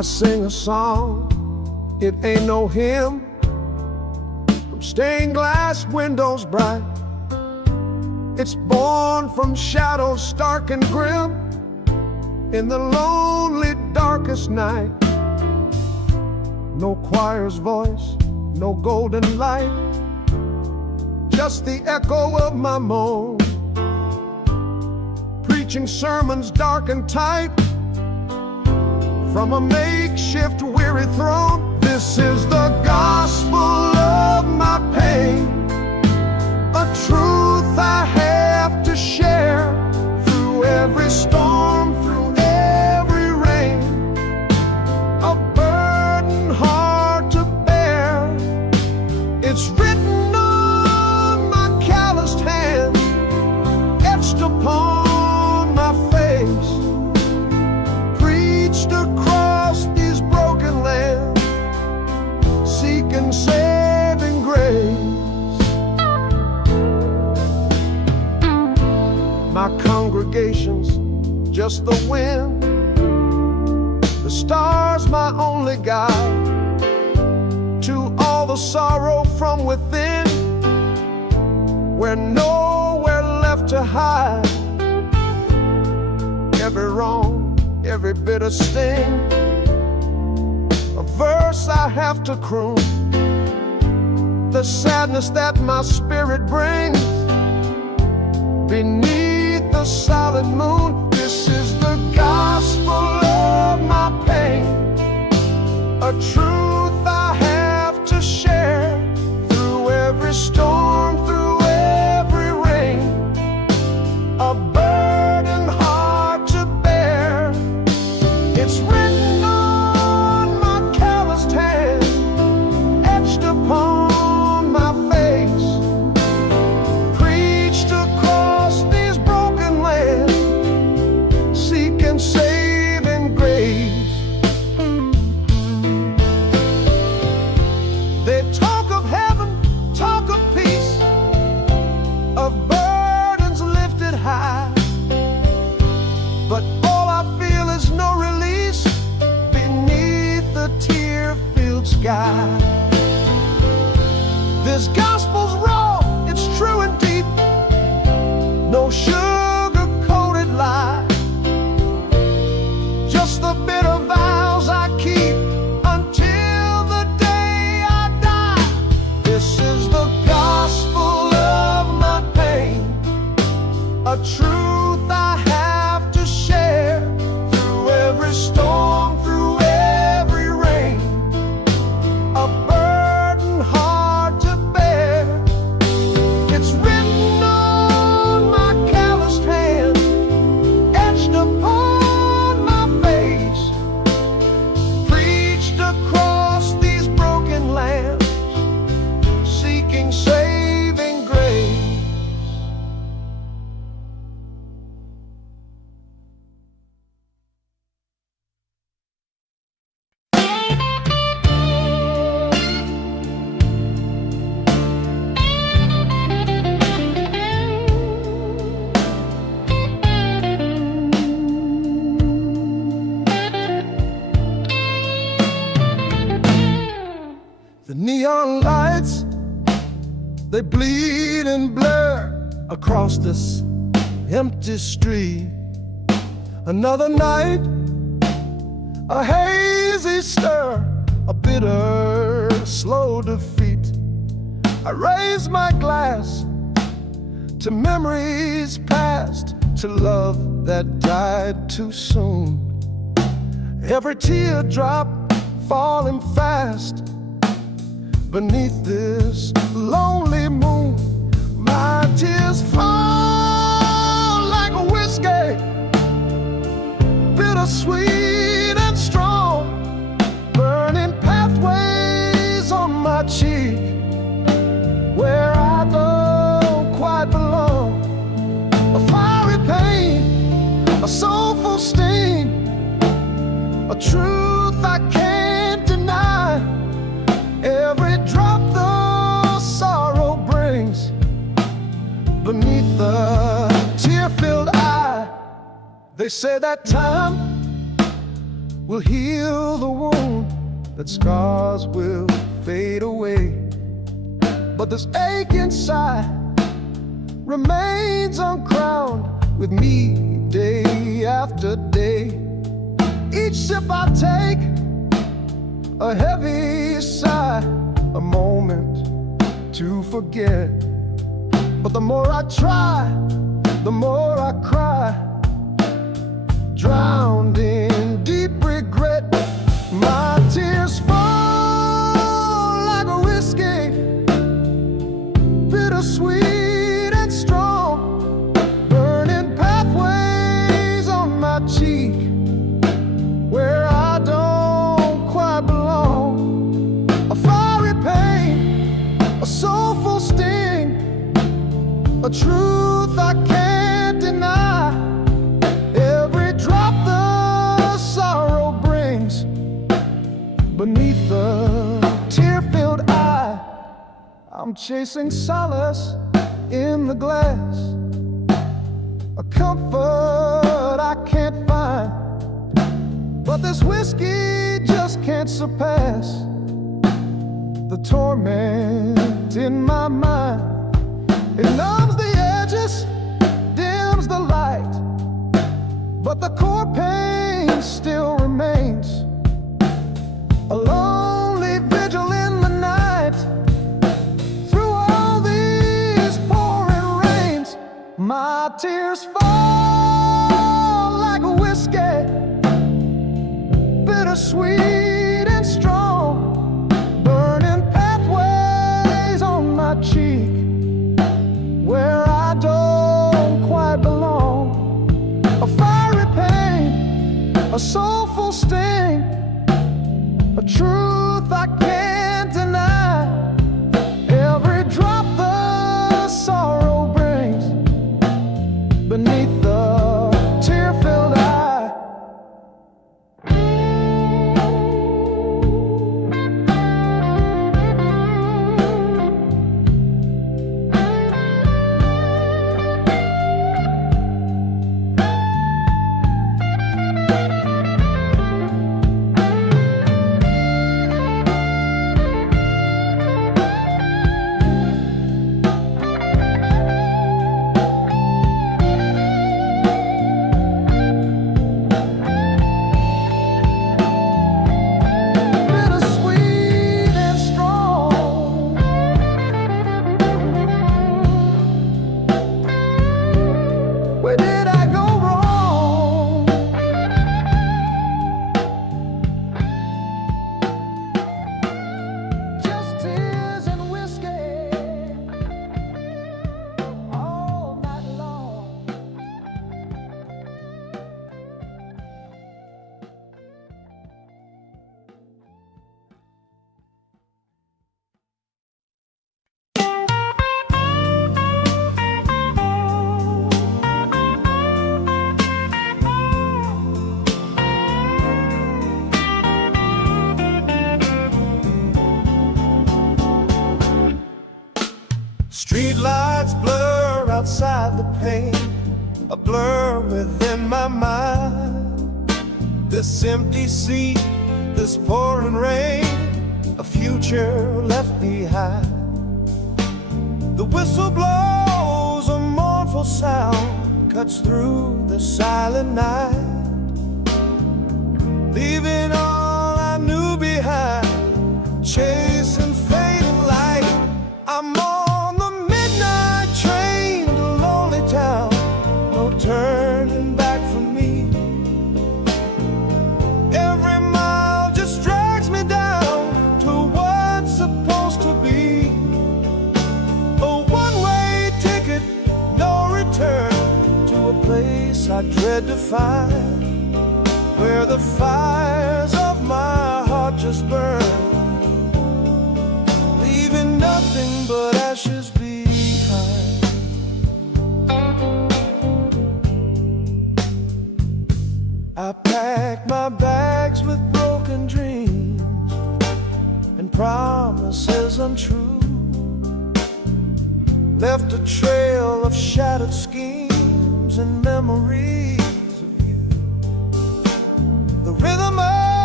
I sing a song, it ain't no hymn, from stained glass windows bright. It's born from shadows stark and grim, in the lonely darkest night. No choir's voice, no golden light, just the echo of my moan, preaching sermons dark and tight, from a makeshift weary throne. This is the gospel of my pain, a truth I have to share, through every storm, through every rain, a burden hard to bear. It's written on my calloused hand, etched upon my face, preached across these broken lands, seeking saving grace. My congregation's just the wind, the stars my only guide, to all the sorrow from within, we're nowhere left to hide. Every wrong, every bitter sting, a verse I have to croon, the sadness that my spirit brings beneath the solid moon. This is the gospel of my pain, a truth I have to share, through every storm, through every rain, a burden hard to bear. It's written on my calloused hand, etched upon my face, preached across these broken lands, seeking saving grace. They talk of heaven, talk of peace, of burdens lifted high, but all I feel is no release beneath the tear-filled sky. This gospel's raw, it's true and deep, no sugar-coated lie, just the bitter vows I keep until the day I die. This is the gospel of my pain, a truth I have to share, through every storm, through every rain, a burden hard to bear. It's written on my calloused hand, etched upon my face, preached across these broken lands, seeking saving grace. The neon lights, they bleed and blur across this empty street. Another night, a hazy stir, a bitter, slow defeat. I raise my glass to memories past, to love that died too soon. Every teardrop falling fast beneath this lonely moon. My tears fall like a whiskey, bittersweet and strong, burning pathways on my cheek, where I don't quite belong. A fiery pain, a soulful sting, a truth I can't deny. Every drop the sorrow brings beneath the tear-filled eye. They say that time will heal the wound, that scars will fade away. But this ache inside remains uncrowned with me day after day. Each sip I take, a heavy sigh, a moment to forget. But the more I try, the more I cry, drowned in deep regret. My tears fall like a whiskey, bittersweet and strong, burning pathways on my cheek where I don't quite belong. A fiery pain, a soulful sting, a truth I can't deny. Every drop the sorrow brings beneath the tear-filled eye. I'm chasing solace in the glass, a comfort I can't find. But this whiskey just can't surpass the torment in my mind. It numbs the edges, dims the light, but the core pain still remains. A lonely vigil in the night, through all these pouring rains. My tears fall like a whiskey, bittersweet and strong, burning pathways on my cheek where I don't quite belong. A fiery pain, a soulful sting, a truth I can't deny. Every drop the sorrow brings beneath the tear-filled eye. Street lights blur outside the pane, a blur within my mind. This empty seat, this pouring rain, a future left behind. The whistle blows, a mournful sound cuts through the silent night, leaving all I knew behind, chasing fading light. I'm on the midnight train to lonely town, no turning back for me. Every mile just drags me down to what's supposed to be a one-way ticket, no return, to a place I dread to find, where the fires of my heart just burn, leaving nothing but ashes behind. I packed my bags with broken dreams and promises untrue, left a trail of shattered schemes and memories of you. The rhythm of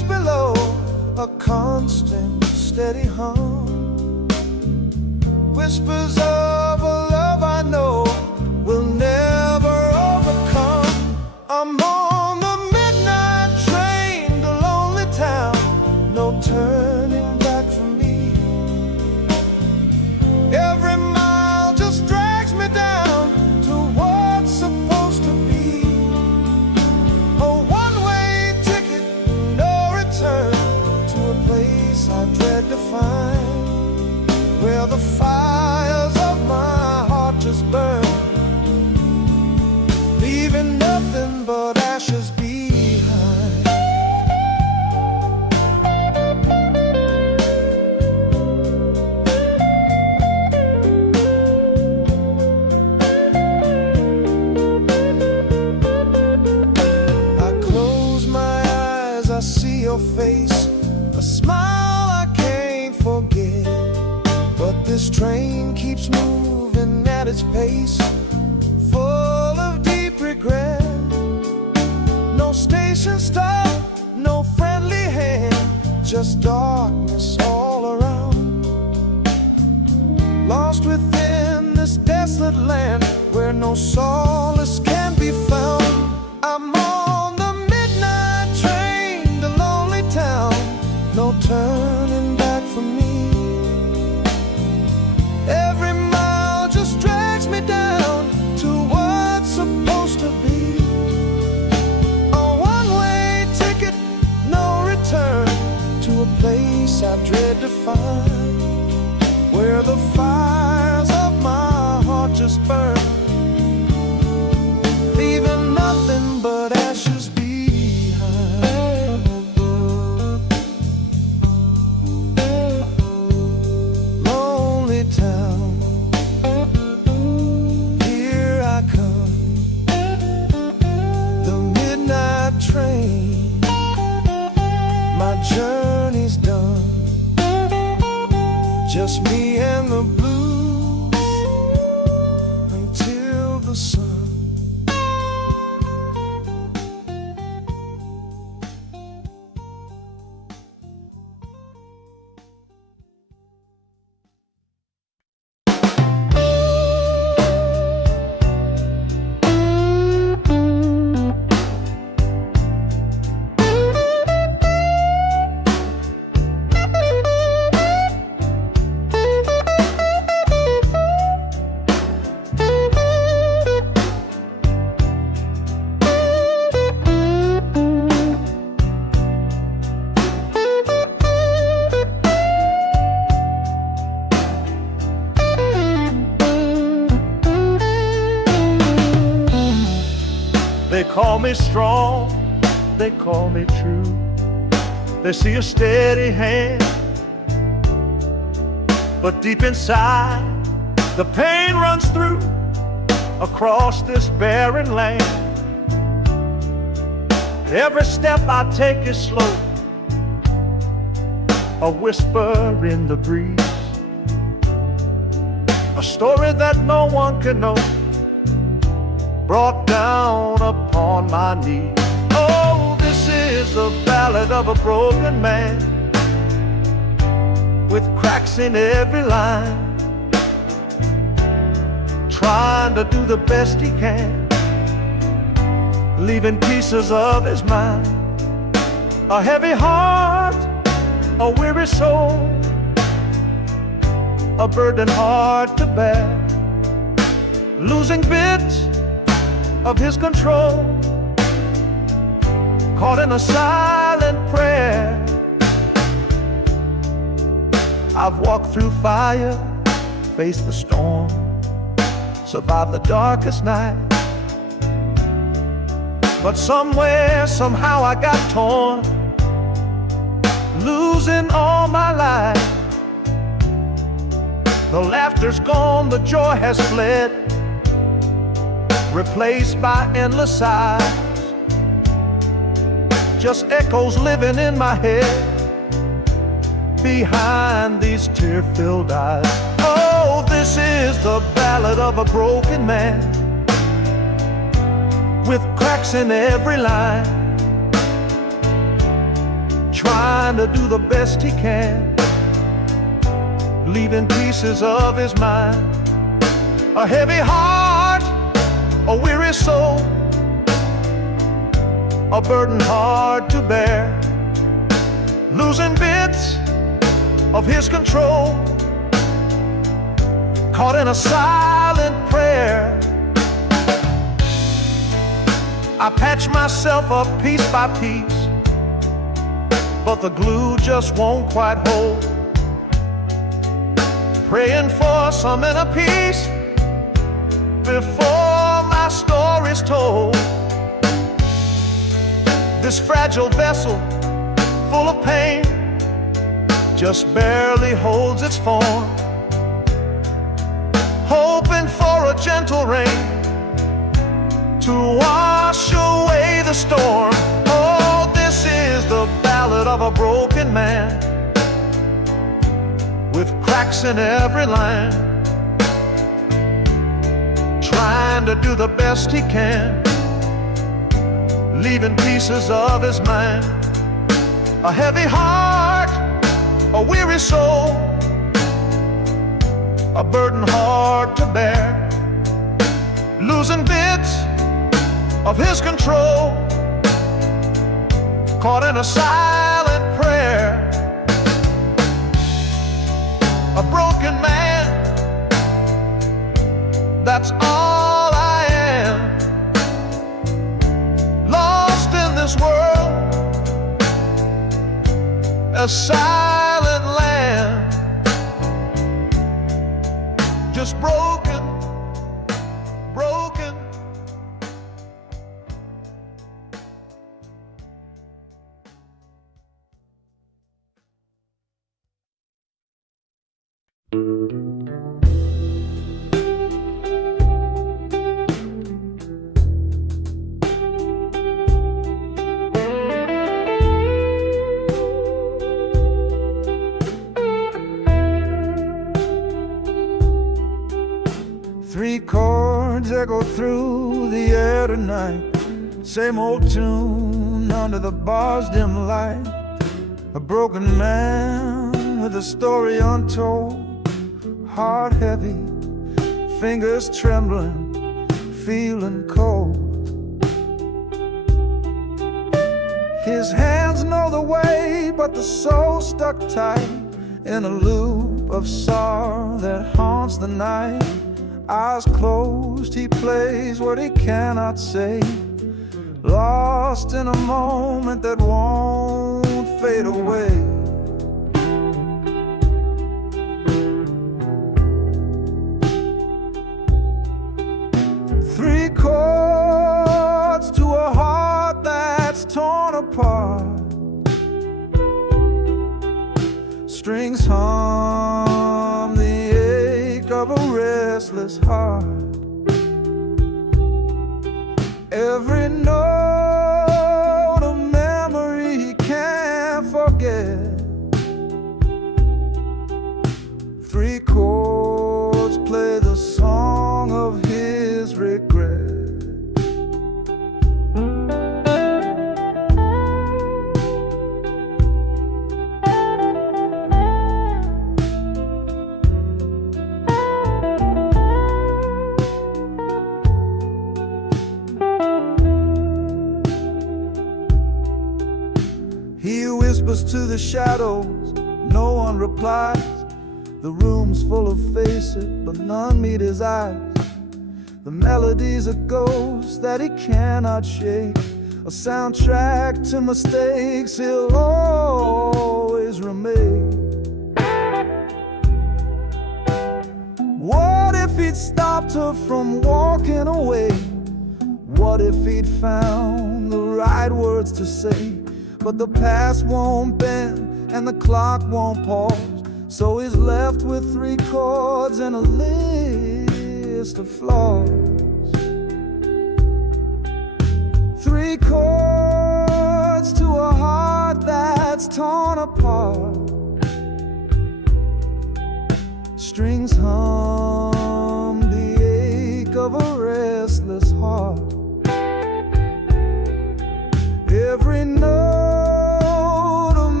a constant, steady hum. Whispers of a love I know will never overcome. I'm on the midnight train to lonely town, no turning back for me. Every mile just drags me down to what's supposed to be. A one-way ticket, no return, to a place I dread to find, where the fires of my heart just burn, leaving nothing but ashes behind. I close my eyes, I see your face, a smile I can't forget. But this train keeps moving at its pace, full of deep regret. No station stop, no friendly hand, just darkness all around. Lost within this desolate land where no solace can be found. I'm on the midnight train to lonely town, no turning back for me. Every mile just drags me down to what's supposed to be. A one-way ticket, no return, to a place I dread to find, where the fires of my heart just burn, leaving nothing but ashes behind. Lonely town, here I come, the midnight train, my journey's done, just me and the blues until the sun. They call me strong, they call me true. They see a steady hand, but deep inside the pain runs through across this barren land. Every step I take is slow, a whisper in the breeze, a story that no one can know, brought down upon my knees. Oh, this is the ballad of a broken man, with cracks in every line, trying to do the best he can, leaving pieces of his mind. A heavy heart, a weary soul, a burden hard to bear, losing bits of his control, caught in a silent prayer. I've walked through fire, faced the storm, survived the darkest night, but somewhere, somehow I got torn, losing all my life. The laughter's gone, the joy has fled, replaced by endless sighs, just echoes living in my head behind these tear-filled eyes. Oh, this is the ballad of a broken man, with cracks in every line, trying to do the best he can, leaving pieces of his mind. A heavy heart, a weary soul, a burden hard to bear, losing bits of his control, caught in a silent prayer. I patch myself up piece by piece, but the glue just won't quite hold. Praying for some inner peace before my story's told. This fragile vessel, full of pain, just barely holds its form, hoping for a gentle rain to wash away the storm. Oh, this is the ballad of a broken man, with cracks in every line, trying to do the best he can, leaving pieces of his mind. A heavy heart, a weary soul, a burden hard to bear, losing bits of his control, caught in a silent prayer. A broken man, that's all I am, lost in this world, a silent land, just broken, broken. Three chords echo through the air tonight, same old tune under the bar's dim light. A broken man with a story untold, heart heavy, fingers trembling, feeling cold. His hands know the way, but the soul stuck tight in a loop of sorrow that haunts the night. Eyes closed, he plays what he cannot say, lost in a moment that won't fade away. Three chords to a heart that's torn apart, strings hum the ache of a restless heart. Every note a memory he can't forget. Three chords play the song of his regret. He whispers to the shadows, no one replies. The room's full of faces, but none meet his eyes. The melody's a ghost that he cannot shake, a soundtrack to mistakes he'll always remake. What if he'd stopped her from walking away? What if he'd found the right words to say? But the past won't bend and the clock won't pause, so he's left with three chords and a list of flaws. Three chords to a heart that's torn apart, strings hum the ache of a restless heart. Every note a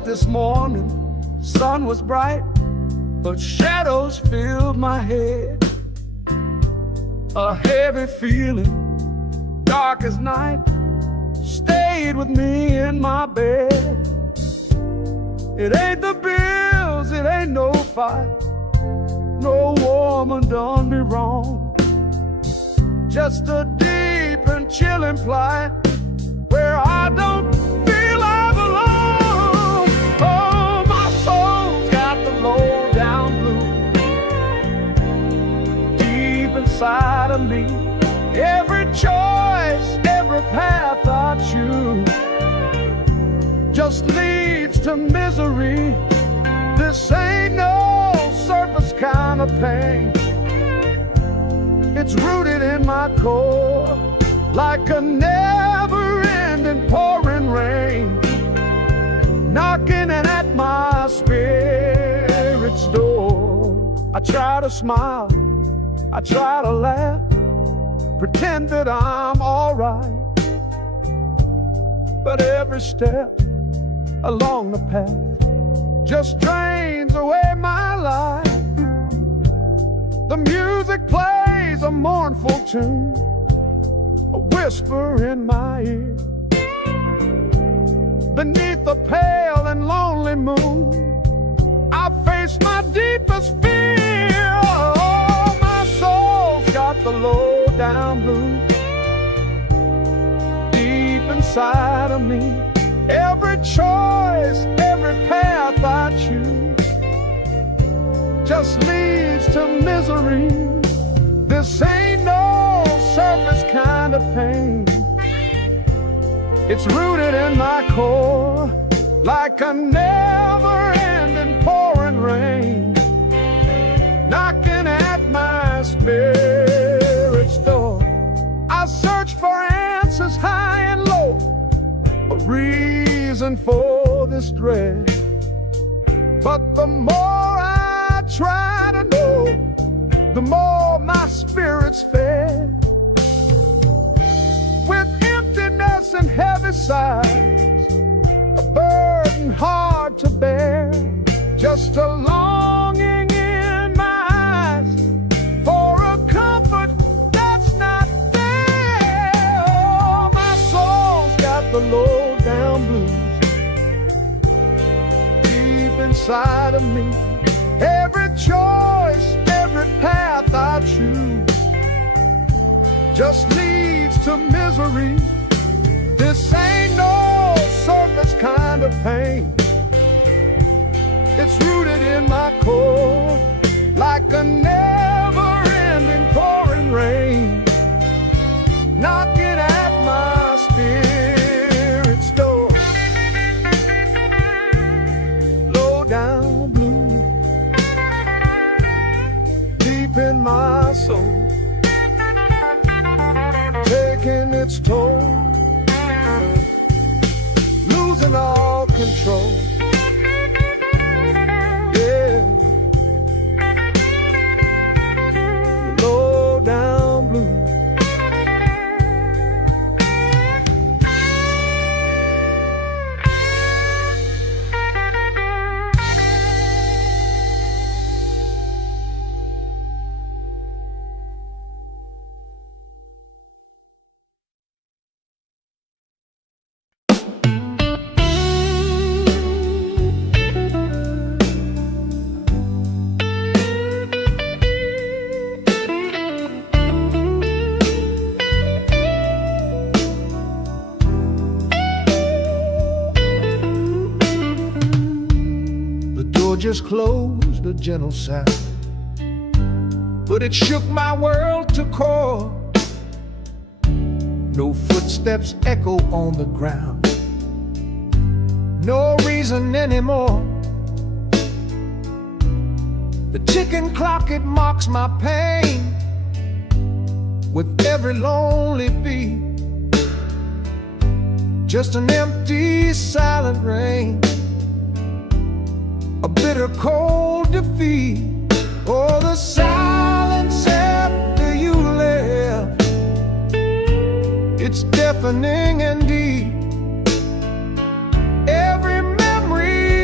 woke this morning, sun was bright, but shadows filled my head. A heavy feeling, dark as night, stayed with me in my bed. It ain't the bills, it ain't no fight, no woman done me wrong. Just a deep and chilling plight where I don't feel I belong. Oh, my soul's got the low down blues deep inside of me. Every choice, every path I choose just leads to misery. This ain't no surface kind of pain. It's rooted in my core like a never-ending pouring rain, knocking at my spirit's door. I try to smile, I try to laugh, pretend that I'm alright, but every step along the path just drains away my life. The music plays a mournful tune, a whisper in my ear. Beneath the pale and lonely moon, I face my deepest fear. Oh, my soul's got the low down blues deep inside of me. Every choice, every path I choose just leads to misery. This ain't no surface kind of pain. It's rooted in my core like a never-ending pouring rain, knocking at my spirit's door. I search for answers high and low, a reason for this dread, but the more I try to know, the more my spirit's fed. With emptiness and heavy sighs, a burden hard to bear, just a longing in my eyes for a comfort that's not there. Oh, my soul's got the low down blues deep inside of me. Every choice, every path I choose just leads to misery. This ain't no surface kind of pain. It's rooted in my core like a never-ending pouring rain, knocking at my spirit's door. Low down blue deep in my soul, taking its toll, losing all control. Yeah, low down blue. Just closed, a gentle sound, but it shook my world to core. No footsteps echo on the ground, no reason anymore. The ticking clock, it mocks my pain with every lonely beat. Just an empty, silent rain, a bitter cold defeat. Oh, the silence after you left, it's deafening and deep. Every memory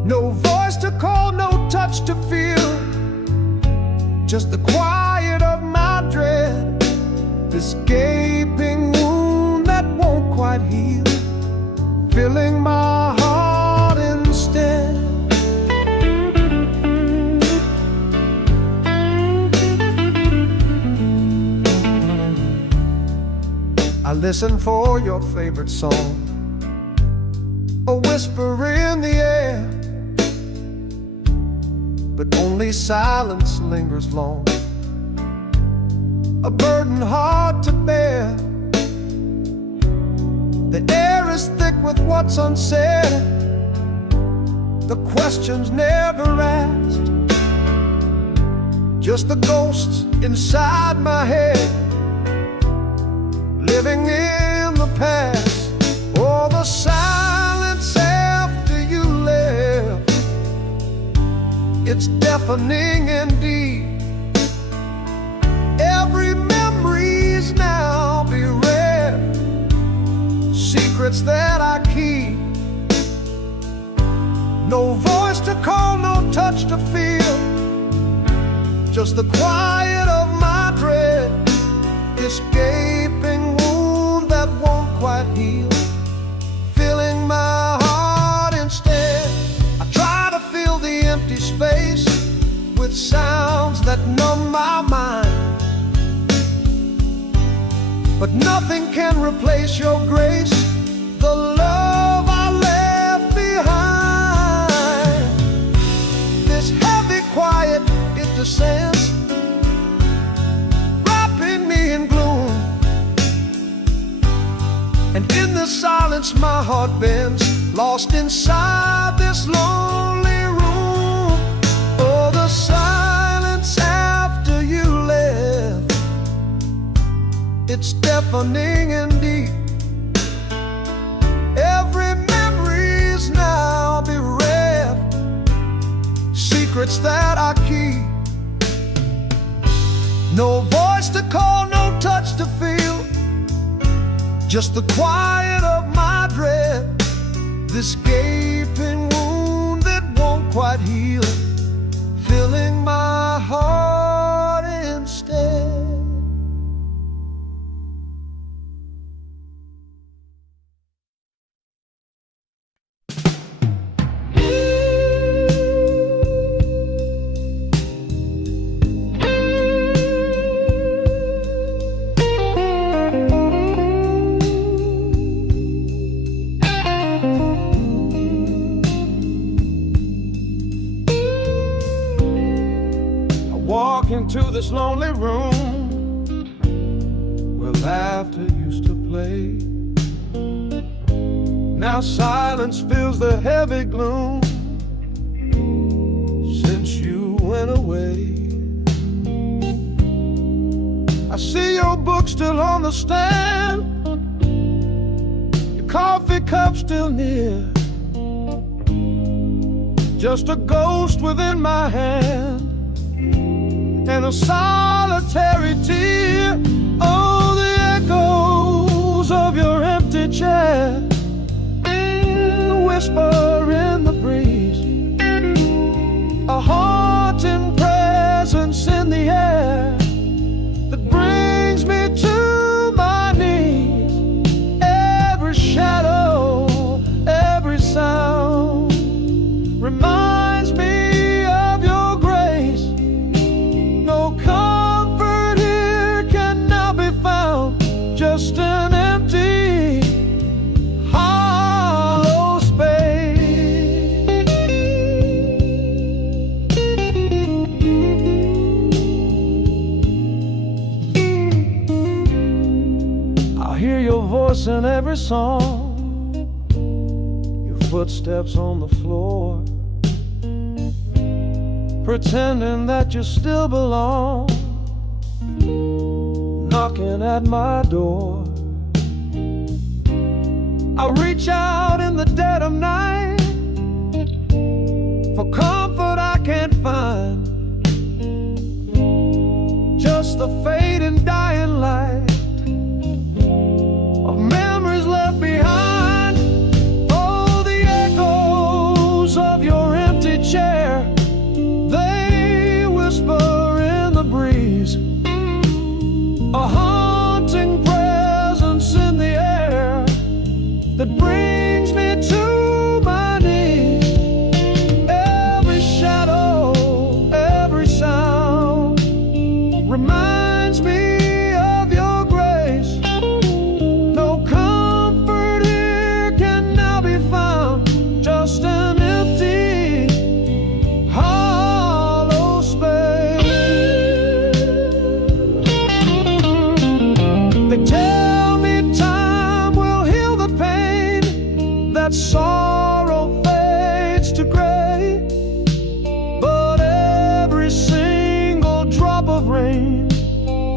No voice to call, no touch to feel, just the quiet of my dread, this gaping wound that won't quite heal, filling my heart instead. I listen for your favorite song, a whisper in the air, but only silence lingers long, a burden hard to bear. The air is thick with what's unsaid, the questions never asked, just the ghosts inside my head, living in the past. Oh, the silence after you left, it's deafening indeed. Every memory's now bereft, secrets that I keep. No voice to call, no touch to feel, just the quiet of my dread, this gaping wound that won't quite heal, filling my heart instead. I try to fill the empty space with sounds that numb my mind, but nothing can replace your grace, the love I left behind. This heavy quiet, it descends, wrapping me in gloom, and in the silence my heart bends, lost inside this lonely room. Oh, the silence after you left, it's deafening indeed. Every memory's now bereft, secrets that I keep. No voice to call, no touch to feel, just the quiet of my dread, this gaping wound that won't quite heal, filling my heart instead. Into this lonely room where laughter used to play. Now silence fills the heavy gloom since you went away. I see your book still on the stand, your coffee cup still near, just a ghost within my hand and a solitary tear. Oh, the echoes of your empty chair, a whisper in the breeze, a haunting presence in the air that brings me to my knees. Every shadow, every sound reminds me of your grace. No comfort here can now be found, just an empty, hollow space. I hear your voice in every song, your footsteps on the floor, pretending that you still belong, knocking at my door. I reach out in the dead of night for comfort I can't find, just the fading dying light of memories left behind. Oh, the echoes of your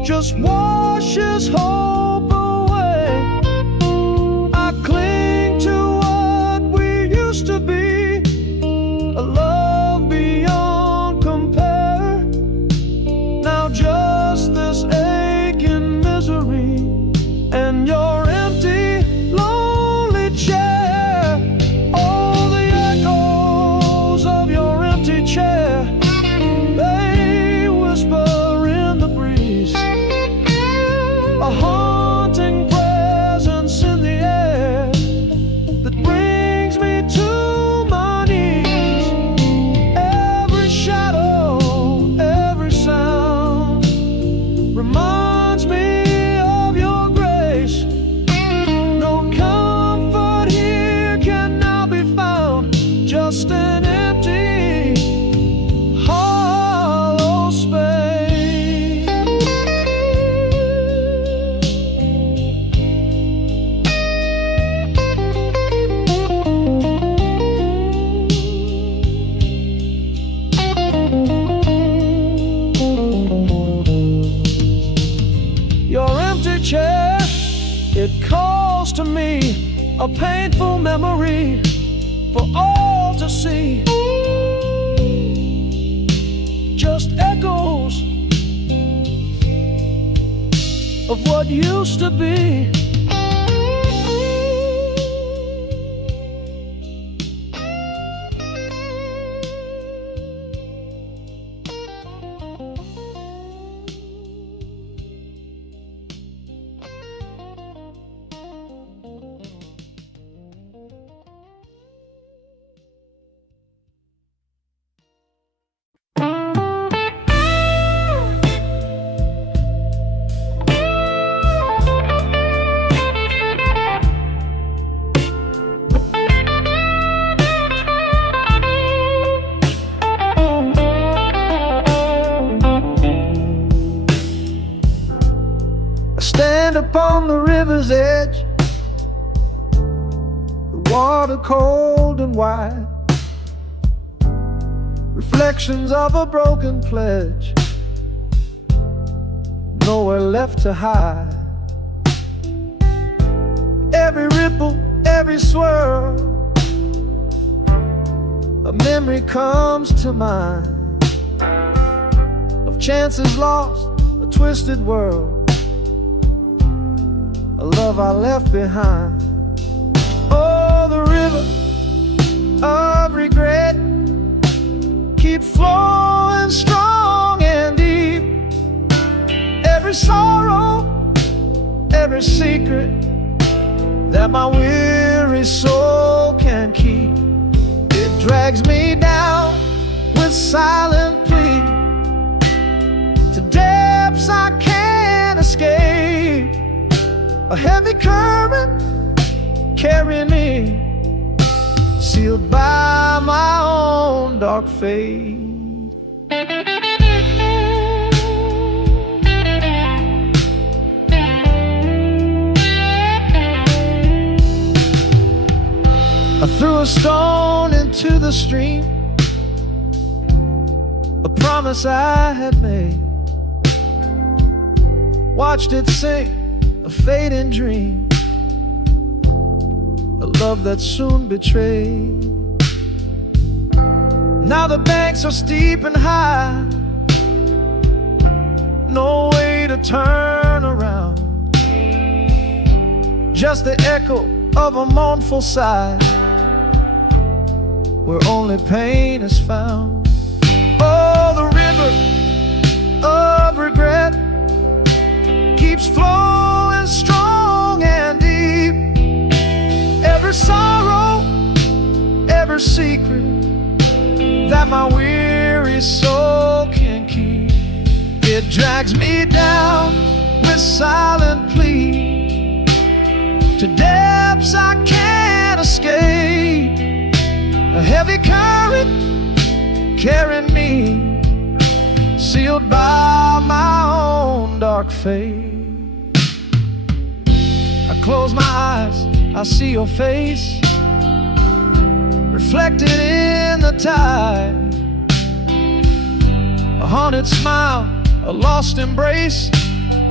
just washes hope away. I cling to what we used to be, a love beyond compare. Now just this aching misery and your empty, lonely chair. Oh, the echoes of your empty chair, they whisper in the breeze, a haunting presence in the air that brings me to my knees. Every shadow, every sound reminds me of your grace. No comfort here can now be found, just an empty, hollow space. Your empty chair, it calls to me, a painful memory for all to see. Just echoes of what used to be. Stand upon the river's edge, the water cold and wide, reflections of a broken pledge, nowhere left to hide. Every ripple, every swirl, a memory comes to mind of chances lost, a twisted world, a love I left behind. Oh, the river of regret keeps flowing strong and deep. Every sorrow, every secret that my weary soul can keep, it drags me down with silent plea to depths I can't escape. A heavy current carrying me, sealed by my own dark fate. I threw a stone into the stream, a promise I had made, watched it sink, a fading dream, a love that soon betrayed. Now the banks are steep and high, no way to turn around, just the echo of a mournful sigh, where only pain is found. Oh, the river of regret keeps flowing strong and deep. Every sorrow, every secret that my weary soul can keep, it drags me down with silent plea to depths I can't escape. A heavy current carrying me, sealed by my own dark fate. I close my eyes, I see your face reflected in the tide, a haunted smile, a lost embrace,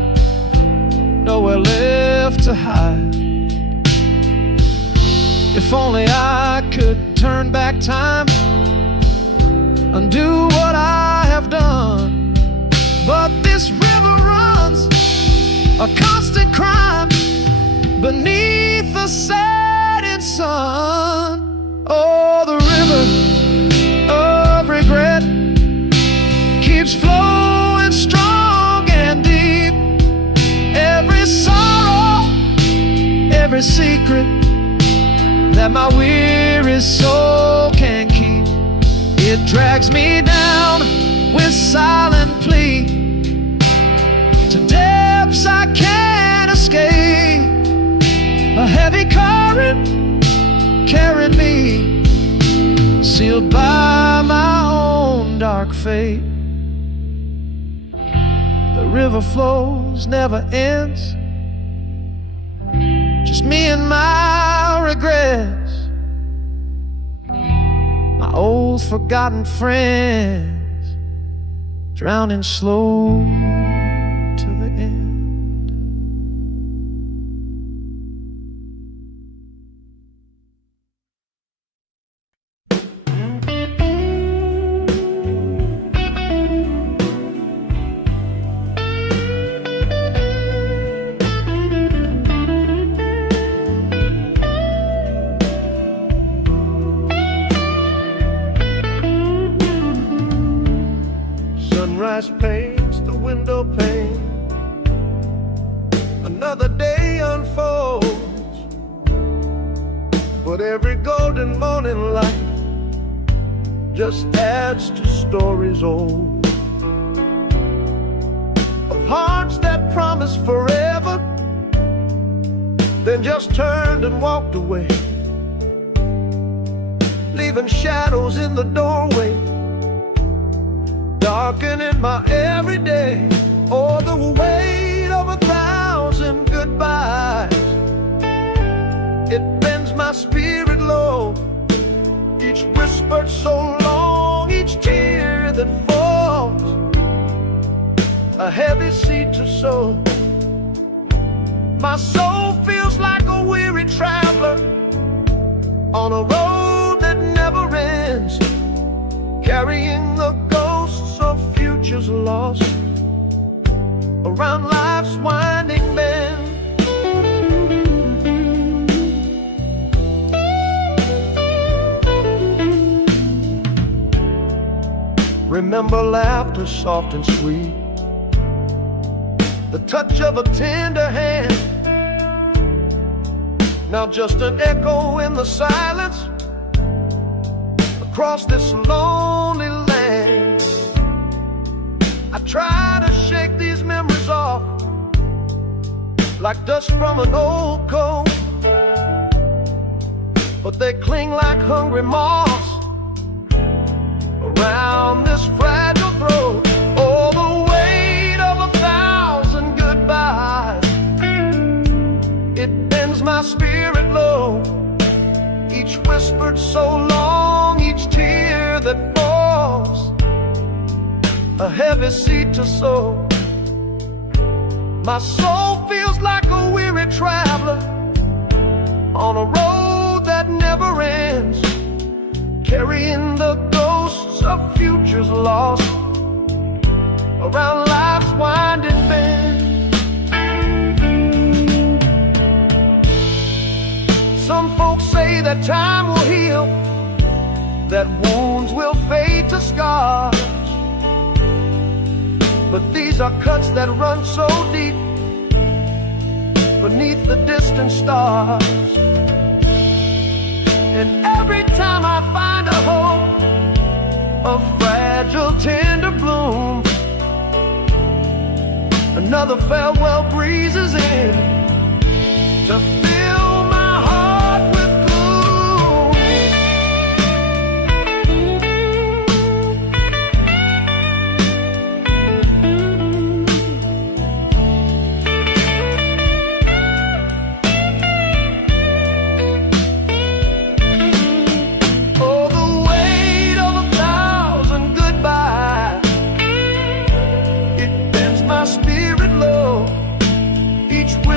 nowhere left to hide. If only I could turn back time, undo what I have done. But this river runs a constant crime beneath the setting sun. Oh, the river of regret keeps flowing strong and deep. Every sorrow, every secret that my weary soul can keep, it drags me down with silent plea to depths I can't escape. A heavy current carried me, sealed by my own dark fate. The river flows, never ends, just me and my regrets, my old forgotten friends, drowning slow to the end. Sunrise paints the window pane, another day unfolds, but every golden morning light just adds to stories old, of hearts that promised forever, then just turned and walked away, leaving shadows in the doorway, darkening my everyday. Oh, the weight of 1,000 goodbyes, it bends my spirit low. Each whispered so long, each tear that falls, a heavy seed to sow. My soul feels like a weary traveler on a road that never ends, carrying the ghosts of futures lost around life's winding bend. Remember laughter soft and sweet, the touch of a tender hand, now just an echo in the silence across this lonely land. I try to shake these memories off like dust from an old coat, but they cling like hungry moths around this fragile throat. Oh, the weight of 1,000 goodbyes, it bends my spirit low. Each whispered so long, each tear that falls, a heavy seed to sow. My soul feels like a weary traveler on a road that never ends, carrying the ghosts of futures lost around life's winding bend. Some folks say that time will heal, that wounds will fade to scars, but these are cuts that run so deep beneath the distant stars. And every time I find a hope, a fragile tender bloom, another farewell breezes in to fill my heart with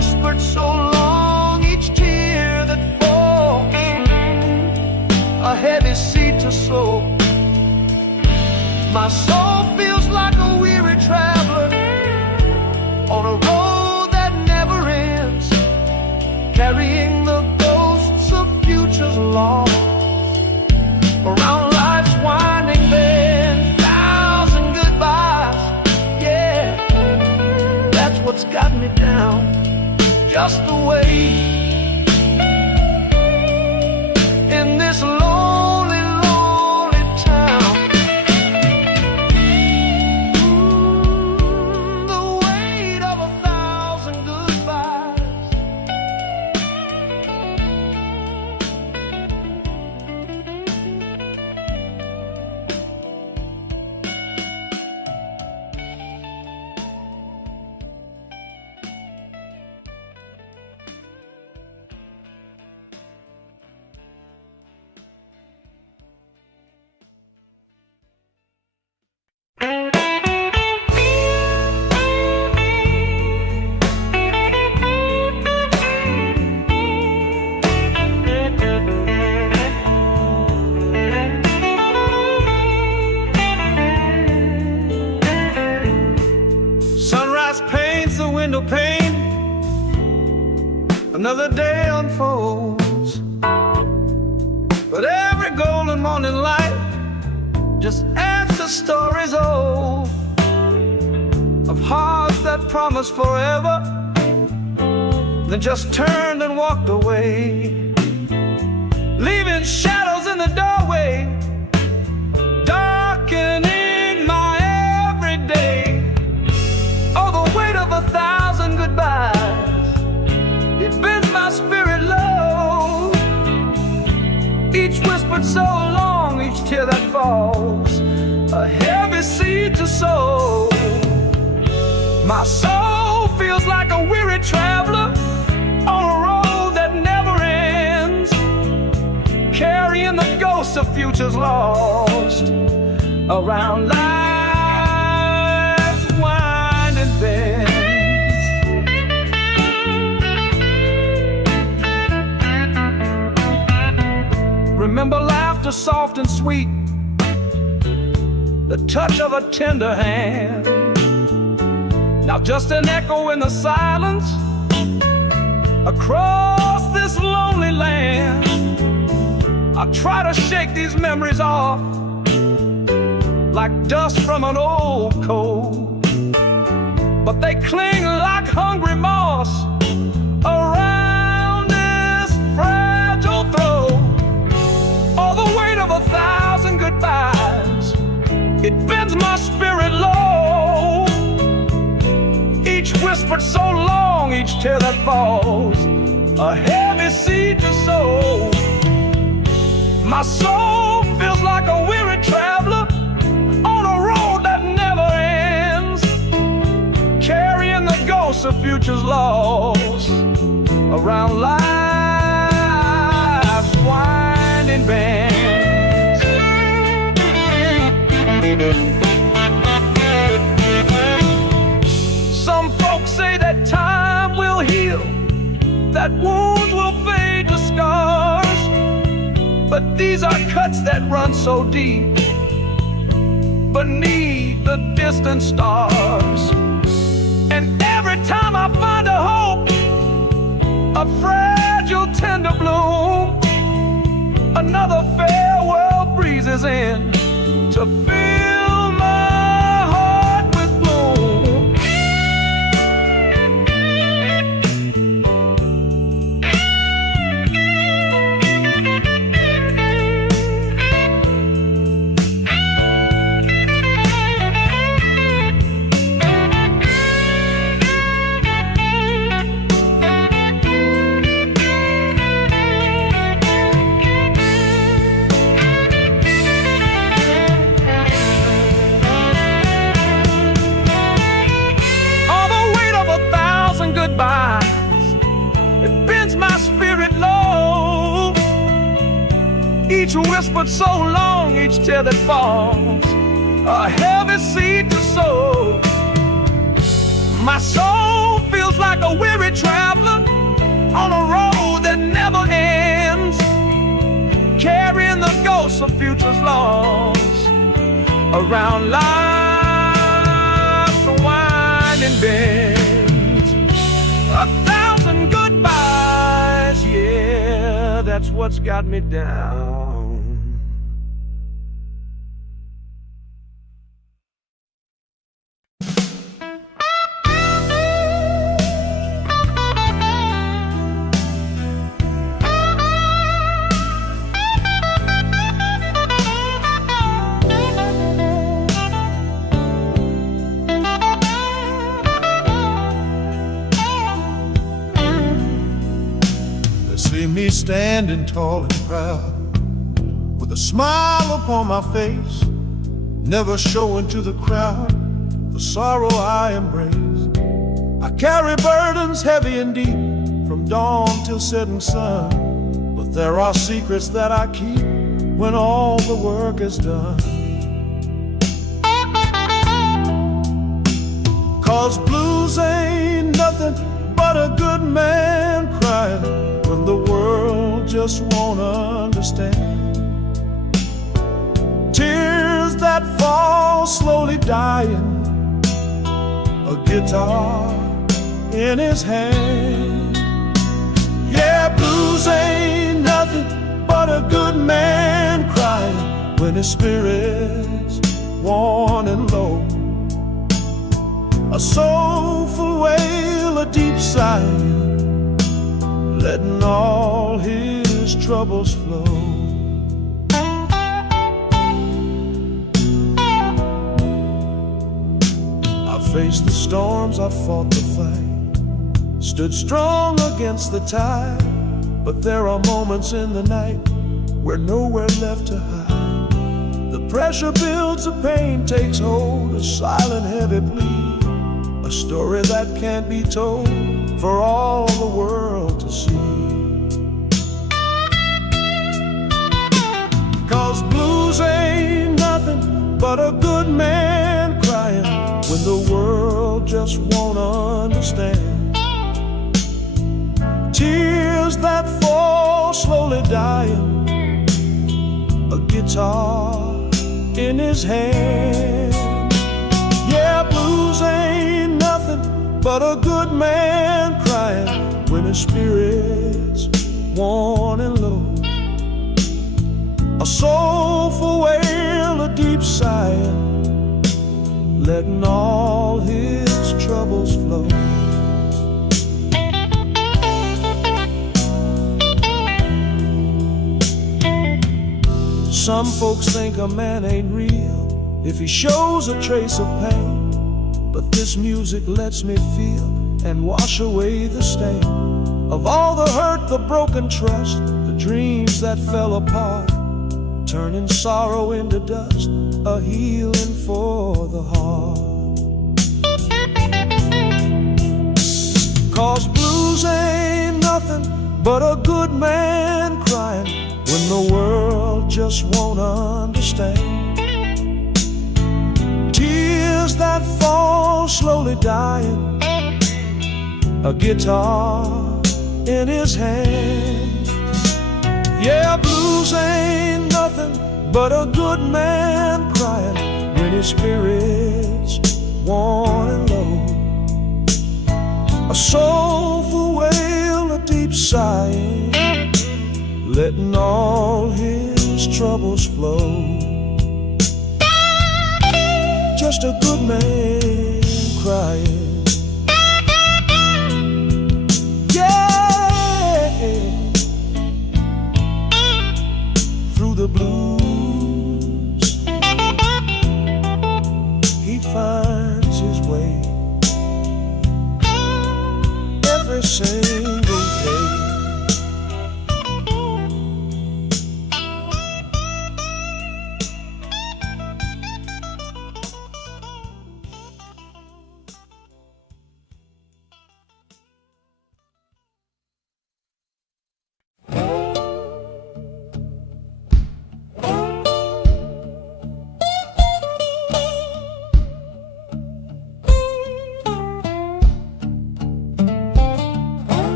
My soul feels like a weary traveler on a road that never ends, carrying the ghosts of futures lost around life's winding bend. Thousand goodbyes, yeah, that's what's got me down. Just the way in this lonely, lonely town. The weight of 1,000 goodbyes. Sunrise paints the window pane, another day unfolds, but every golden morning light just adds to stories old of hearts that promised forever, then just turned and walked away, leaving shadows in the doorway, darkening my everyday. Oh, the weight of 1,000 goodbyes, it bends my spirit low. Each whispered so long, each tear that falls, a heavy seed to sow. My soul feels like a weary traveler on a road that never ends, carrying the ghosts of futures lost around life's winding bends. Remember laughter soft and sweet, the touch of a tender hand. Now just an echo in the silence across this lonely land. I try to shake these memories off like dust from an old coat, but they cling like hungry moss around this fragile throat. Oh, the weight of 1,000 goodbyes, it bends my spirit low. Each whispered so long, each tear that falls, a heavy seed to sow. My soul feels like a weary traveler on a road that never ends, carrying the ghosts of futures lost around life's winding bends. Some folks say that time will heal, that wounds will fade to scars, but these are cuts that run so deep beneath the distant stars. And every time I find a hope, a fragile tender bloom, another farewell breezes in to fill my heart with gloom. It bends my spirit low. Each whispered so long, each tear that falls, a heavy seed to sow. My soul feels like a weary traveler on a road that never ends, carrying the ghosts of futures lost around life's winding bends. 1,000 goodbyes, yeah, that's what's got me down. See me standing tall and proud, with a smile upon my face, never showing to the crowd the sorrow I embrace. I carry burdens heavy and deep, from dawn till setting sun, but there are secrets that I keep when all the work is done. 'Cause blues ain't nothing but a good man crying when the world just won't understand. Tears that fall slowly dying, a guitar in his hand. Yeah, blues ain't nothing but a good man crying when his spirit's worn and low. A soulful wail, a deep sigh, letting all his troubles flow. I faced the storms, I fought the fight, stood strong against the tide, but there are moments in the night where nowhere left to hide. The pressure builds, the pain takes hold, a silent heavy plea, a story that can't be told for all the world to see. 'Cause blues ain't nothing but a good man crying when the world just won't understand. Tears that fall slowly dying, a guitar in his hand. Yeah, blues ain't nothing but a good man crying when his spirit's worn and low. A soulful wail, a deep sigh, letting all his troubles flow. Some folks think a man ain't real if he shows a trace of pain, but this music lets me feel and wash away the stain of all the hurt, the broken trust, the dreams that fell apart, turning sorrow into dust, a healing for the heart. 'Cause blues ain't nothing but a good man crying when the world just won't understand. Tears that fall slowly dying, a guitar in his hand. Yeah, blues ain't nothing but a good man crying when his spirit's worn and low. A soulful wail, a deep sigh, letting all his troubles flow. Just a good man crying. Yeah, through the blues he finds his way every single day.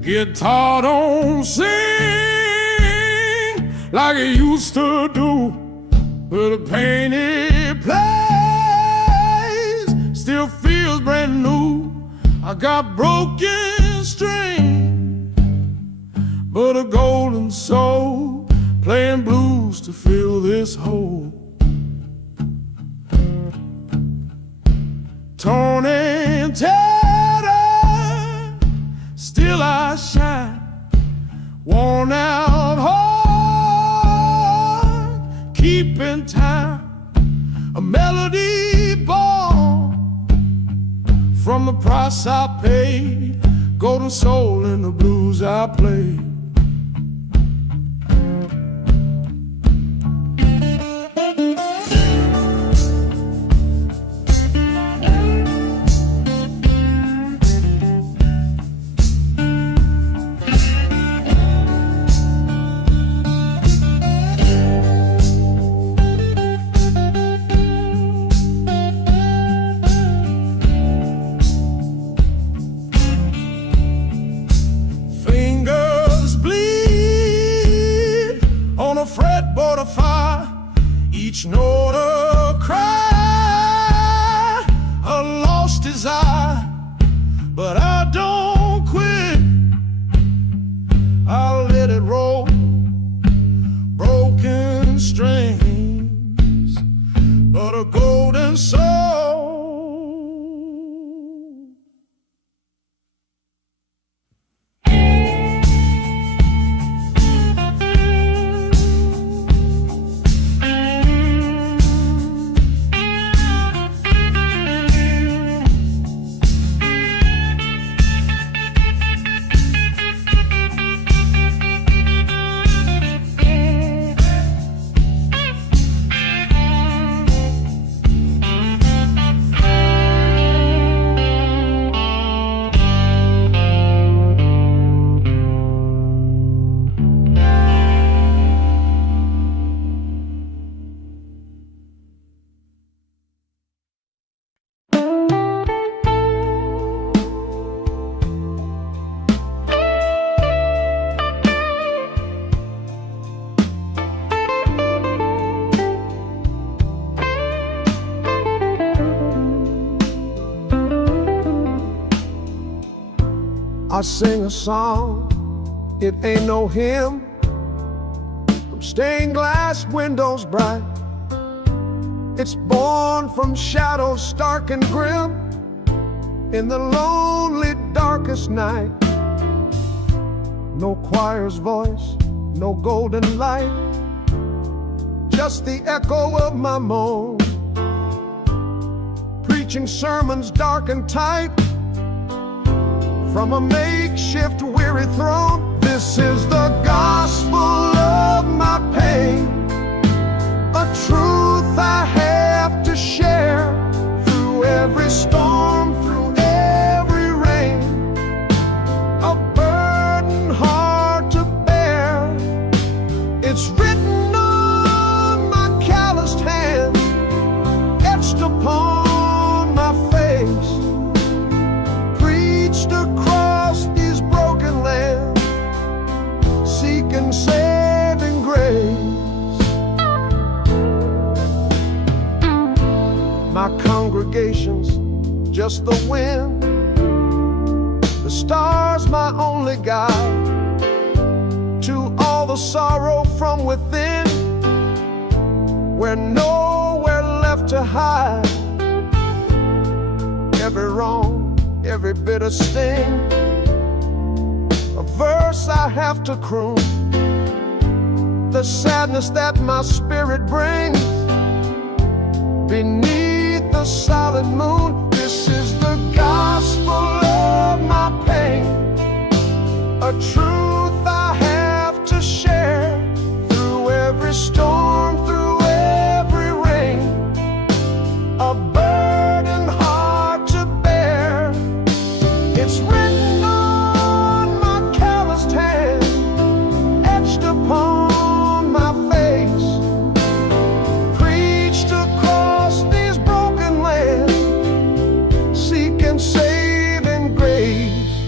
guitar don't sing like it used to do, but the pain it plays still feels brand new. I got broken strings, but a golden soul playing blues to fill this hole. Torn and tattered, still I shine. Worn out heart, keeping time. A melody born from the price I paid. Golden soul in the blues I play. Fretboard of fire, each note a cry, a lost desire. But I don't quit, I'll let it roll. Broken strings, but a golden soul. I sing a song, it ain't no hymn, from stained glass windows bright. It's born from shadows stark and grim, in the lonely darkest night. No choir's voice, no golden light, just the echo of my moan, preaching sermons dark and tight from a makeshift weary throne. This is the gospel of my pain, a truth I have to share through every storm, through every rain, a burden hard to bear. It's written on my calloused hand, etched upon my face, preached across these broken lands, seeking saving grace. My congregation's just the wind, the stars my only guide to all the sorrow from within, where nowhere left to hide. Every wrong, every bitter sting, a verse I have to croon, the sadness that my spirit brings beneath the solid moon. This is the gospel of my pain, a truth I have to share through every storm, through every rain, a burden hard to bear. It's written on my calloused hand, etched upon my face, preached across these broken lands, seeking saving grace.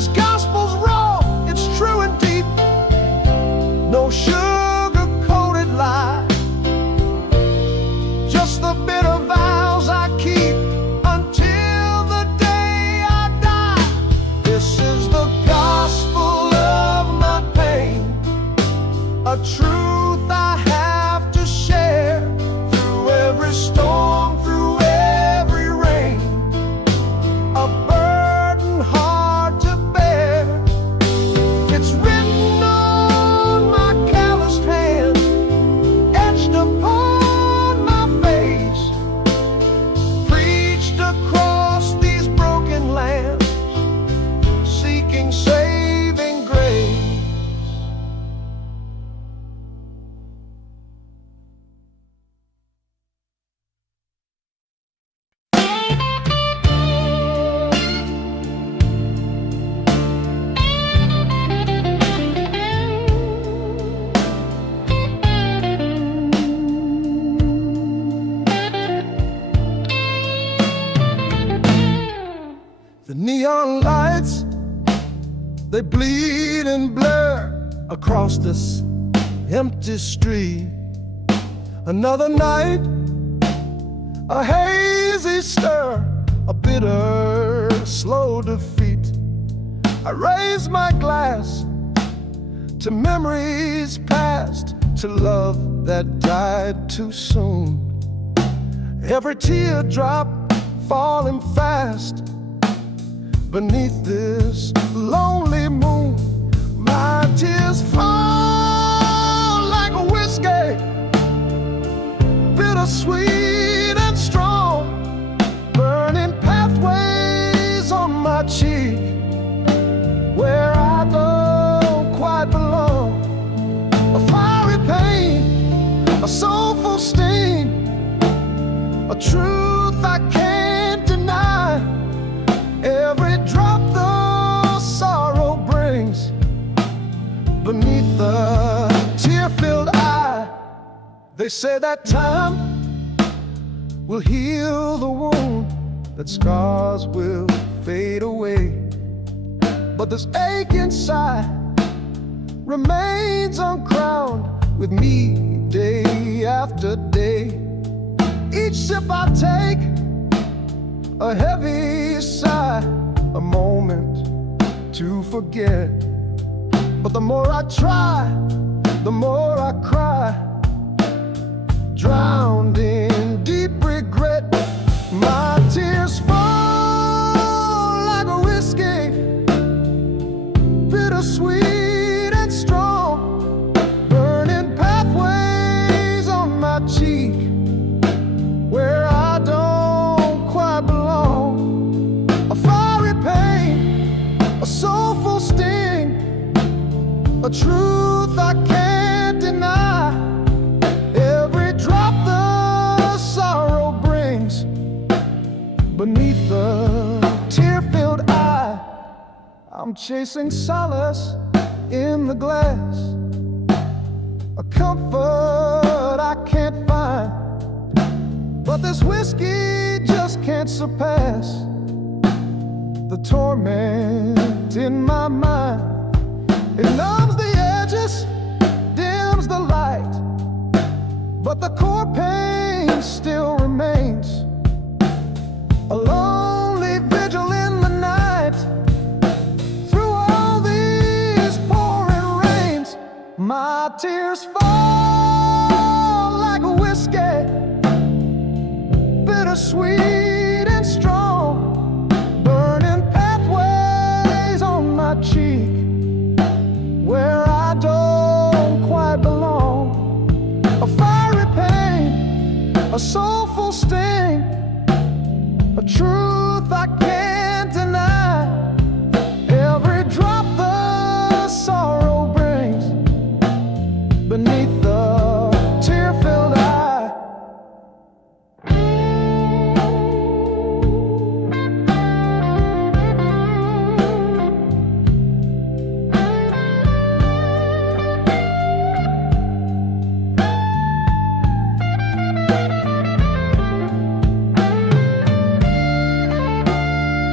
This gospel's raw, it's true and deep. No sugar-coated lie, just the bitter vows I keep until the day I die. This is the gospel of my pain, a truth I have to share through every storm, through every rain, a burden hard to bear. It's written on my calloused hand, etched upon my face, preached across these broken lands, seeking saving grace. The neon lights, they bleed and blur across this empty street. Another night, a hazy stir, a bitter, slow defeat. I raise my glass to memories past, to love that died too soon. Every teardrop falling fast beneath this lonely moon. My tears fall like a whiskey, bittersweet and strong, burning pathways on my cheek where I don't quite belong. A fiery pain, a soulful sting, a truth I can't deny. Every drop the sorrow brings beneath the tear-filled eye. They say that time will heal the wound, that scars will fade away, but this ache inside remains uncrowned with me day after day. Each sip I take, a heavy sigh, a moment to forget. But the more I try, the more I cry, drowned in deep regret. My tears fall like a whiskey, bittersweet and strong, burning pathways on my cheek where I don't quite belong. A fiery pain, a soulful sting, a truth I can't deny. Every drop the sorrow brings beneath the tear-filled eye. I'm chasing solace in the glass, a comfort I can't find, but this whiskey just can't surpass the torment in my mind. It numbs the edges, dims the light, but the core pain still remains. A lonely vigil in the night, through all these pouring rains. My tears fall like a whiskey, bittersweet and strong, burning pathways on my cheek where I don't quite belong. A fiery pain, a soulful sting, a truth I can't deny. Every drop the sorrow brings beneath the tear-filled eye.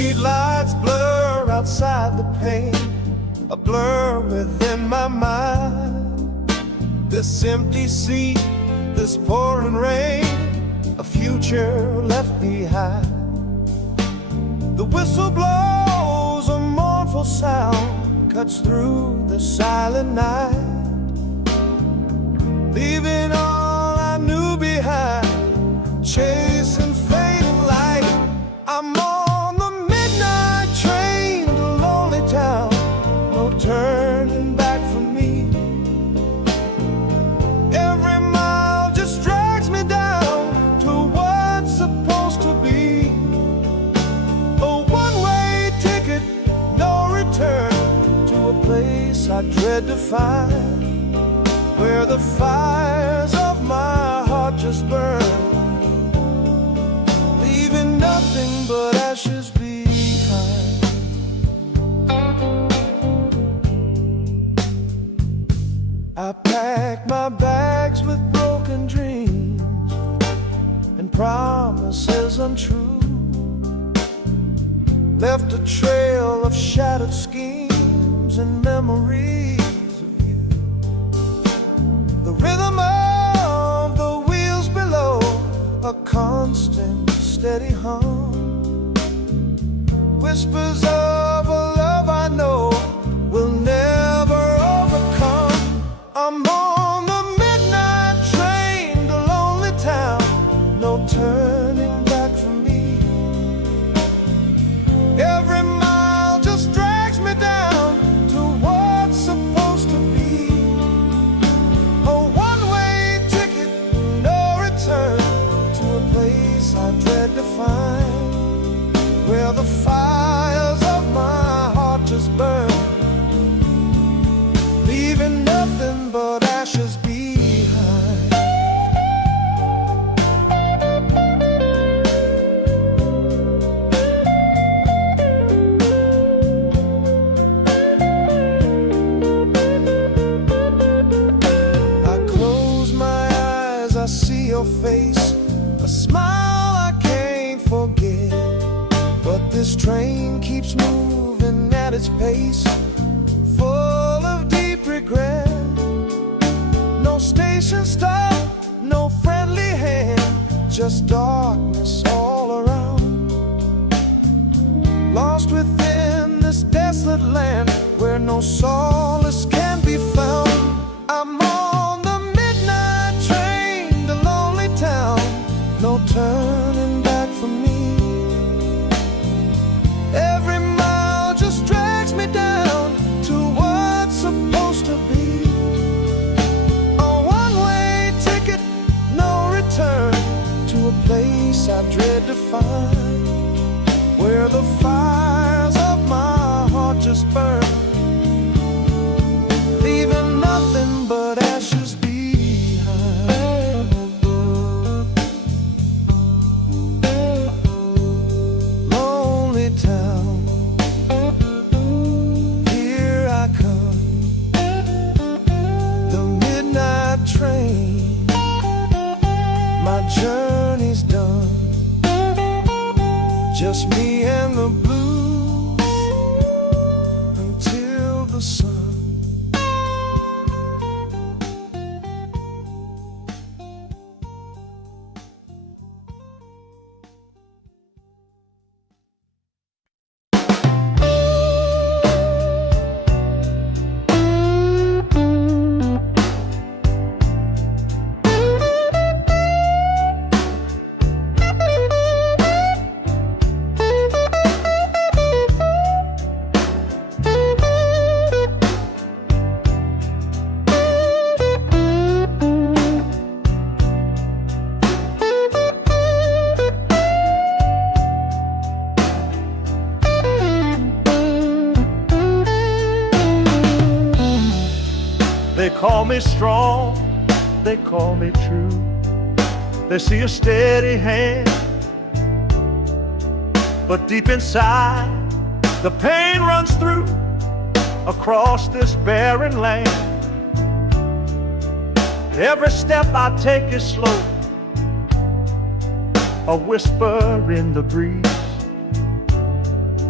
Streetlights blur outside the pane, a blur within my mind. This empty seat, this pouring rain, a future left behind. The whistle blows, a mournful sound cuts through the silent night, leaving all I knew behind, chasing fading light. I'm on the midnight train to lonely town, no turning back for me. Every mile just drags me down to what's supposed to be. A one-way ticket, no return, to a place I dread to find, where the fires of my heart just burn, leaving nothing but ashes behind. I packed my bags with broken dreams and promises untrue, left a trail of shattered schemes and memories of you. The rhythm of the wheels below, a constant steady hum, whispers of a love I know will never overcome. I'm on the midnight train to lonely town, no turning back for me. Every mile just drags me down to what's supposed to be. A one-way ticket, no return, to a place I dread to find, where the fires of my heart just burn, leaving nothing but ashes behind. I close my eyes, I see your face, a smile I can't forget. But this train keeps moving at its pace, full of deep regret. No station stop, no friendly hand, just darkness all around. Lost within this desolate land, where no solace can be found. I'm on the midnight train to lonely town, no turning back for me. Every mile just drags me down to what's supposed to be. A one-way ticket, no return, to a place I dread to find, where the fires of my heart just burn, leaving nothing but ashes behind. Lonely town, here I come, the midnight train, my journey's done, just me and the blues until the sun. They call me strong, they call me true. They see a steady hand, but deep inside the pain runs through across this barren land. Every step I take is slow, a whisper in the breeze.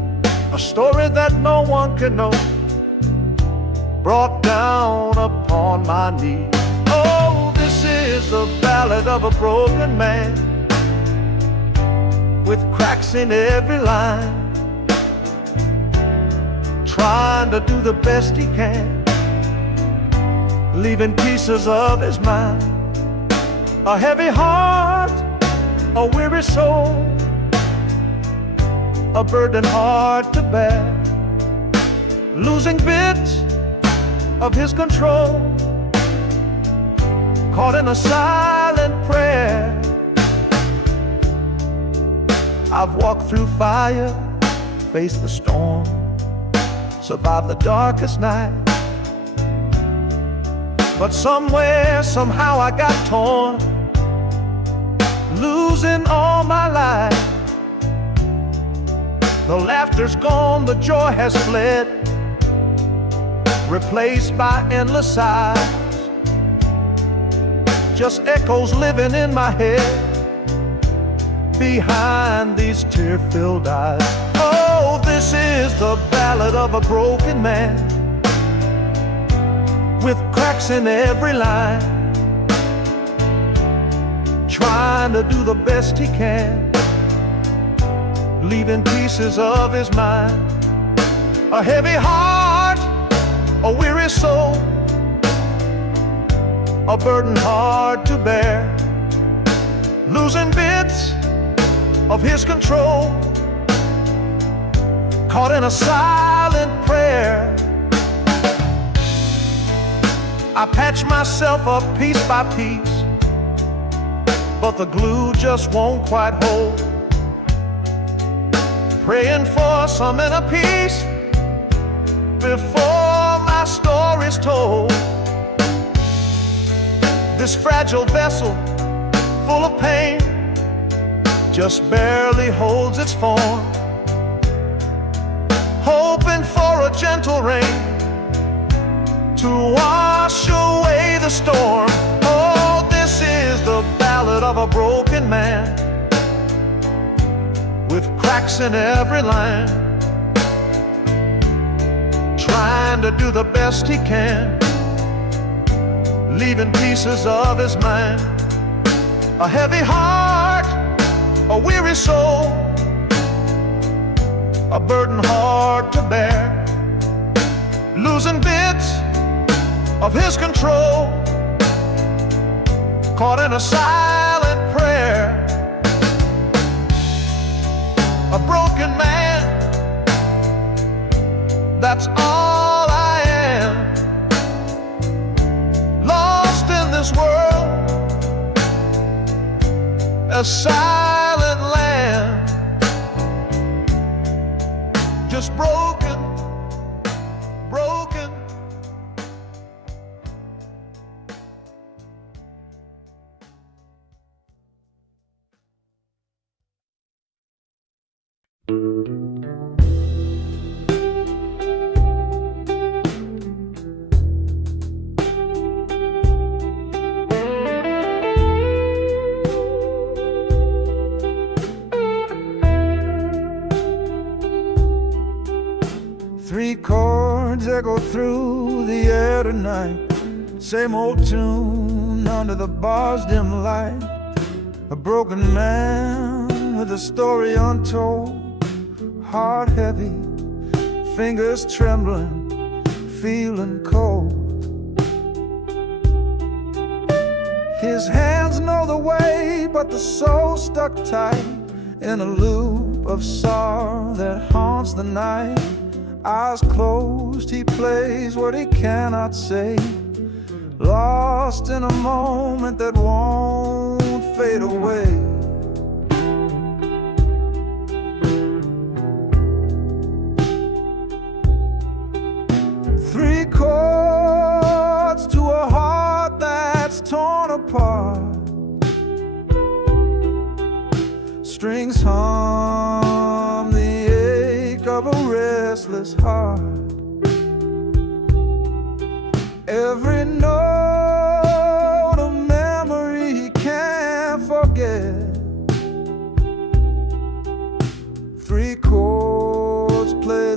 a story that no one can know, brought down upon my knee. Oh, this is the ballad of a broken man, with cracks in every line, trying to do the best he can, leaving pieces of his mind. A heavy heart, a weary soul, a burden hard to bear, losing bits of his control, caught in a silent prayer. I've walked through fire, faced the storm, survived the darkest night, but somewhere, somehow I got torn, losing all my life. The laughter's gone, the joy has fled, replaced by endless sighs, just echoes living in my head behind these tear-filled eyes. Oh, this is the ballad of a broken man, with cracks in every line, trying to do the best he can, leaving pieces of his mind. A heavy heart, a weary soul, a burden hard to bear, losing bits of his control, caught in a silent prayer. I patch myself up piece by piece, but the glue just won't quite hold, praying for some inner peace before my story's told. This fragile vessel, full of pain, just barely holds its form, hoping for a gentle rain to wash away the storm. Oh, this is the ballad of a broken man, with cracks in every line, trying to do the best he can, leaving pieces of his mind. A heavy heart, a weary soul, a burden hard to bear, losing bits of his control, caught in a silent prayer. A broken man, that's all I am, lost in this world, a silent land, just broken, broken. Three chords echo through the air tonight, same old tune under the bar's dim light. A broken man with a story untold, heart heavy, fingers trembling, feeling cold. His hands know the way, but the soul stuck tight in a loop of sorrow that haunts the night. Eyes closed, he plays what he cannot say, lost in a moment that won't fade away. Three chords to a heart that's torn apart, strings hum the ache of a restless heart. Every note a memory he can't forget. Three chords play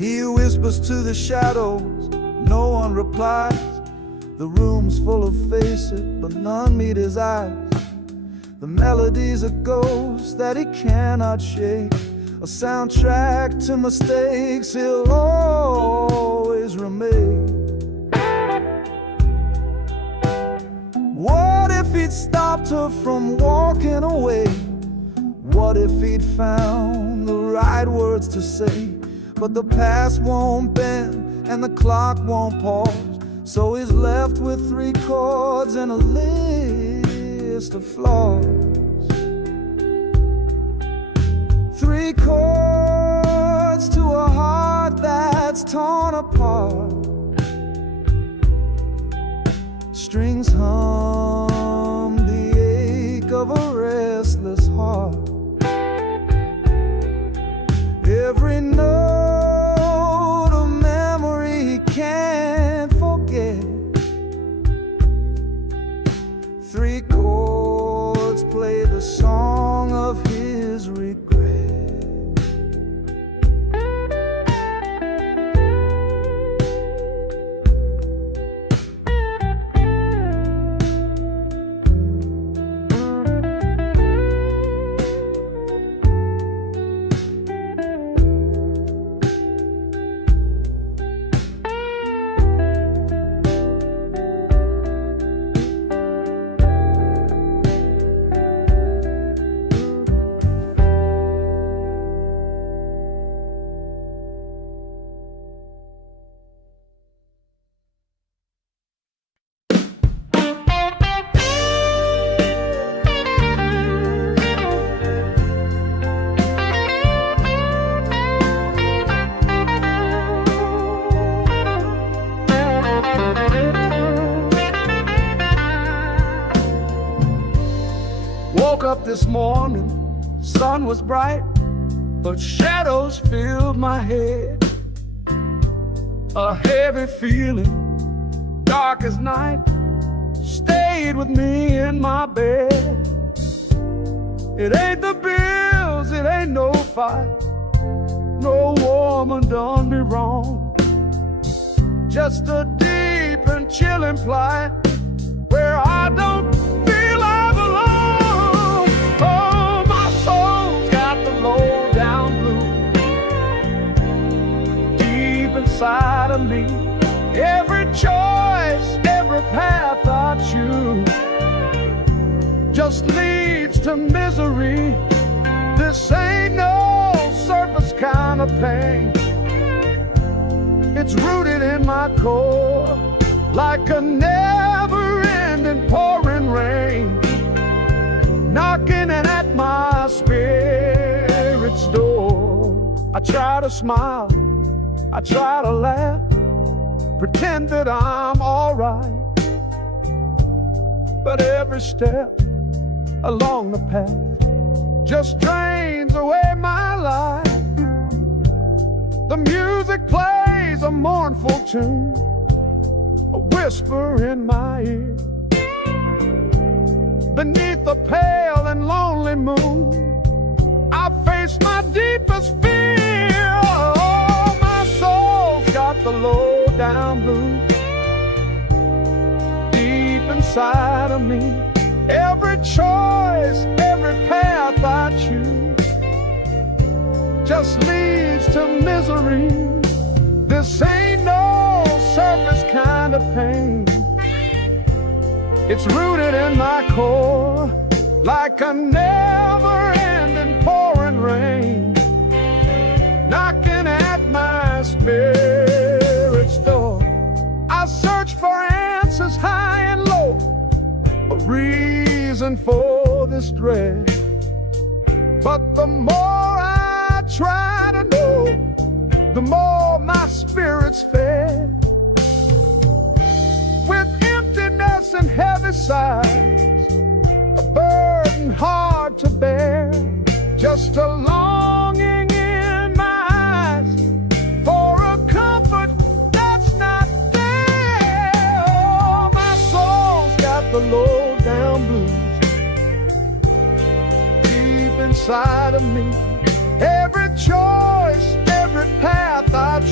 He whispers to the shadows, no one replies. The room's full of faces, but none meet his eyes. The melody's a ghost that he cannot shake, a soundtrack to mistakes he'll always remain. What if he'd stopped her from walking away? What if he'd found the right words to say? But the past won't bend and the clock won't pause, so he's left with 3 chords and a list of flaws. 3 chords to a heart that's torn apart. Strings hum the ache of a restless heart. Every note a memory he can't forget. 3 chords play the song of his regret. Woke up this morning, sun was bright, but shadows filled my head. A heavy feeling, dark as night, stayed with me in my bed. It ain't the bills, it ain't no fight, no woman done me wrong. Just a deep and chilling plight where I don't feel I belong. Oh, my soul's got the low down blues deep inside of me. Every choice, every path I choose just leads to misery. This ain't no surface kind of pain. It's rooted in my core like a never-ending pouring rain, knocking at my spirit's door. I try to smile, I try to laugh, pretend that I'm alright, but every step along the path just drains away my life. The music plays a mournful tune, a whisper in my ear. Beneath the pale and lonely moon, I face my deepest fear. Oh, my soul's got the low down blues deep inside of me. Every choice, every path I choose just leads to misery. This ain't no surface kind of pain. It's rooted in my core like a never-ending pouring rain, knocking at my spirit's door. I search for answers high and low, a reason for this dread, but the more I try to know, the more my spirit's fed. With emptiness and heavy sighs, a burden hard to bear, just a longing in my eyes for a comfort that's not there. Oh, my soul's got the low down blues deep inside of me. Every choice, every path I choose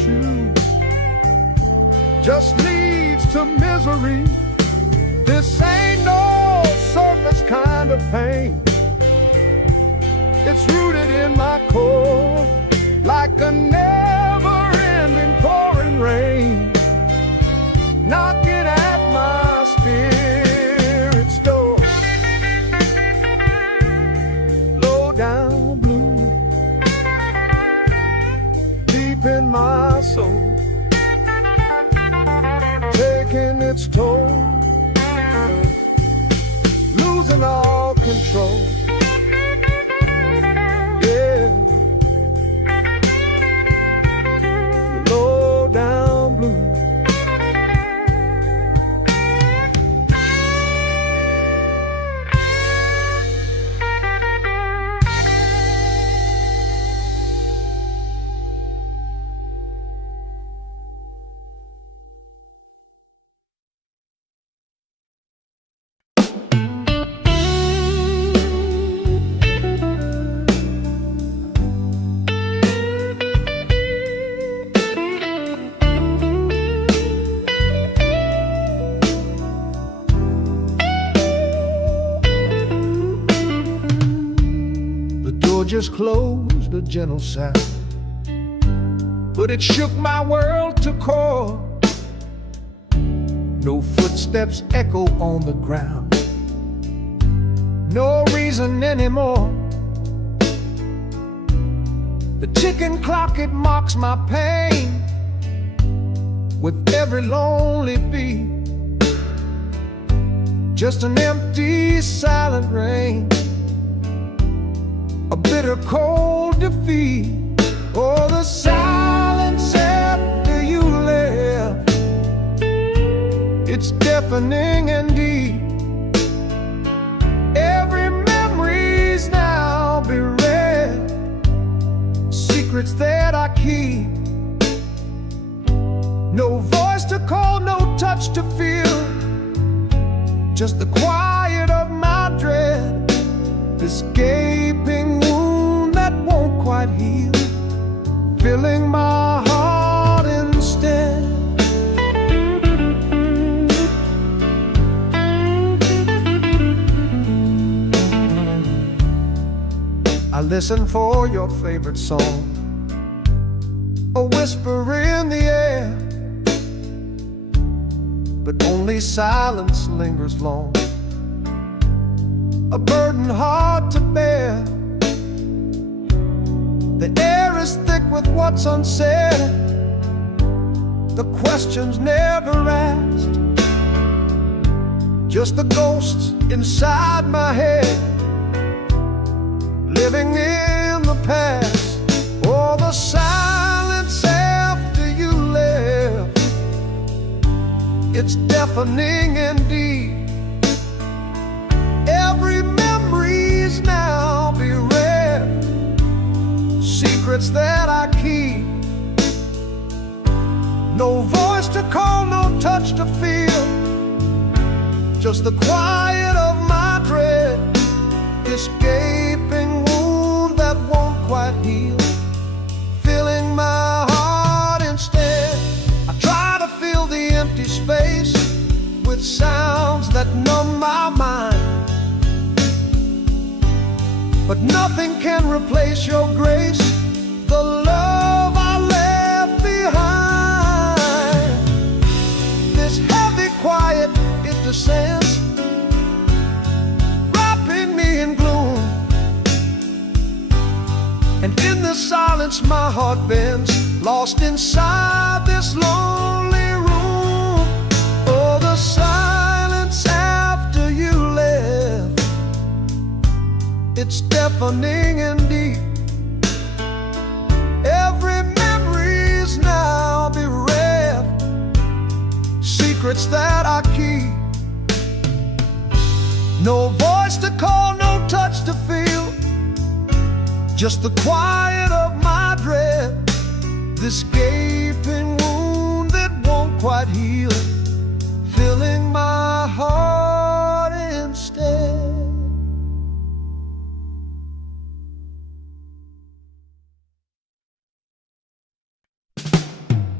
you just leads to misery. This ain't no surface kind of pain. It's rooted in my core, like a never-ending pouring rain, knocking at my spirit's door. Low down blue, deep in my soul, taking its toll, losing all control. Yeah, low down blue. Just closed, a gentle sound, but it shook my world to core. No footsteps echo on the ground, no reason anymore. The ticking clock, it mocks my pain with every lonely beat. Just an empty, silent rain, a bitter cold defeat. Oh, the silence after you left, it's deafening and deep. Every memory's now bereft, secrets that I keep. No voice to call, no touch to feel, just the quiet of my dread. This gaping wound that won't quite heal, filling my heart instead. I listen for your favorite song, a whisper in the air, but only silence lingers long, a burden hard to bear. The air is thick with what's unsaid, the questions never asked, just the ghosts inside my head, living in the past. Oh, the silence after you left, it's deafening indeed. Every memory's now bereft, secrets that I keep. No voice to call, no touch to feel, just the quiet of my dread. This gaping wound that won't quite heal, filling my heart instead. I try to fill the empty space with sounds that numb my mind, but nothing can replace your grace, the love I left behind. This heavy quiet, it descends, wrapping me in gloom, and in the silence my heart bends, lost inside this lonely room. Oh, the silence after you left, it's deafening and deep. Every memory's now bereft, secrets that I keep. No voice to call, no touch to feel, just the quiet of my dread. This gaping wound that won't quite heal, filling my heart instead.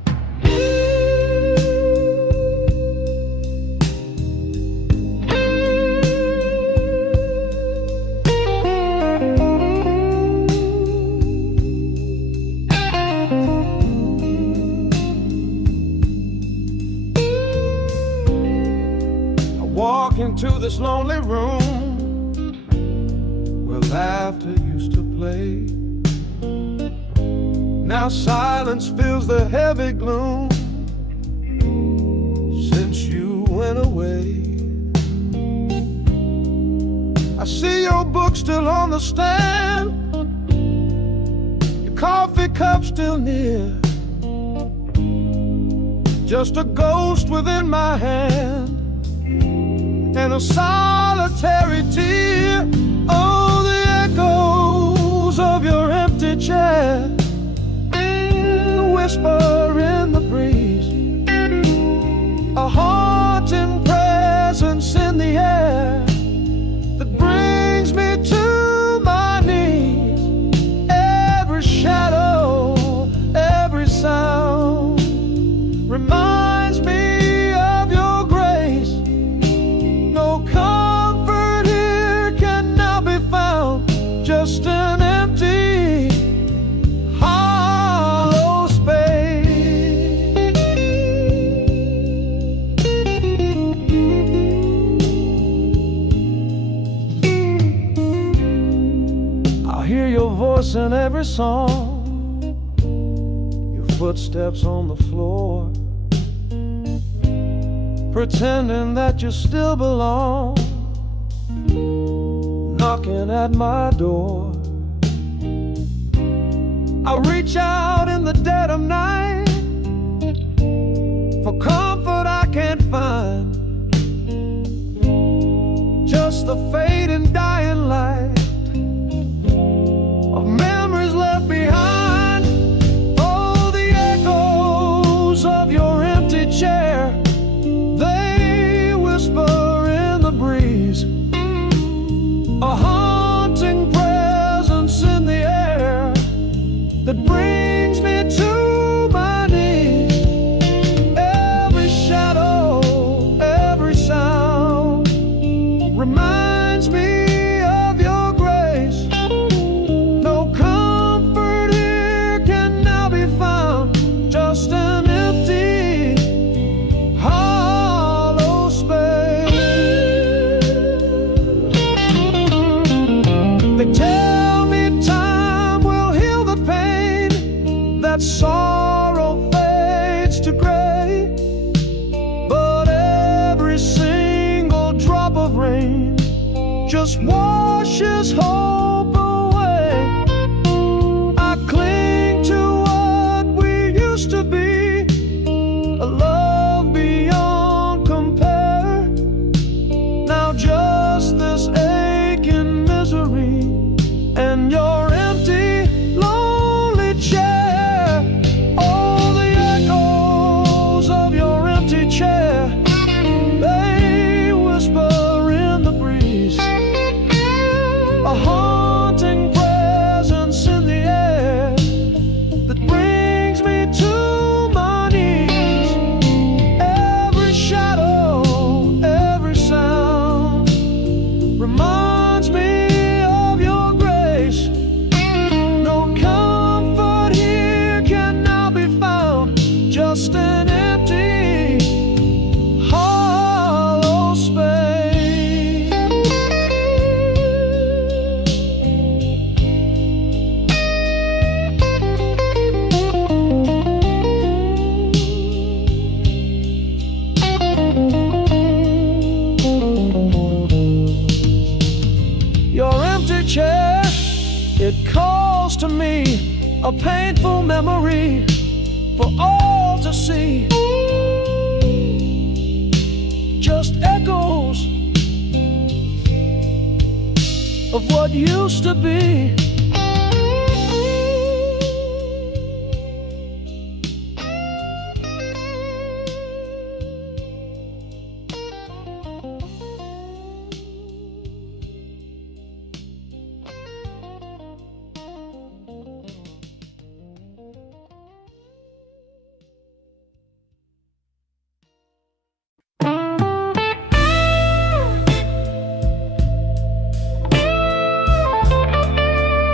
to this lonely room where laughter used to play. Now silence fills the heavy gloom since you went away. I see your book still on the stand, your coffee cup still near, just a ghost within my hand and a solitary tear. Oh, the echoes of your empty chair, the whisper in the breeze, a haunting presence in the air that brings me to my knees. Every shadow, every sound reminds me of your grace. No comfort here can now be found, just an empty, hollow space. I hear your voice in every song, your footsteps on the floor, pretending that you still belong, knocking at my door. I reach out in the dead of night for comfort I can't find, just the fading dying light of memories left behind. Oh, the echoes of your empty chair, they whisper in the breeze, a haunting presence in the air that brings me to my knees. Every shadow, every sound reminds me of your grace. No comfort here can now be found, just an empty, hollow space. They tell me time will heal the pain, that sorrow fades to gray, but every single drop of rain just washes hope away. I cling to what we used to be, a love beyond compare. Now just this aching misery and your empty, lonely chair. Oh, the echoes of your empty chair, they whisper in the breeze, a haunting presence in the air that brings me to my knees. Every shadow, every sound reminds me of your grace. No comfort here can now be found, just an empty, hollow space. Your empty chair, it calls to me, a painful memory for all to see. Just echoes of what used to be.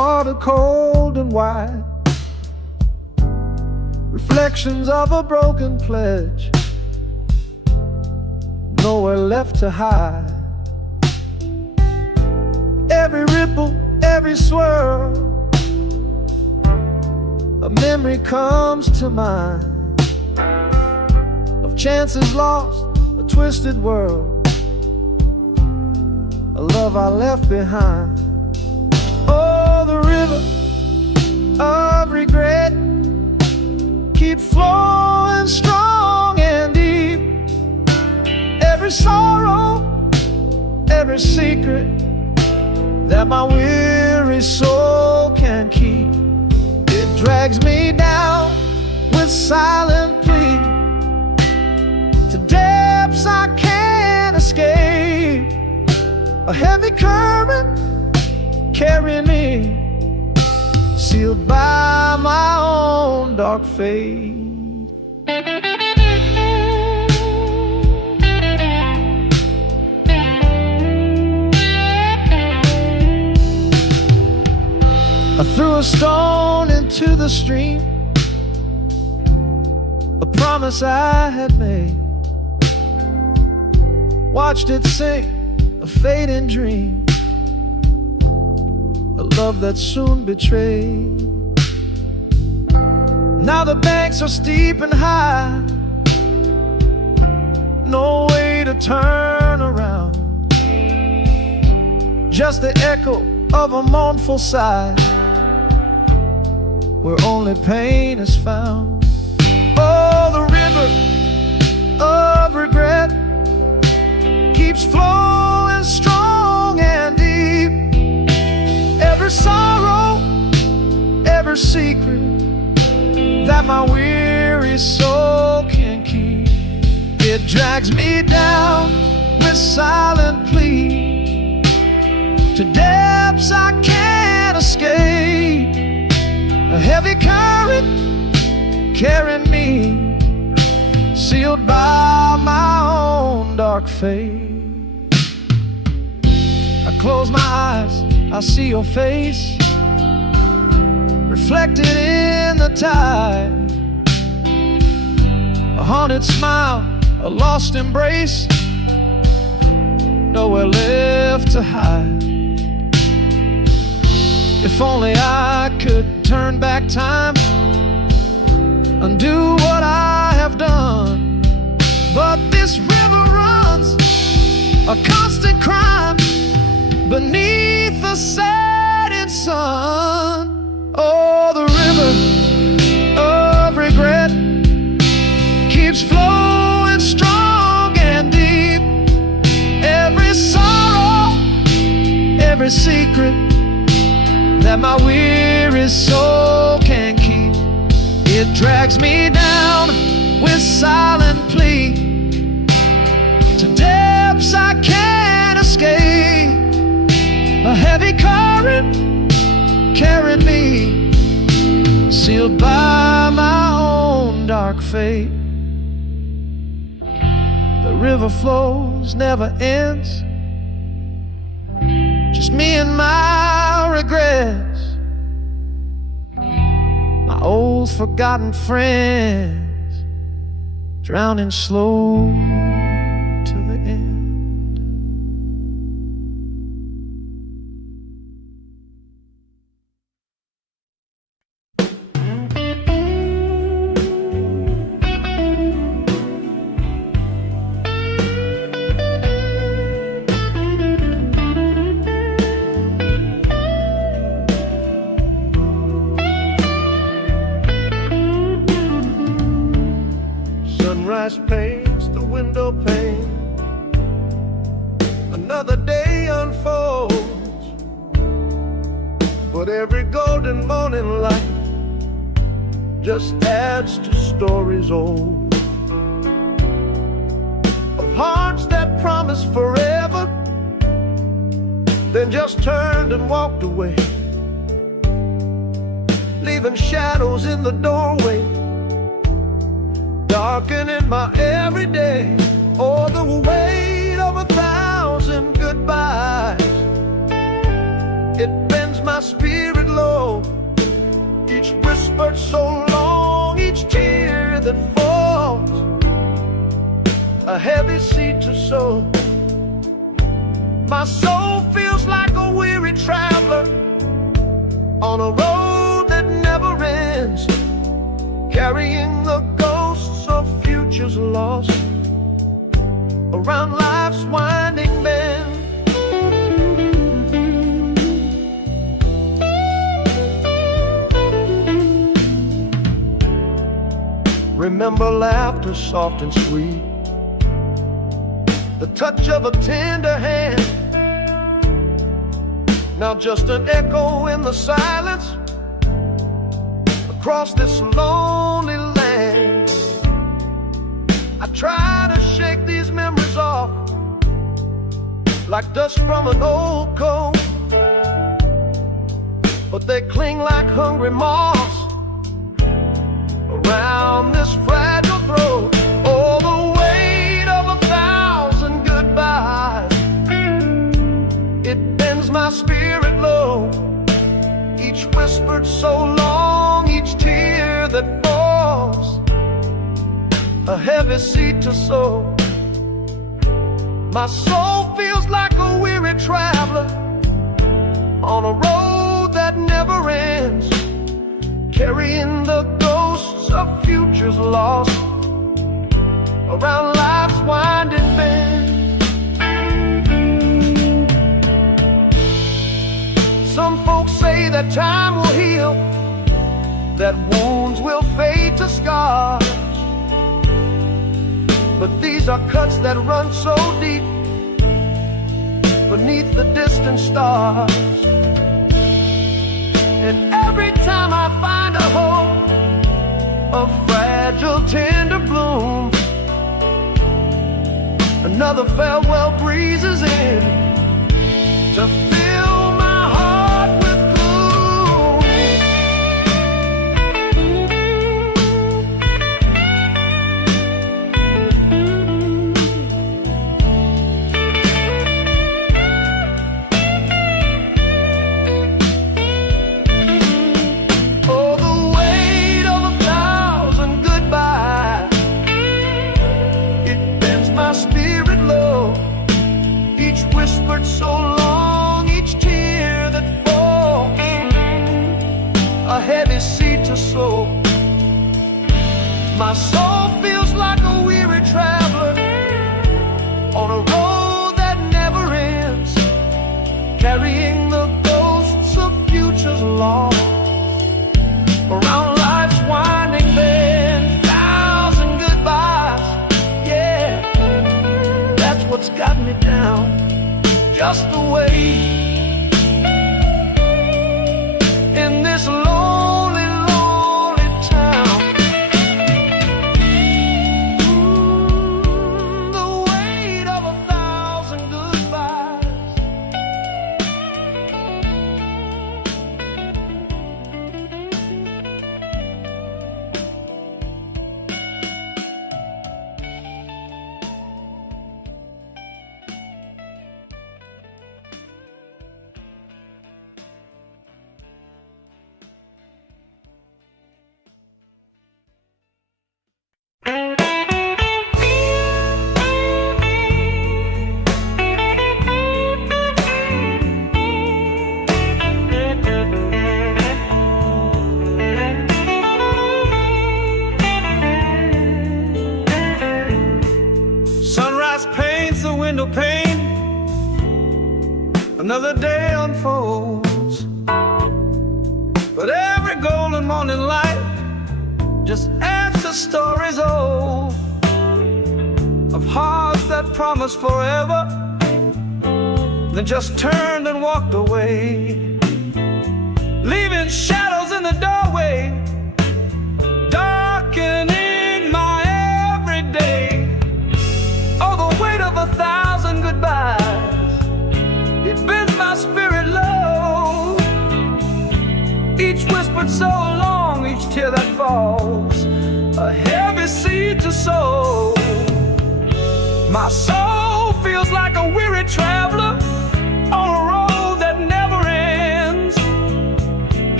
the cold and wide, reflections of a broken pledge, nowhere left to hide. Every ripple, every swirl, a memory comes to mind of chances lost, a twisted world, a love I left behind. Oh, the river of regret keeps flowing strong and deep. Every sorrow, every secret that my weary soul can keep, it drags me down with silent plea to depths I can't escape. A heavy current carrying me, sealed by my own dark fate. I threw a stone into the stream, a promise I had made. Watched it sink, a fading dream, a love that soon betrayed. Now the banks are steep and high, no way to turn around, just the echo of a mournful sigh, where only pain is found. Oh, the river of regret keeps flowing strong and deep. Every sorrow, every secret that my weary soul can keep, it drags me down with silent plea to depths I can't escape. A heavy current carrying me, sealed by my own dark fate. I close my eyes, I see your face reflected in the tide. A haunted smile, a lost embrace, nowhere left to hide. If only I could turn back time, undo what I have done. But this river runs a constant crime beneath the setting sun. Oh, the river of regret keeps flowing strong and deep. Every sorrow, every secret that my weary soul can keep, it drags me down with silent plea to depths I can't escape. A heavy current carrying me, sealed by my own dark fate. The river flows, never ends, just me and my regrets, my old forgotten friends, drowning slow to the end. Sunrise paints the window pane, another day unfolds, but every golden morning light just adds to stories old, of hearts that promised forever, then just turned and walked away, leaving shadows in the doorway, darkening my everyday. Oh, the weight of 1,000 goodbyes, it bends my spirit low, each whispered so long, each tear that falls, a heavy seed to sow. My soul feels like a weary traveler on a road that never ends, carrying the ghosts of futures lost around life's winding bend. Remember laughter soft and sweet, the touch of a tender hand. Now just an echo in the silence across this lonely land. I try to shake these memories off like dust from an old coat, but they cling like hungry moths around this fragile throat. Oh, the weight of 1,000 goodbyes, it bends my spirit low. Each whispered so long, each tear that falls, a heavy seed to sow. My soul feels like a weary traveler on a road that never ends, carrying the ghosts of futures lost around life's winding bend. Some folks say that time will heal, that wounds will fade to scars, but these are cuts that run so deep beneath the distant stars. And every time I find a hope, a fragile tender bloom, another farewell breezes in to fill my heart with gloom. Oh, the weight of 1,000 goodbyes, it bends my spirit low. Each whispered so long, each tear that falls, a heavy seed to sow. My soul feels like a weary traveler on a road that never ends, carrying the ghosts of futures lost around life's winding bend. 1,000 goodbyes, yeah, that's what's got me down, just the way in this lonely, lonely town. The weight of 1,000 goodbyes. Sunrise paints the window pane, another day unfolds, but every golden morning light just adds to stories old of hearts that promised forever, then just turned and walked away, leaving shadows in the doorway, darkening my everyday. Oh, the weight of 1,000 goodbyes, it bends my spirit low. Each whispered so long, each tear that falls, a heavy seed to sow. My soul feels like a weary traveler on a road that never ends,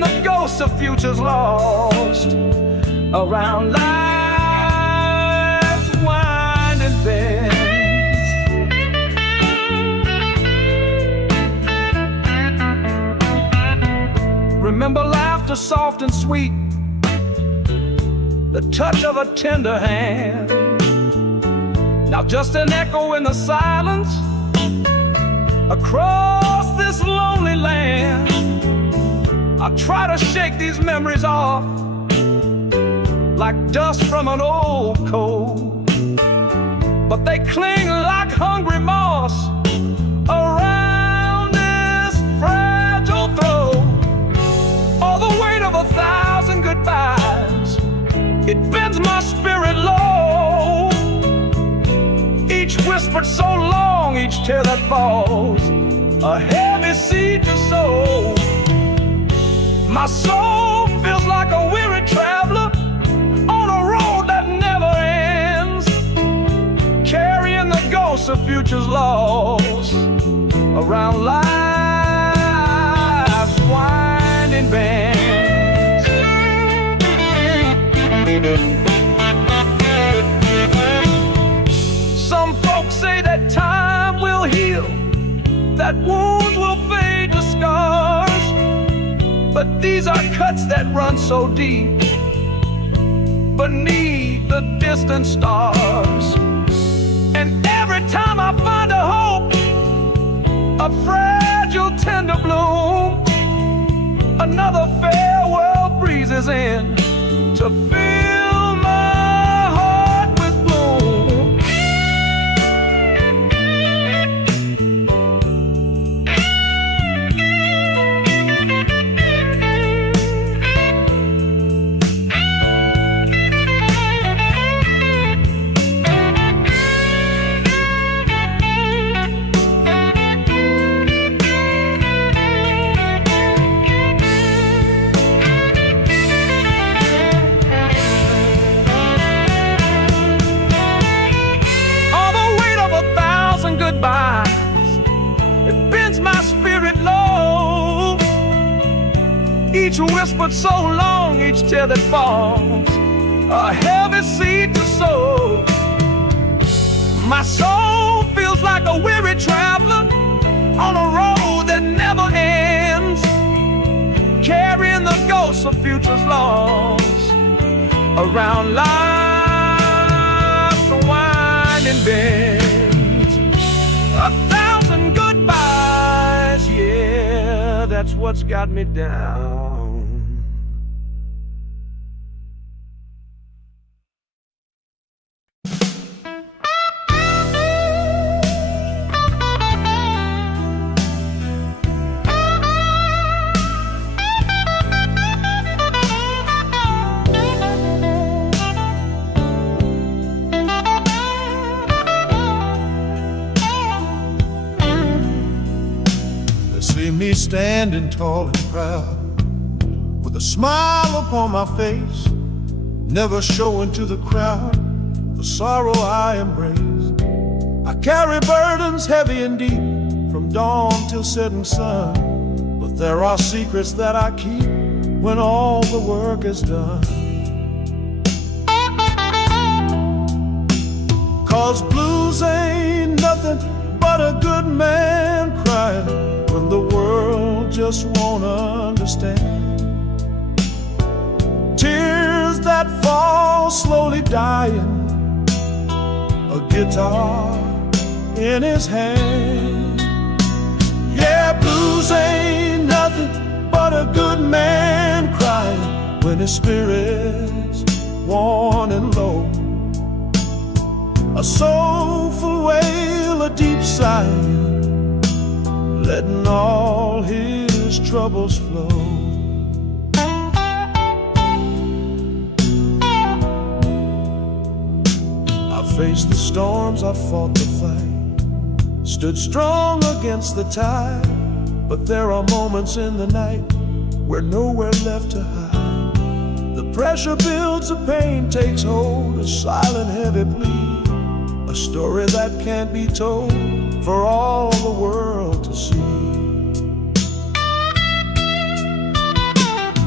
the ghosts of futures lost around life's winding bends. Remember laughter soft and sweet, the touch of a tender hand. Now just an echo in the silence across this lonely land. I try to shake these memories off like dust from an old coat, but they cling like hungry moss around this fragile throat. All the weight of 1,000 goodbyes, it bends my spirit low. Each whispered so long, each tear that falls, a heavy seed to sow. My soul feels like a weary traveler on a road that never ends, carrying the ghosts of futures lost around life's winding bends. Some folks say that time will heal, that wounds will fade to scars, but these are cuts that run so deep beneath the distant stars. And every time I find a hope, a fragile tender bloom, another farewell breezes in to fill my heart with gloom. It bends my spirit low. Each whispered so long, each tear that falls, a heavy seed to sow. My soul feels like a weary traveler on a road that never ends, carrying the ghosts of futures lost around life's winding bend. 1,000 goodbyes, yeah, that's what's got me down. Me standing tall and proud, with a smile upon my face, never showing to the crowd the sorrow I embrace. I carry burdens heavy and deep, from dawn till setting sun, but there are secrets that I keep when all the work is done. 'Cause blues ain't nothing but a good man crying when the world just won't understand. Tears that fall slowly dying, a guitar in his hand. Yeah, blues ain't nothing but a good man crying when his spirit's worn and low. A soulful wail, a deep sigh, letting all his troubles flow. I faced the storms, I fought the fight, stood strong against the tide, but there are moments in the night where nowhere left to hide. The pressure builds, the pain takes hold, a silent heavy plea, a story that can't be told for all the world to see.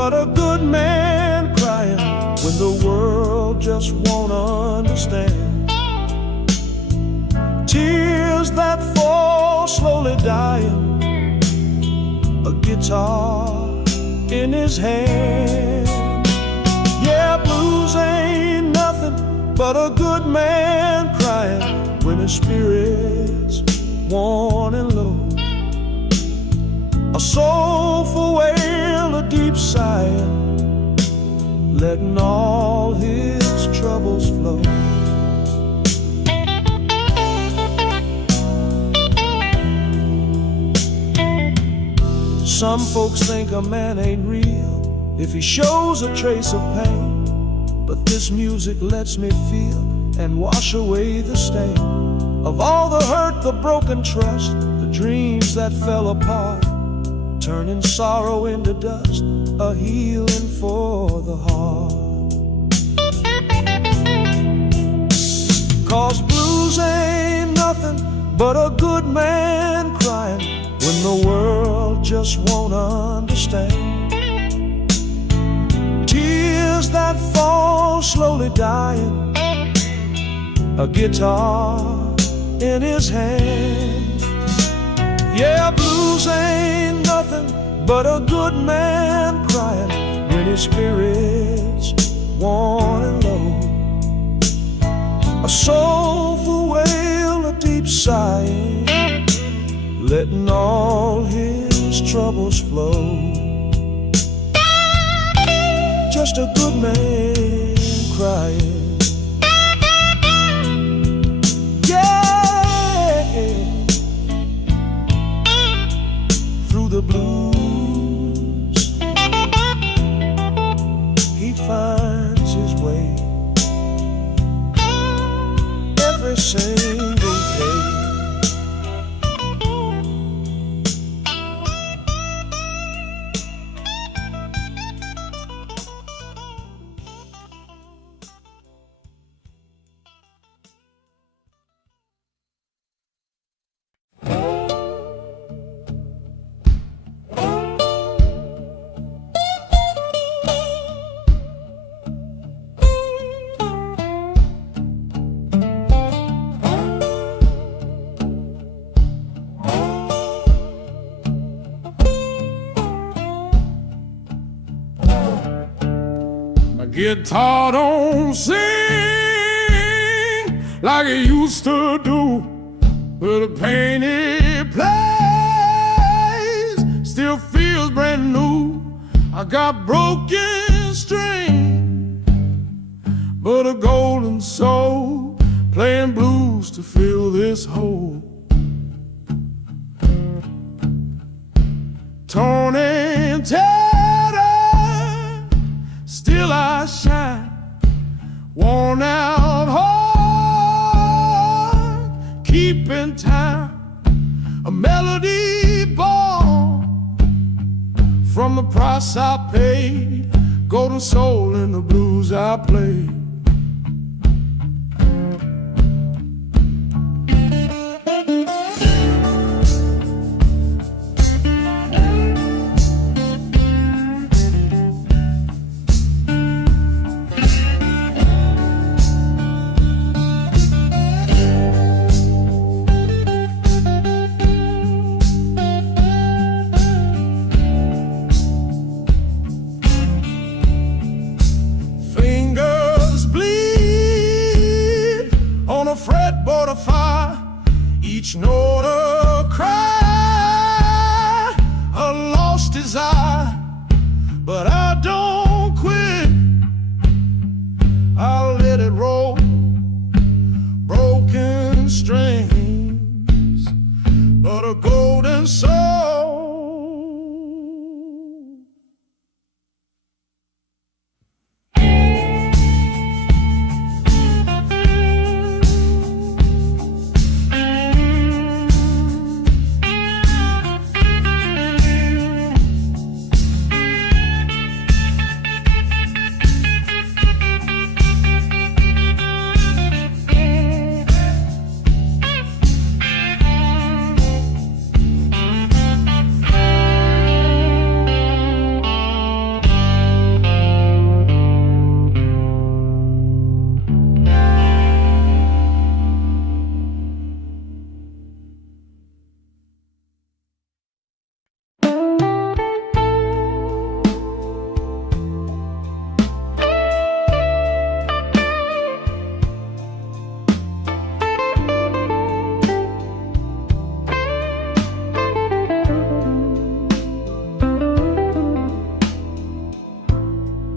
but a good man crying when the world just won't understand. Tears that fall slowly dying, a guitar in his hand. Yeah, blues ain't nothing but a good man crying when his spirit's worn and low. A soulful wail, a deep sighing, letting all his troubles flow. Some folks think a man ain't real if he shows a trace of pain, but this music lets me feel and wash away the stain of all the hurt, the broken trust, the dreams that fell apart, turning sorrow into dust, a healing for the heart. 'Cause blues ain't nothing but a good man crying when the world just won't understand. Tears that fall slowly dying, a guitar in his hand. Yeah, blues ain't nothing but a good man crying when his spirit's worn and low. A soulful wail, a deep sighing, letting all his troubles flow. Just a good man crying. Yeah, through the blues he finds his way every single day. Guitar don't sing like it used to do, but the pain it plays still feels brand new. I got broken string, but a golden soul playing blues to fill this hole. Torn and tattered, still I shine, worn out heart, keeping time, a melody born from the price I paid, golden soul in the blues I played. Fretboard of fire, each note a cry, a lost desire, but I don't quit. I'll let it roll, broken strings, but a golden soul.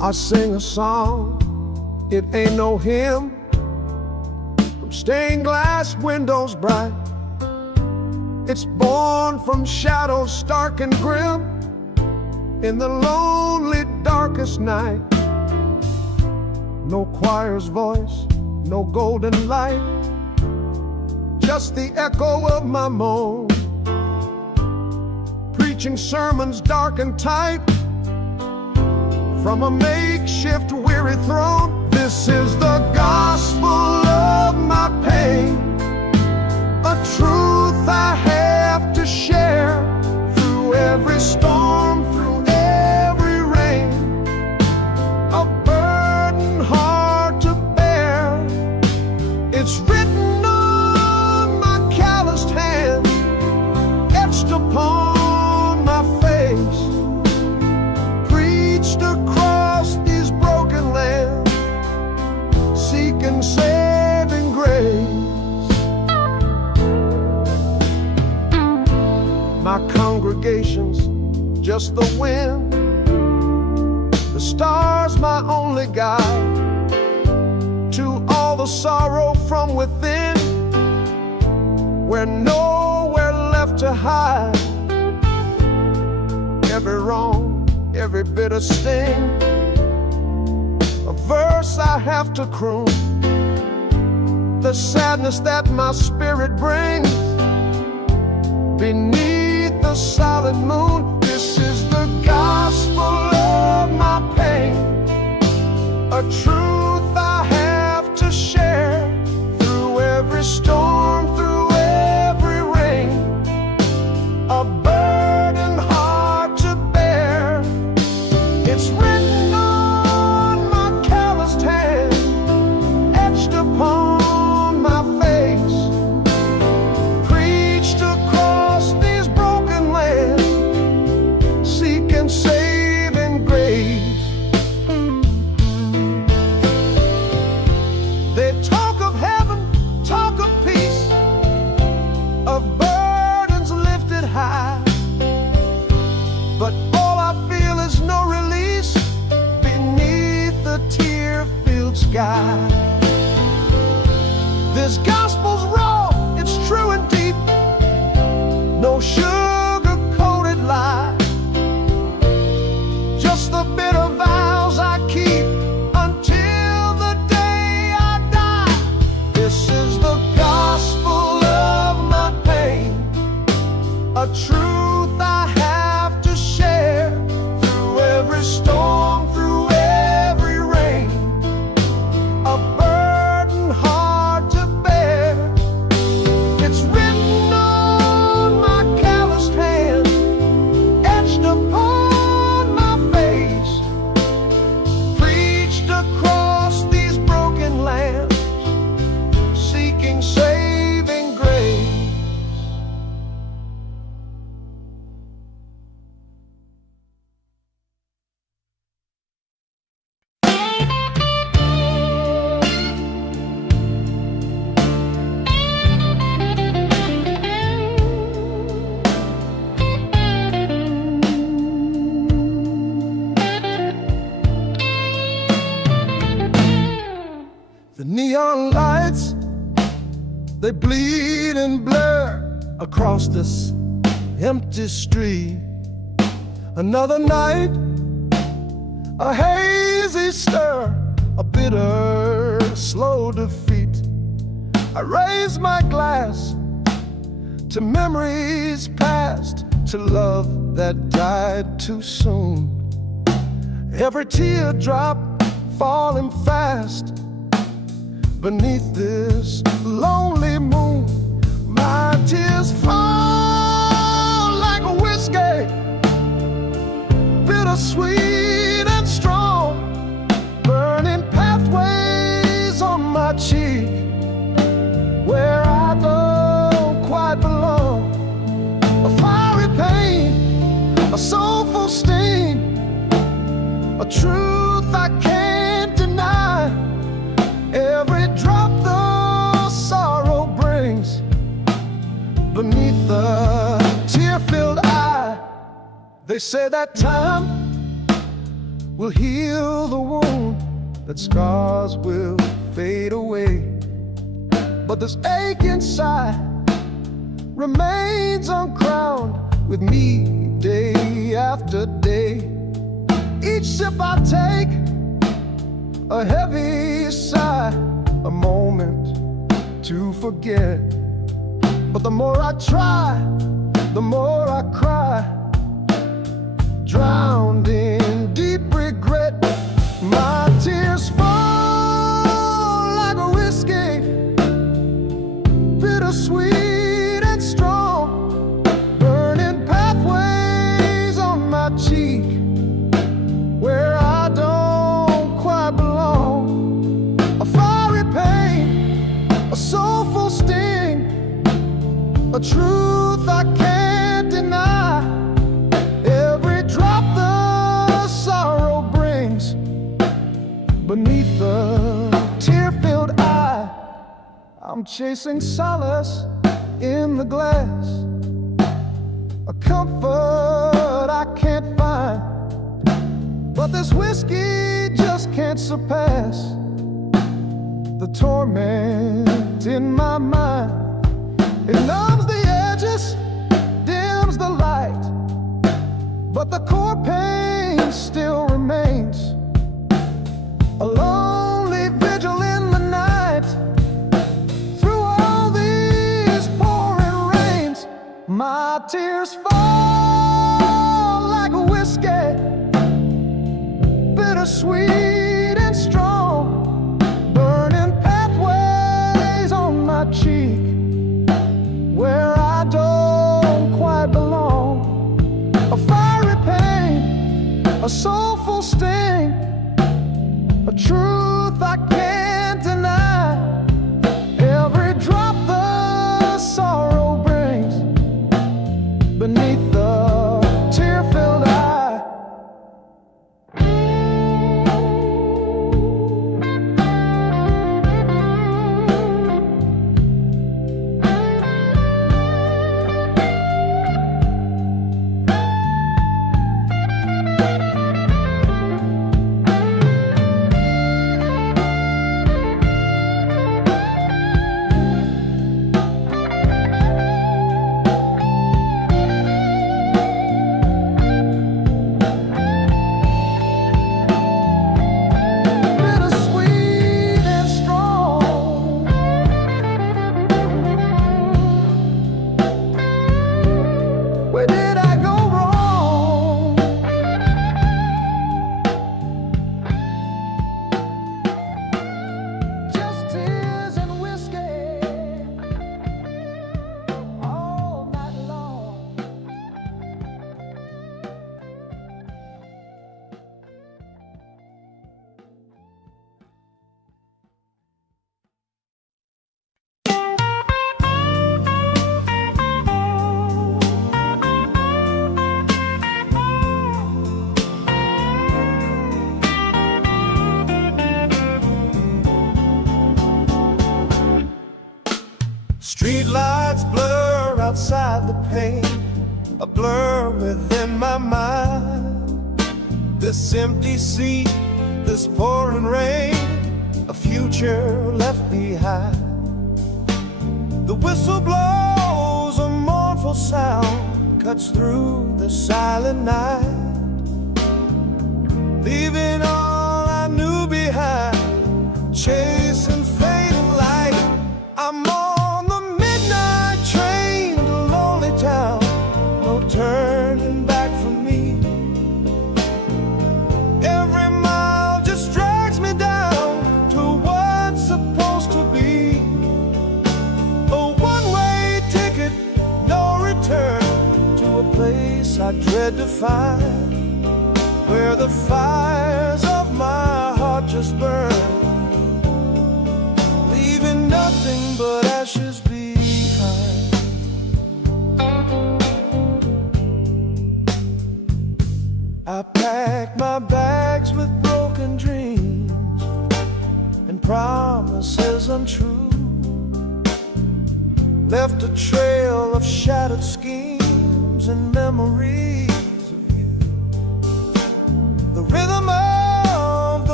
I sing a song, it ain't no hymn, from stained glass windows bright. It's born from shadows stark and grim, in the lonely darkest night. No choir's voice, no golden light, just the echo of my moan, preaching sermons dark and tight from a makeshift weary throne. This is the gospel of my pain, a truth I have to share through every storm, through every rain, a burden hard to bear. It's written on my calloused hand, etched upon my face, preached across these broken lands, seeking saving grace. My congregation's just the wind, the stars my only guide, to all the sorrow from within, we're nowhere left to hide. Every wrong, every bitter sting, a verse I have to croon, the sadness that my spirit brings beneath the solid moon. This is the gospel of my pain, a truth I have to share through every storm, through every rain, a burden hard to bear. It's written on my calloused hand, etched upon my face, preached across these broken lands, seeking saving grace. They talk of heaven, talk of peace, of burdens lifted high, but all I feel is no release beneath the tear-filled sky. This gospel's raw, it's true and deep, no sugar-coated lie, just the bitter vows I keep until the day I die. This is the gospel of my pain, a truth I have to share through every storm, through every rain, a burden hard to bear. It's written on my calloused hand, etched upon my face, preached across these broken lands, seeking saving grace. The neon lights, they bleed and blur across this empty street. Another night, a hazy stir, a bitter, slow defeat. I raise my glass to memories past, to love that died too soon. Every teardrop falling fast beneath this lonely moon. My tears fall like a whiskey, bittersweet and strong, burning pathways on my cheek, where I don't quite belong. A fiery pain, a soulful sting, a truth I can't deny. Every drop the sorrow brings beneath the tear-filled eye. They say that time will heal the wound, that scars will fade away. But this ache inside remains uncrowned with me day after day. Each sip I take, a heavy sigh, a moment to forget. But the more I try, the more I cry, drowned in deep regret. My tears fall like a whiskey, bittersweet and strong, burning pathways on my cheek where I don't quite belong. A fiery pain, a soulful sting, a truth I can't deny. Every drop the sorrow brings beneath the tear-filled eye. I'm chasing solace in the glass, a comfort I can't find. But this whiskey just can't surpass the torment in my mind. It numbs the edges, dims the light, but the core pain still remains. A lonely vigil in the night, through all these pouring rains. My tears fall like a whiskey, bittersweet and strong, burning pathways on my cheek where I don't quite belong. A fiery pain, a soulful sting, a truth I can't deny. Every drop the sorrow brings beneath the tear-filled eye. Street lights blur outside the pane, a blur within my mind. This empty seat, this pouring rain, a future left behind. The whistle blows, a mournful sound cuts through the silent night, leaving all I knew behind, chasing fatal light. I'm on the midnight train to lonely town, no turning back for me. Every mile just drags me down to what's supposed to be a one-way ticket, no return, to a place I dread to find, where the fires of my heart just burn, leaving nothing but ashes behind. I packed my bags with broken dreams and promises untrue, left a trail of shattered schemes and memories of you. The rhythm of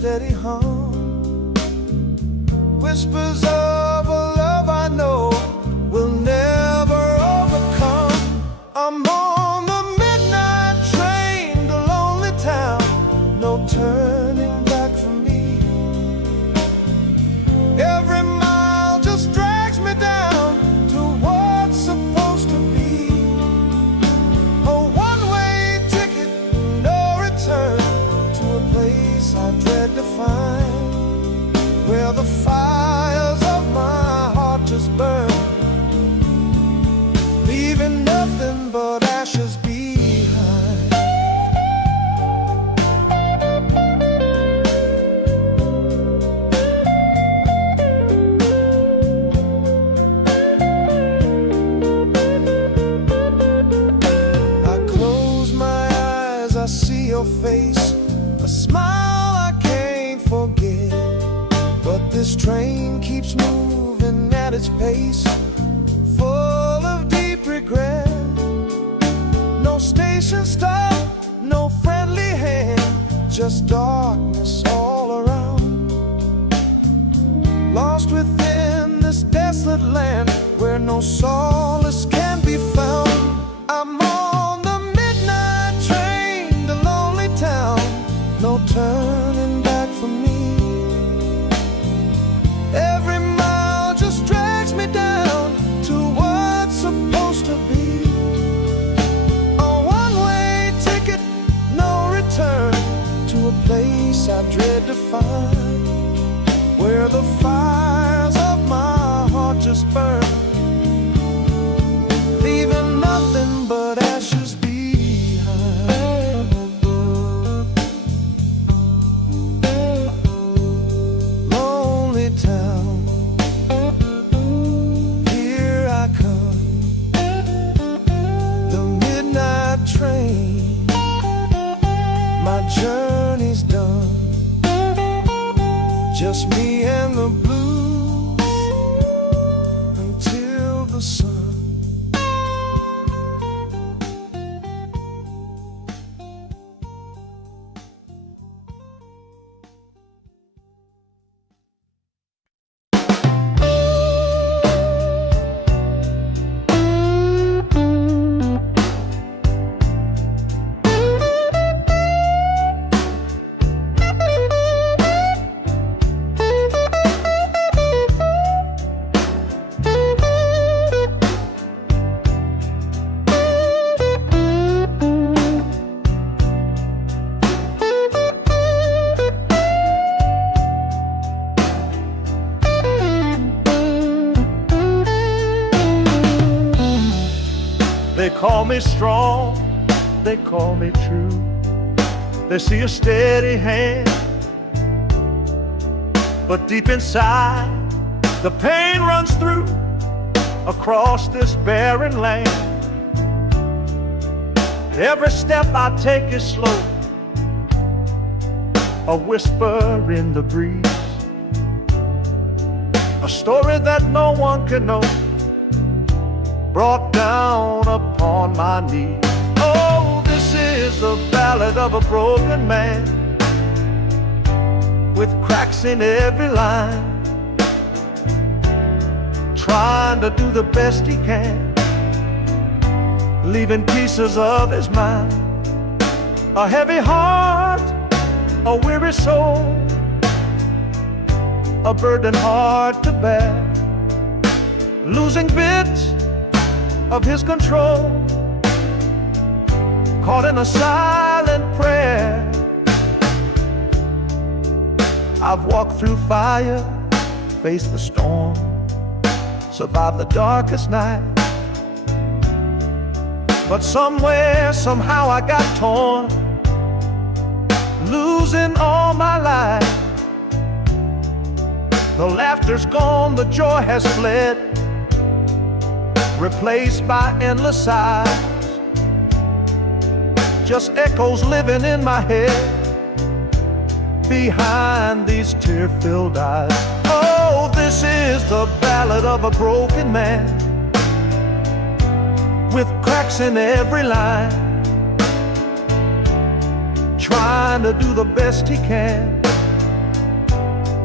steady hum. Whispers of a love I know will never overcome. I'm on the midnight train to lonely town, no turning back for me. Every mile just drags me down to what's supposed to be. A one-way ticket, no return, to a place I dread to find, where the fires of my heart just burn, leaving nothing but ashes behind. I close my eyes, I see your face, a smile I can't forget. But this train keeps moving at its pace, full of deep regret. No station stop, no friendly hand, just darkness all around. Lost within this desolate land where no solace can be found. I'm on the midnight train to lonely town, no turning back for me. Every mile just drags me down to what's supposed to be. A one-way ticket, no return, to a place I dread to find, where the fires of my heart just burn, leaving nothing but ashes behind. Lonely town, here I come, the midnight train, my journey's done, just me and the blues until the sun. They call me strong, they call me true. They see a steady hand, but deep inside the pain runs through across this barren land. Every step I take is slow, a whisper in the breeze, a story that no one can know, brought down upon my knees. Oh, this is the ballad of a broken man, with cracks in every line, trying to do the best he can, leaving pieces of his mind. A heavy heart, a weary soul, a burden hard to bear, losing bits of his control, caught in a silent prayer. I've walked through fire, faced the storm, survived the darkest night, but somewhere, somehow I got torn, losing all my life. The laughter's gone, the joy has fled, replaced by endless sighs, just echoes living in my head behind these tear-filled eyes. Oh, this is the ballad of a broken man, with cracks in every line, trying to do the best he can,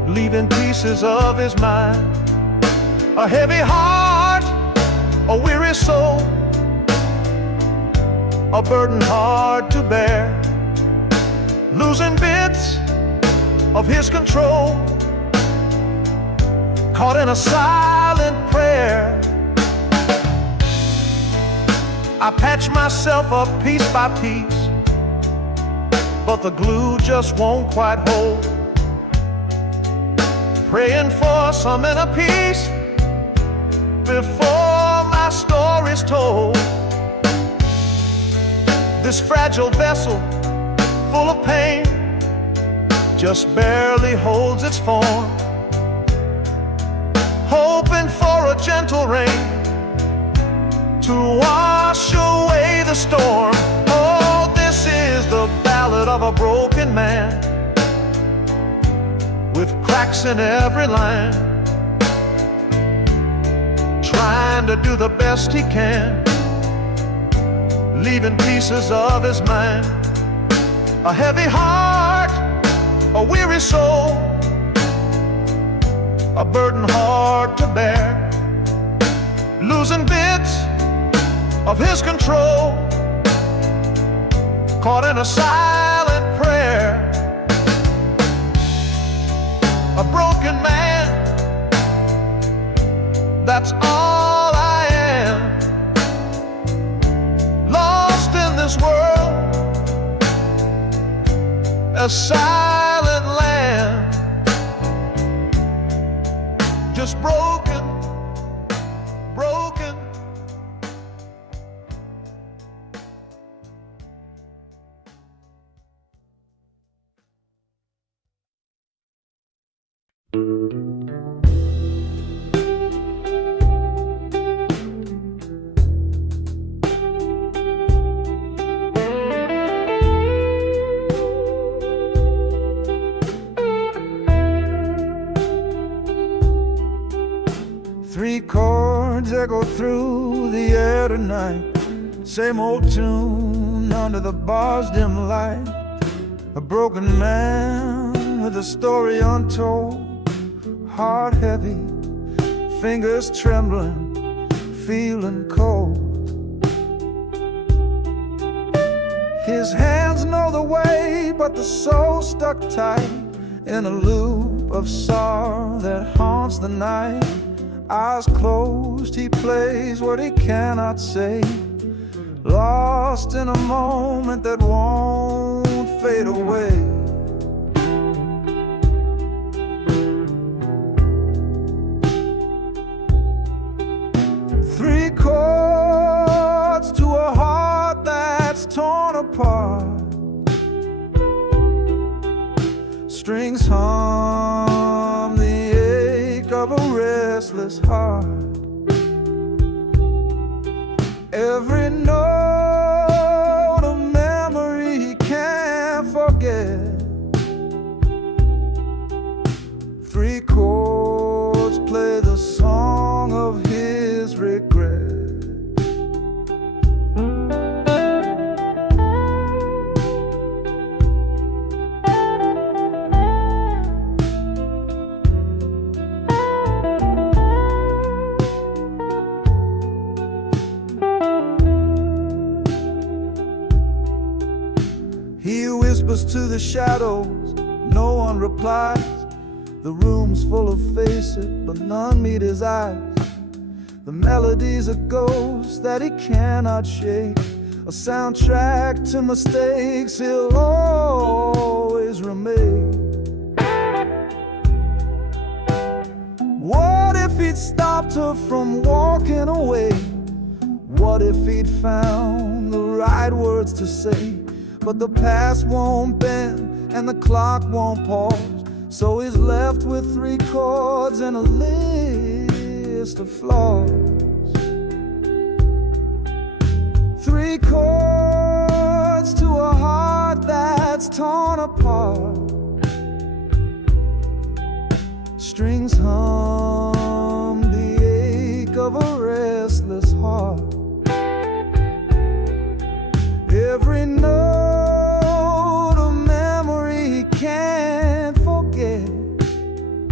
leaving pieces of his mind. A heavy heart, a weary soul, a burden hard to bear, losing bits of his control, caught in a silent prayer. I patch myself up piece by piece, but the glue just won't quite hold. Praying for some inner peace before my story's told. This fragile vessel, full of pain, just barely holds its form, hoping for a gentle rain to wash away the storm. Oh, this is the ballad of a broken man, with cracks in every line, trying to do the best he can, leaving pieces of his mind. A heavy heart, a weary soul, a burden hard to bear, losing bits of his control, caught in a silent prayer. A broken man, that's all I am, lost in this world, a silent land, just broken, broken. Three chords echo through the air tonight, same old tune under the bar's dim light. A broken man with a story untold, heart heavy, fingers trembling, feeling cold. His hands know the way, but the soul stuck tight in a loop of sorrow that haunts the night. Eyes closed, he plays what he cannot say, lost in a moment that won't fade away. Three chords to a heart that's torn apart, strings hum the ache of a restless heart. Every note a memory he can't forget. Three chords play the song of his regret. He whispers to the shadows, no one replies. The room's full of faces, but none meet his eyes. The melody's a ghost that he cannot shake, a soundtrack to mistakes he'll always remake. What if he'd stopped her from walking away? What if he'd found the right words to say? But the past won't bend and the clock won't pause, so he's left with three chords and a list of flaws. Three chords to a heart that's torn apart, strings hum the ache of a restless heart. Every note a memory he can't forget.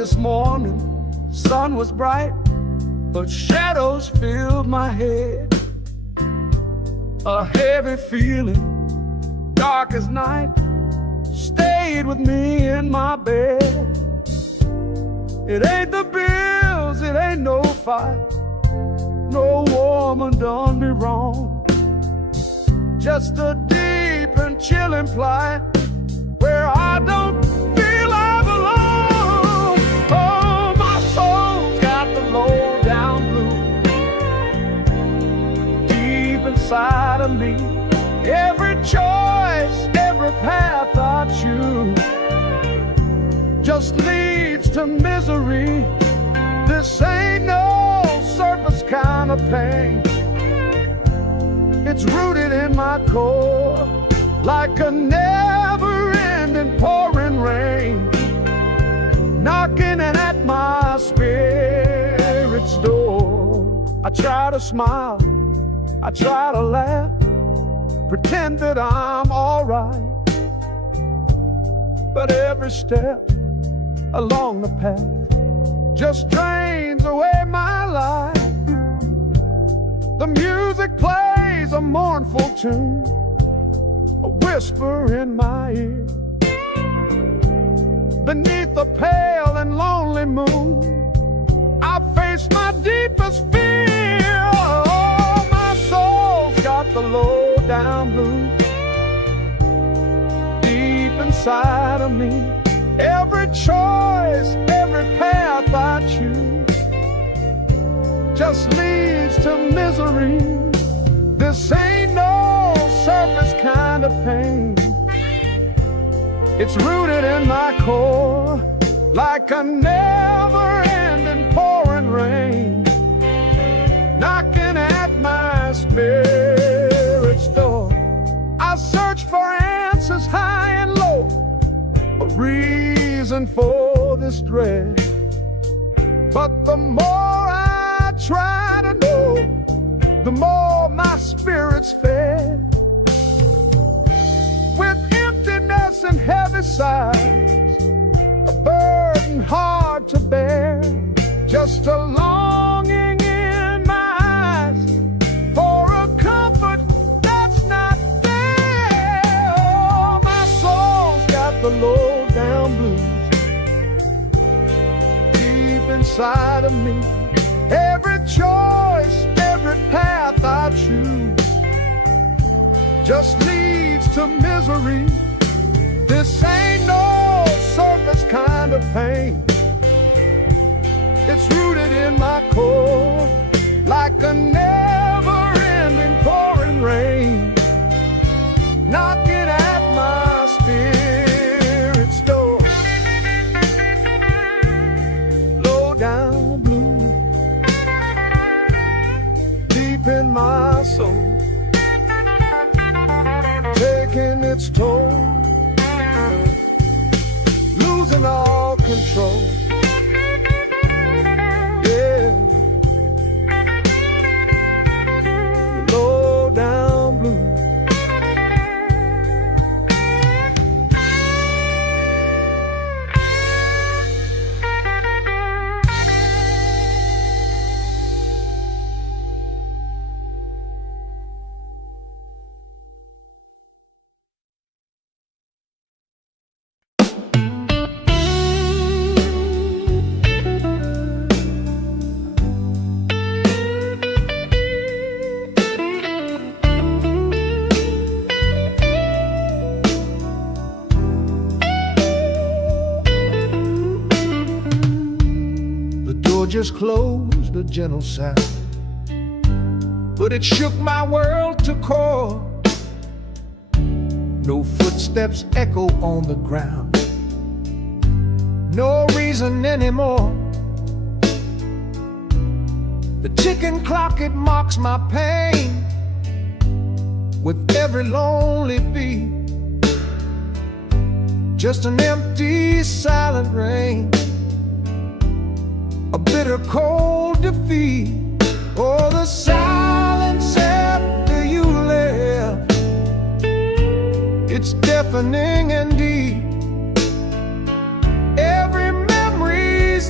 this morning, sun was bright, but shadows filled my head. A heavy feeling, dark as night, stayed with me in my bed. It ain't the bills, it ain't no fight, no woman done me wrong. Just a deep and chilling plight where I don't feel I belong. Oh, my soul's got the low down blues deep inside of me. Every choice, every path I choose just leads to misery. This ain't no surface kind of pain. It's rooted in my core like a never-ending pouring rain, knocking at my spirit's door. I try to smile, I try to laugh, pretend that I'm alright, but every step along the path just drains away my life. The music plays a mournful tune, a whisper in my ear. Beneath the pale and lonely moon, I face my deepest fear. Oh, my soul's got the low down blues deep inside of me. Every choice, every path I choose just leads to misery. This ain't no surface kind of pain. It's rooted in my core like a never-ending pouring rain, knocking at my spirit's door. I search for answers high and low, a reason for this dread. But the more I try to know, the more my spirit's fed. With emptiness and heavy sighs, a burden hard to bear, just a longing in my eyes for a comfort that's not there. Oh, my soul's got the low down blues deep inside of me. Every choice, every path I choose just leads to misery. This ain't no surface kind of pain. It's rooted in my core like a never-ending pouring rain, knocking at my spirit's door. Low down blue deep in my soul, taking its toll, losing all control. Yeah, low down blue. Just closed, a gentle sound, but it shook my world to core. No footsteps echo on the ground, no reason anymore. The ticking clock, it mocks my pain with every lonely beat. Just an empty, silent rain, a bitter cold defeat. Oh, the silence after you left, it's deafening and deep. Every memory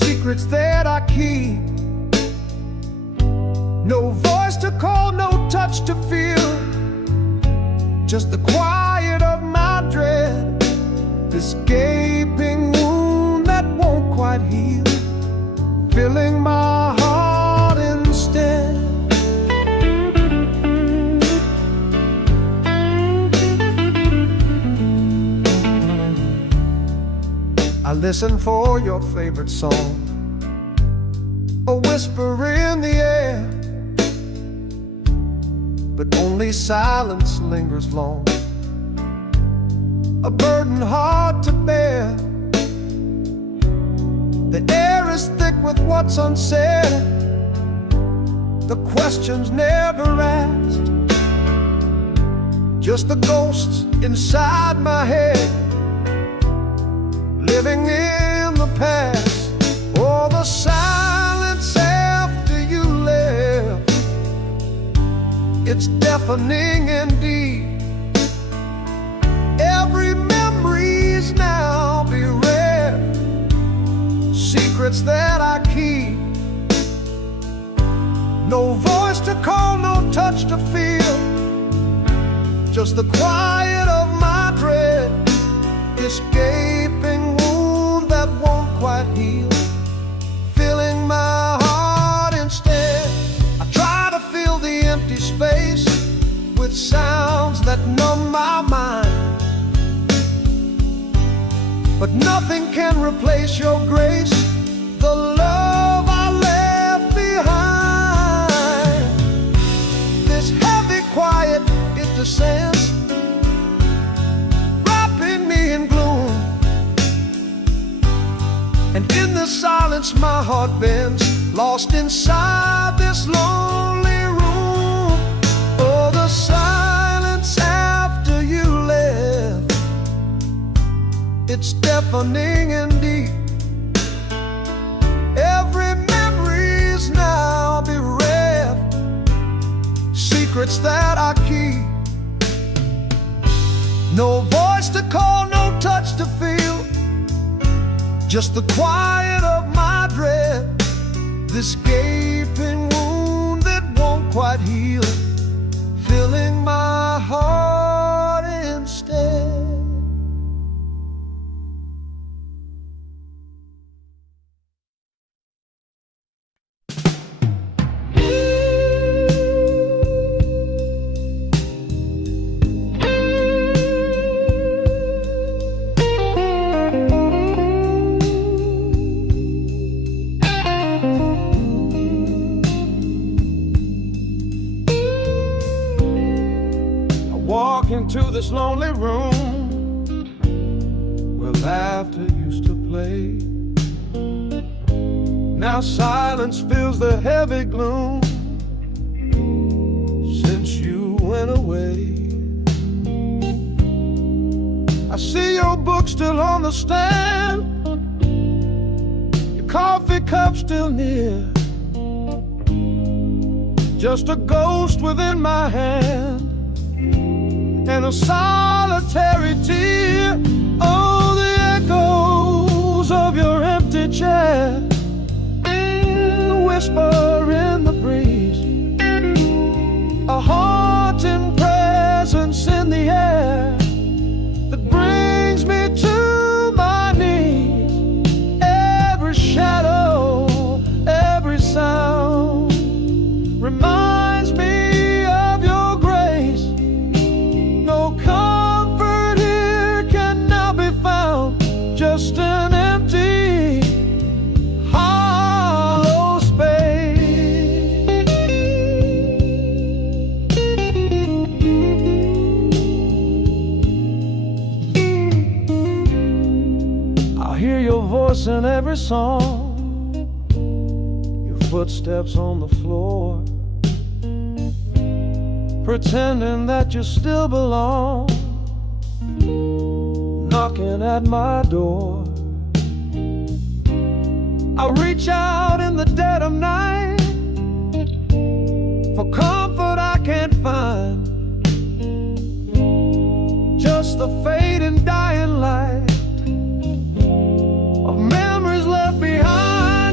secrets that I keep. No voice to call, no touch to feel, just the quiet of my dread, this gaping wound that won't quite heal, filling my heart instead. I listen for your favorite song, a whisper in the air, but only silence lingers long, a burden hard to bear. The air is thick with what's unsaid, the questions never asked, just the ghosts inside my head, living in the past. Oh, the silence after you left, it's deafening indeed. Every memory's now bereft, secrets that I keep. No voice to call, no touch to feel, just the quiet of my dread, this gaping wound that won't quite heal, filling my heart instead. I try to fill the empty space with sounds that numb my mind, but nothing can replace your grace, the love I left behind. This heavy quiet, it descends, wrapping me in gloom, and in the silence my heart bends, lost inside this lonely room. Oh, the silence after you left, it's deafening indeed. Every memory's now bereft, secrets that I keep. No voice to call, no touch to feel, just the quiet of my dread, this gaping wound that won't quite heal, filling my heart instead. Into this lonely room where laughter used to play. Now silence fills the heavy gloom since you went away. I see your book still on the stand, your coffee cup still near, just a ghost within my hand and a solitary tear. Oh, the echoes of your empty chair, a whisper in the breeze, a haunting presence in the air that brings me to my knees. Every shadow, every sound reminds me of your grace. No comfort here can now be found, just an empty, hollow space. I hear your voice in every song, your footsteps on the floor, pretending that you still belong, knocking at my door. I reach out in the dead of night for comfort I can't find, just the fading dying light of memories left behind.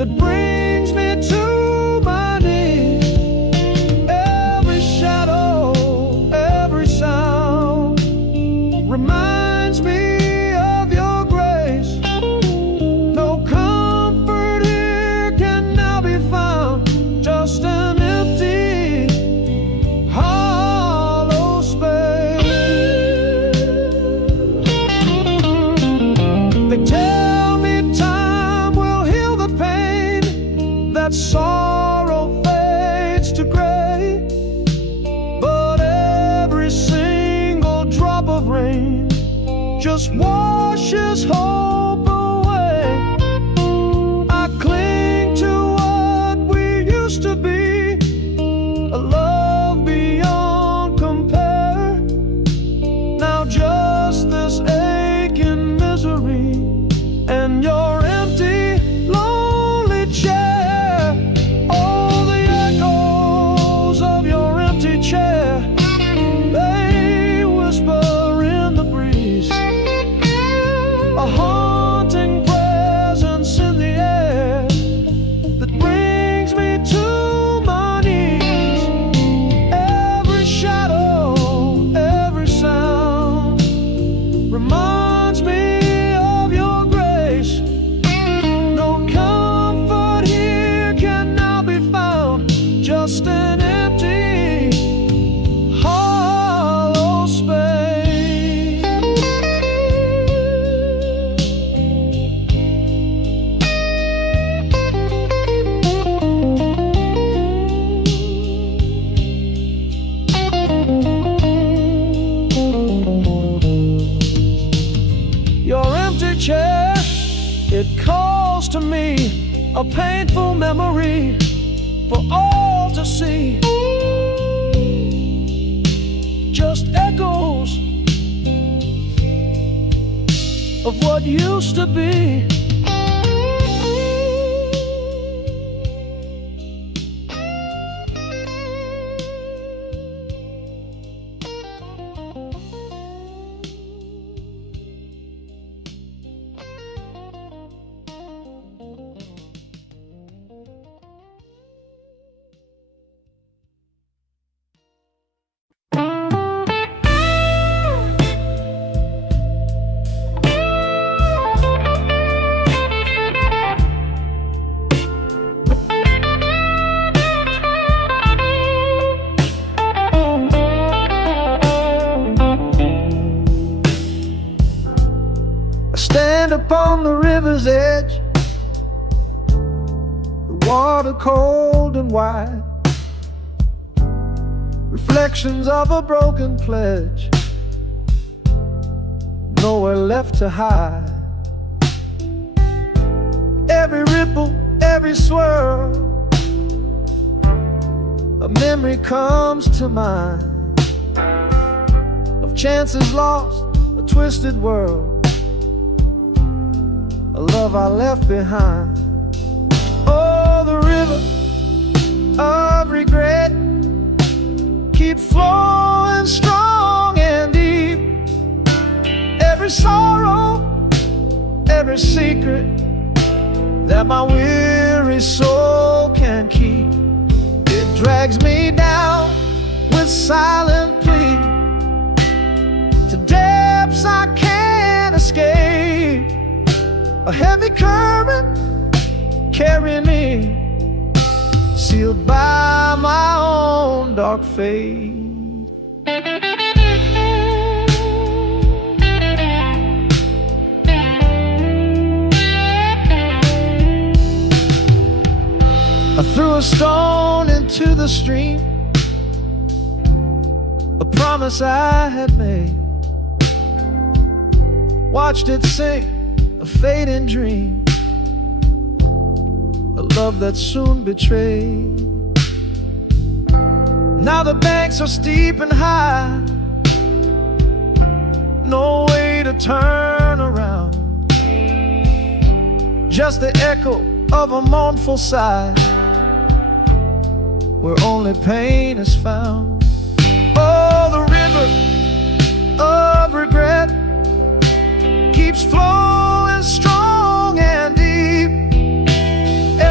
that brings me to my knees. Every shadow, every sound reminds me of your grace. No comfort here can now be found, just an empty, hollow space. They tell me time will heal the pain, that sorrow fades to gray, but every single drop of rain just washes hope away. I cling to what we used to be, a love beyond compare. Now just this aching misery and your empty, lonely chair. Oh, the echoes of your empty chair, they whisper in the breeze, a haunting presence in the air that brings me to my knees. Every shadow, every sound reminds me of your grace. No comfort here can now be found, just an empty, hollow space. Your empty chair, it calls to me, a painful memory for all to see. Just echoes of what used to be. I stand upon the river's edge, the water cold and wide, reflections of a broken pledge, nowhere left to hide. Every ripple, every swirl, a memory comes to mind of chances lost, a twisted world, a love I left behind. Oh, the river of regret keeps flowing strong and deep. Every sorrow, every secret that my weary soul can keep, it drags me down with silent plea to depths I can't escape. A heavy current carrying me, sealed by my own dark fate. I threw a stone into the stream, a promise I had made, watched it sink, a fading dream, a love that soon betrayed. Now the banks are steep and high, no way to turn around, just the echo of a mournful sigh, where only pain is found. Oh, the river of regret keeps flowing strong and deep.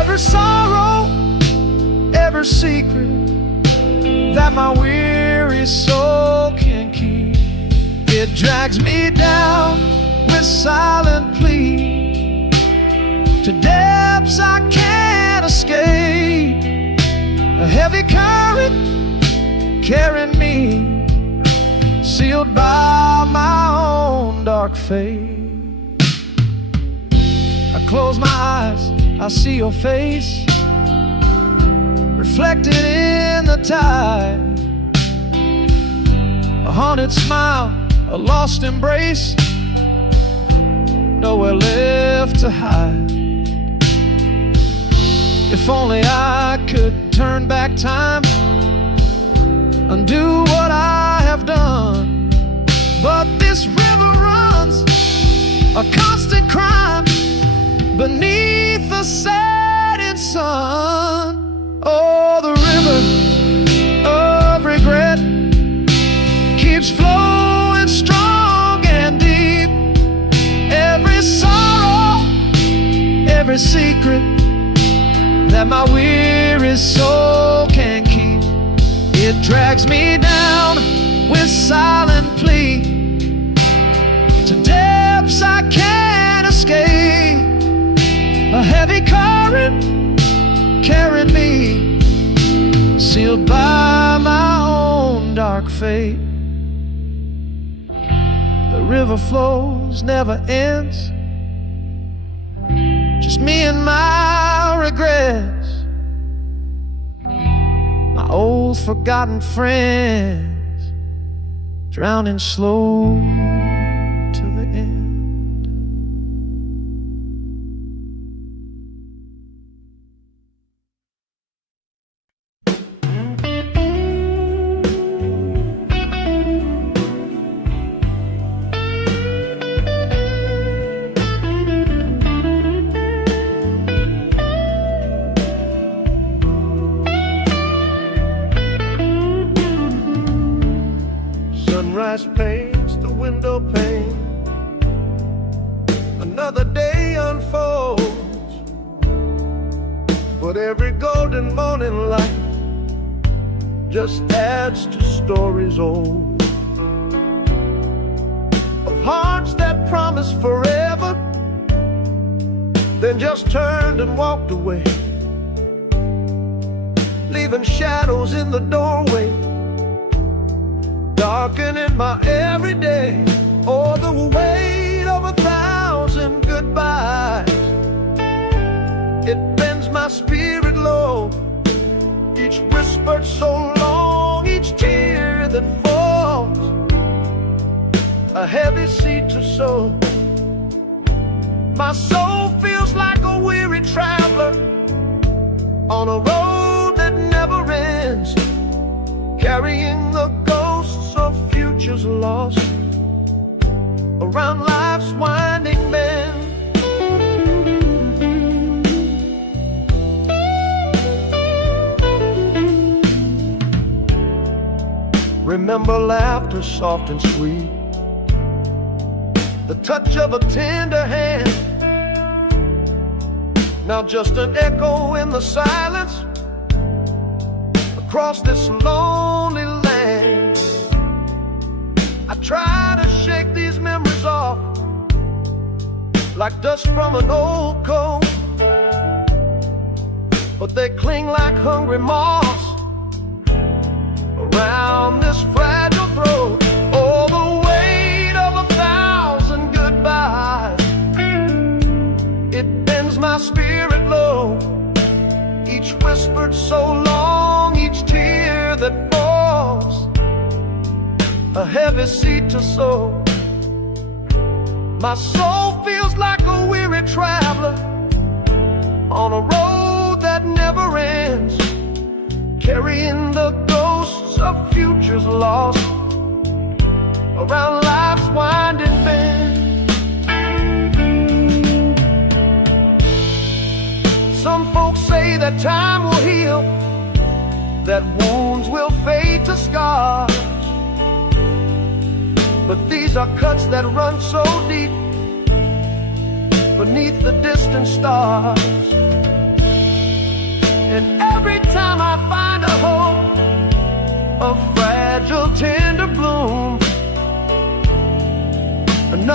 every sorrow, every secret that my weary soul can keep. It drags me down with silent plea to depths I can't escape. A heavy current carrying me, sealed by my own dark fate. I close my eyes, I see your face reflected in the tide. A haunted smile, a lost embrace, nowhere left to hide. If only I could turn back time, undo what I have done. But this river runs a constant crime beneath the setting sun. Oh, the river of regret keeps flowing strong and deep. Every sorrow, every secret that my weary soul can keep, it drags me down with silent plea to depths I can't escape. A heavy current carrying me, sealed by my own dark fate. The river flows, never ends, just me and my regrets, my old forgotten friends, drowning slow till the end. Sunrise paints the window pane, another day unfolds, but every golden morning light just adds to stories old, of hearts that promised forever, then just turned and walked away, leaving shadows in the doorway, darkening my everyday. Oh, the weight of 1,000 goodbyes, it bends my spirit low. Each whispered so long, each tear that falls, a heavy seed to sow. My soul feels like a weary traveler on a road that never ends, carrying the ghosts of futures lost around life's winding bend. Remember laughter soft and sweet, the touch of a tender hand, now just an echo in the silence across this lonely land. I try to shake these memories off like dust from an old coat, but they cling like hungry moths around this fragile throat. Oh, the weight of 1,000 goodbyes, it bends my spirit low. Each whispered so long, each tear that falls, a heavy seed to sow. My soul feels like a weary traveler on a road that never ends, carrying the ghosts of futures lost around life's winding bend. Some folks say that time will heal, that wounds will fade to scars, but these are cuts that run so deep beneath the distant stars.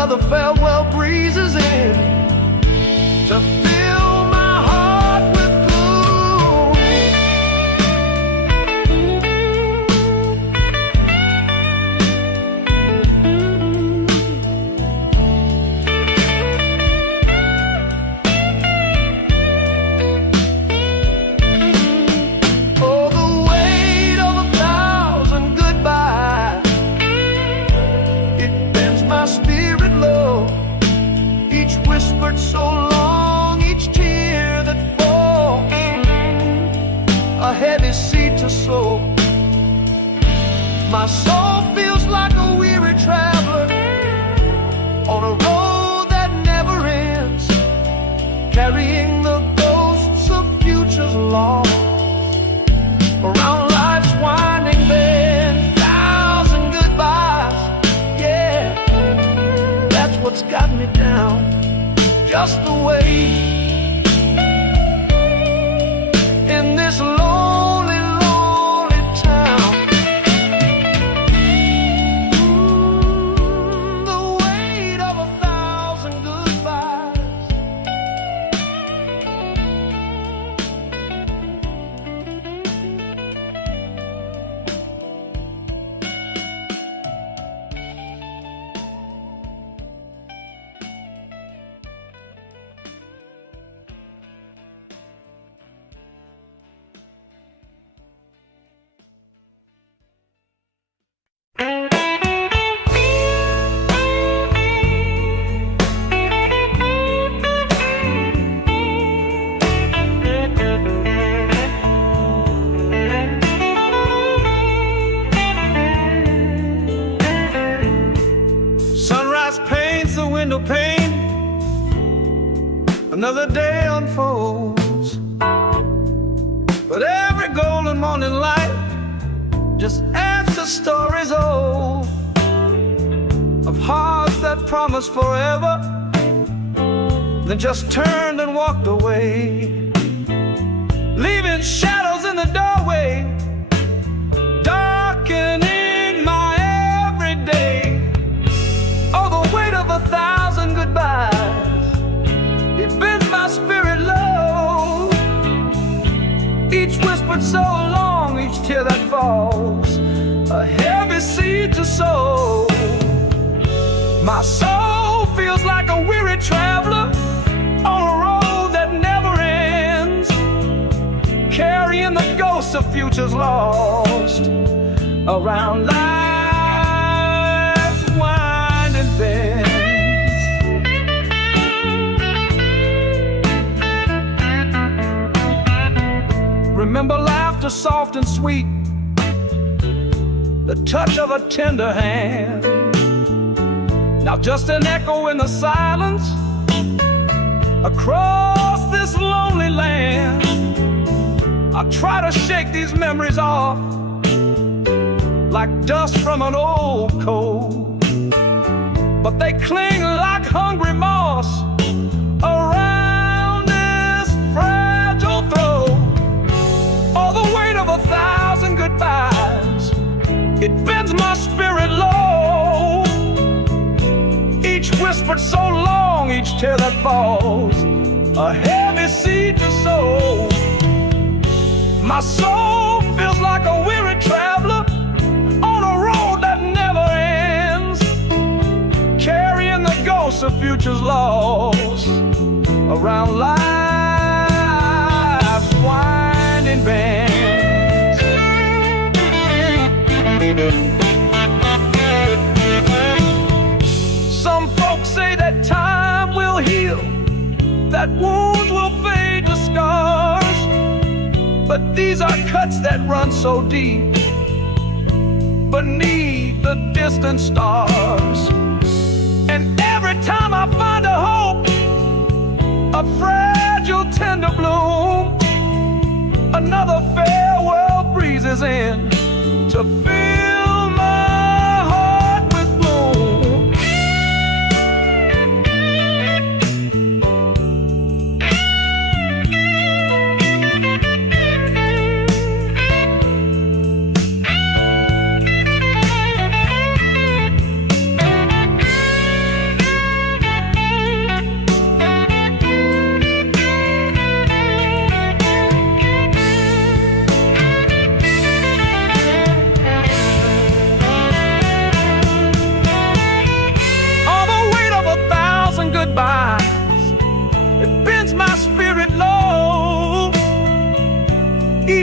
another farewell breezes in to fill my heart with gloom. Oh, the weight of 1,000 goodbyes, it bends my spirit low. Each whispered so long, each tear that falls, a heavy seed to sow. My soul feels like a weary traveler on a road that never ends, carrying the ghosts of futures lost around life's winding bend. 1,000 goodbyes, yeah, that's what's got me down. Just the way in this lonely, lonely town. The weight of 1,000 goodbyes. Sunrise paints the window pane, another day unfolds. But every golden morning light just adds to stories old, of hearts that promised forever, then just turned and walked away, leaving shadows in the doorway, darkening my everyday. Oh, the weight of 1,000 goodbyes, it bends my spirit low. Each whispered so long, each tear that falls, a heavy seed to sow. My soul feels like a weary traveler on a road that never ends, carrying the ghosts of futures lost around life's winding bends. Remember laughter soft and sweet, the touch of a tender hand. Now just an echo in the silence across this lonely land. I try to shake these memories off like dust from an old coat, but they cling like hungry moss around this fragile throat. Oh, the weight of 1,000 goodbyes, it bends my spirit low. Each whispered so long, each tear that falls, a heavy seed to sow. My soul feels like a weary traveler on a road that never ends, carrying the ghosts of futures lost around life's winding bends. Some folks say that time will heal, that wounds will fade to scars, but these are cuts that run so deep beneath the distant stars. And every time I find a hope, a fragile tender bloom, another farewell breezes in to fill my heart with gloom.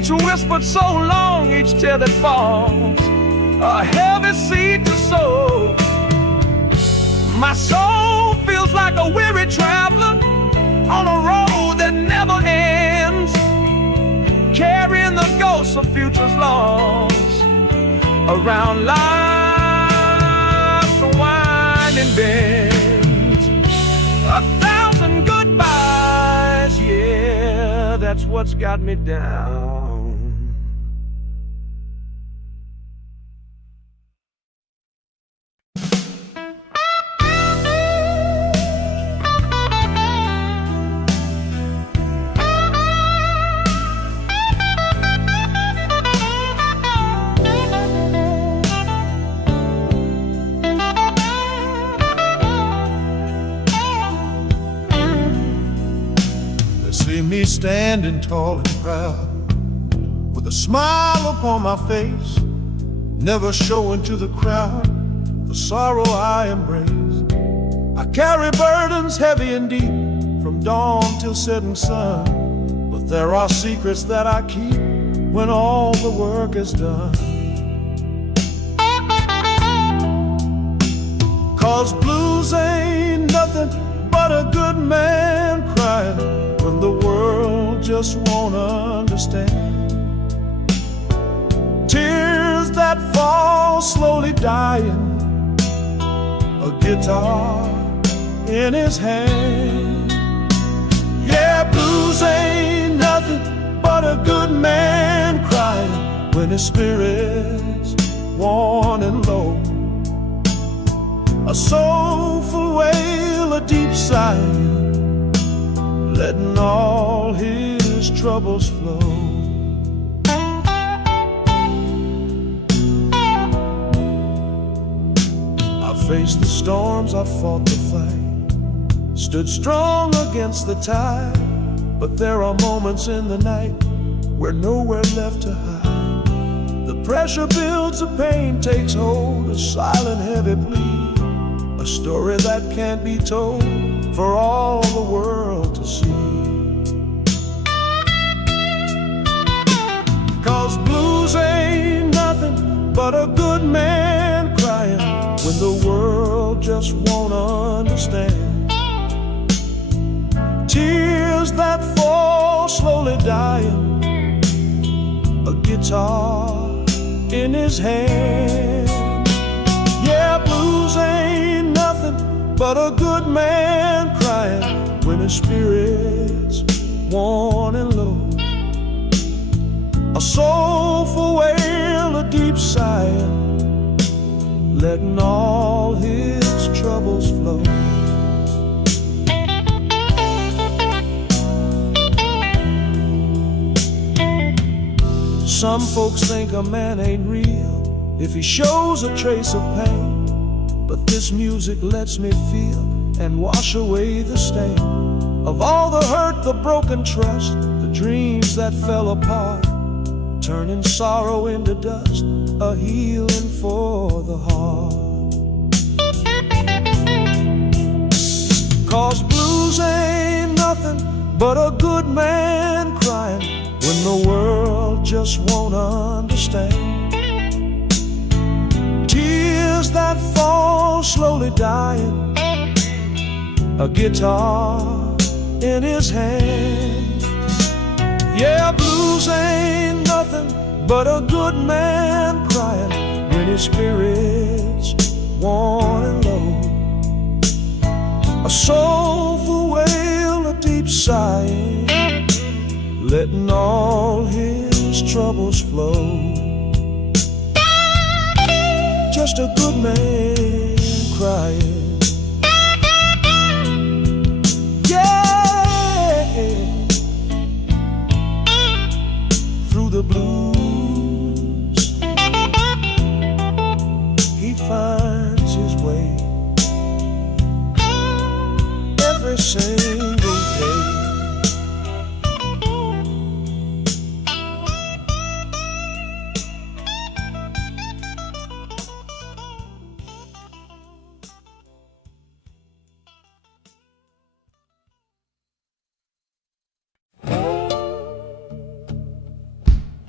Each whispered so long, each tear that falls, a heavy seed to sow. My soul feels like a weary traveler on a road that never ends, carrying the ghosts of futures lost around life's winding bends. 1,000 goodbyes, yeah, that's what's got me down. Me standing tall and proud, with a smile upon my face, never showing to the crowd the sorrow I embrace. I carry burdens heavy and deep, from dawn till setting sun, but there are secrets that I keep when all the work is done. 'Cause blues ain't nothing but a good man crying when the world just won't understand. Tears that fall slowly dying, a guitar in his hand. Yeah, blues ain't nothing but a good man crying when his spirit's worn and low. A soulful wail, a deep sigh, letting all his troubles flow. I faced the storms, I fought the fight, stood strong against the tide, but there are moments in the night where nowhere left to hide. The pressure builds, the pain takes hold, a silent heavy plea, a story that can't be told for all the world to see. 'Cause blues ain't nothing but a good man crying when the world just won't understand. Tears that fall slowly dying, a guitar in his hand. Yeah, blues ain't nothing but a good man crying when his spirit's worn and low. A soulful wail, a deep sigh, letting all his troubles flow. Some folks think a man ain't real if he shows a trace of pain, but this music lets me feel and wash away the stain of all the hurt, the broken trust, the dreams that fell apart, turning sorrow into dust, a healing for the heart. 'Cause blues ain't nothing but a good man crying when the world just won't understand. Tears that fall slowly dying, a guitar in his hand. Yeah, blues ain't nothing but a good man crying when his spirit's worn and low. A soulful wail, a deep sigh, letting all his troubles flow. Just a good man crying. Yeah, through the blues he finds his way every single day.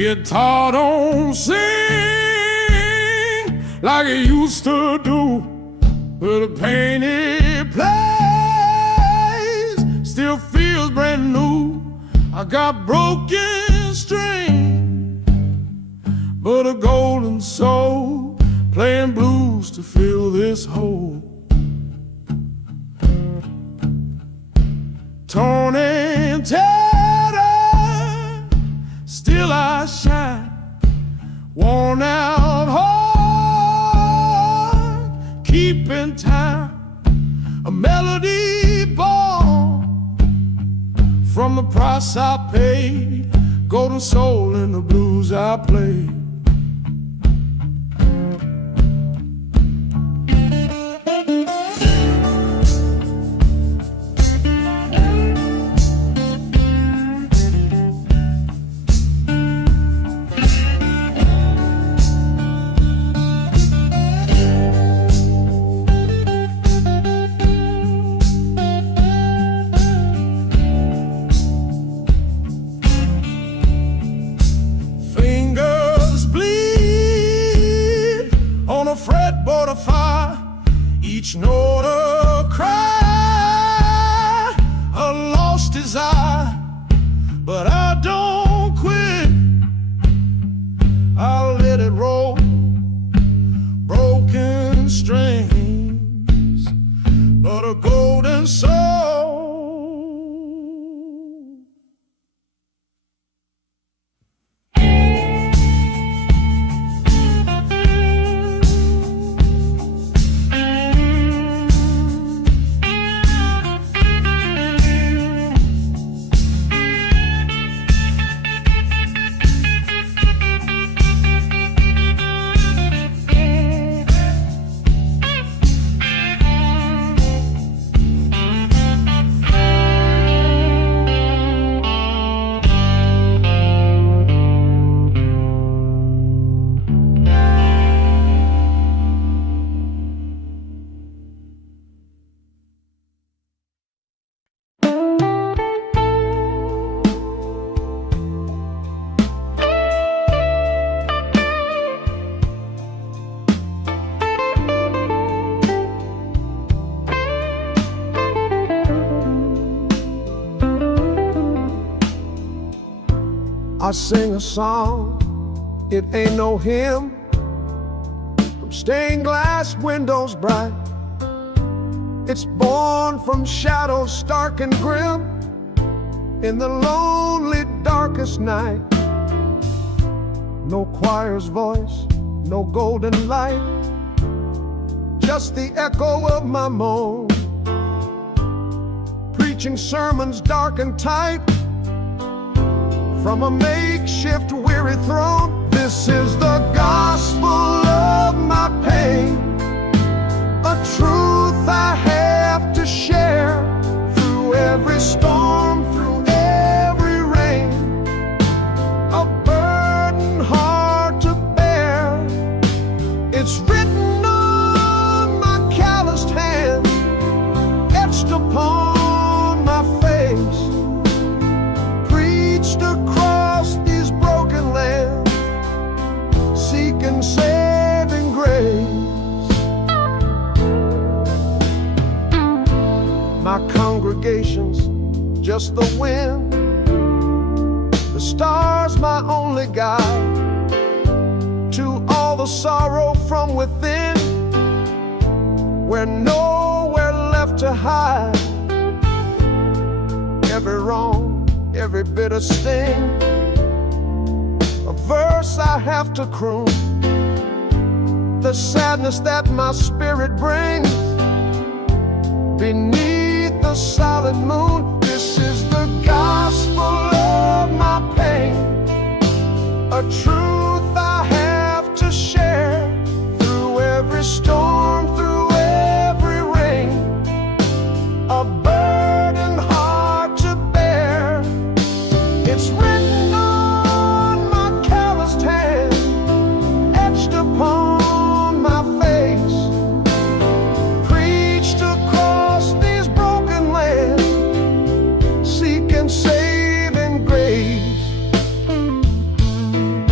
Guitar don't sing like it used to do, but the pain it plays still feels brand new. I got broken strings, but a golden soul playing blues to fill this hole. Torn and tattered, still I shine. Worn out heart, keeping time. A melody born from the price I paid. Golden soul in the blues I play. Fretboard of fire, each note a cry, a lost desire. But I don't quit, I'll let it roll. Broken strings, but a golden soul. I sing a song, it ain't no hymn, from stained glass windows bright. It's born from shadows stark and grim, in the lonely darkest night. No choir's voice, no golden light, just the echo of my moan, preaching sermons dark and tight from a makeshift weary throne. This is the gospel of my pain, a truth I have to share through every storm, through every rain, a burden hard to bear. It's written on my calloused hand, etched upon my face, preached across these broken lands, seeking saving grace. My congregation's just the wind, the stars my only guide to all the sorrow from within, where nowhere left to hide. Every wrong, every bitter sting, a verse I have to croon, the sadness that my spirit brings beneath the solid moon. This is the gospel of my pain, a truth I have to share through every storm, through every rain, a burden hard to bear. It's written on my calloused hand, etched upon my face, preached across these broken lands, seeking saving grace.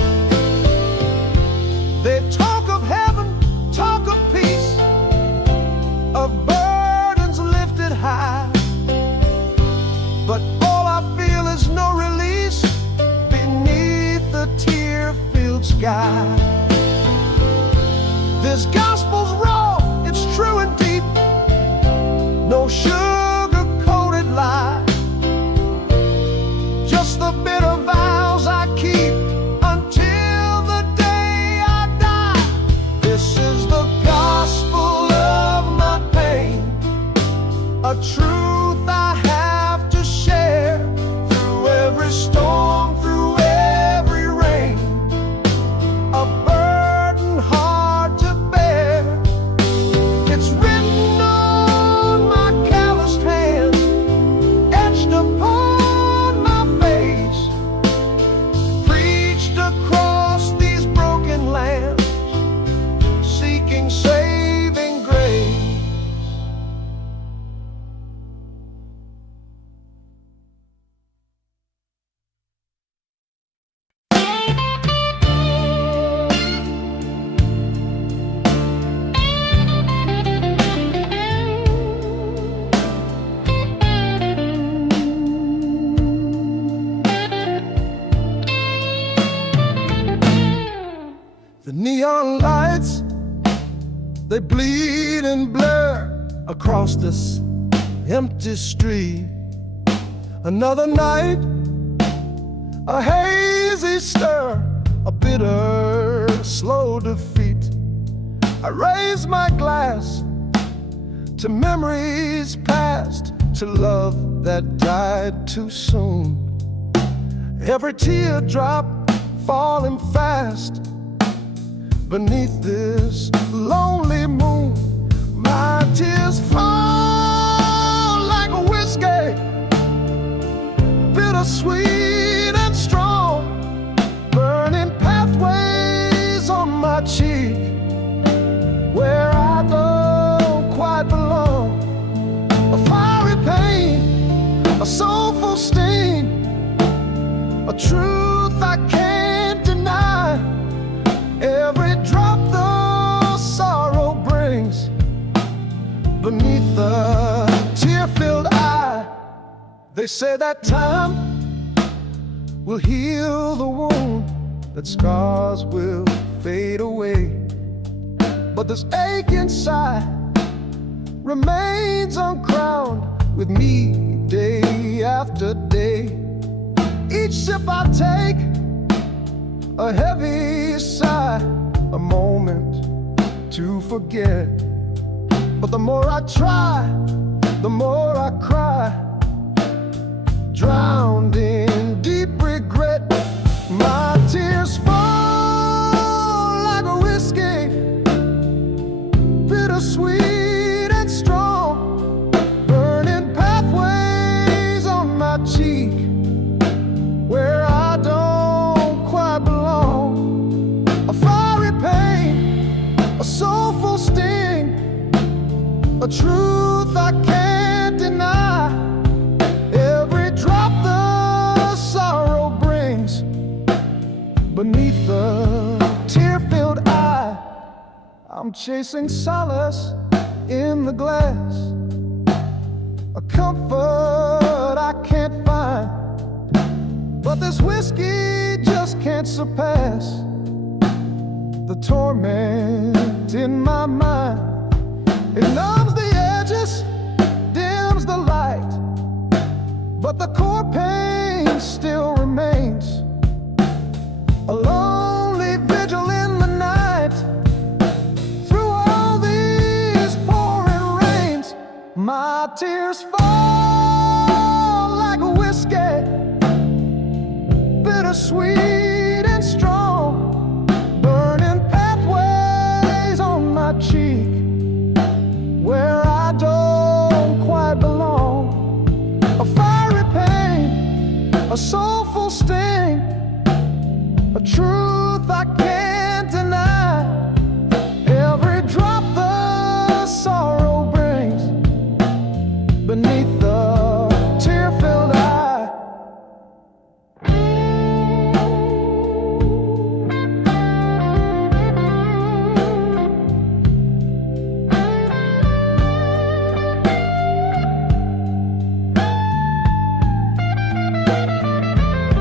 a truth I have to share through every storm, through every rain, a burden hard to bear. It's written on my calloused hand, etched upon my face, preached across these broken lands, seeking saving grace. The neon lights, they bleed and blur across this empty street. Another night, a hazy stir, a bitter, slow defeat. I raise my glass to memories past, to love that died too soon. Every teardrop falling fast beneath this lonely moon. My tears fall like a whiskey, bittersweet and strong, burning pathways on my cheek, where I don't quite belong. A fiery pain, a soulful sting, a truth I can't deny. Every drop the sorrow brings beneath the tear-filled eye. They say that time will heal the wound, that scars will fade away, but this ache inside remains uncrowned with me day after day. Each sip I take, a heavy sigh, a moment to forget. But the more I try, the more I cry, drowned in deep regret. My tears fall like a whiskey, bittersweet and strong, burning pathways on my cheek, where I don't quite belong. A fiery pain, a soulful sting, a truth I can't deny. Every drop the sorrow brings beneath the tear-filled eye. I'm chasing solace in the glass, a comfort I can't find, but this whiskey just can't surpass the torment in my mind. It numbs the edges, dims the light, but the core pain still remains. A lonely vigil in the night, through all these pouring rains. My tears fall like a whiskey, bittersweet and strong, burning pathways on my cheek, where I don't quite belong. A fiery pain, a soulful sting, a truth I can't deny. Every drop the sorrow brings beneath the tear-filled eye.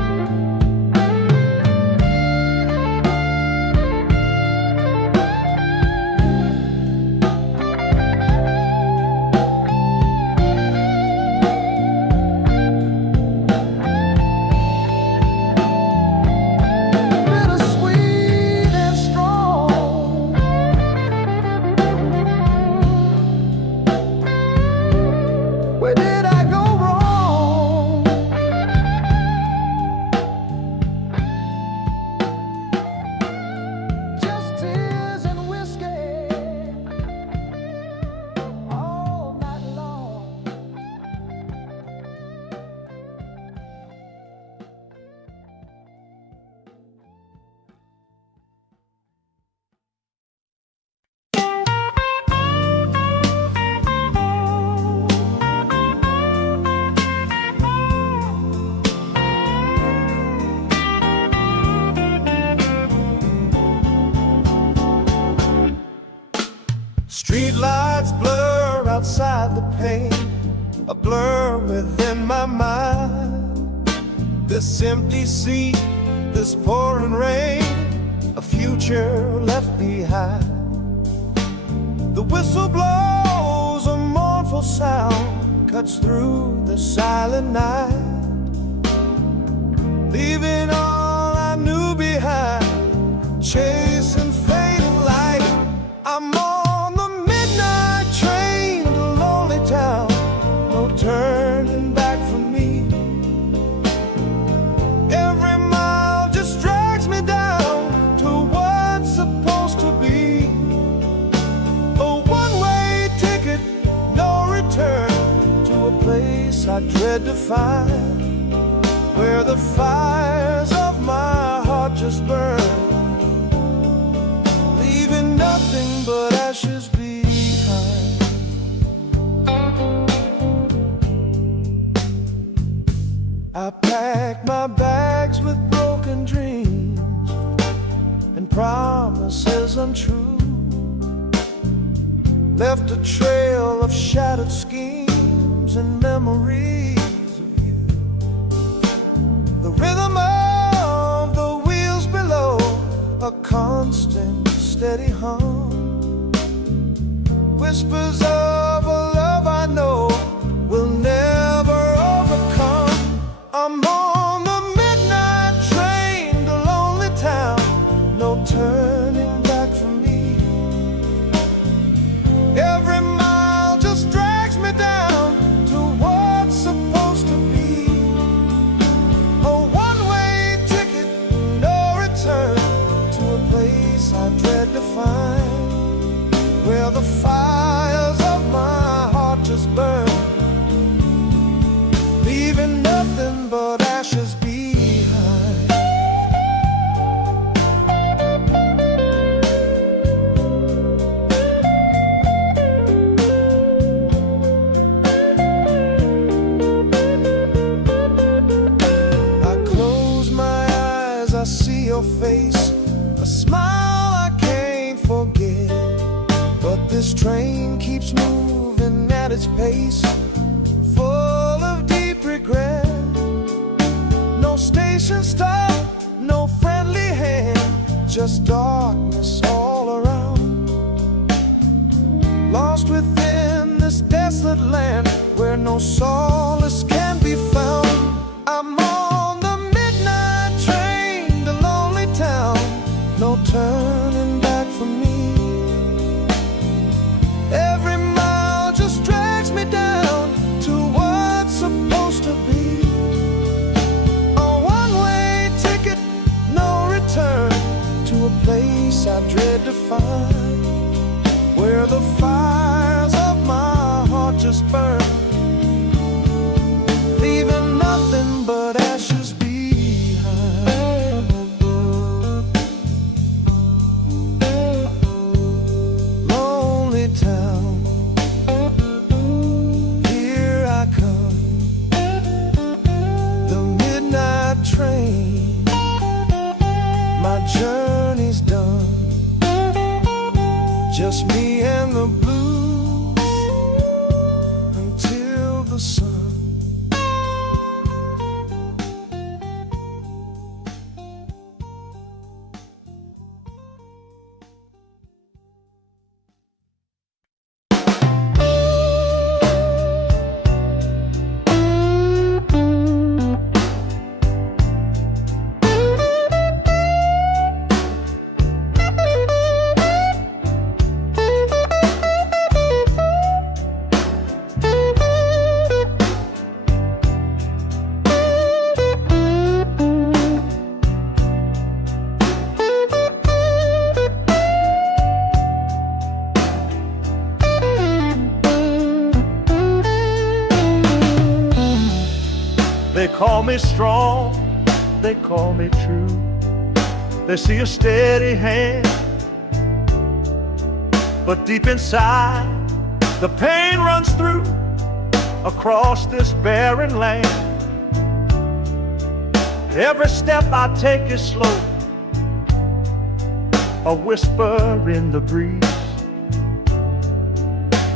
Streetlights blur outside the pane, a blur within my mind. This empty seat, this pouring rain, a future left behind. The whistle blows, a mournful sound cuts through the silent night, leaving all I knew behind, chasing fading light. I'm on the midnight train to lonely town, no turning back for me. Every mile just drags me down to what's supposed to be. A one-way ticket, no return, to a place I dread to find, where the fires of my heart just burn, leaving nothing but ashes behind. I packed my bags with broken dreams and promises untrue, left a trail of shattered schemes and memories of you. The rhythm of the wheels below, a constant steady hum, whispers of a love I know will never overcome. I'm on the midnight train to lonely town, no turning back for me. Every mile just drags me down to what's supposed to be. A one-way ticket, no return, to a place I dread to find, where the fires of my heart just burn, leaving nothing but ashes behind. I close my eyes, I see your face, a smile I can't forget. But this train keeps moving at its pace, full of deep regret. No station stop, no friendly hand, just darkness all around. Lost within this desolate land, where no solace can be found. I'm on the midnight train to lonely town, no turning back for me. Every mile just drags me down to what's supposed to be. A one-way ticket, no return, to a place I dread to find, where the fires of my heart just burn, leaving nothing but ashes behind. Lonely town, here I come, the midnight train, my journey's done, just me and the blues until the sun. They call me strong, they call me true. They see a steady hand, but deep inside the pain runs through across this barren land. Every step I take is slow, a whisper in the breeze.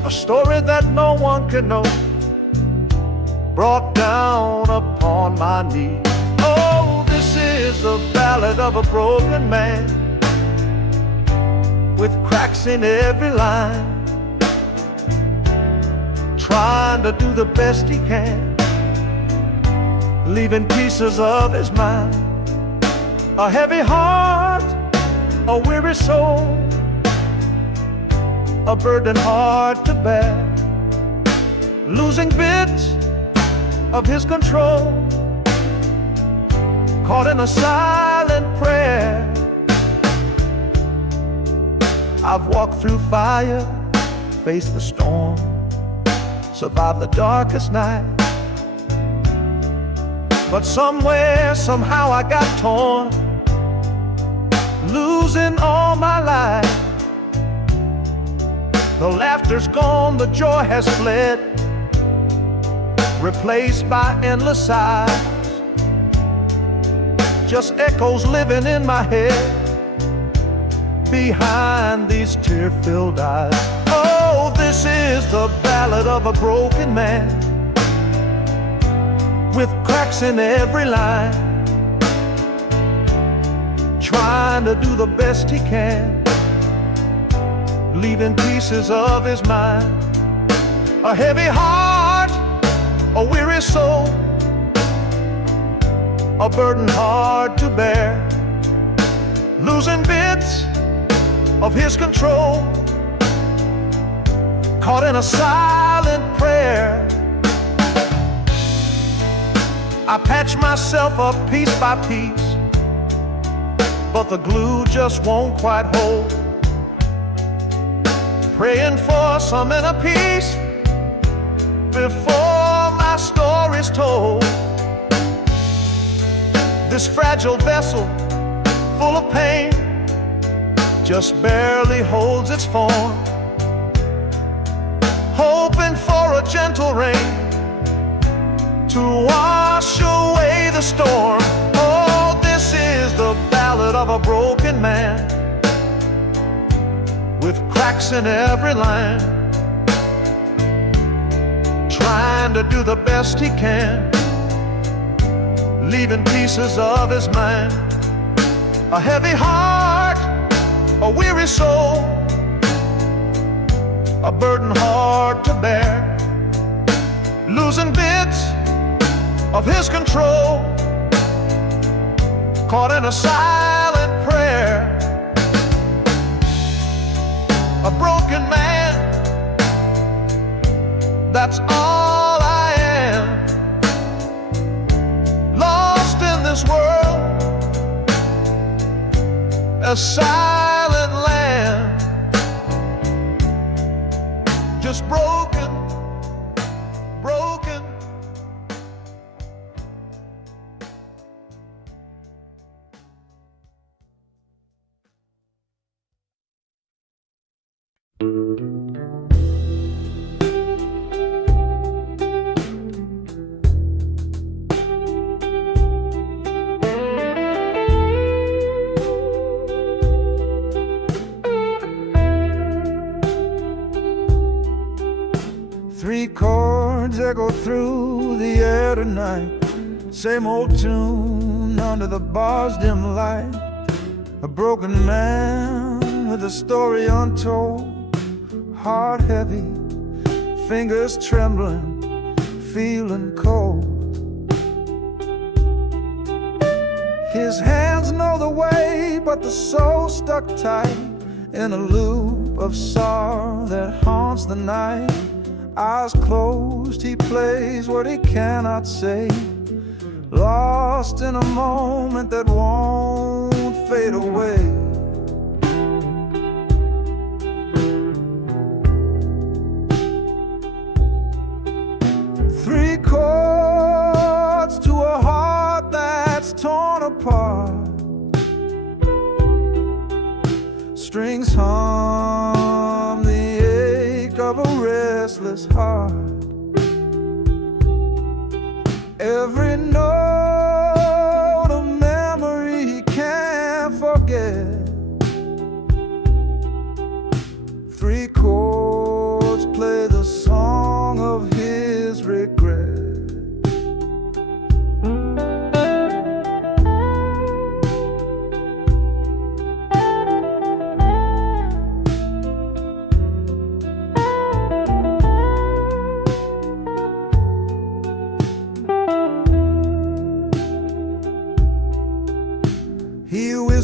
a story that no one can know, brought down upon my knee. Oh, this is the ballad of a broken man, with cracks in every line, trying to do the best he can, leaving pieces of his mind. A heavy heart, a weary soul, a burden hard to bear, losing bits of his control, caught in a silent prayer. I've walked through fire, faced the storm, survived the darkest night, but somewhere, somehow I got torn, losing all my life. The laughter's gone, the joy has fled, replaced by endless sighs, just echoes living in my head behind these tear-filled eyes. Oh, this is the ballad of a broken man, with cracks in every line, trying to do the best he can, leaving pieces of his mind. A heavy heart, a weary soul, a burden hard to bear, losing bits of his control, caught in a silent prayer. I patch myself up piece by piece, but the glue just won't quite hold, praying for some inner peace before my story's told. This fragile vessel, full of pain, just barely holds its form, hoping for a gentle rain to wash away the storm. Oh, this is the ballad of a broken man, with cracks in every line, trying to do the best he can, leaving pieces of his mind. A heavy heart, a weary soul, a burden hard to bear, losing bits of his control, caught in a silent prayer. A broken man, that's all I am, lost in this world, a silent land, just broken, broken. Three chords echo through the air tonight, same old tune under the bar's dim light. A broken man with a story untold, heart heavy, fingers trembling, feeling cold. His hands know the way, but the soul stuck tight in a loop of sorrow that haunts the night. Eyes closed, he plays what he cannot say, lost in a moment that won't fade away. Three chords to a heart that's torn apart, strings hum the ache of a restless heart. Every note a memory he can't forget. Three chords play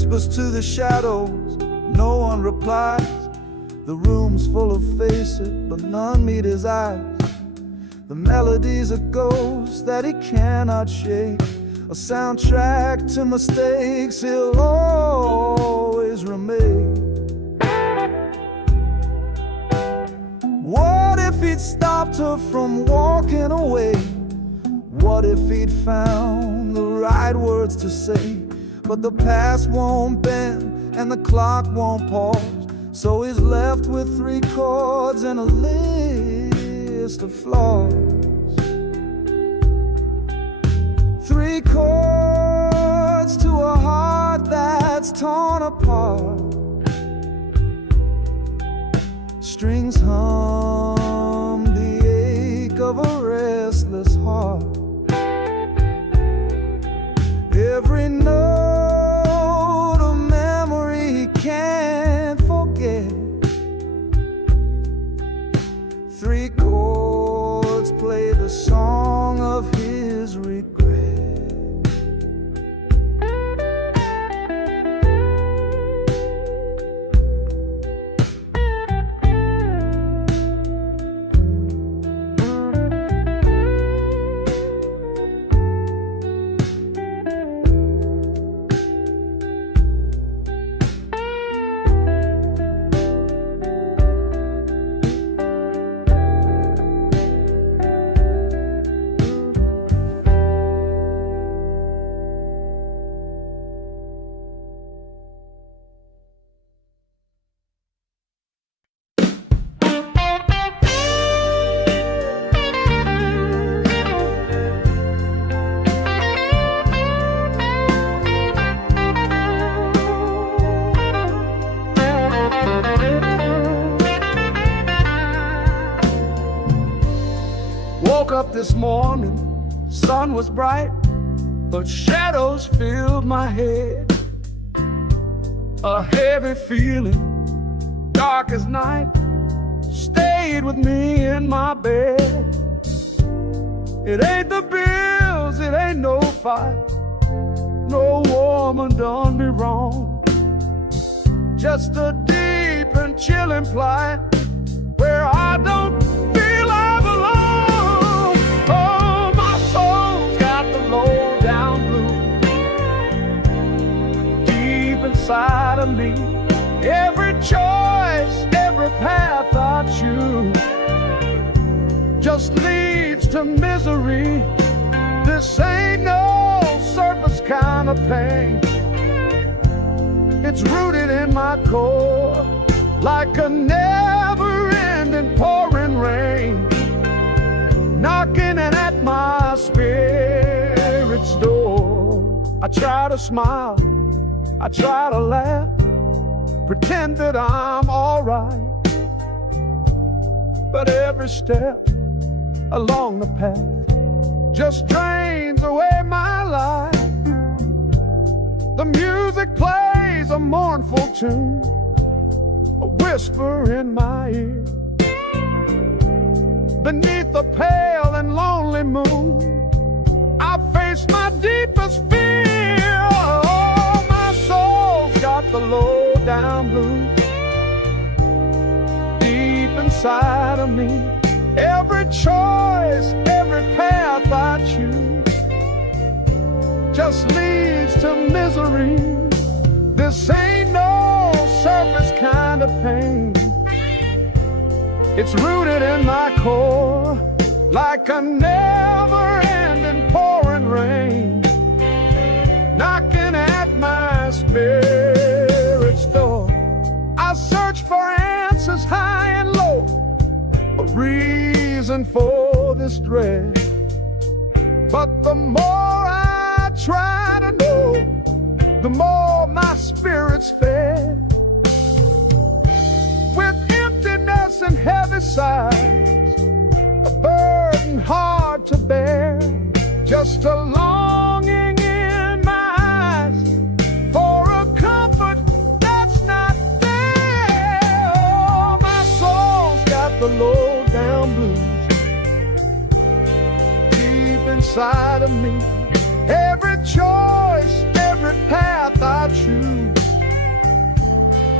whispers to the shadows, no one replies. The room's full of faces, but none meet his eyes. The melody's a ghost that he cannot shake, a soundtrack to mistakes he'll always remain. What if he'd stopped her from walking away? What if he'd found the right words to say? But the past won't bend and the clock won't pause, so he's left with 3 chords and a list of flaws. 3 chords to a heart that's torn apart. Strings hum the ache of a restless heart. Every note a memory he can't forget. 3 chords play the song of his regret. Woke up this morning, sun was bright, but shadows filled my head. A heavy feeling, dark as night, stayed with me in my bed. It ain't the bills, it ain't no fight, no woman done me wrong. Just a deep and chilling plight where I don't feel I belong. Oh, my soul's got the low down blues deep inside of me. Every choice, every path I choose just leads to misery. This ain't no surface kind of pain. It's rooted in my core like a never-ending pouring rain, knocking at my spirit's door. I try to smile, I try to laugh, pretend that I'm all right, but every step along the path just drains away my life. The music plays a mournful tune, a whisper in my ear. Beneath the pale and lonely moon, I face my deepest fear. Oh, my soul's got the low down blues deep inside of me. Every choice, every path I choose just leads to misery. This ain't no surface kind of pain. It's rooted in my core like a never-ending pouring rain, knocking at my spirit's door. I search for answers high and low, a reason for this dread, but the more I try to know, the more my spirit's fed. With emptiness and heavy sighs, a burden hard to bear, just a longing in my eyes for a comfort that's not there. Oh, my soul's got the low down blues deep inside of me. Every choice, every path I choose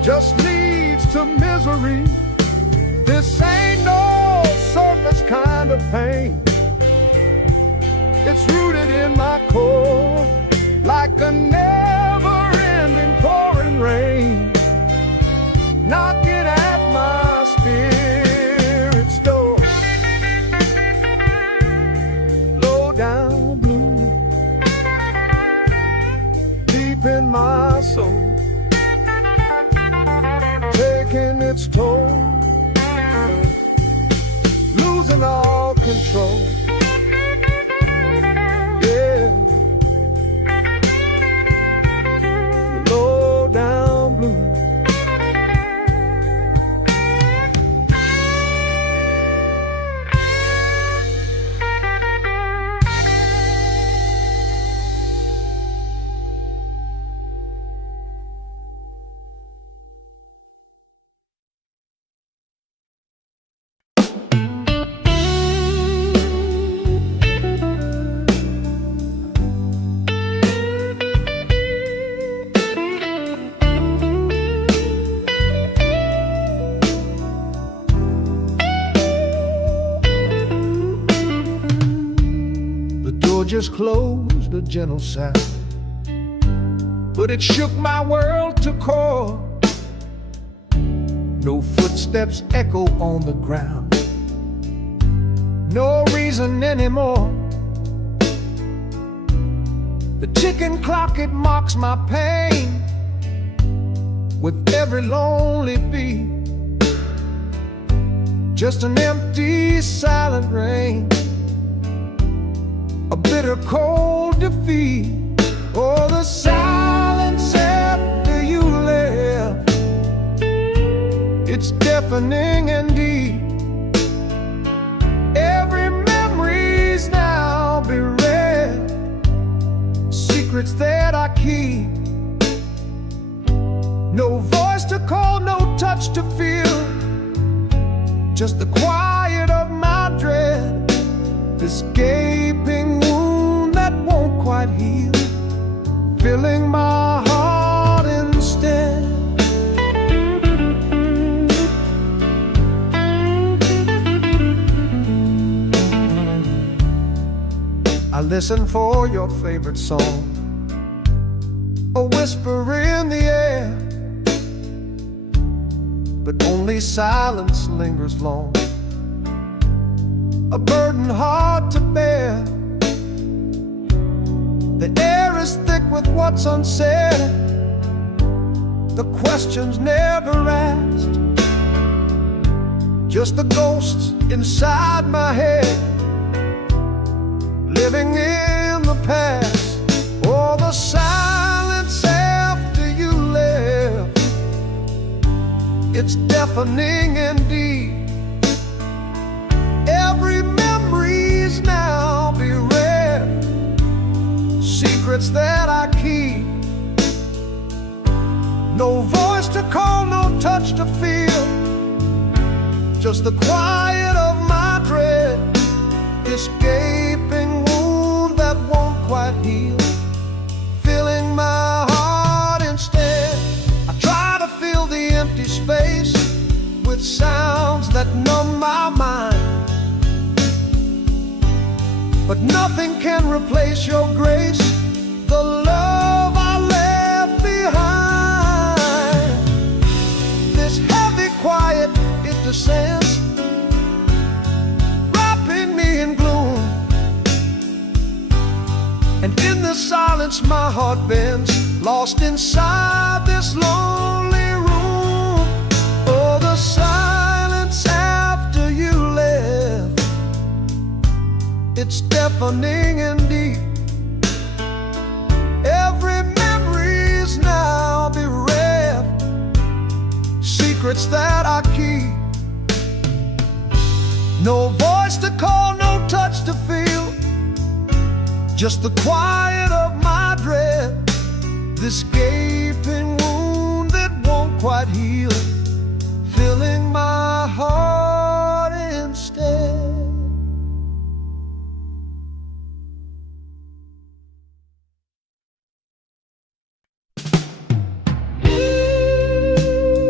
just leads to misery. This ain't no surface kind of pain. It's rooted in my core, like a never-ending pouring rain, knocking at my spirit's door. Low down blue, deep in my soul, taking its toll, losing all control. Yeah, low down blue. Just closed, a gentle sound, but it shook my world to core. No footsteps echo on the ground, no reason anymore. The ticking clock, it mocks my pain with every lonely beat. Just an empty, silent rain, a bitter cold defeat. Oh, the silence after you left, it's deafening and deep. Every memory's now bereft, secrets that I keep. No voice to call, no touch to feel, just the quiet of my dread. This gaping wound that won't quite heal, filling my heart instead. I listen for your favorite song, a whisper in the air, but only silence lingers long, a burden hard to bear. The air is thick with what's unsaid, the questions never asked, just the ghosts inside my head, living in the past. Oh, the silence after you left, it's deafening indeed. Every memory's now bereft, secrets that I keep. No voice to call, no touch to feel, just the quiet of my dread. This gaping wound that won't quite heal, filling my heart instead. I try to fill the empty space with sounds that numb my mind, but nothing can replace your grace, the love I left behind. This heavy quiet, it descends, wrapping me in gloom, and in the silence my heart bends, lost inside this lonely room. Oh, the silence after you left, it's deafening and deep. Every memory's now bereft, secrets that I keep. No voice to call, no touch to feel, just the quiet of my dread. This gaping wound that won't quite heal, filling my heart instead.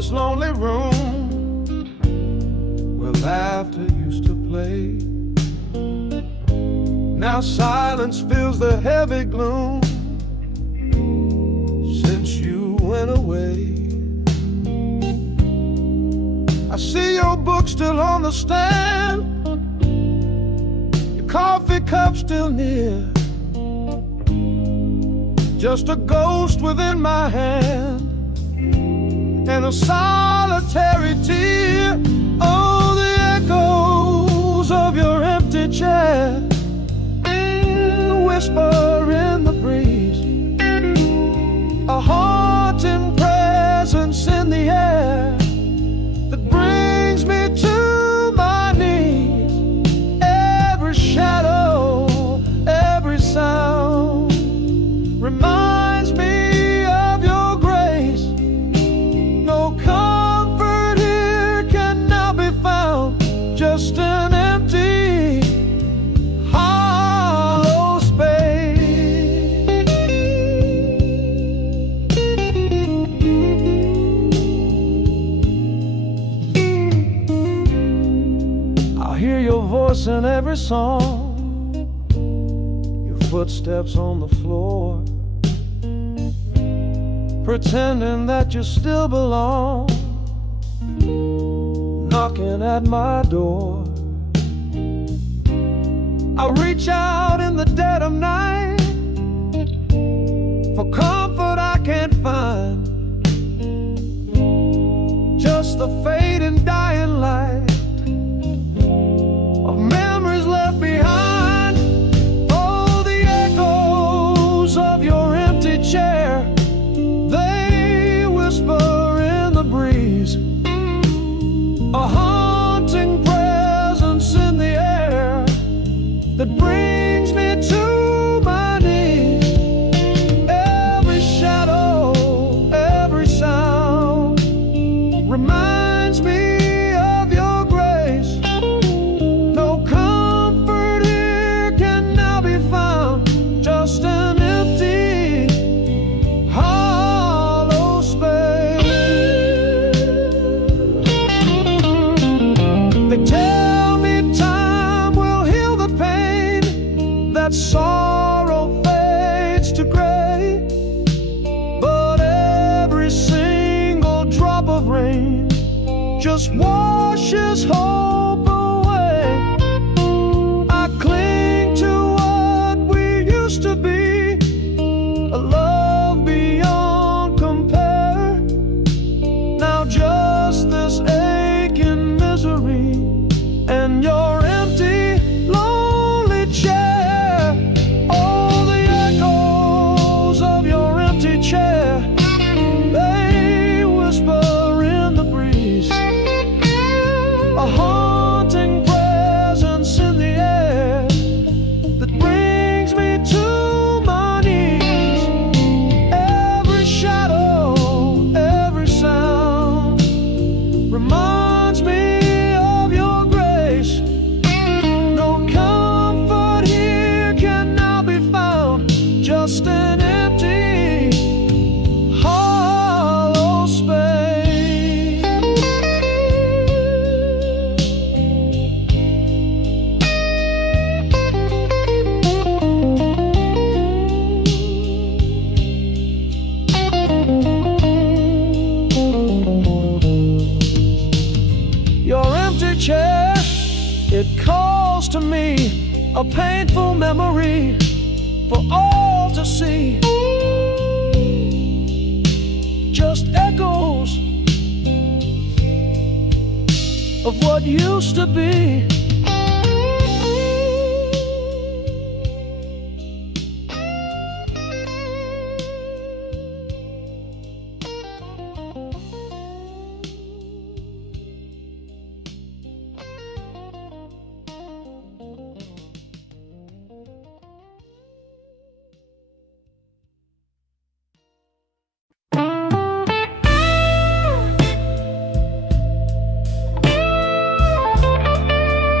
this lonely room where laughter used to play. Now silence fills the heavy gloom since you went away. I see your book still on the stand, your coffee cup still near, just a ghost within my hand and a solitary tear. Oh, the echoes of your empty chair whisper in the breeze, a haunting presence in the air that brings me to my knees. Every shadow, every sound reminds me of your grace. No comfort here can now be found, just an empty, hollow space. I hear your voice in every song, your footsteps on the floor, pretending that you still belong, knocking at my door. I reach out in the dead of night for comfort I can't find, just the fading dying light of memories left behind. Oh, the echoes of your empty chair, they whisper in the breeze, a haunting presence in the air that brings me to my knees. Every shadow, every sound reminds me of your grace. No comfort here can now be found, just an empty, hollow space. They tell me time will heal the pain, that sorrow fades to gray, but every single drop of rain just washes hope away. I cling to what we used to be, a love beyond compare. Now just this aching misery and your empty, lonely chair. Oh, the echoes of your empty chair, they whisper in the breeze, a haunting presence in the air that brings me to my knees. Every shadow, every sound reminds me of your grace. No comfort here can now be found, just an empty, hollow space. Your empty chair, it calls to me, a painful memory for all to see. Just echoes of what used to be.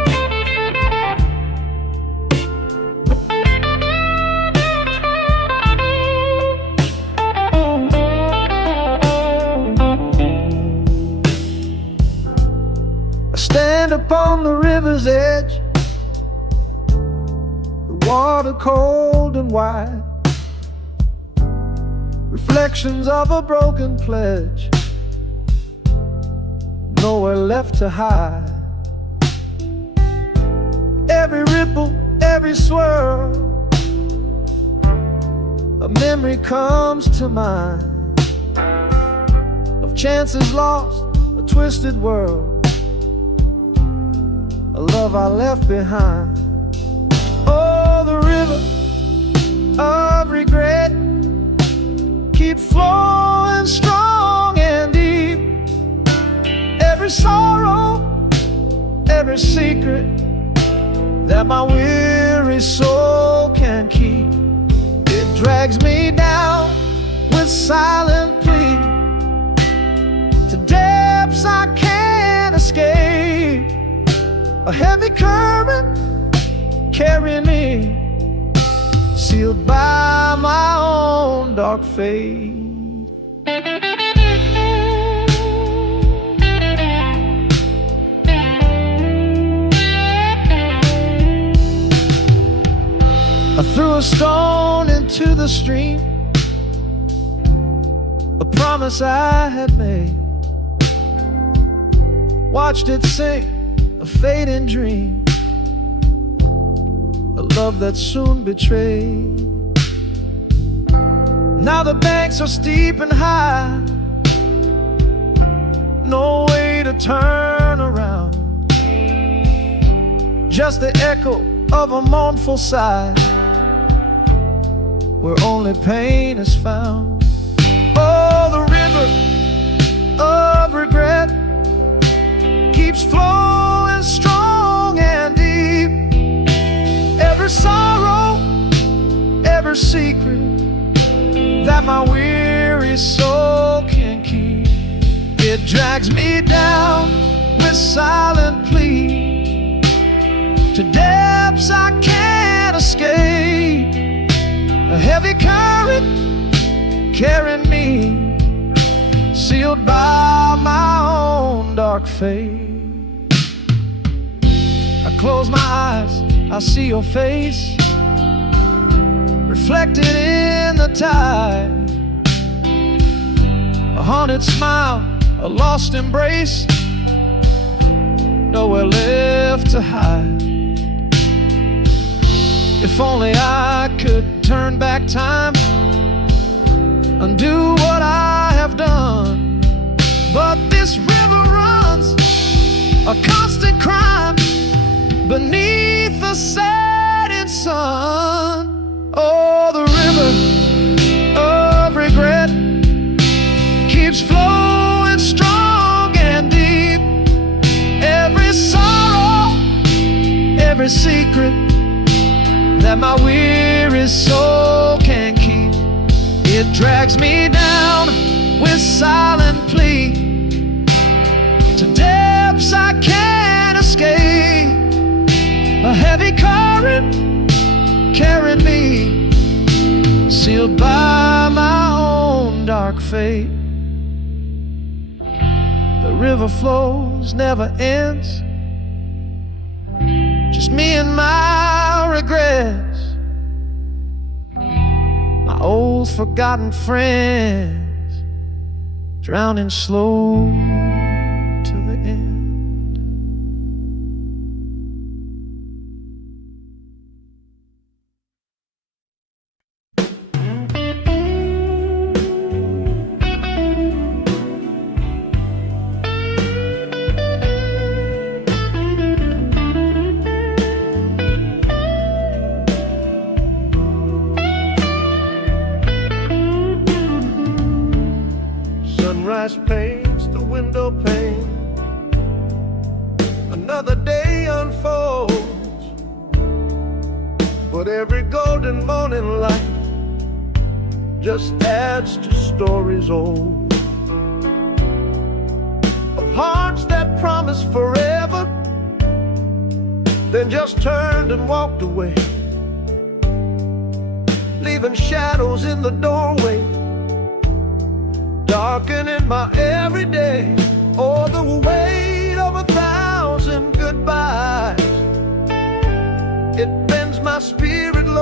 water cold and wide, reflections of a broken pledge, nowhere left to hide. Every ripple, every swirl, a memory comes to mind of chances lost, a twisted world, a love I left behind. Oh, the river of regret keeps flowing strong and deep. Every sorrow, every secret that my weary soul can keep, it drags me down with silent plea to depths I can't escape. A heavy current carrying me, sealed by my own dark fate. I threw a stone into the stream, a promise I had made, watched it sink, a fading dream, a love that soon betrayed. Now the banks are steep and high, no way to turn around, just the echo of a mournful sigh, where only pain is found. Oh, the river of regret keeps flowing strong and deep. Every sorrow, every secret that my weary soul can keep, it drags me down with silent plea to depths I can't escape. A heavy current carrying me, sealed by my own dark fate. I close my eyes, I see your face reflected in the tide, a haunted smile, a lost embrace, nowhere left to hide. If only I could turn back time, undo what I have done, but this river runs a constant crime beneath the setting sun. Oh, the river of regret keeps flowing strong and deep. Every sorrow, every secret that my weary soul can keep, it drags me down with silent plea to depths I can't escape. A heavy current carrying me, sealed by my own dark fate. The river flows, never ends, just me and my regrets, my old forgotten friends, drowning slow to the end. Sunrise paints the window pane, another day unfolds, but every golden morning light just adds to stories old, of hearts that promised forever, then just turned and walked away, leaving shadows in the doorway, darkening my everyday. Oh, the weight of 1,000 goodbyes, it bends my spirit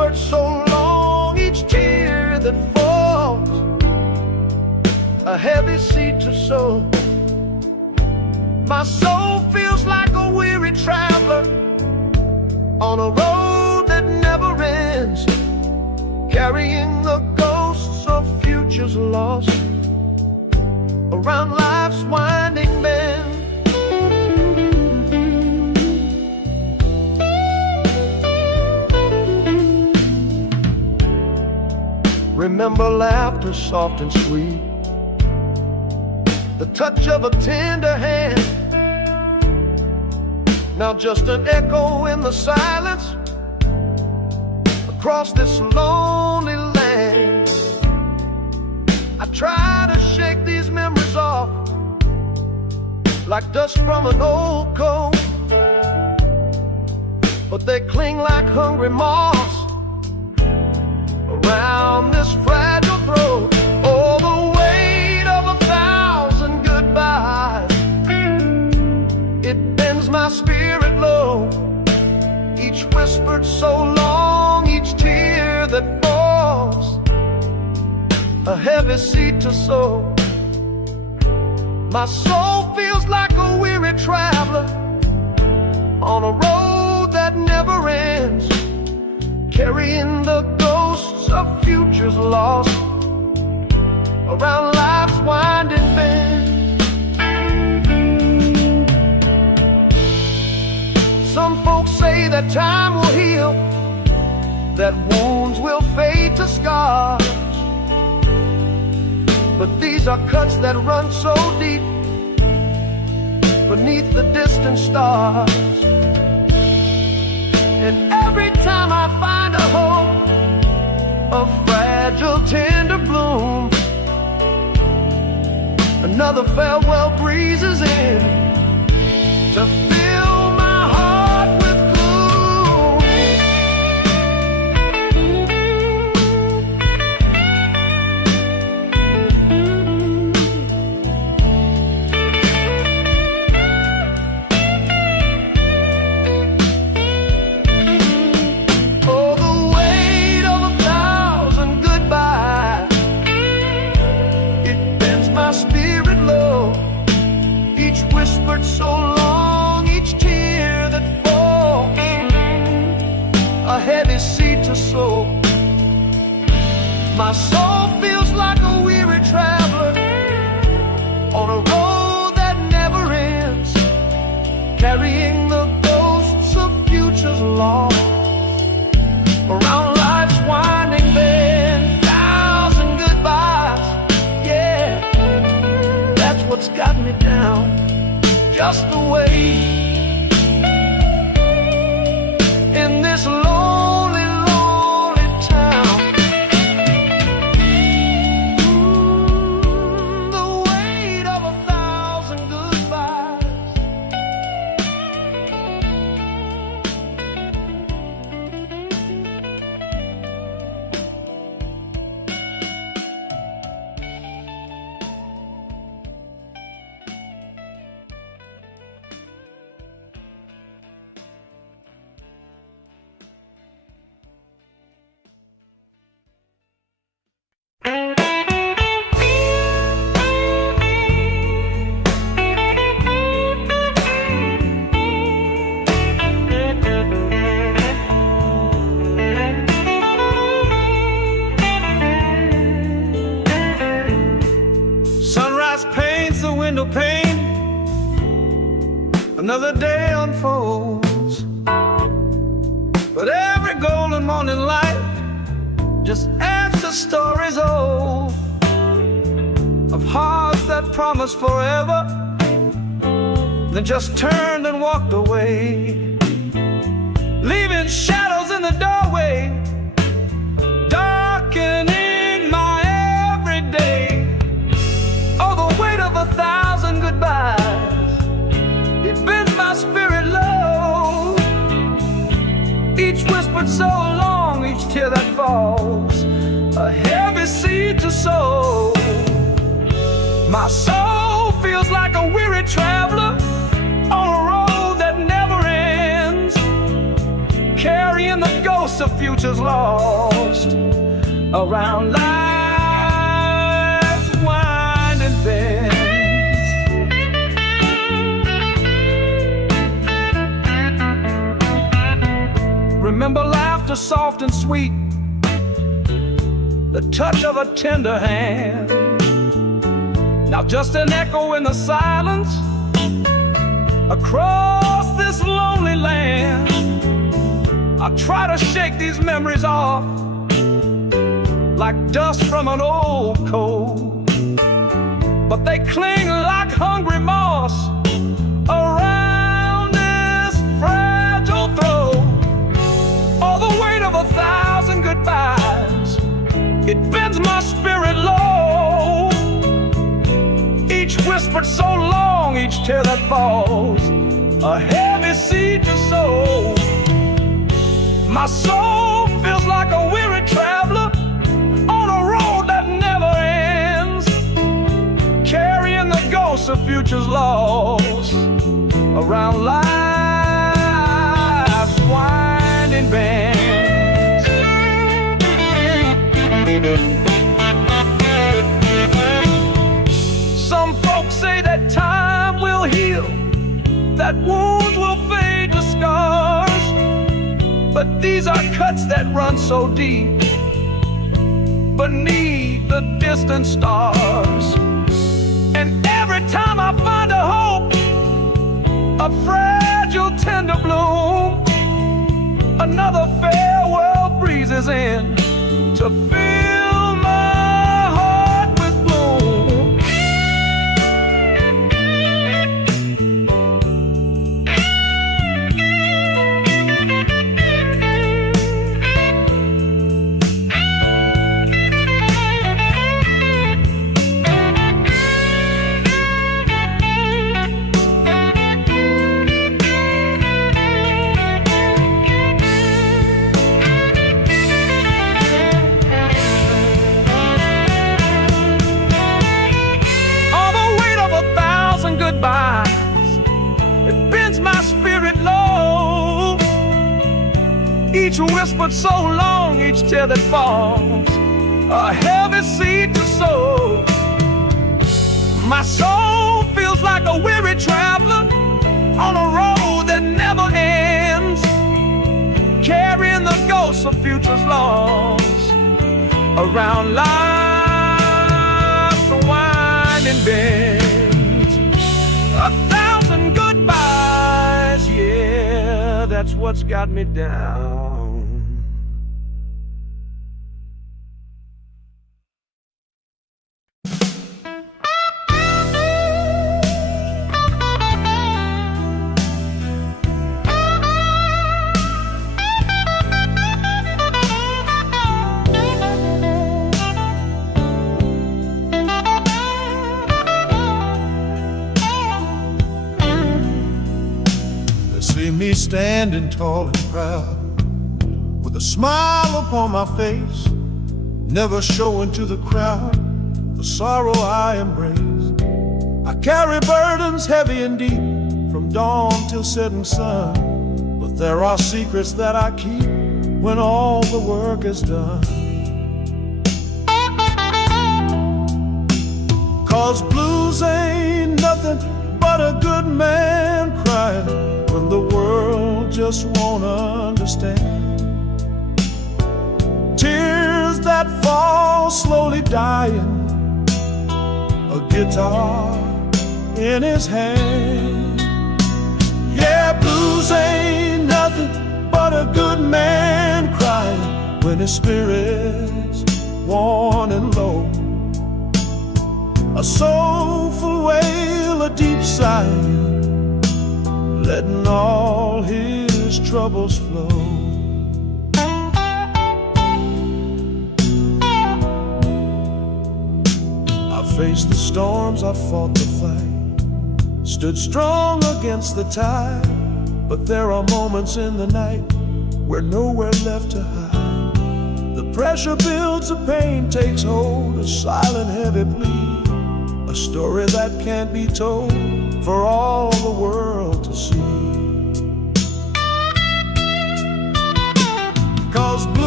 whispered so long, each tear that falls, a heavy seed to sow. My soul feels like a weary traveler on a road that never ends, carrying the ghosts of futures lost around life's winding bend. Remember laughter soft and sweet, the touch of a tender hand. Now just an echo in the silence across this lonely land. I try to shake these memories off like dust from an old coat, but they cling like hungry moths around this fragile throat. Oh, the weight of 1,000 goodbyes, it bends my spirit low. Each whispered so long, each tear that falls, a heavy seed to sow. My soul feels like a weary traveler on a road that never ends, carrying the ghosts of futures lost around life's winding bend. Some folks say that time will heal, that wounds will fade to scars, but these are cuts that run so deep beneath the distant stars. And every time I find a hope, a fragile tender bloom, another farewell breezes in to fill my heart with gloom. Oh, the weight of 1,000 goodbyes, it bends my spirit low. Each whispered so long, each tear that falls, a heavy seed to sow. My soul feels like a weary traveler on a road that never ends, carrying the ghosts of futures lost around life's winding bend. 1,000 goodbyes, yeah, that's what's got me down, just the way in this lonely, lonely town. The weight of 1,000 goodbyes. Sunrise paints the window pane, another day unfolds, but every golden morning light just adds to stories old of hearts that promised forever, then just turned and walked away, leaving shadows in the doorway, darkening my everyday. Oh, the weight of 1,000 goodbyes, it bends my spirit low. Each whispered so long, each tear that falls, a heavy seed to sow. My soul feels like a weary traveler on a road that never ends, carrying the ghosts of future's lost around life's winding bends. Remember laughter soft and sweet, the touch of a tender hand. Now just an echo in the silence across this lonely land. I try to shake these memories off like dust from an old coat, but they cling like hungry moss around this fragile throat. All the weight of 1,000 goodbyes, it bends my spirit low. Each whispered so long, each tear that falls, a heavy seed to sow. My soul feels like a weary traveler on a road that never ends, carrying the ghosts of futures lost around life's winding bends. Some folks say that time will heal, that wounds will fade to scars, but these are cuts that run so deep beneath the distant stars. And every time I find a hope, a fragile tender bloom, another farewell breezes in to fill my heart with gloom. It bends my spirit low. Each whispered so long, each tear that falls, a heavy seed to sow. My soul feels like a weary traveler on a road that never ends, carrying the ghosts of futures lost around life's winding bend. 1,000 goodbyes, yeah, that's what's got me down. Me standing tall and proud, with a smile upon my face, never showing to the crowd the sorrow I embrace. I carry burdens heavy and deep, from dawn till setting sun, but there are secrets that I keep when all the work is done. 'Cause blues ain't nothing but a good man crying when the world just won't understand. Tears that fall slowly dying, a guitar in his hand. Yeah, blues ain't nothing but a good man crying when his spirit's worn and low. A soulful wail, a deep sigh, letting all his troubles flow. I faced the storms, I fought the fight, stood strong against the tide, but there are moments in the night where nowhere left to hide. The pressure builds, the pain takes hold, a silent heavy plea, a story that can't be told for all the world to see. 'Cause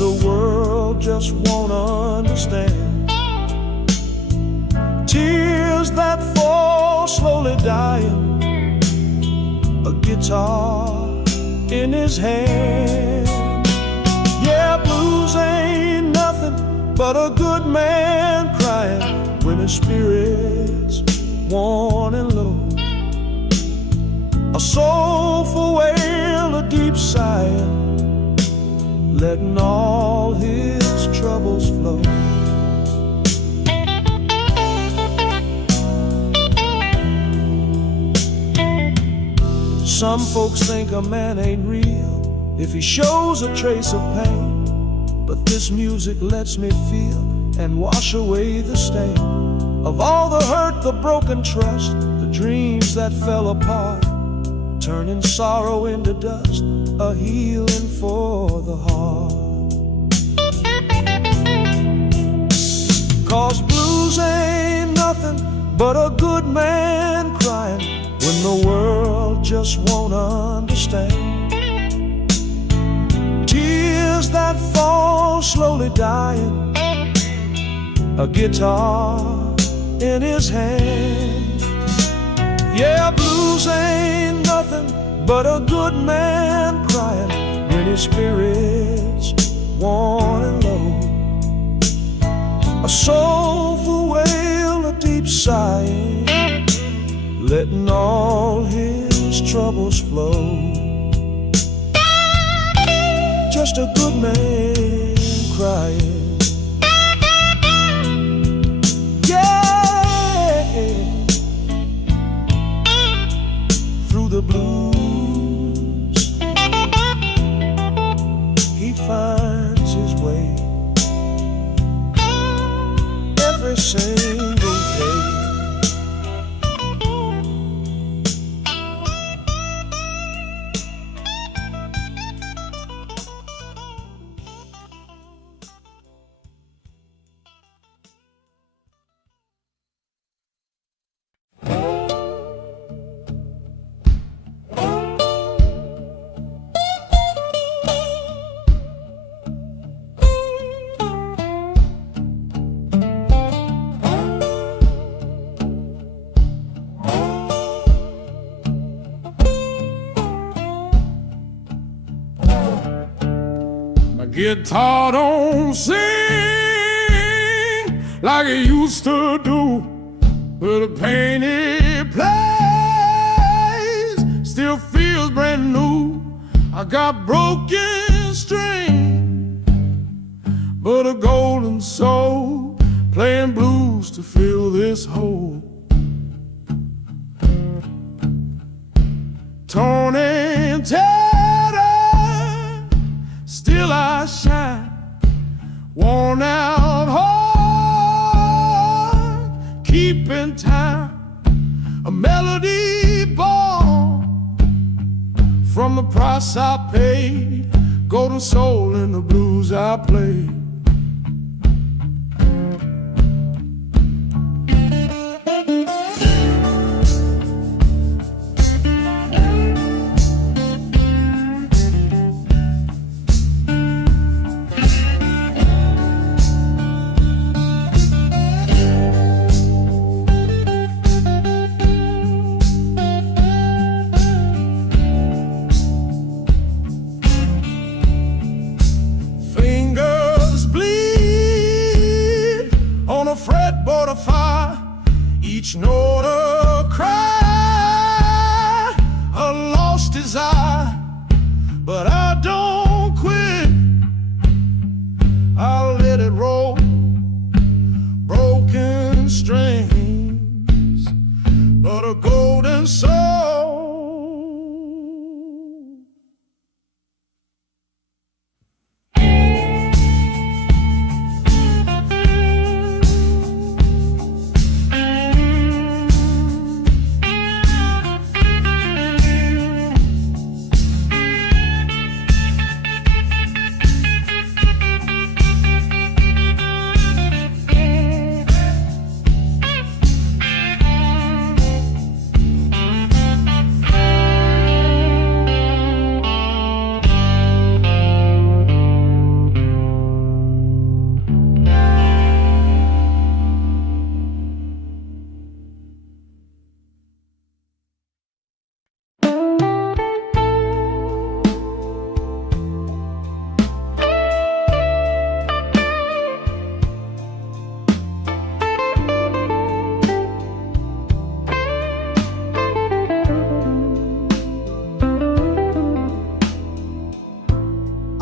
the world just won't understand. Tears that fall slowly dying, a guitar in his hand. Yeah, blues ain't nothing but a good man crying when his spirit's worn and low. A soulful wail, a deep sighing, letting all his troubles flow. Some folks think a man ain't real if he shows a trace of pain, but this music lets me feel and wash away the stain of all the hurt, the broken trust, the dreams that fell apart, turning sorrow into dust, a healing for the heart. 'Cause blues ain't nothing but a good man crying when the world just won't understand. Tears that fall slowly dying, a guitar in his hand. Yeah, blues ain't nothing but a good man crying when his spirit's worn and low. A soulful wail, a deep sighing, letting all his troubles flow. Just a good man crying. Yeah, through the blues he finds his way every single day. Guitar don't sing like it used to do, but the pain it plays still feels brand new. I got broken string, but a golden soul playing blues to fill this hole. Torn and tattered, still I shine, worn out heart, keeping time, a melody born from the price I paid, golden soul in the blues I play. Fretboard of fire, each note a cry, a lost desire, but I don't quit. I'll let it roll, broken strings, but a golden soul.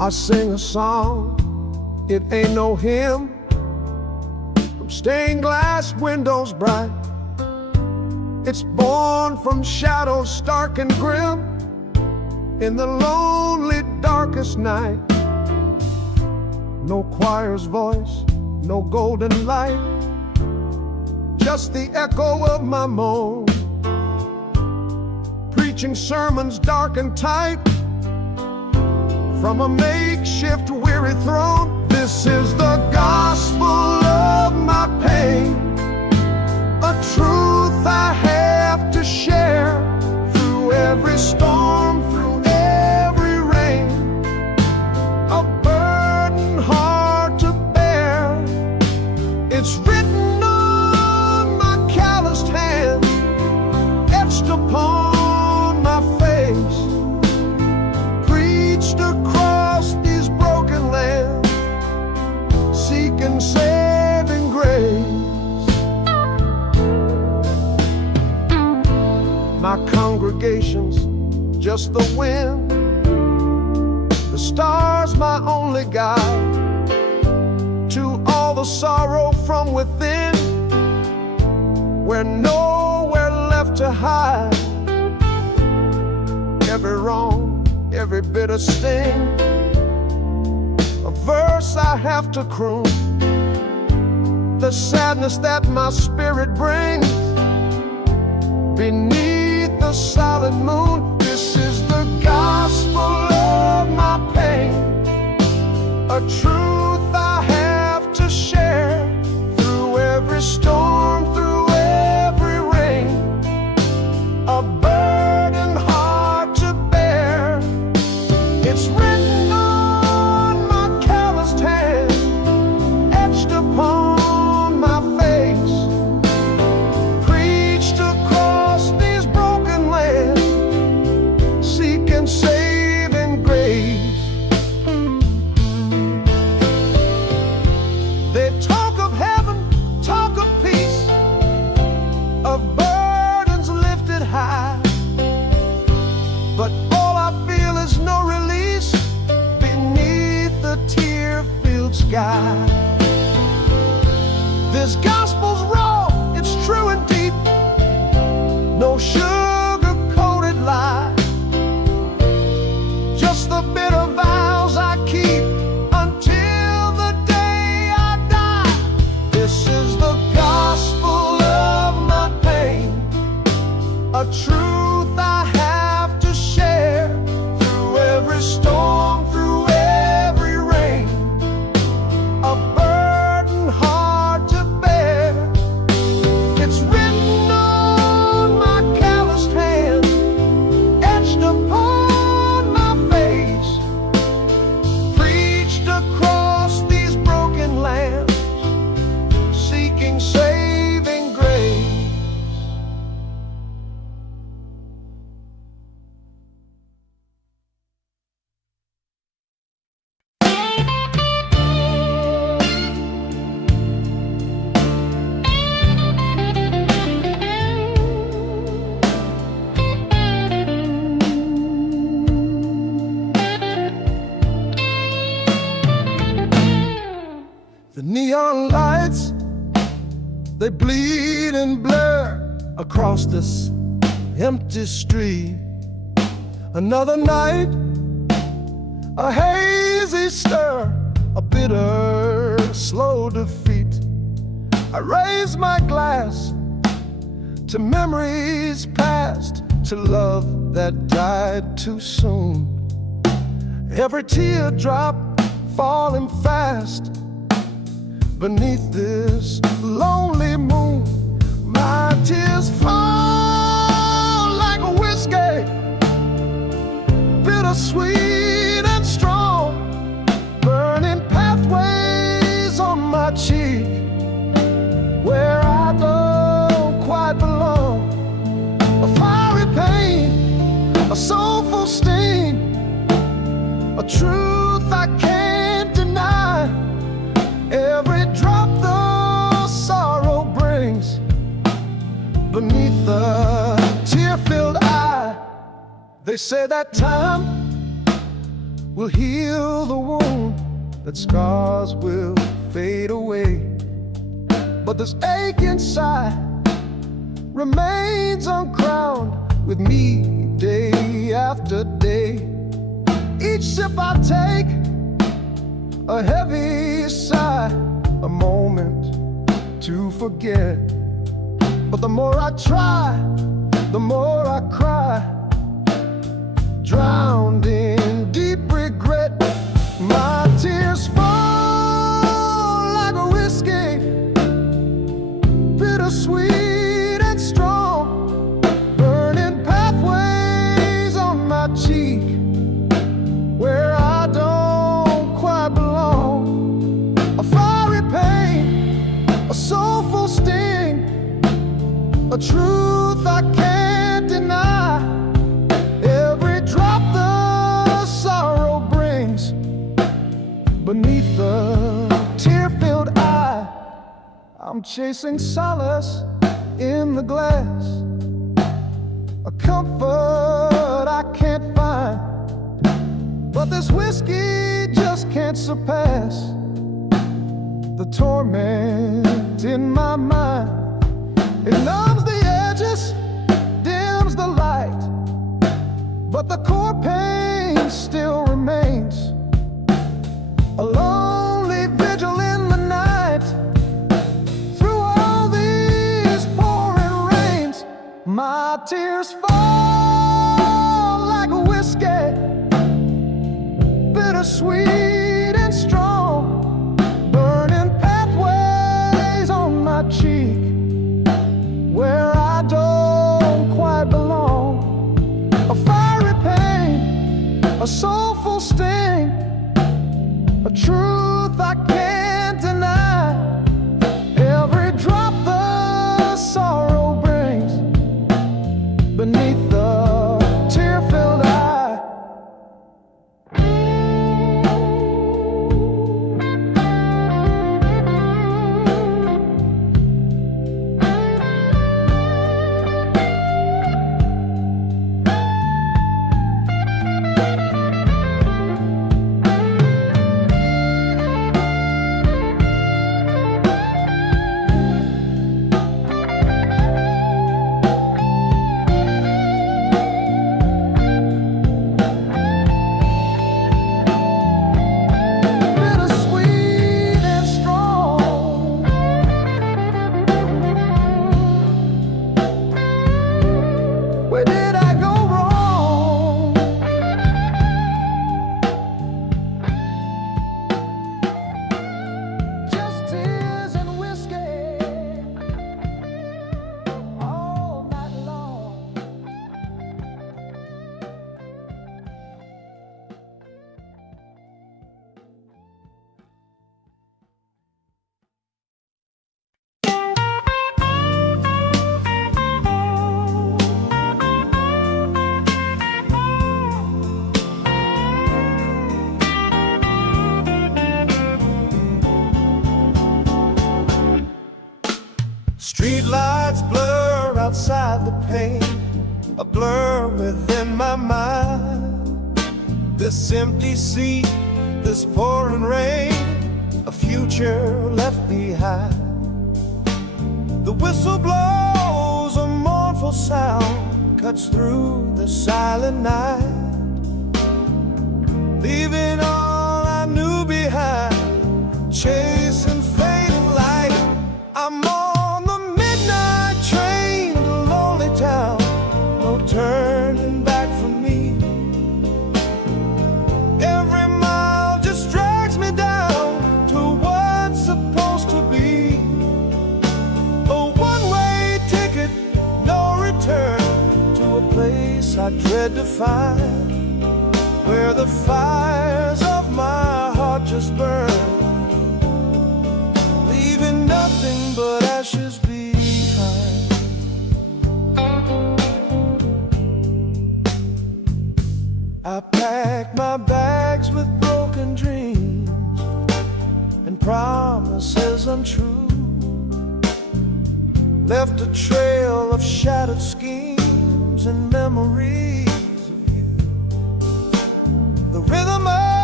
I sing a song, it ain't no hymn, from stained glass windows bright. It's born from shadows stark and grim, in the lonely darkest night. No choir's voice, no golden light, just the echo of my moan, preaching sermons dark and tight from a makeshift weary throne. This is the gospel of my pain, a truth I have to share through every storm, through every rain, a burden hard to bear. It's written on my calloused hand, etched upon my face, preached across these broken lands, seeking saving grace. My congregation's just the wind, the stars my only guide, to all the sorrow from within, we're nowhere left to hide. Every wrong, every bitter sting, a verse I have to croon, the sadness that my spirit brings beneath the solid moon. This is the gospel of my pain, a truth I have to share through every storm, through every rain, a burden hard to bear. It's written on my calloused hand, etched upon my face, preached across these broken lands, seeking saving grace. They talk of heaven, talk of peace, of burdens lifted high, but all I feel is no release beneath the tear-filled sky. This gospel's raw, it's true and deep, no sugar-coated lie, just the bitter vows I keep until the day I die. This is the gospel of my pain, a truth I have to share through every storm, through every rain, a burden hard to bear. It's written on my calloused hand, etched upon my face, preached across these broken lands, seeking saving grace. The neon lights, they bleed and blur across this empty street. Another night, a hazy stir, a bitter, slow defeat. I raise my glass to memories past, to love that died too soon. Every teardrop falling fast beneath this lonely moon. My tears fall like a whiskey, bittersweet and strong, burning pathways on my cheek where I don't quite belong. A fiery pain, a soulful sting, a truth I can't deny. Every drop the sorrow brings beneath the tear-filled eye. They say that time will heal the wound, that scars will fade away. But this ache inside remains uncrowned with me day after day. Each sip I take, a heavy sigh, a moment to forget. But the more I try, the more I cry, drowned in deep regret. My tears fall like a whiskey, bittersweet and strong, burning pathways on my cheek where I don't quite belong. A fiery pain, a soulful sting, a truth I can't deny. Every drop the sorrow brings beneath the tear-filled eye. I'm chasing solace in the glass, a comfort I can't find. But this whiskey just can't surpass the torment in my mind. It numbs the edges, dims the light, but the core pain still remains. A lonely vigil in the night, through all these pouring rains. My tears fall like a whiskey, bittersweet and strong, burning pathways on my cheek where I don't quite belong. A fiery pain, a soulful sting, a truth I can't deny. Every drop the sorrow brings beneath the tear-filled eye. Where did I go wrong? Just tears and whiskey all night long. Street lights blur outside the pane, a blur within my mind. This empty seat, this pouring rain, a future left behind. The whistle blows, a mournful sound cuts through the silent night, leaving all I knew behind, chasing fading light. I'm on the midnight train to lonely town, no turning back for me. Every mile just drags me down to what's supposed to be a one-way ticket, no return, to a place I dread to find, where the fires of my heart just burn, leaving nothing but ashes behind. I packed my bags with broken dreams and promises untrue, left a trail of shattered schemes and memories of you. The rhythm of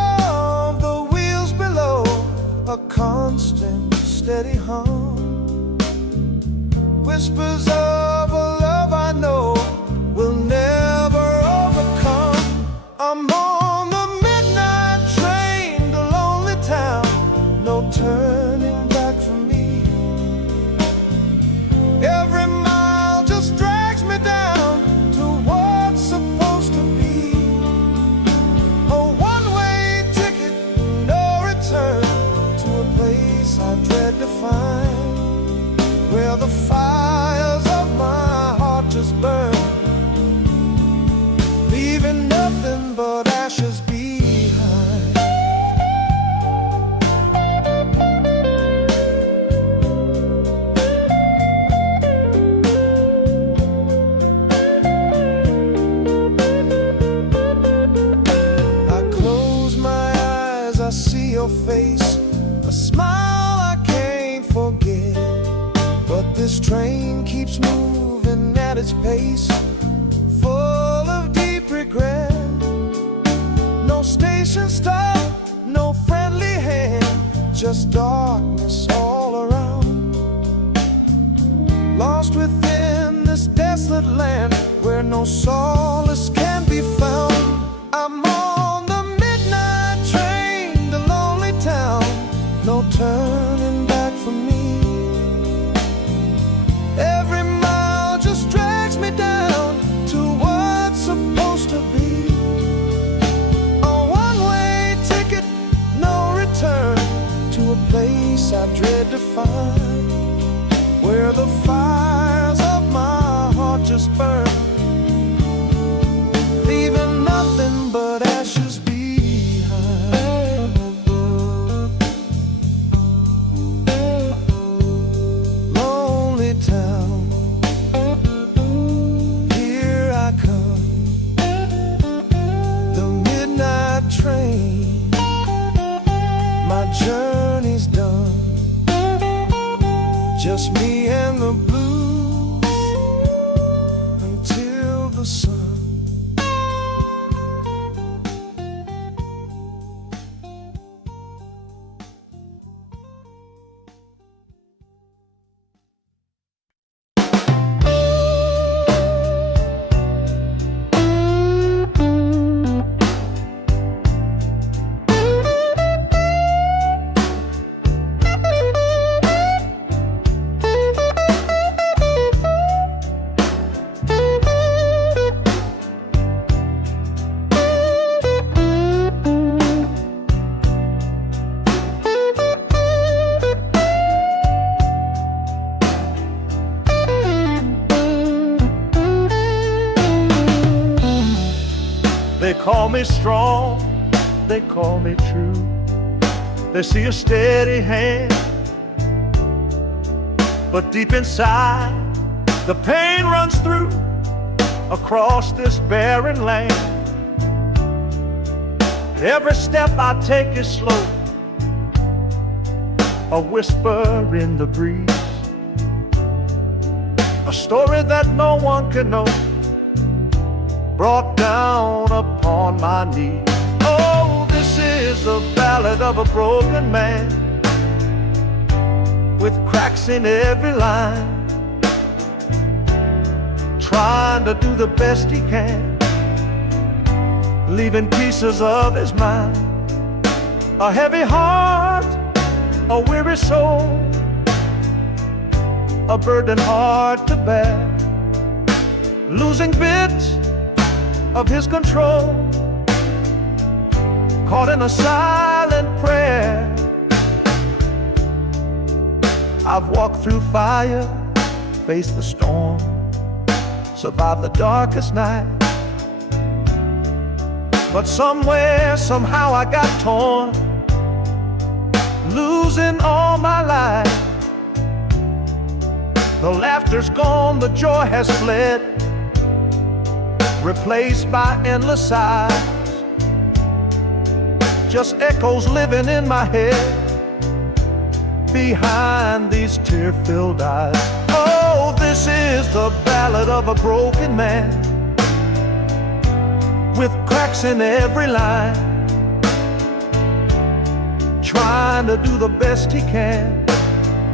steady hum. Whispers of a love I know will never overcome. I'm on the midnight train to lonely town, no turning back for me. Every mile just drags me down to what's supposed to be. A one-way ticket, no return, to a place I dread to find, where the fires of my heart just burn, leaving nothing but ashes behind. I close my eyes, I see your face, a smile I can't forget. But this train keeps moving at its pace, full of deep regret. No station stop, no friendly hand, just darkness all around. Lost within this desolate land where no solace can be found. I'm on the midnight train to lonely town, no turning back for me. Every mile just drags me down to what's supposed to be. A one-way ticket, no return, to a place I dread to find, where the fires of my heart just burn, leaving nothing but ashes behind. Lonely town, here I come, the midnight train, my journey's done, just me and the blues until the sun. They call me strong, they call me true. They see a steady hand, but deep inside the pain runs through across this barren land. Every step I take is slow, a whisper in the breeze, a story that no one can know, brought down upon my knees. Oh, this is the ballad of a broken man, with cracks in every line, trying to do the best he can, leaving pieces of his mind. A heavy heart, a weary soul, a burden hard to bear, losing bits of his control, caught in a silent prayer. I've walked through fire, faced the storm, survived the darkest night, but somewhere, somehow I got torn, losing all my life. The laughter's gone, the joy has fled, replaced by endless sighs, just echoes living in my head behind these tear-filled eyes. Oh, this is the ballad of a broken man, with cracks in every line, trying to do the best he can,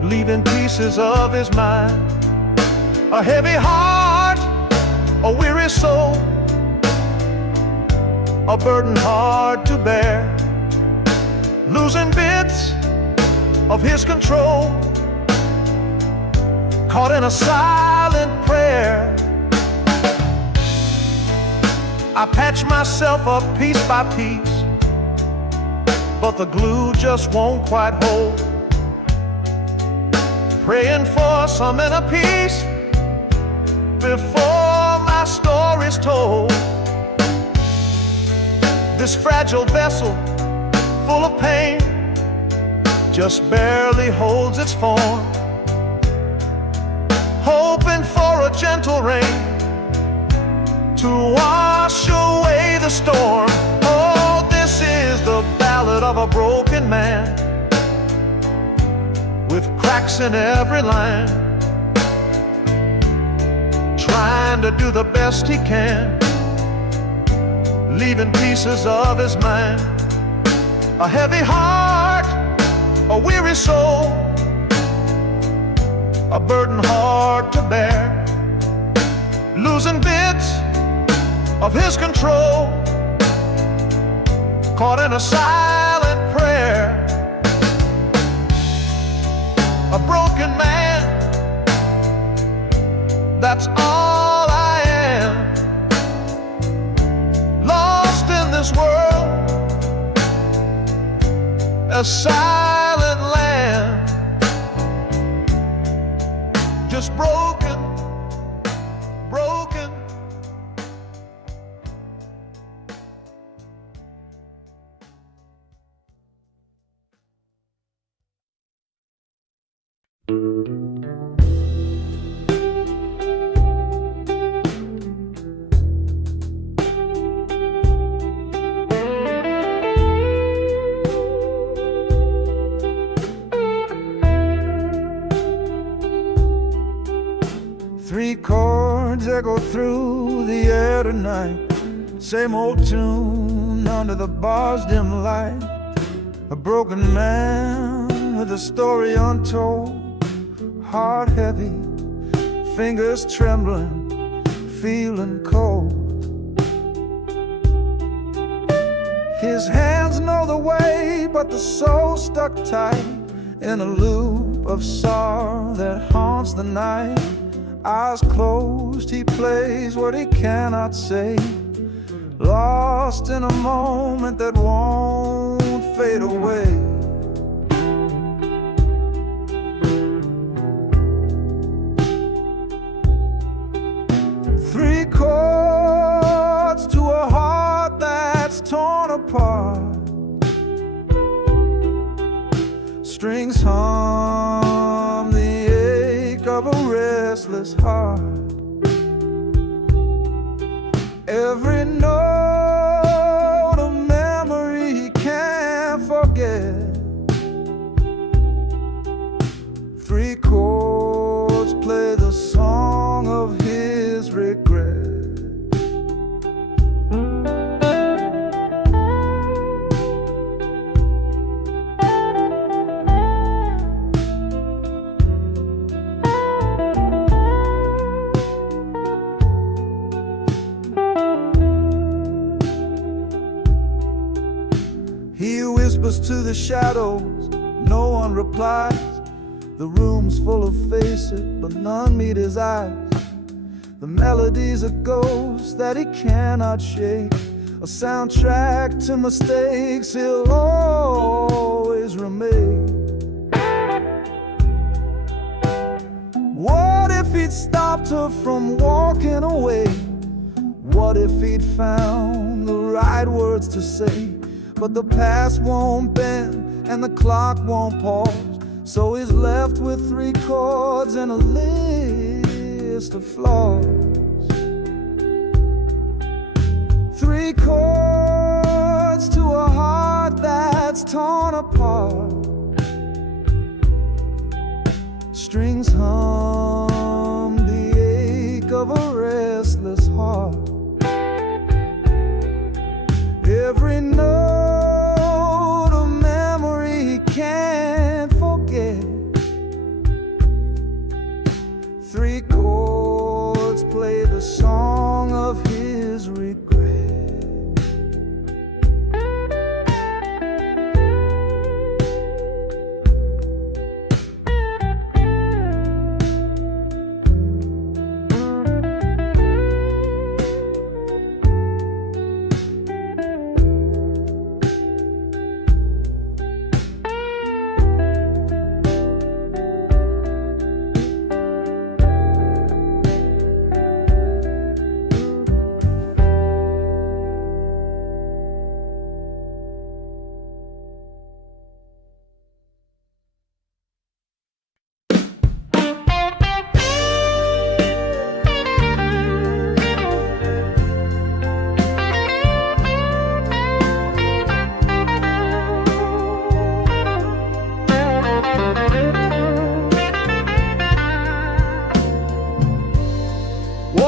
leaving pieces of his mind. A heavy heart, a weary soul, a burden hard to bear, losing bits of his control, caught in a silent prayer. I patch myself up piece by piece, but the glue just won't quite hold. Praying for some inner peace before my story's told. This fragile vessel, full of pain, just barely holds its form, hoping for a gentle rain to wash away the storm. Oh, this is the ballad of a broken man, with cracks in every line, trying to do the best he can, leaving pieces of his mind. A heavy heart, a weary soul, a burden hard to bear, losing bits of his control, caught in a silent prayer. A broken man, that's all I am, lost in this world, a silent land, just broken, broken. Three chords echo through the air tonight, same old tune under the bar's dim light. A broken man with a story untold, heart heavy, fingers trembling, feeling cold. His hands know the way, but the soul stuck tight in a loop of sorrow that haunts the night. Eyes closed, he plays what he cannot say, lost in a moment that won't fade away. Three chords to a heart that's torn apart, strings hum the ache of a restless heart. Every note a memory he can't forget. Three chords play the song of his regret. He whispers to the shadows, no one replies. The room's full of faces, but none meet his eyes. The melody's a ghost that he cannot shake, a soundtrack to mistakes he'll always remake. What if he'd stopped her from walking away? What if he'd found the right words to say? But the past won't bend and the clock won't pause, so he's left with three chords and a list of flaws. Three chords to a heart that's torn apart, strings hum the ache of a restless heart. Every note a memory he can't forget.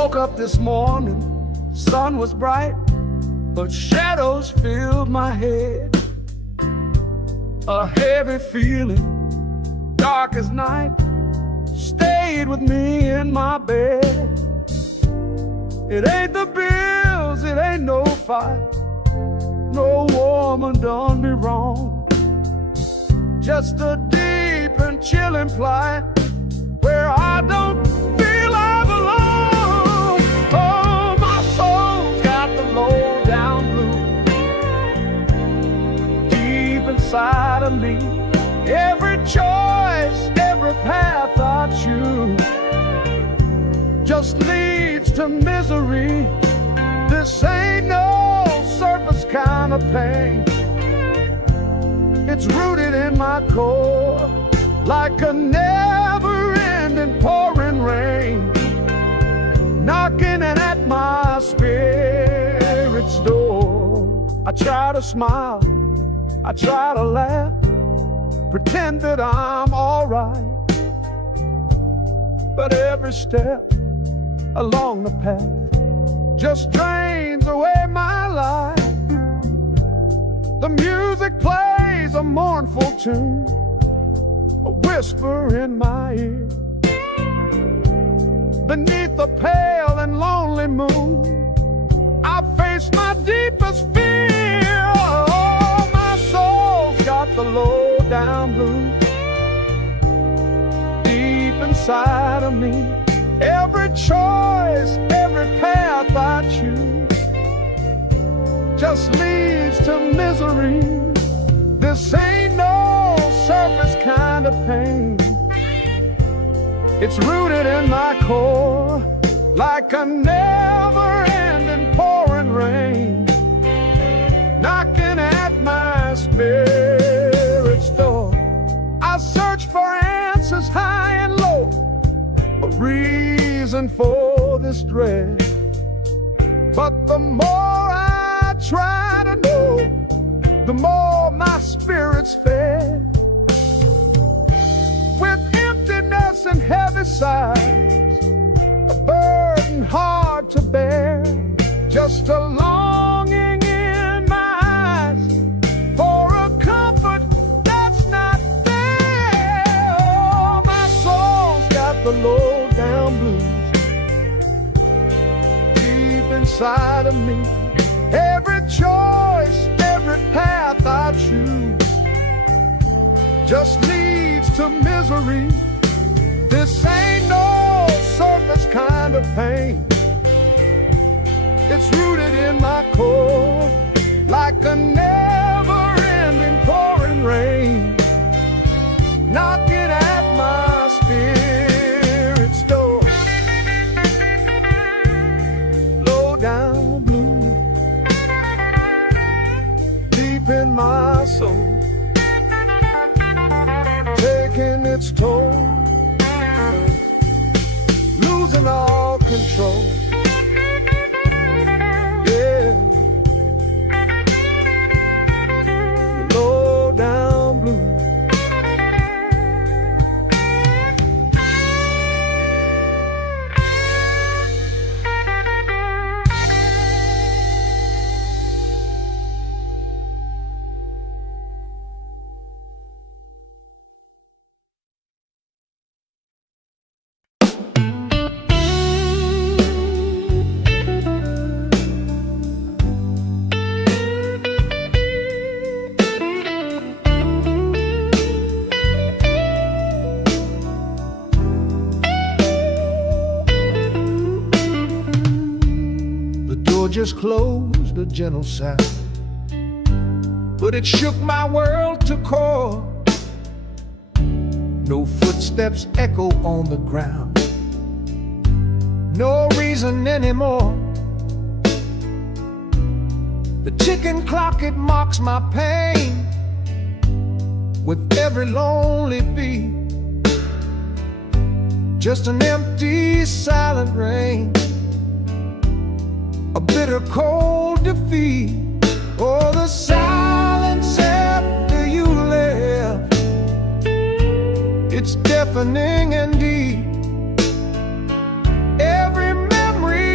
woke up this morning, sun was bright, but shadows filled my head. A heavy feeling, dark as night, stayed with me in my bed. It ain't the bills, it ain't no fight, no woman done me wrong. Just a deep and chilling plight where I don't feel I belong. Oh, my soul's got the low down blues deep inside of me. Every choice, every path I choose just leads to misery. This ain't no surface kind of pain. It's rooted in my core like a never-ending pouring rain, knocking at my spirit's door. I try to smile, I try to laugh, pretend that I'm alright, but every step along the path just drains away my life. The music plays a mournful tune, a whisper in my ear. Beneath the pale and lonely moon, I face my deepest fear. Oh, my soul's got the low down blues deep inside of me. Every choice, every path I choose just leads to misery. This ain't no surface kind of pain. It's rooted in my core like a never-ending pouring rain, knocking at my spirit's door. I search for answers high and low, a reason for this dread, but the more I try to know, the more my spirit's fed. With emptiness and heavy sighs, a burden hard to bear, just a longing in my eyes for a comfort that's not there. Oh, my soul's got the low down blues deep inside of me. Every choice, every path I choose just leads to misery. This ain't no surface kind of pain. It's rooted in my core like a never-ending pouring rain, knocking at my spirit's door. Low down blue deep in my soul, taking its toll, losing all control. Yeah, low down blue. Just closed, a gentle sound, but it shook my world to core. No footsteps echo on the ground, no reason anymore. The ticking clock, it mocks my pain with every lonely beat. Just an empty, silent rain, a bitter cold defeat. Oh, the silence after you left, it's deafening and deep. Every memory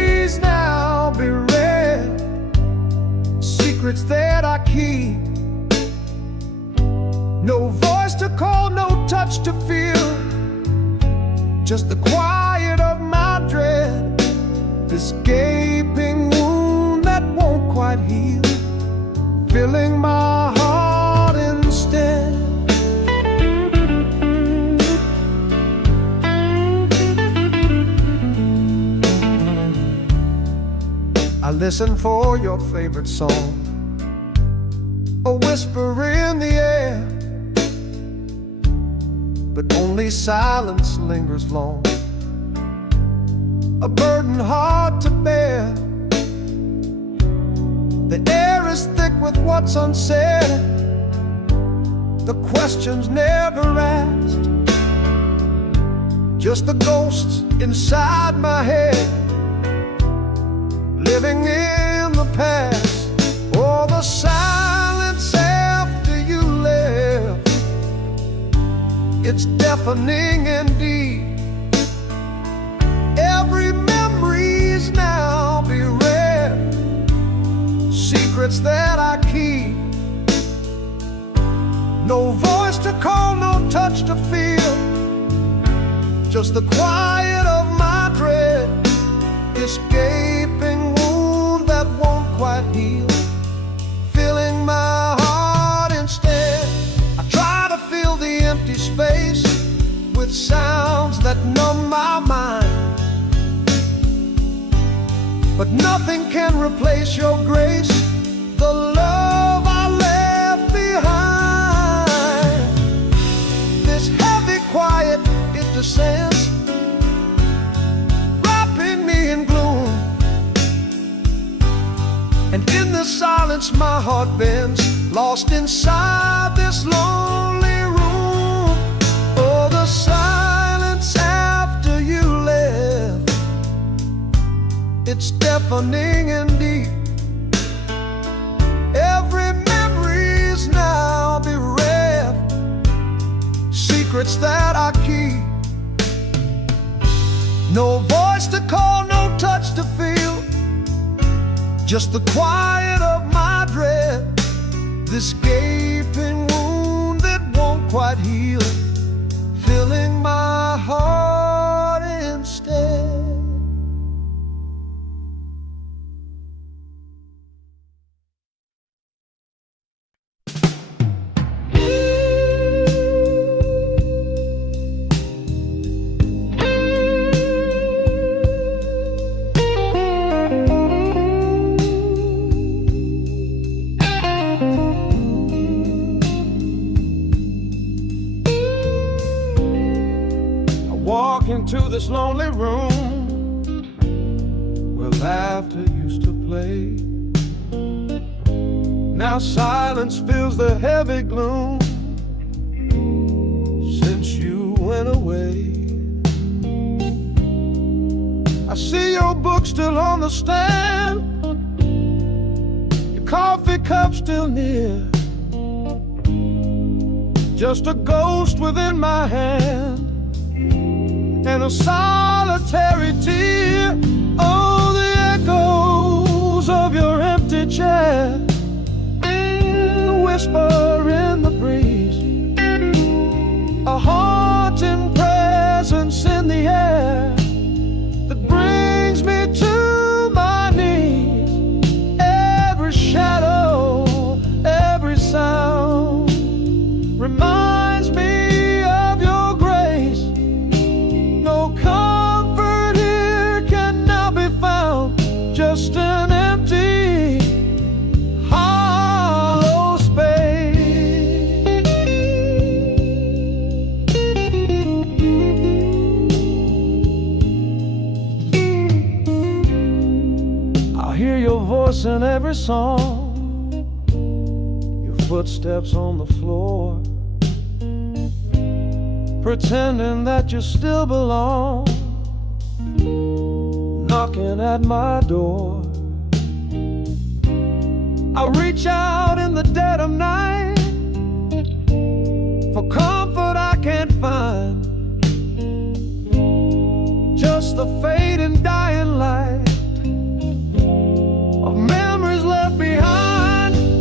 secrets that I keep. No voice to call, no touch to feel, just the quiet of my dread, this gaping wound that won't quite heal, filling my heart instead. I listen for your favorite song, a whisper in the air, but only silence lingers long, a burden hard to bear. The air is thick with what's unsaid, the questions never asked, just the ghosts inside my head, living in the past. Oh, the silence after you left, it's deafening indeed. Every memory's now bereft, secrets that I keep. No voice to call, no touch to feel, just the quiet of my dread, this gaping wound that won't quite heal, filling my heart instead. I try to fill the empty space with sounds that numb my mind, but nothing can replace your grace, the love I left behind. This heavy quiet, it descends, wrapping me in gloom, and in the silence my heart bends, lost inside this lonely room. Oh, the silence after you left, it's deafening indeed. Every memory's now bereft, secrets that I keep. No voice to call, no touch to feel, just the quiet of my dread, this gaping wound that won't quite heal, filling my heart instead. Into this lonely room where laughter used to play. Now silence fills the heavy gloom since you went away. I see your book still on the stand, your coffee cup still near, just a ghost within my hand and a solitary tear. Oh, the echoes of your empty chair, a whisper in the breeze, a haunting presence in the air that brings me to my knees. Every shadow, every sound reminds me of your grace. No comfort here can now be found, just an empty, hollow space. I hear your voice in every song, your footsteps on the floor, pretending that you still belong, knocking at my door. I reach out in the dead of night for comfort I can't find, just the fading dying light of memories left behind.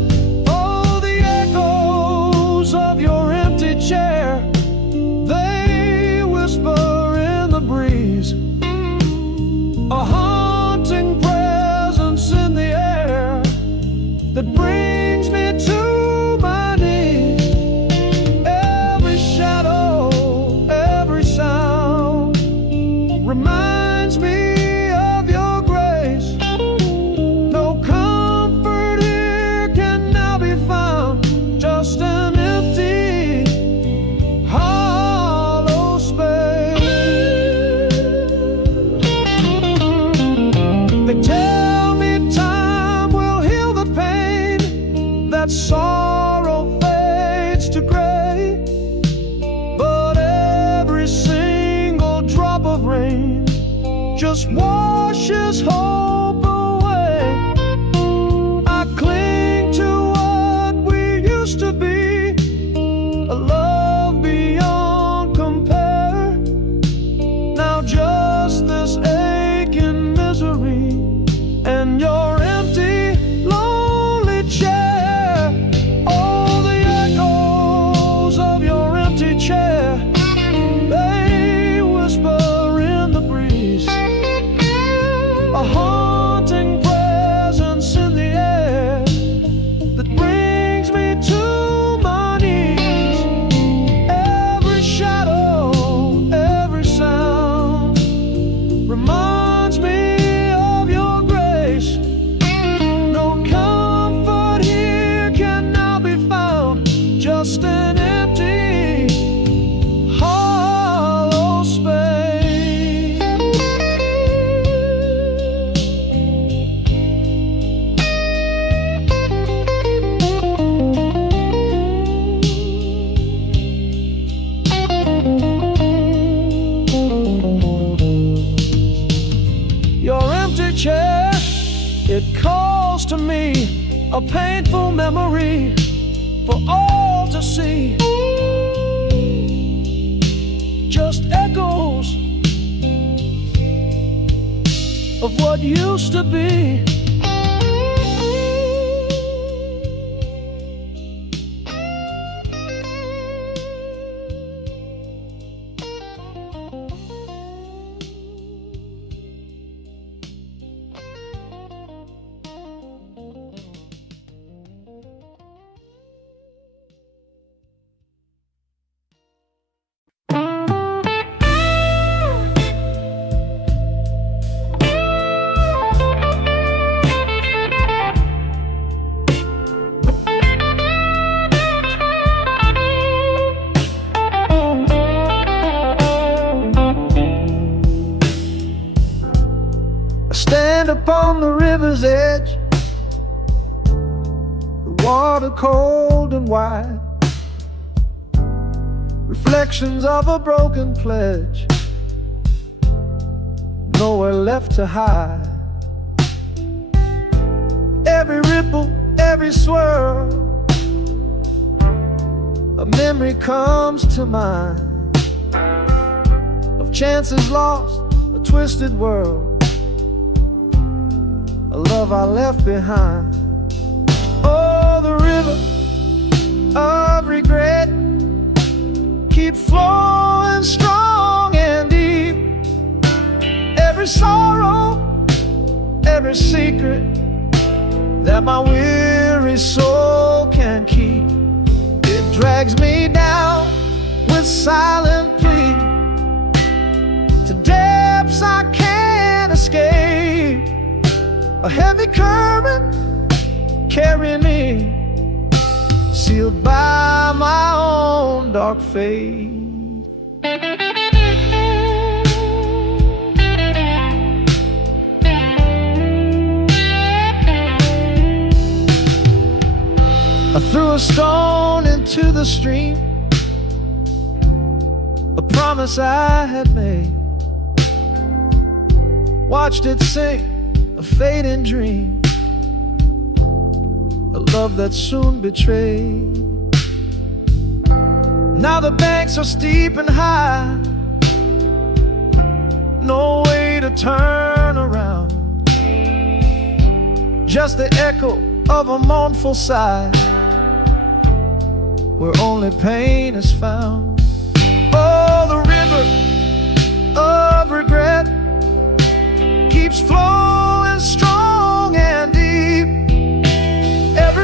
that brings me to my knees. Every shadow, every sound reminds me of your grace. No comfort here can now be found, just an empty, hollow space. They tell me time will heal the pain, that sorrow fades to gray, but every single drop of rain just washes hope away. I cling to what we used to be, a love beyond compare. Now just this aching misery and your empty, lonely chair. All the echoes of your empty chair, they whisper in the breeze, a haunting presence in the air that brings me to my knees. Every shadow, every sound reminds me of your grace. No comfort here can now be found, just an empty, hollow space. Your empty chair, it calls to me, a painful memory for all to see. Just echoes of what used to be. I stand upon the river's edge, the water cold and wide, reflections of a broken pledge, nowhere left to hide. Every ripple, every swirl, a memory comes to mind of chances lost, a twisted world, a love I left behind. Oh, the river of regret keeps flowing strong and deep. Every sorrow, every secret that my weary soul can keep, it drags me down with silent plea to depths I can't escape. A heavy current carrying me, sealed by my own dark fate. I threw a stone into the stream, a promise I had made, watched it sink, a fading dream, a love that soon betrayed. Now the banks are steep and high, no way to turn around, just the echo of a mournful sigh, where only pain is found. Oh, the river of regret keeps flowing strong and deep.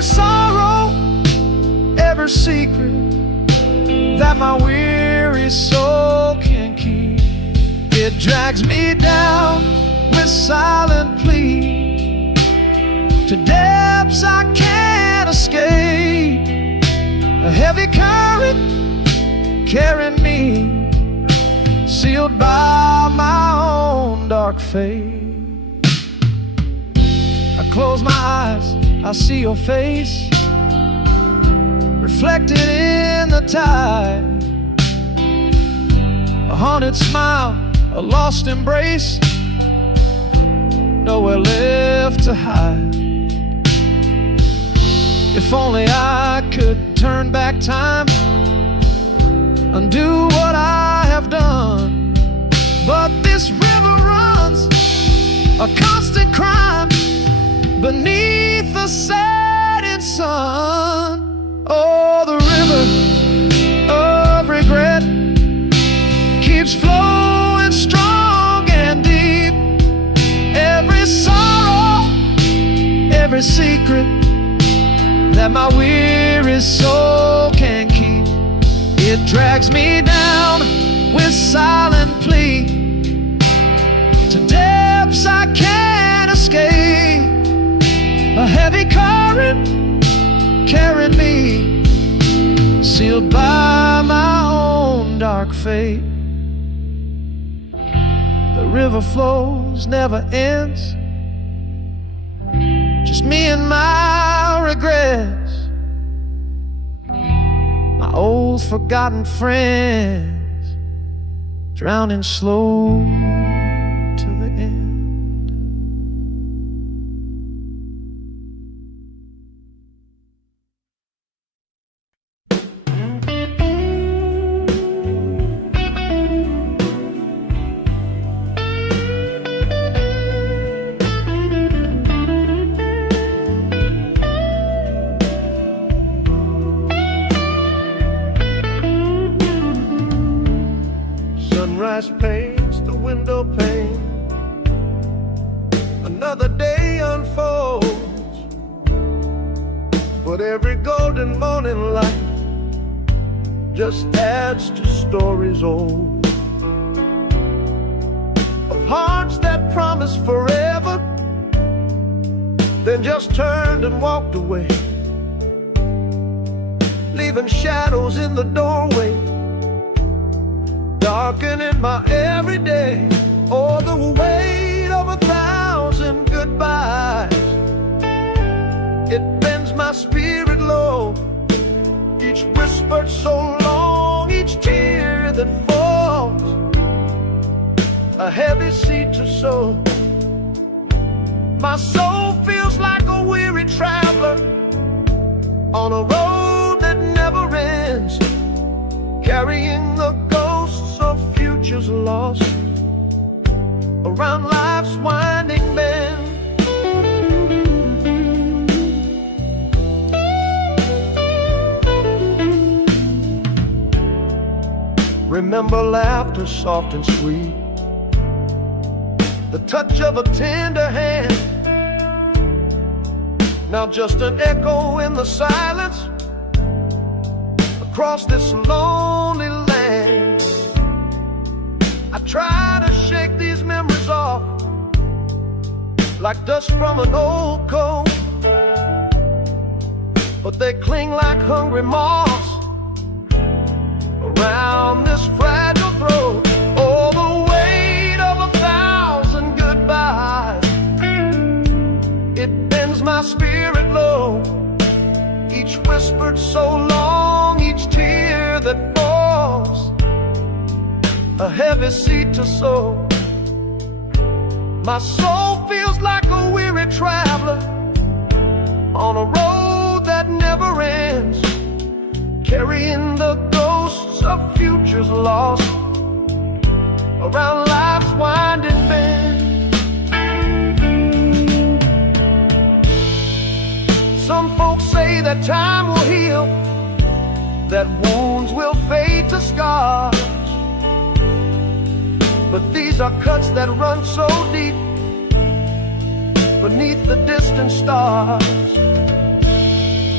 sorrow, every secret that my weary soul can keep. It drags me down with silent plea to depths I can't escape. A heavy current carrying me, sealed by my own dark fate. I close my eyes, I see your face reflected in the tide. A haunted smile, a lost embrace, nowhere left to hide. If only I could turn back time, undo what I have done. But this river runs a constant crime beneath the setting sun. Oh, the river of regret keeps flowing strong and deep. Every sorrow, every secret that my weary soul can keep, it drags me down with silent plea to depths I can't escape. A heavy current carrying me, sealed by my own dark fate. The river flows, never ends, just me and my regrets, my old forgotten friends, drowning slow to the end. Sunrise paints the window pane, another day unfolds, but every golden morning light just adds to stories old, of hearts that promised forever, then just turned and walked away, leaving shadows in the doorway, darkening my everyday. Oh, the weight of 1,000 goodbyes, it bends my spirit low. Each whispered so long, each tear that falls, a heavy seed to sow. My soul feels like a weary traveler on a road that never ends, carrying the ghosts of futures lost around life's winding bend. Remember laughter soft and sweet, the touch of a tender hand, now just an echo in the silence across this lonely land. I try to shake these memories off like dust from an old coat, but they cling like hungry moths around this fragile throat. Oh, the weight of 1,000 goodbyes, it bends my spirit low. Each whispered so long, each tear that falls, a heavy seed to sow. My soul feels like a weary traveler on a road that never ends, carrying the ghosts of futures lost around life's winding bend. Some folks say that time will heal, that wounds will fade to scars, but these are cuts that run so deep beneath the distant stars.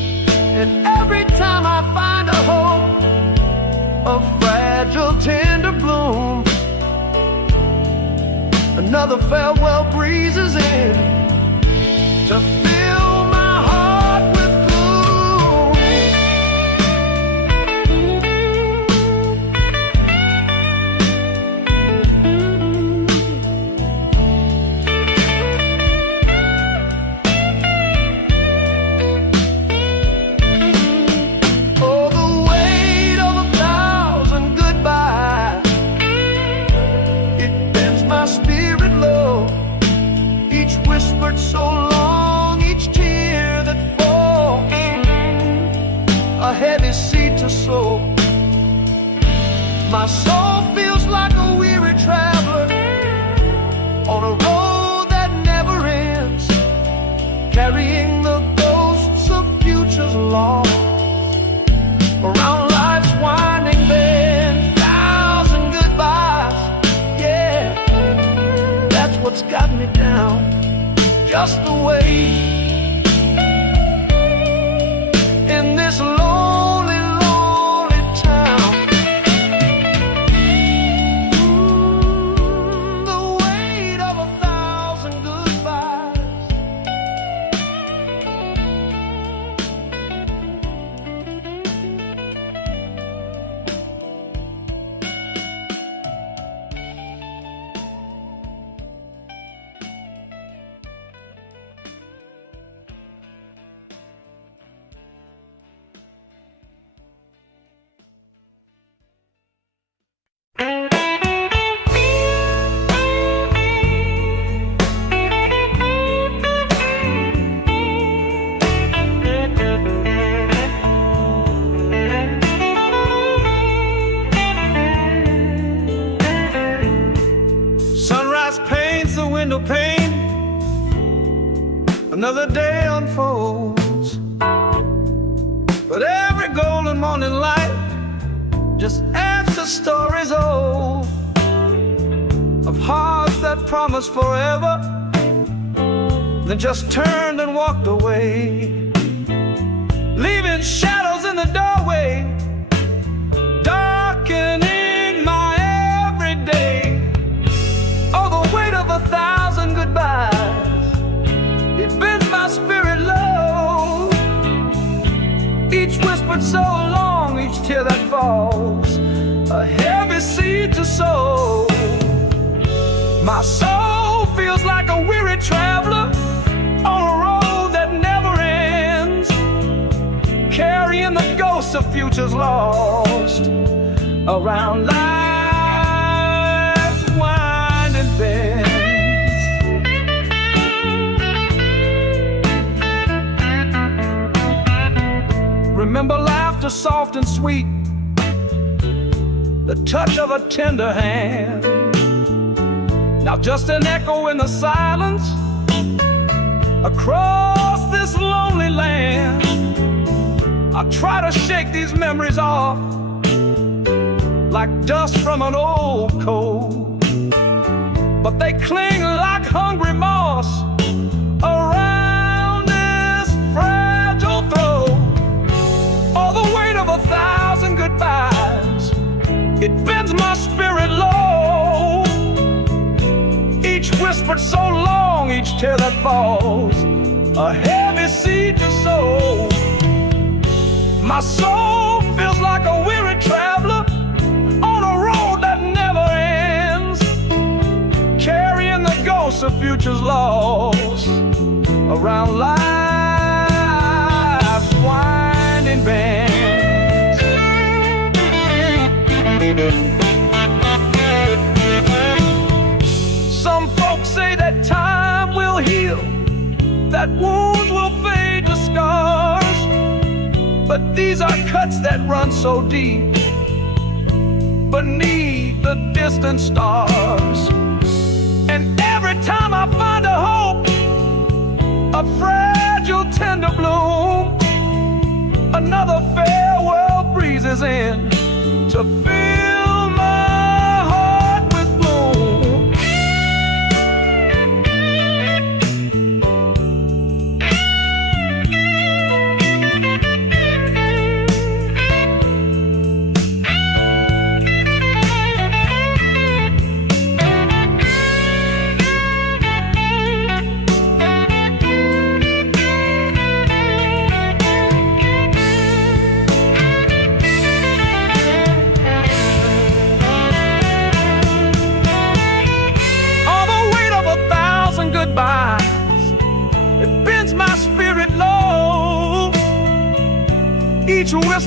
And every time I find a hope, a fragile, tender bloom, another farewell breezes in to fill my heart with gloom. Oh, the weight of 1,000 goodbyes, it bends my spirit low. Each whispered so long, each tear that falls, a heavy seed to sow. My soul feels like a weary traveler on a road that never ends, carrying the ghosts of futures lost around life's winding bend. 1,000 goodbyes, yeah, that's what's got me down. Just the way in this lonely, lonely town. The weight of 1,000 goodbyes. Sunrise paints the window pane, another day unfolds. But every golden morning light just adds to stories old, of hearts that promised forever, then just turned and walked away, leaving shadows in the doorway, darkening my everyday. Oh, the weight of 1,000 goodbyes, it bends my spirit low. Each whispered so long, each tear that falls, a heavy seed to sow. My soul feels like a weary traveler on a road that never ends, carrying the ghosts of futures lost around life's winding bends. Remember laughter soft and sweet, the touch of a tender hand. Now just an echo in the silence across this lonely land. I try to shake these memories off like dust from an old coat, but they cling like hungry moss around this fragile throat. Oh, the weight of 1,000 goodbyes, it bends my spirit low. Each whispered so long, each tear that falls, a heavy seed to sow. My soul feels like a weary traveler on a road that never ends, carrying the ghosts of futures lost around life's winding bends. Some folks say that time will heal, that wounds will fade to scars, but these are cuts that run so deep beneath the distant stars. And every time I find a hope, a fragile tender bloom, another farewell breezes in to fill my heart with gloom.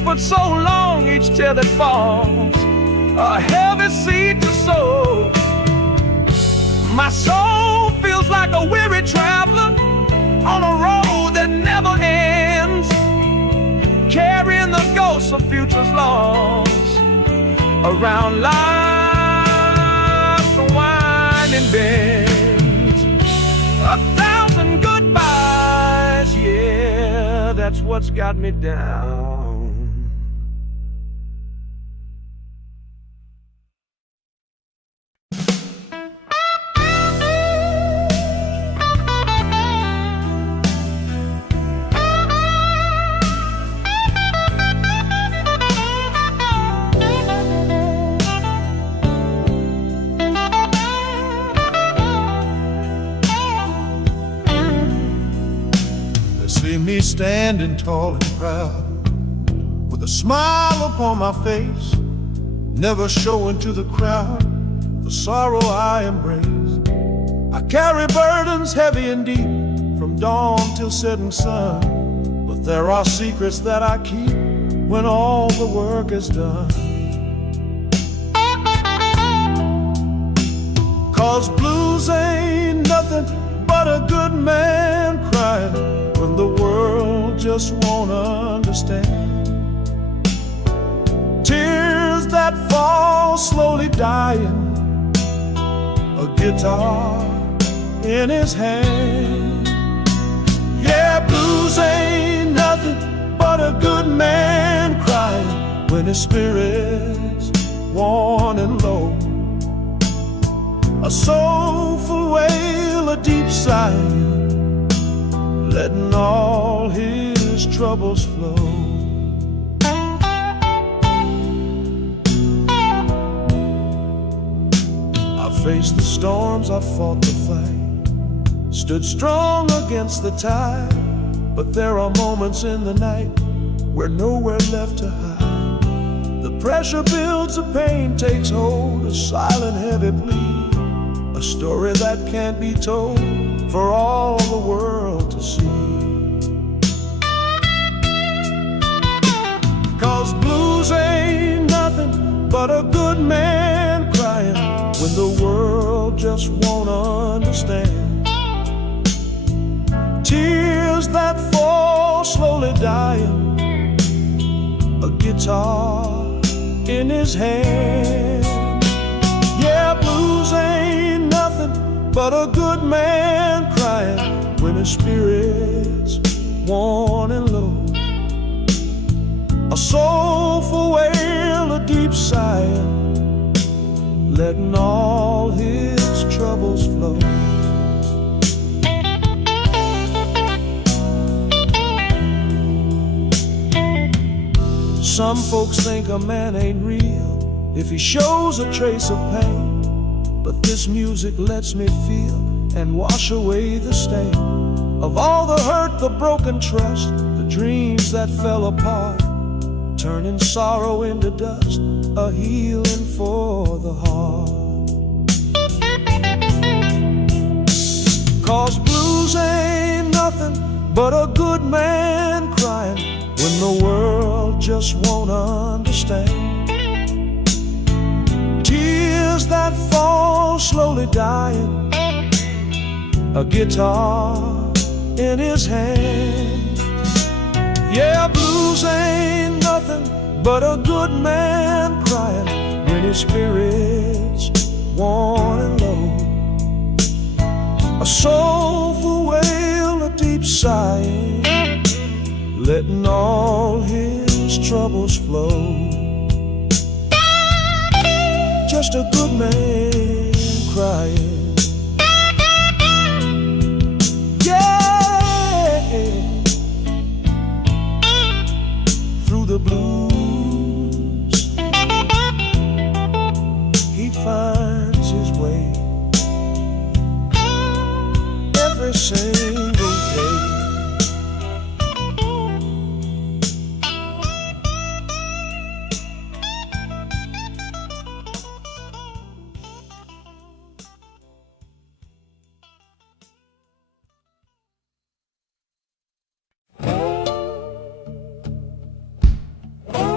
but so long each tear that falls, a heavy seed to sow. My soul feels like a weary traveler on a road that never ends, carrying the ghosts of futures lost around life's winding bends. 1,000 goodbyes, yeah, that's what's got me down. See me standing tall and proud, with a smile upon my face, never showing to the crowd the sorrow I embrace. I carry burdens heavy and deep, from dawn till setting sun, but there are secrets that I keep when all the work is done. 'Cause blues ain't nothing but a good man crying when the world just won't understand. Tears that fall slowly dying, a guitar in his hand. Yeah, blues ain't nothing but a good man crying when his spirit's worn and low. A soulful wail, a deep sigh, letting all his troubles flow. I faced the storms, I fought the fight, stood strong against the tide, but there are moments in the night where nowhere left to hide. The pressure builds, the pain takes hold, a silent heavy plea, a story that can't be told for all the world to see. 'Cause blues ain't nothing but a good man crying when the world just won't understand. Tears that fall slowly dying, a guitar in his hand. Yeah, blues ain't nothing but a good man crying when his spirit's worn and low. A soulful wail, a deep sigh, letting all his troubles flow. Some folks think a man ain't real if he shows a trace of pain, but this music lets me feel and wash away the stain of all the hurt, the broken trust, the dreams that fell apart, turning sorrow into dust, a healing for the heart. 'Cause blues ain't nothing but a good man crying when the world just won't understand. Tears that fall slowly dying, a guitar in his hand. Yeah, blues ain't nothing but a good man crying when his spirit's worn and low. A soulful wail, a deep sigh, letting all his troubles flow. Just a good man crying. Yeah, through the blues he finds his way every single day.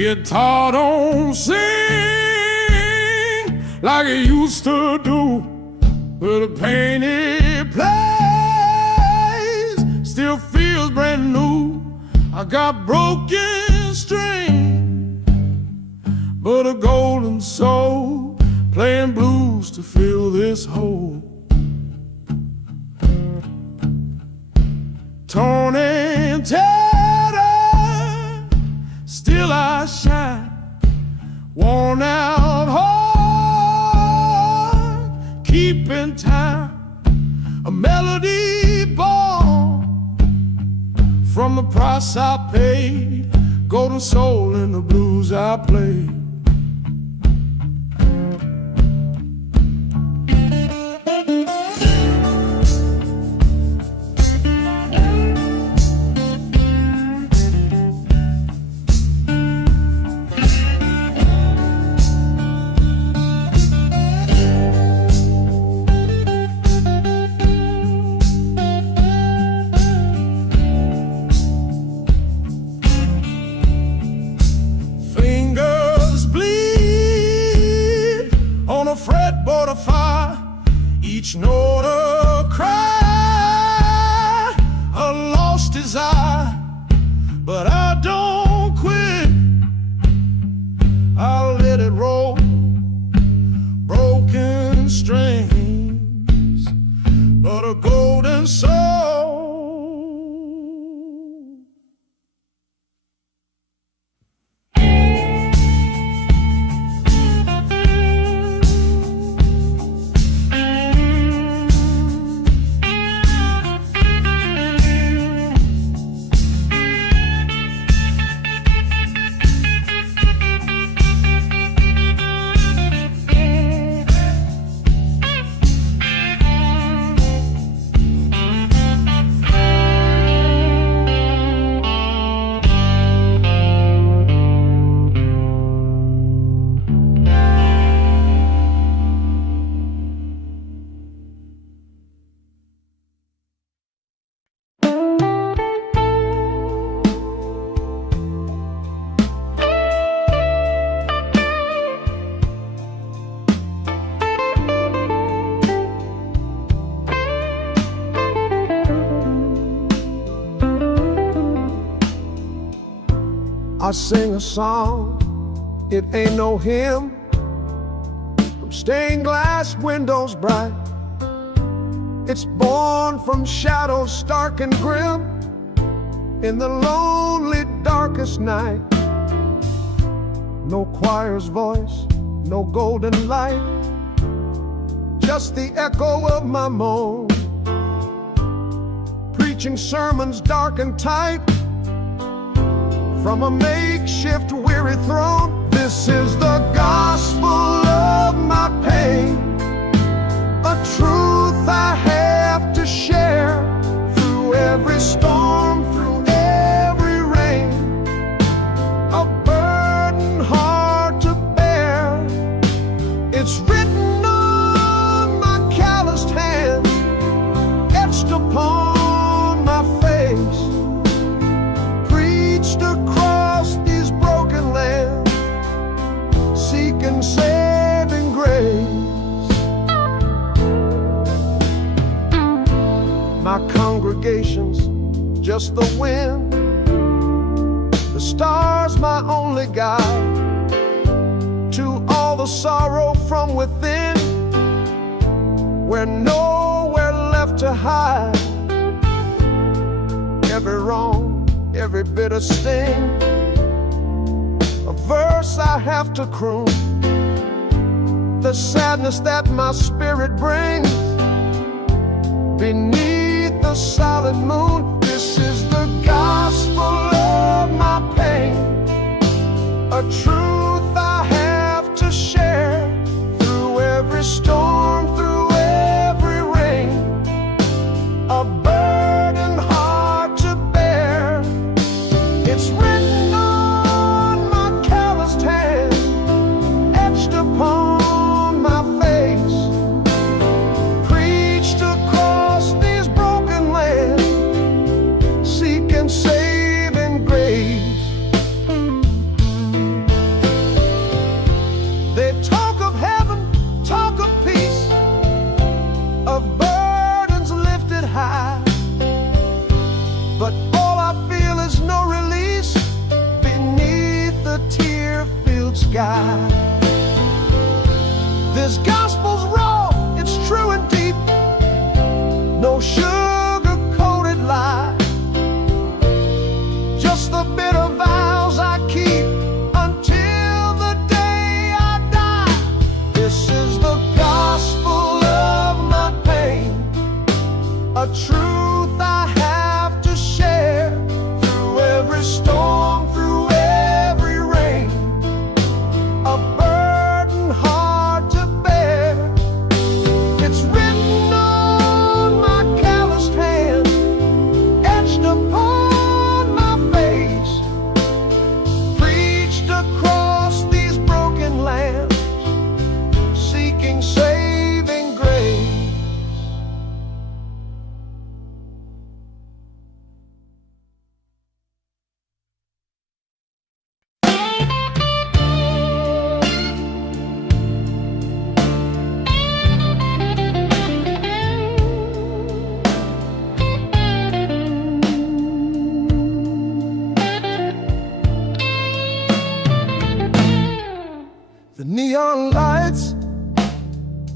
Guitar don't sing like it used to do, but the pain it plays still feels brand new. I got broken strings, but a golden soul playing blues to fill this hole. Torn and tattered, still I shine. Worn out heart, keeping time. A melody born from the price I paid. Golden soul in the blues I played. Fretboard of fire, each note a cry, a lost desire, but I don't quit. I'll let it roll, broken strings, but a golden soul. I sing a song, it ain't no hymn, from stained glass windows bright. It's born from shadows stark and grim, in the lonely darkest night. No choir's voice, no golden light, just the echo of my moan, preaching sermons dark and tight from a makeshift weary throne. This is the gospel of my pain, a truth I have to share through every storm, through every rain, a burden hard to bear. It's written on my calloused hands, etched upon my face, preached across these broken lands, seeking saving grace. My congregation's just the wind, the stars my only guide to all the sorrow from within, we're nowhere left to hide. Every wrong, every bitter sting, a verse I have to croon, the sadness that my spirit brings beneath the solid moon. This is the gospel of my pain, a truth I have to share through every storm, through every rain, a burden hard to bear. It's written on my calloused hand, etched upon my face, preached across these broken lands, seeking saving grace.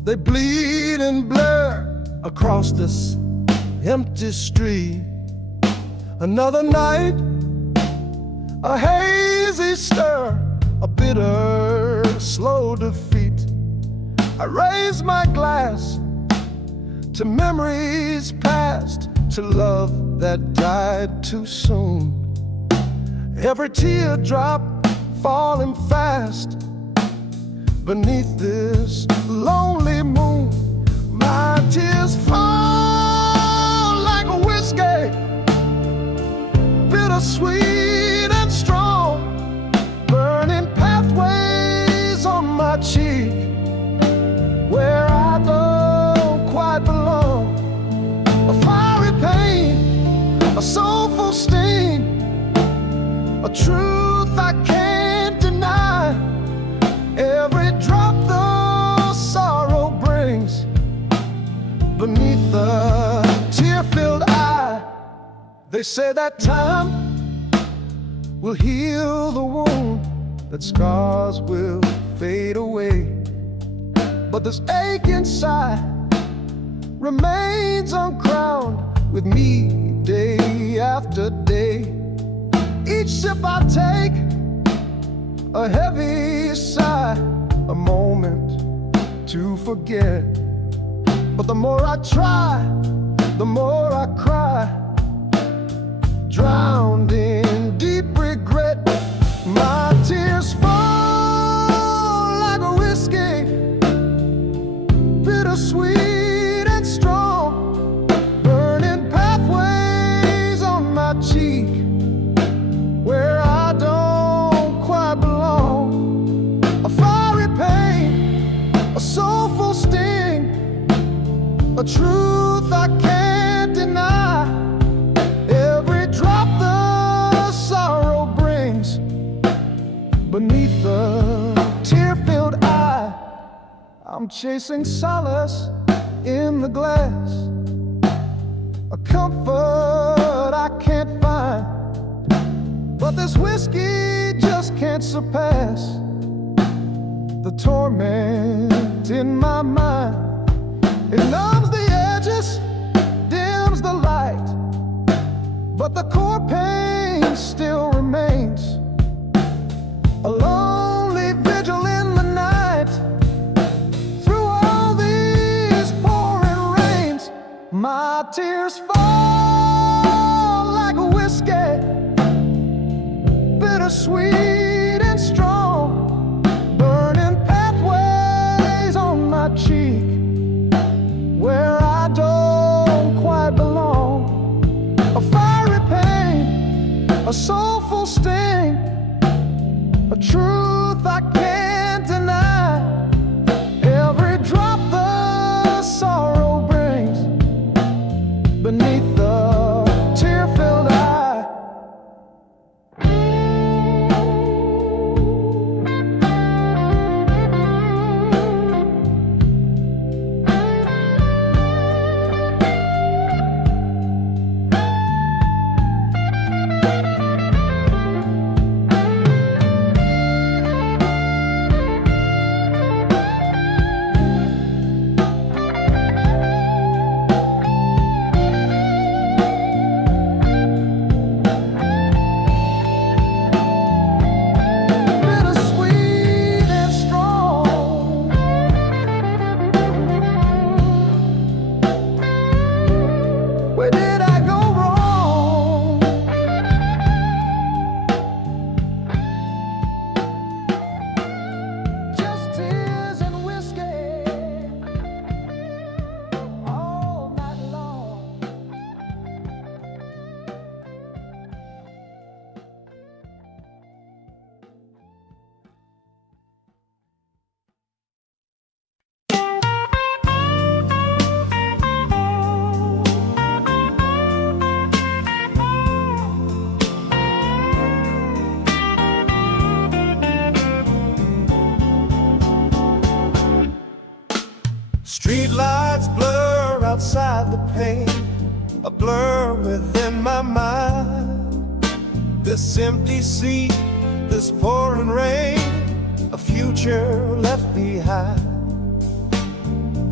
They bleed and blur across this empty street. Another night, a hazy stir, a bitter, slow defeat. I raise my glass to memories past, to love that died too soon. Every teardrop falling fast beneath this lonely moon. My tears fall like a whiskey, bittersweet and strong, burning pathways on my cheek where I don't quite belong. A fiery pain, a soulful sting, a truth I can't deny. Every drop the sorrow brings beneath the tear-filled eye. They say that time will heal the wound, that scars will fade away, but this ache inside remains uncrowned with me day after day. Each sip I take, a heavy sigh, a moment to forget. But the more I try, the more I cry, drowned in deep regret. My tears fall like a whiskey, bittersweet and strong, burning pathways on my cheek where I don't quite belong. A fiery pain, a soulful sting, a truth I can't deny. Every drop the sorrow brings beneath the tear-filled eye. I'm chasing solace in the glass, a comfort I can't find, but this whiskey just can't surpass the torment in my mind. It numbs the edges, dims the light, but the core pain still remains. A lonely vigil in the night, through all these pouring rains. My tears fall like a whiskey, bittersweet and strong, burning pathways on my cheek where I don't quite belong. A fiery pain, a soulful sting, a truth I can't deny. Every drop the sorrow brings beneath the tear-filled eye. Street lights blur outside the pane, a blur within my mind. This empty seat, this pouring rain, a future left behind.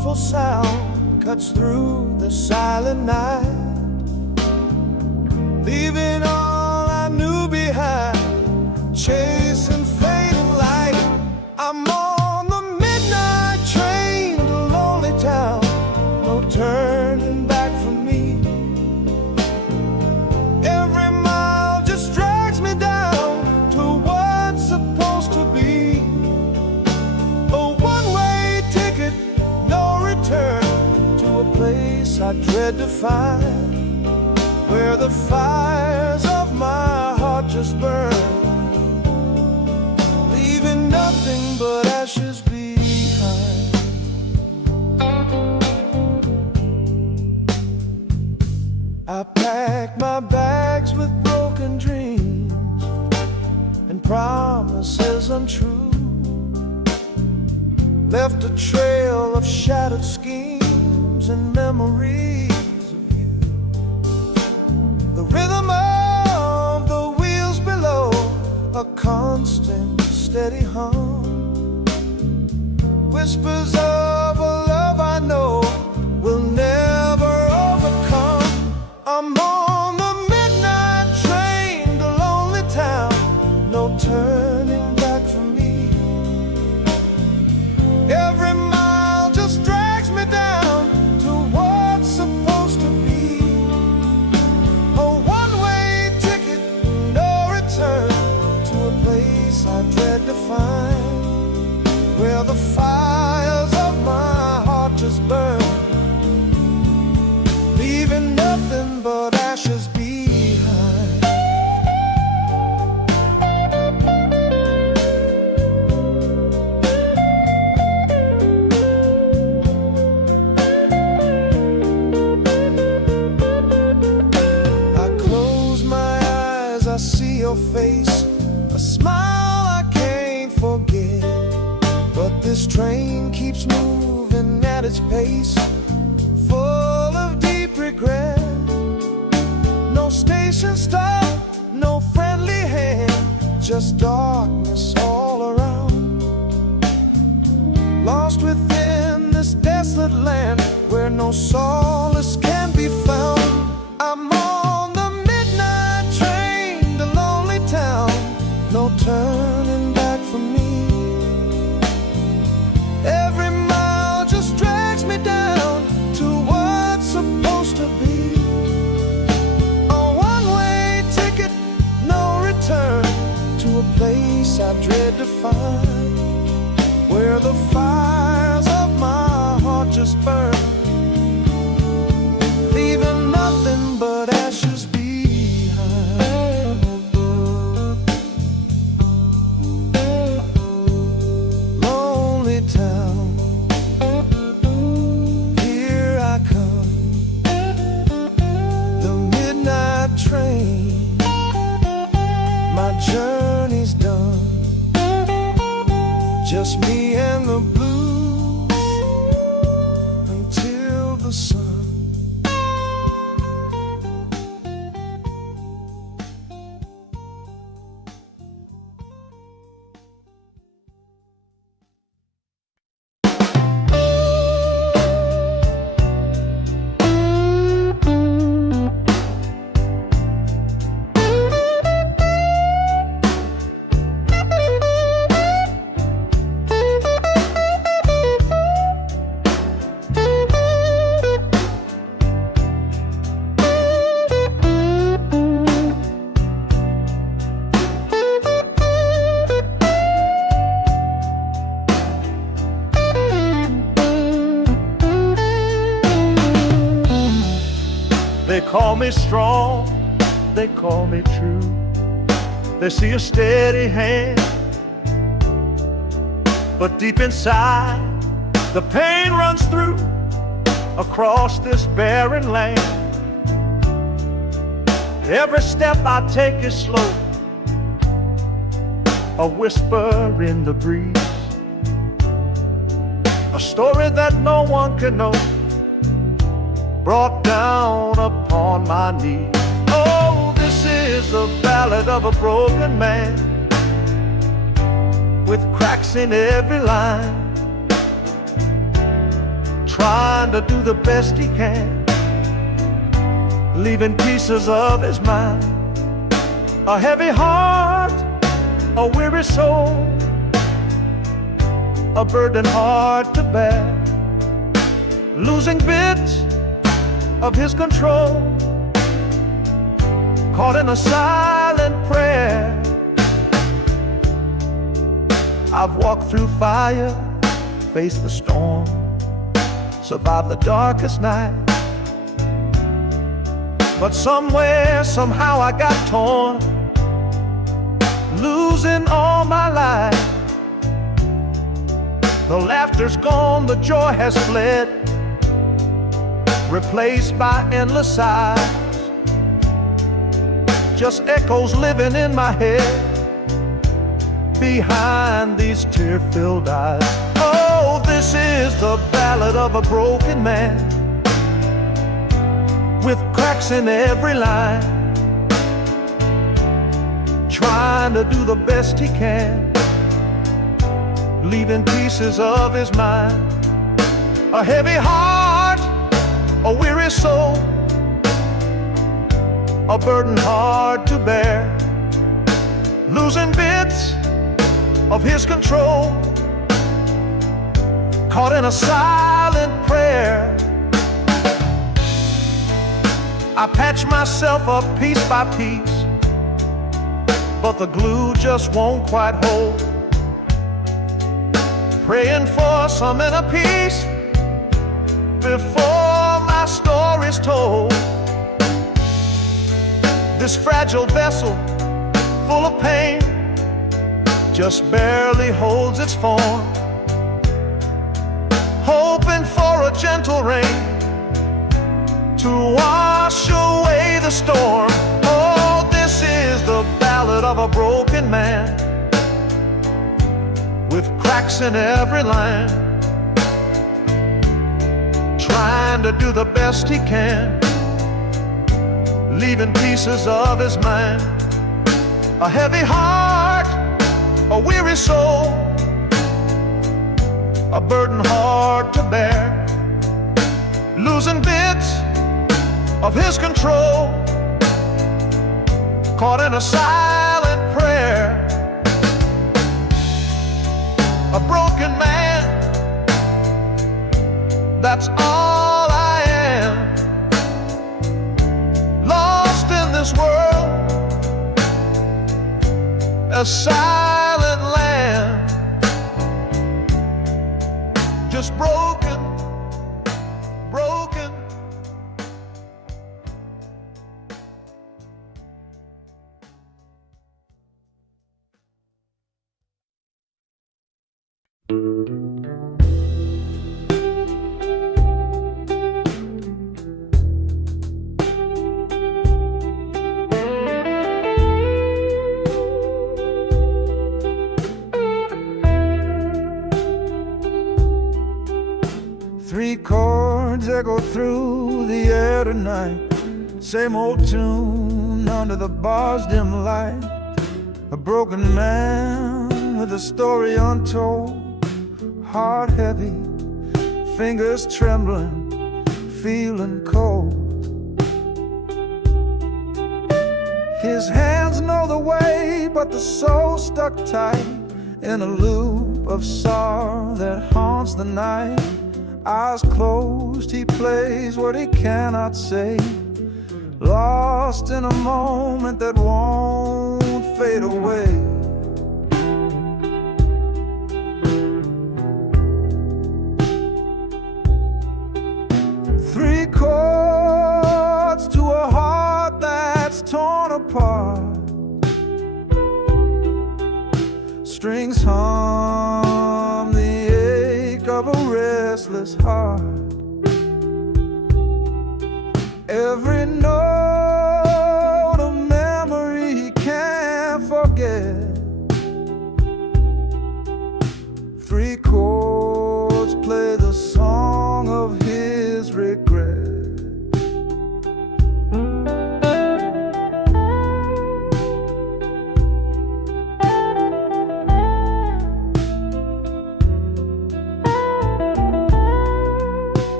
hollow sound cuts through the silent night, leaving all I knew behind, chasing fading light. I'm on the midnight train to lonely town, no turning back for me. Every mile just drags me down to what's supposed to be a one-way ticket, no return, to a place I dread to find, where the fires of my heart just burn, leaving nothing but ashes behind. I packed my bags with broken dreams and promises untrue, left a trail of shattered schemes and memories of you. The rhythm of the wheels below, a constant steady hum, whispers of a love I know will never overcome. I'm on the midnight train to lonely town, no turning back for me. Every mile just drags me down to what's supposed to be a one-way ticket, no return, to a place I dread to find, where the fires of my heart just burn, leaving nothing but ashes behind. I close my eyes, I see your face, a smile I can't forget. But this train keeps moving at its pace, full of deep regret. No station stop, no friendly hand, just darkness all around. Lost within this desolate land, where no solace can be found. I'm on the midnight train to lonely town, no turning back for me. Every mile just drags me down to what's supposed to be a one-way ticket, no return, to a place I dread to find, where the fires of my heart just burn, leaving nothing but ashes behind. Lonely town, here I come, the midnight train, my journey's done, just me and the blues until the sun. They call me strong, they call me true. They see a steady hand, but deep inside the pain runs through across this barren land. Every step I take is slow, a whisper in the breeze, a story that no one can know, brought down upon my knees. Oh, this is the ballad of a broken man, with cracks in every line, trying to do the best he can, leaving pieces of his mind. A heavy heart, a weary soul, a burden hard to bear, losing bits of his control, caught in a silent prayer. I've walked through fire, faced the storm, survived the darkest night. But somewhere, somehow I got torn, losing all my life. The laughter's gone, the joy has fled, replaced by endless sighs. Just echoes living in my head, behind these tear-filled eyes. Oh, this is the ballad of a broken man, with cracks in every line, trying to do the best he can, leaving pieces of his mind. A heavy heart, a weary soul, a burden hard to bear, losing bits of his control, caught in a silent prayer. I patch myself up piece by piece, but the glue just won't quite hold. Praying for some inner peace before my story's told. This fragile vessel, full of pain, just barely holds its form, hoping for a gentle rain to wash away the storm. Oh, this is the ballad of a broken man, with cracks in every line, trying to do the best he can, leaving pieces of his mind. A heavy heart, a weary soul, a burden hard to bear, losing bits of his control, caught in a silent prayer. A broken man, that's all I am, lost in this world, a silent land, just broken, broken. Three chords echo through the air tonight, same old tune under the bar's dim light. A broken man with a story untold, heart heavy, fingers trembling, feeling cold. His hands know the way, but the soul stuck tight in a loop of sorrow that haunts the night. Eyes closed, he plays what he cannot say, lost in a moment that won't fade away. Three chords to a heart that's torn apart, strings hum the ache of a restless heart. Every note a memory he can't forget. Three chords play the song of his regret.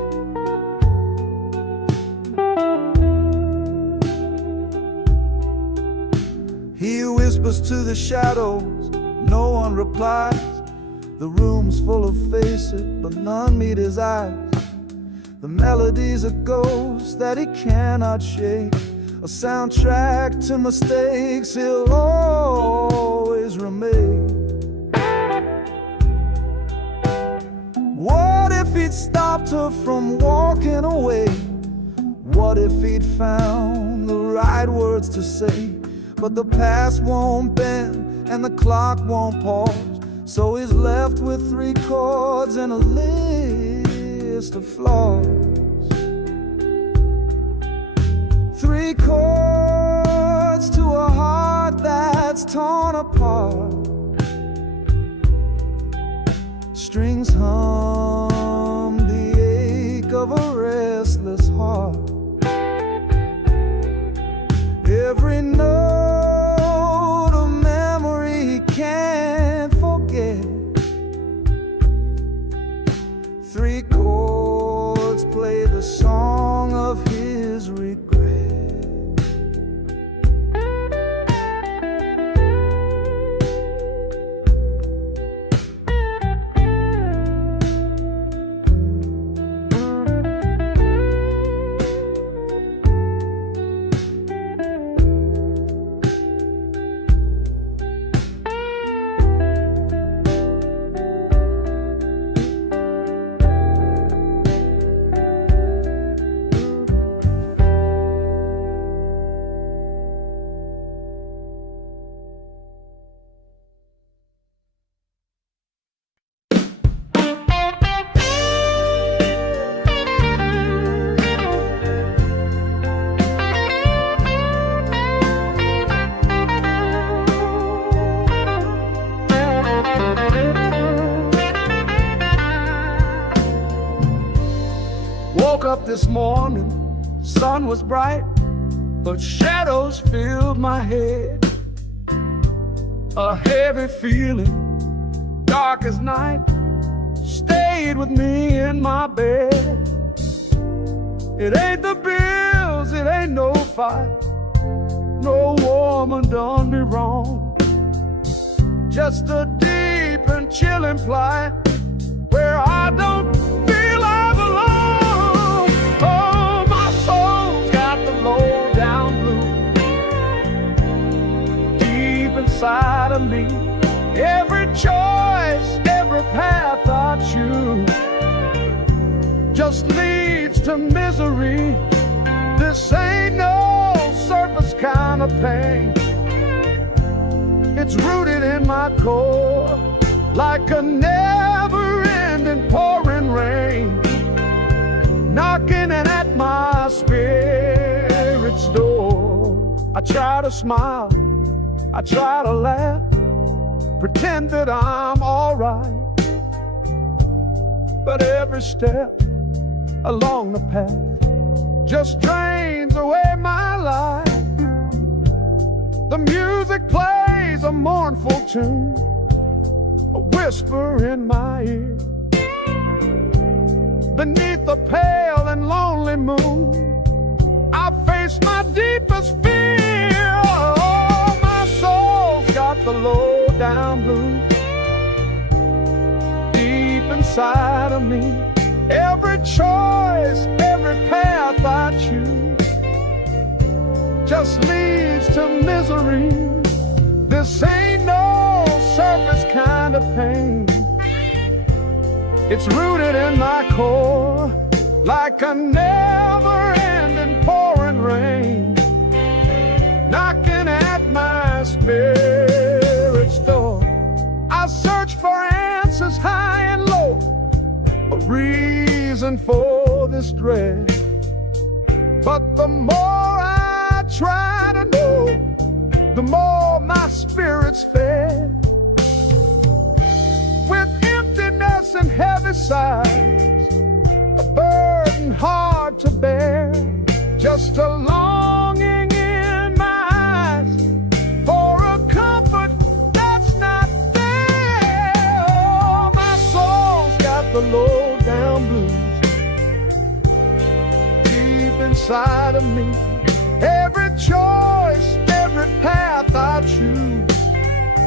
the shadows, no one replies. The room's full of faces, but none meet his eyes. The melody's a ghost that he cannot shake, a soundtrack to mistakes he'll always remain. What if he'd stopped her from walking away? What if he'd found the right words to say? But the past won't bend and the clock won't pause, so he's left with 3 chords and a list of flaws. 3 chords to a heart that's torn apart. Strings hum the ache of a restless heart. Every note a memory he can't forget. 3 chords play the song of his regret. Woke up this morning, sun was bright, but shadows filled my head. A heavy feeling, dark as night, stayed with me in my bed. It ain't the bills, it ain't no fight, no woman done me wrong. Just a deep and chilling plight where I don't feel I belong. Oh, my soul's got the low down blues deep inside of me. Every choice, every path I choose just leads to misery. This ain't no surface kind of pain. It's rooted in my core like a never-ending pouring rain, knocking at my spirit's door. I try to smile, I try to laugh, pretend that I'm alright, but every step along the path just drains away my life. The music plays a mournful tune, a whisper in my ear. Beneath the pale and lonely moon, I face my deepest fear. Oh, my soul's got the low down blues deep inside of me. Every choice, every path I choose just leads to misery. This ain't no surface kind of pain. It's rooted in my core like a never-ending pouring rain, knocking at my spirit's door. I search for answers high and low, a reason for this dread, but the more I try to know, the more my spirit's fed. With emptiness and heavy sighs, a burden hard to bear, just a longing in my eyes for a comfort that's not there. Oh, my soul's got the low down blues deep inside of me. Every choice, every path I choose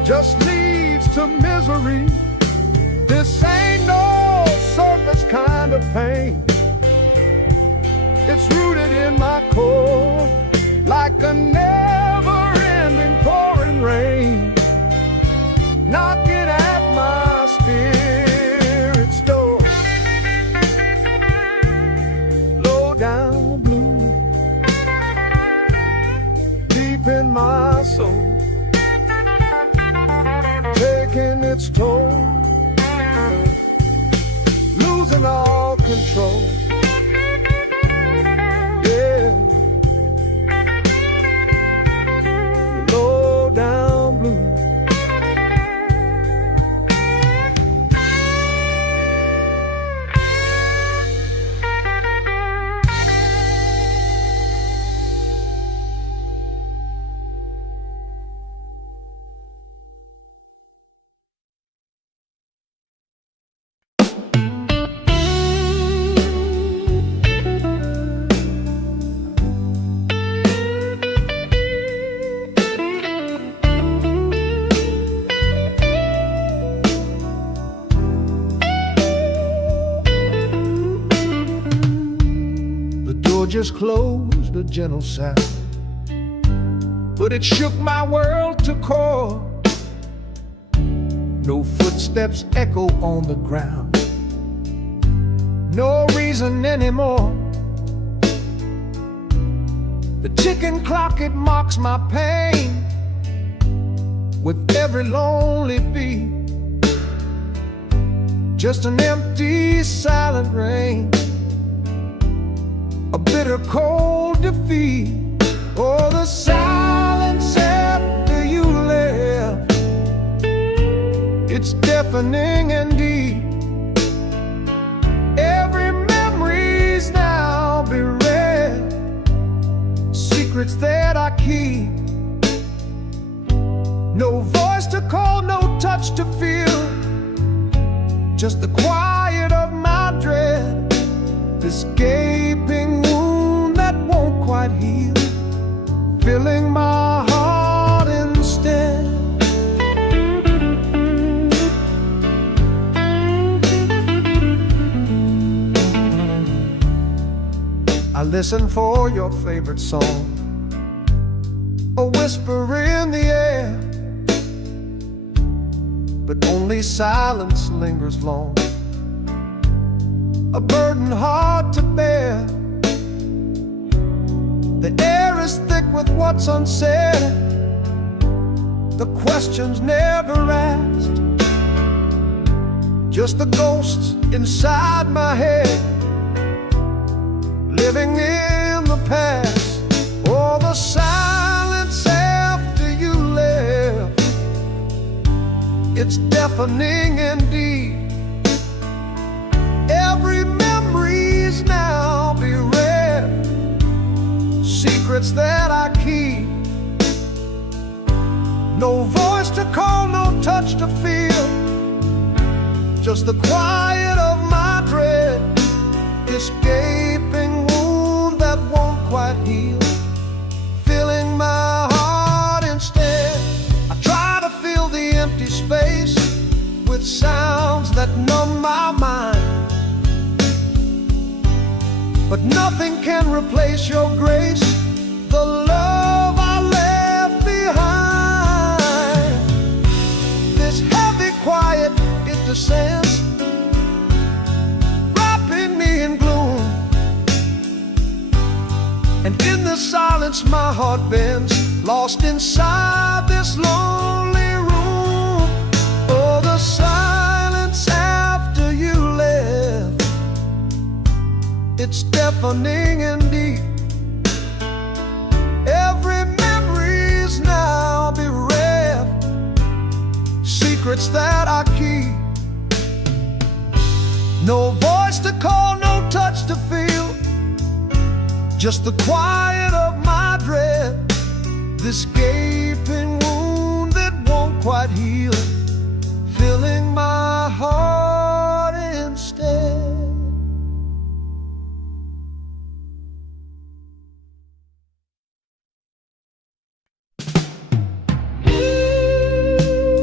just leads to misery. This ain't no surface kind of pain. It's rooted in my core, like a never-ending pouring rain, knocking at my spirit's door. Low down blue, deep in my soul, taking its toll, losing all control. Yeah, low down blue. Just closed, a gentle sound, but it shook my world to core. No footsteps echo on the ground, no reason anymore. The ticking clock, it mocks my pain with every lonely beat. Just an empty, silent rain, a bitter cold defeat. Oh, the silence after you left, it's deafening and deep. Every memory's now bereft, secrets that I keep. No voice to call, no touch to feel, just the quiet of my dread. This gaping wound that won't quite heal, filling my heart instead. I listen for your favorite song, a whisper in the air, but only silence lingers long, a burden hard to bear. The air is thick with what's unsaid, the questions never asked, just the ghosts inside my head, living in the past. Oh, the silence after you left, it's deafening indeed. Every memory's now bereft, secrets that I keep. No voice to call, no touch to feel, just the quiet of my dread. This gaping wound that won't quite heal, filling my heart instead. I try to fill the empty space with sounds that numb my mind, but nothing can replace your grace, the love I left behind. This heavy quiet, it descends, wrapping me in gloom, and in the silence my heart bends, lost inside this lonely room. Oh, the silence after you left, it's deafening and deep. Every memory's now bereft, secrets that I keep. No voice to call, no touch to feel, just the quiet of my dread. This gaping wound that won't quite heal, filling my heart instead.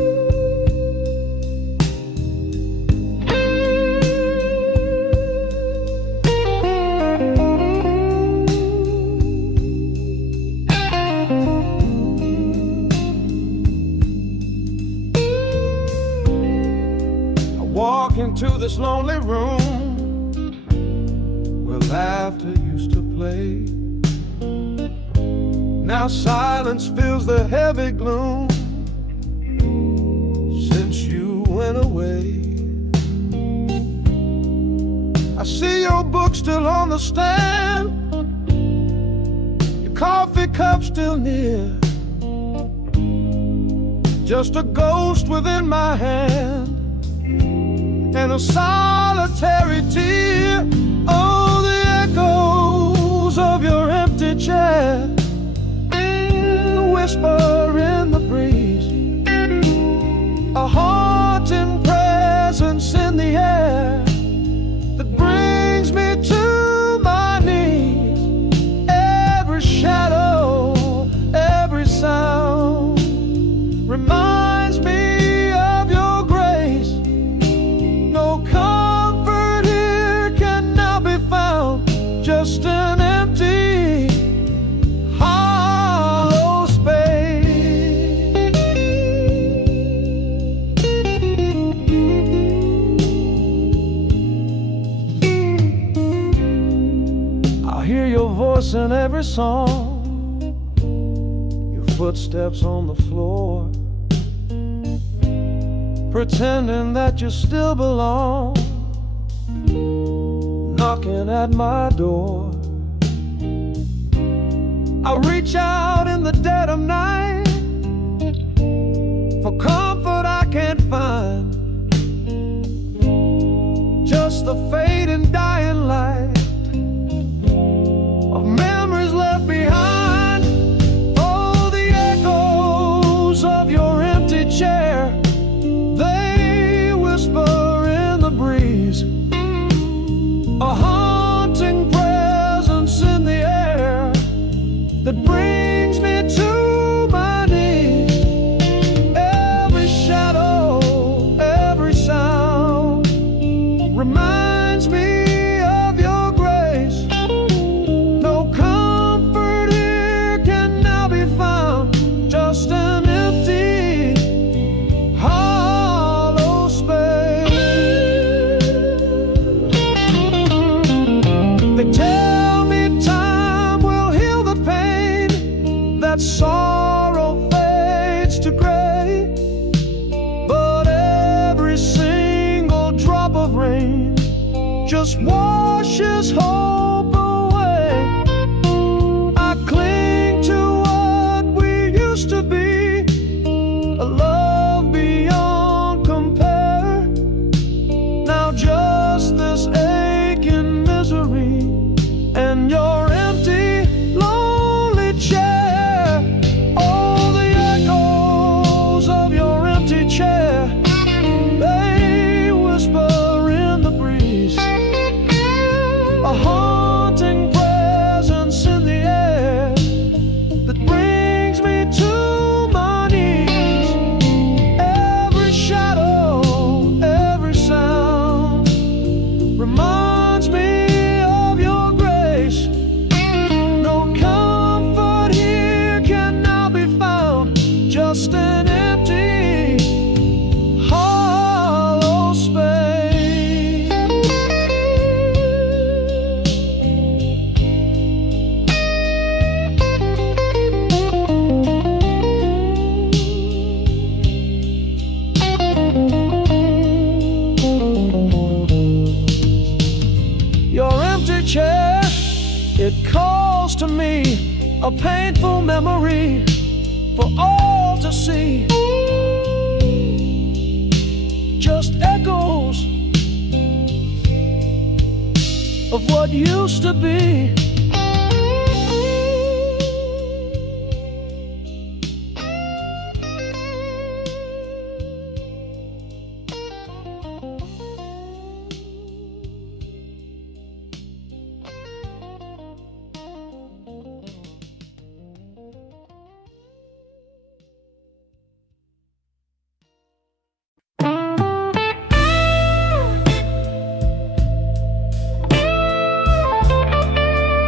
this lonely room where laughter used to play. Now silence fills the heavy gloom since you went away. I see your book still on the stand, your coffee cup still near, just a ghost within my hand and a solitary tear. Oh, the echoes of your empty chair, the whisper in the breeze, a haunting presence in the air that brings me to my knees. Every shadow, every sound reminds me of your grace. No comfort here can now be found, just an empty, hollow space. I hear your voice in every song, your footsteps on the floor, pretending that you still belong, knocking at my door. I reach out in the dead of night for comfort I can't find, just the fading dying light of memories left behind. Oh, the echoes of your empty chair, they whisper in the breeze, a haunting presence in the air that brings me to my knees. Every shadow, every sound reminds me of your grace. No comfort here can now be found, just an empty, hollow space. They tell me time will heal the pain, that sorrow fades to gray, but every single drop of rain just washes hope away. I cling to what we used to be, a love beyond compare. Now just this aching misery and your empty, lonely chair. Oh, the echoes of your empty chair, they whisper in the breeze, a haunting presence in the air that brings me to my knees. Every shadow, every sound reminds me of your grace. No comfort here can now be found, just an empty, hollow space. Your empty chair, it calls to me, a painful memory for all to see. Just echoes of what used to be.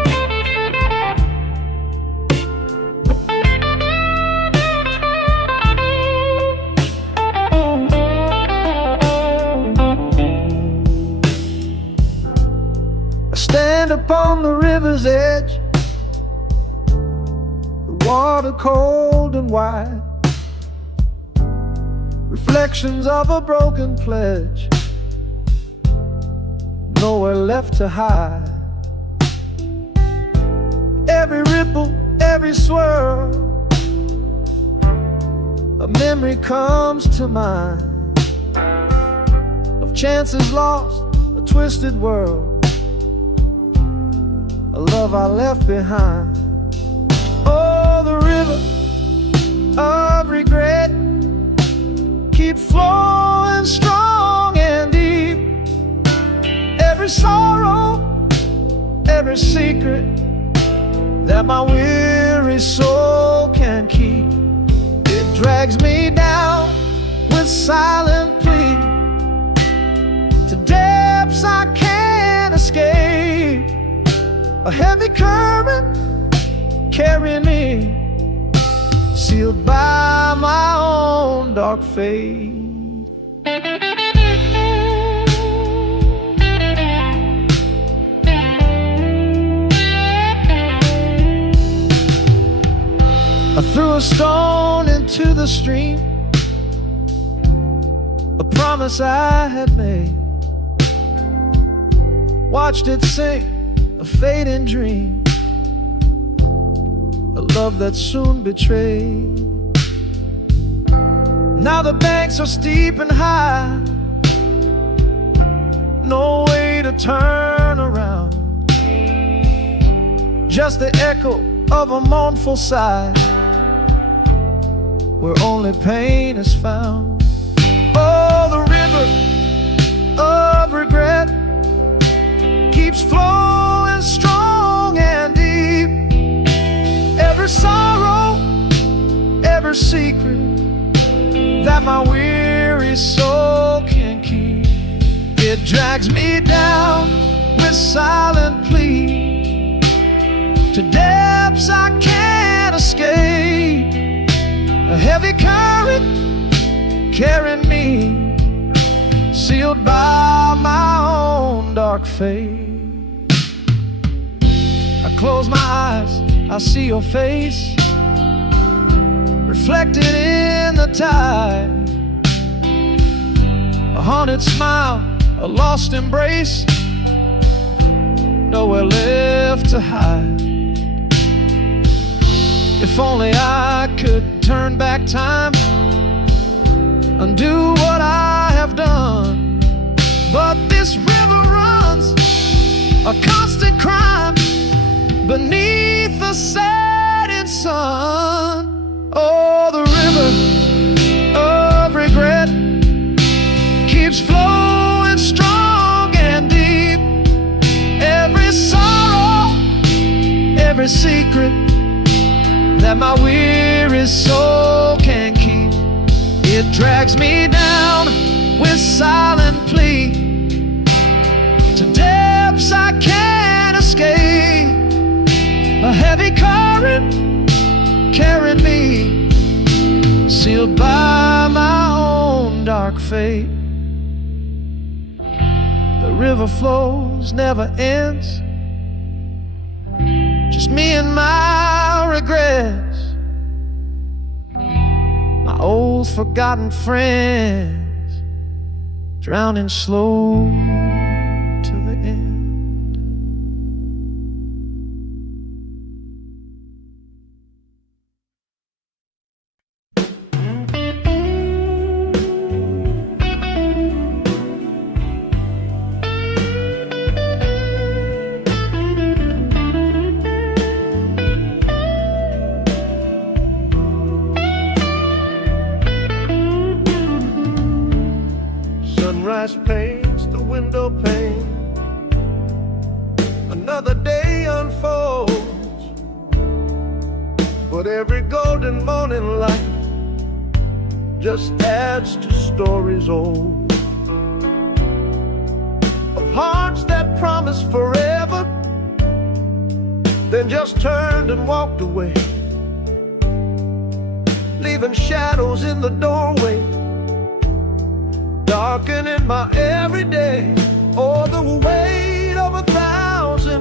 stand upon the river's edge, the water cold and wide, reflections of a broken pledge, nowhere left to hide. Every ripple, every swirl, a memory comes to mind of chances lost, a twisted world, a love I left behind. Oh, the river of regret keeps flowing strong and deep. Every sorrow, every secret that my weary soul can keep, it drags me down with silent plea to depths I can't escape. A heavy current carrying me, sealed by my own dark fate. I threw a stone into the stream, a promise I had made, watched it sink, a fading dream, a love that soon betrayed. Now the banks are steep and high, no way to turn around, just the echo of a mournful sigh, where only pain is found. Oh, the river of regret keeps flowing strong and deep. Every sorrow, every secret that my weary soul can keep, it drags me down with silent plea to depths I can't escape. A heavy current carrying me, sealed by my own dark fate. I close my eyes, I see your face reflected in the tide, a haunted smile, a lost embrace, nowhere left to hide. If only I could turn back time, undo what I have done, but this river runs a constant crime beneath the setting sun. Oh, the river of regret keeps flowing strong and deep. Every sorrow, every secret that my weary soul can keep, it drags me down with silent plea to depths I can't escape. A heavy current carrying me, sealed by my own dark fate. The river flows, never ends, just me and my regrets, my old forgotten friends, drowning slow to the end. Sunrise paints the window pane, another day unfolds, but every golden morning light just adds to stories old, of hearts that promised forever, then just turned and walked away, leaving shadows in the doorway, darkening my everyday. Oh, the weight of 1,000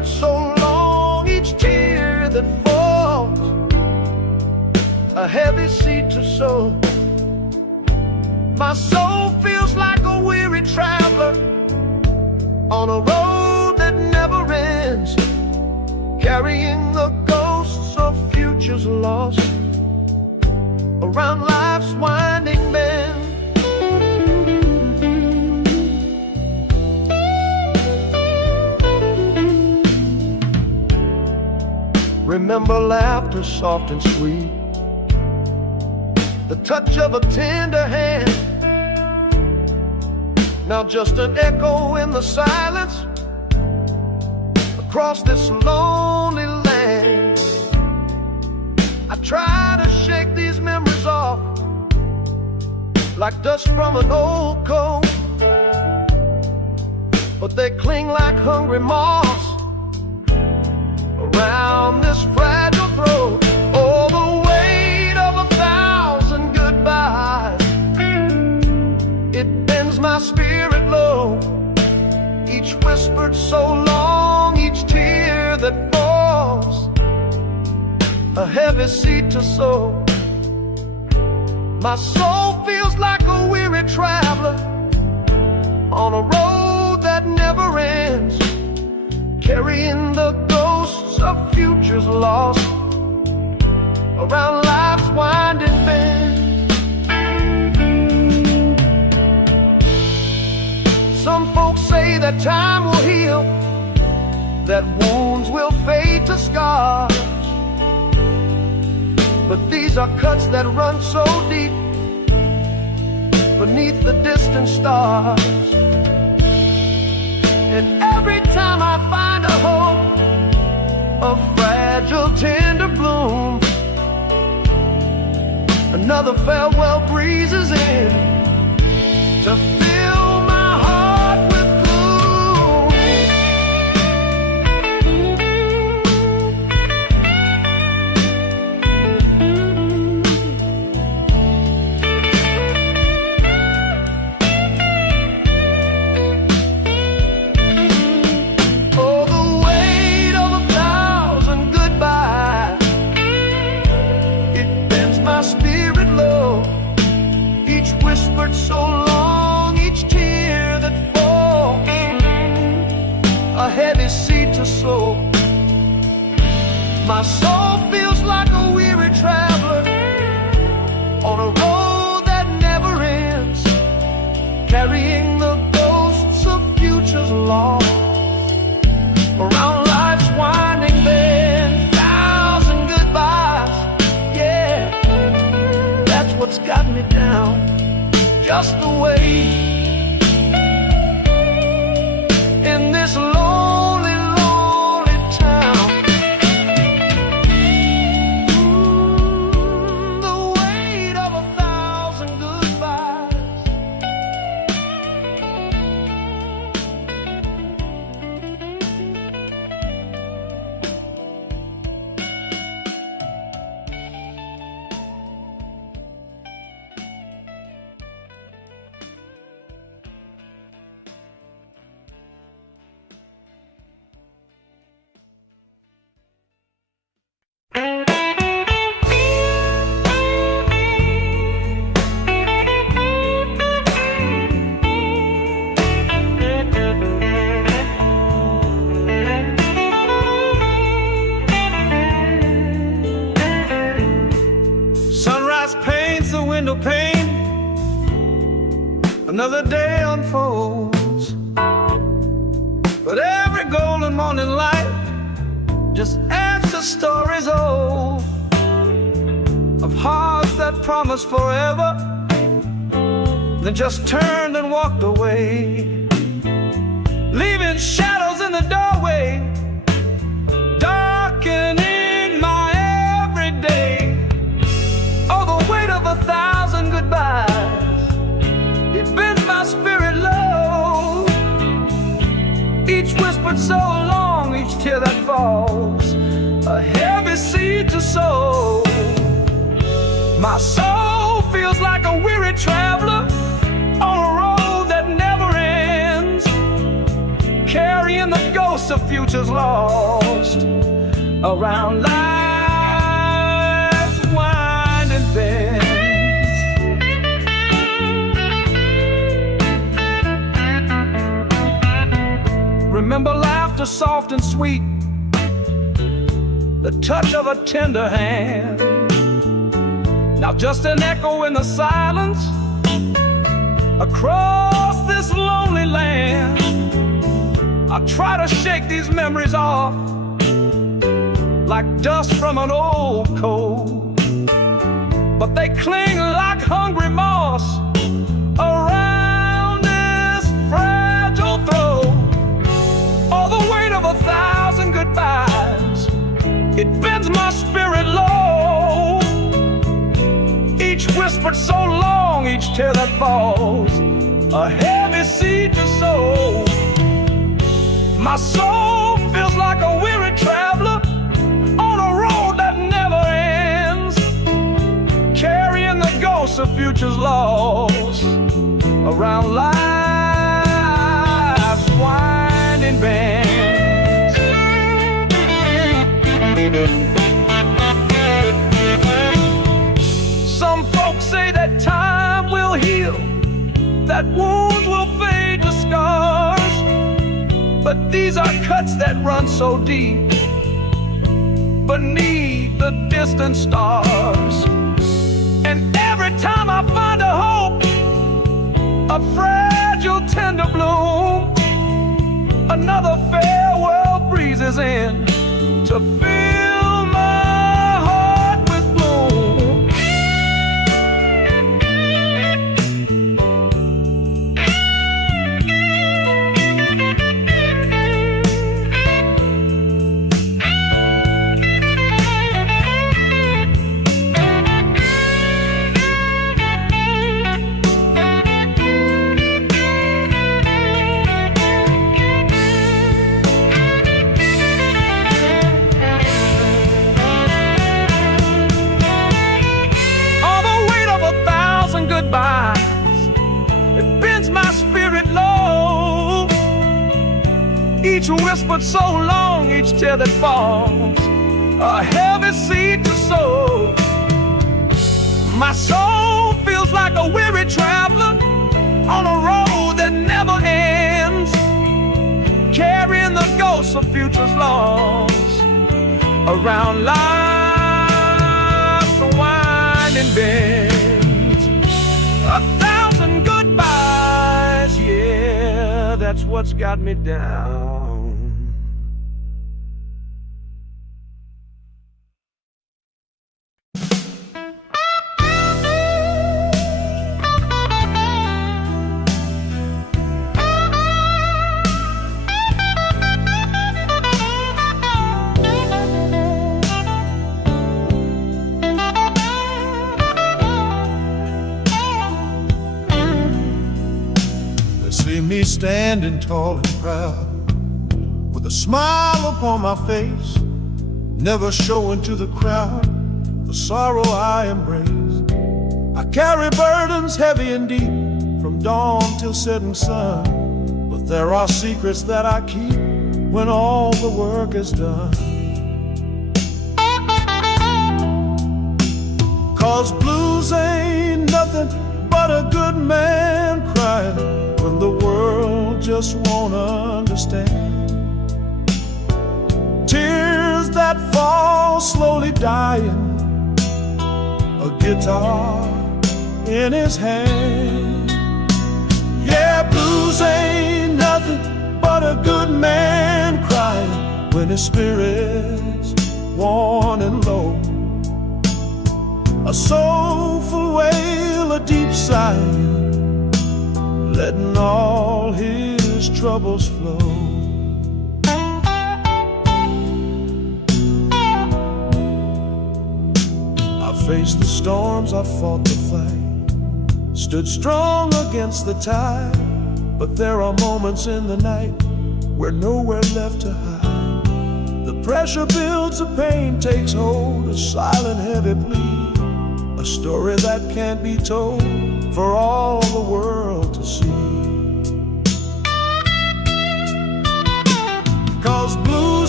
whispered so long, each tear that falls, a heavy seed to sow. My soul feels like a weary traveler on a road that never ends, carrying the ghosts of futures lost around life's winding bend. Remember laughter soft and sweet, the touch of a tender hand. Now just an echo in the silence across this lonely land. I try to shake these memories off like dust from an old coat, but they cling like hungry moths around this fragile throat. Oh, the weight of 1,000 goodbyes, it bends my spirit low. Each whispered so long, each tear that falls, a heavy seed to sow. My soul feels like a weary traveler on a road that never ends, carrying the ghosts of futures lost around life's winding bend. Some folks say that time will heal, that wounds will fade to scars, but these are cuts that run so deep beneath the distant stars. And every time I find a hope, a fragile tender bloom, another farewell breezes in to fill my heart with gloom. Oh, the weight of 1,000 goodbyes, it bends my spirit low. Each whispered so long, each tear that falls, a heavy seed to sow. My soul feels like a weary traveler on a road that never ends, carrying the ghosts of futures lost around life's winding bend. 1,000 goodbyes, yeah, that's what's got me down, just the way in this lonely, lonely town. The weight of 1,000 goodbyes. Sunrise paints the window pane, another day unfolds, but every golden morning light just adds to stories old of hearts that promised forever, then just turned and walked away, leaving shadows in the doorway, darkening my everyday. Oh, the weight of 1,000 goodbyes, it bends my spirit low. Each whispered so long, each tear that falls, a heavy seed to sow. My soul feels like a weary traveler on a road that never ends, carrying the ghosts of future futures lost around life's winding bends. Remember laughter soft and sweet, the touch of a tender hand. Now just an echo in the silence across this lonely land. I try to shake these memories off like dust from an old coat, but they cling like hungry moss around this fragile throat. All the weight of 1,000 goodbyes, it bends my spirit low. Each whispered so long, each tear that falls, a heavy seed to sow. My soul feels like a weary traveler on a road that never ends, carrying the ghosts of futures lost around life's winding bends. Some folks say that time will heal, that wounds will fade to scars, but these are cuts that run so deep beneath the distant stars. And every time I find a hope, a fragile tender bloom, another farewell breezes in to fill my heart with gloom. It bends my spirit low. Each whispered so long, each tear that falls, a heavy seed to sow. My soul feels like a weary traveler on a road that never ends, carrying the ghosts of futures lost around life's winding bend. 1,000 goodbyes, yeah, that's what's got me down. See me standing tall and proud, with a smile upon my face, never showing to the crowd the sorrow I embrace. I carry burdens heavy and deep, from dawn till setting sun, but there are secrets that I keep when all the work is done. 'Cause blues ain't nothing but a good man crying when the world just won't understand. Tears that fall slowly dying, a guitar in his hand. Yeah, blues ain't nothing but a good man crying when his spirit's worn and low. A soulful wail, a deep sigh, letting all his troubles flow. I faced the storms, I fought the fight, stood strong against the tide, but there are moments in the night where nowhere left to hide. The pressure builds, the pain takes hold, a silent heavy plea, a story that can't be told for all the world to see. 'Cause blue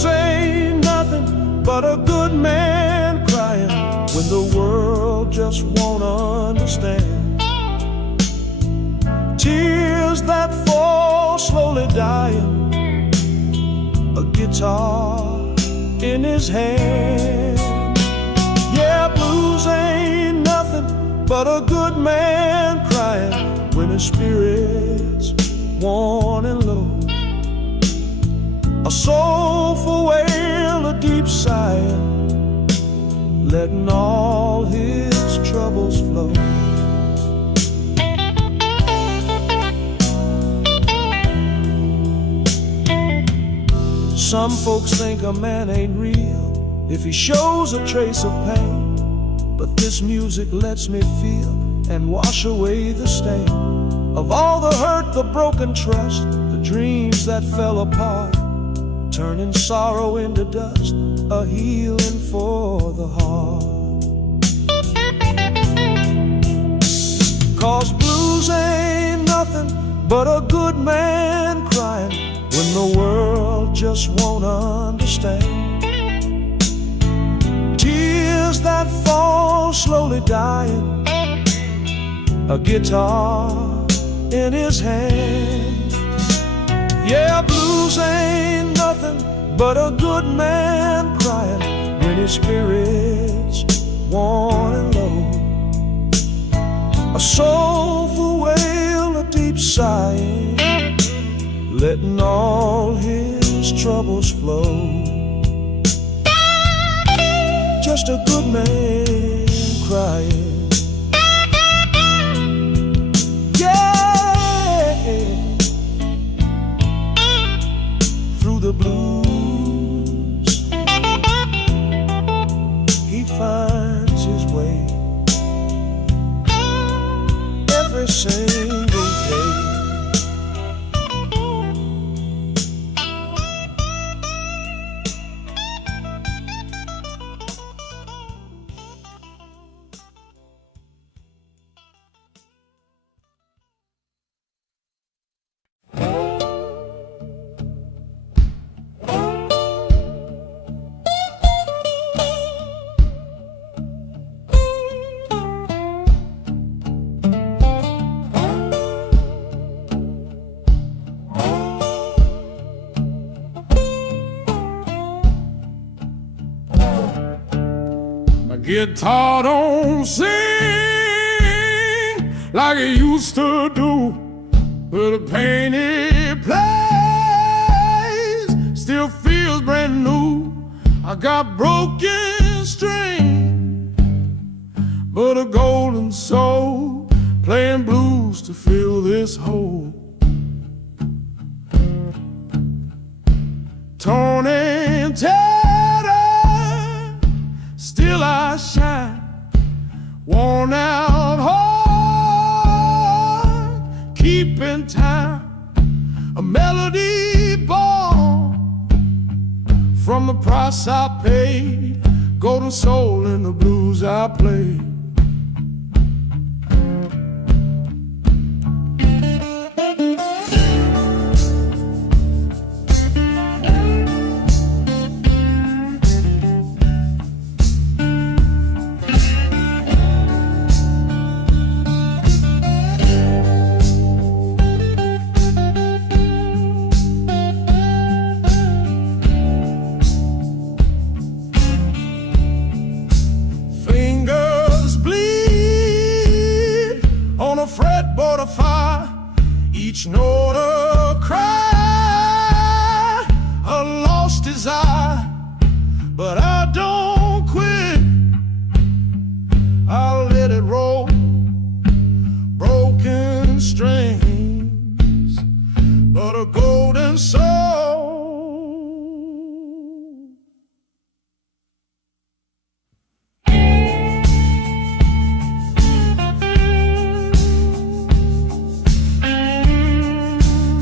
blues ain't nothing but a good man crying when the world just won't understand. Tears that fall slowly dying, a guitar in his hand. Yeah, blues ain't nothing but a good man crying when his spirit's worn and low. A soulful wail, a deep sighing, letting all his troubles flow. Some folks think a man ain't real if he shows a trace of pain, but this music lets me feel and wash away the stain of all the hurt, the broken trust, the dreams that fell apart, turning sorrow into dust, a healing for the heart. 'Cause blues ain't nothing but a good man crying when the world just won't understand. Tears that fall slowly dying, a guitar in his hand. Yeah, blues ain't nothing but a good man crying when his spirit's worn and low. A soulful wail, a deep sighing, letting all his troubles flow. Just a good man crying. Through the blues, he finds his way every single day. Guitar don't sing like it used to do, but the pain it plays still feels brand new. I got broken string, but a golden soul playing blues to fill this hole. Torn and tattered, still I shine, worn out heart, keeping time, a melody born from the price I paid, golden soul in the blues I play. Fretboard of fire, each note a cry, a lost desire, but I don't quit. I'll let it roll, broken strings, but a golden soul.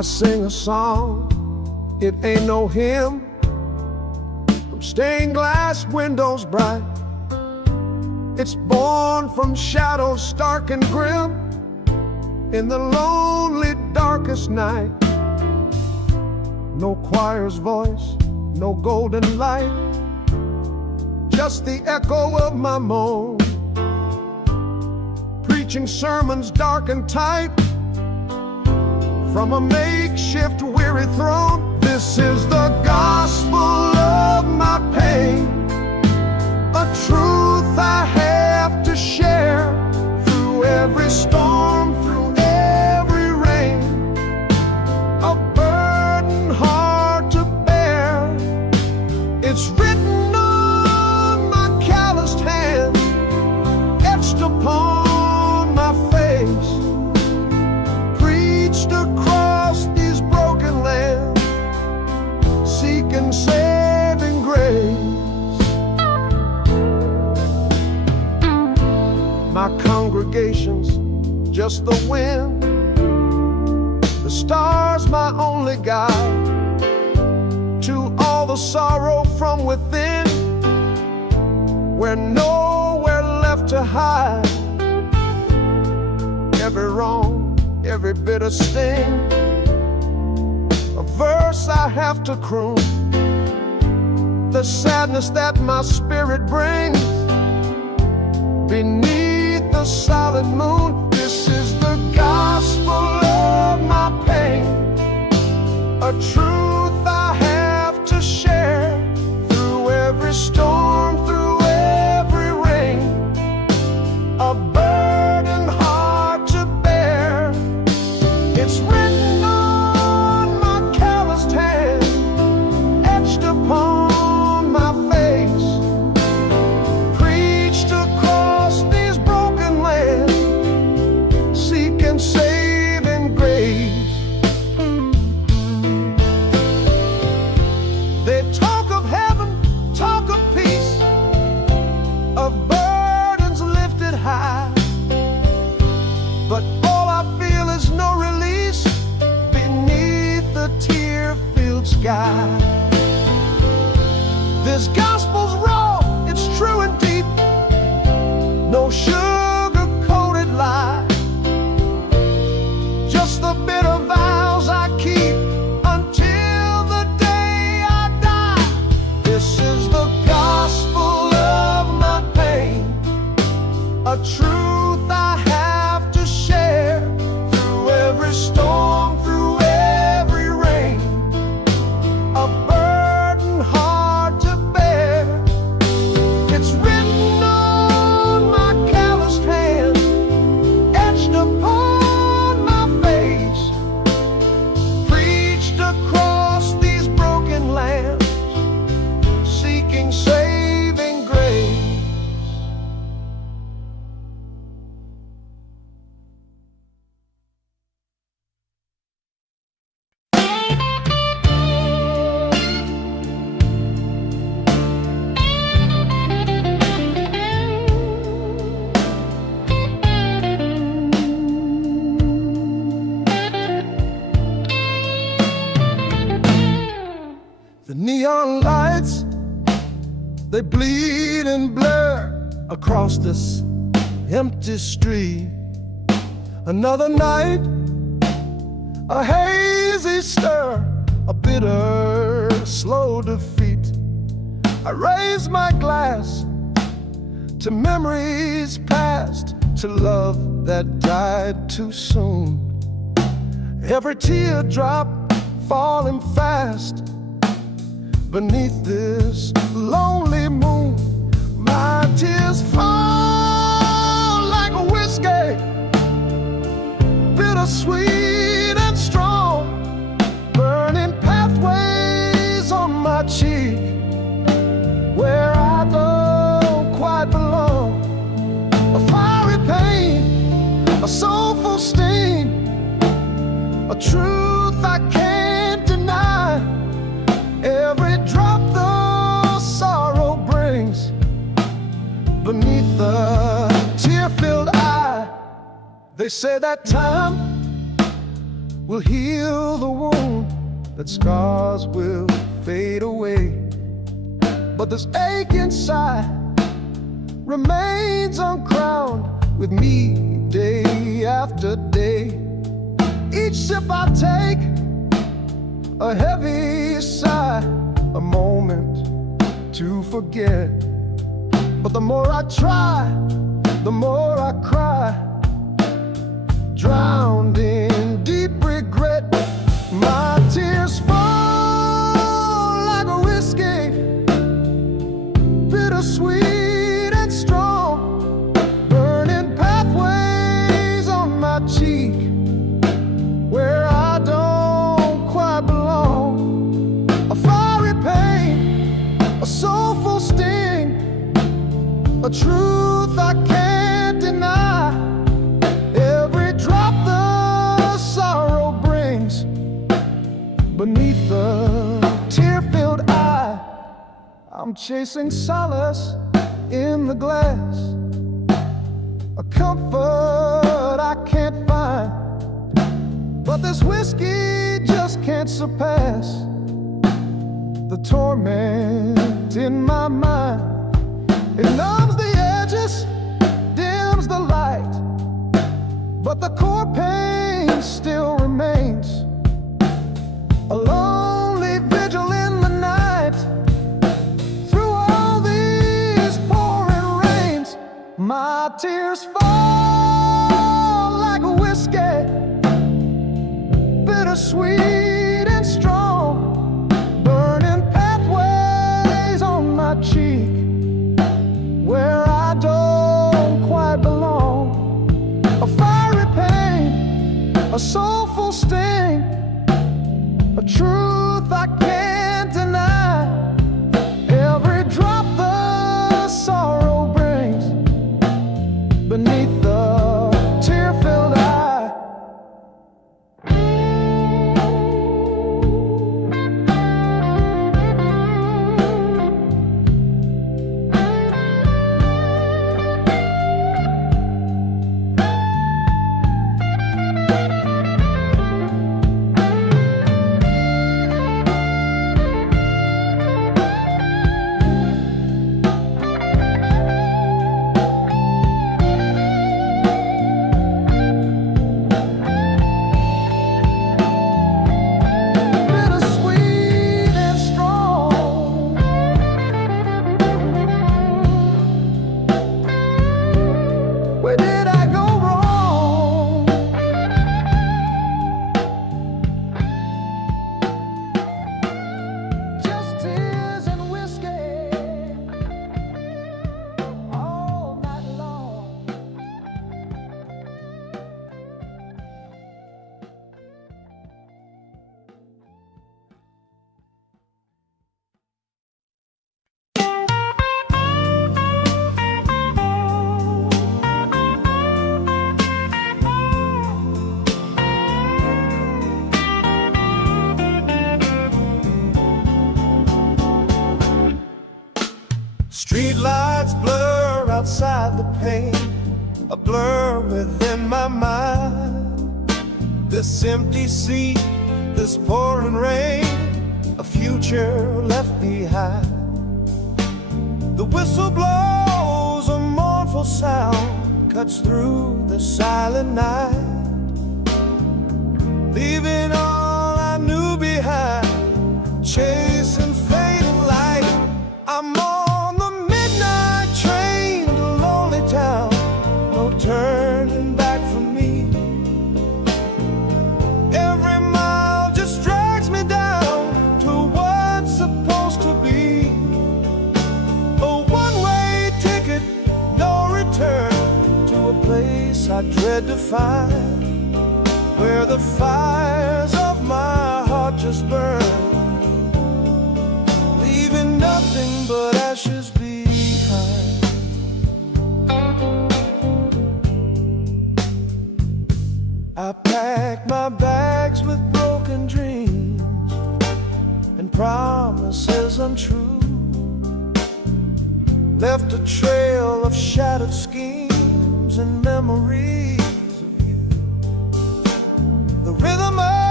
I sing a song, it ain't no hymn, from stained glass windows bright. It's born from shadows stark and grim, in the lonely darkest night. No choir's voice, no golden light, just the echo of my moan, preaching sermons dark and tight from a makeshift weary throne. This is the gospel of my pain, a truth I have to share through every storm, through every rain, a burden hard to bear. It's written on my calloused hand, etched upon my face, preached across these broken lands, seeking saving grace. My congregation's just the wind, the stars my only guide to all the sorrow from within, where nowhere left to hide. Every wrong, every bitter sting, a verse I have to croon, the sadness that my spirit brings beneath the solid moon. This is the gospel of my pain, a truth I have to share through every storm, through every rain, a burden hard to bear. It's written on my calloused hand, etched upon my face, preached across these broken lands, seeking saving grace. They talk of heaven, talk of peace, of burdens lifted high, but all I feel is no release beneath the tear-filled sky. This gospel's raw, it's true and deep, no sugar-coated lie, just the bitter vows I keep until the day I die. This is the gospel of my pain, a truth I have to share through every storm, through every rain, a burden hard to bear. It's written on my calloused hand, etched upon my face, preached across these broken lands, seeking saving grace. The neon lights, they bleed and blur across this empty street. Another night, a hazy stir, a bitter, slow defeat. I raise my glass to memories past, to love that died too soon. Every teardrop falling fast beneath this lonely moon. My tears fall like a whiskey, bittersweet and strong, burning pathways on my cheek, where I don't quite belong. A fiery pain, a soulful sting, a truth I can't deny. Every drop the sorrow brings beneath the tear-filled eye. They say that time will heal the wound, that scars will fade away. But this ache inside remains uncrowned with me day after day. Each sip I take, a heavy sigh, a moment to forget. But the more I try, the more I cry, drowned in deep regret. My tears fall like a whiskey, bittersweet and strong, burning pathways on my cheek where I don't quite belong. A fiery pain, a soulful sting, a truth I can't deny. Every drop the sorrow brings beneath the tear-filled eye. I'm chasing solace in the glass, a comfort I can't find. But this whiskey just can't surpass the torment in my mind. It numbs the edges, dims the light, but the core pain still remains. A lonely vigil in the night, through all these pouring rains. My tears fall like a whiskey, bittersweet and strong, burning pathways on my cheek where I don't quite belong. A fiery pain, a soulful sting, a truth I can't deny. Every drop the sorrow brings beneath the tear-filled eye. Street lights blur outside the pane, a blur within my mind. This empty seat, this pouring rain, a future left behind. The whistle blows, a mournful sound cuts through the silent night, leaving all I knew behind, chasing fading light. I'm on the midnight train to lonely town, no turning back for me. Every mile just drags me down to what's supposed to be a one-way ticket, no return, to a place I dread to find, where the fires of my heart just burn, leaving nothing but ashes behind. I packed my bags with broken dreams and promises untrue, left a trail of shattered schemes and memories of you. The rhythm of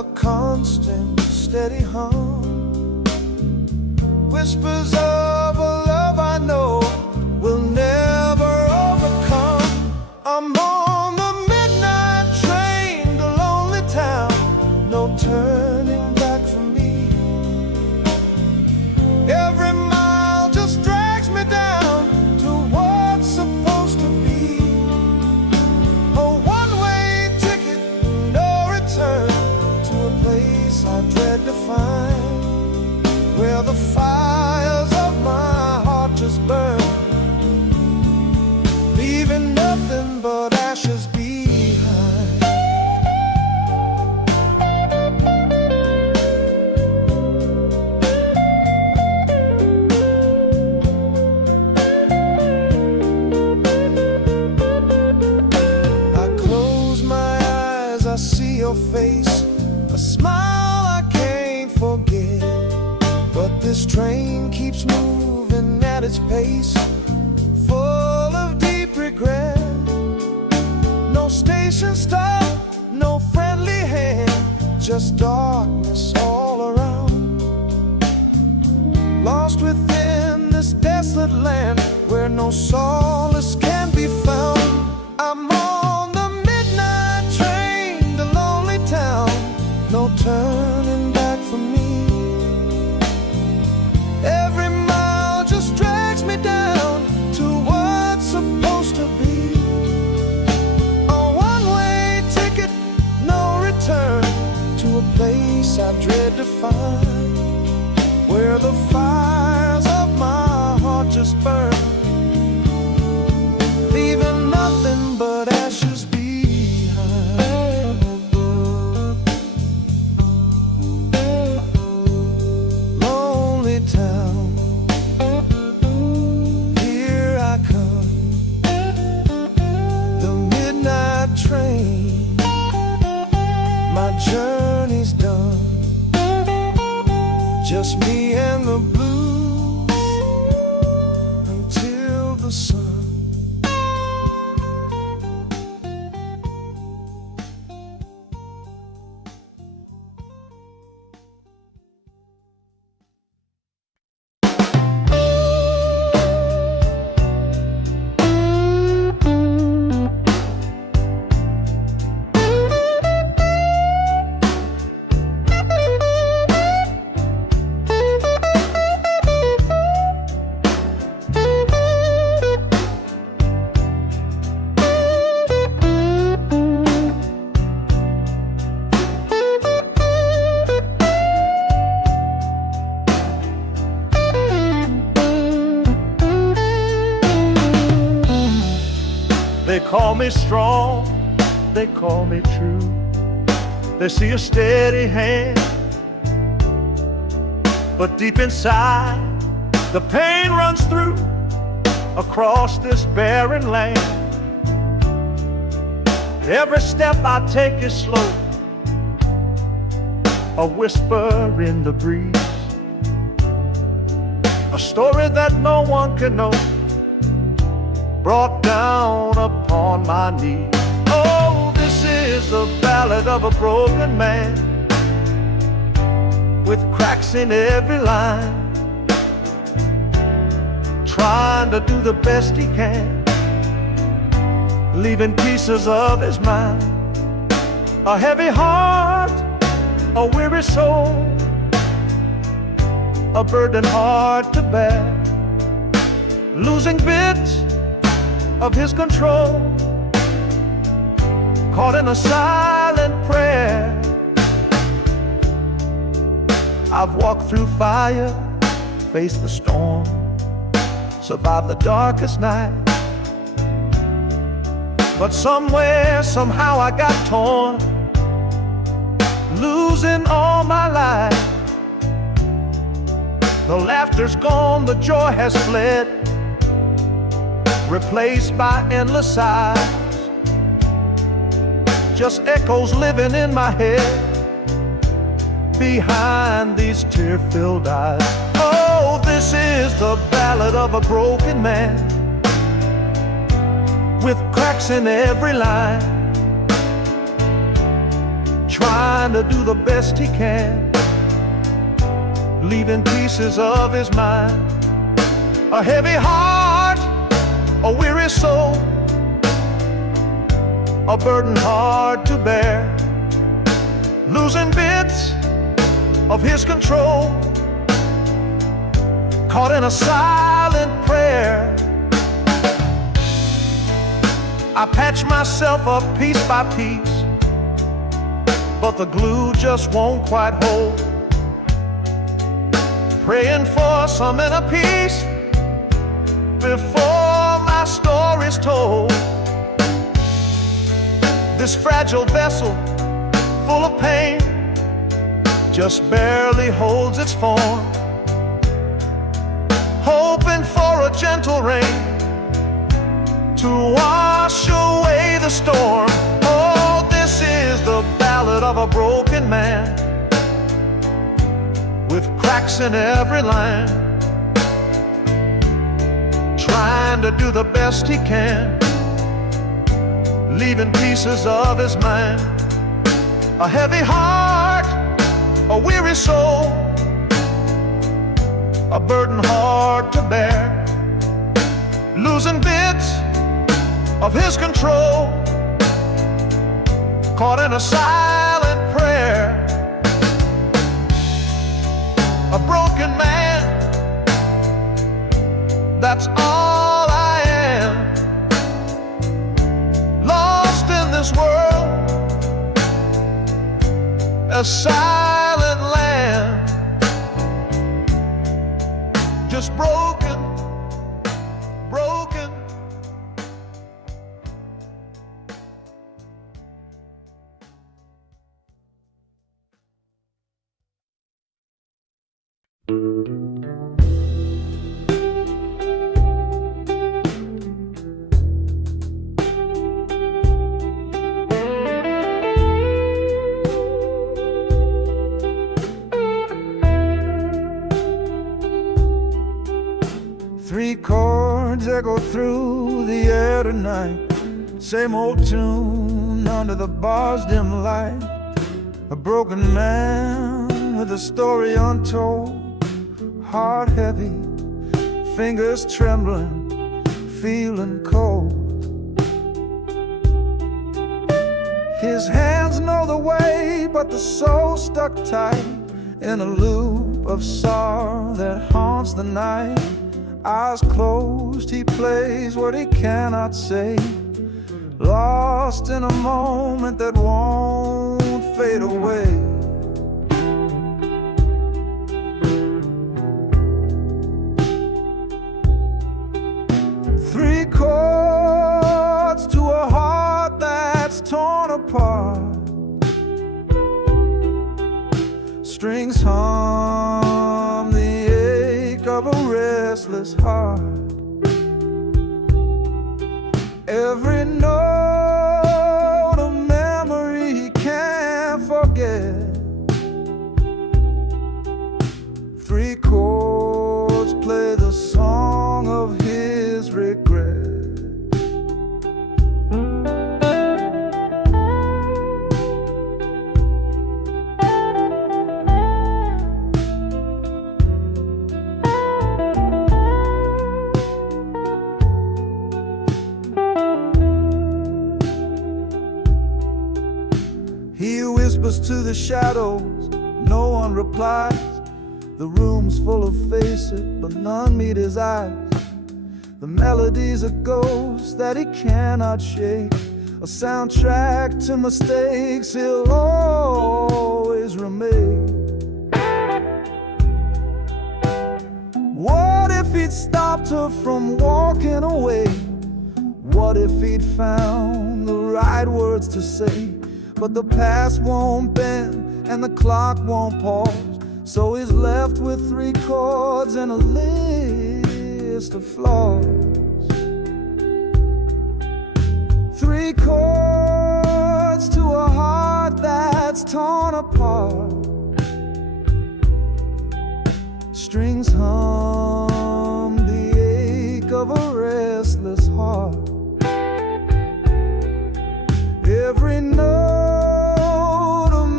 a constant, steady hum. Whispers of a love I know will never overcome. I'm on the midnight train to lonely town, no turning back for me. Every mile just drags me down to what's supposed to be. A one-way ticket, no return, to a place I dread to find, where the fires of my heart just burn, leaving nothing but ashes behind. I close my eyes, I see your face, a smile I can't forget. But this train keeps moving at its pace, full of deep regret. No station stop, no friendly hand, just darkness all around. Lost within this desolate land where no solace can be found. I'm on the midnight train to lonely town, no turning back for me. Every mile just drags me down to what's supposed to be. A one-way ticket, no return, to a place I dread to find, where the fires of my heart just burn, leaving nothing but ashes behind. Lonely town, here I come, the midnight train, my journey's done, just me and the blues until the sun. They call me strong, they call me true. They see a steady hand, but deep inside the pain runs through across this barren land. Every step I take is slow, a whisper in the breeze, a story that no one can know, brought down upon my knees. Oh, this is the ballad of a broken man, with cracks in every line, trying to do the best he can, leaving pieces of his mind. A heavy heart, a weary soul, a burden hard to bear, losing bits of his control, caught in a silent prayer. I've walked through fire, faced the storm, survived the darkest night, but somewhere, somehow I got torn, losing all my life. The laughter's gone, the joy has fled, replaced by endless sighs, just echoes living in my head behind these tear-filled eyes. Oh, this is the ballad of a broken man, with cracks in every line, trying to do the best he can, leaving pieces of his mind. A heavy heart, a weary soul, a burden hard to bear, losing bits of his control, caught in a silent prayer. I patch myself up piece by piece, but the glue just won't quite hold. Praying for some inner peace before my story's told. This fragile vessel, full of pain, just barely holds its form, hoping for a gentle rain to wash away the storm. Oh, this is the ballad of a broken man, with cracks in every line, trying to do the best he can, leaving pieces of his mind. A heavy heart, a weary soul, a burden hard to bear, losing bits of his control, caught in a silent prayer. A broken man, that's all I am, lost in this world, a silent land, just broken, broken. Three chords echo through the air tonight, same old tune under the bar's dim light. A broken man with a story untold, heart heavy, fingers trembling, feeling cold. His hands know the way, but the soul stuck tight in a loop of sorrow that haunts the night. Eyes closed, he plays what he cannot say, lost in a moment that won't fade away. Three chords to a heart that's torn apart, strings hum the ache of a restless heart. Every note a memory he can't forget. Three chords play the song of his regret. He whispers to the shadows, no one replies. The room's full of faces, but none meet his eyes. The melody's a ghost that he cannot shake, a soundtrack to mistakes he'll always remake. What if he'd stopped her from walking away? What if he'd found the right words to say? But the past won't bend and the clock won't pause, so he's left with three chords and a list of flaws. Three chords to a heart that's torn apart, strings hum the ache of a restless heart. Every note a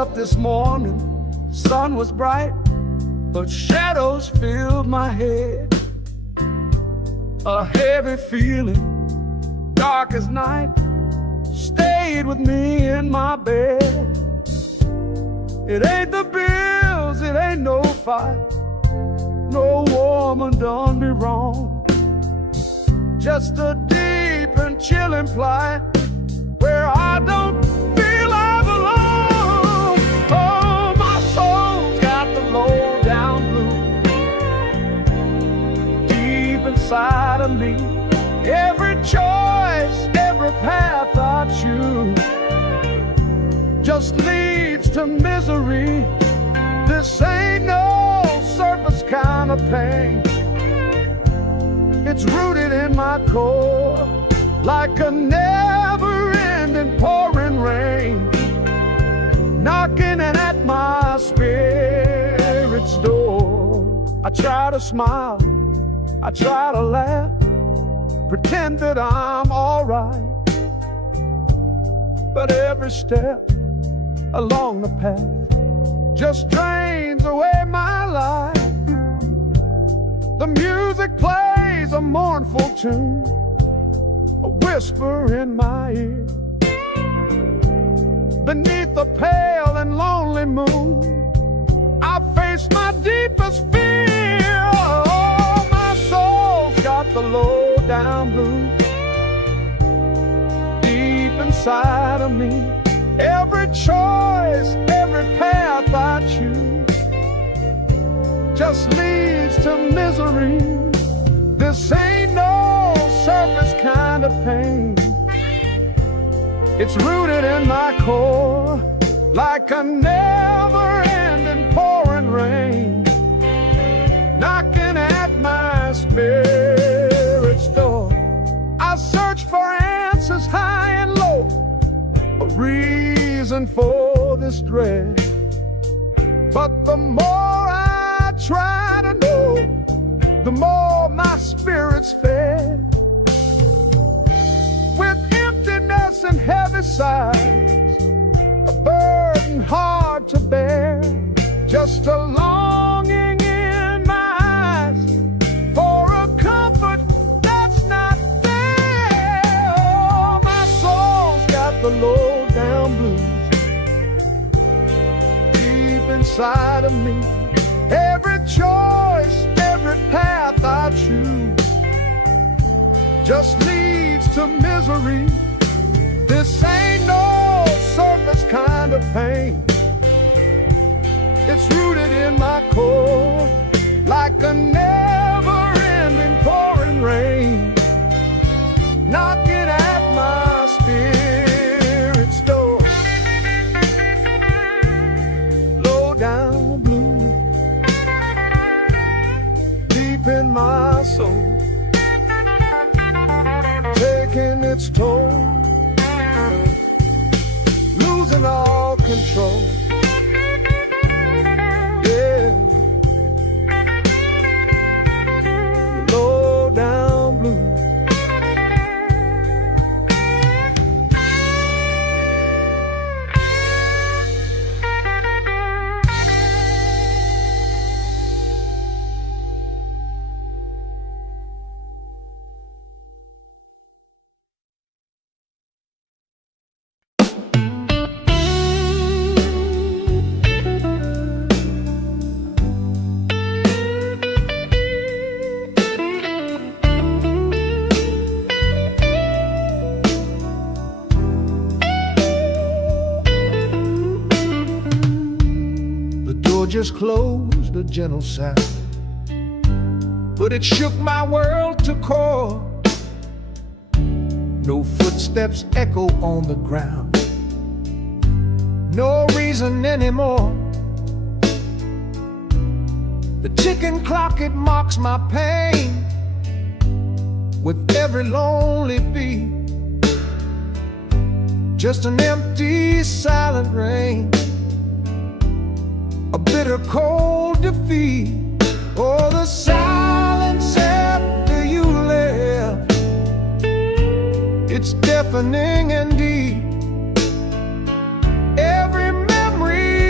up this morning, sun was bright, but shadows filled my head. A heavy feeling, dark as night, stayed with me in my bed. It ain't the bills, it ain't no fight, no woman done me wrong. Just a deep and chilling plight where I don't feel I belong. Oh, my soul's got the low down blues deep inside of me. Every choice, every path I choose just leads to misery. This ain't no surface kind of pain. It's rooted in my core like a never-ending pouring rain, knocking at my spirit's door. I try to smile, I try to laugh, pretend that I'm alright, but every step along the path just drains away my life. The music plays a mournful tune, a whisper in my ear. Beneath the pale and lonely moon, I face my deepest fear. Oh, my soul's got the low down blues deep inside of me. Every choice, every path I choose just leads to misery. This ain't no surface kind of pain. It's rooted in my core like a never-ending pouring rain, knocking at my spirit's door. I search for answers high and low, a reason for this dread, but the more I try to know, the more my spirit's fed. With emptiness and heavy sighs, a burden hard to bear, just a longing in my eyes for a comfort that's not there. Oh, my soul's got the low down blues deep inside of me. Every choice, every path I choose just leads to misery. This ain't no surface kind of pain. It's rooted in my core like a never-ending pouring rain, knocking at my spirit's door. Low down blue deep in my soul, taking its toll, losing all control. Yeah, low down blue. Just closed, a gentle sound, but it shook my world to core. No footsteps echo on the ground, no reason anymore. The ticking clock, it mocks my pain with every lonely beat. Just an empty, silent rain, a bitter cold defeat. Oh, the silence after you left, it's deafening and deep. Every memory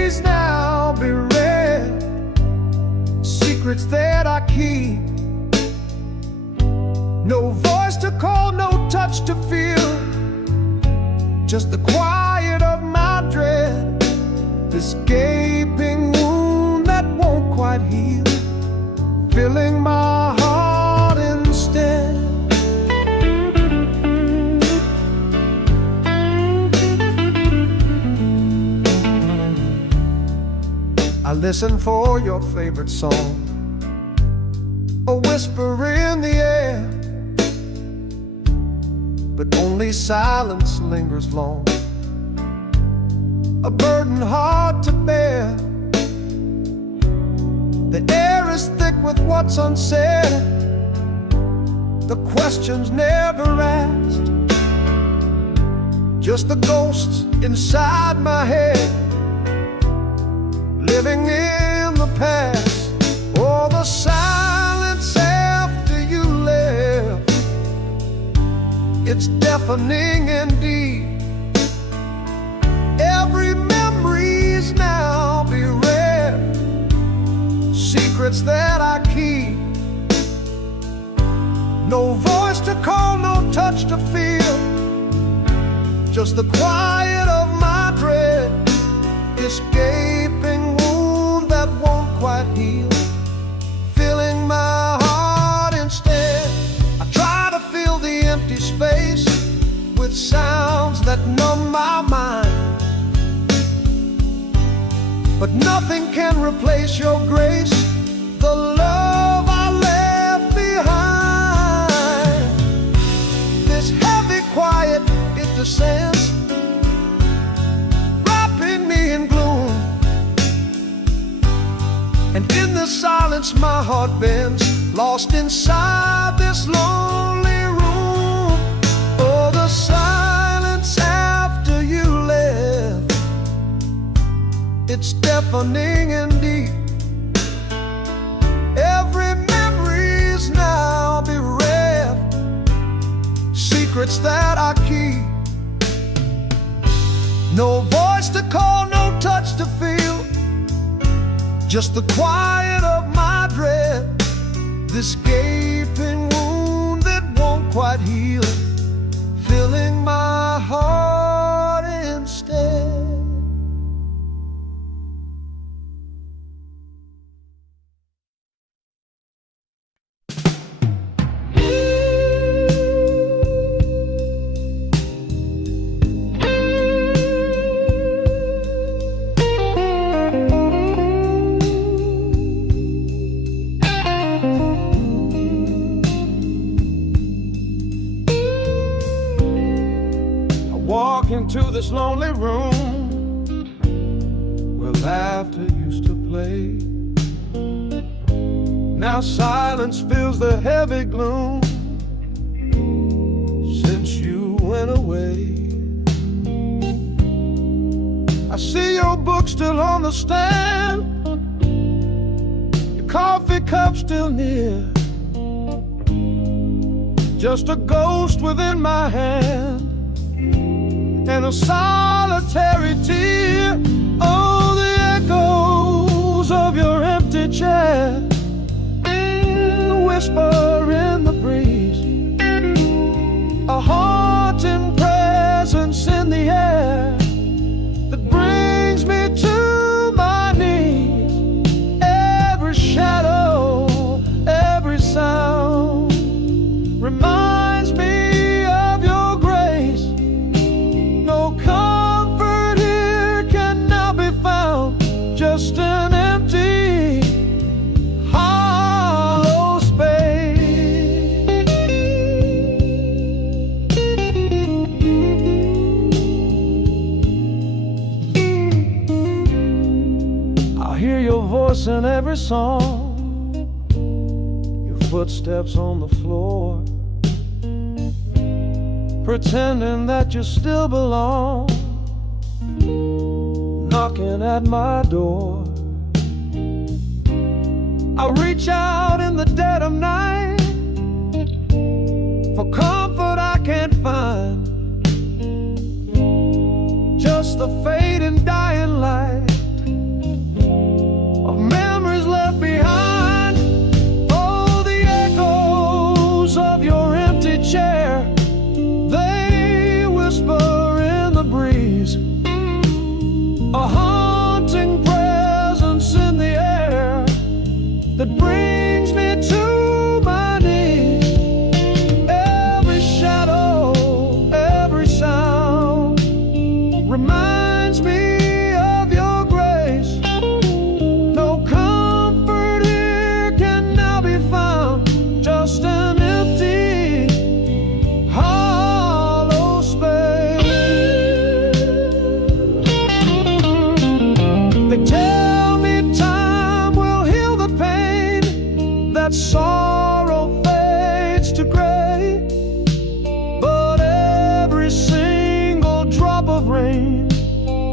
secrets that I keep. No voice to call, no touch to feel, just the quiet of my dread, this gaping wound that won't quite heal, filling my heart instead. I listen for your favorite song, a whisper in the air, but only silence lingers long, a burden hard to bear. The air is thick with what's unsaid, the questions never asked, just the ghosts inside my head, living in the past. Oh, the silence after you left, it's deafening indeed. Every memory's now bereft, secrets that I keep. No voice to call, no touch to feel, just the quiet of my dread, this gaping wound that won't quite heal, filling my heart instead. I try to fill the empty space with sounds that numb my mind, but nothing can replace your grace, the love I left behind. This heavy quiet, it descends, wrapping me in gloom, and in the silence my heart bends, lost inside this lonely room. Oh, the silence after you left, it's deafening indeed. Every memory's now bereft, secrets that I keep. No voice to call, no touch to feel, just the quiet of my dread, this gaping wound that won't quite heal, filling my heart instead. Into this lonely room where laughter used to play. Now silence fills the heavy gloom since you went away. I see your book still on the stand, your coffee cup still near, just a ghost within my hand and a solitary tear. Oh, the echoes of your empty chair, the whisper in the breeze, a haunting presence in the air that brings me to my knees. Every shadow, every sound reminds me of your grace. No comfort here can now be found, just an empty, hollow space. I hear your voice in every song, your footsteps on the floor, pretending that you still belong, knocking at my door. I reach out in the dead of night for comfort I can't find, just the fading dying light of memories left behind.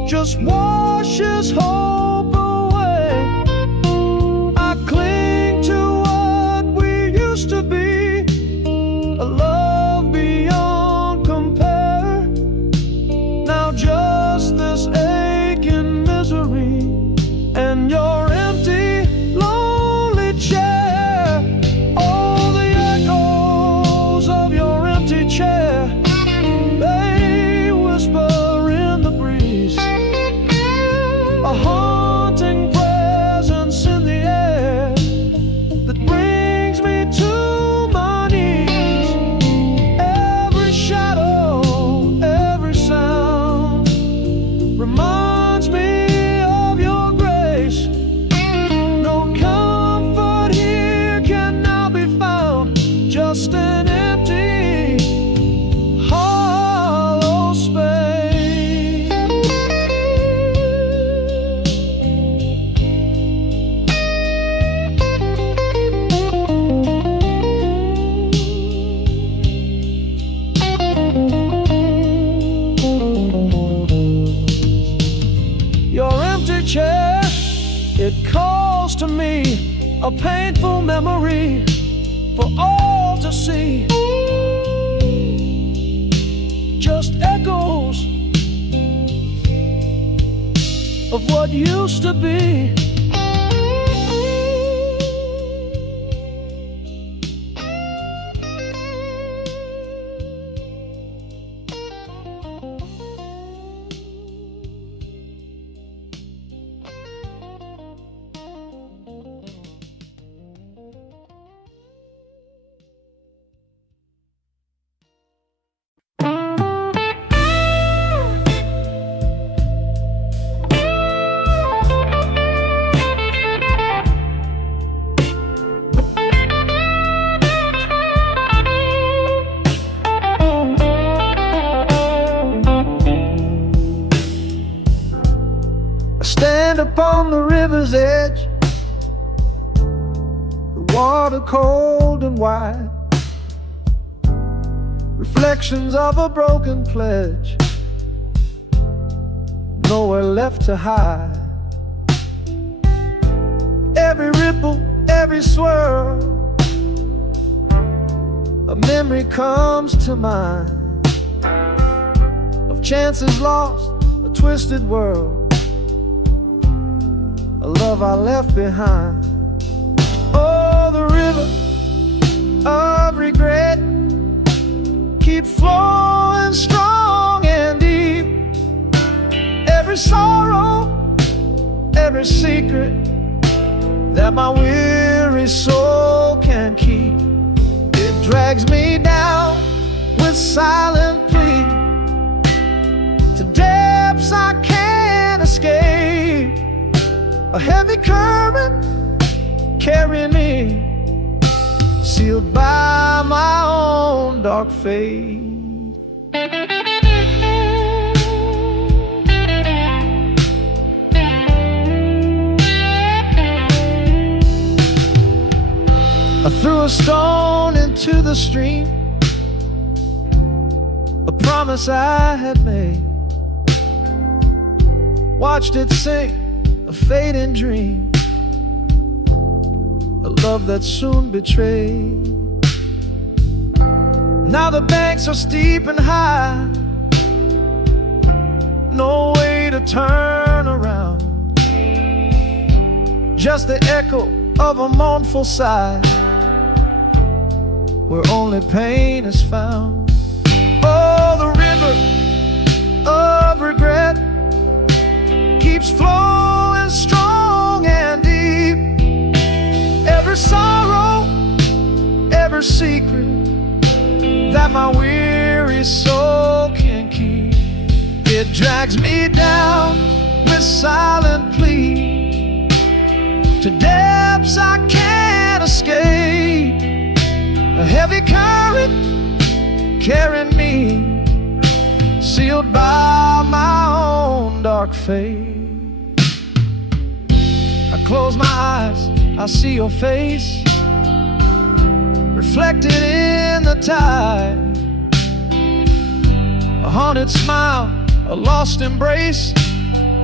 just washes hope away. I cling to what we used to be, a love beyond compare. Now just this aching misery and your empty, lonely chair. Oh, the echoes of your empty chair, they whisper in the breeze, a haunting presence in the air that brings me to my knees. Every shadow, every sound reminds me of your grace. No comfort here can now be found, just an empty, hollow space. Your empty chair, it calls to me, a painful memory for all to see. Just echoes of what used to be. I stand upon the river's edge, the water cold and wide, reflections of a broken pledge, nowhere left to hide. Every ripple, every swirl, a memory comes to mind of chances lost, a twisted world, a love I left behind. Oh, the river of regret keeps flowing strong and deep. Every sorrow, every secret that my weary soul can keep, it drags me down with silent plea to depths I can't escape. A heavy current carrying me, sealed by my own dark fate. I threw a stone into the stream, a promise I had made, watched it sink, a fading dream, a love that soon betrayed. Now the banks are steep and high, no way to turn around, just the echo of a mournful sigh, where only pain is found. Oh, the river of regret keeps flowing strong and deep. Every sorrow, every secret that my weary soul can keep, it drags me down with silent plea to depths I can't escape. A heavy current carrying me, sealed by my own dark fate. I close my eyes, I see your face reflected in the tide, a haunted smile, a lost embrace,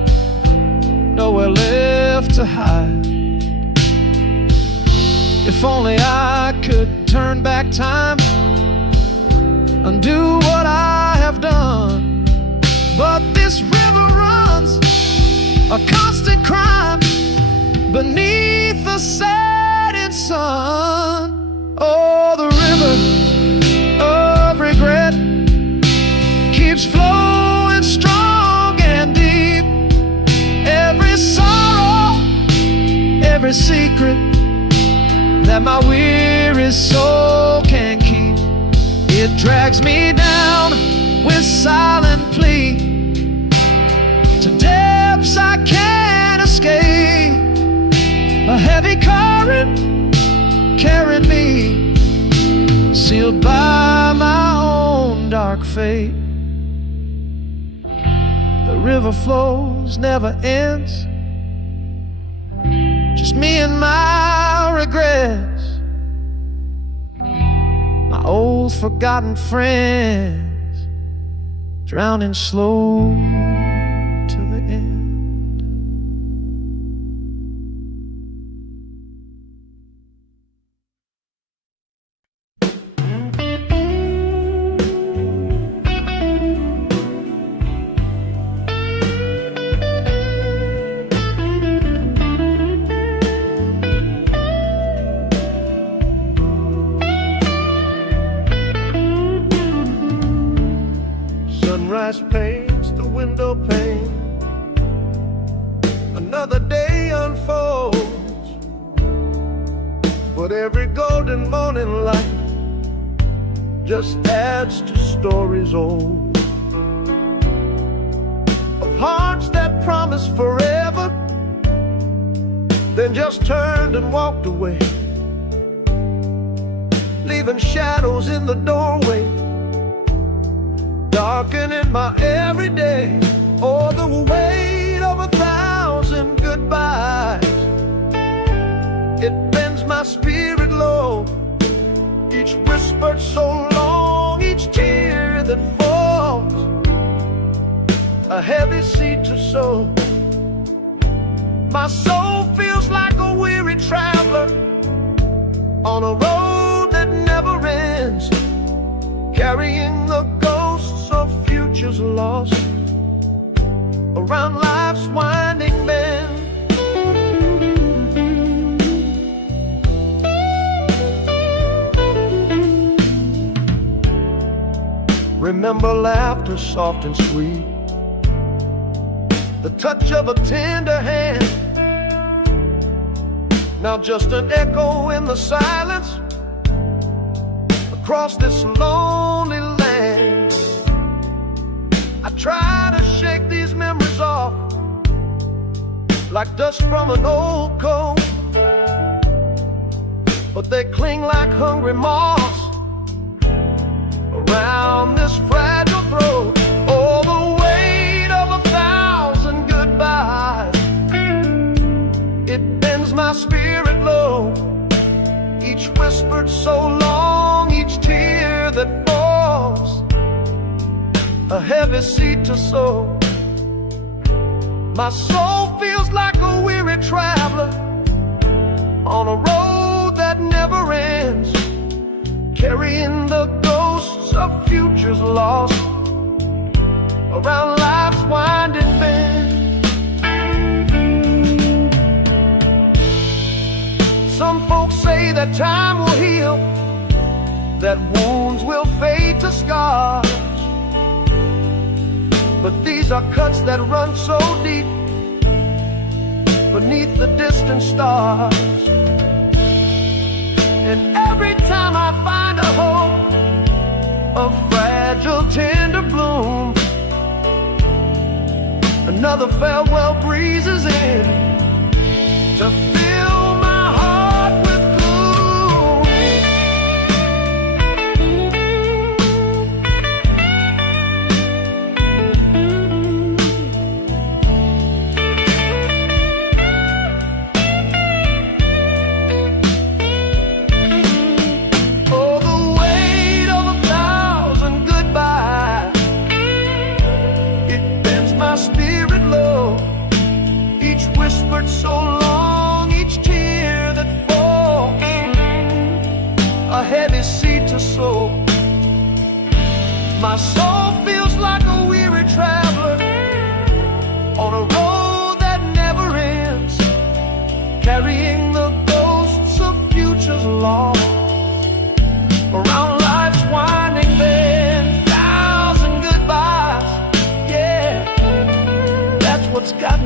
nowhere left to hide. If only I could turn back time, undo what I have done. But this river runs a constant crime beneath the setting sun. Oh, the river of regret keeps flowing strong and deep. Every sorrow, every secret that my weary soul can keep, it drags me down with silent plea to depths I can't escape. A heavy current carried me, sealed by my own dark fate. The river flows, never ends, just me and my regrets, my old forgotten friends, drowning slow till the end. Sunrise paints the window pane, another day unfolds, but every golden morning light just adds to stories old, of hearts that promised forever, then just turned and walked away, leaving shadows in the doorway, darkening my everyday. Oh, the weight of 1,000 goodbyes, it bends my spirit low. Each whispered so long, each tear that falls, a heavy seed to sow. My soul feels like a weary traveler on a road that never ends, carrying the ghosts of futures lost around life's winding bend. Remember laughter soft and sweet, the touch of a tender hand, now just an echo in the silence across this lonely land. I try to shake these memories off like dust from an old coat, but they cling like hungry moths around this fragile throat. Oh, the weight of 1,000 goodbyes, it bends my spirit low. Each whispered so long, each tear that falls, a heavy seed to sow. My soul feels like a weary traveler on a road that never ends, carrying the ghosts of futures lost around life's winding bend. Some folks say that time will heal, that wounds will fade to scars, but these are cuts that run so deep beneath the distant stars. And every time I find a hope, a fragile tender bloom, another farewell breezes in to fill my heart with gloom. Oh, the weight of 1,000 goodbyes, it bends my spirit low. Each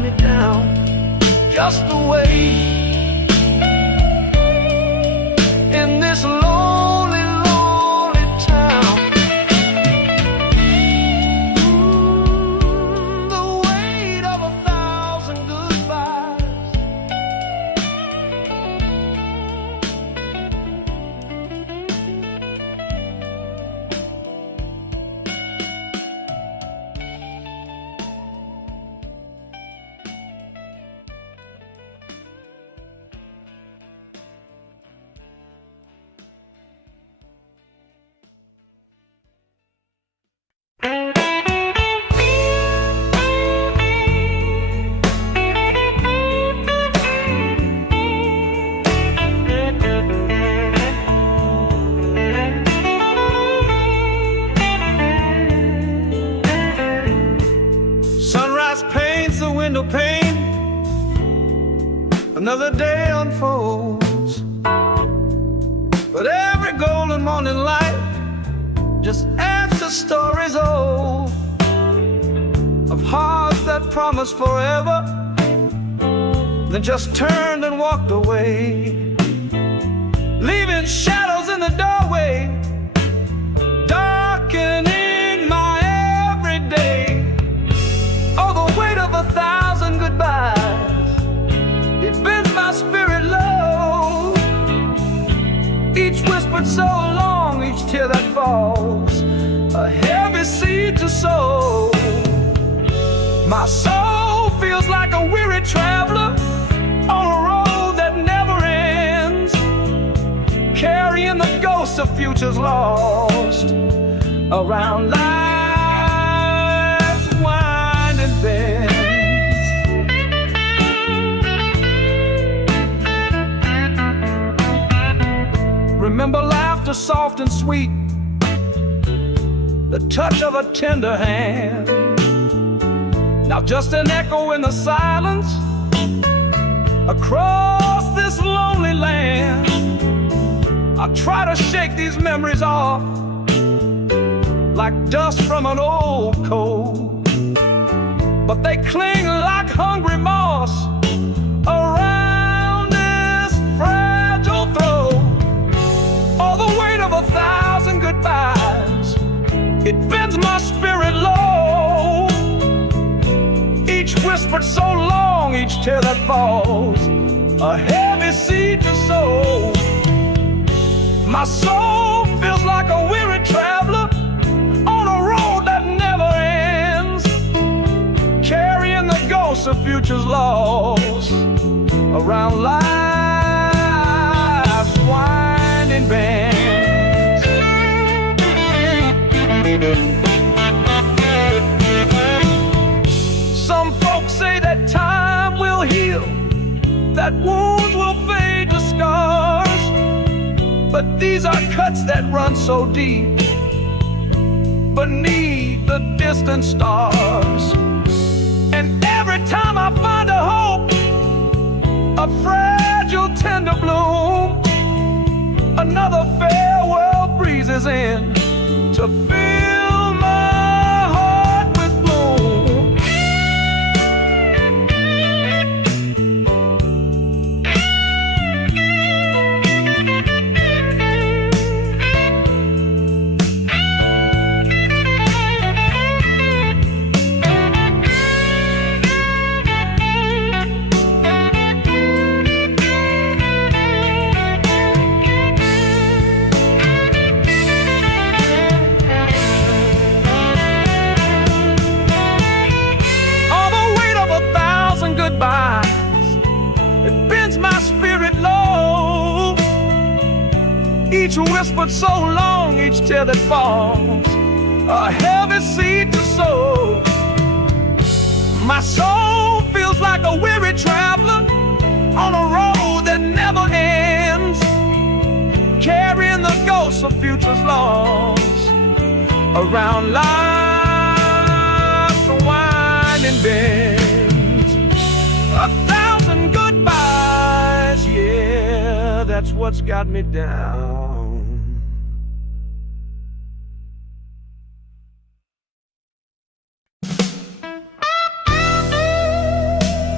me down just the way. In this lonely, lonely town, the weight of 1,000 goodbyes. Sunrise paints the window pane, another day unfolds. But every golden morning light just adds to stories old, of hearts that promised forever, then just turned and walked away, leaving shadows in the doorway, darkening my everyday. Oh, the weight of 1,000 goodbyes, it bends my spirit low. Each whispered so long, each tear that falls, a heavy seed to sow. My soul feels like a weary traveler on a road that never ends, carrying the ghosts of futures lost around life's winding bends. Remember laughter soft and sweet, the touch of a tender hand. Now just an echo in the silence across this lonely land. I try to shake these memories off like dust from an old coat, but they cling like hungry moss around this fragile throat. Oh, the weight of 1,000 goodbyes, it bends my spirit low. Each whispered so long, each tear that falls, a heavy seed to sow. My soul feels like a weary traveler on a road that never ends, carrying the ghosts of futures lost around life's winding bends. Some folks say that time will heal, that wounds will fade to scars, but these are cuts that run so deep beneath the distant stars. And every time I find a hope, a fragile tender bloom, another farewell breezes in to fill my heart with gloom. It bends my spirit low. Each whispered so long, each tear that falls, a heavy seed to sow. My soul feels like a weary traveler on a road that never ends, carrying the ghosts of futures lost around life's winding bend. 1,000 goodbyes, yeah, that's what's got me down.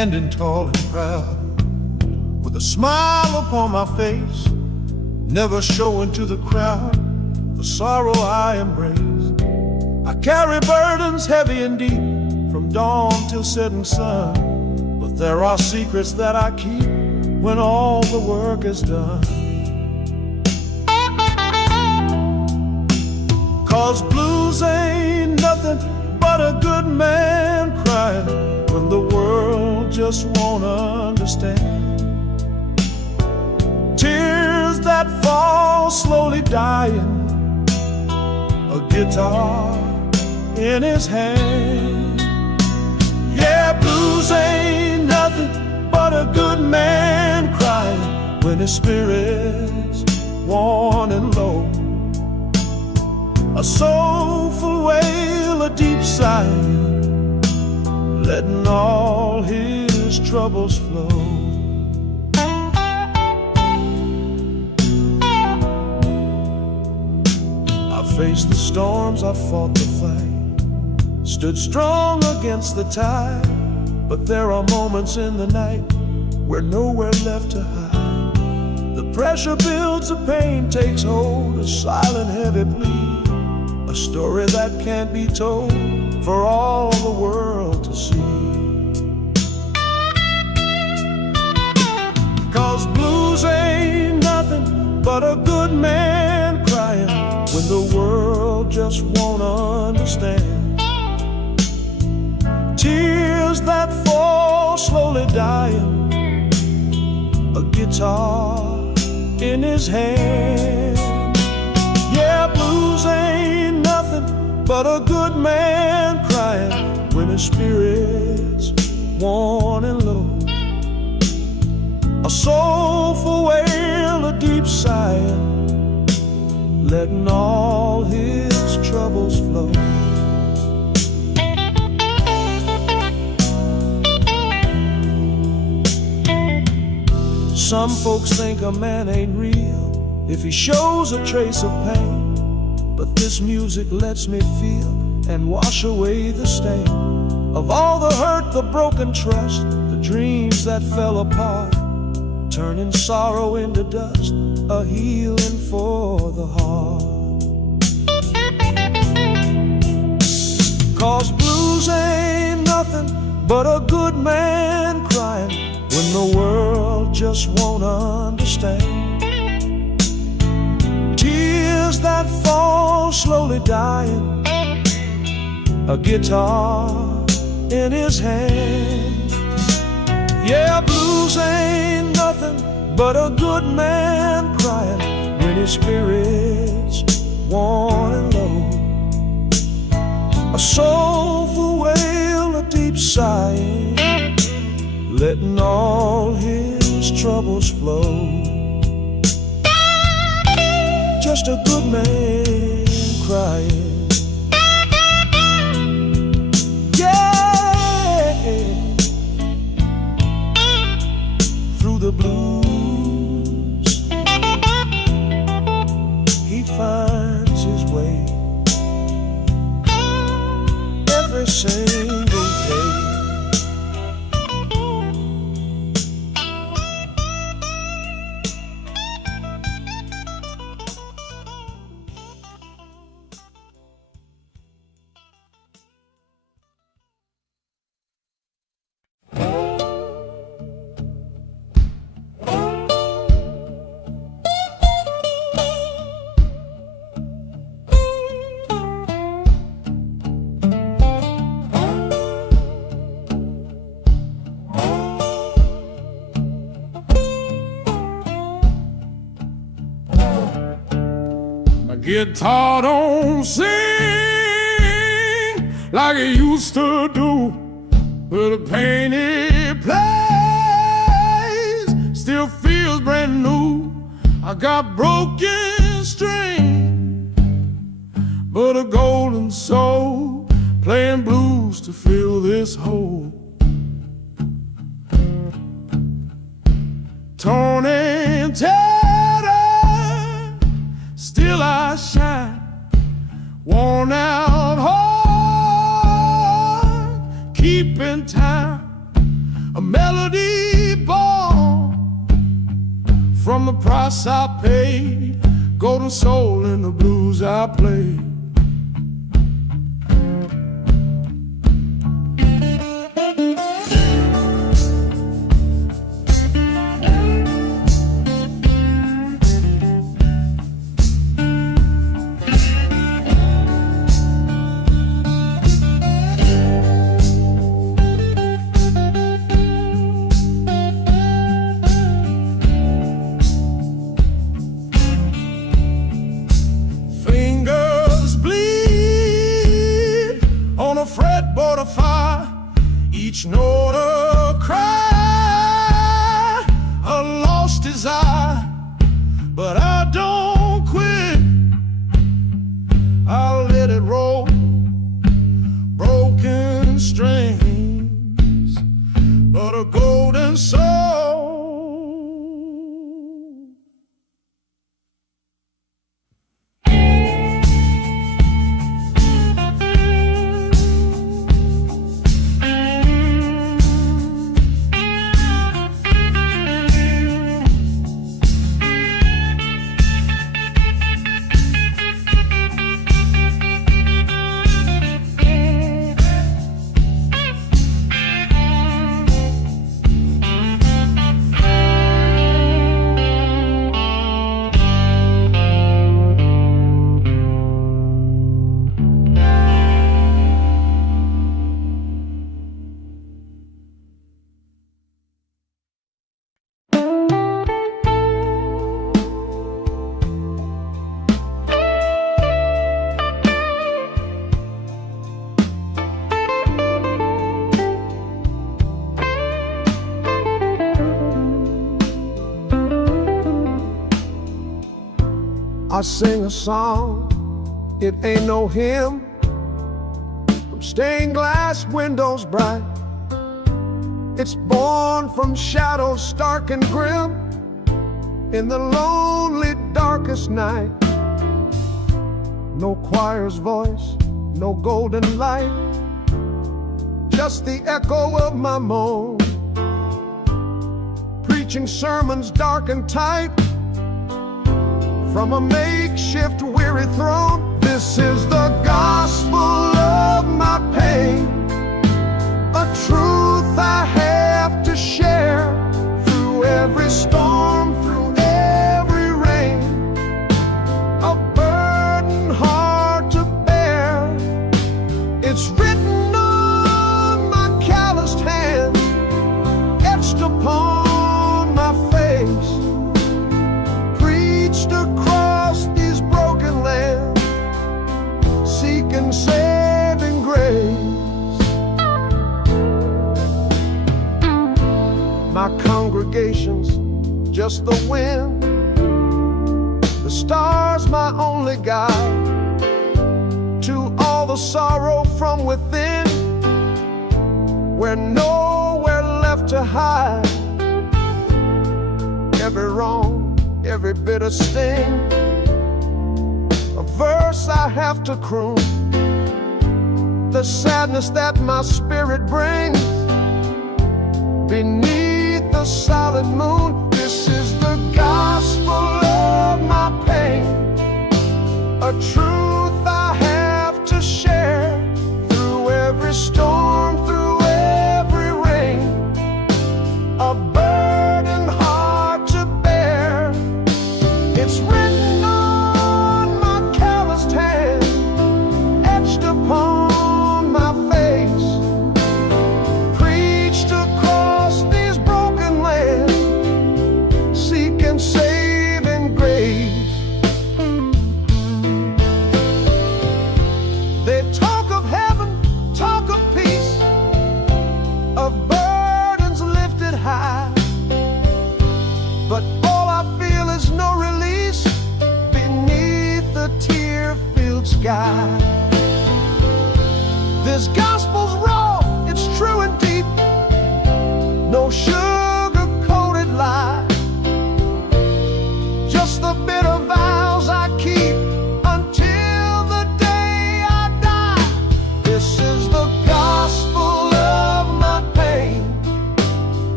standing tall and proud, with a smile upon my face, never showing to the crowd the sorrow I embrace. I carry burdens heavy and deep, from dawn till setting sun, but there are secrets that I keep when all the work is done. 'Cause blues ain't nothing but a good man crying when the world just won't understand. Tears that fall slowly dying, a guitar in his hand. Yeah, blues ain't nothing but a good man crying when his spirit's worn and low. A soulful wail, a deep sigh, letting all his troubles flow. I faced the storms, I fought the fight, stood strong against the tide, but there are moments in the night where nowhere left to hide. The pressure builds, the pain takes hold, a silent heavy plea, a story that can't be told for all the world to see. 'Cause blues ain't nothing but a good man crying when the world just won't understand. Tears that fall slowly dying, a guitar in his hand. Yeah, blues ain't nothing but a good man crying when his spirit's worn and low. A soulful wail, a deep sigh, letting all his troubles flow. Some folks think a man ain't real if he shows a trace of pain, but this music lets me feel and wash away the stain of all the hurt, the broken trust, the dreams that fell apart, turning sorrow into dust, a healing for the heart. 'Cause blues ain't nothing but a good man crying when the world just won't understand. Tears that fall slowly dying, a guitar in his hand. Yeah, blues ain't nothing but a good man crying when his spirit's worn and low. A soulful wail, a deep sigh, letting all his troubles flow. Just a good man crying. Yeah, through the blues he finds his way every single day. Guitar don't sing like it used to do, but the pain it plays still feels brand new. I got broken string, but a golden soul playing blues to fill this hole. Torn and tattered, still I shine, worn out heart, keeping time a melody born from the price I paid, golden soul in the blues I played. Fretboard of fire, each note a cry, a lost desire, but I don't quit. I'll let it roll, broken strings, but a golden soul. I sing a song, it ain't no hymn, from stained glass windows bright. It's born from shadows stark and grim, in the lonely darkest night. No choir's voice, no golden light, just the echo of my moan, preaching sermons dark and tight from a makeshift weary throne. This is the gospel of my pain, a truth I have to share through every storm, through every rain, a burden hard to bear. It's written on my calloused hands, etched upon my face, preached across these broken lands, seeking saving grace. My congregation's just the wind, the stars my only guide to all the sorrow from within, we're nowhere left to hide. Every wrong, every bitter sting, a verse I have to croon, the sadness that my spirit brings beneath the solid moon. This is the gospel of my pain, a truth I have to share through every storm, through every rain, a burden hard to bear. It's written on my calloused hand, etched upon my face, preached across these broken lands, seeking saving grace. They talk of heaven, talk of peace, of burdens lifted high, but all I feel is no release beneath the tear-filled sky. This gospel's raw, it's true and deep, no sugar-coated lie, just the bitter vows I keep until the day I die. This is the gospel of my pain,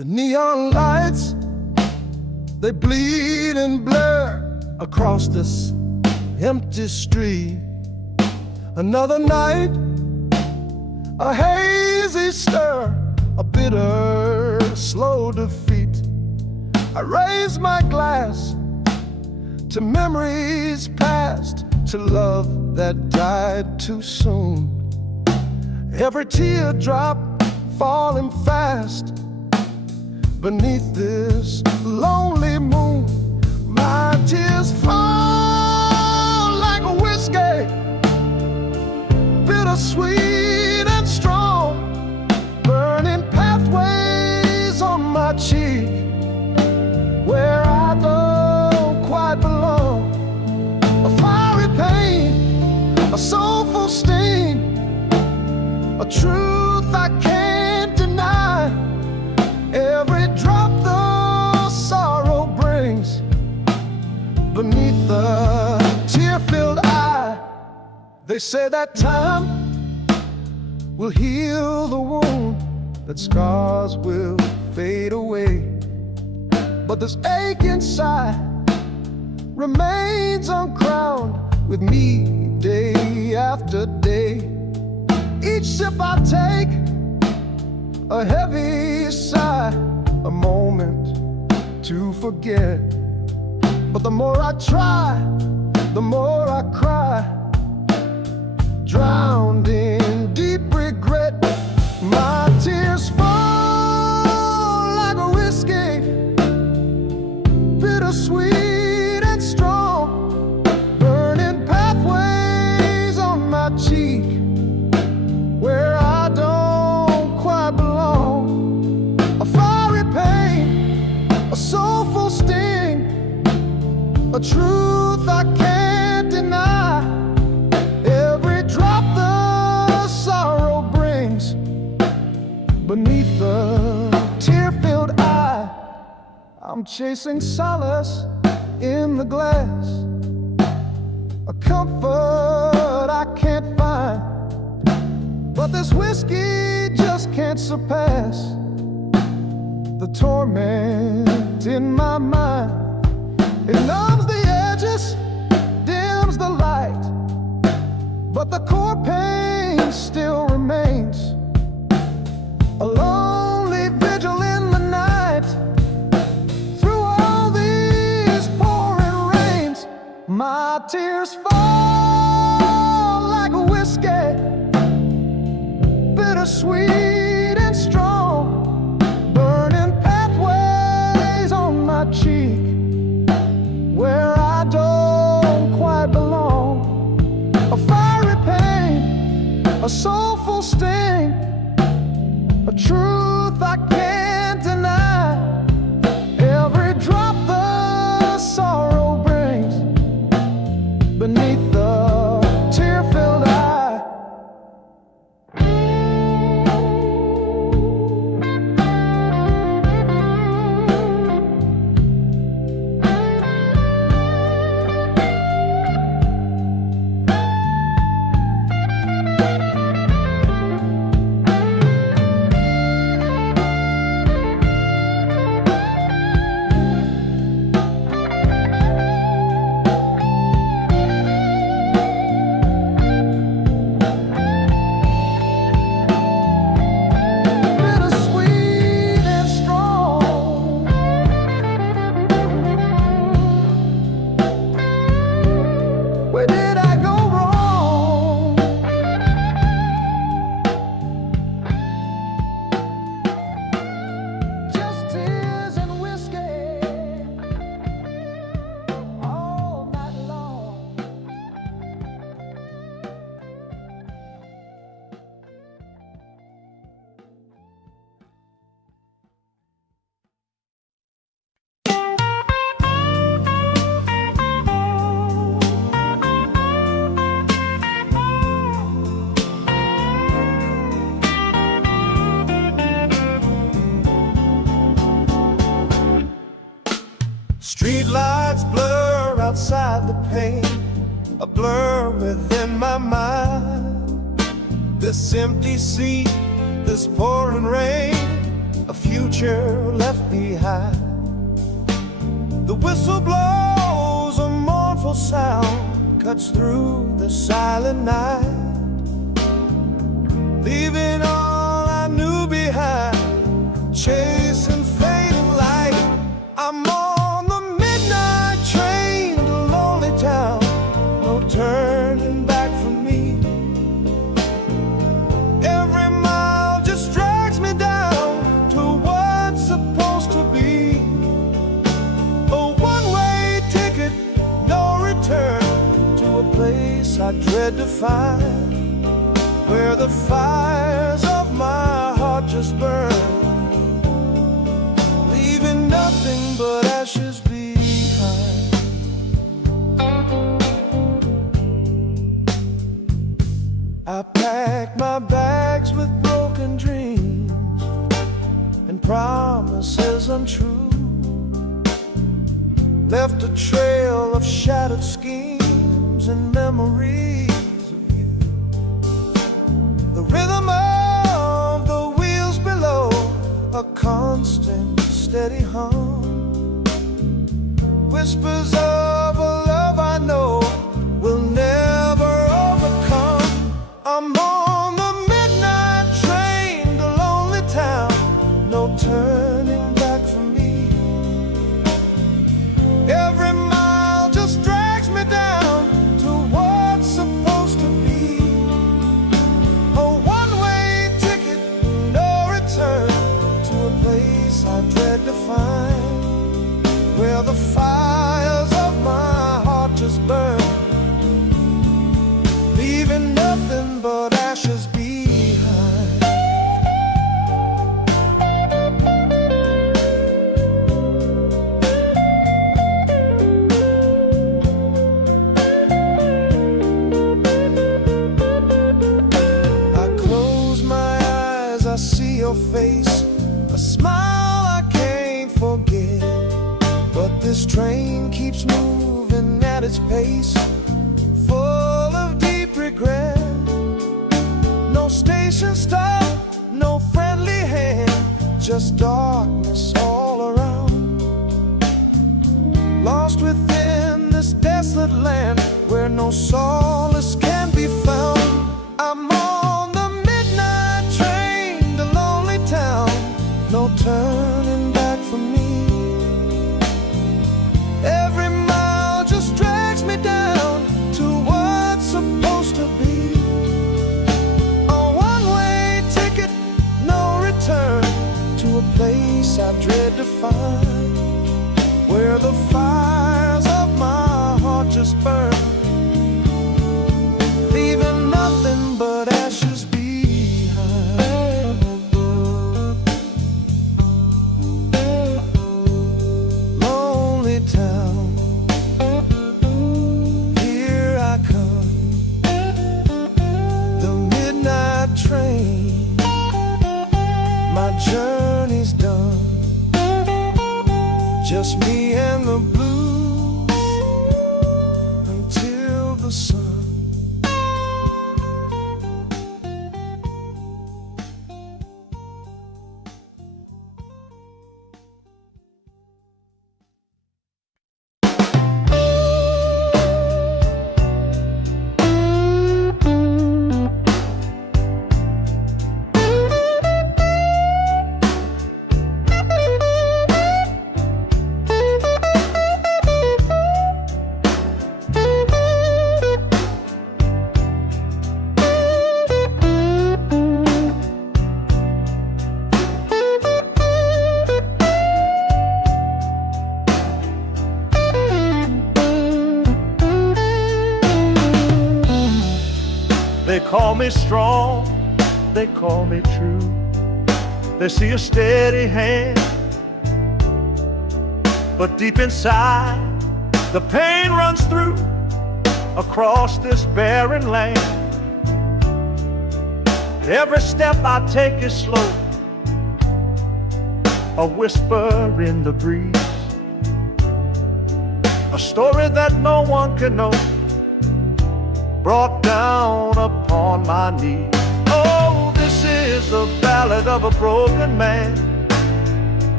The neon lights, they bleed and blur across this empty street. Another night, a hazy stir, a bitter, slow defeat. I raise my glass to memories past, to love that died too soon. Every teardrop falling fast beneath this lonely moon. My tears fall like a whiskey, bittersweet and strong, burning pathways on my cheek, where I don't quite belong. A fiery pain, a soulful sting, a truth I can't deny. Every drop the sorrow brings beneath the tear-filled eye. They say that time will heal the wound, that scars will fade away, but this ache inside remains uncrowned with me day after day. Each sip I take, a heavy sigh, a moment to forget. But the more I try, the more I cry, drowned in deep regret. My tears fall like a whiskey, bittersweet and strong, burning pathways on my cheek, where I don't quite belong. A fiery pain, a soulful sting, a truth I can't deny. Every drop the sorrow brings beneath the tear-filled eye. I'm chasing solace in the glass, a comfort I can't find, but this whiskey just can't surpass the torment in my mind. It numbs the edges, dims the light, but the core pain still remains. A lonely vigil in the night, through all these pouring rains. My tears fall like a whiskey, bittersweet and strong, burning pathways on my cheek, where I don't quite belong. A fiery pain, a soulful sting, a truth I can't deny. Every drop the sorrow brings beneath the tear-filled eye. Bittersweet and strong, where did I go wrong? Just tears and whiskey all night long. Street lights blur outside the pane, a blur within my mind. This empty seat, this pouring rain, a future future left behind. The whistle blows, a mournful sound cuts through the silent night, leaving all I knew behind, chasing fading light. I'm on the midnight train to lonely town, no turning back for me. Every mile just drags me down to what's supposed to be. A one-way ticket, no return, to a place I dread to find, where the fires of my heart just burn, leaving nothing but ashes behind. I packed my bags with broken dreams and promises untrue, left a trail of shattered schemes and memories of you. The rhythm of the wheels below, a constant steady hum, whispers of a love I know will never overcome. I'm on the midnight train to lonely town, no turning back for me. Every mile just drags me down to what's supposed to be. A one-way ticket, no return, to a place I dread to find, where the fires of my heart just burn, leaving nothing but ashes behind. I close my eyes, I see your face, a smile I can't forget. But this train keeps moving at its pace, full of deep regret. No station stop, no friendly hand, just darkness all around. Lost within this desolate land, where no solace can be found. I'm on the midnight train to lonely town, no turning back for me. Every mile just drags me down to what's supposed to be. A one-way ticket, no return, to a place I dread to find, where the fires of my heart just burn, leaving nothing but ashes behind. Lonely town, here I come, the midnight train, my journey's done, just me and the blues until the sun. They call me strong, they call me true. They see a steady hand, but deep inside the pain runs through across this barren land. Every step I take is slow, a whisper in the breeze, a story that no one can know, brought down upon my knees. Oh, this is the ballad of a broken man,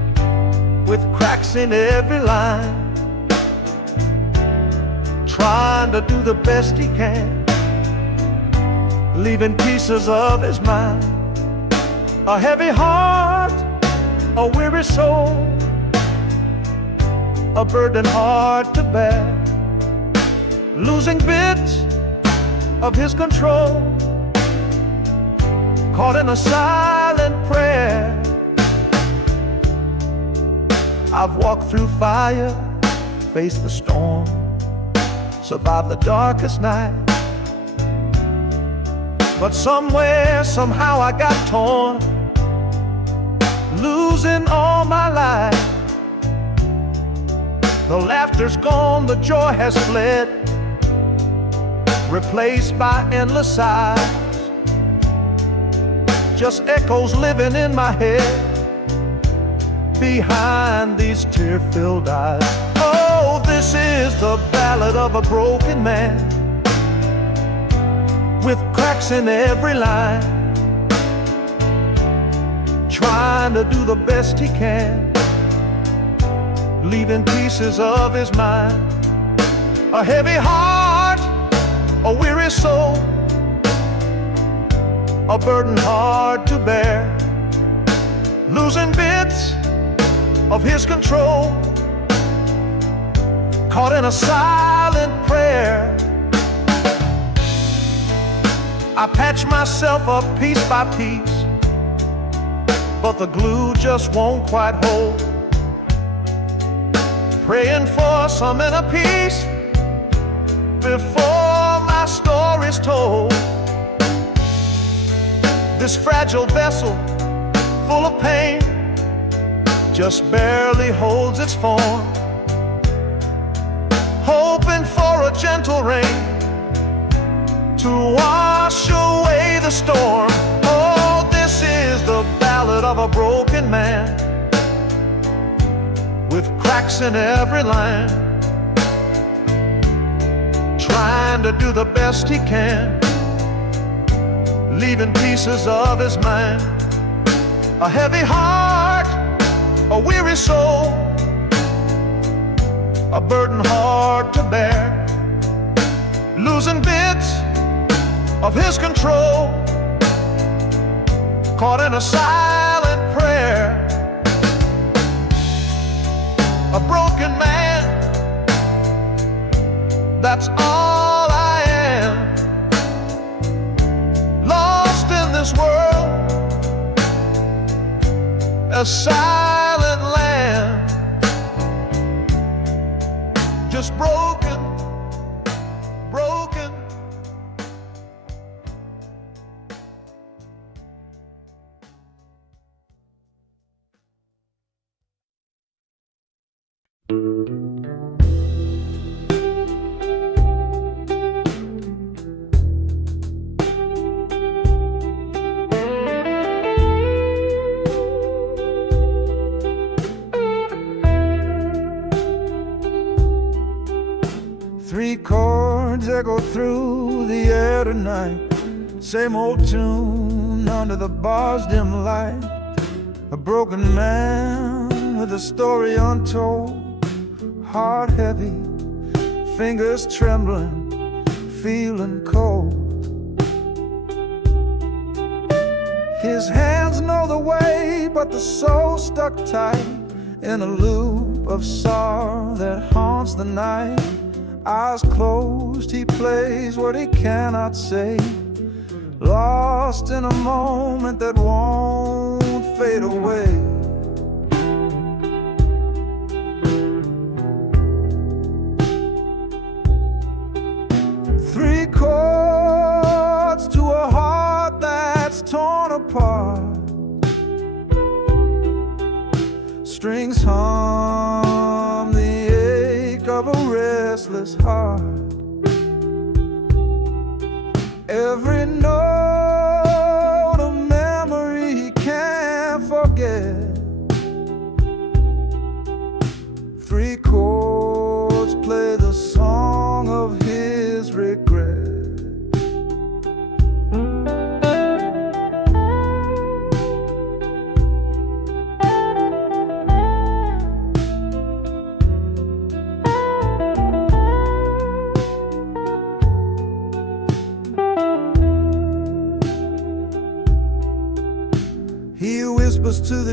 with cracks in every line, trying to do the best he can, leaving pieces of his mind. A heavy heart, a weary soul, a burden hard to bear, losing bits of his control, caught in a silent prayer. I've walked through fire, faced the storm, survived the darkest night, but somewhere, somehow I got torn, losing all my life. The laughter's gone, the joy has fled, replaced by endless sighs, just echoes living in my head behind these tear-filled eyes. Oh, this is the ballad of a broken man, with cracks in every line, trying to do the best he can, leaving pieces of his mind. A heavy heart, a weary soul, a burden hard to bear, losing bits of his control, caught in a silent prayer. I patch myself up piece by piece, but the glue just won't quite hold, praying for some inner peace before my story's told. This fragile vessel, full of pain, just barely holds its form, hoping for a gentle rain to wash away the storm. Oh, this is the ballad of a broken man, with cracks in every line, trying to do the best he can, leaving pieces of his mind. A heavy heart, a weary soul, a burden hard to bear, losing bits of his control, caught in a silent prayer. A broken man, that's all I am, lost in this world, a silent land, just broken, broken. Three chords echo through the air tonight, same old tune under the bar's dim light. A broken man with a story untold, heart heavy, fingers trembling, feeling cold. His hands know the way, but the soul stuck tight in a loop of sorrow that haunts the night. Eyes closed, he plays what he cannot say, lost in a moment that won't fade away. Three chords to a heart that's torn apart, strings hum the ache of a restless heart. Every note a memory he can't forget. Three chords play the song of his regret.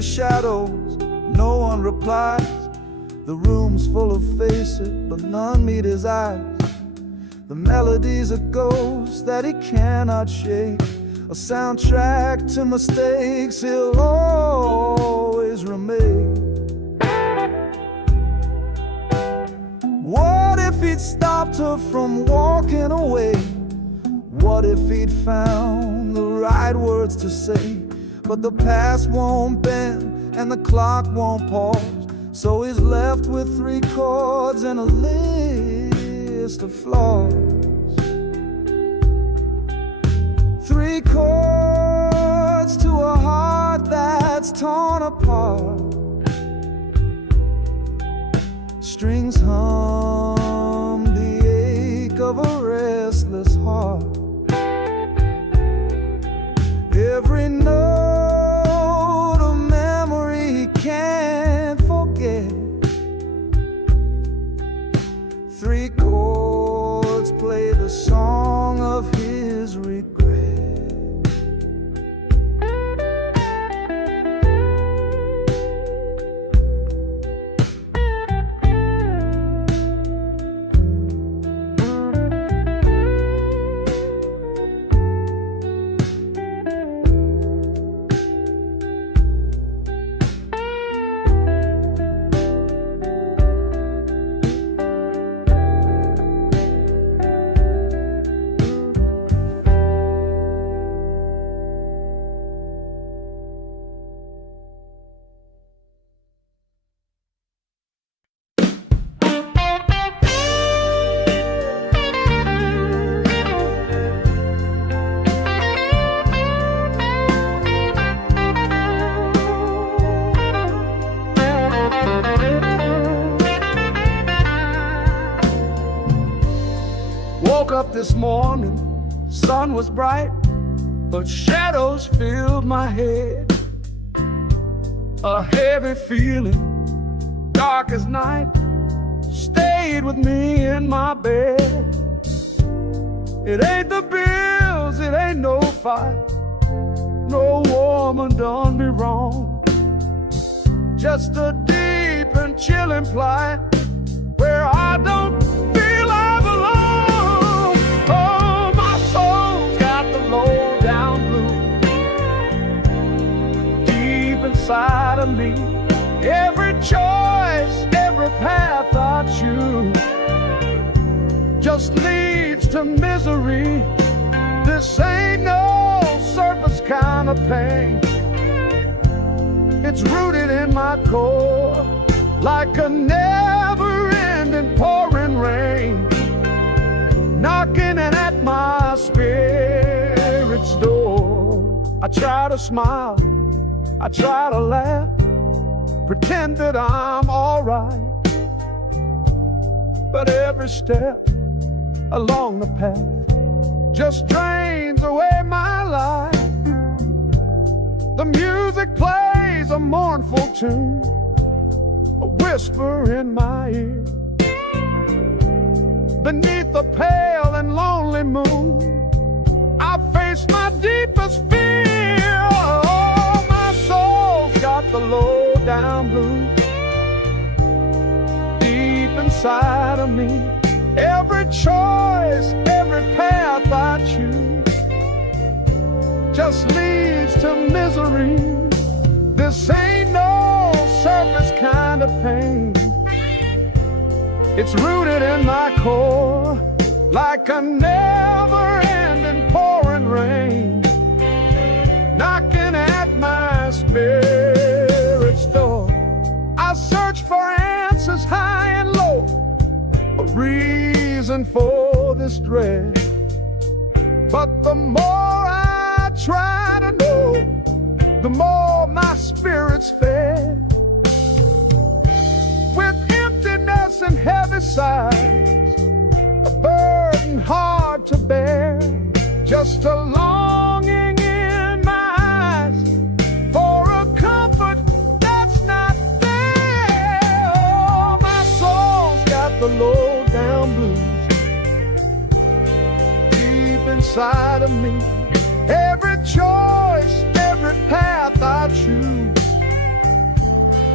shadows, no one replies. The room's full of faces, but none meet his eyes. The melody's a ghost that he cannot shake, a soundtrack to mistakes he'll always remain. What if he'd stopped her from walking away? What if he'd found the right words to say? But the past won't bend and the clock won't pause, so he's left with 3 chords and a list of flaws. 3 chords to a heart that's torn apart. Strings hum the ache of a restless heart. Every note a memory he can't forget. 3 chords play the song of his regret. Woke up this morning, sun was bright, but shadows filled my head. A heavy feeling, dark as night, stayed with me in my bed. It ain't the bills, it ain't no fight, no woman done me wrong. Just a deep and chilling plight where I don't feel I belong. Oh, my soul's got the low down blues deep inside of me. Every choice, every path I choose just leads to misery. This ain't no surface kind of pain. It's rooted in my core like a never-ending pouring rain, knocking at my spirit's door. I try to smile, I try to laugh, pretend that I'm all right, but every step along the path just drains away my life. The music plays a mournful tune, a whisper in my ear. Beneath the pale and lonely moon, I face my deepest fear. Oh, my soul's got the low down blues deep inside of me. Every choice, every path I choose just leads to misery. This ain't no surface kind of pain. It's rooted in my core like a never-ending pouring rain, knocking at my spirit's door. I search for answers high and low, a reason for this dread, but the more I try to know, the more my spirit's fed. With emptiness and heavy sighs, a burden hard to bear, just a longing in my eyes for a comfort that's not there. Oh, my soul's got the low down blues deep inside of me. Every choice, every path I choose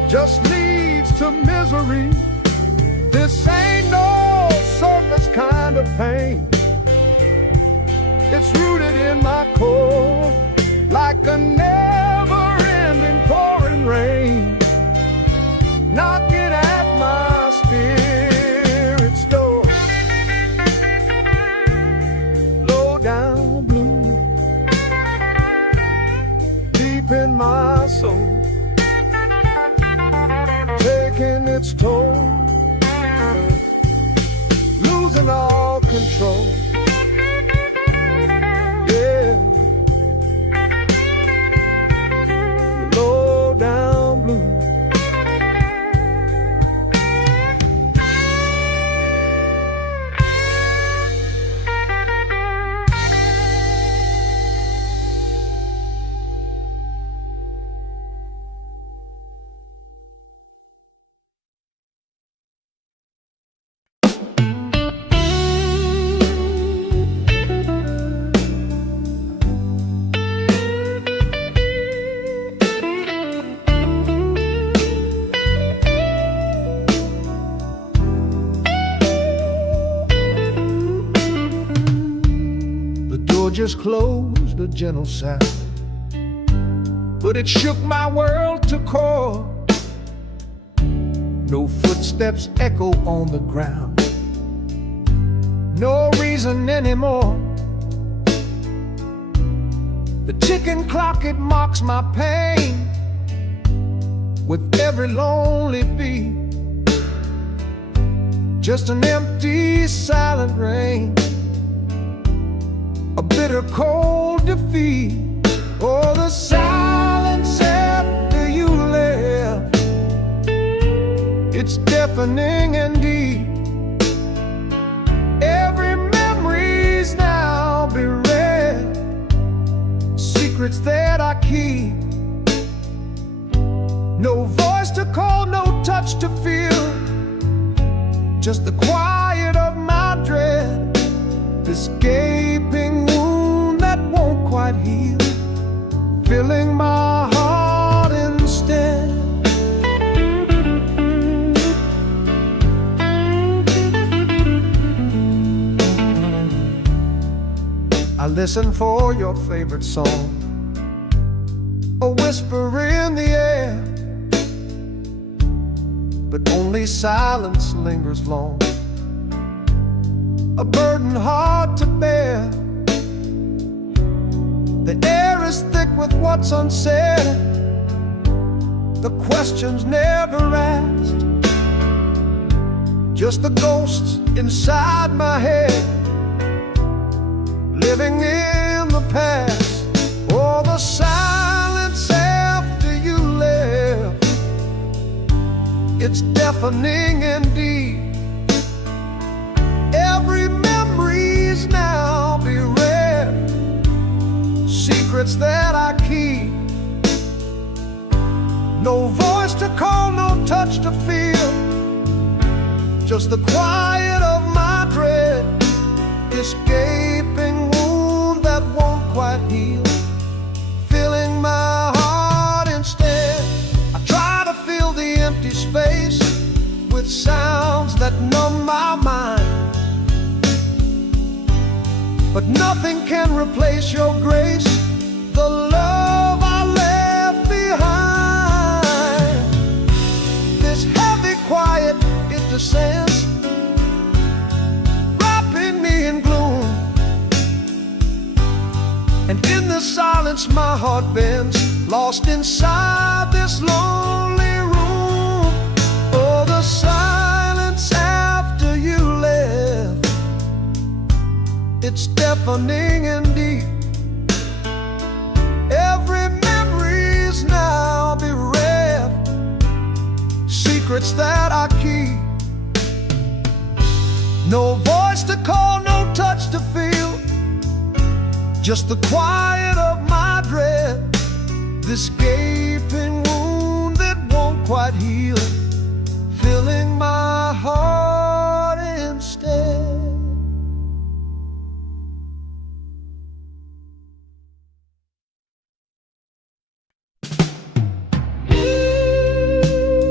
just leads to misery. This ain't no surface kind of pain. It's rooted in my core, like a never-ending pouring rain, knocking at my spirit's door. Low down blue, deep in my soul, taking its toll, losing all control. Yeah, low down blue. Just closed, a gentle sound, but it shook my world to core. No footsteps echo on the ground, no reason anymore. The ticking clock, it mocks my pain with every lonely beat. Just an empty, silent rain, a bitter cold defeat. Oh, the silence after you left, it's deafening and deep. Every memory's now bereft, secrets that I keep. No voice to call, no touch to feel, just the quiet of my dread. This gaping wound that won't quite heal, filling my heart instead. I listen for your favorite song, a whisper in the air, but only silence lingers long, a burden hard to bear. The air is thick with what's unsaid, the questions never asked, just the ghosts inside my head, living in the past. Oh, the silence after you left, it's deafening indeed. Every memory's now bereft, secrets that I keep. No voice to call, no touch to feel, just the quiet of my dread. This gaping wound that won't quite heal, filling my heart instead. I try to fill the empty space with sounds that numb my mind, but nothing can replace your grace, the love I left behind. This heavy quiet, it descends, wrapping me in gloom, and in the silence my heart bends, lost inside this lonely room. Oh, the silence after you left, it's deafening and deep. Every memory's now bereft, secrets that I keep. No voice to call, no touch to feel, just the quiet of my dread. This gaping wound that won't quite heal, filling my heart instead.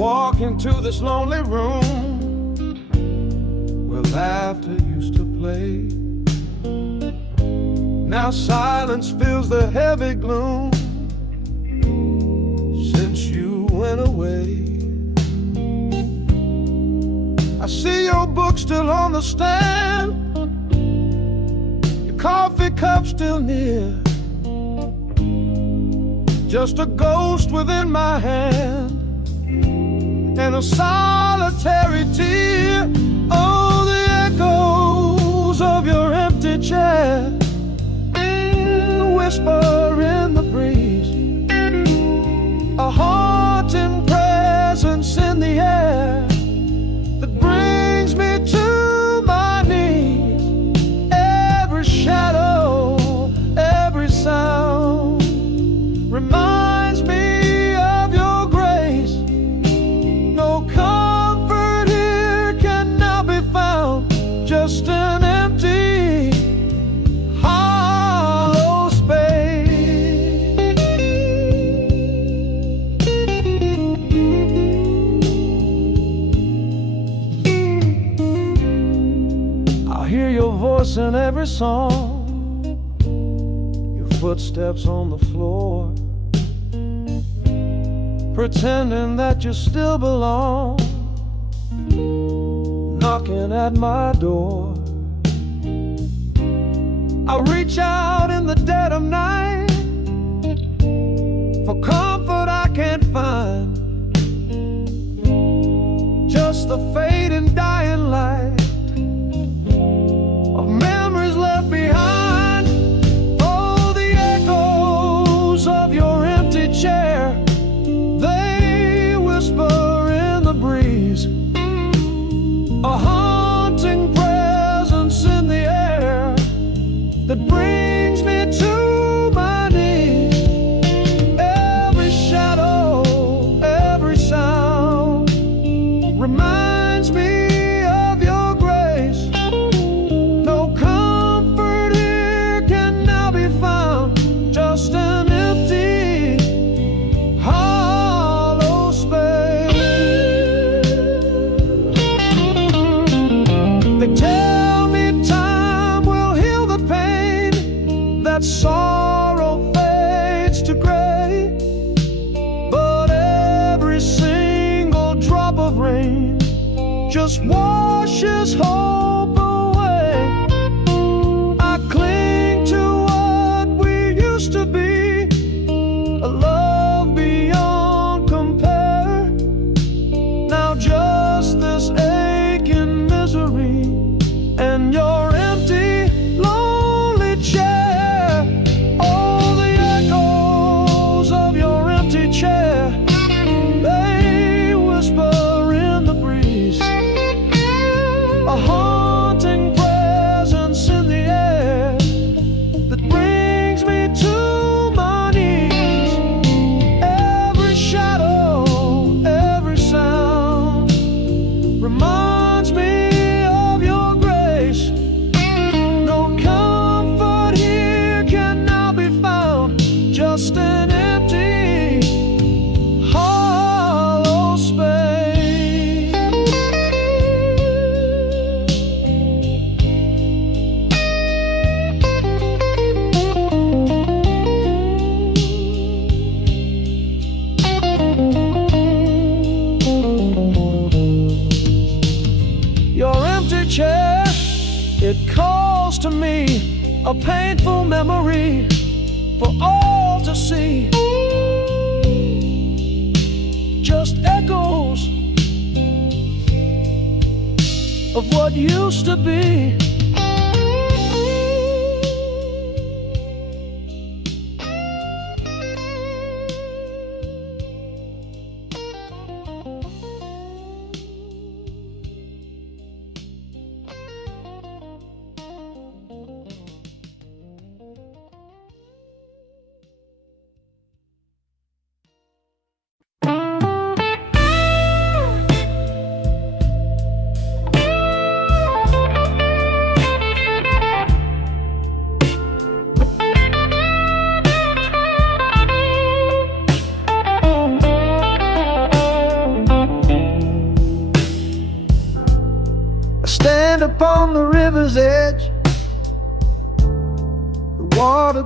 walk into this lonely room where laughter used to play. Now silence fills the heavy gloom since you went away. I see your book still on the stand, your coffee cup still near, just a ghost within my hand and a solitary tear. Oh, the echoes of your empty chair, the whisper in the breeze, a haunting presence in the air that brings me to my knees. Every shadow, every sound reminds me of your grace. No comfort here can now be found, just an empty, hollow space. I hear your voice in every song, your footsteps on the floor, pretending that you still belong, knocking at my door. I reach out in the dead of night for comfort I can't find, just the fading dying light of memories left behind. Oh, the echoes of your empty chair, they whisper in the breeze, a haunting presence in the air that brings me to my knees. Every shadow, every sound reminds me of your grace. No comfort here can now be found, just an empty, hollow space. They tell me time will heal the pain, that sorrow fades to gray, but every single drop of rain just washes hope away. I cling to what we used to be, a love beyond compare. Now just this aching misery and your empty, lonely chair. Oh, the echoes of your empty chair, they whisper in the breeze, a haunting presence in the air that brings me to my knees. Every shadow, every sound reminds me of your grace. No comfort here can now be found, just an empty, hollow space. Your empty chair, it calls to me, a painful memory for all to see. Just echoes of what used to be.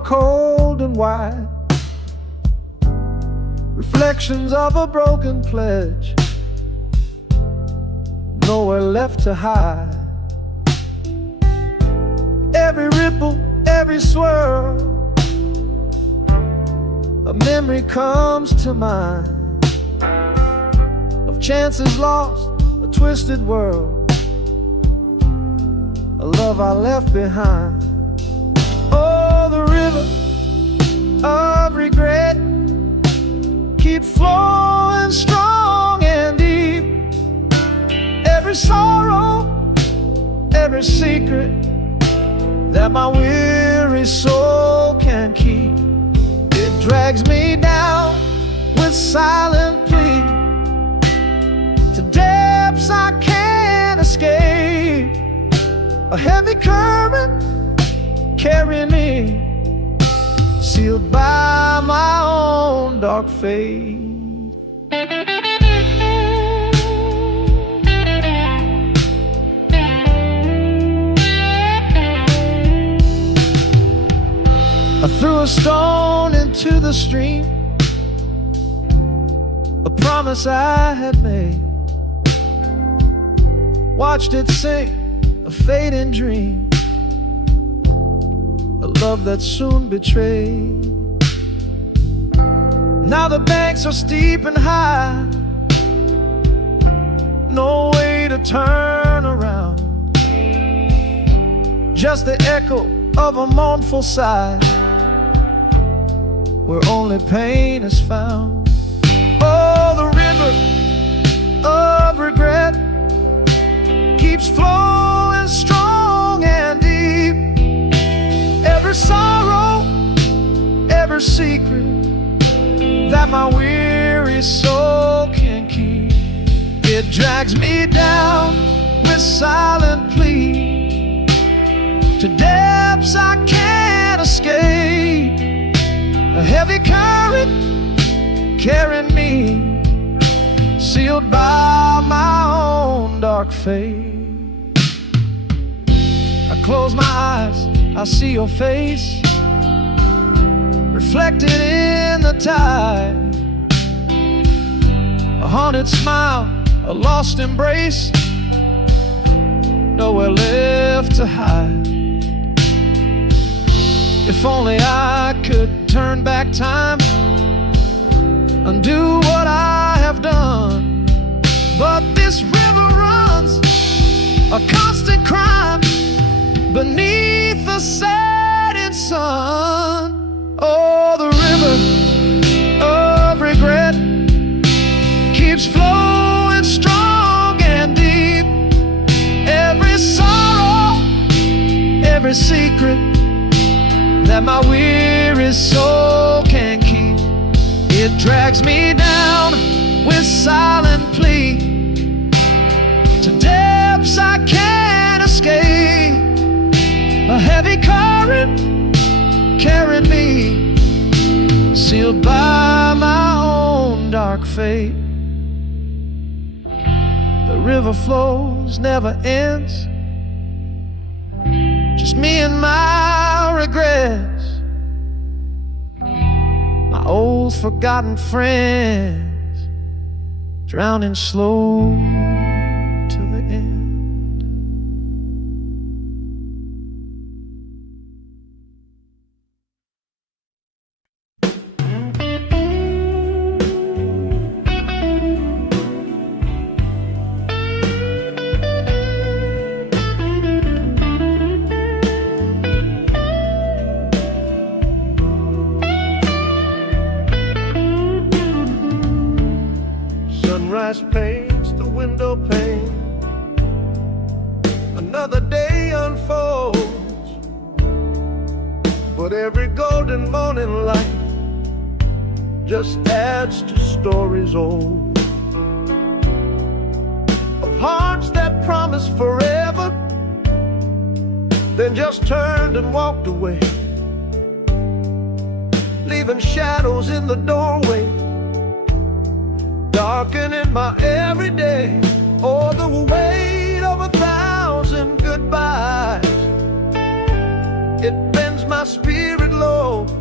cold and wide, reflections of a broken pledge, nowhere left to hide. Every ripple, every swirl, a memory comes to mind of chances lost, a twisted world, a love I left behind. Oh, the river of regret keeps flowing strong and deep. Every sorrow, every secret that my weary soul can keep, it drags me down with silent plea to depths I can't escape. A heavy current carrying me, sealed by my own dark fate. I threw a stone into the stream, a promise I had made. Watched it sink, a fading dream, a love that soon betrayed. Now the banks are steep and high, no way to turn around, just the echo of a mournful sigh, where only pain is found. Oh, the river of regret keeps flowing strong and deep. Every sorrow, every secret that my weary soul can keep, it drags me down with silent plea to depths I can't escape. A heavy current carrying me, sealed by my own dark fate. I close my eyes, I see your face reflected in the tide. A haunted smile, a lost embrace, nowhere left to hide. If only I could turn back time, undo what I have done. But this river runs a constant crime beneath the setting sun. Oh, the river of regret keeps flowing strong and deep. Every sorrow, every secret that my weary soul can keep, it drags me down with silent plea to depths I can't escape. A heavy current carrying me, sealed by my own dark fate. The river flows, never ends, just me and my regrets, my old forgotten friends, drowning slow to the end. Sunrise paints the window pane, another day unfolds, but every golden morning light just adds to stories old, of hearts that promised forever, then just turned and walked away, leaving shadows in the doorway, darkening my everyday. Oh, the weight of 1,000 goodbyes, it bends my spirit low.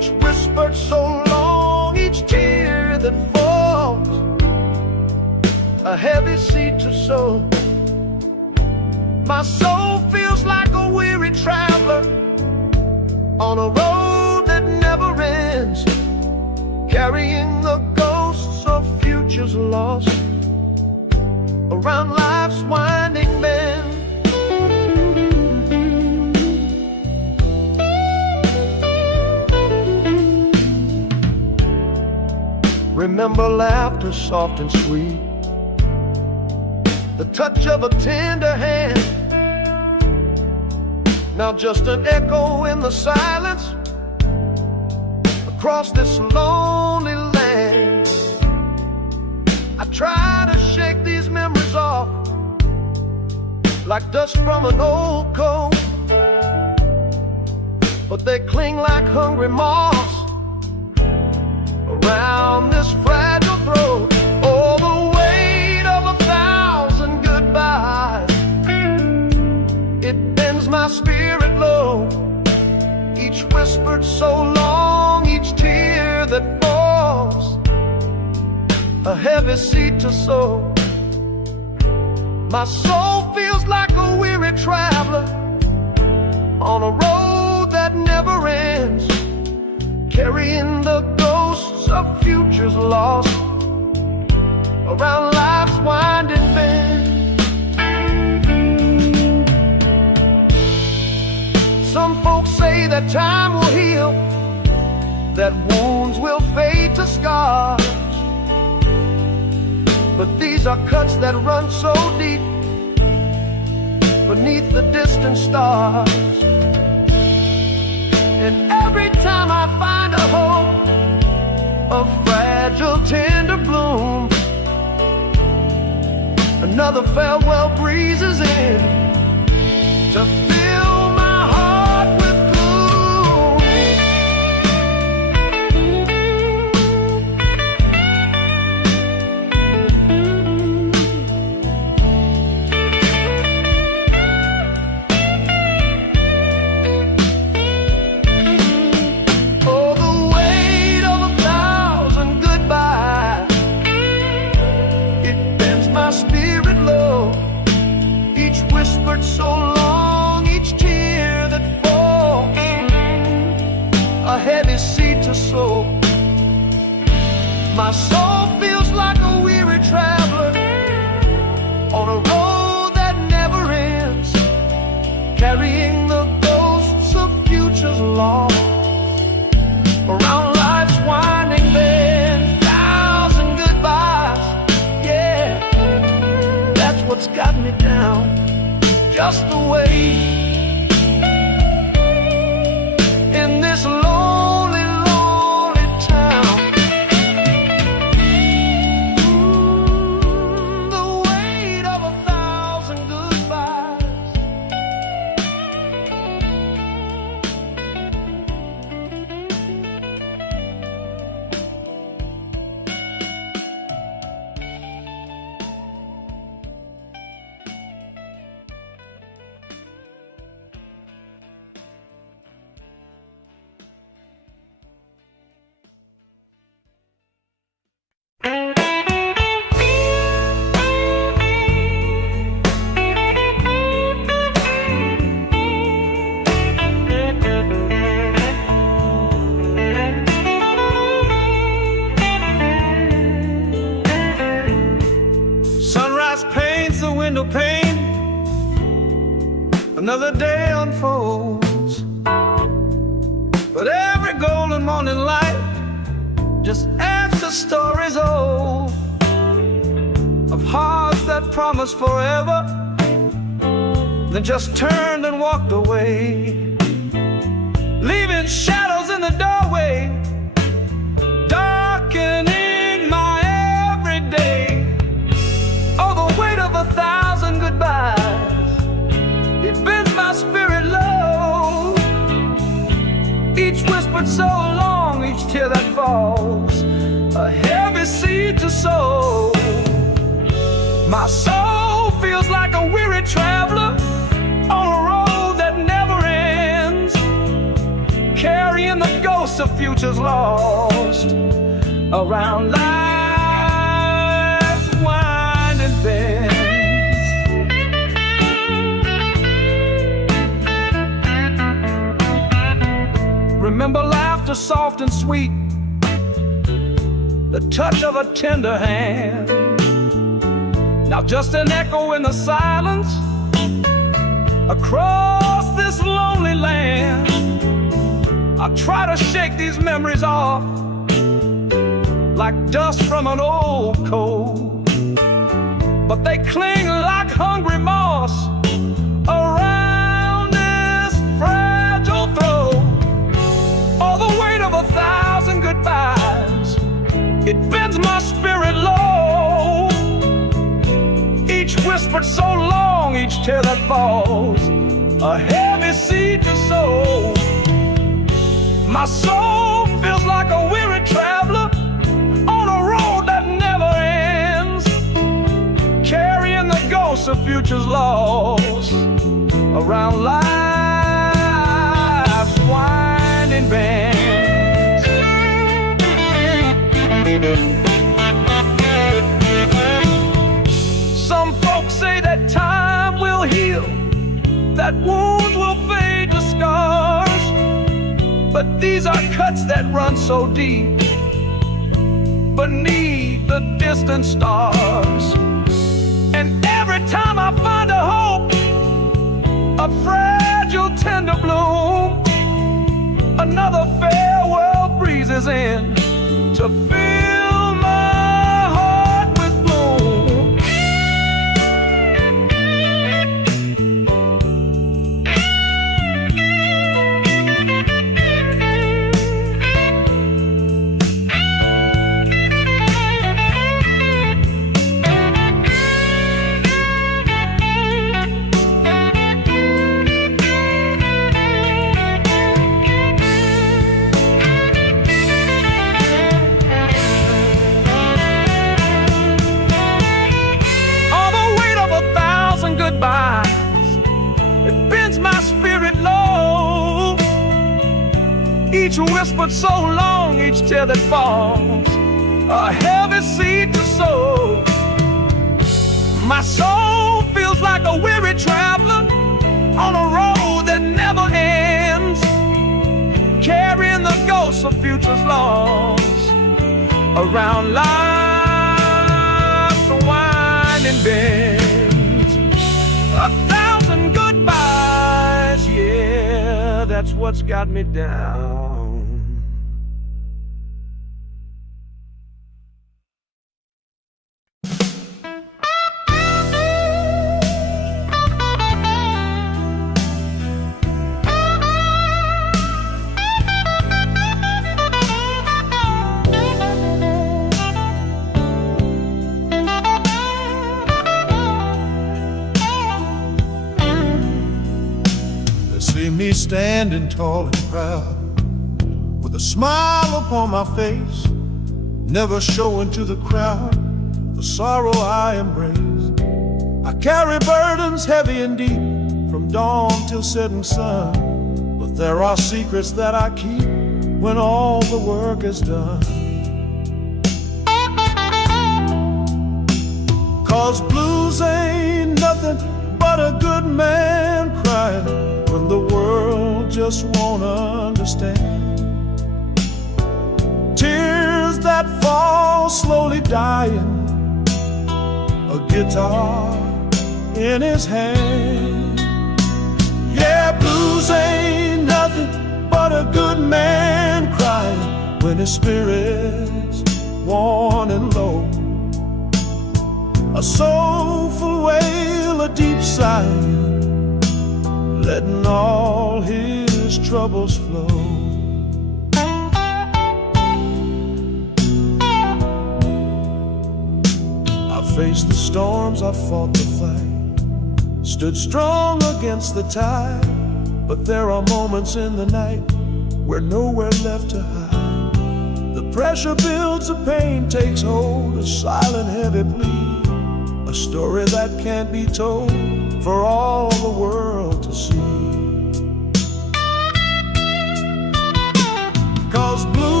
whispered so long, each tear that falls, a heavy seed to sow. My soul feels like a weary traveler on a road that never ends, carrying the ghosts of futures lost around life's winding bend. Remember laughter soft and sweet, the touch of a tender hand. Now just an echo in the silence across this lonely land. I try to shake these memories off like dust from an old coat, but they cling like hungry moths around this fragile throat. Oh, the weight of 1,000 goodbyes, it bends my spirit low. Each whispered so long, each tear that falls, a heavy seed to sow. My soul feels like a weary traveler on a road that never ends, carrying the ghosts of futures lost around life's winding bend. Some folks say that time will heal, that wounds will fade to scars, but these are cuts that run so deep beneath the distant stars. And every time I find a hope, a fragile tender bloom, another farewell breezes in to fill my heart with gloom. Oh, the weight of 1,000 goodbyes, it bends my spirit low. Each whispered so long, each tear that falls, a heavy seed to sow. My soul feels like a weary traveler on a road that never ends, carrying the ghosts of futures lost around life's winding bend. 1,000 goodbyes, yeah, that's what's got me down, just the way in this lonely, lonely town. The weight of 1,000 goodbyes. Sunrise paints the window pane, another day unfolds, but every golden morning light just adds to stories old of hearts that promised forever, then just turned and walked away, leaving shadows in the doorway, darkening my everyday. Oh, the weight of 1,000 goodbyes, it bends my spirit low. Each whispered so long, each tear that falls, a heavy seed to sow. My soul feels like a weary traveler on a road that never ends, carrying the ghosts of future future's lost around life's winding bend. Remember laughter soft and sweet, the touch of a tender hand. Now just an echo in the silence across this lonely land. I try to shake these memories off like dust from an old coat, but they cling like hungry moss around this fragile throat. All the weight of 1,000 goodbyes, it bends my spirit low. Each whispered so long, each tear that falls, a heavy seed to sow. My soul feels like a weary traveler on a road that never ends, carrying the ghosts of futures lost around life's winding bend. Some folks say that time will heal, that wounds will fade to scars, but these are cuts that run so deep beneath the distant stars. And every time I find a hope, a fragile tender bloom, another farewell breezes in to fill my heart with gloom. It bends my spirit low. Each whispered so long, each tear that falls, a heavy seed to sow. My soul feels like a weary traveler on a road that never ends, carrying the ghosts of futures lost around life's winding bend. 1,000 goodbyes, yeah, that's what's got me down. See me standing tall and proud, with a smile upon my face, never showing to the crowd the sorrow I embrace. I carry burdens heavy and deep, from dawn till setting sun, but there are secrets that I keep when all the work is done. 'Cause blues ain't nothing but a good man crying when the world just won't understand. Tears that fall slowly dying, a guitar in his hand. Yeah, blues ain't nothing but a good man crying when his spirit's worn and low. A soulful wail, a deep sigh, letting all his troubles flow. I faced the storms, I fought the fight, stood strong against the tide, but there are moments in the night where nowhere left to hide. The pressure builds, the pain takes hold, a silent heavy plea, a story that can't be told for all the world to see. 'Cause blue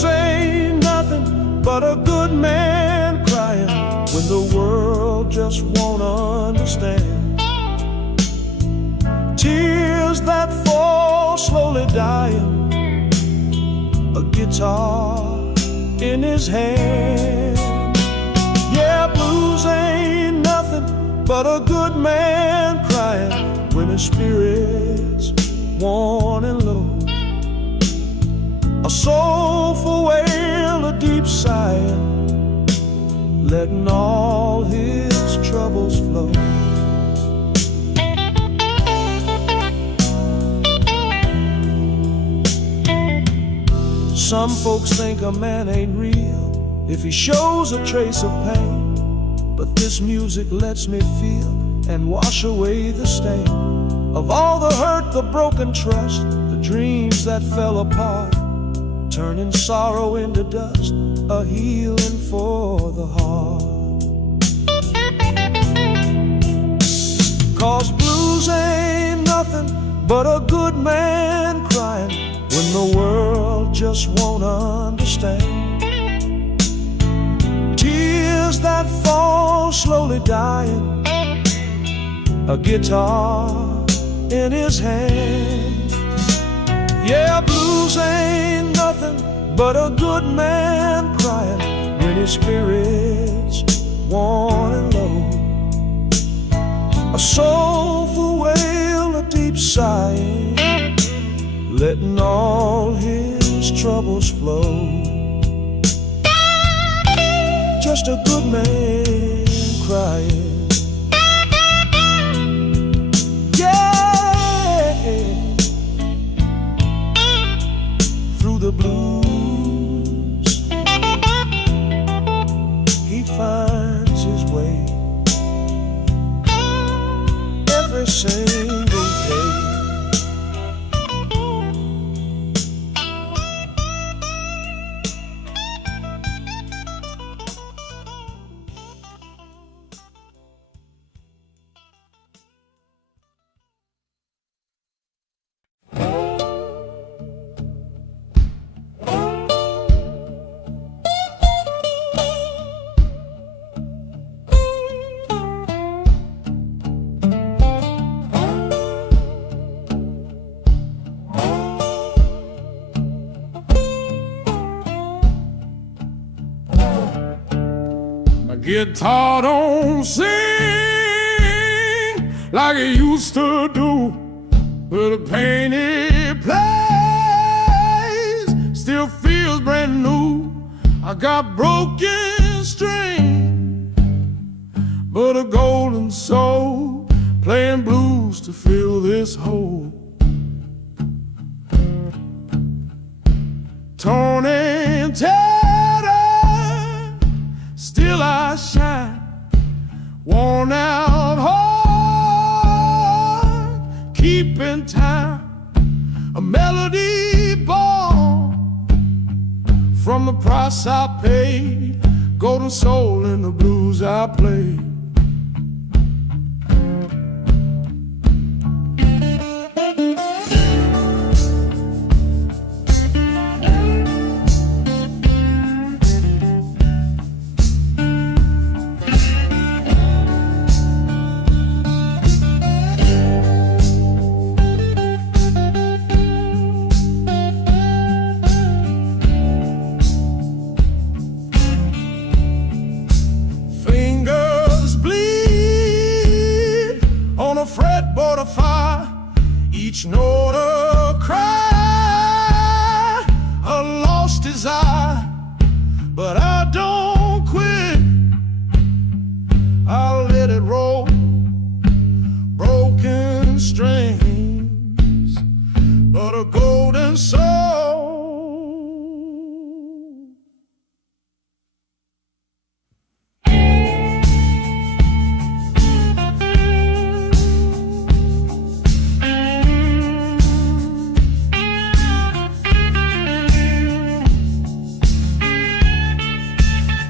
blues ain't nothing but a good man crying when the world just won't understand. Tears that fall slowly dying, a guitar in his hand. Yeah, blues ain't nothing but a good man crying when his spirit's worn and low. A soulful wail, a deep sigh, letting all his troubles flow. Some folks think a man ain't real if he shows a trace of pain, but this music lets me feel and wash away the stain of all the hurt, the broken trust, the dreams that fell apart, turning sorrow into dust, a healing for the heart. 'Cause blues ain't nothing but a good man crying when the world just won't understand. Tears that fall slowly dying, a guitar in his hand. Yeah, blues ain't nothing but a good man crying when his spirit's worn and low. A soulful wail, a deep sigh, letting all his troubles flow. Just a good man crying. Yeah, through the blues he finds his way every single day. Guitar don't sing like it used to do, but the pain it plays still feels brand new. I got broken string, but a golden soul playing blues to fill this hole. Torn and tattered, still I shine, worn out heart, keeping time, a melody born from the price I paid, golden soul in the blues I play. Fretboard of fire, each note a cry, a lost desire, but I don't quit. I'll let it roll, broken strings, but a golden soul.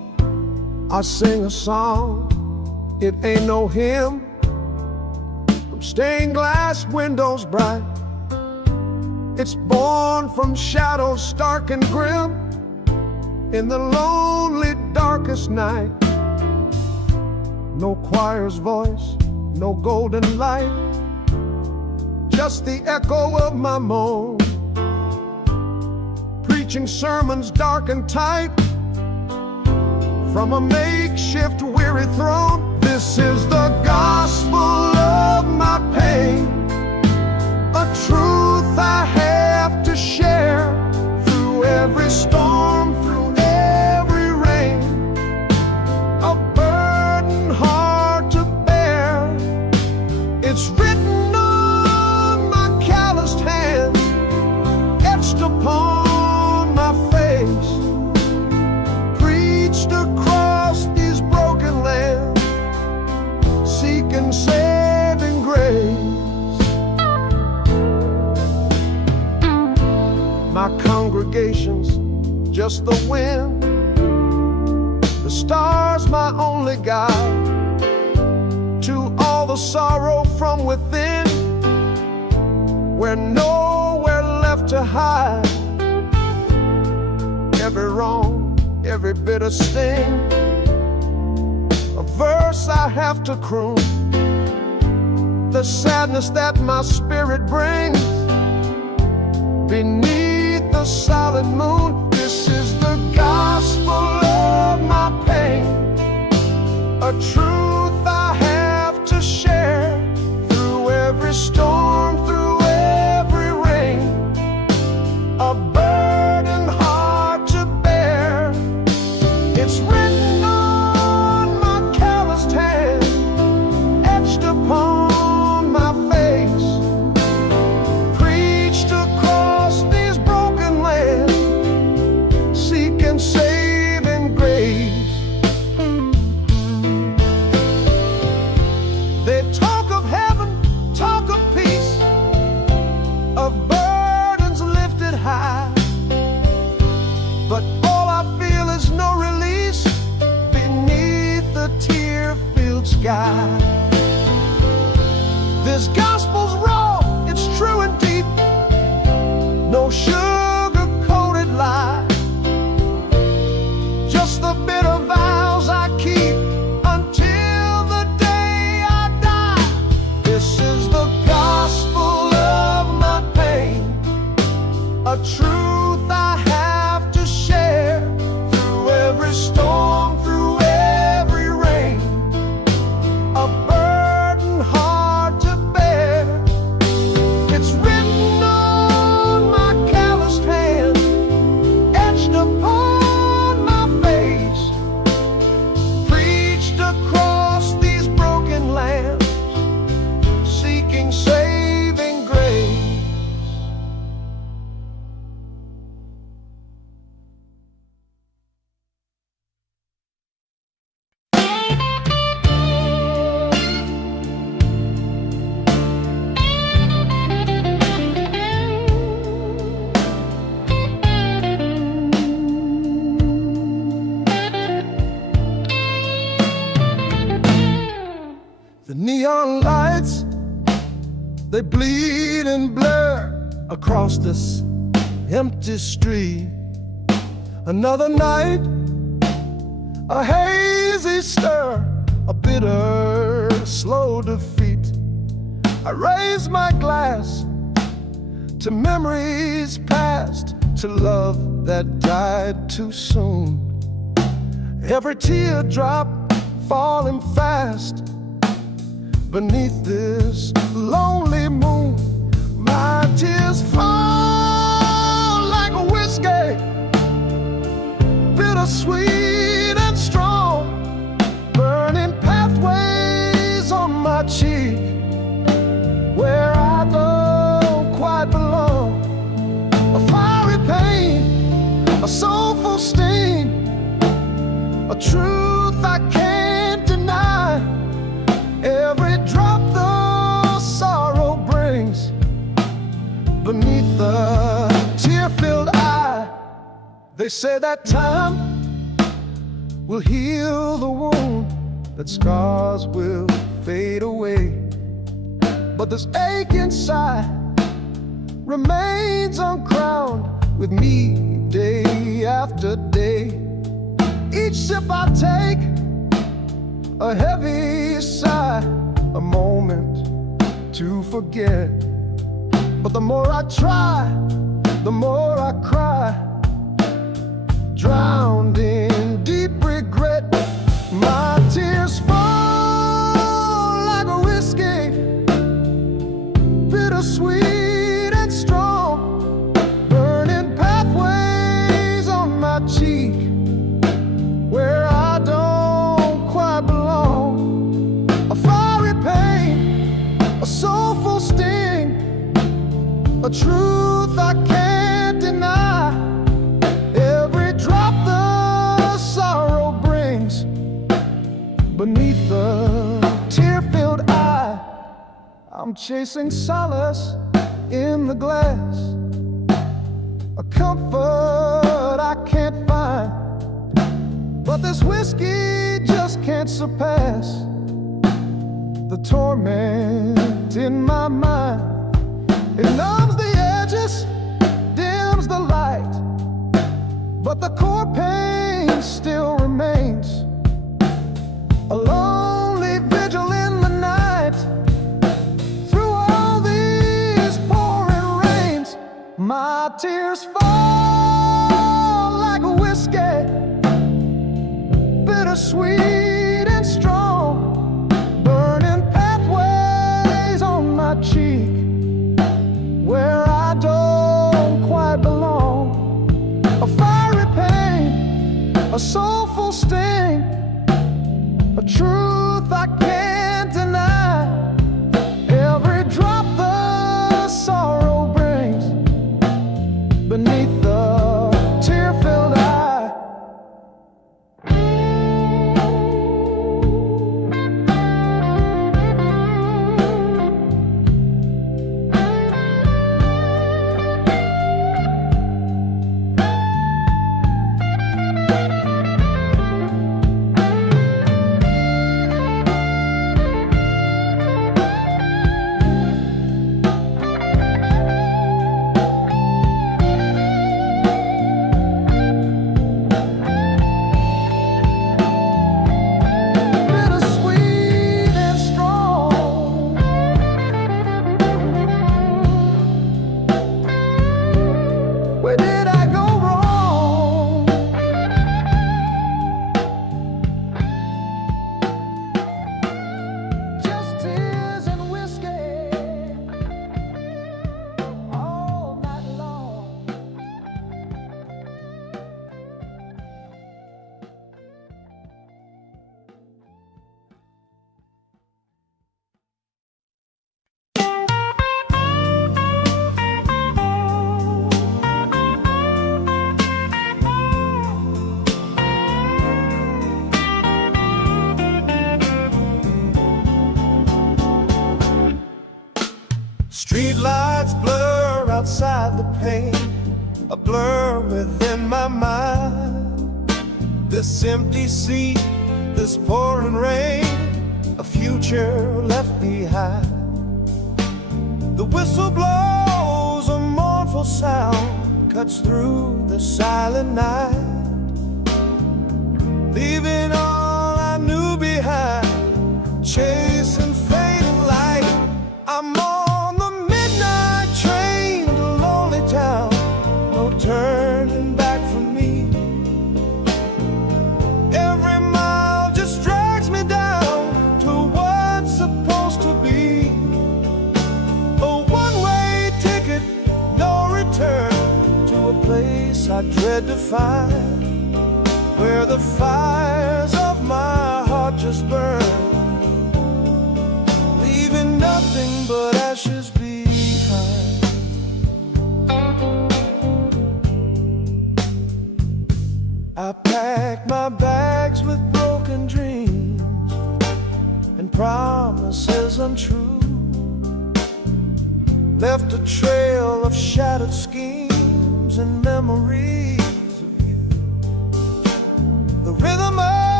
I sing a song, it ain't no hymn, from stained glass windows bright. It's born from shadows stark and grim, in the lonely darkest night. No choir's voice, no golden light, just the echo of my moan, preaching sermons dark and tight from a makeshift weary throne. This is the gospel of my pain, a truth I have to share through every storm, through every rain, a burden hard to bear. It's written on my calloused hands, etched upon my face, preached across these broken lands, seeking saving grace. My congregation's just the wind, the stars my only guide to all the sorrow from within, where nowhere left to hide. Every wrong, every bitter sting, a verse I have to croon, the sadness that my spirit brings beneath the solid moon. This is the gospel of my pain, a truth I have to share through every storm, through every rain, a burden hard to bear. It's written on my calloused hand, etched upon my face, preached across these broken lands, seeking saving grace. They talk of heaven, talk of peace, of burdens lifted high, but all I feel is no release beneath the tear-filled sky. This gospel's raw, it's true and deep, no sugar-coated lie, just the bitter vows I keep until the day I die. This is the gospel of my pain, a truth I have to share through every storm, through every rain, a burden hard to bear. It's written on my calloused hand, etched upon my face, preached across these broken lands, seeking saving grace. The neon lights, they bleed and blur across this empty street. Another night, a hazy stir, a bitter, slow defeat. I raise my glass to memories past, to love that died too soon. Every teardrop falling fast beneath this lonely moon. My tears fall like a whiskey, bittersweet and strong, burning pathways on my cheek, where I don't quite belong. A fiery pain, a soulful sting, a truth I can't deny. Every drop the sorrow brings beneath the tear-filled eye. They say that time will heal the wound, that scars will fade away. But this ache inside remains uncrowned with me day after day. Each sip I take, a heavy sigh, a moment to forget. But the more I try, the more I cry, drowned in deep regret. My tears fall like a whiskey, bittersweet and strong, burning pathways on my cheek where I don't quite belong. A fiery pain, a soulful sting, a truth I can't deny. Every drop the sorrow brings beneath the tear-filled eye. I'm chasing solace in the glass, a comfort I can't find. But this whiskey just can't surpass the torment in my mind. It numbs the edges, dims the light, but the core pain still remains. A lonely vigil in the night, through all these pouring rains. My tears fall like a whiskey, bittersweet and strong, burning pathways on my cheek where I don't quite belong. A fiery pain, a soulful sting, a truth I can't deny. Every drop the sorrow brings beneath the tear-filled eye. Where did I go wrong? Just tears and whiskey all night long. Street lights blur outside the pane, a blur within my mind. This empty seat, this pouring rain, a future left behind. The whistle blows, a mournful sound cuts through the silent night, leaving all I knew behind, chasing fading light. I'm on the midnight train to lonely town, no turning back for me. Every mile just drags me down to what's supposed to be a one-way ticket, no return, to a place I dread to find, where the fires of my heart just burn, leaving nothing but ashes behind. I packed my bags with broken dreams and promises untrue, left a trail of shattered schemes and memories of you. The rhythm of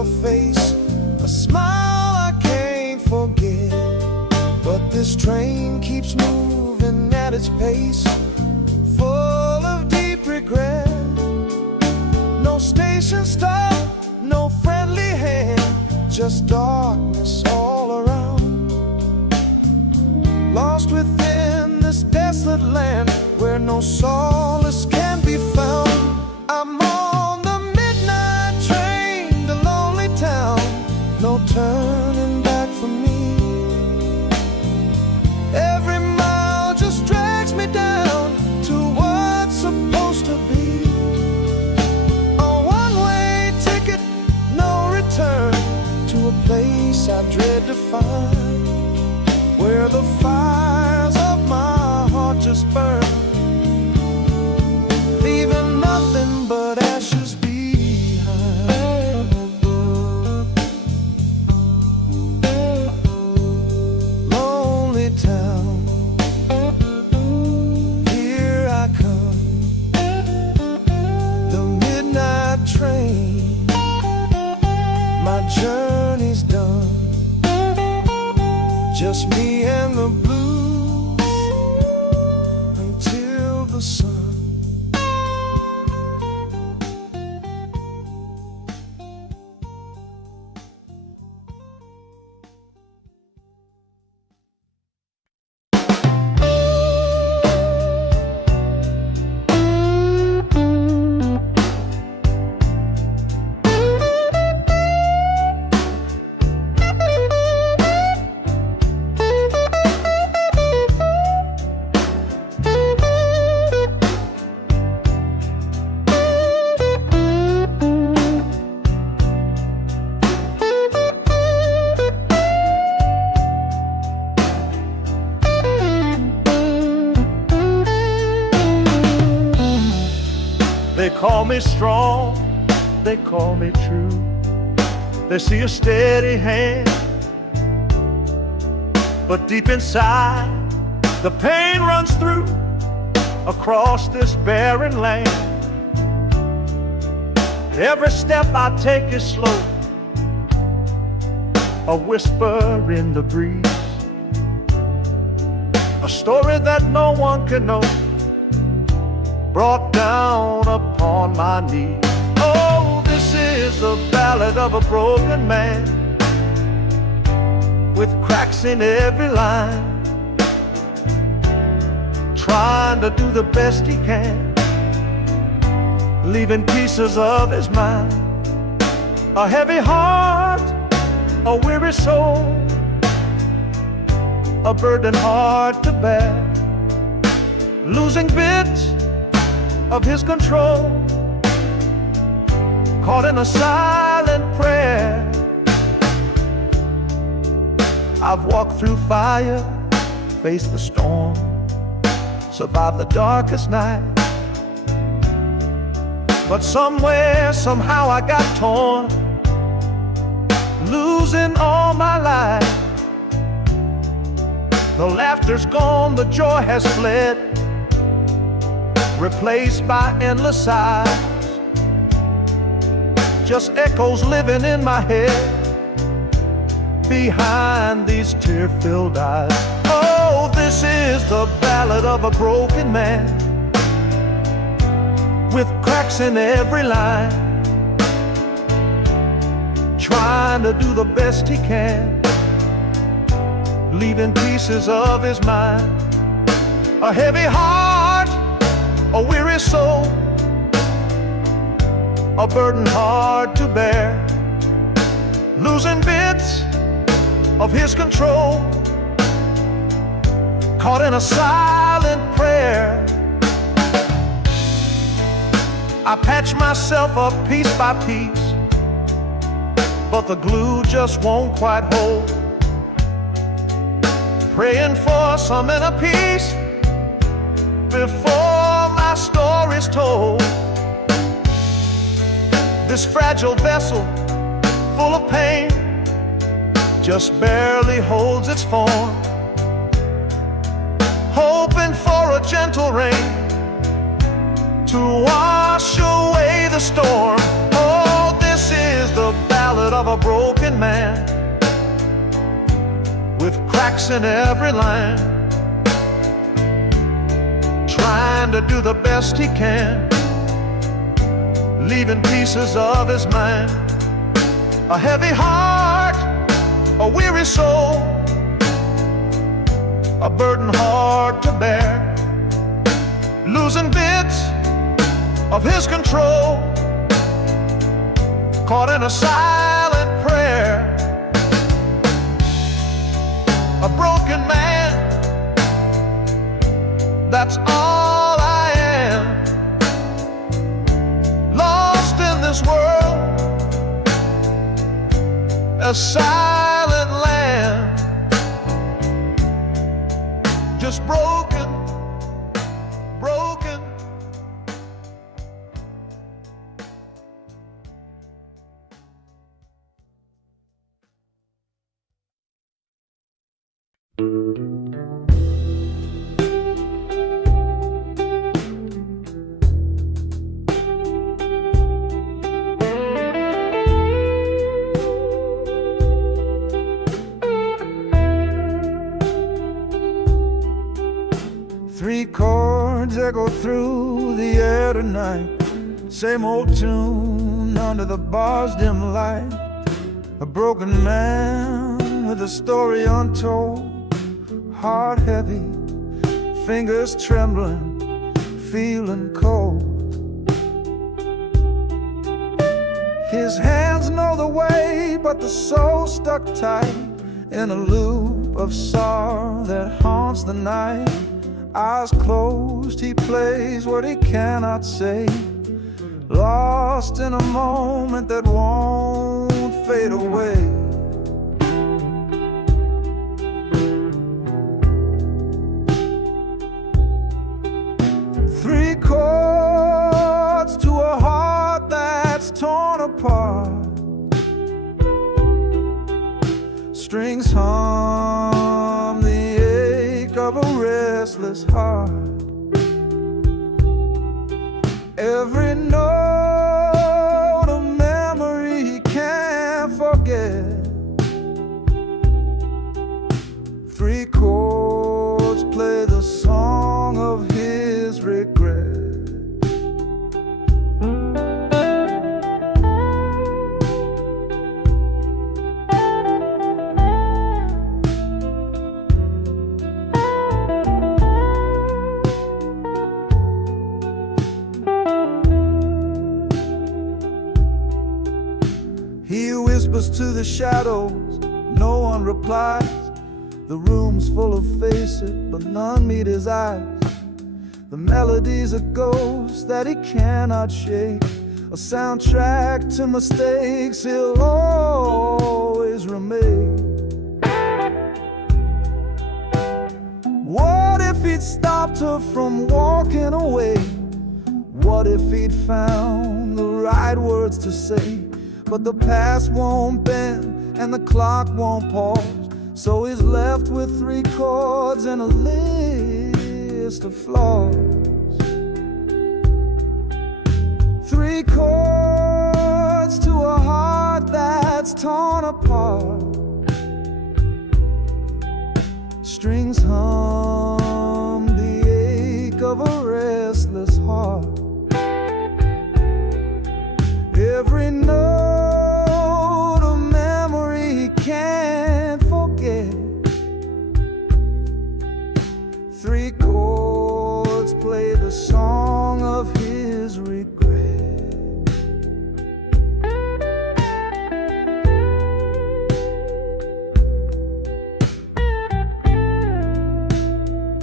your face, a smile I can't forget. But this train keeps moving at its pace, full of deep regret. No station stop, no friendly hand, just darkness all around. Lost within this desolate land where no solace can be found. I'm on the midnight train to lonely town, no turning back for me. Every mile just drags me down to what's supposed to be. A one-way ticket, no return, to a place I dread to find, where the fires of my heart just burn, leaving nothing but ashes behind. Lonely town, here I come, the midnight train, my journey's done. Just me and the blues until the sun. They call me strong, they call me true. They see a steady hand, but deep inside the pain runs through across this barren land. Every step I take is slow, a whisper in the breeze, a story that no one can know, brought down upon my knees. Oh, this is the ballad of a broken man, with cracks in every line, trying to do the best he can, leaving pieces of his mind. A heavy heart, a weary soul, a burden hard to bear, losing bits of his control, caught in a silent prayer. I've walked through fire, faced the storm, survived the darkest night, but somewhere, somehow I got torn, losing all my life. The laughter's gone, the joy has fled, replaced by endless sighs, just echoes living in my head behind these tear-filled eyes. Oh, this is the ballad of a broken man, with cracks in every line, trying to do the best he can, leaving pieces of his mind. A heavy heart, a weary soul, a burden hard to bear, losing bits of his control, caught in a silent prayer. I patch myself up piece by piece, but the glue just won't quite hold, praying for some inner peace before my story's told. This fragile vessel, full of pain, just barely holds its form, hoping for a gentle rain to wash away the storm. Oh, this is the ballad of a broken man with cracks in every line, trying to do the best he can, leaving pieces of his mind. A heavy heart, a weary soul, a burden hard to bear, losing bits of his control, caught in a silent prayer. A broken man, that's all I am, lost in this world, a silent land, just broken, broken. Three chords echo through the air tonight, same old tune under the bar's dim light. A broken man with a story untold, heart heavy, fingers trembling, feeling cold. His hands know the way, but the soul stuck tight in a loop of sorrow that haunts the night. Eyes closed, he plays what he cannot say, lost in a moment that won't fade away. Three chords to a heart that's torn apart, strings hum the ache of a restless heart. Every note a memory he can't forget. Three chords play the song of his regret. He whispers to the shadows, no one replies. The room's full of faces, but none meet his eyes. The melody's a ghost that he cannot shake, a soundtrack to mistakes he'll always remake. What if he'd stopped her from walking away? What if he'd found the right words to say? But the past won't bend and the clock won't pause, so he's left with three chords and a list of flaws. Three chords to a heart that's torn apart, strings hum the ache of a restless heart. Every note a memory he can't forget. Three chords play the song of his regret.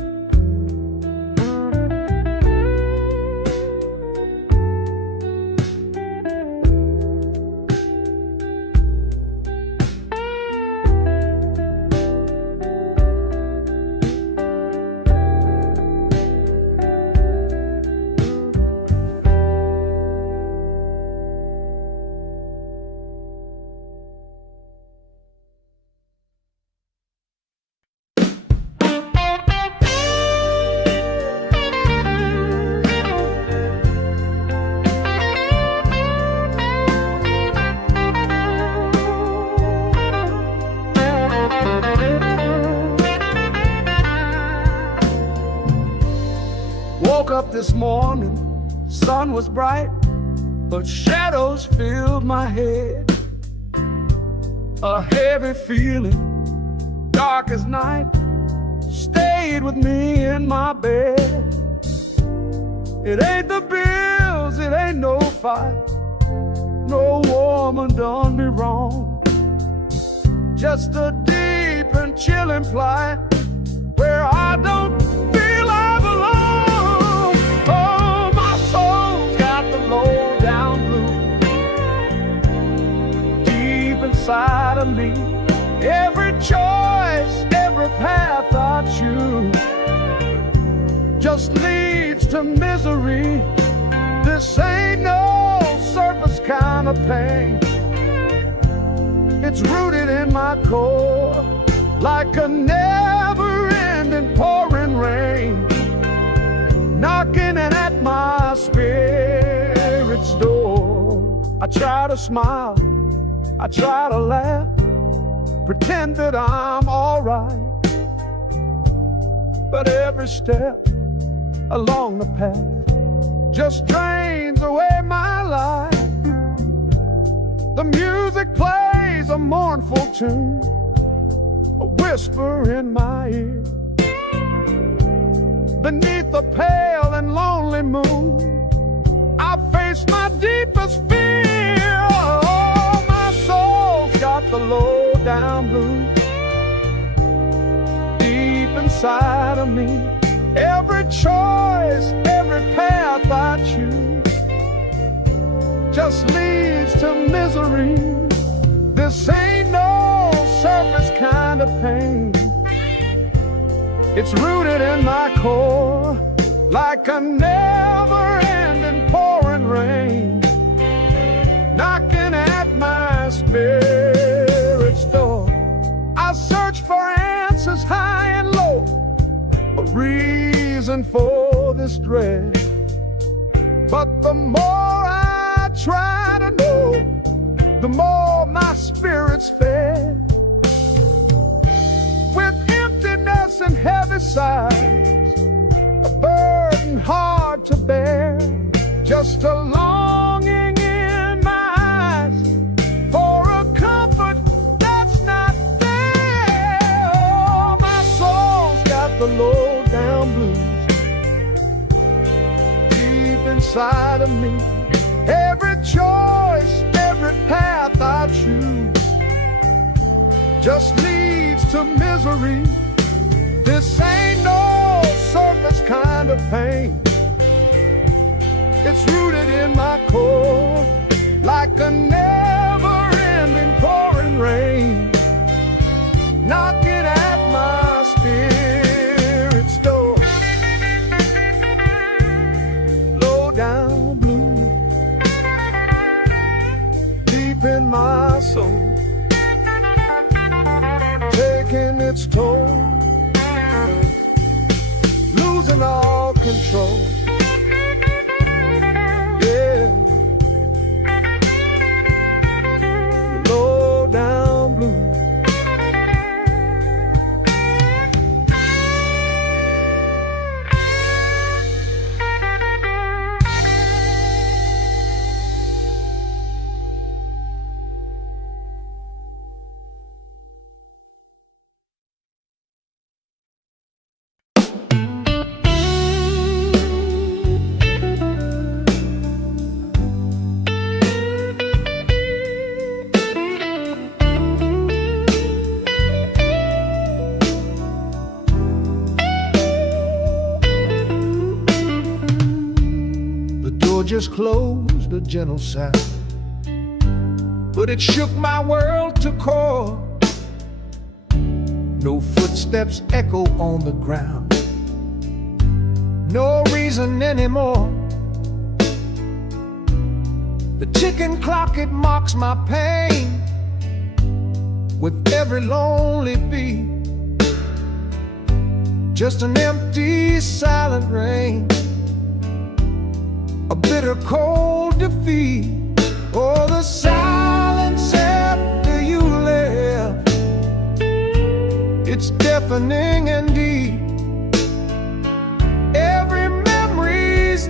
this morning, sun was bright, but shadows filled my head. A heavy feeling, dark as night, stayed with me in my bed. It ain't the bills, it ain't no fight, no woman done me wrong. Just a deep and chilling plight where I don't feel I belong. Oh, my soul's got the low down blues deep inside of me. Every choice, every path I choose just leads to misery. This ain't no surface kind of pain. It's rooted in my core like a never-ending pouring rain, knocking at my spirit's door. I try to smile, I try to laugh, pretend that I'm alright, but every step along the path just drains away my life. The music plays a mournful tune, a whisper in my ear. Beneath the pale and lonely moon, I face my deepest fear. Oh, my soul's got the low down blues deep inside of me. Every choice, every path I choose just leads to misery. This ain't no surface kind of pain. It's rooted in my core like a never-ending pouring rain, knocking at my spirit's door. I search for answers high and low, a reason for this dread, but the more I try to know, the more my spirit's fed. With emptiness and heavy sighs, a burden hard to bear, just a longing in my eyes for a comfort that's not there. Oh, my soul's got the low down blues deep inside of me. Every choice, every path I choose just leads to misery. This ain't no surface kind of pain. It's rooted in my core like a never-ending pouring rain, knocking at my spirit's door. Low down blue deep in my soul, taking its toll, losing all control. Yeah, low down blue. Just closed, a gentle sound, but it shook my world to core. No footsteps echo on the ground, no reason anymore. The ticking clock, it mocks my pain with every lonely beat. Just an empty, silent rain, a bitter cold defeat. Oh, the silence after you left, it's deafening and deep. Every memory's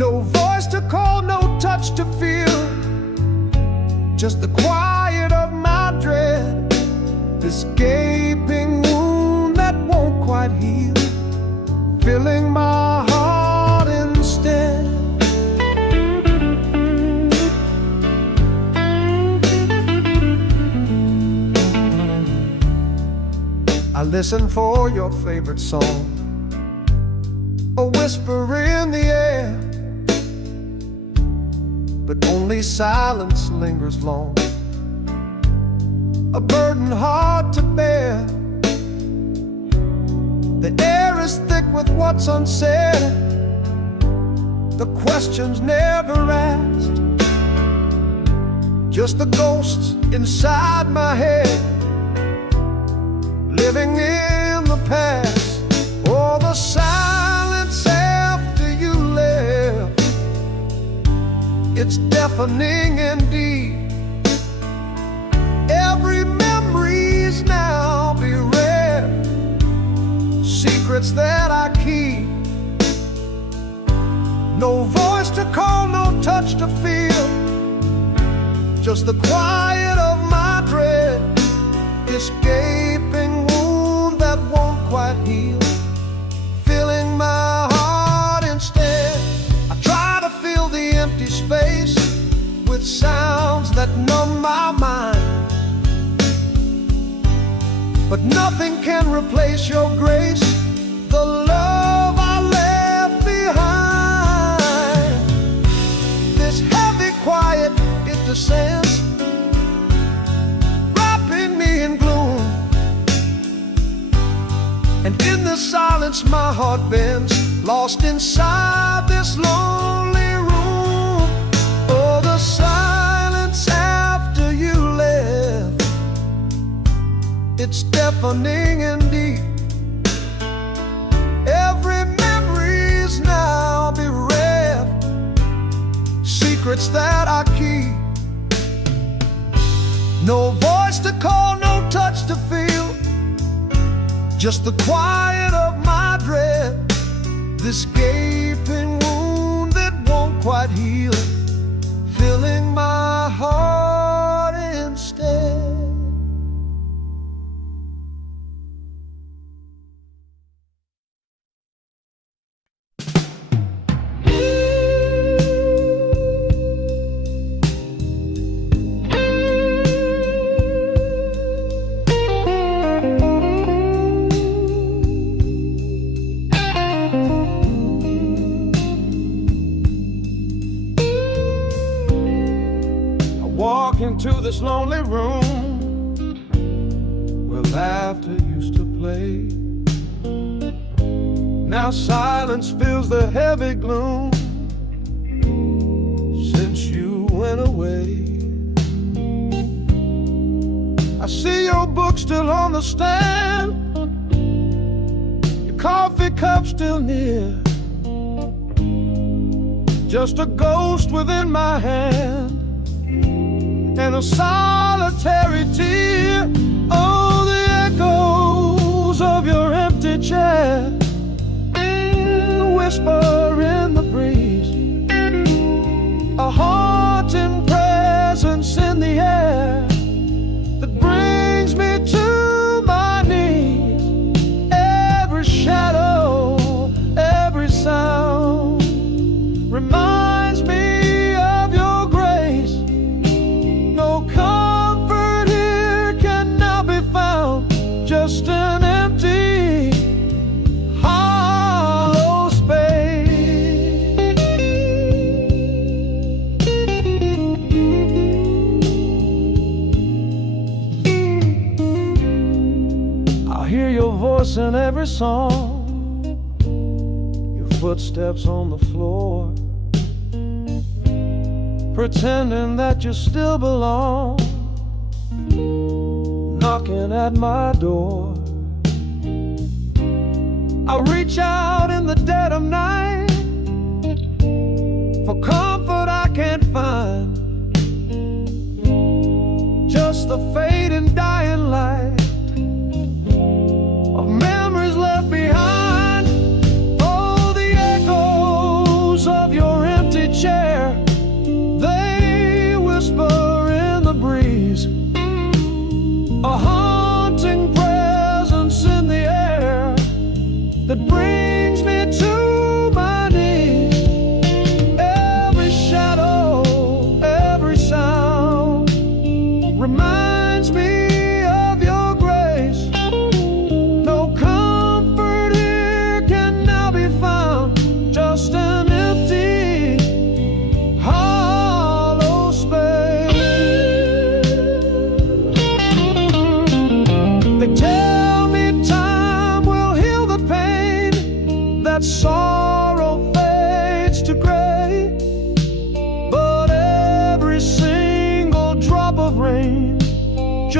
No voice to call, no touch to feel, just the quiet of my dread, this gaping wound that won't quite heal, filling my heart instead. I listen for your favorite song, a whisper in the air, but only silence lingers long, a burden hard to bear. The air is thick with what's unsaid, the questions never asked, just the ghosts inside my head, living in the past. Oh, the silence after you left, it's deafening indeed. Every memory's now bereft, secrets that I keep. No voice to call, no touch to feel, just the quiet of my dread, this gaping wound that won't quite heal, filling my heart instead. I try to fill the empty space with sounds that numb my mind, but nothing can replace your grace, the love I left behind. This heavy quiet, it descends, wrapping me in gloom, and in the silence my heart bends, lost inside this lonely room. Oh, the silence after you left, it's deafening indeed. Every memory's now bereft, secrets that I keep. No voice to call, no touch to feel, just the quiet of my dread, this gaping wound that won't quite heal, filling my heart instead. Into this lonely room where laughter used to play. Now silence fills the heavy gloom since you went away. I see your book still on the stand, your coffee cup still near, just a ghost within my hand and a solitary tear. Oh, the echoes of your empty chair, a whisper in the breeze, a haunting presence in the air that brings me to my knees. Every shadow, every sound reminds me of your grace. No comfort here can now be found, just an empty, hollow space. I hear your voice in every song, your footsteps on the floor, pretending that you still belong, knocking at my door. I reach out in the dead of night for comfort I can't find, just the fading dying light of memories left behind. Oh, the echoes of your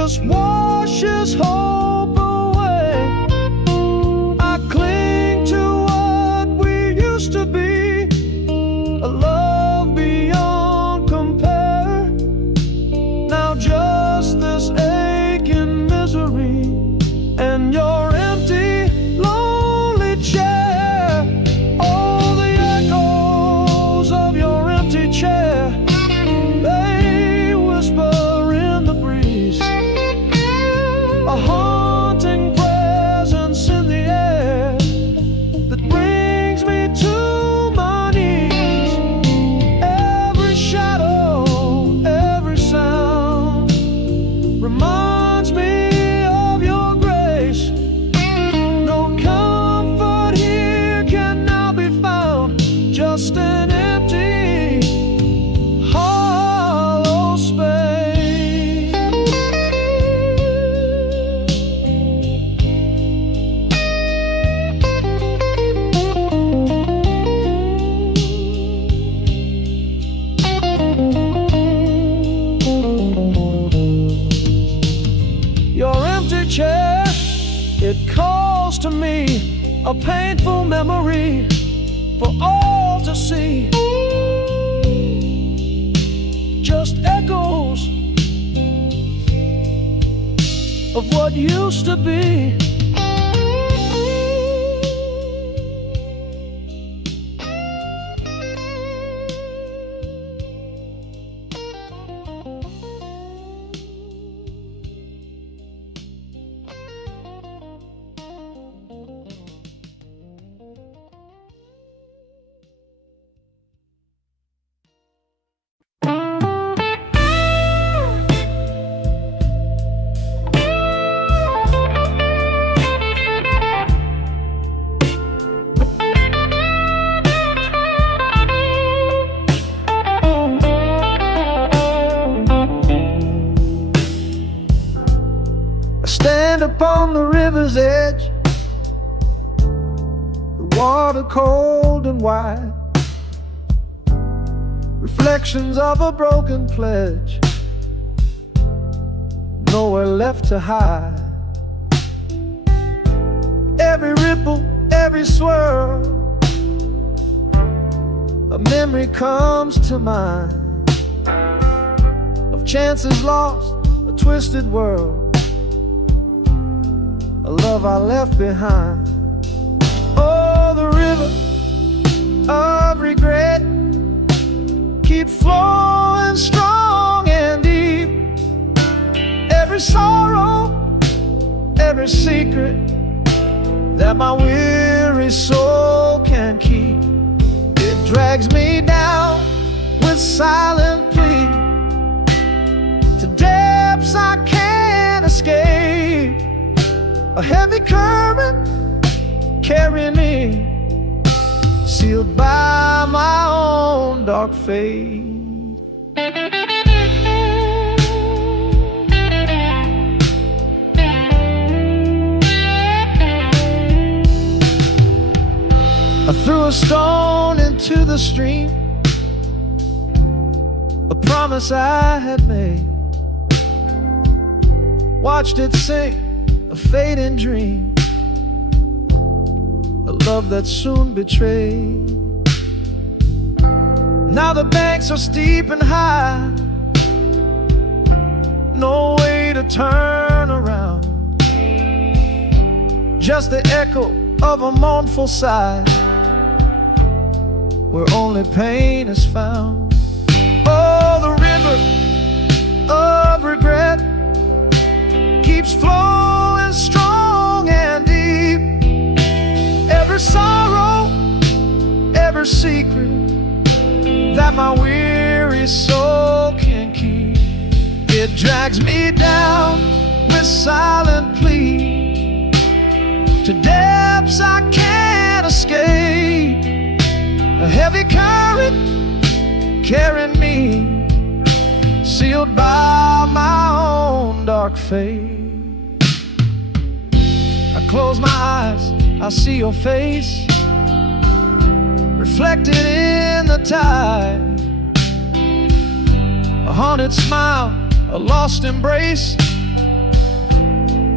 just washes hope away. I cling to what we used to be, a love beyond compare. Now just this aching misery and your empty, lonely chair. Oh, the echoes of your empty chair, they whisper in the breeze, a haunting presence in the air that brings me to my knees. Every shadow, every sound reminds me of your grace. No comfort here can now be found, just an empty, hollow space. Your empty chair, it calls to me, a painful memory for all to see. Just echoes of what used to be. I stand upon the river's edge, the water cold and wide, reflections of a broken pledge, nowhere left to hide. Every ripple, every swirl, a memory comes to mind of chances lost, a twisted world, a love I left behind. Oh, the river of regret keeps flowing strong and deep. Every sorrow, every secret that my weary soul can keep, it drags me down with silent plea to depths I can't escape. A heavy current carrying me, sealed by my own dark fate. I threw a stone into the stream, a promise I had made, watched it sink, a fading dream, a love that soon betrayed. Now the banks are steep and high, no way to turn around, just the echo of a mournful sigh, where only pain is found. Oh, the river of regret keeps flowing strong and deep. Every sorrow, every secret that my weary soul can keep, it drags me down with silent plea to depths I can't escape. A heavy current carrying me, sealed by my own dark fate. I close my eyes, I see your face reflected in the tide, a haunted smile, a lost embrace,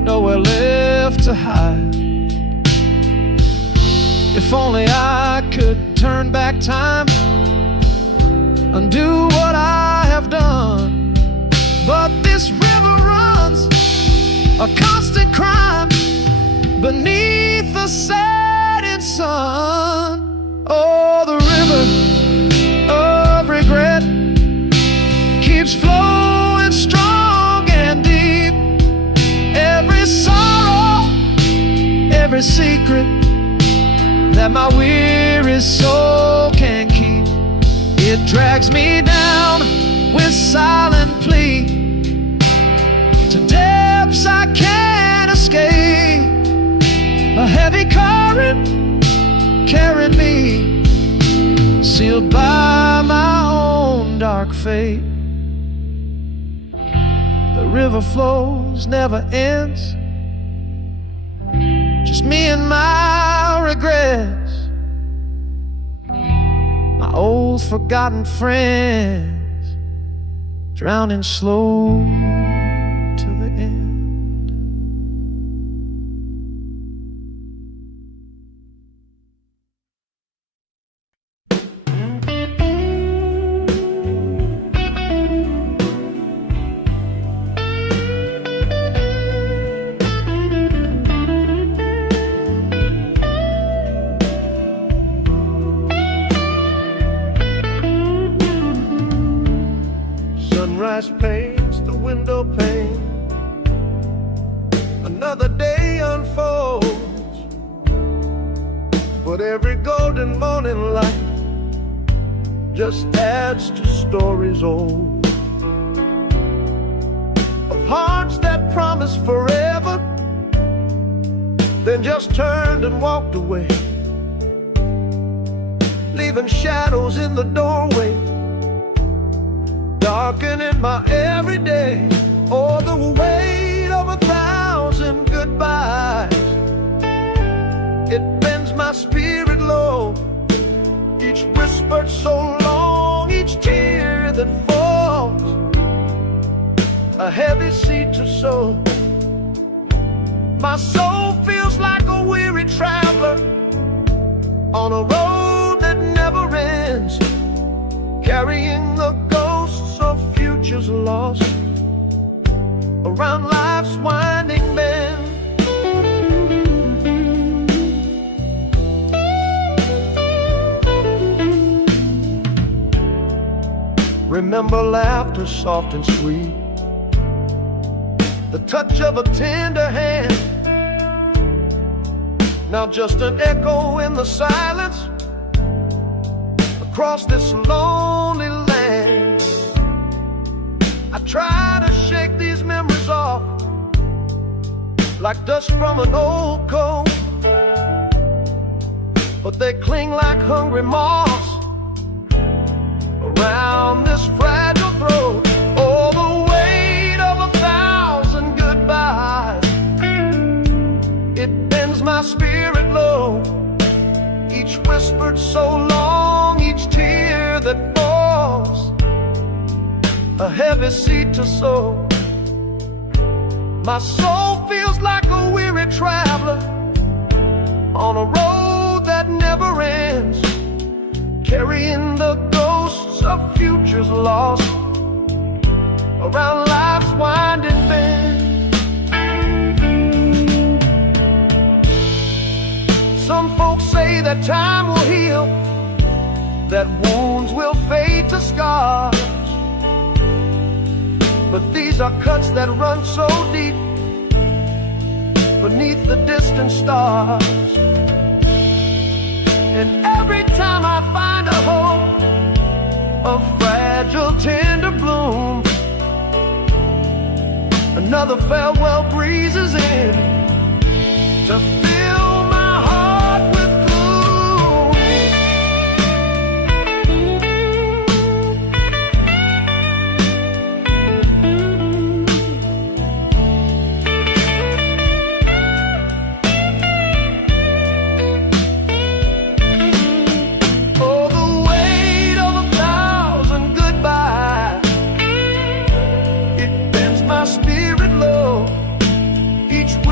nowhere left to hide. If only I could turn back time, undo what I have done. But this river runs a constant crime beneath the setting sun. Oh, the river of regret keeps flowing strong and deep. Every sorrow, every secret that my weary soul can keep, it drags me down with silent plea to depths I can't escape. A heavy current carried me, sealed by my own dark fate. The river flows, never ends, just me and my regrets, my old forgotten friends, drowning slow till the end. Sunrise paints the window pane, another day unfolds, but every golden morning light just adds to stories old, of hearts that promised forever, then just turned and walked away, leaving shadows in the doorway, darkening my everyday. Oh, the weight of 1,000 goodbyes, it bends my spirit low. Each whispered so long, each tear that falls, a heavy seed to sow. My soul feels like a weary traveler on a road that never ends, carrying the ghosts of futures lost around life's winding bend. Remember laughter soft and sweet, the touch of a tender hand, now just an echo in the silence across this lonely land. I try to shake these memories off like dust from an old coat, but they cling like hungry moths around this fragile throat. Oh, the weight of 1,000 goodbyes, it bends my spirit low. Each whispered so long, each tear that falls, a heavy seed to sow. My soul feels like a weary traveler on a road that never ends, carrying the ghosts of futures lost around life's winding bend. Some folks say that time will heal, that wounds will fade to scars, but these are cuts that run so deep beneath the distant stars. And every time I find a hope, a fragile tender bloom, another farewell breezes in to fill my heart with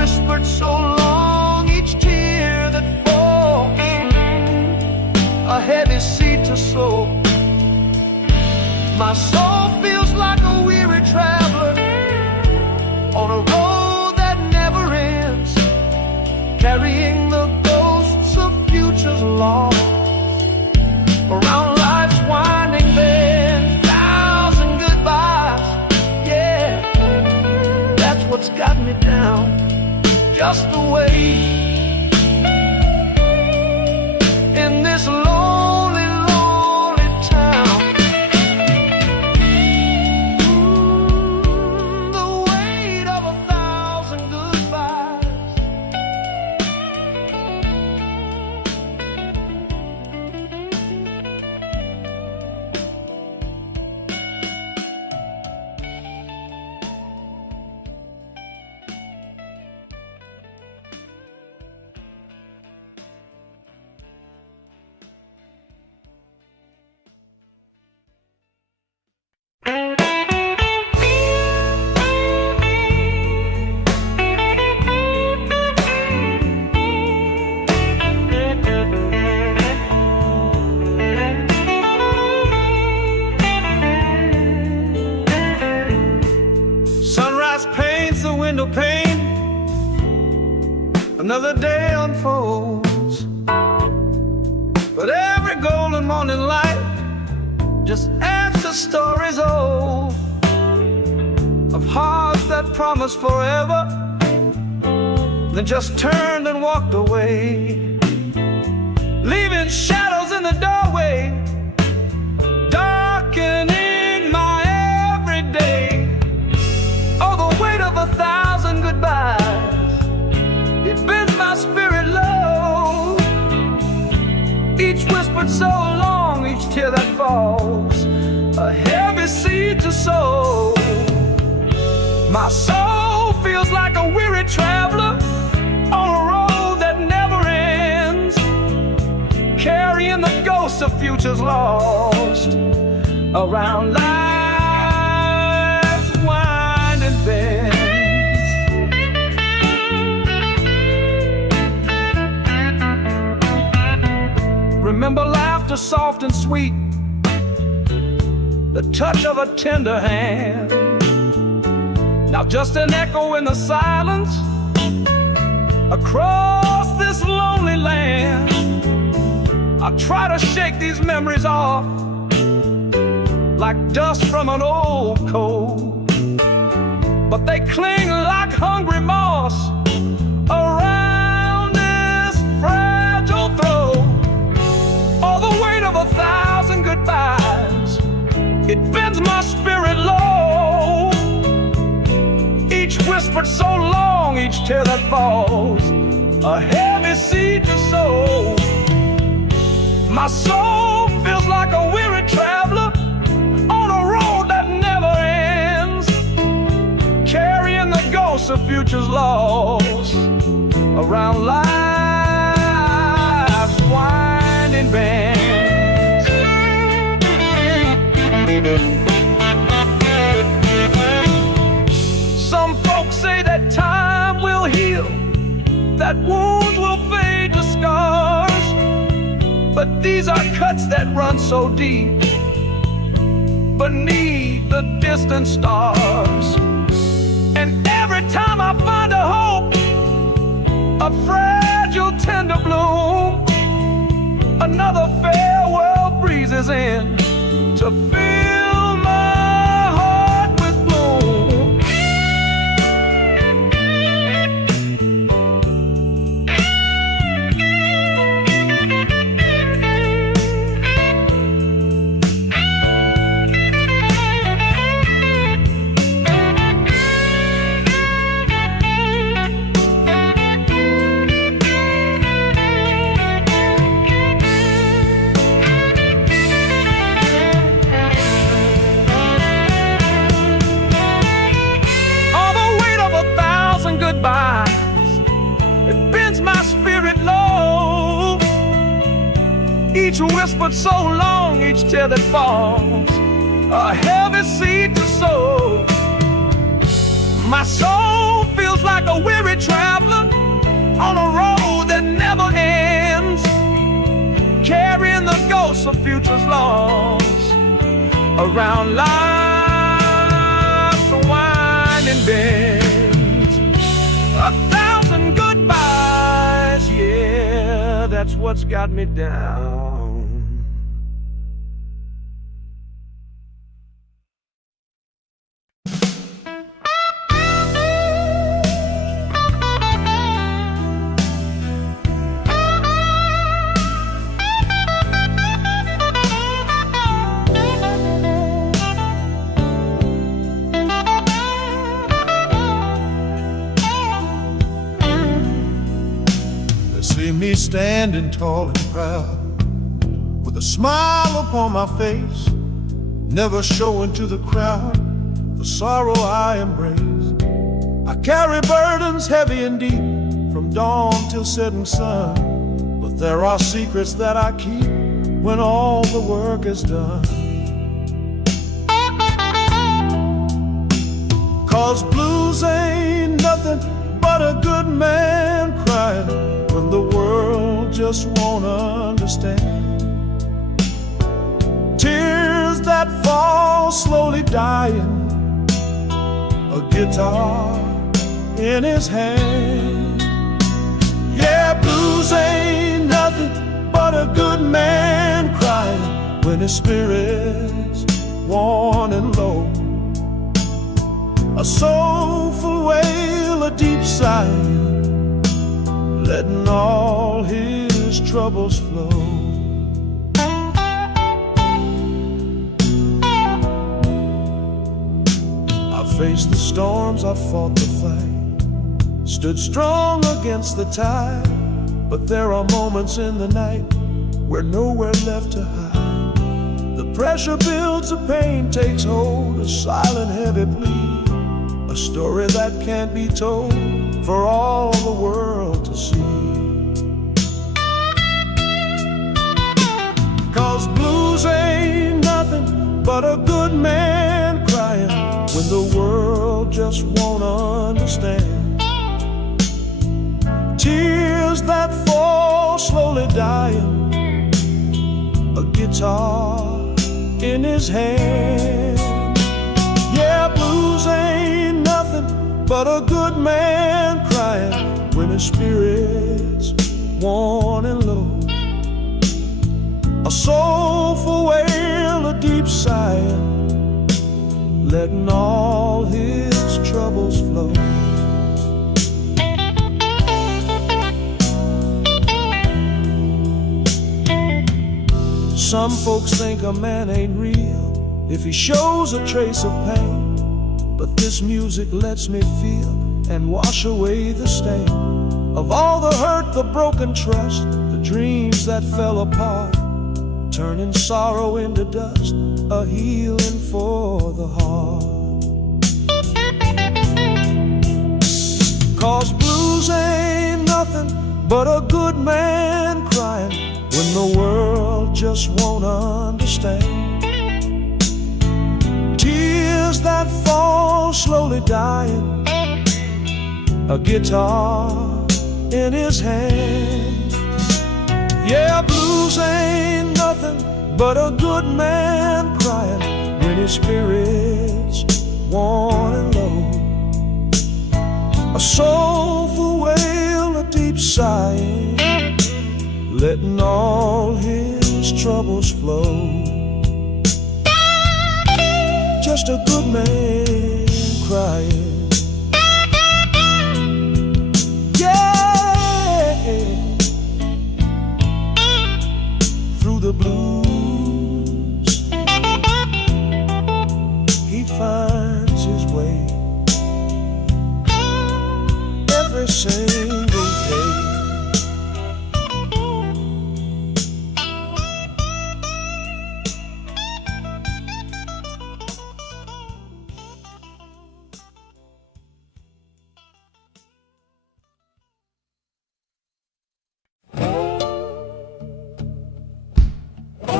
seed to sow. My soul feels like a weary traveler on a road that never ends, carrying the ghosts of futures lost around life's winding bend. Thousand goodbyes, yeah, that's what's got me down. Just the way in this lonely, lonely town. The weight of 1,000 goodbyes. Sunrise paints the window pane, another day unfolds, but every golden morning light just adds to stories old of hearts that promised forever, then just turned and walked away, leaving shadows in the doorway, darkening my everyday. Oh, the weight of 1,000 goodbyes, it bends my spirit low. Each whispered so long, each tear that falls, a heavy seed to sow. My soul feels like a weary traveler on a road that never ends, carrying the ghosts of futures lost around life's winding bends. Remember laughter soft and sweet, the touch of a tender hand. Now just an echo in the silence across this lonely land. I try to shake these memories off like dust from an old coat, but they cling like hungry moss around this fragile throat. Oh, the weight of 1,000 goodbyes, it bends my spirit low. Each whispered so long, each tear that falls, a heavy seed to sow. My soul feels like a weary traveler on a road that never ends, carrying the ghosts of futures lost around life's winding bends. Some folks say that time will heal, that wounds will fade to scars, but these are cuts that run so deep beneath the distant stars. And every time I find a hope, a fragile tender bloom, another farewell breezes in to fill my heart with gloom. It bends my spirit low. Each whispered so long, each tear that falls, a heavy seed to sow. My soul feels like a weary traveler on a road that never ends, carrying the ghost hopeless, a future's lost around life's winding bends. 1,000 goodbyes, yeah, that's what's got me down. See me standing tall and proud, with a smile upon my face, never showing to the crowd the sorrow I embrace. I carry burdens heavy and deep, from dawn till setting sun, but there are secrets that I keep when all the work is done. 'Cause blues ain't nothing but a good man crying when the world just won't understand. Tears that fall slowly dying, a guitar in his hand. Yeah, blues ain't nothing but a good man crying when his spirit's worn and low. A soulful wail, a deep sigh, letting all his troubles flow. I faced the storms, I fought the fight, stood strong against the tide, but there are moments in the night where nowhere left to hide. The pressure builds, the pain takes hold, a silent heavy plea, a story that can't be told for all the world to see. 'Cause blues ain't nothing but a good man crying when the world just won't understand. Tears that fall slowly dying, a guitar in his hand. Yeah, blues ain't nothing but a good man crying when his spirit's worn and low. A soulful wail, a deep sigh, letting all his troubles flow. Some folks think a man ain't real if he shows a trace of pain, but this music lets me feel and wash away the stain of all the hurt, the broken trust, the dreams that fell apart, turning sorrow into dust, a healing for the heart. 'Cause blues ain't nothing but a good man crying when the world just won't understand. Tears that fall slowly dying, a guitar in his hand. Yeah, blues ain't nothing but a good man crying when his spirit's worn and low. A soulful wail, a deep sigh, letting all his troubles flow. Just a good man crying. Yeah, through the blues he finds his way every single day.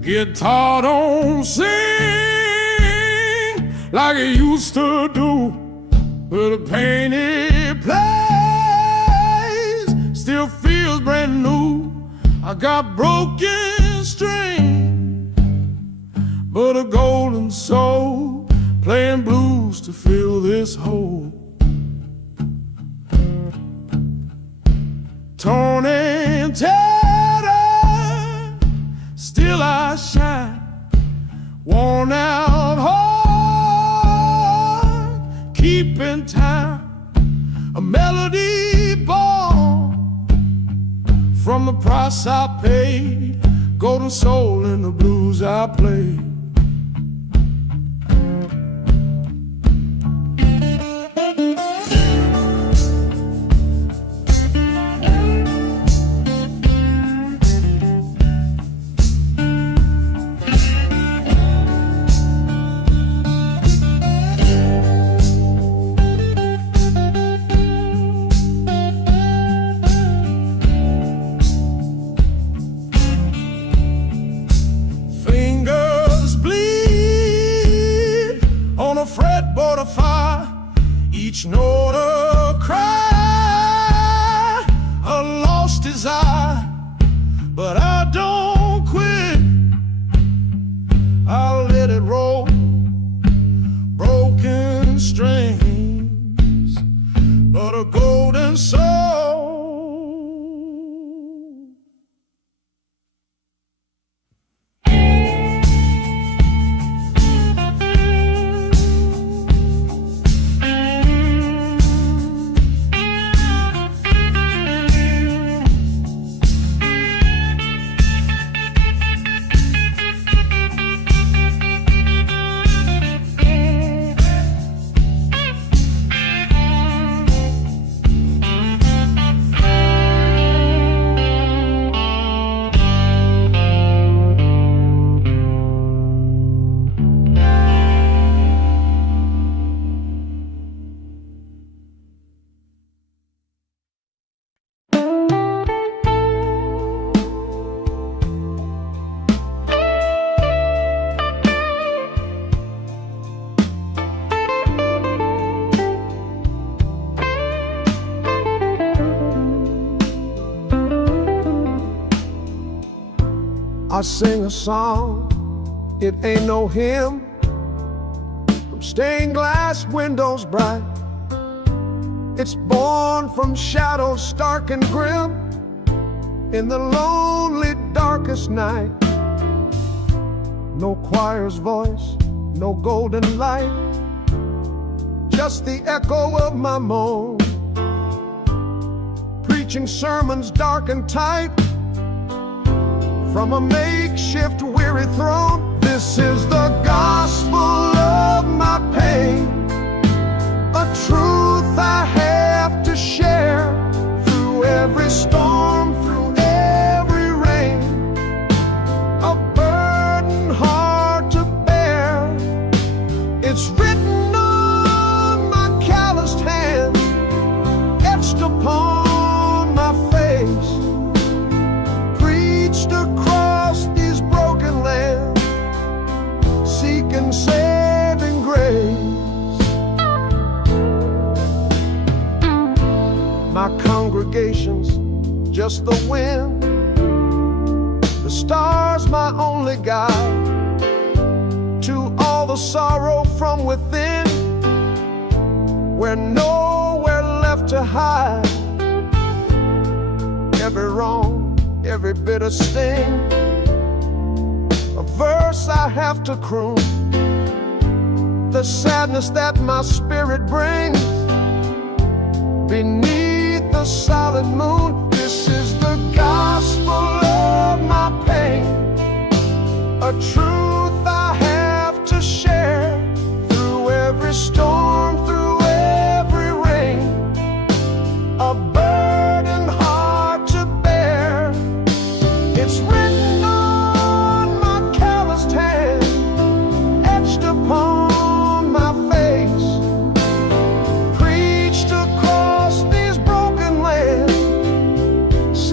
guitar don't sing like it used to do, but the pain it plays still feels brand new. I got broken strings, but a golden soul playing blues to fill this hole. Torn and tattered, still I shine. Worn out heart, keeping time. A melody born from the price I paid. Golden soul in the blues I play. Fretboard of fire, each note a cry, a lost desire. But I don't quit, I'll let it roll. Broken strings, but a golden soul. I sing a song, it ain't no hymn, from stained glass windows bright. It's born from shadows stark and grim, in the lonely darkest night. No choir's voice, no golden light, just the echo of my moan, preaching sermons dark and tight from a makeshift weary throne. This is the gospel of my pain, a truth I have to share through every storm, through every rain, a burden hard to bear. It's written on my calloused hand, etched upon my face, preached across these broken lands, seeking saving grace. My congregation's just the wind, the stars my only guide to all the sorrow from within, where nowhere left to hide. Every wrong, every bitter sting, a verse I have to croon, the sadness that my spirit brings beneath the solid moon. This is the gospel of my pain, a truth I have to share through every storm, through every rain, a burden hard to bear. It's written on my calloused hand, etched upon my face, preached across these broken lands,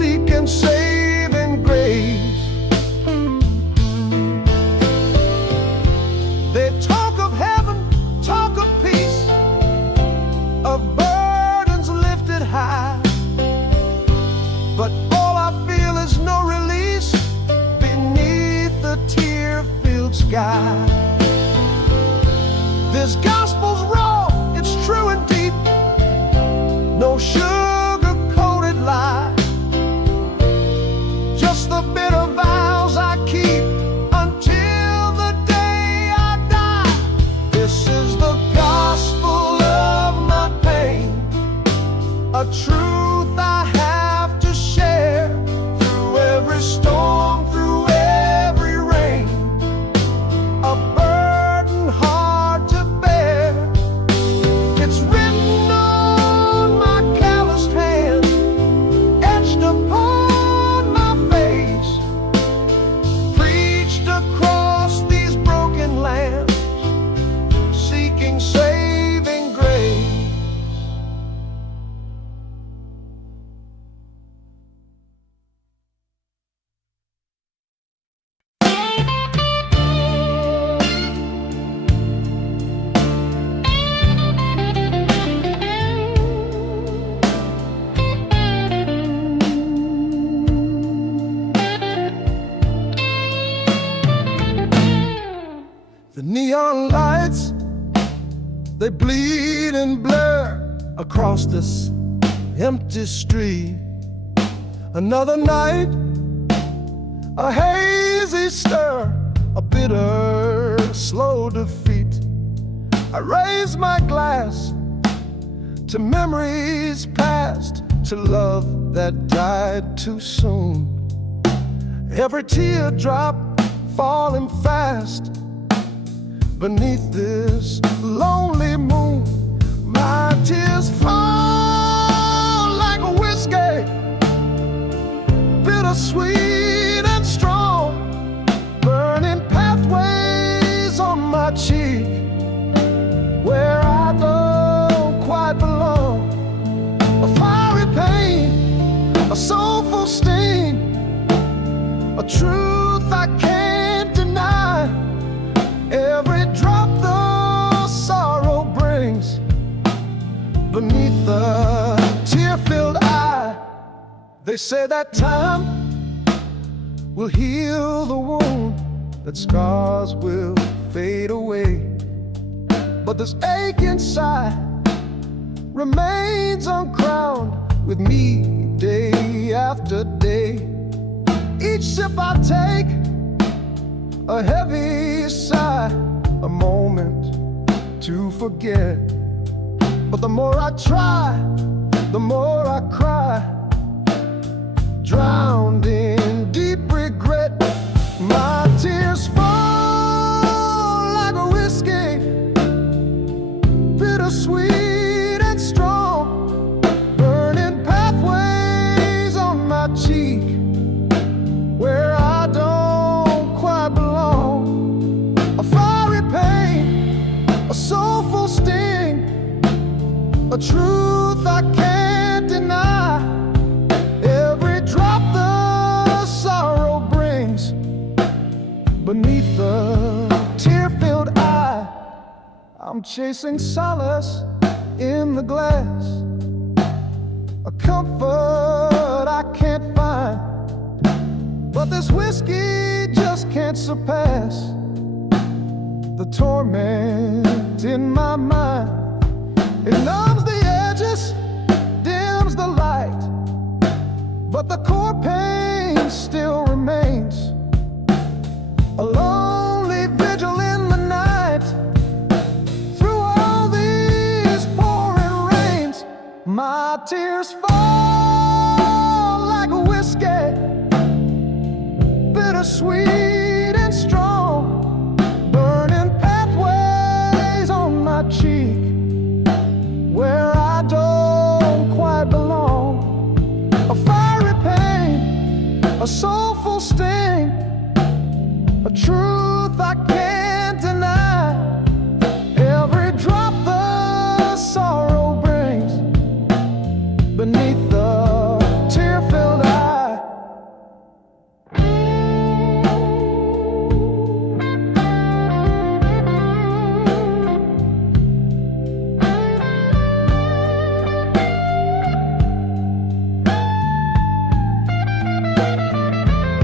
sky. This gospel's raw, it's true and deep, no sugar-coated lie. Just the bitter vows I keep until the day I die. This is the gospel of my pain, a truth I have to share. Through every storm, through every rain, a burden hard to bear. It's written on my calloused hand, etched upon my face, preached across these broken lands, seeking saving grace. The neon lights, they bleed and blur across this empty street. Another night, a hazy stir, a bitter, slow defeat. I raise my glass to memories past, to love that died too soon. Every teardrop falling fast beneath this lonely moon. My tears fall like a whiskey, bittersweet and strong, burning pathways on my cheek, where I don't quite belong. A fiery pain, a soulful sting, a truth I can't deny. Every drop the sorrow brings beneath the tear-filled eye. They say that time will heal the wound, that scars will fade away, but this ache inside remains uncrowned with me day after day. Each sip I take, a heavy sigh, a moment to forget. But the more I try, the more I cry, drowned in deep regret. My tears fall like a whiskey, bittersweet and strong, burning pathways on my cheek, where I don't quite belong. A fiery pain, a soulful sting, a truth I can't deny. Every drop the sorrow brings beneath the tear-filled eye. I'm chasing solace in the glass, a comfort I can't find, but this whiskey just can't surpass the torment in my mind. It numbs the edges, dims the light, but the core pain still remains. A lonely vigil in the night, through all these pouring rains. My tears fall like a whiskey, bittersweet and strong, burning pathways on my cheek, where I don't quite belong. A fiery pain, a soulful sting, a truth I can't deny. Every drop the sorrow brings beneath the tear-filled eye.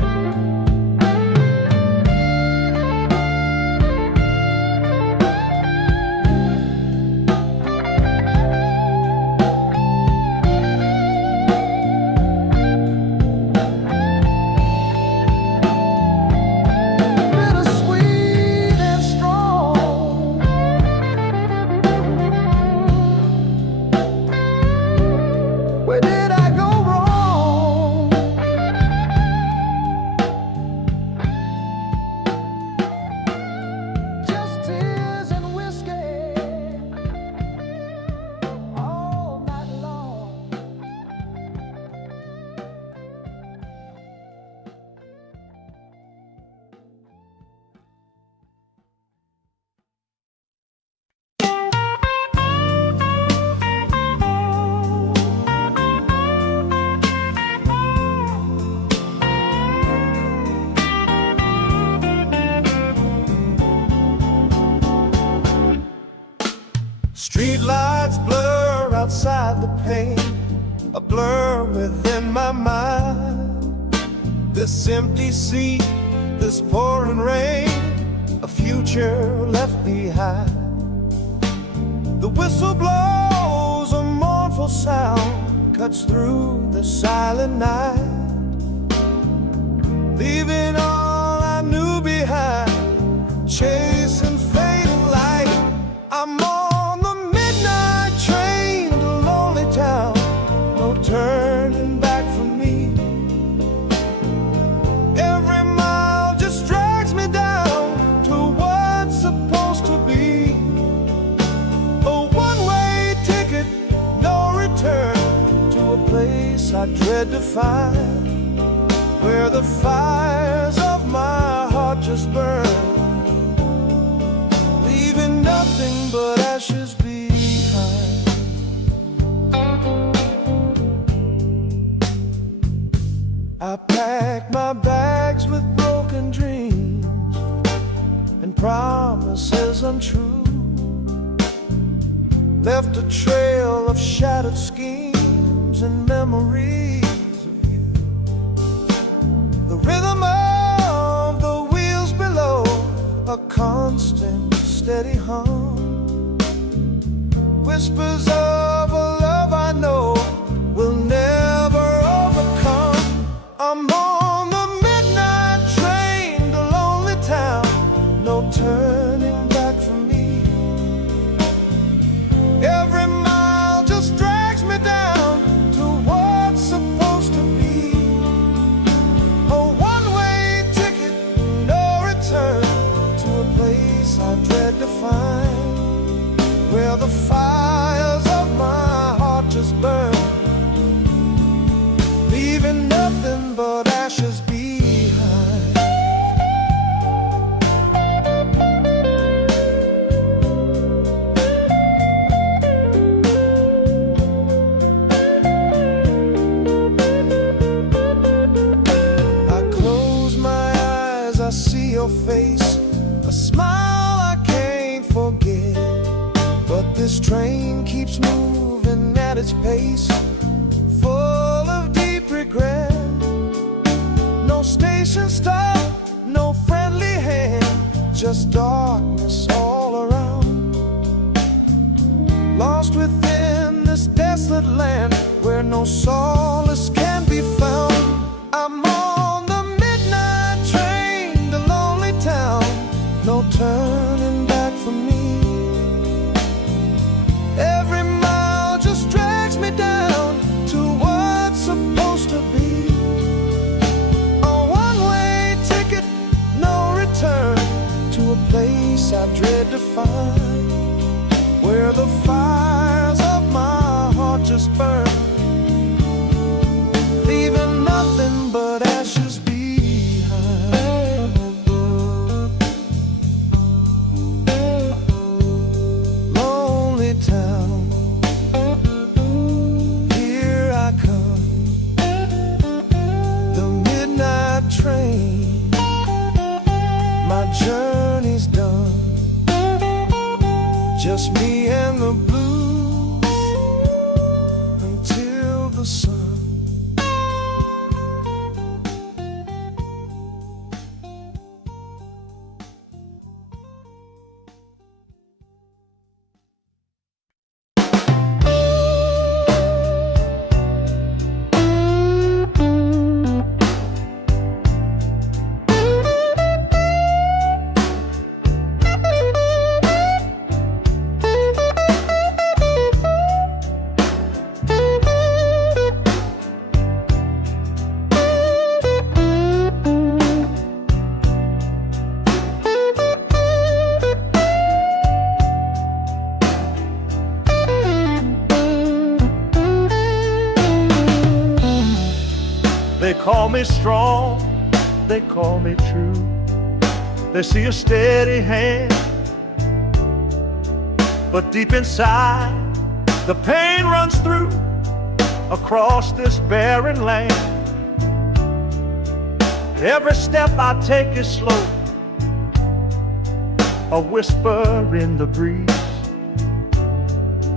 Streetlights blur outside the pane, a blur within my mind. This empty seat, this pouring rain, a future left behind. The whistle blows, a mournful sound cuts through the silent night, leaving all I knew behind, chasing fading light. I'm on the midnight train to lonely town, no turning back for me. Every mile just drags me down to what's supposed to be. A one-way ticket, no return, to a place I dread to find, where the fires of my heart just burn, leaving nothing but ashes behind. I packed my bags with broken dreams and promises untrue, left a trail of shattered schemes and memories of you. The rhythm of the wheels below, a constant steady hum, whispers of a love I know will never overcome. I'm on the midnight train to lonely town, no turning back for me. Every mile just drags me down to what's supposed to be. A one-way ticket, no return, to a place I dread to find, where the fires of my heart just burn, leaving nothing but ashes behind. I close my eyes, I see your face, a smile I can't forget. But this train keeps moving at its pace, full of deep regret. No station stop, no friendly hand, just darkness all around. Lost within this desolate land, where no solace can be found. I'm on the midnight train to lonely town, no turning back for me. Every mile just drags me down to what's supposed to be. A one-way ticket, no return, to a place I dread to find, where the fires of my heart just burn, leaving nothing but ashes behind. Lonely town, here I come, the midnight train, my journey's done, just me and the blues until the sun. They call me strong, they call me true. They see a steady hand, but deep inside the pain runs through across this barren land. Every step I take is slow, a whisper in the breeze.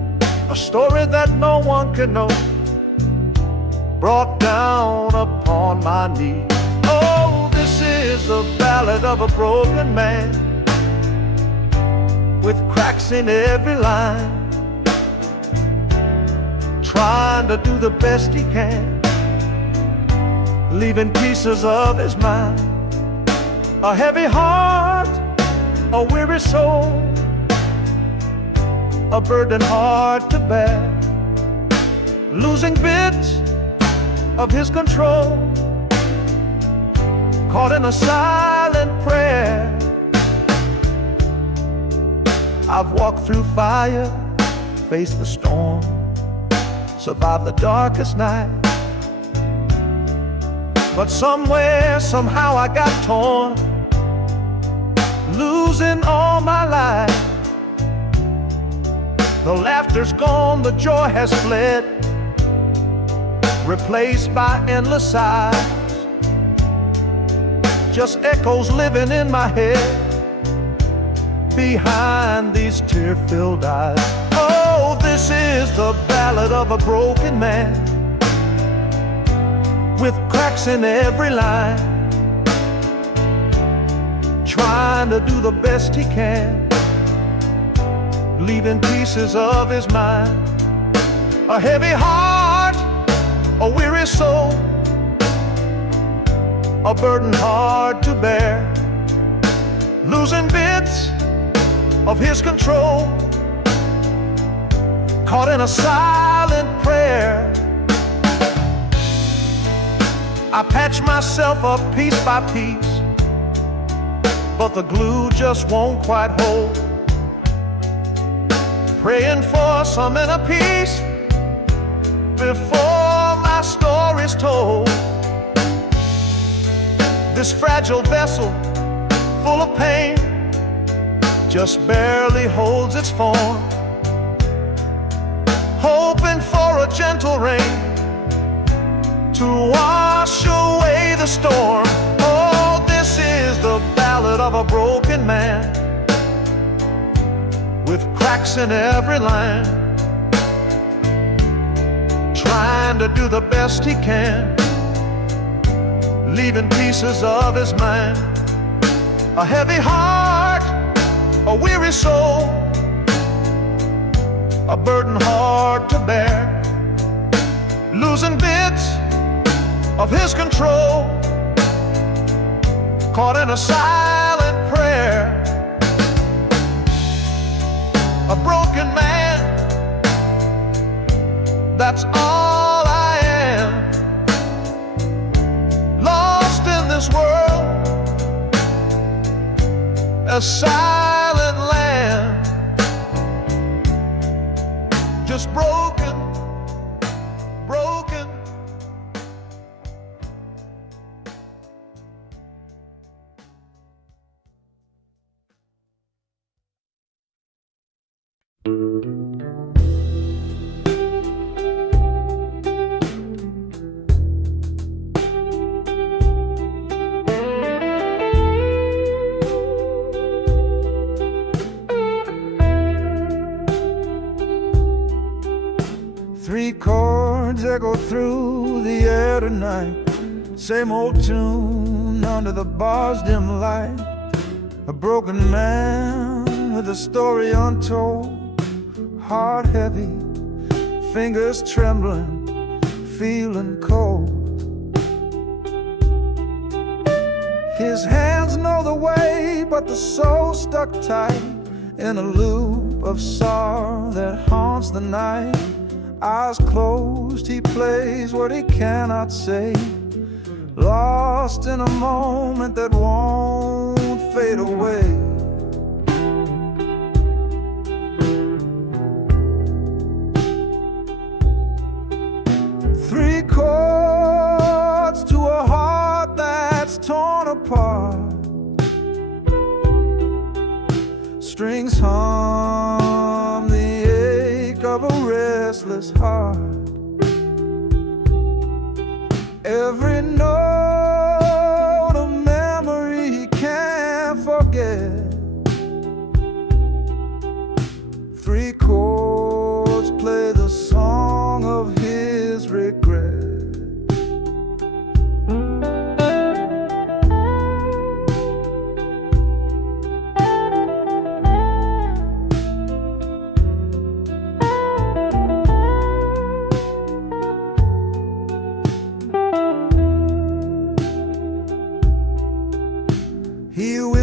story that no one can know, brought down upon my knee. Oh, this is the ballad of a broken man, with cracks in every line, trying to do the best he can, leaving pieces of his mind. A heavy heart, a weary soul, a burden hard to bear, losing bits of his control, caught in a silent prayer. I've walked through fire, faced the storm, survived the darkest night, but somewhere, somehow I got torn, losing all my life. The laughter's gone, the joy has fled, replaced by endless sighs, just echoes living in my head behind these tear-filled eyes. Oh, this is the ballad of a broken man, with cracks in every line, trying to do the best he can, leaving pieces of his mind. A heavy heart, a weary soul, a burden hard to bear, losing bits of his control, caught in a silent prayer. I patch myself up piece by piece, but the glue just won't quite hold, praying for some inner peace before my story's told. This fragile vessel, full of pain, just barely holds its form, hoping for a gentle rain to wash away the storm. Oh, this is the ballad of a broken man, with cracks in every line, trying to do the best he can, leaving pieces of his mind. A heavy heart, a weary soul, a burden hard to bear, losing bits of his control, caught in a silent prayer. A broken man, that's all I am, lost in this world, a silent land, just broken, broken. Three chords echo through the air tonight, same old tune under the bar's dim light. A broken man with a story untold, heart heavy, fingers trembling, feeling cold. His hands know the way, but the soul stuck tight in a loop of sorrow that haunts the night. Eyes closed, he plays what he cannot say, lost in a moment that won't fade away. Three chords to a heart that's torn apart, strings hum the ache of a restless heart. Every note a memory he can't forget. Three chords play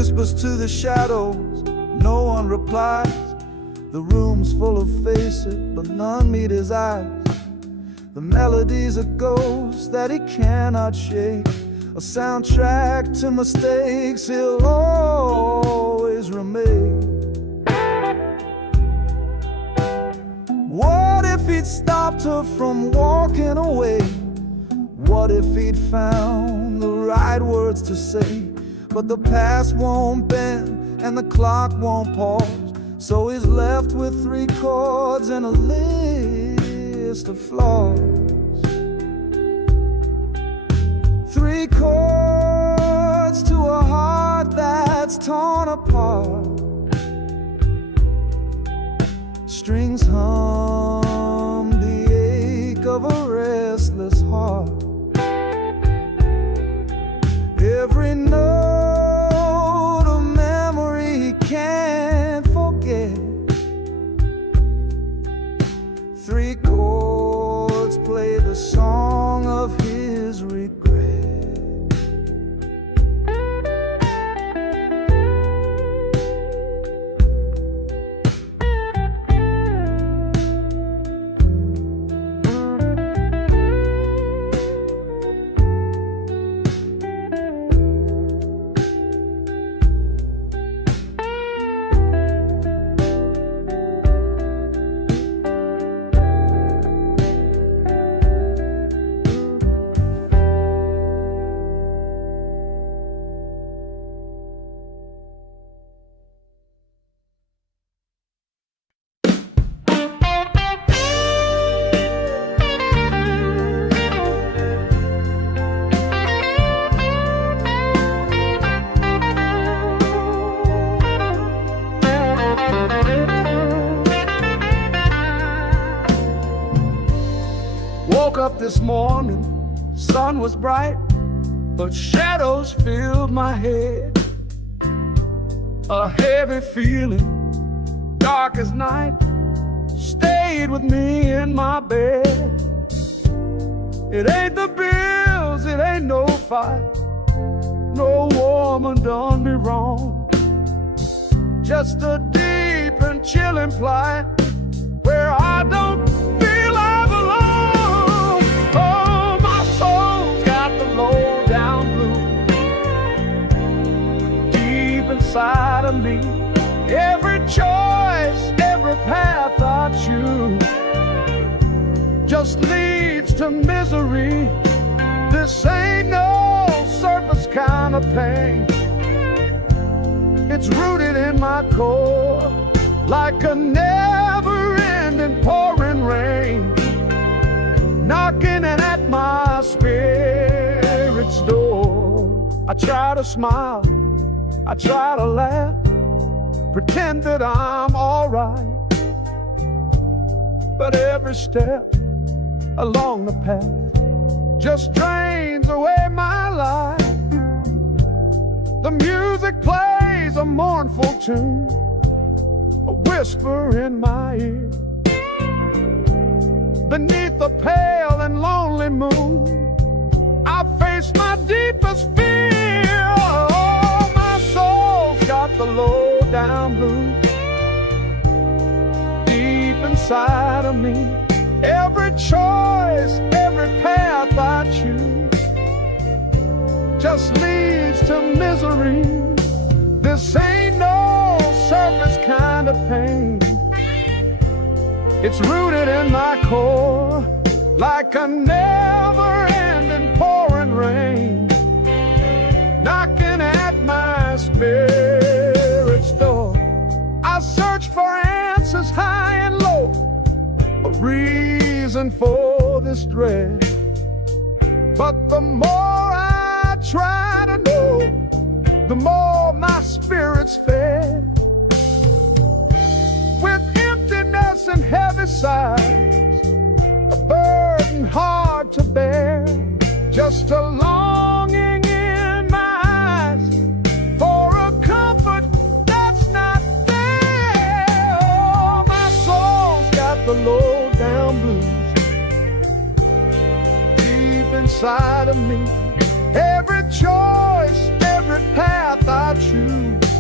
whispers to the shadows, no one replies. The room's full of faces, but none meet his eyes. The melody's a ghost that he cannot shake, a soundtrack to mistakes he'll always remain. What if he'd stopped her from walking away? What if he'd found the right words to say? But the past won't bend and the clock won't pause, so he's left with 3 chords and a list of flaws. 3 chords to a heart that's torn apart. Strings hum the ache of a restless heart. Every note a memory he can't forget. 3 chords play the song of his regret. Woke up this morning, sun was bright, but shadows filled my head. A heavy feeling, dark as night, stayed with me in my bed. It ain't the bills, it ain't no fight, no woman done me wrong. Just a deep and chilling plight where I don't feel I belong. Oh, my soul's got the low down blues deep inside of me. Every choice, every path I choose just leads to misery. This ain't no surface kind of pain. It's rooted in my core like a never-ending pouring rain, knocking at my spirit's door. I try to smile, I try to laugh, pretend that I'm all right, but every step along the path just drains away my life. The music plays a mournful tune, a whisper in my ear. Beneath the pale and lonely moon, I face my deepest fear. Oh, my soul's got the low down blues deep inside of me. Every choice, every path I choose just leads to misery. This ain't no surface kind of pain. It's rooted in my core like a never-ending pouring rain, knocking at my spirit's door. I search for answers high and low, a reason for this dread, but the more I try to know, the more my spirit's fed. With emptiness and heavy sighs, a burden hard to bear, just a longing in my eyes for a comfort that's not there. Oh, my soul's got the low down blues deep inside of me. Every choice, every path I choose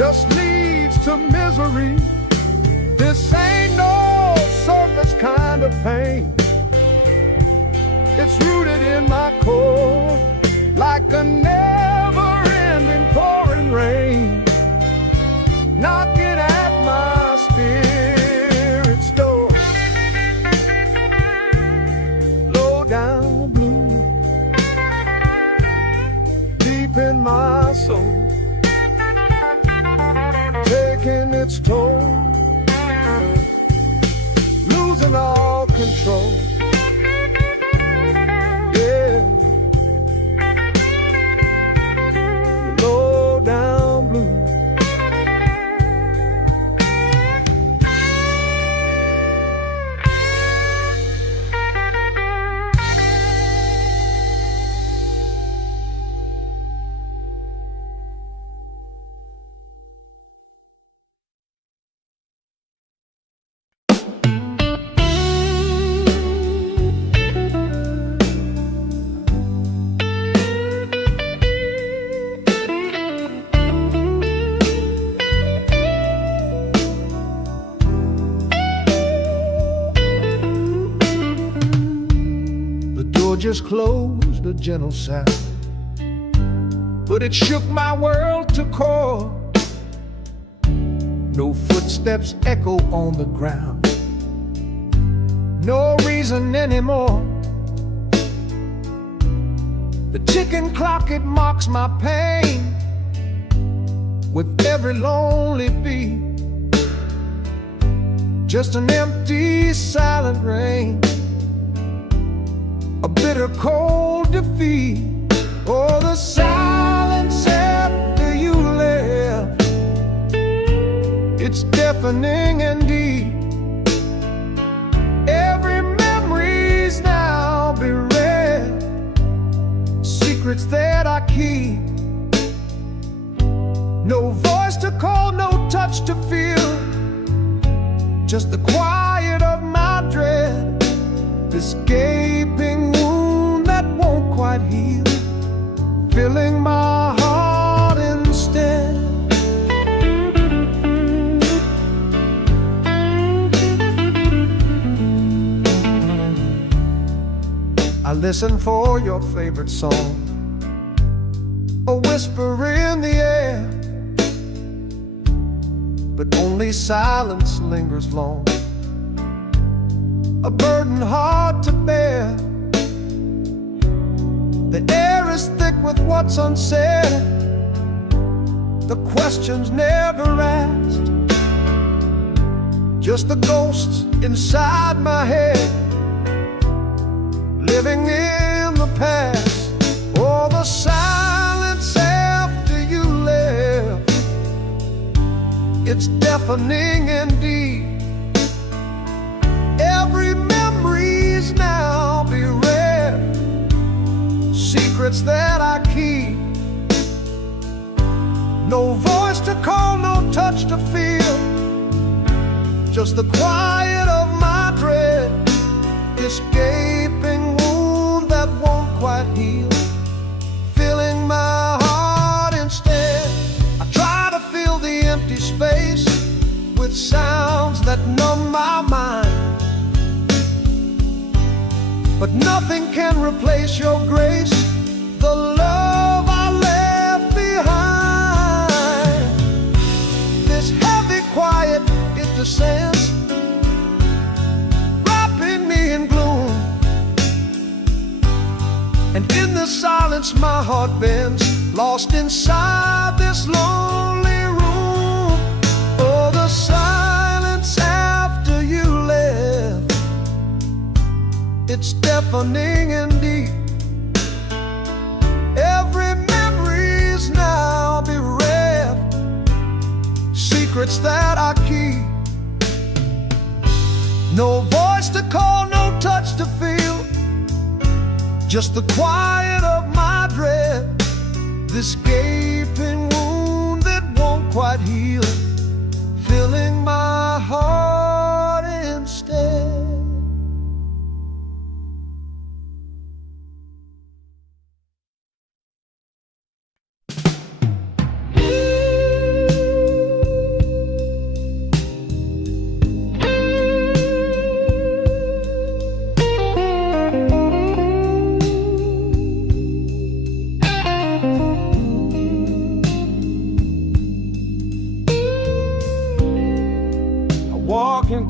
just leads to misery. This ain't no surface kind of pain. It's rooted in my core, like a never-ending pouring rain, knocking at my spirit's door. Low down blue, deep in my soul, taking its toll, losing all control. Yeah, low down blue. Just closed, a gentle sound, but it shook my world to core. No footsteps echo on the ground, no reason anymore. The ticking clock, it mocks my pain with every lonely beat. Just an empty, silent rain, a bitter cold defeat. Oh, the silence after you left, it's deafening and deep. Every memory's now bereft, secrets that I keep. No voice to call, no touch to feel, just the quiet of my dread. This gaping wound that won't quite heal, filling my heart instead. I listen for your favorite song, a whisper in the air, but only silence lingers long, a burden hard to bear. The air is thick with what's unsaid, the questions never asked, just the ghosts inside my head, living in the past. Oh, the silence after you left, it's deafening indeed. Every memory's now bereft, secrets that I keep. No voice to call, no touch to feel, just the quiet of my dread. This gaping wound that won't quite heal, filling my heart instead. I try to fill the empty space with sounds that numb my mind, but nothing can replace your grace, the love I left behind. This heavy quiet, it descends, wrapping me in gloom, and in the silence my heart bends, lost inside this lonely room. Oh, the silence after you left, it's deafening and deep. Every memory's now bereft, secrets that I keep. No voice to call, no touch to feel, just the quiet of my dread. This gaping wound that won't quite heal, filling my heart instead.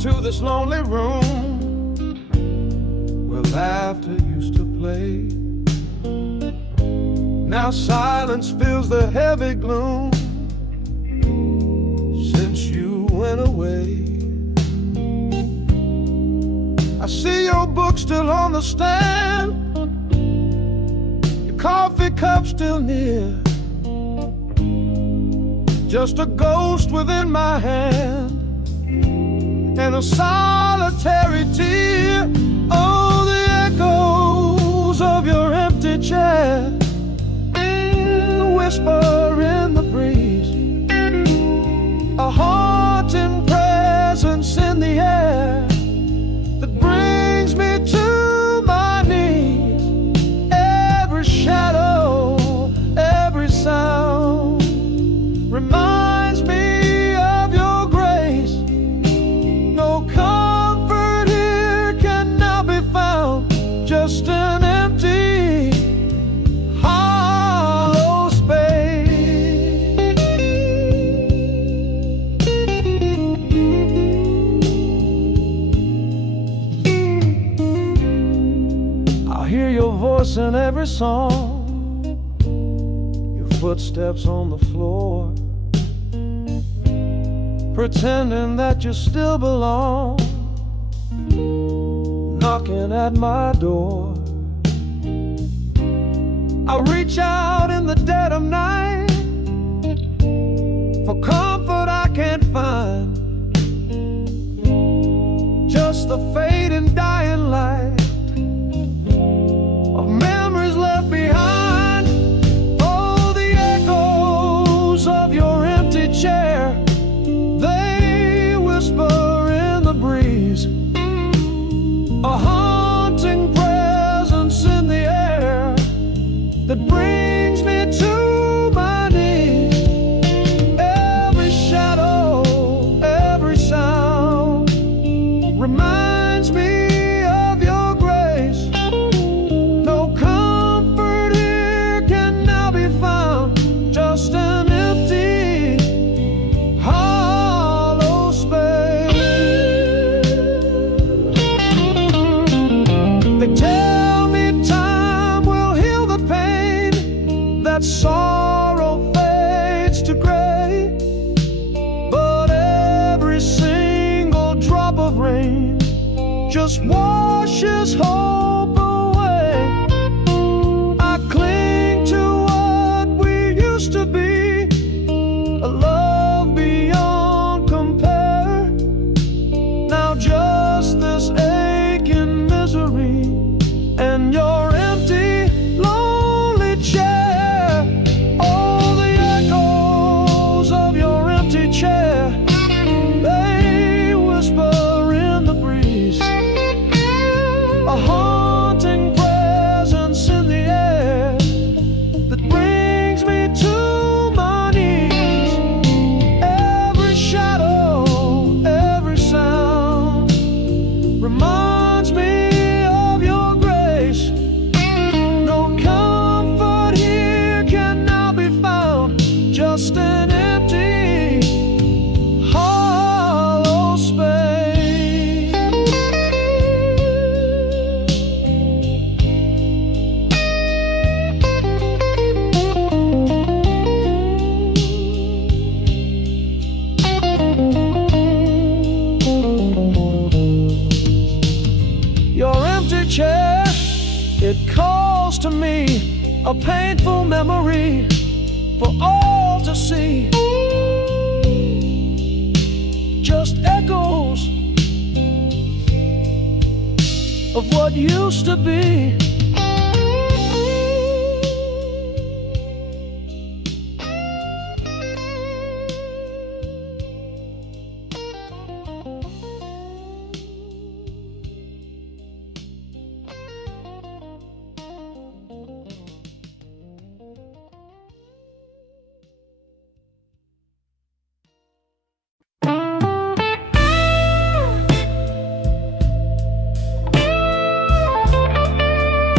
to this lonely room where laughter used to play. Now silence fills the heavy gloom since you went away. I see your book still on the stand, your coffee cup still near, just a ghost within my hand and a solitary tear. Oh, the echoes of your empty chair, the whisper in the breeze, a haunting presence in the air that brings me to my knees. Every shadow, every sound reminds me of your grace. No comfort here can now be found, just an empty, hollow space. I'll hear your voice in every song, your footsteps on the floor, pretending that you still belong, knocking at my door. I reach out in the dead of night for comfort I can't find, just the fading dying light of memories left behind. Oh, the echoes of your empty chair, they whisper in the breeze, a haunting presence in the air that brings me to my knees. Every shadow, every sound reminds me of your grace. No comfort here can now be found, just an empty, hollow space. They tell me time will heal the pain, that sorrow fades to gray, but every single drop of rain just washes hope away. I cling to what we used to be, a love beyond compare. Now just this aching misery and your empty, lonely chair. Oh, the echoes of your empty chair, they whisper in the breeze, a haunting presence in the air that brings me to my knees. Every shadow, every sound reminds me of your grace. No comfort here can now be found, just an empty, hollow space. Your empty chair, it calls to me, a painful memory for all to see. Just echoes of what used to be.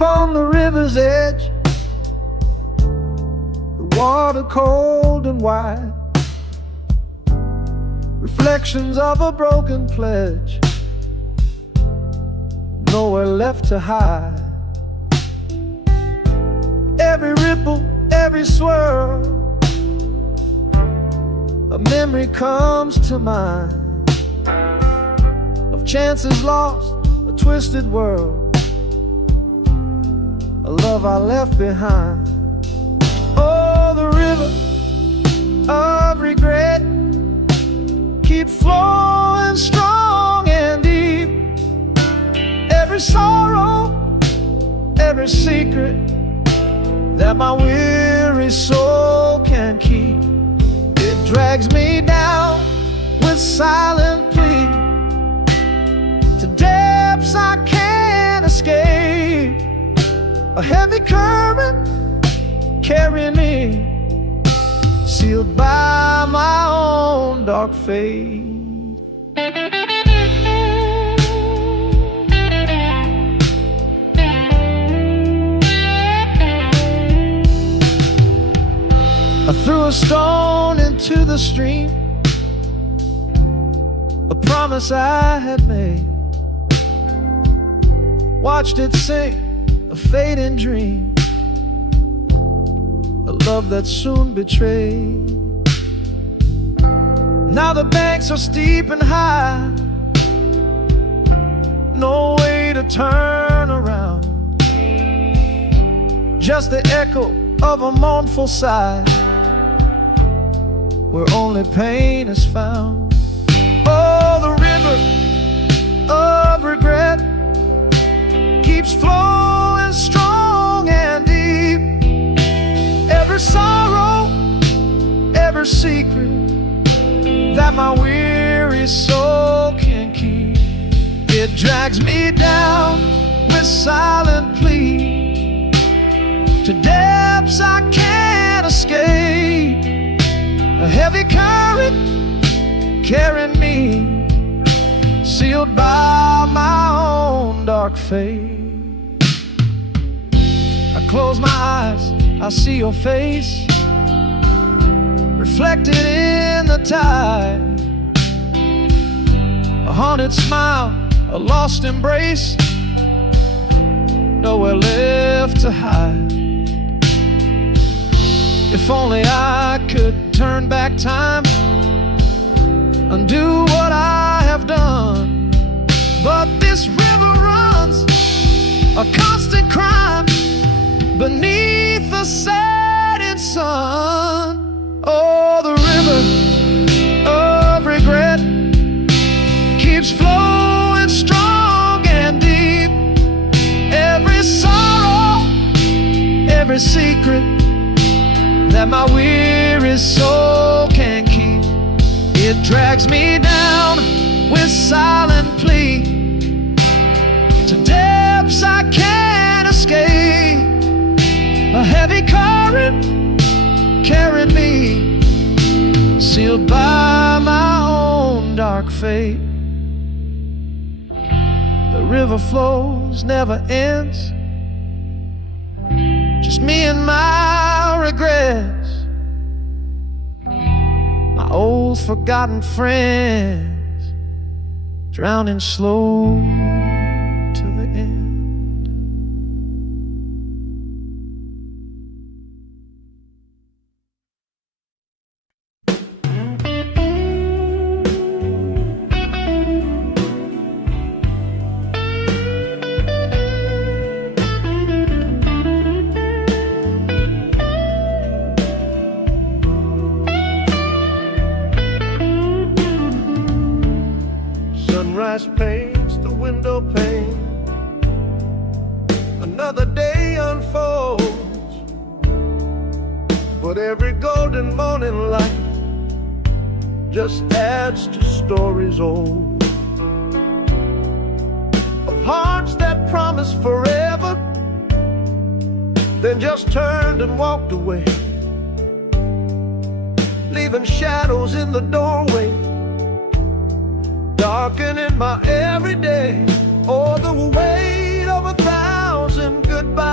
on the river's edge, the water cold and wide, reflections of a broken pledge, nowhere left to hide. Every ripple, every swirl, a memory comes to mind of chances lost, a twisted world, a love I left behind. Oh, the river of regret keeps flowing strong and deep. Every sorrow, every secret that my weary soul can keep, it drags me down with silent plea to depths I can't escape. A heavy current carrying me, sealed by my own dark fate. I threw a stone into the stream, a promise I had made, watched it sink, a fading dream, a love that soon betrayed. Now the banks are steep and high, no way to turn around, just the echo of a mournful sigh, where only pain is found. Oh, the river of regret keeps flowing strong and deep. Every sorrow, every secret that my weary soul can keep, it drags me down with silent plea to depths I can't escape. A heavy current carrying me, sealed by my own dark fate. I close my eyes, I see your face reflected in the tide, a haunted smile, a lost embrace, nowhere left to hide. If only I could turn back time, undo what I have done, but this river runs a constant crime beneath the setting sun. Oh, the river of regret keeps flowing strong and deep. Every sorrow, every secret that my weary soul can keep, it drags me down with silent plea to depths I can't escape. A heavy current carrying me, sealed by my own dark fate. The river flows, never ends, just me and my regrets, my old forgotten friends, drowning slow to the end. Sunrise paints the window pane, another day unfolds, but every golden morning light just adds to stories old, of hearts that promised forever, then just turned and walked away, leaving shadows in the doorway, darkening my everyday. Oh, the weight of 1,000 goodbyes.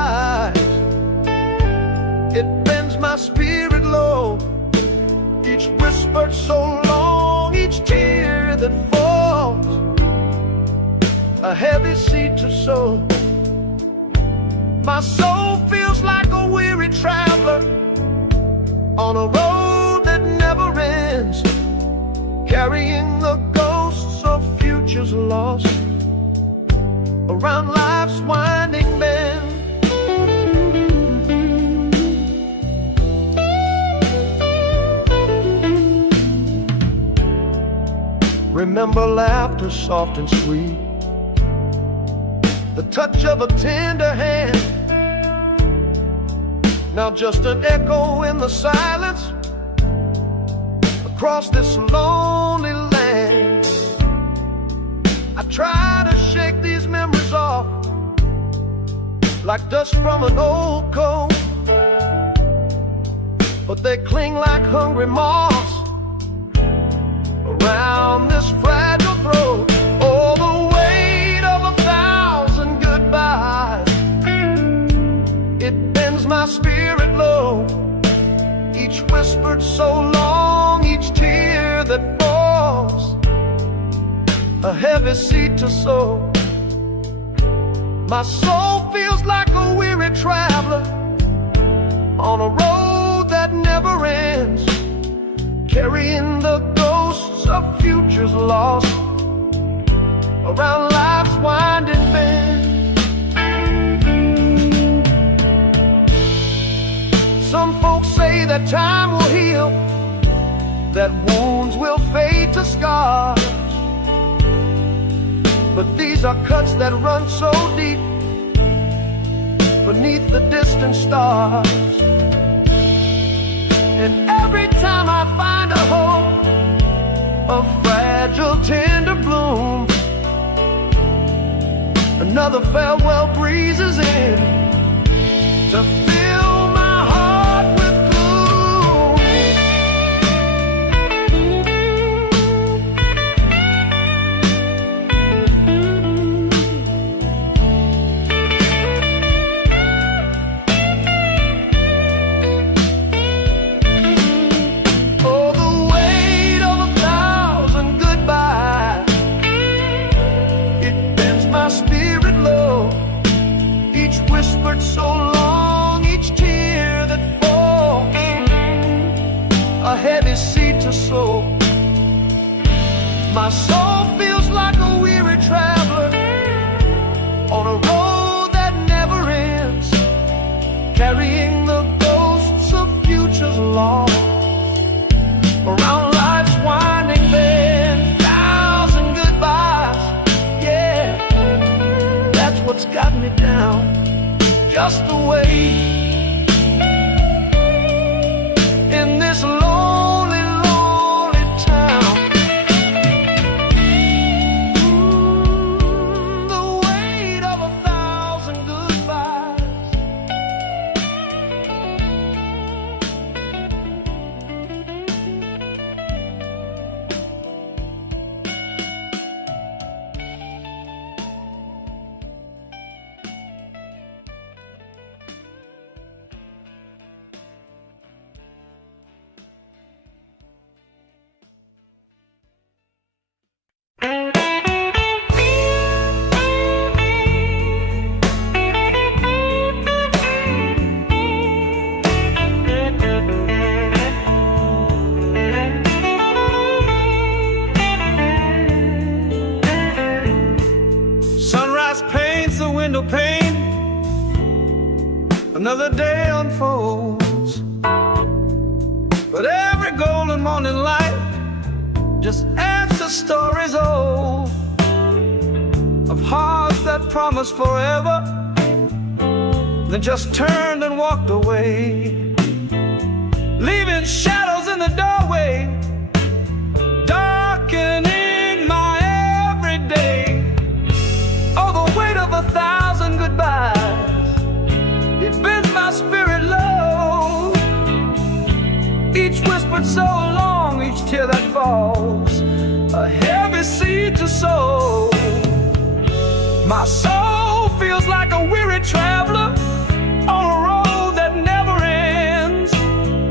spirit low. Each whisper so long, each tear that falls, a heavy seed to sow. My soul feels like a weary traveler on a road that never ends, carrying the ghosts of futures lost around life's winding bend. Remember laughter soft and sweet, the touch of a tender hand. Now just an echo in the silence across this lonely land. I try to shake these memories off like dust from an old coat, but they cling like hungry moths around this fragile throat. Oh, the weight of 1,000 goodbyes, it bends my spirit low. Each whispered so long, each tear that falls, a heavy seed to sow. My soul feels like a weary traveler on a road that never ends, carrying the ghosts of futures lost around life's winding bend. Some folks say that time will heal, that wounds will fade to scars, but these are cuts that run so deep beneath the distant stars. And every time I find a hope, a fragile tender bloom, another farewell breezes in to fill my heart with so long, each tear that falls, a heavy seed to sow. My soul feels like a weary traveler on a road that never ends, carrying the ghosts of futures lost around life's winding bend. 1,000 goodbyes, yeah, that's what's got me down. Just the way in this lonely, lonely town. The weight of 1,000 goodbyes. Pane, another day unfolds, but every golden morning light just adds to stories old of hearts that promised forever, then just turned and walked away, leaving shadows in the doorway, darkening my everyday. Oh, the weight of 1,000 goodbyes, it bends my spirit low. Each whispered so long, each tear that falls, a heavy seed to sow. My soul feels like a weary traveler on a road that never ends,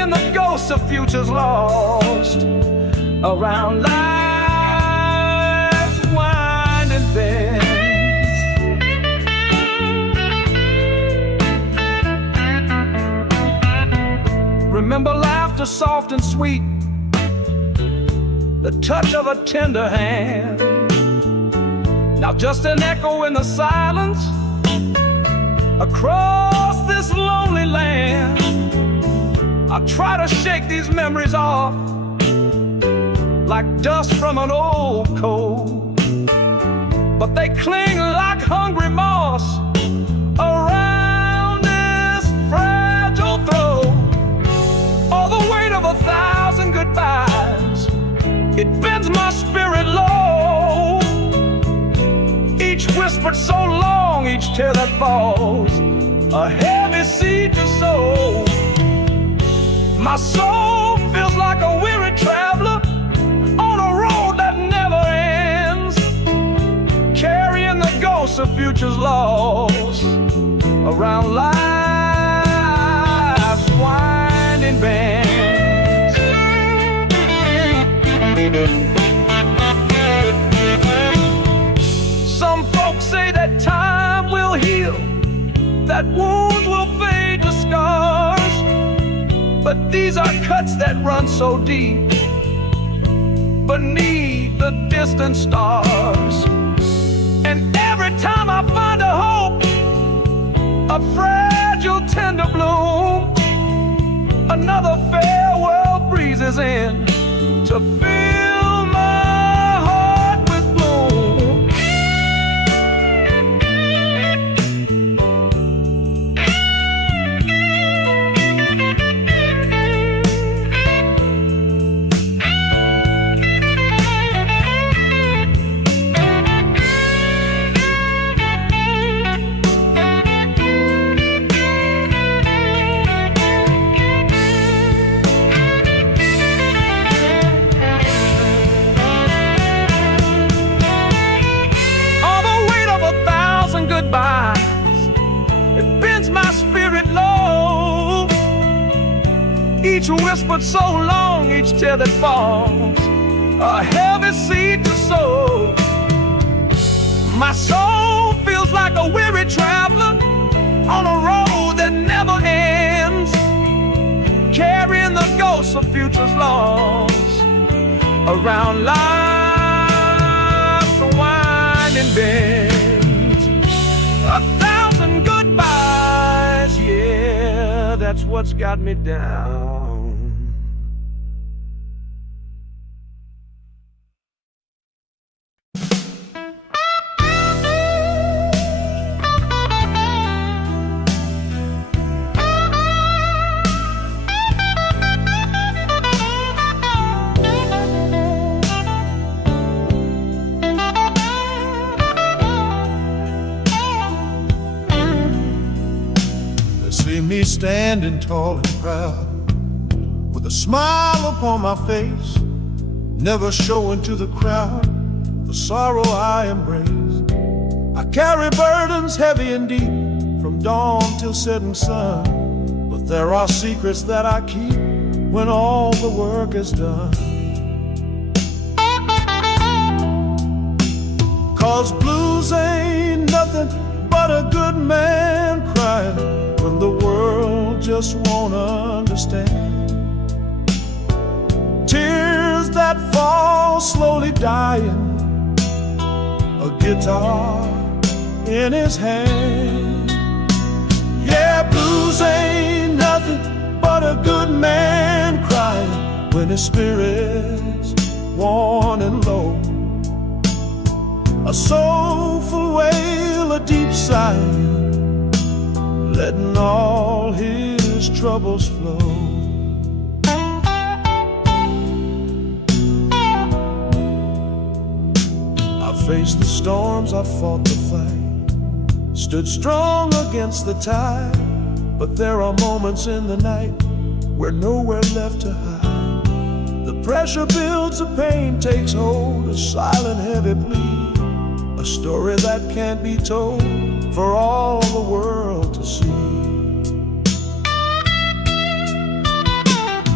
carrying the ghosts of futures lost around life's winding bend. Remember laughter soft and sweet, the touch of a tender hand. Now just an echo in the silence across this lonely land. I try to shake these memories off like dust from an old coat, but they cling like hungry moss around this fragile throat. All the weight of 1,000 goodbyes, it bends my spirit low. Each whispered so long, each tear that falls, a heavy seed to sow. My soul feels like a weary traveler on a road that never ends, carrying the ghosts of futures lost around life's winding bend. Some folks say that time will heal, that wounds will fade to scars, but these are cuts that run so deep beneath the distant stars. And every time I find a hope, a fragile tender bloom, another farewell breezes in to fill my heart with gloom. It bends my spirit low. Each whispered so long, each tear that falls, a heavy seed to sow. My soul feels like a weary traveler on a road that never ends, carrying the ghosts of futures lost around life's winding bend. 1,000 goodbyes, yeah, that's what's got me down. Me standing tall and proud, with a smile upon my face, never showing to the crowd the sorrow I embrace. I carry burdens heavy and deep from dawn till setting sun, but there are secrets that I keep when all the work is done. 'Cause blues ain't nothing but a good man crying when the world just won't understand. Tears that fall slowly dying, a guitar in his hand. Yeah, blues ain't nothing but a good man crying when his spirit's worn and low. A soulful wail, a deep sigh, letting all his troubles flow. I faced the storms, I fought the fight, stood strong against the tide, but there are moments in the night where nowhere left to hide. The pressure builds, the pain takes hold, a silent heavy plea, a story that can't be told for all the world to see.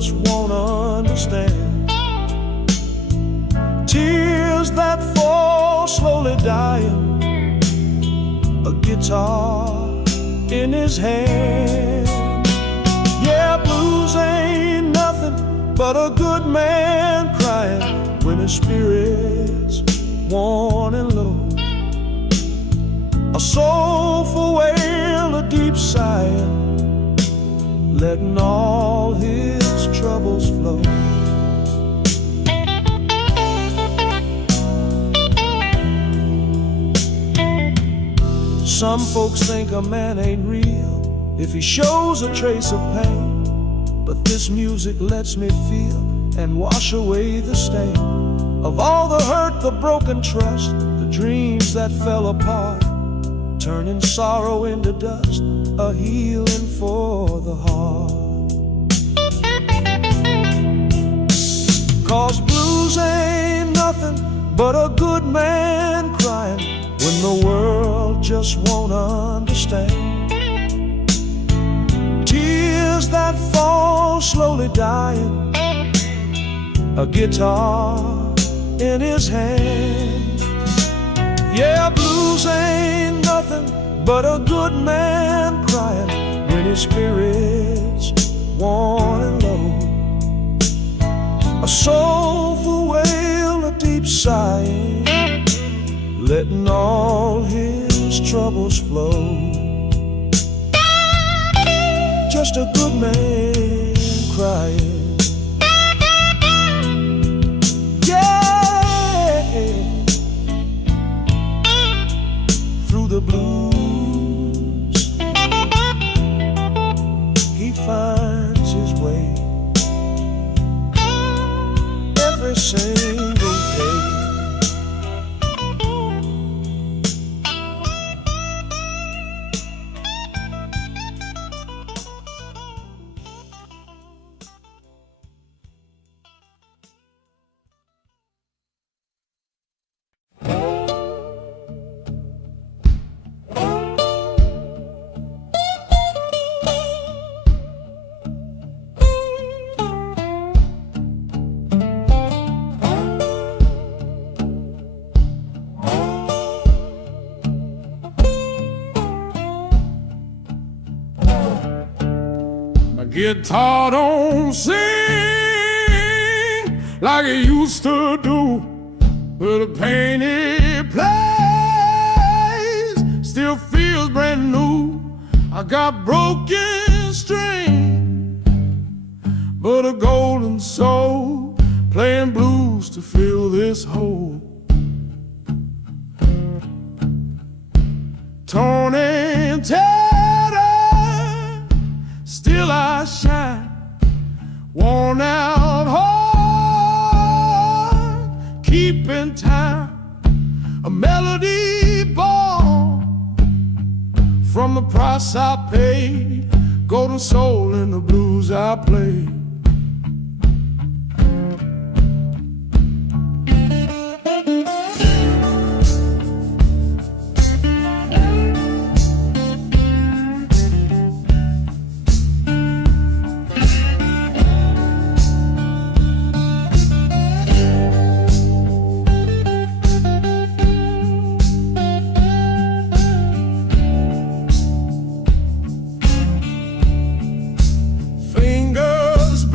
just won't understand. Tears that fall slowly dying, a guitar in his hand. Yeah, blues ain't nothing but a good man crying when his spirit's worn and low. A soulful wail, a deep sighing, letting all his troubles flow. Some folks think a man ain't real if he shows a trace of pain, but this music lets me feel and wash away the stain of all the hurt, the broken trust, the dreams that fell apart, turning sorrow into dust, a healing for the heart. 'Cause blues ain't nothing but a good man crying when the world just won't understand. Tears that fall slowly dying, a guitar in his hand. Yeah, blues ain't nothing but a good man crying when his spirit's worn and low. A soulful wail, a deep sighing, letting all his troubles flow. Just a good man crying. Yeah, through the blues he finds his way every single day. Guitar don't sing like it used to do, but the pain it plays still feels brand new. I got broken string, but a golden soul playing blues to fill this hole. Torn and tattered, still I shine, worn out heart, keeping time, a melody born from the price I paid, golden soul in the blues I play.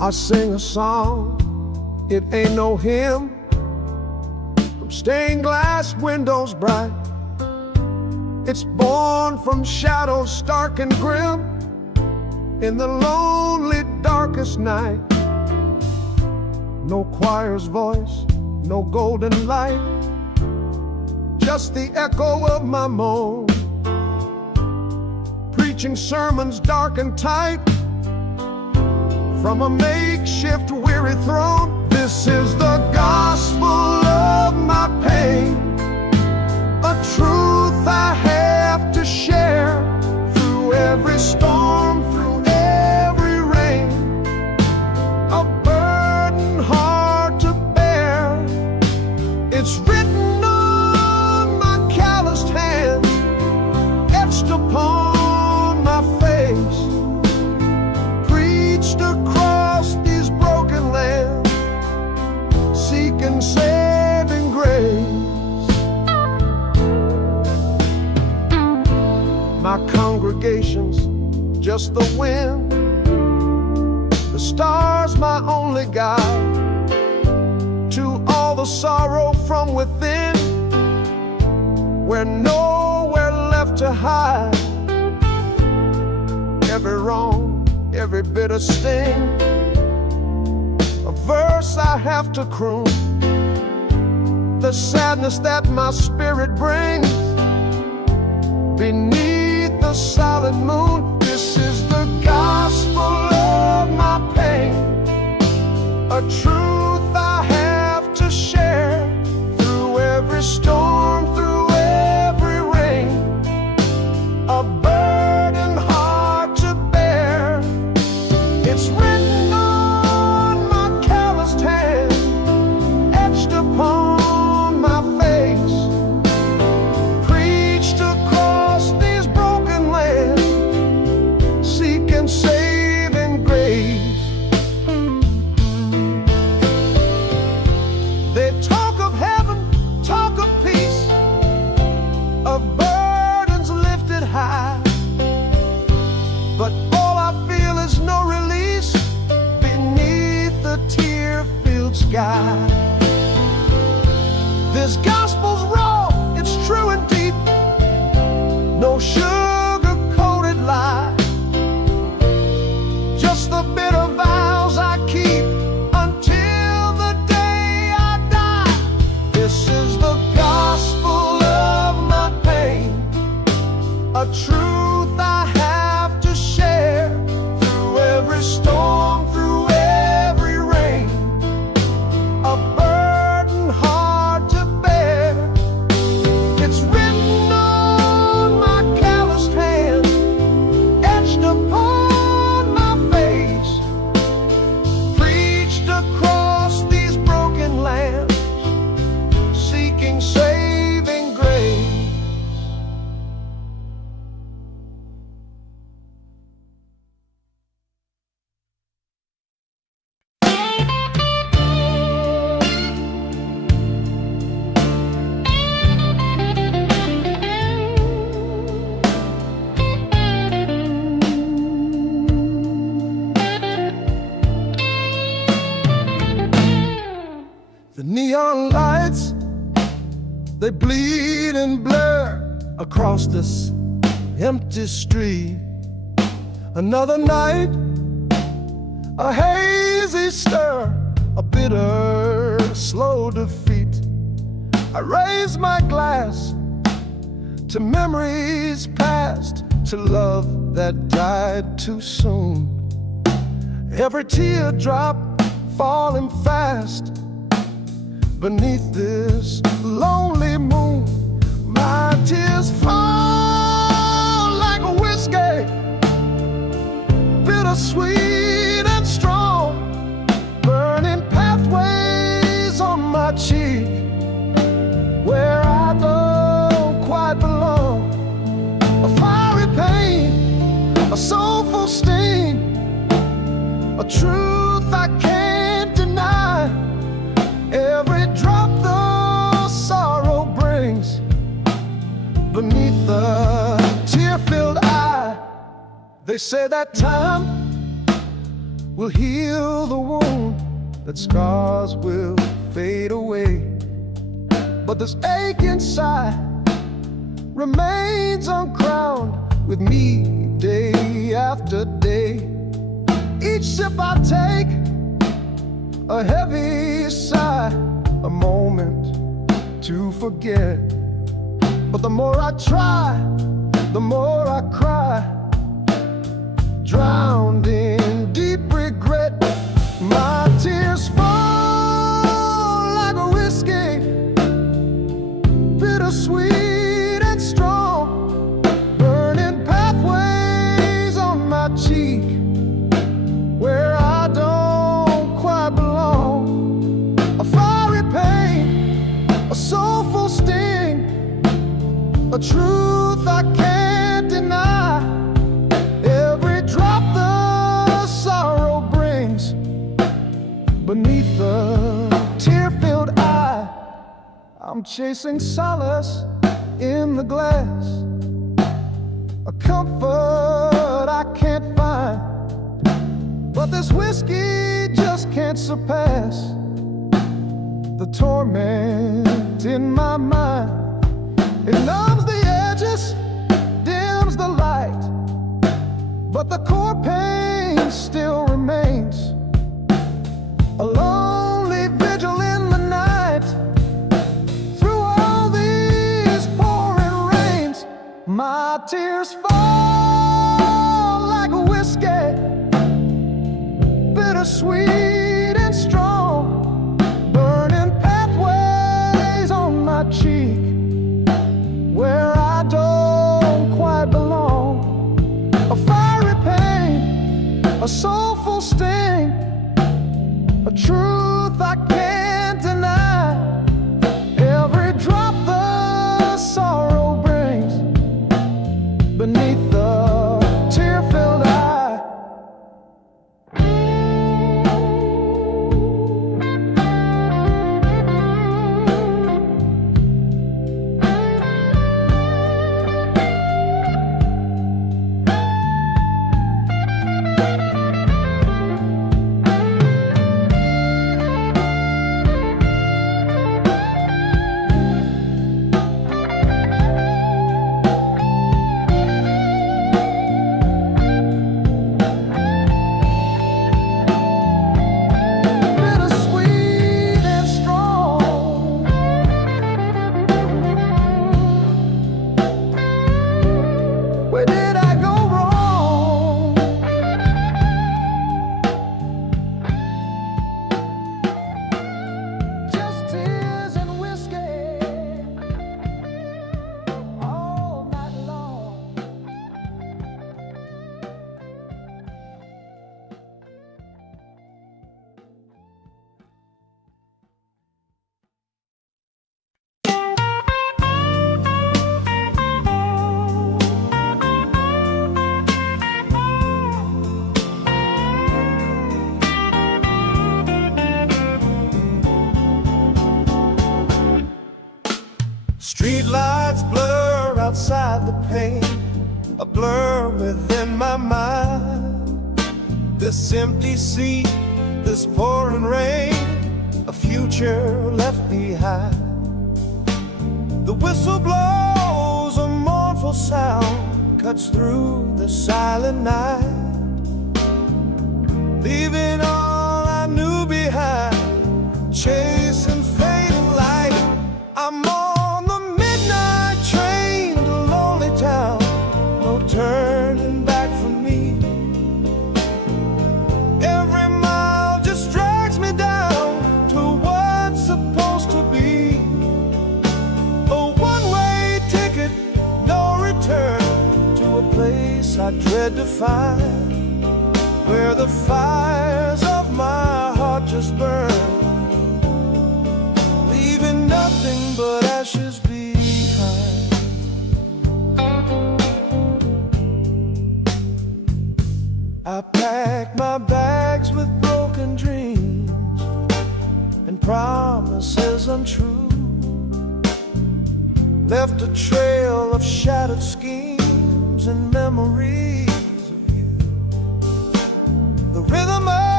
I sing a song, it ain't no hymn, from stained glass windows bright. It's born from shadows stark and grim, in the lonely darkest night. No choir's voice, no golden light, just the echo of my moan, preaching sermons dark and tight from a makeshift weary throne. This is the gospel of my pain, a truth I have to share through every storm, through every rain, a burden hard to bear. It's written on my calloused hands, etched upon my face, preached across these broken lands, seeking saving grace. My congregation's just the wind, the stars my only guide to all the sorrow from within, where nowhere left to hide. Every wrong, every bitter sting, a verse I have to croon, the sadness that my spirit brings beneath the silent moon. This is the gospel of my pain, a truth I have to share through every storm, through every rain, a burden hard to bear. It's written on my calloused hand, etched upon my face, preached across these broken lands, seeking saving grace. They talk of heaven, talk of peace, of burdens lifted high, but all I feel is no release beneath the tear-filled sky. This gospel's raw, it's true and deep, no sugar-coated lie, just the bitter vows I keep until the day I die. This is the gospel of my pain, a truth I have to share through every storm, through every rain, a burden hard to bear. It's written on my calloused hand, etched upon my face, preached across these broken lands, seeking saving grace. The neon lights, they bleed and blur across this empty street. Another night, a hazy stir, a bitter, slow defeat. I raise my glass to memories past, to love that died too soon. Every teardrop falling fast beneath this lonely moon. My tears fall like whiskey, bittersweet and strong, burning pathways on my cheek where I don't quite belong. A fiery pain, a soulful sting, a truth I can't deny. Every drop the sorrow brings beneath the tear-filled eye. They say that time will heal the wound, that scars will fade away. But this ache inside remains uncrowned with me day after day. Each sip I take, a heavy sigh, a moment to forget. But the more I try, the more I cry, drowned in deep regret. My tears fall like a whiskey, bittersweet and strong, burning pathways on my cheek where I don't quite belong. A fiery pain, a soulful sting, a truth I can't deny. Every drop the sorrow brings beneath the tear-filled eye. I'm chasing solace in the glass, a comfort I can't find. But this whiskey just can't surpass the torment in my mind. It numbs the edges, dims the light, but the core pain still remains. A lonely vigil in the night, through all these pouring rains. My tears fall like a whiskey, bittersweet and strong, burning pathways on my cheek where I don't quite belong. A fiery pain, a soulful sting, a truth I can't deny. Every drop the sorrow brings beneath the tear-filled eye. Street lights blur outside the pane, a blur within my mind. This empty seat, this pouring rain, a future left behind. The whistle blows, a mournful sound cuts through the silent night, leaving all I knew behind, chasing fading light. I'm on the midnight train to lonely town, no turning back for me. Every mile just drags me down to what's supposed to be a one-way ticket, no return, to a place I dread to find, where the fires of my heart just burn, leaving nothing but ashes behind. I packed my bags with broken dreams and promises untrue, left a trail of shattered schemes and memories of you. The rhythm of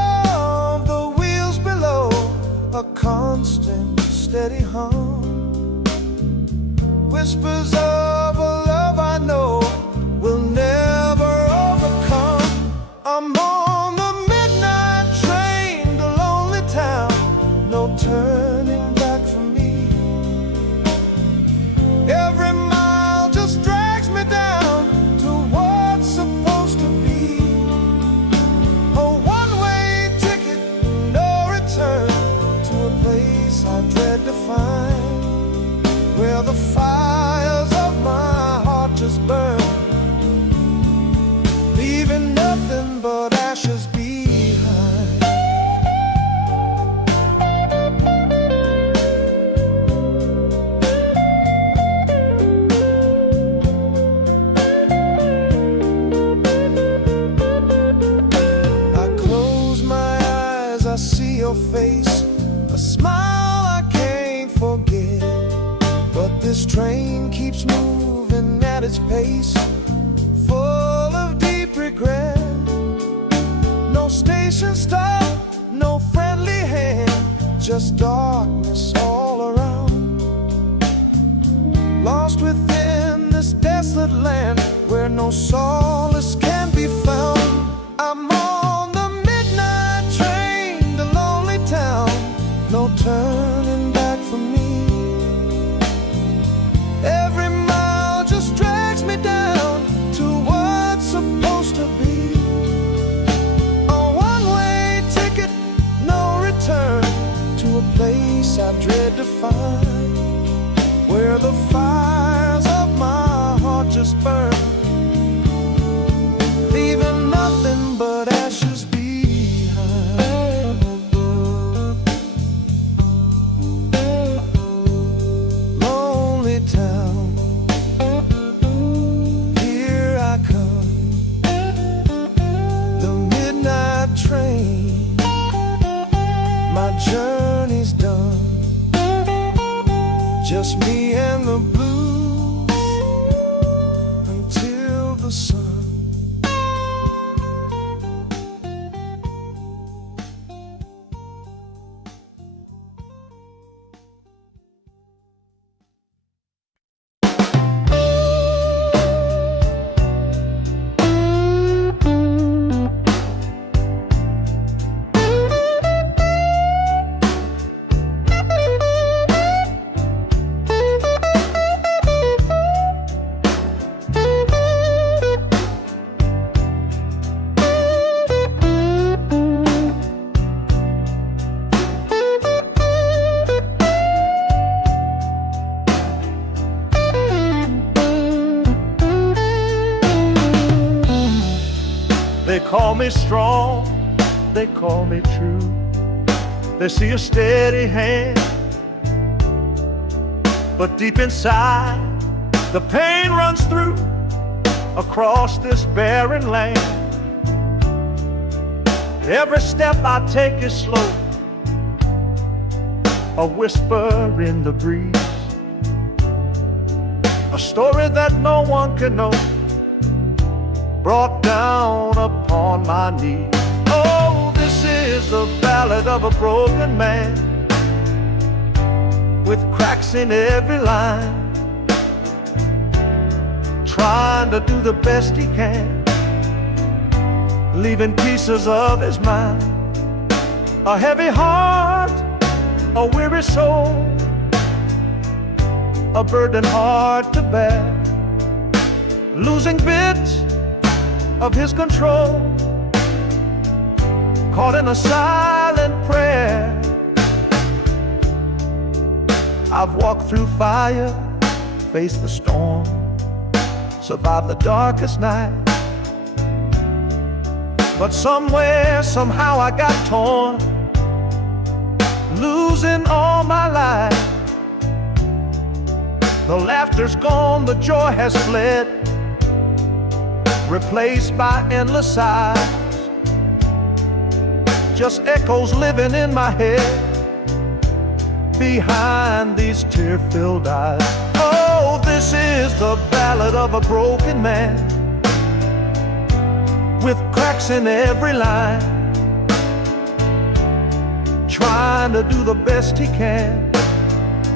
steady hum. Whispers of a love I know will never overcome. I'm on the midnight train to lonely town, no turning back for me. Every mile just drags me down to what's supposed to be. A one-way ticket, no return, to a place I dread to find, where the fires of my heart just burn, leaving nothing but ashes behind. I close my eyes, I see your face, a smile I can't forget. But this train keeps moving at its pace, full of deep regret. No station stop, no friendly hand, just darkness all around. Lost within this desolate land where no solace can be found. I'm on the midnight train to lonely town, no turning back for me. Every mile just drags me down to what's supposed to be. A one-way ticket, no return, to a place I dread to find, where the fires of my heart just burn, leaving nothing but ashes behind. Lonely town, here I come, the midnight train, my journey's done, just me and the blues until the sun. They call me strong, they call me true. They see a steady hand, but deep inside the pain runs through across this barren land. Every step I take is slow, a whisper in the breeze, a story that no one can know, brought down upon my knees. Oh, this is the ballad of a broken man, with cracks in every line, trying to do the best he can, leaving pieces of his mind. A heavy heart, a weary soul, a burden hard to bear, losing bits of his control, caught in a silent prayer. I've walked through fire, faced the storm, survived the darkest night, but somewhere, somehow I got torn, losing all my life. The laughter's gone, the joy has fled, replaced by endless sighs, just echoes living in my head behind these tear-filled eyes. Oh, this is the ballad of a broken man, with cracks in every line, trying to do the best he can,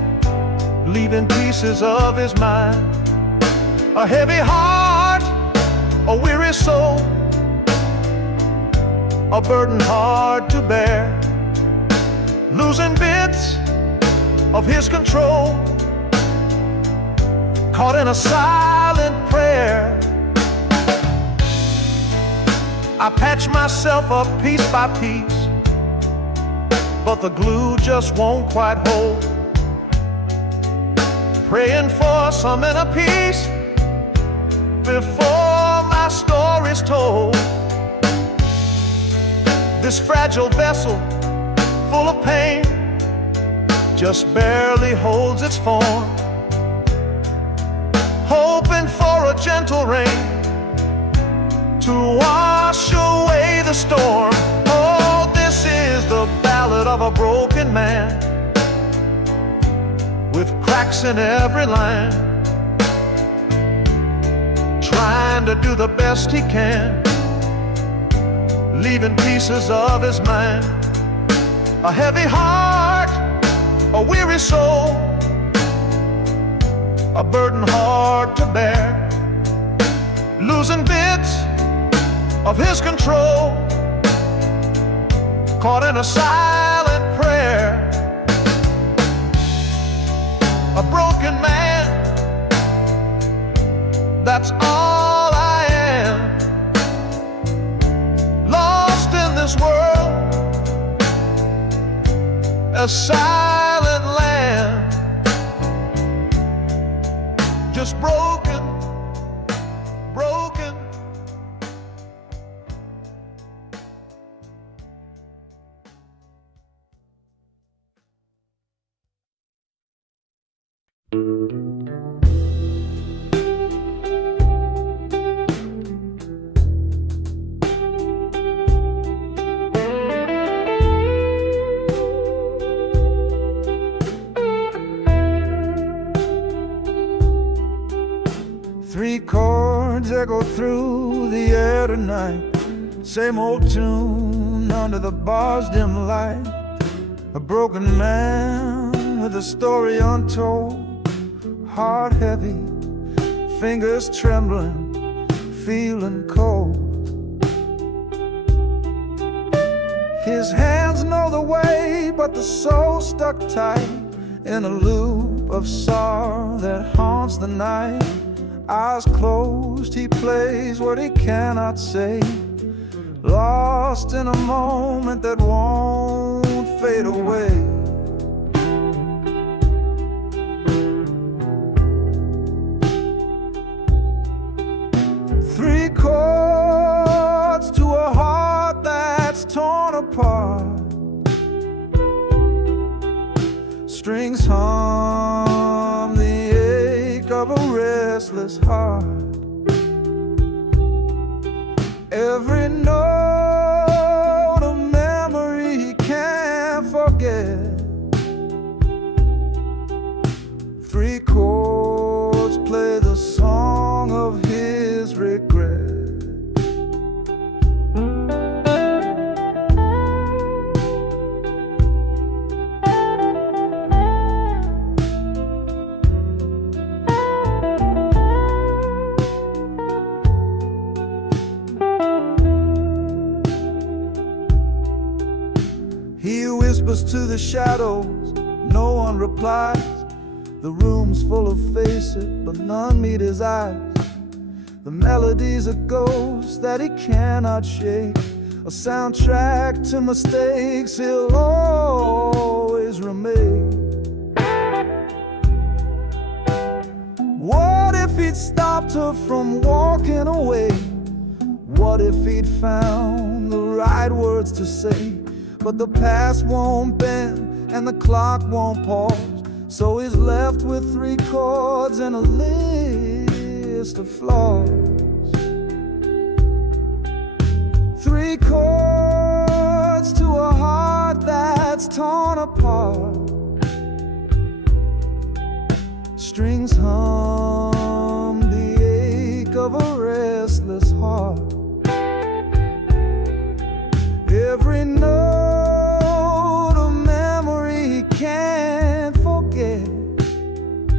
leaving pieces of his mind. A heavy heart, a weary soul, a burden hard to bear, losing bits of his control, caught in a silent prayer. I patch myself up piece by piece, but the glue just won't quite hold. Praying for some inner peace before my story's told. This fragile vessel, full of pain, just barely holds its form, hoping for a gentle rain to wash away the storm. Oh, this is the ballad of a broken man, with cracks in every line, trying to do the best he can, leaving pieces of his mind. A heavy heart, a weary soul, a burden hard to bear, losing bits of his control, caught in a silent prayer. A broken man, that's all I am, lost in this world, a silent land, just broken, broken. Three chords echo through the air tonight, same old tune under the bar's dim light. A broken man with a story untold, heart heavy, fingers trembling, feeling cold. His hands know the way, but the soul stuck tight in a loop of sorrow that haunts the night. Eyes closed, he plays what he cannot say, lost in a moment that won't fade away. Three chords to a heart that's torn apart, strings hum the ache of a restless heart. Every note a memory he can't forget. Three chords play the song of his regret. He whispers to the shadows, no one replies. The room's full of faces, but none meet his eyes. The melody's a ghost that he cannot shake, a soundtrack to mistakes he'll always remake. What if he'd stopped her from walking away? What if he'd found the right words to say? But the past won't bend and the clock won't pause, so he's left with three chords and a list of flaws. Three chords to a heart that's torn apart, strings hum the ache of a restless heart. Every note a memory he can't forget.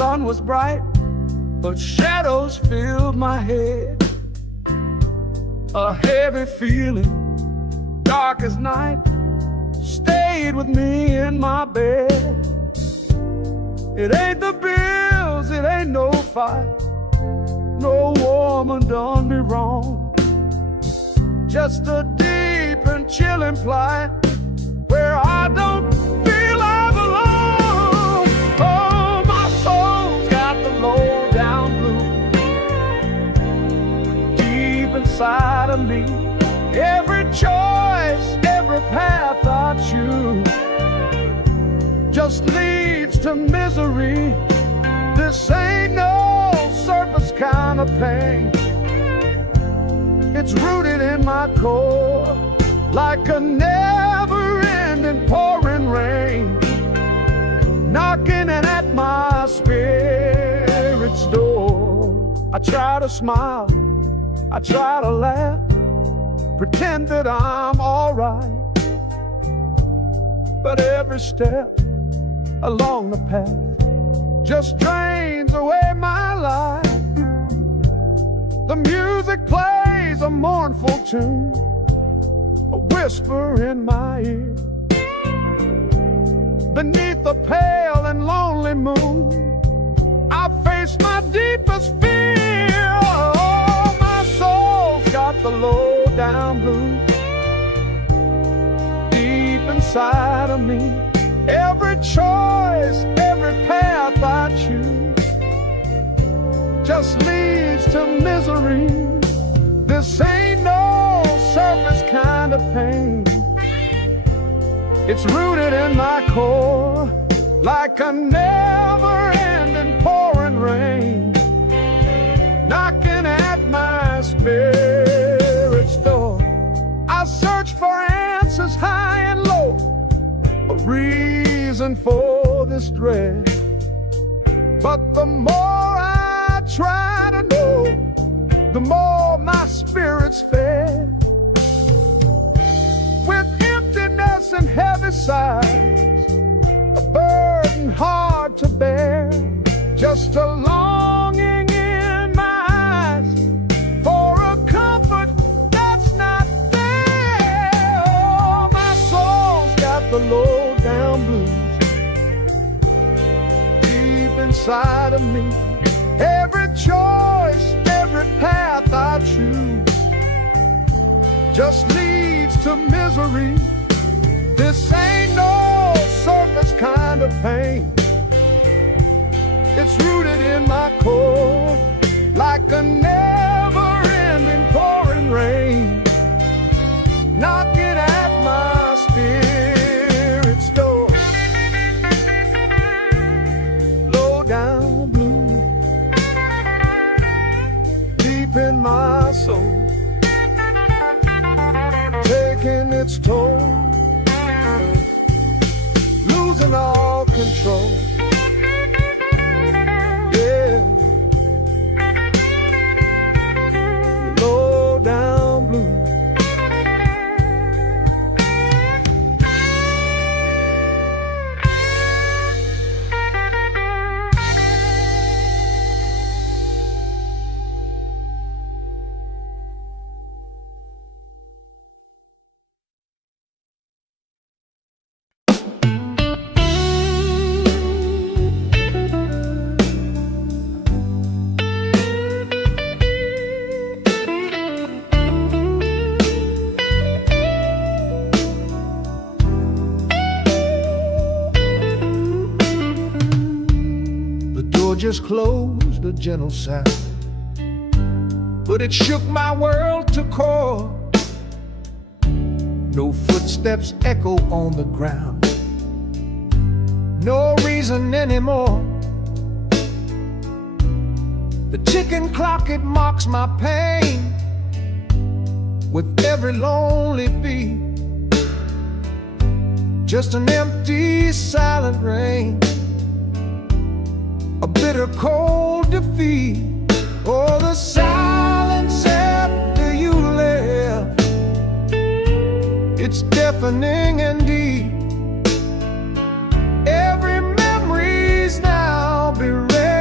sun was bright, but shadows filled my head. A heavy feeling, dark as night, stayed with me in my bed. It ain't the bills, it ain't no fight, no woman done me wrong. Just a deep and chilling plight where I don't feel I belong. Oh, my soul's got the low down blues deep inside of me. Every choice, every path I choose just leads to misery. This ain't no surface kind of pain. It's rooted in my core like a never-ending pouring rain, knocking at my spirit's door. I try to smile, I try to laugh, pretend that I'm alright, but every step along the path just drains away my life. The music plays a mournful tune, a whisper in my ear. Beneath the pale and lonely moon, I face my deepest fear. Oh, my soul's got the low down blues deep inside of me. Every choice, every path I choose just leads to misery. This ain't no surface kind of pain. It's rooted in my core like a never-ending pouring rain, knocking at my spirit's door. I search for answers high and low, a reason for this dread. But the more I try to know, the more my spirit's fed. With emptiness and heavy sighs, a burden hard to bear, just a longing in my eyes for a comfort that's not there. Oh, my soul's got the low down blues deep inside of me. Every choice, every path I choose just leads to misery. This ain't no surface kind of pain. It's rooted in my core like a never-ending pouring rain, knocking at my spirit's door. Low down blue deep in my soul, taking its toll, losing all control. Yeah, low down blue. Just closed, a gentle sound, but it shook my world to core. No footsteps echo on the ground, no reason anymore. The ticking clock, it mocks my pain with every lonely beat. Just an empty, silent rain, a bitter cold defeat. Oh, the silence after you left, it's deafening and deep. Every memory's now bereft.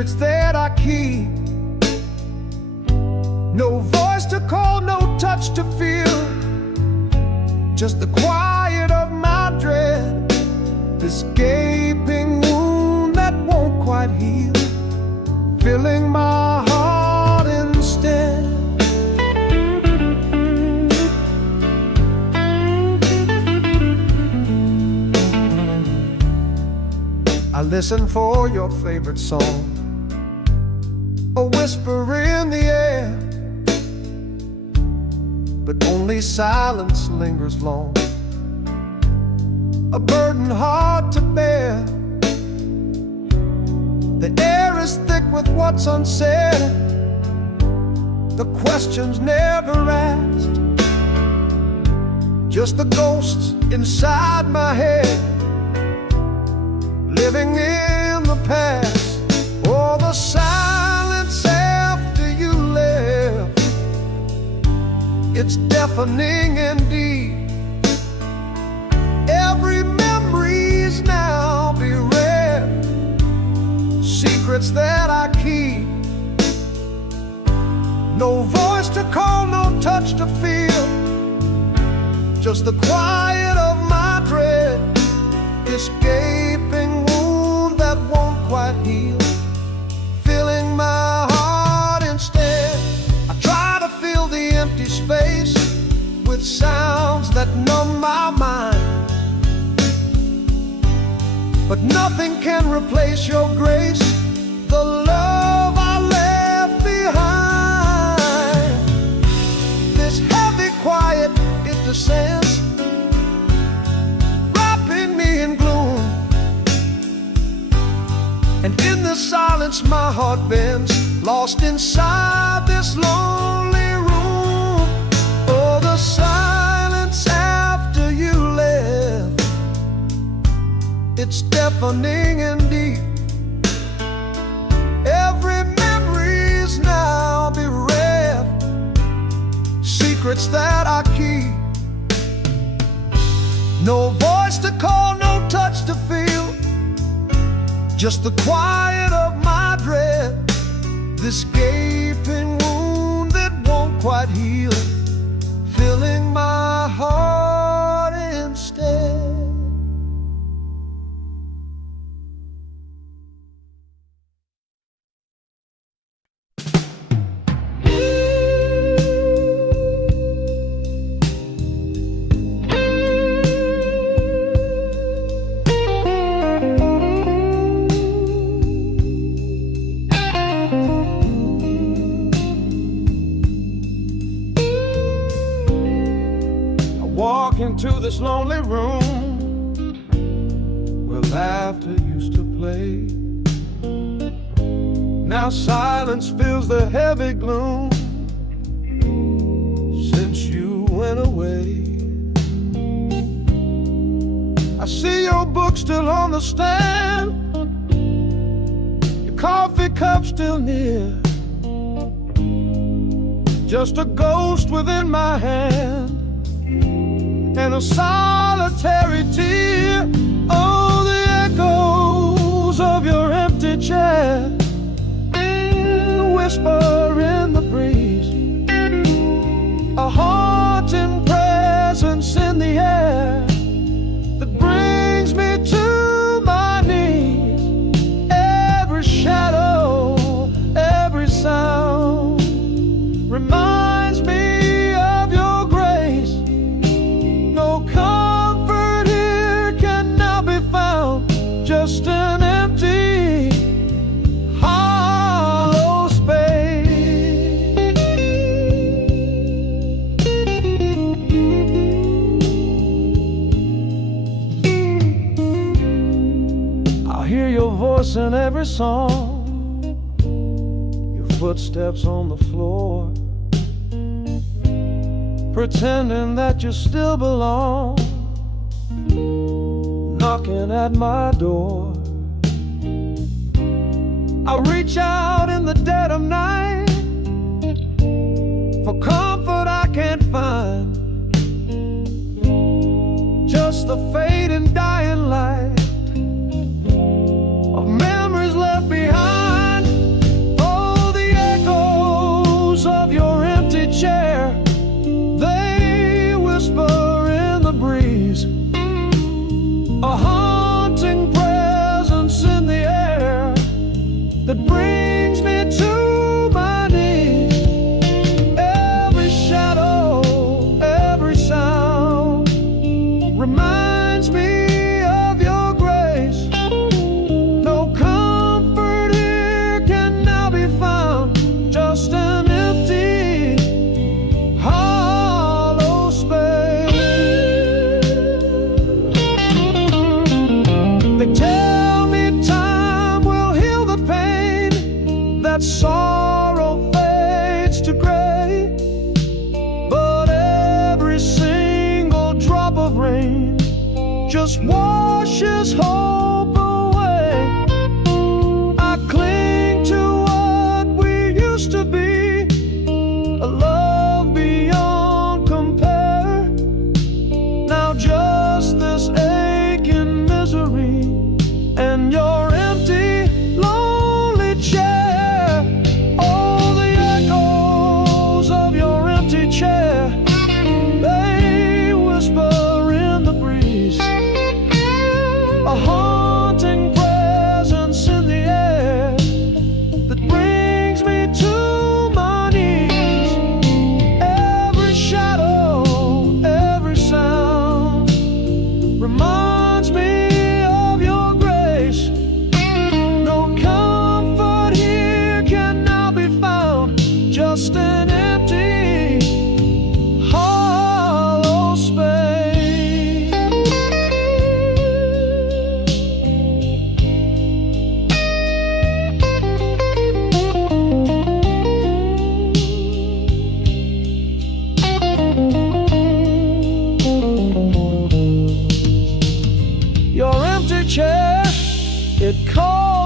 secrets that I keep. No voice to call, no touch to feel, just the quiet of my dread, this gaping wound that won't quite heal, filling my heart instead. I listen for your favorite song, a whisper in the air, but only silence lingers long, a burden hard to bear. The air is thick with what's unsaid, the questions never asked, just the ghosts inside my head, living in the past. Oh, the silence after you left, it's deafening indeed. Every memory's now bereft, secrets that I keep. No voice to call, no touch to feel, just the quiet of my dread, this gaping wound that won't quite heal, filling my heart instead. I try to fill the empty space with sounds that numb my mind, but nothing can replace your grace, the love I left behind. This heavy quiet, it descends, wrapping me in gloom, and in the silence my heart bends, lost inside this lonely room. Oh, the silence after you left, it's deafening and deep. Every memory's now bereft, secrets that I keep. No voice to call, no touch to feel, just the quiet of my dread, this gaping wound that won't quite heal, filling my heart instead. Walk into this lonely room where laughter used to play. Now silence fills the heavy gloom since you went away. I see your book still on the stand, your coffee cup still near, just a ghost within my hand and a solitary tear. Oh, the echoes of your empty chair, the whisper in the breeze, a haunting presence in the air that brings me to my knees. Every shadow, every sound reminds me of your grace. No comfort here can now be found, just an empty, hollow space. I hear your voice in every song, your footsteps on the floor, pretending that you still belong, knocking at my door. I reach out in the dead of night for comfort I can't find, just the fading dying light of memories left behind.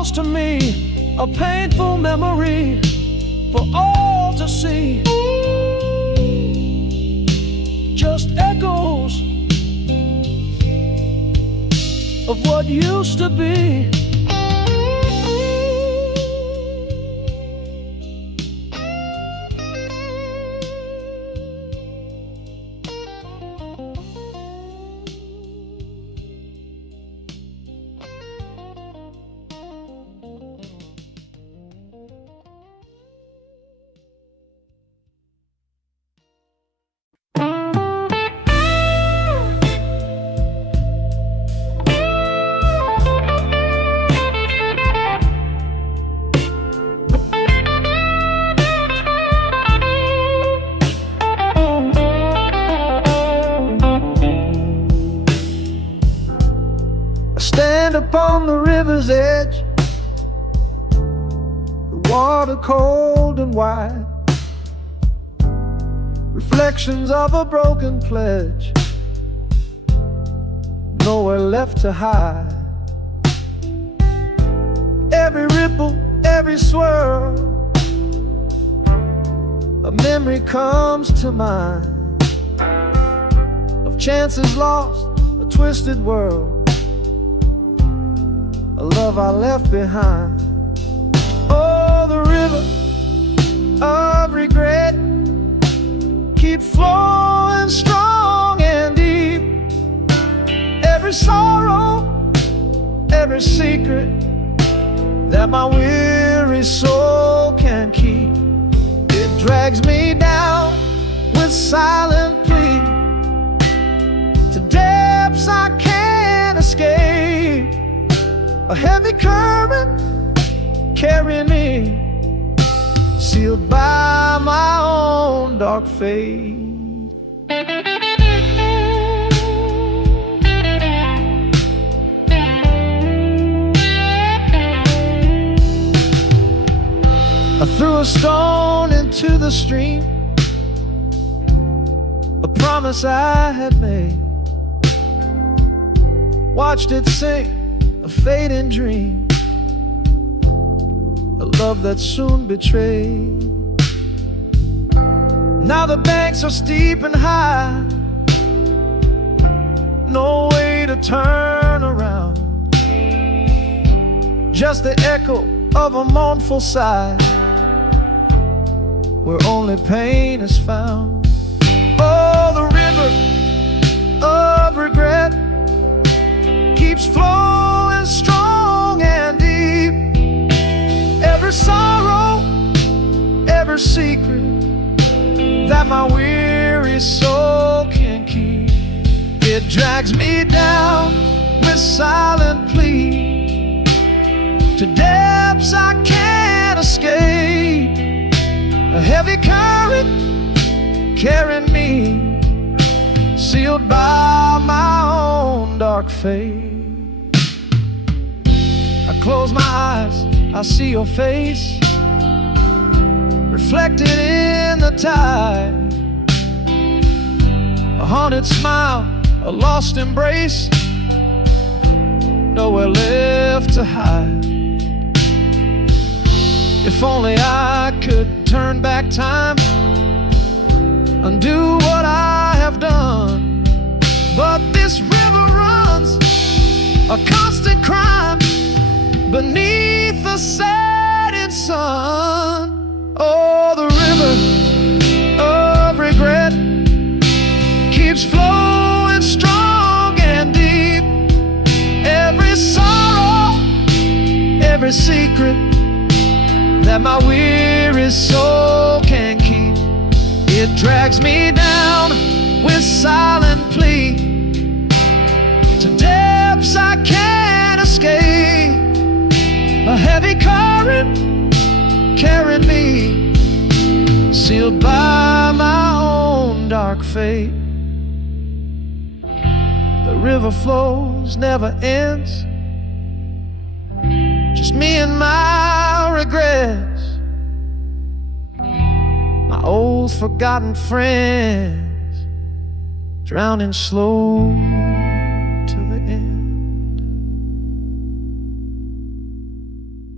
close to me, a painful memory for all to see. Just echoes of what used to be. Stand upon the river's edge, the water cold and wide, reflections of a broken pledge, nowhere left to hide. Every ripple, every swirl, a memory comes to mind of chances lost, a twisted world, a love I left behind. Oh, the river of regret keeps flowing strong and deep. Every sorrow, every secret that my weary soul can keep, it drags me down with silent plea to depths I can't escape. A heavy current carrying me, sealed by my own dark fate. I threw a stone into the stream, a promise I had made, watched it sink, a fading dream, a love that soon betrayed. Now the banks are steep and high, no way to turn around, just the echo of a mournful sigh, where only pain is found. Oh, the river of regret keeps flowing strong and deep. Every sorrow, every secret that my weary soul can keep, it drags me down with silent plea to depths I can't escape. A heavy current carrying me, sealed by my own dark fate. I close my eyes, I see your face reflected in the tide, a haunted smile, a lost embrace, nowhere left to hide. If only I could turn back time, undo what I have done, but this river runs a constant crime beneath the setting sun. Oh, the river of regret keeps flowing strong and deep. Every sorrow, every secret that my weary soul can keep, it drags me down with silent plea to depths I can't escape. A heavy current carrying me, sealed by my own dark fate. The river flows, never ends, just me and my regrets, my old forgotten friends, drowning slow till the end.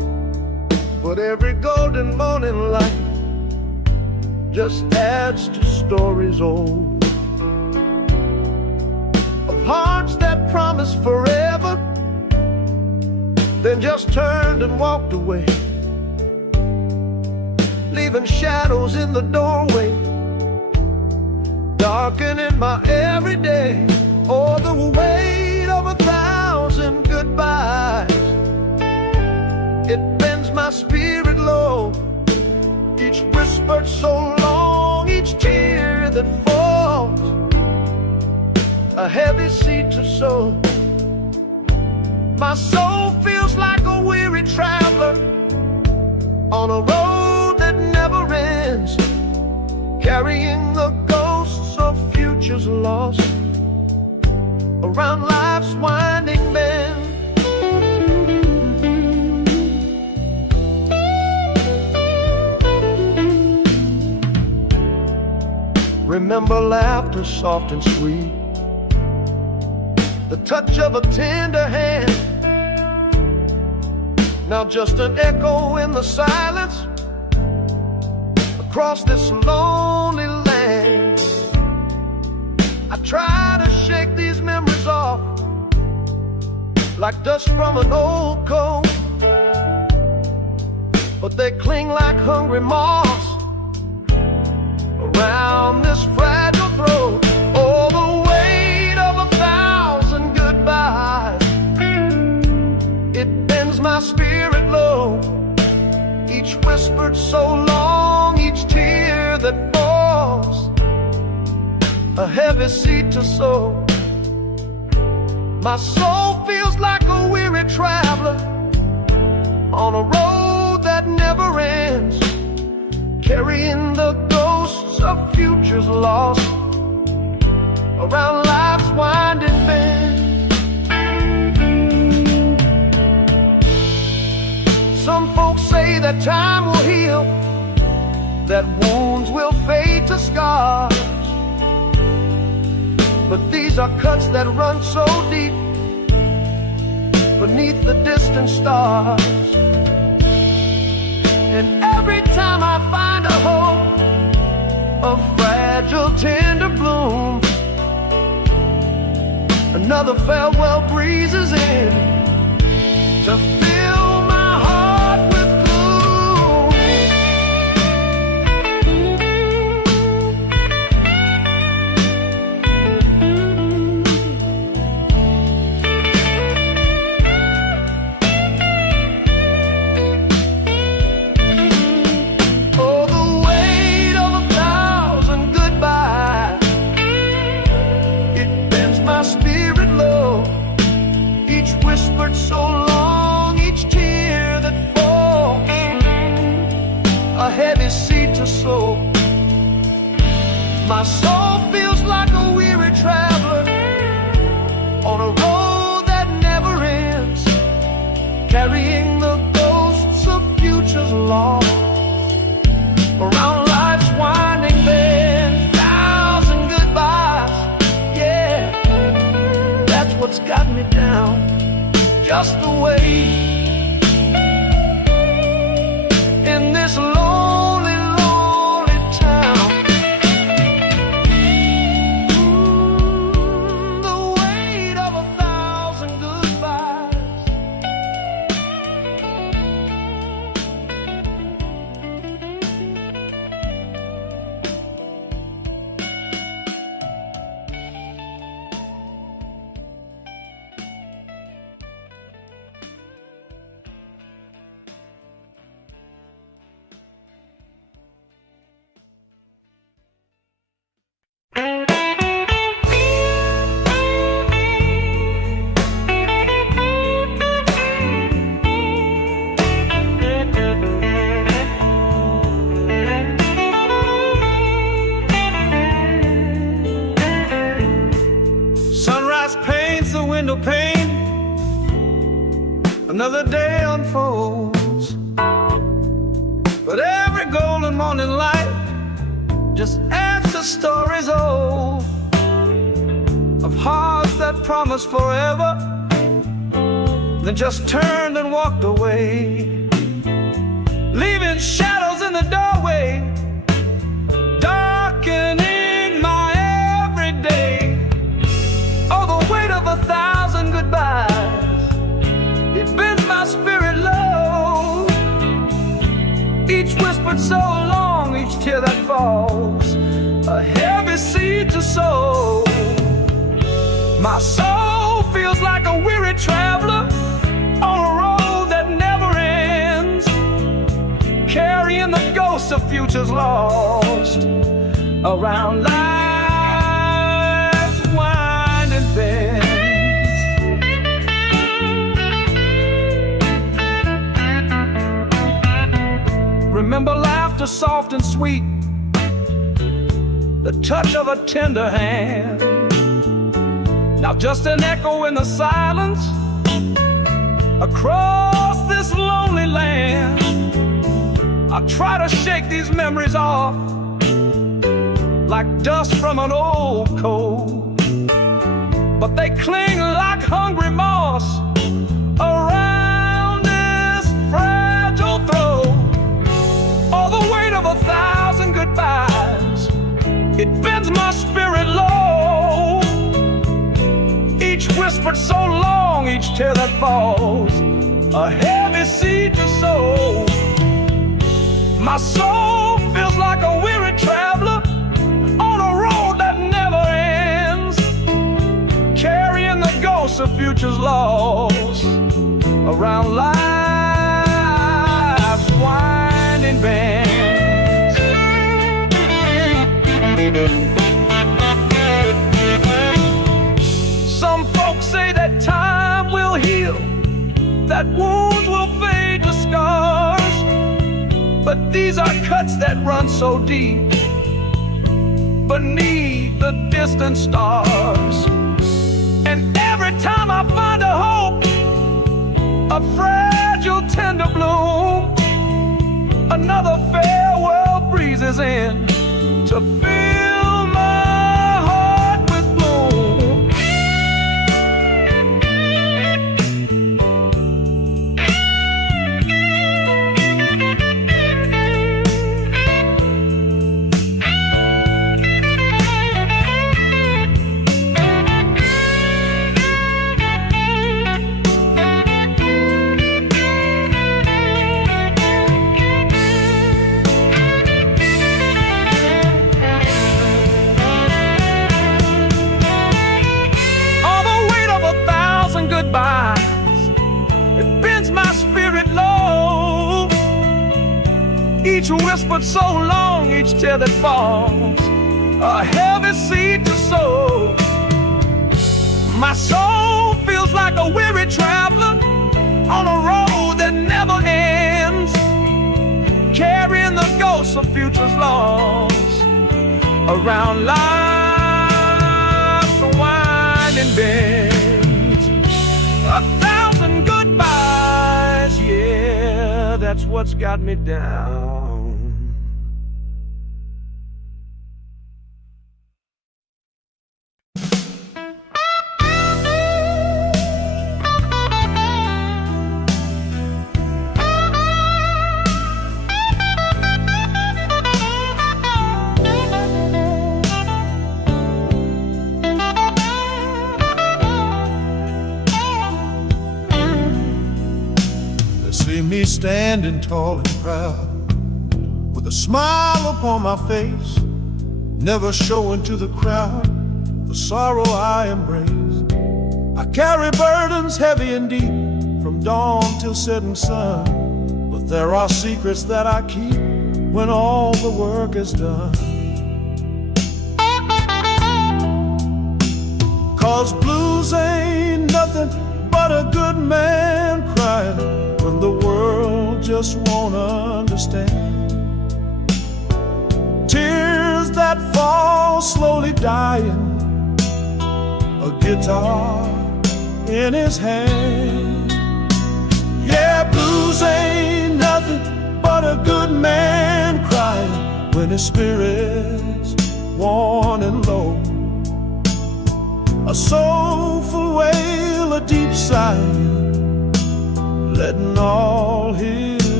every golden morning light just adds to stories old of hearts that promised forever, then just turned and walked away, leaving shadows in the doorway, darkening my everyday. Oh, the weight of 1,000 goodbyes, it bends my spirit low. Each whispered so long, each tear that falls, a heavy seed to sow. My soul feels like a weary traveler on a road that never ends, carrying the ghosts of futures lost around life's winding bend. Remember laughter soft and sweet, the touch of a tender hand, now just an echo in the silence across this lonely land. I try to shake these memories off like dust from an old coat, but they cling like hungry moths around this fragile throat. Oh, the weight of 1,000 goodbyes, it bends my spirit low. Each whispered so long, each tear that falls, a heavy seed to sow. My soul feels like a weary traveler on a road that never ends, carrying the ghosts of futures lost around life's winding bend. Some folks say that time will heal, that wounds will fade to scars, but these are cuts that run so deep beneath the distant stars. And every time I find a hope, a fragile tender bloom, another farewell breezes in to fill my heart with so long, each tear that falls, a heavy seed to sow. My soul feels like a weary traveler on a road that never ends, carrying the ghosts of futures lost around life's winding bend. 1,000 goodbyes, yeah, that's what's got me down. Just the way in this lonely, lonely town. The weight of 1,000 goodbyes. window pane, another day unfolds. But every golden morning light just adds to stories old, of hearts that promised forever, then just turned and walked away, leaving shadows in the doorway, darkening my everyday. Oh, the weight of 1,000 goodbyes, it bends my spirit low. Each whispered so long, each tear that falls, a heavy seed to sow. My soul feels like a weary traveler on a road that never ends, carrying the ghosts of futures lost around life's winding bends. Remember laughter soft and sweet, the touch of a tender hand. Now just an echo in the silence across this lonely land. I try to shake these memories off like dust from an old coat, but they cling like hungry moss around this fragile throat. Oh, the weight of 1,000 goodbyes, it bends my spirit low. Each whispered so long, each tear that falls, a heavy seed to sow. My soul feels like a weary traveler on a road that never ends, carrying the ghosts of futures lost around life's winding bends. Some folks say that time will heal, that wounds will fade to scars, but these are cuts that run so deep beneath the distant stars. And every time I find a hope, a fragile tender bloom, another farewell breezes in to fill my heart with gloom. It bends my spirit low. Each whispered so long, each tear that falls, a heavy seed to sow. My soul feels like a weary traveler on a road that never ends, carrying the ghosts of futures lost around life's winding bend. 1,000 goodbyes, yeah, that's what's got me down. See me standing tall and proud, with a smile upon my face, never showing to the crowd the sorrow I embrace. I carry burdens heavy and deep, from dawn till setting sun, but there are secrets that I keep when all the work is done. 'Cause blues ain't nothing but a good man crying when the world just won't understand. Tears that fall slowly dying, a guitar in his hand. Yeah, blues ain't nothing but a good man crying when his spirit's worn and low. A soulful wail, a deep sigh, letting all his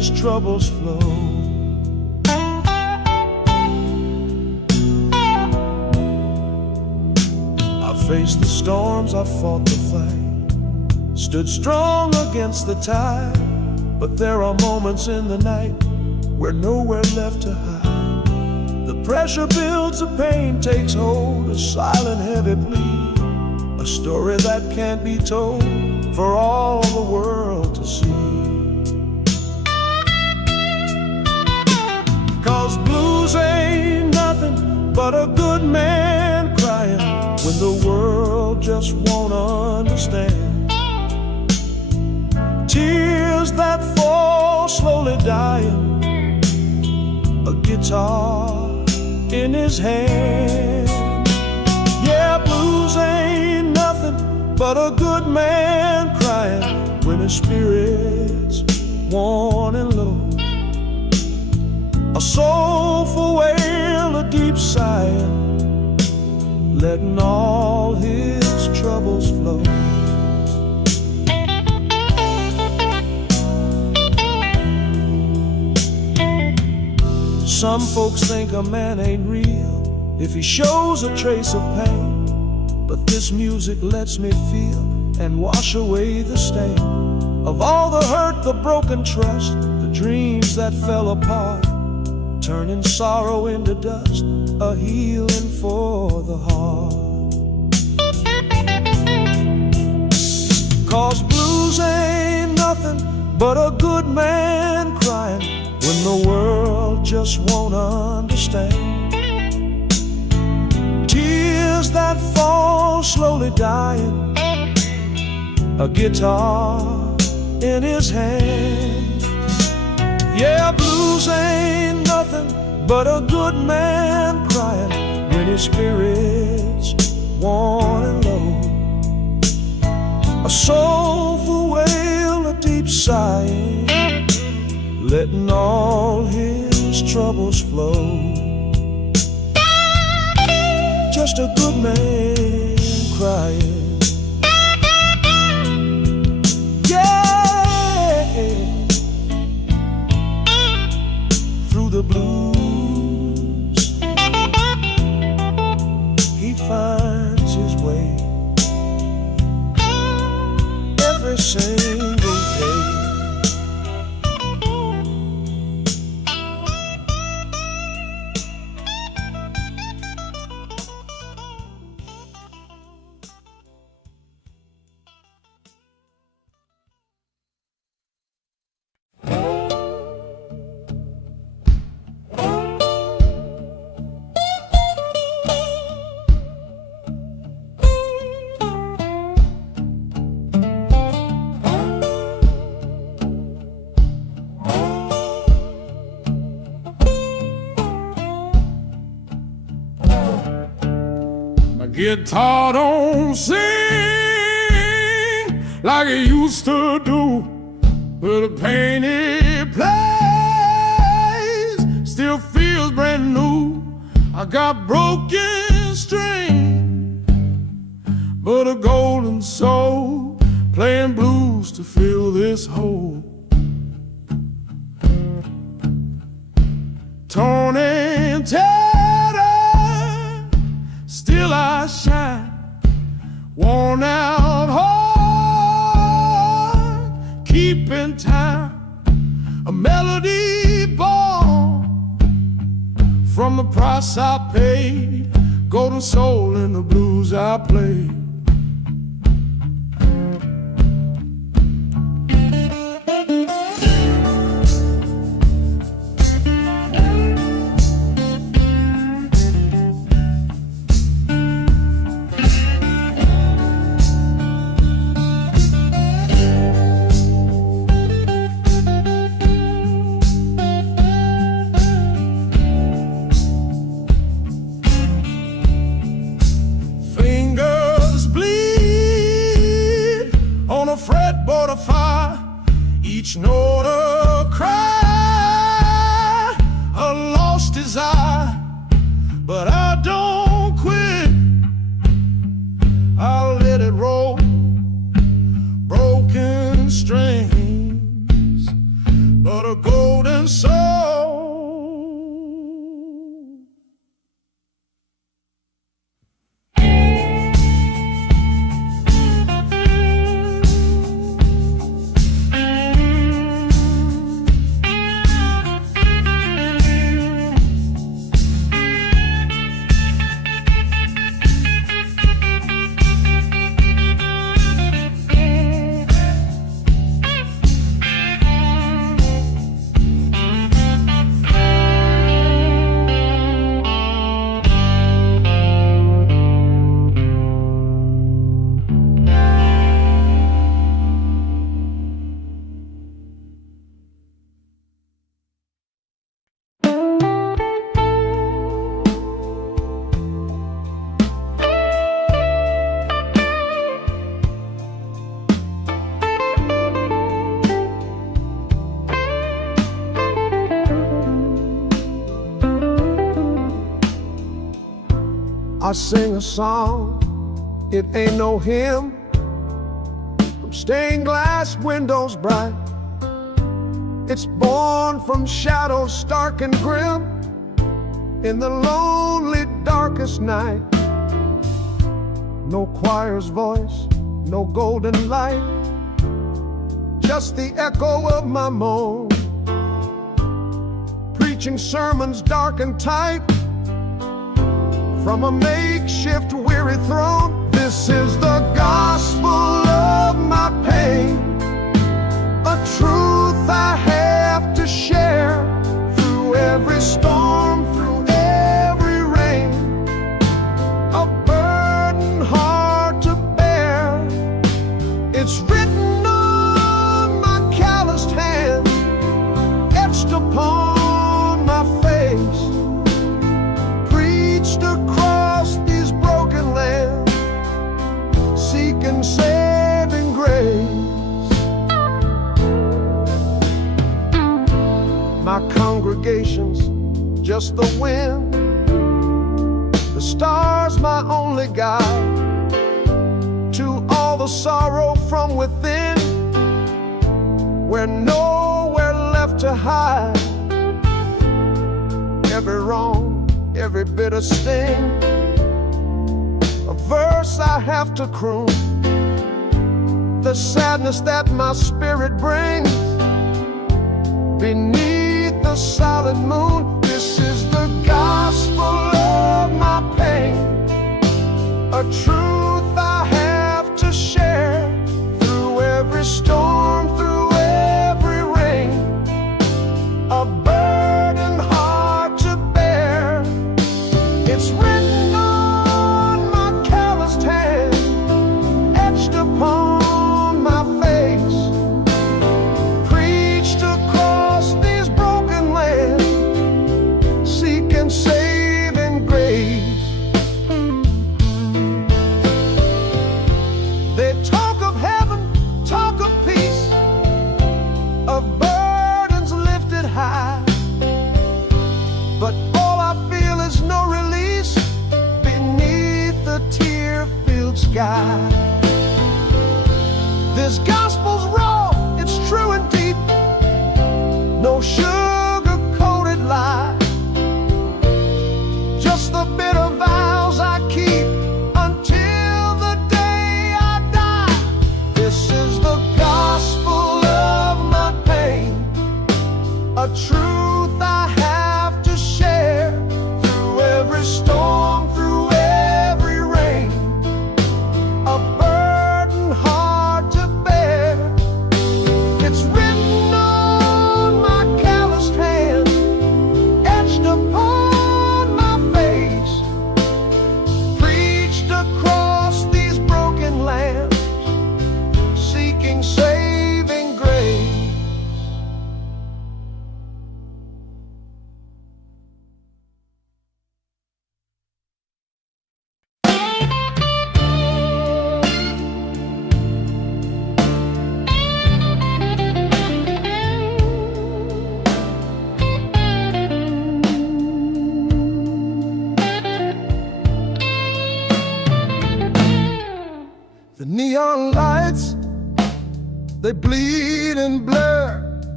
his troubles flow. I faced the storms, I fought the fight, stood strong against the tide. But there are moments in the night where nowhere left to hide. The pressure builds, the pain takes hold, a silent heavy plea, a story that can't be told for all the world to see. 'Cause blues ain't nothing but a good man crying when the world just won't understand. Tears that fall slowly dying, a guitar in his hand. Yeah, blues ain't nothing but a good man crying when his spirit's worn and low. A soulful wail, a deep sigh, letting all his troubles flow. Some folks think a man ain't real if he shows a trace of pain, but this music lets me feel and wash away the stain of all the hurt, the broken trust, the dreams that fell apart, turning sorrow into dust, a healing for the heart. 'Cause blues ain't nothing but a good man crying when the world just won't understand. Tears that fall slowly dying, a guitar in his hand. Yeah, blues ain't nothing but a good man crying when his spirit's worn and low. A soulful wail, a deep sigh, letting all his troubles flow. Just a good man crying. Yeah, through the blues he finds his way every single day. Guitar don't sing like it used to do, but the pain it plays still feels brand new. I got broken string, but a golden soul playing blues to fill this hole. Torn and tattered, still I shine, worn out heart, keeping time, a melody born from the price I paid, golden soul in the blues I played. Fretboard of fire, each note a cry, a lost desire, but I don't quit. I'll let it roll, broken strings, but a golden soul. I sing a song, it ain't no hymn, from stained glass windows bright. It's born from shadows stark and grim, in the lonely darkest night. No choir's voice, no golden light, just the echo of my moan, preaching sermons dark and tight, from a makeshift weary throne. This is the gospel of my pain, a truth I have to share, through every storm, through every rain, a burden hard to bear. It's written on my calloused hand, etched upon my face, across these broken lands, seeking saving grace. My congregation's just the wind, the stars my only guide, to all the sorrow from within, we're nowhere left to hide. Every wrong, every bitter sting, a verse I have to croon, the sadness that my spirit brings beneath the solid moon. This is the gospel of my pain, a truth I have to share, through every storm, through every rain, a burden hard to bear. It's written on my calloused hand, etched upon my face, preached across these broken lands, seeking saving grace. They talk of heaven, talk of peace, of burdens lifted high, but all I feel is no release beneath the tear-filled sky. This gospel's raw, it's true and deep, no sugar-coated lie, just the bitter vows I keep until the day I die. This is the gospel of my pain, a truth I have to share, through every storm, through every rain, a burden hard to bear. It's written on my calloused hand, etched upon my face, preached across these broken lands, seeking saving grace. The neon lights, they bleed and blur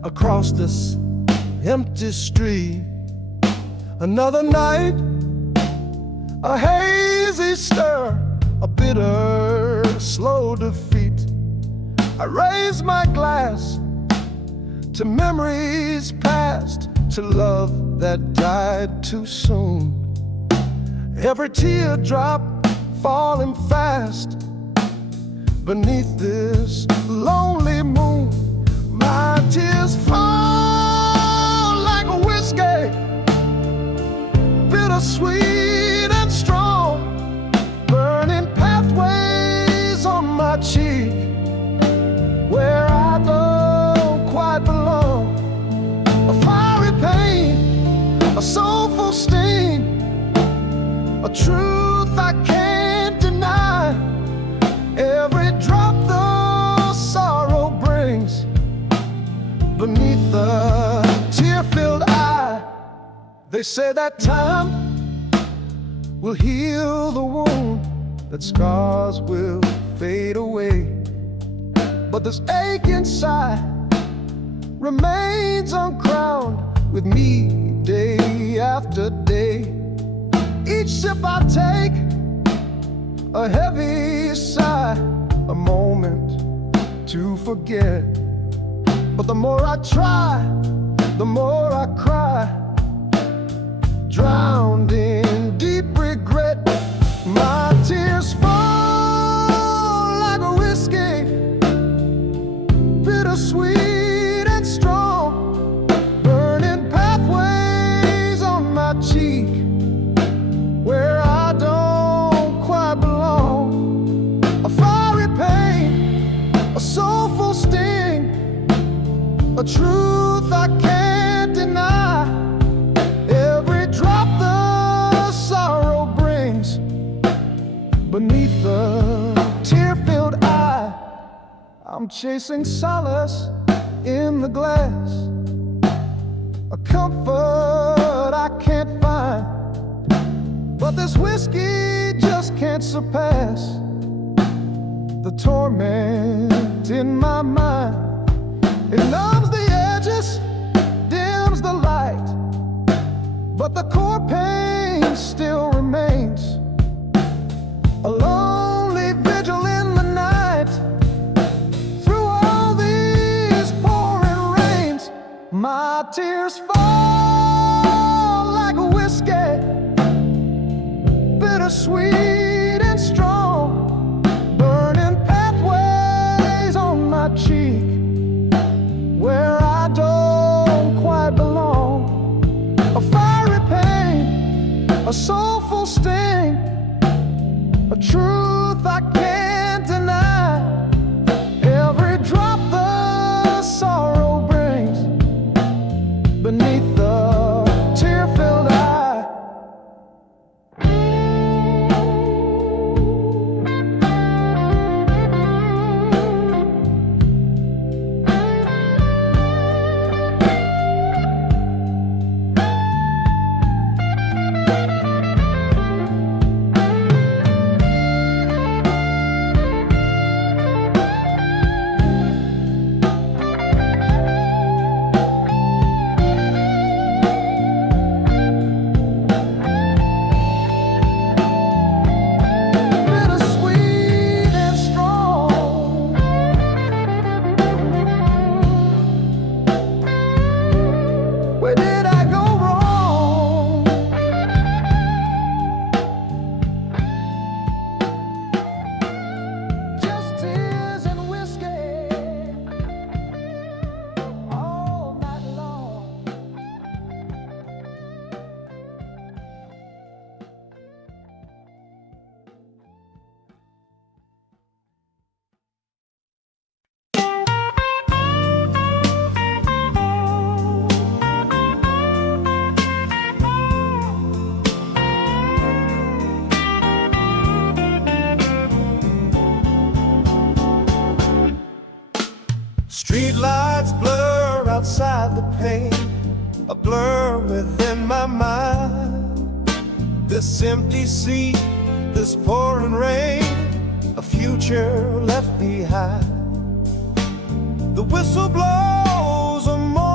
across this empty street. Another night, a hazy stir, a bitter, slow defeat. I raise my glass to memories past, to love that died too soon. Every teardrop falling fast beneath this lonely moon. My tears fall like a whiskey, bittersweet and strong, burning pathways on my cheek, where I don't quite belong. A fiery pain, a soulful sting, a truth I can't deny. Every drop the sorrow brings beneath the tear-filled eye. They say that time will heal the wound, that scars will fade away, but this ache inside remains uncrowned with me day after day. Each sip I take, a heavy sigh, a moment to forget. But the more I try, the more I cry, drowned in deep regret. My tears fall like a whiskey, bittersweet and strong, burning pathways on my cheek, where I don't quite belong. A fiery pain, a soulful sting, a truth I can't deny. Every drop the sorrow brings beneath the tear-filled eye. I'm chasing solace in the glass, a comfort I can't find, but this whiskey just can't surpass the torment in my mind. It numbs the edges, dims the light, but the core pain still remains. A lonely vigil in the night, through all these pouring rains. My tears fall like a whiskey, bittersweet and strong, burning pathways on my cheek, where I don't quite belong. A fiery pain, a soulful sting, a truth I can't deny. Every drop the sorrow brings beneath the tear-filled eye. Where did I go wrong? Just tears and whiskey all night long. Street lights blur outside the pane, a blur within my mind. This empty seat, this pouring rain, a future left behind. The whistle blows a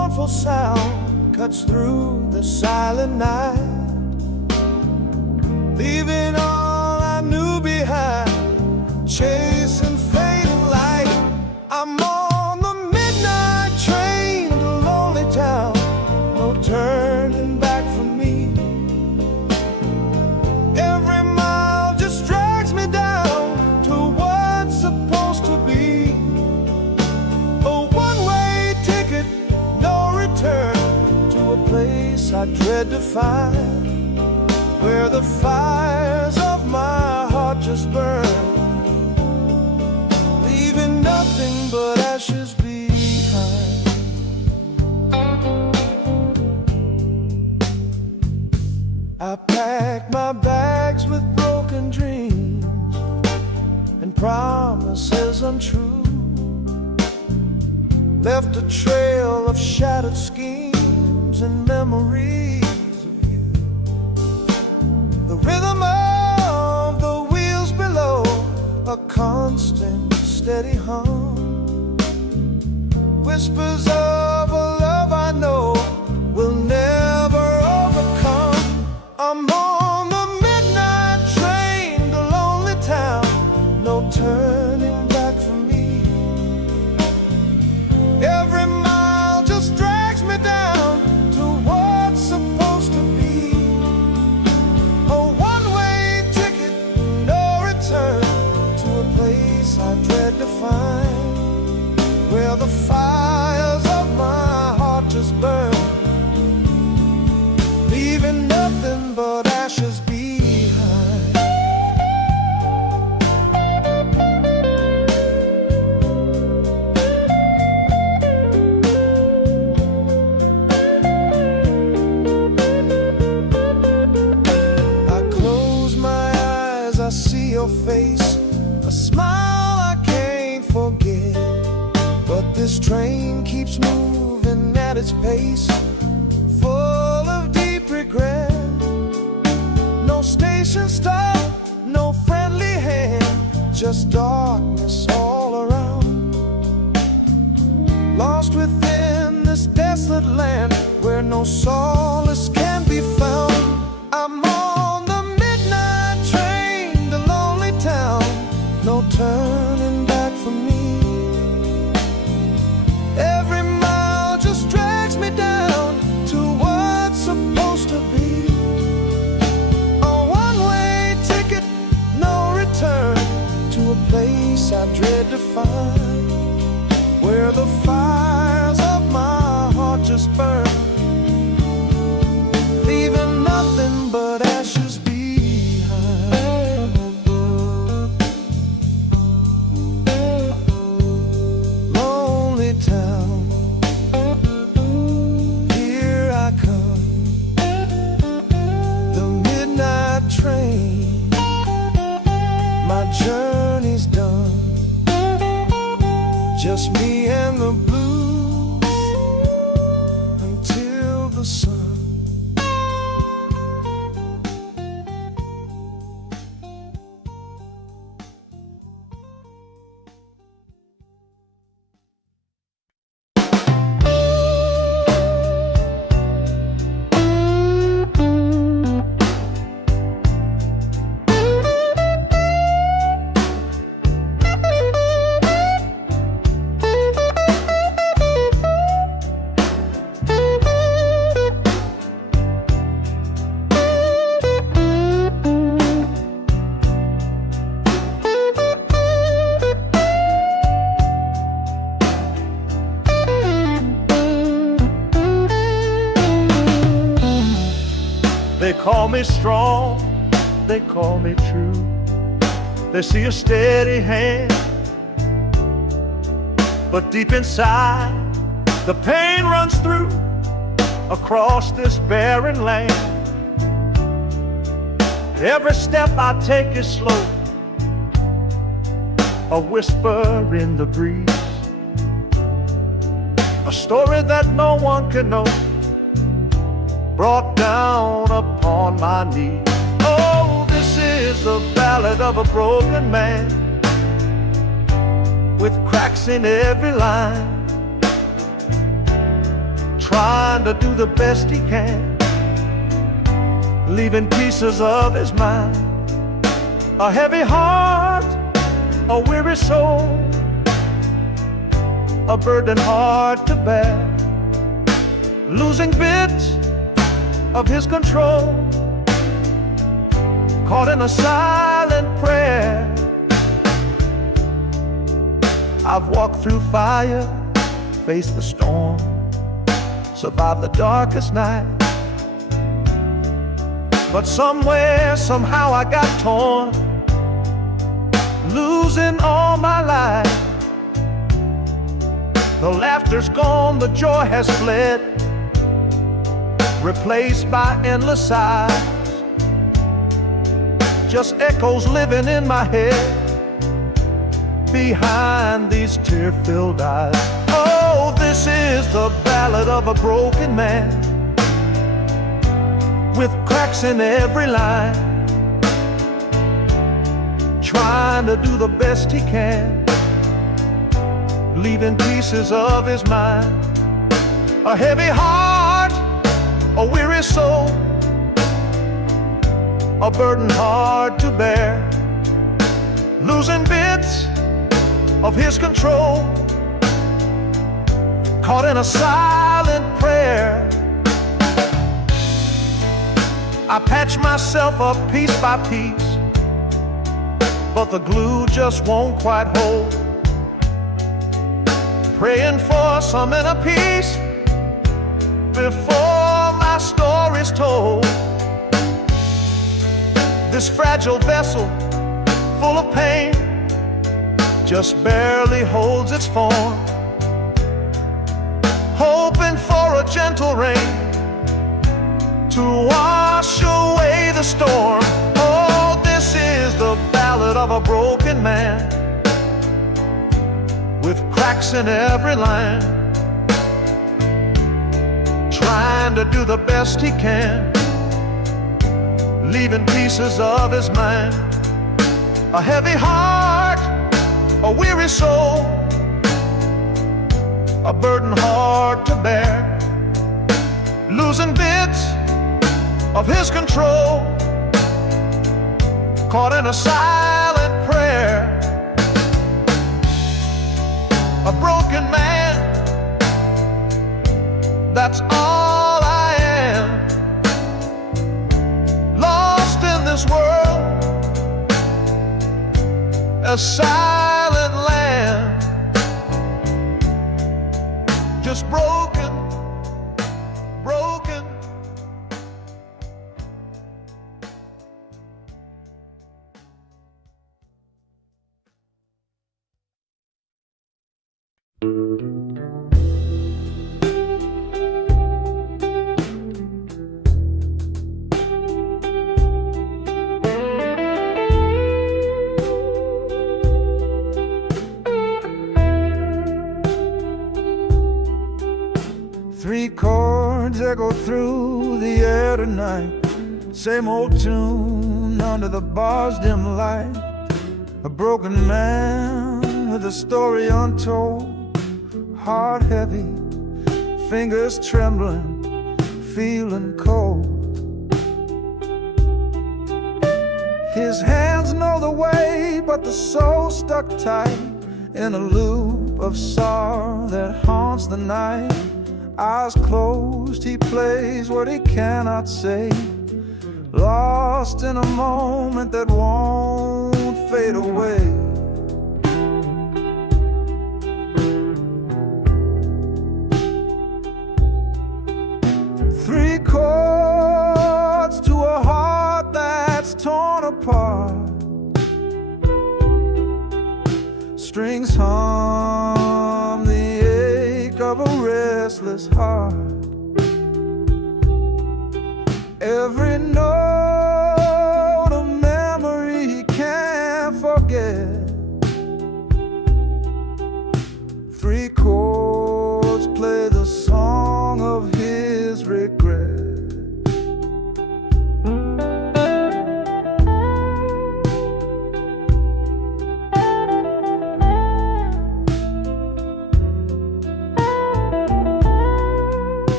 sound cuts through the silent night, leaving all I knew behind, chasing fading light. I'm on the midnight train to lonely town, no turning back for me. Every mile just drags me down to what's supposed to be a one-way ticket, no return, to a place I dread to find, where the fires of my heart just burn, leaving nothing but ashes behind. I packed my bags with broken dreams and promises untrue, left a trail of shattered schemes and memories of you. The rhythm of the wheels below, a constant steady hum, whispers of a love I know will never overcome. I'm on the midnight train to lonely town, no turning back for me. Every mile just drags me down to what's supposed to be a one-way ticket, no return, to a place I dread to find, where the fires of my heart just burn, leaving nothing but ashes behind. I close my eyes, I see your face, a smile I can't forget. But this train keeps moving at its pace, full of deep regret. No station stop, no friendly hand, just darkness all around. Lost within this desolate land where no solace can be found. I'm on the midnight train to lonely town, no turning back for me. Every mile just drags me down to what's supposed to be a one-way ticket, no return, to a place I dread to find, where the fires of my heart just burn, leaving nothing but ashes behind. Lonely town, here I come, the midnight train, my journey's done, just me and the blues until the sun. They call me strong, they call me true. They see a steady hand, but deep inside the pain runs through across this barren land. Every step I take is slow, a whisper in the breeze, a story that no one can know, brought down upon my knees. Oh, this is the ballad of a broken man, with cracks in every line, trying to do the best he can, leaving pieces of his mind. A heavy heart, a weary soul, a burden hard to bear, losing bits of his control, caught in a silent prayer. I've walked through fire, faced the storm, survived the darkest night. But somewhere, somehow I got torn, losing all my life. The laughter's gone, the joy has fled, replaced by endless sighs. Just echoes living in my head, behind these tear-filled eyes. Oh, this is the ballad of a broken man, with cracks in every line, trying to do the best he can, leaving pieces of his mind. A heavy heart, a weary soul, a burden hard to bear, losing bits of his control, caught in a silent prayer. I patch myself up piece by piece, but the glue just won't quite hold. Praying for some inner peace before my story's told. This fragile vessel, full of pain, just barely holds its form, hoping for a gentle rain to wash away the storm. Oh, this is the ballad of a broken man, with cracks in every line, trying to do the best he can, leaving pieces of his mind. A heavy heart, a weary soul, a burden hard to bear, losing bits of his control, caught in a silent prayer. A broken man, that's all I am, lost in this world, a silent land, just broken, broken. Three chords echo through the air tonight, same old tune under the bar's dim light. A broken man with a story untold, heart heavy, fingers trembling, feeling cold. His hands know the way, but the soul stuck tight in a loop of sorrow that haunts the night. Eyes closed, he plays what he cannot say, lost in a moment that won't fade away. Three chords to a heart that's torn apart, strings hum the ache of a restless heart. Every note a memory he can't forget. Three chords play the song of his regret.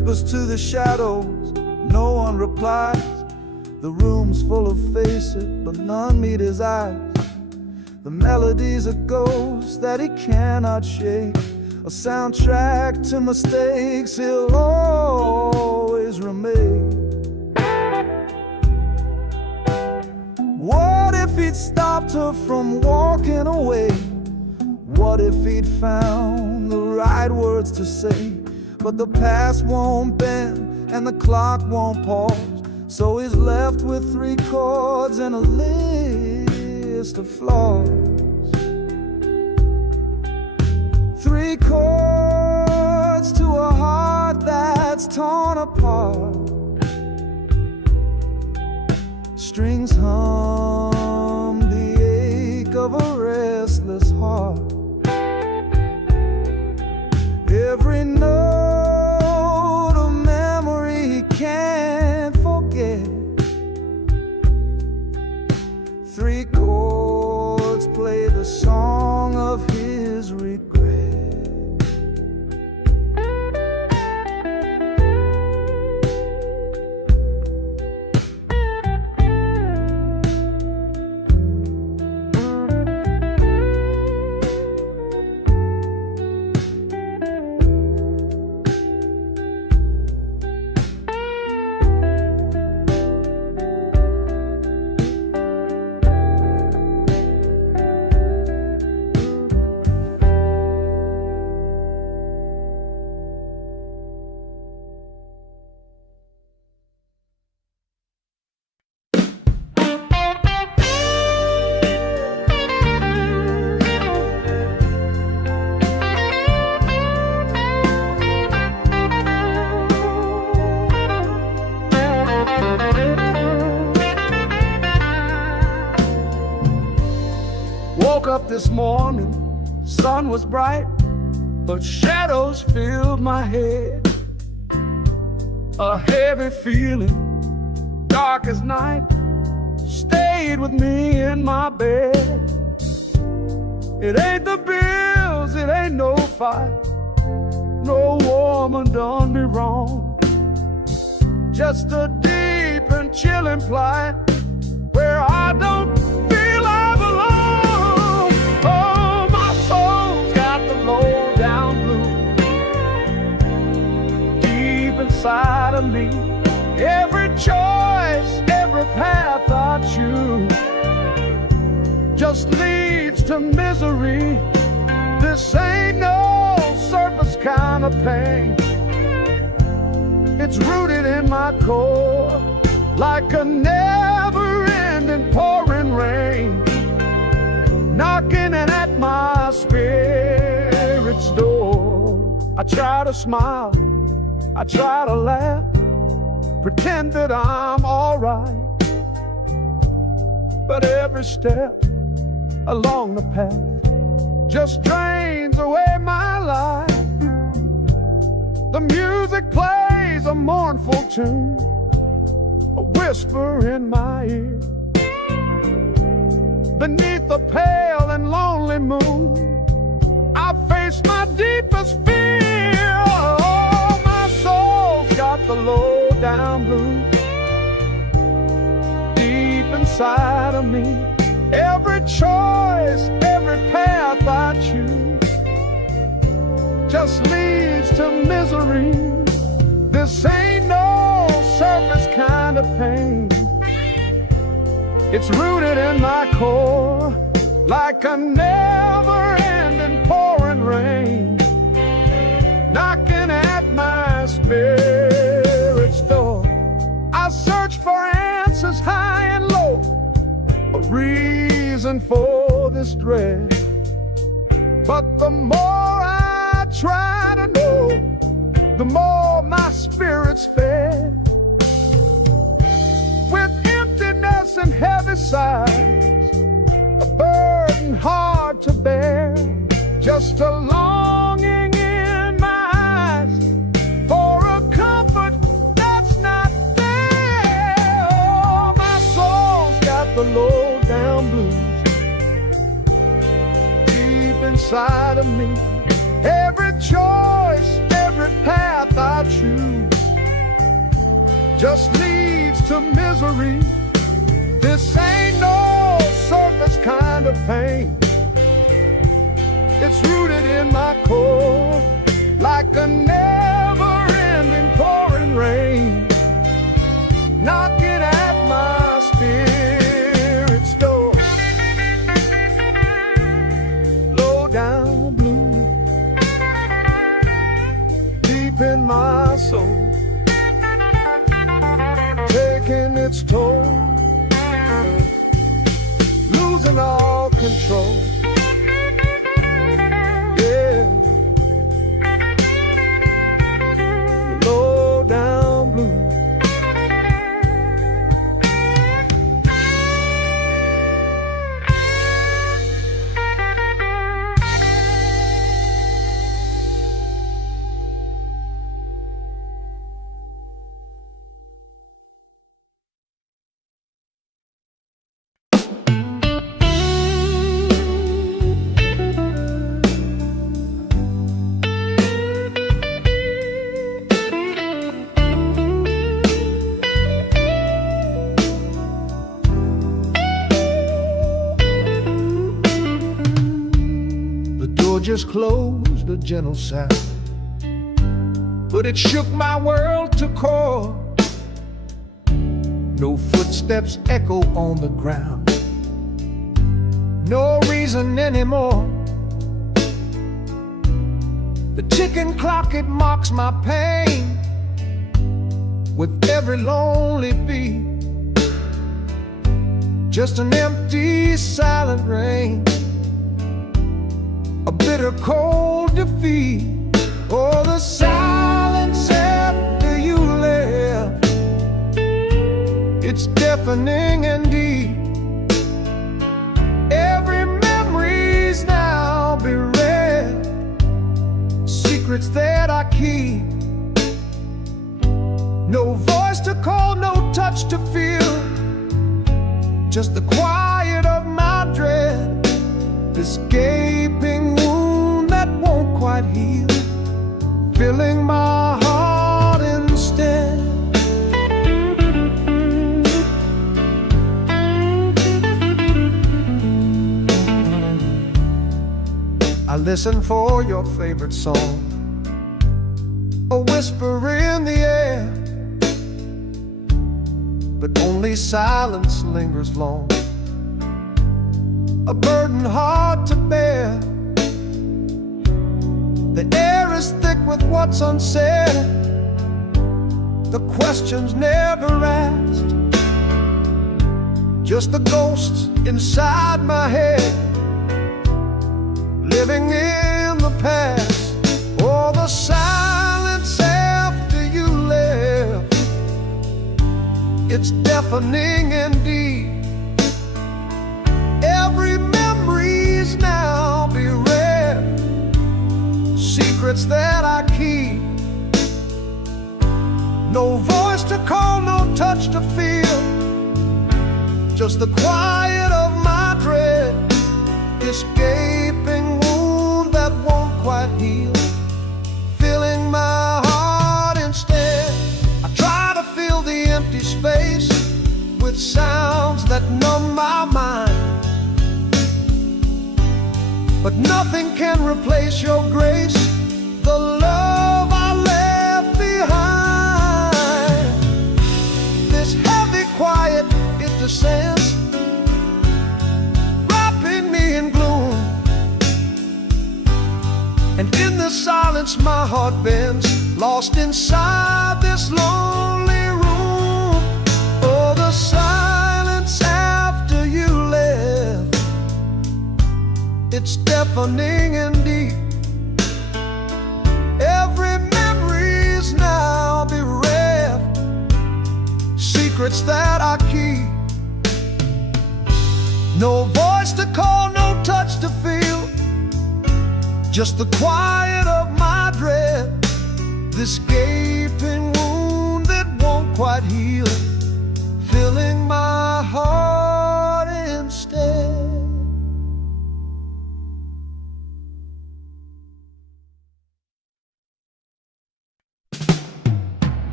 whispers to the shadows, no one replies. The room's full of faces, but none meet his eyes. The melody's a ghost that he cannot shake, a soundtrack to mistakes he'll always remain. What if he'd stopped her from walking away? What if he'd found the right words to say? But the past won't bend and the clock won't pause, so he's left with 3 chords and a list of flaws. 3 chords to a heart that's torn apart. Strings hum the ache of a restless heart. Every note a memory he can't forget. 3 chords play the song of his regret. Woke up this morning, sun was bright, but shadows filled my head. A heavy feeling, dark as night, stayed with me in my bed. It ain't the bills, it ain't no fight, no woman done me wrong. Just a deep and chilling plight where I don't feel I belong. Oh, my soul's got the low down blues deep inside of me. Every choice, every path I choose just leads to misery. This ain't no surface kind of pain. It's rooted in my core like a never-ending pouring rain, knocking at my spirit's door. I try to smile, I try to laugh, pretend that I'm alright, but every step along the path just drains away my life. The music plays a mournful tune, a whisper in my ear. Beneath the pale and lonely moon, I face my deepest fear. Oh, my soul's got the low down blues deep inside of me. Every choice, every path I choose just leads to misery. This ain't no surface kind of pain. It's rooted in my core like a never-ending pouring rain, knocking at my spirit's door. I search for answers high and low, a reason for this dread, but the more I try to know, the more my spirit's fed. With emptiness and heavy sighs, a burden hard to bear, just a longing in my eyes for a comfort that's not there. Oh, my soul's got the low down blues deep inside of me. Every choice, every path path I choose just leads to misery. This ain't no surface kind of pain. It's rooted in my core, like a never-ending pouring rain, knocking at my spirit's door. Low down blue, deep in my soul, taking its toll, losing all control. Yeah, low down blue. Just closed, a gentle sound, but it shook my world to core. No footsteps echo on the ground, no reason anymore. The ticking clock, it mocks my pain with every lonely beat. Just an empty, silent rain, a bitter cold defeat. Oh, the silence after you left, it's deafening and deep. Every memory's now bereft, secrets that I keep. No voice to call, no touch to feel, just the quiet of my dread. This gaping wound that won't quite heal, filling my heart instead. I listen for your favorite song, a whisper in the air, but only silence lingers long, a burden hard to bear. The air is thick with what's unsaid, the questions never asked, just the ghosts inside my head, living in the past. Oh, the silence after you left, it's deafening indeed. Every memory's now bereft, secrets that I keep. No voice to call, no touch to feel, just the quiet of my dread. This gaping wound that won't quite heal, filling my heart instead. I try to fill the empty space with sounds that numb my mind, but nothing can replace your grace, the love I left behind. This heavy quiet, it descends, wrapping me in gloom, and in the silence my heart bends, lost inside this lonely room. Oh, the silence after you left, it's deafening and deep. Every memory's now bereft, secrets that I keep. No voice to call, no touch to feel, just the quiet of my dread. This gaping wound that won't quite heal, filling my heart instead.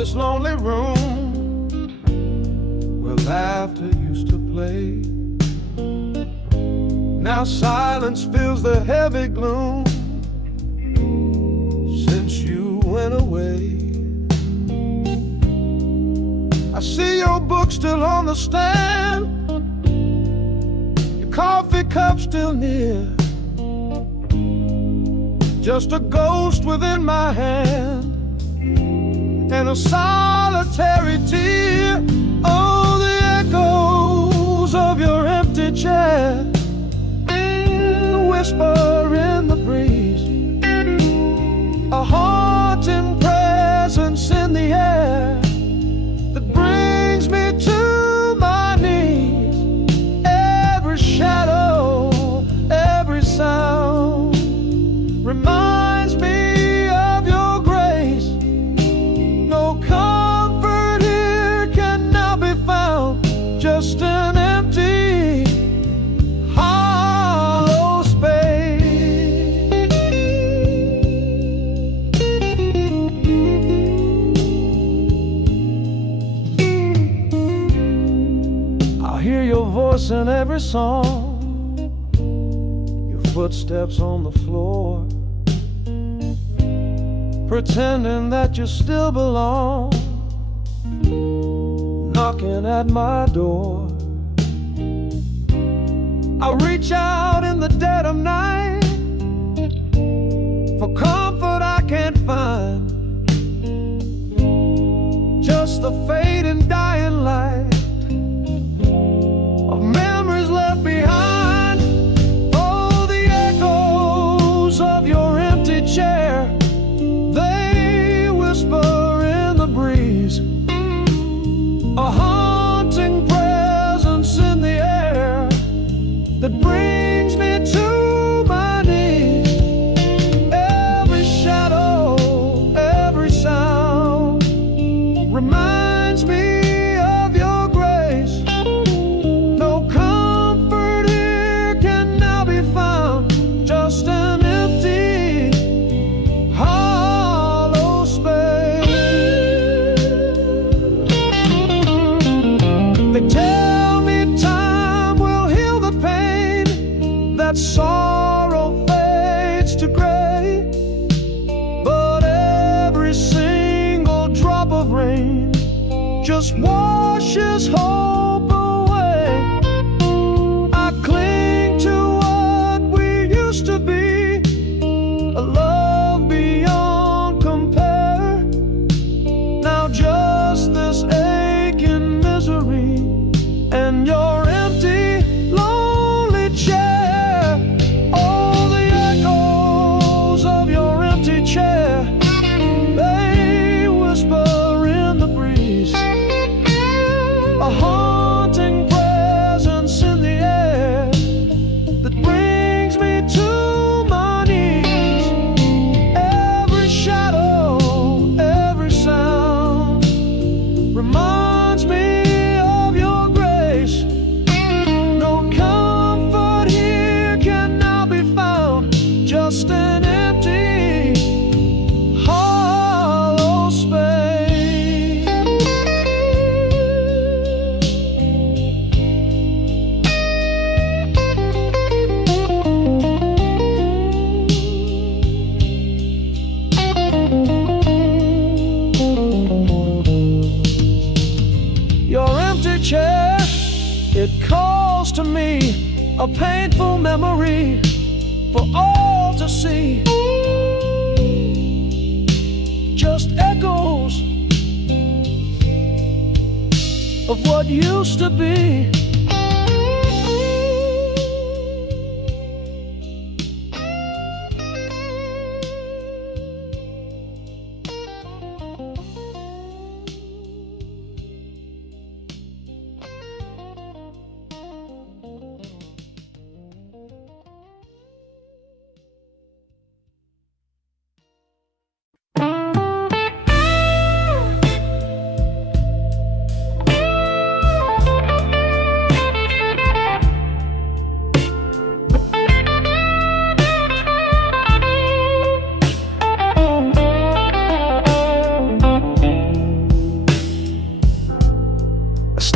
this lonely room where laughter used to play. Now silence fills the heavy gloom since you went away. I see your book still on the stand, your coffee cup still near, just a ghost within my hand and a solitary tear. Oh, the echoes of your empty chair, the whisper in the breeze, a haunting presence in the air that brings me to my knees. Every shadow, every sound reminds me of your grace. No comfort here can now be found, just an empty, hollow space. I hear your voice in every song, your footsteps on the floor, pretending that you still belong, knocking at my door. I reach out in the dead of night for comfort I can't find, just the fading dying light of memories left behind. Oh, the echoes of your empty chair, they whisper in the breeze, a haunting presence in the air that brings me to my knees. Every shadow, every sound reminds me of your grace. No comfort here can now be found, just an empty, hollow space. They tell me time will heal the pain, that sorrow fades to gray, but every single drop of rain just washes hope away. I cling to what we used to be, a love beyond compare. Now just this aching misery and your empty, lonely chair. Oh, the echoes of your empty chair, they whisper in the breeze, a haunting presence in the air that brings me to my knees. Every shadow, every sound reminds me of your grace. No comfort here can now be found, just an empty, hollow space. Your empty chair, it calls to me, a painful memory for all to see. Just echoes of what used to be.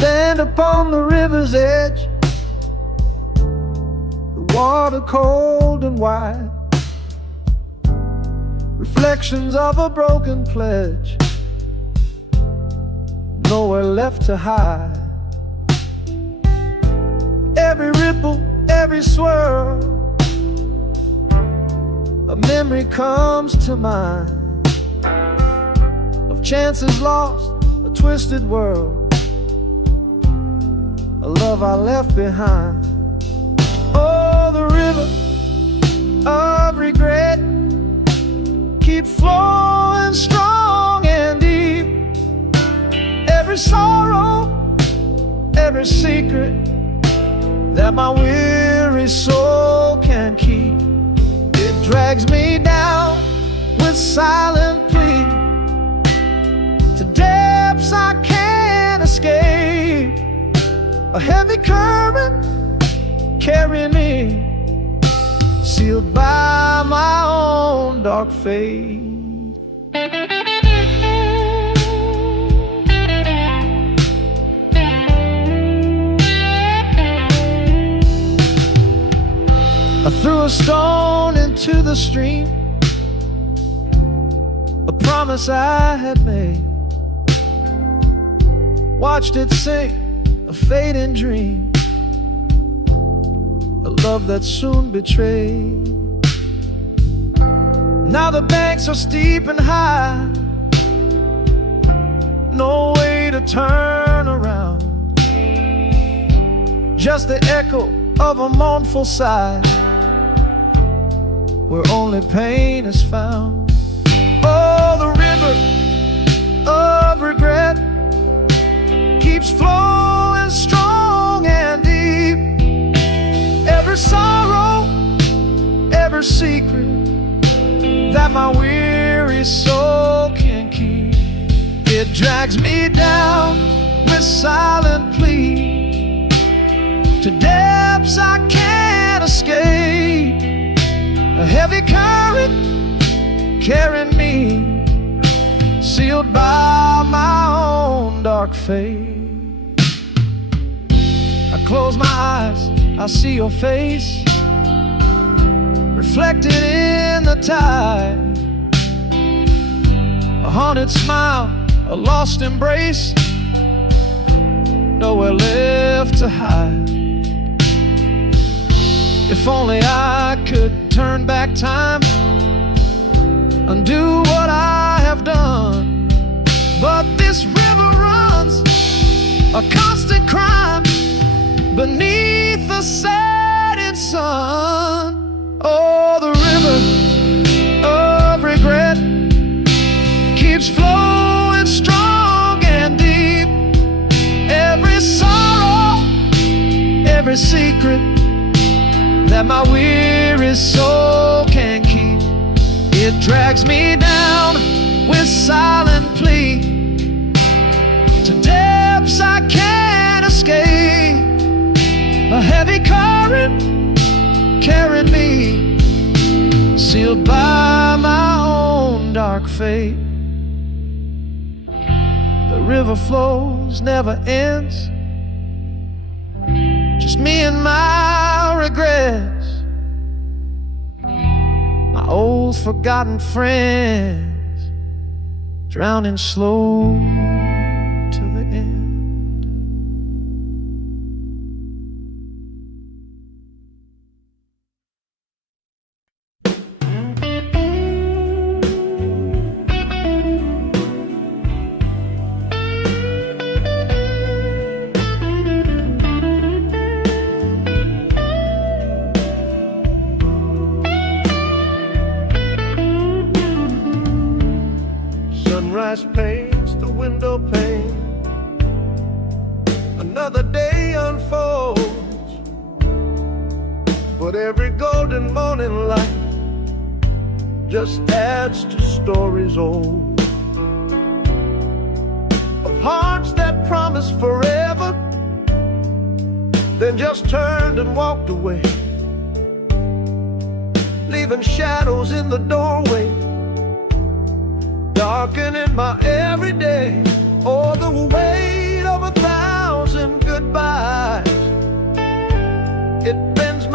stand upon the river's edge, the water cold and wide, reflections of a broken pledge, nowhere left to hide. Every ripple, every swirl, a memory comes to mind of chances lost, a twisted world, a love I left behind. Oh, the river of regret keep flowing strong and deep. Every sorrow, every secret that my weary soul can keep, it drags me down with silent plea to depths I can't escape. A heavy current carrying me, sealed by my own dark fate. I threw a stone into the stream, a promise I had made, watched it sink, a fading dream, a love that soon betrayed. Now the banks are steep and high, no way to turn around, just the echo of a mournful sigh, where only pain is found. Oh, the river of regret keeps flowing strong and deep. Every sorrow, every secret that my weary soul can keep, it drags me down with silent plea to depths I can't escape. A heavy current carrying me, sealed by my own dark fate. I close my eyes, I see your face reflected in the tide, a haunted smile, a lost embrace, nowhere left to hide. If only I could turn back time, undo what I have done, but this river runs a constant crime beneath the setting sun. Oh, the river of regret keeps flowing strong and deep. Every sorrow, every secret that my weary soul can keep, it drags me down with silent plea to depths I can't escape. A heavy current carrying me, sealed by my own dark fate. The river flows, never ends, just me and my regrets, my old forgotten friends, drowning slow to the end. Sunrise paints the window pane, another day unfolds, but every golden morning light just adds to stories old, of hearts that promised forever, then just turned and walked away, leaving shadows in the doorway, darkening my everyday. Oh, the weight of 1,000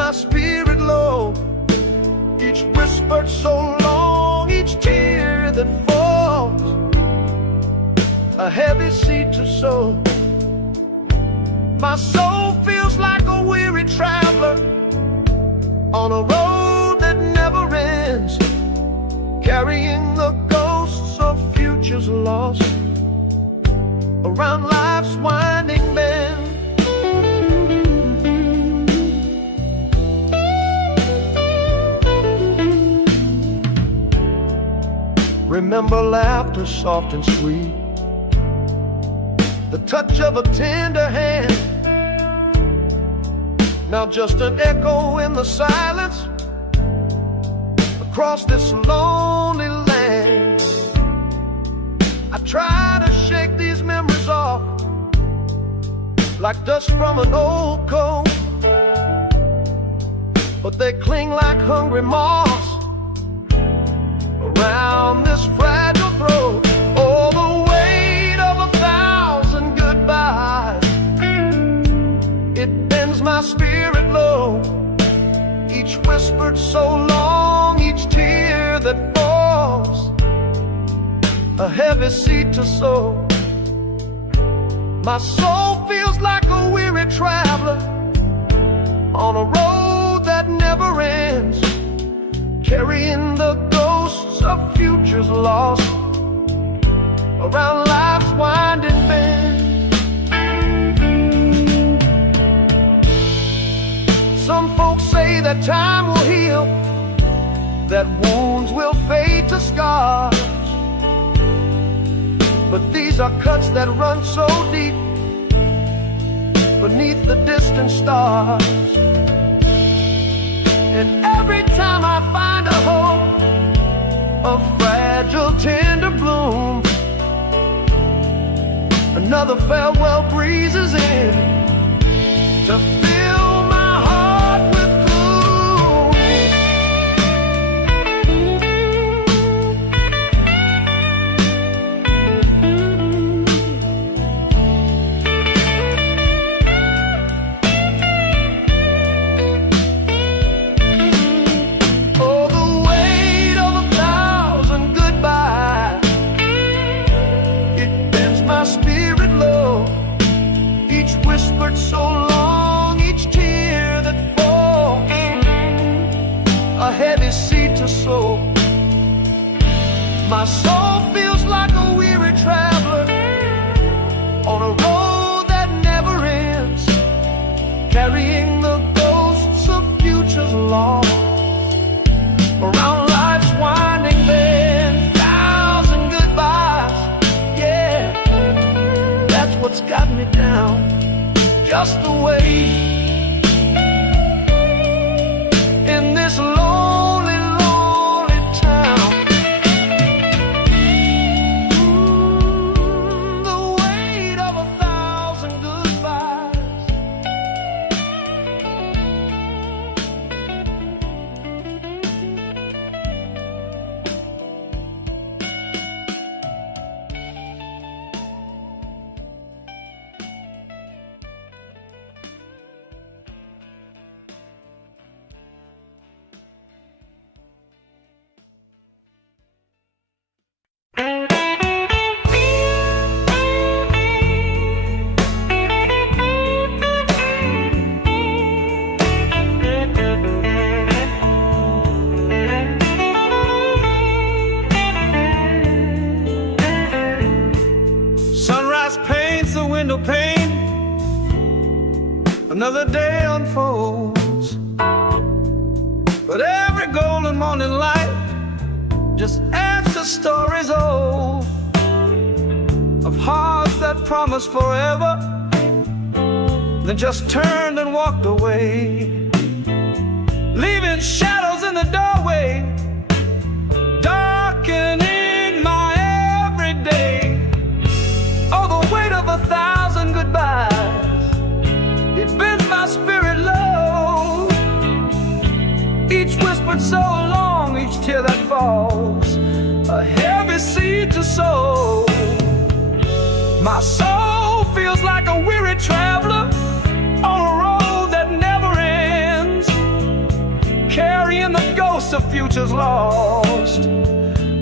my spirit low. Each whisper so long, each tear that falls, a heavy seed to sow. My soul feels like a weary traveler on a road that never ends, carrying the ghosts of futures lost around life's winding bend. Remember laughter soft and sweet, the touch of a tender hand. Now just an echo in the silence across this lonely land. I try to shake these memories off like dust from an old coat, but they cling like hungry moths around this fragile throat. Oh, the weight of 1,000 goodbyes, it bends my spirit low. Each whispered so long, each tear that falls, a heavy seed to sow. My soul feels like a weary traveler on a road that never ends, carrying the ghosts of futures lost around life's winding bend. Some folks say that time will heal, that wounds will fade to scars, but these are cuts that run so deep beneath the distant stars. And every time I find a hope, a fragile tender bloom, another farewell breezes in to fill my heart with gloom. Oh, the weight of 1,000 goodbyes, it bends my spirit low. Each whispered so long, each tear that falls, a heavy seed to sow. My soul feels like a weary traveler on a road that never ends, carrying the ghosts of futures lost around life's winding bend. 1,000 goodbyes, yeah, that's what's got me down, just the way in this lonely, lonely town. The weight of 1,000 goodbyes. Sunrise paints the window pane, another day unfolds, but every golden morning light just adds to stories old of hearts that promised forever, then just turned and walked away, leaving shadows in the doorway, darkening my everyday. Oh, the weight of 1,000 goodbyes, it bends my spirit low. Each whispered so long, each tear that falls, a heavy seed to sow. My soul feels like a weary traveler on a road that never ends,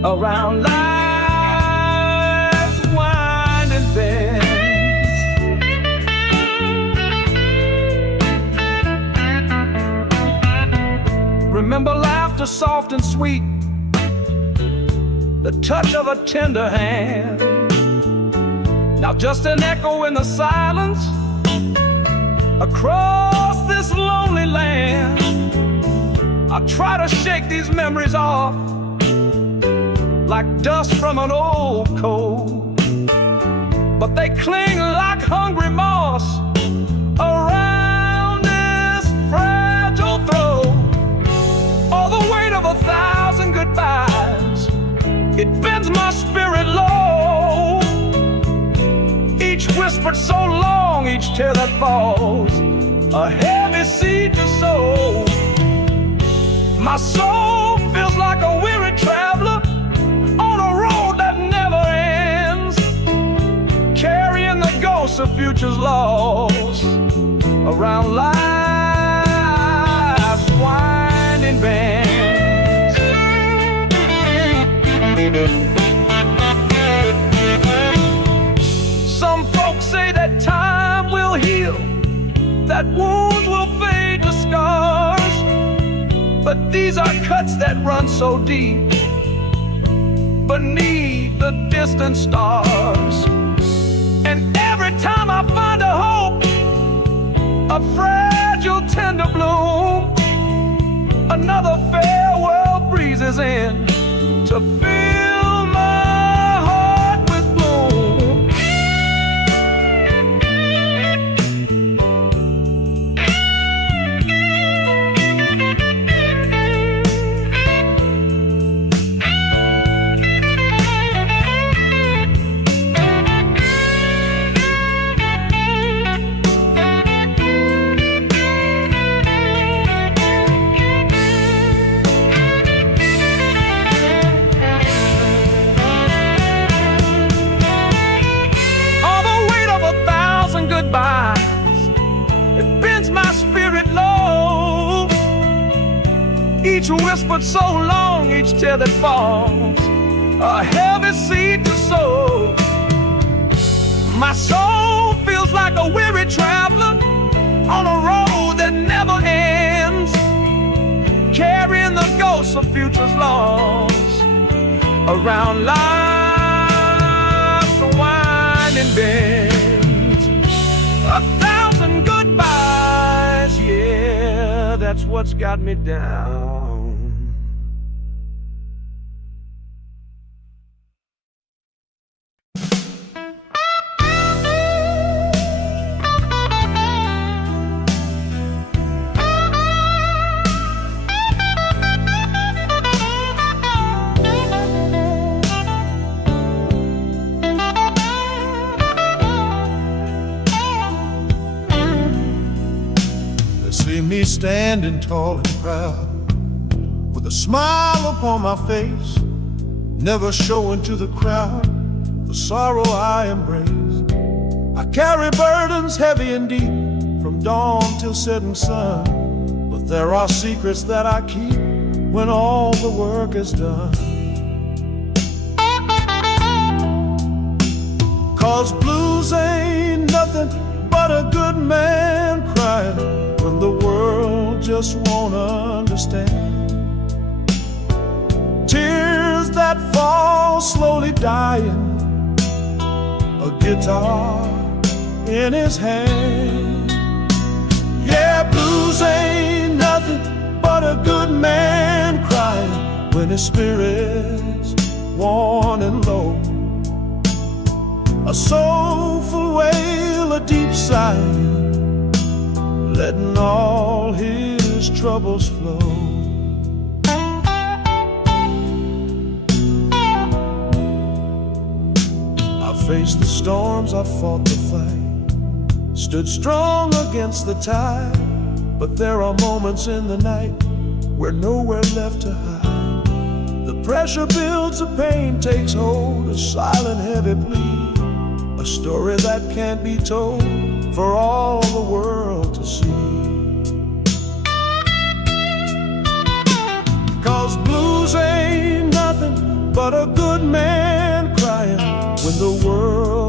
around life's winding bend. Remember laughter soft and sweet, the touch of a tender hand. Now just an echo in the silence across this lonely land. I try to shake these memories off like dust from an old coat, but they cling like hungry moss around this fragile throat. All the weight of 1,000 goodbyes, it bends my spirit low. Each whispered so long, each tear that falls, a heavy seed to sow. My soul feels like a weary traveler on a road that never ends, carrying the ghosts of futures lost around life's winding bends. Some folks say that time will heal, that wounds will fade to scars, but these are cuts that run so deep beneath the distant stars. And every time I find a hope, a fragile tender bloom, another farewell breezes in to fill my heart with gloom. It bends my spirit low. Each whispered so long, each tear that falls, a heavy seed to sow. My soul feels like a weary traveler on a road that never ends, carrying the ghosts of futures lost around life's winding bend. 1,000 goodbyes, yeah, that's what's got me down. See me standing tall and proud, with a smile upon my face, never showing to the crowd the sorrow I embrace. I carry burdens heavy and deep, from dawn till setting sun, but there are secrets that I keep when all the work is done. 'Cause blues ain't nothing but a good man crying when the world just won't understand. Tears that fall slowly dying, a guitar in his hand. Yeah, blues ain't nothing but a good man crying when his spirit's worn and low. A soulful wail, a deep sigh, letting all his troubles flow. I faced the storms, I fought the fight, stood strong against the tide, but there are moments in the night where nowhere left to hide. The pressure builds, the pain takes hold, a silent heavy plea, a story that can't be told for all the world to see. 'Cause blues ain't nothing but a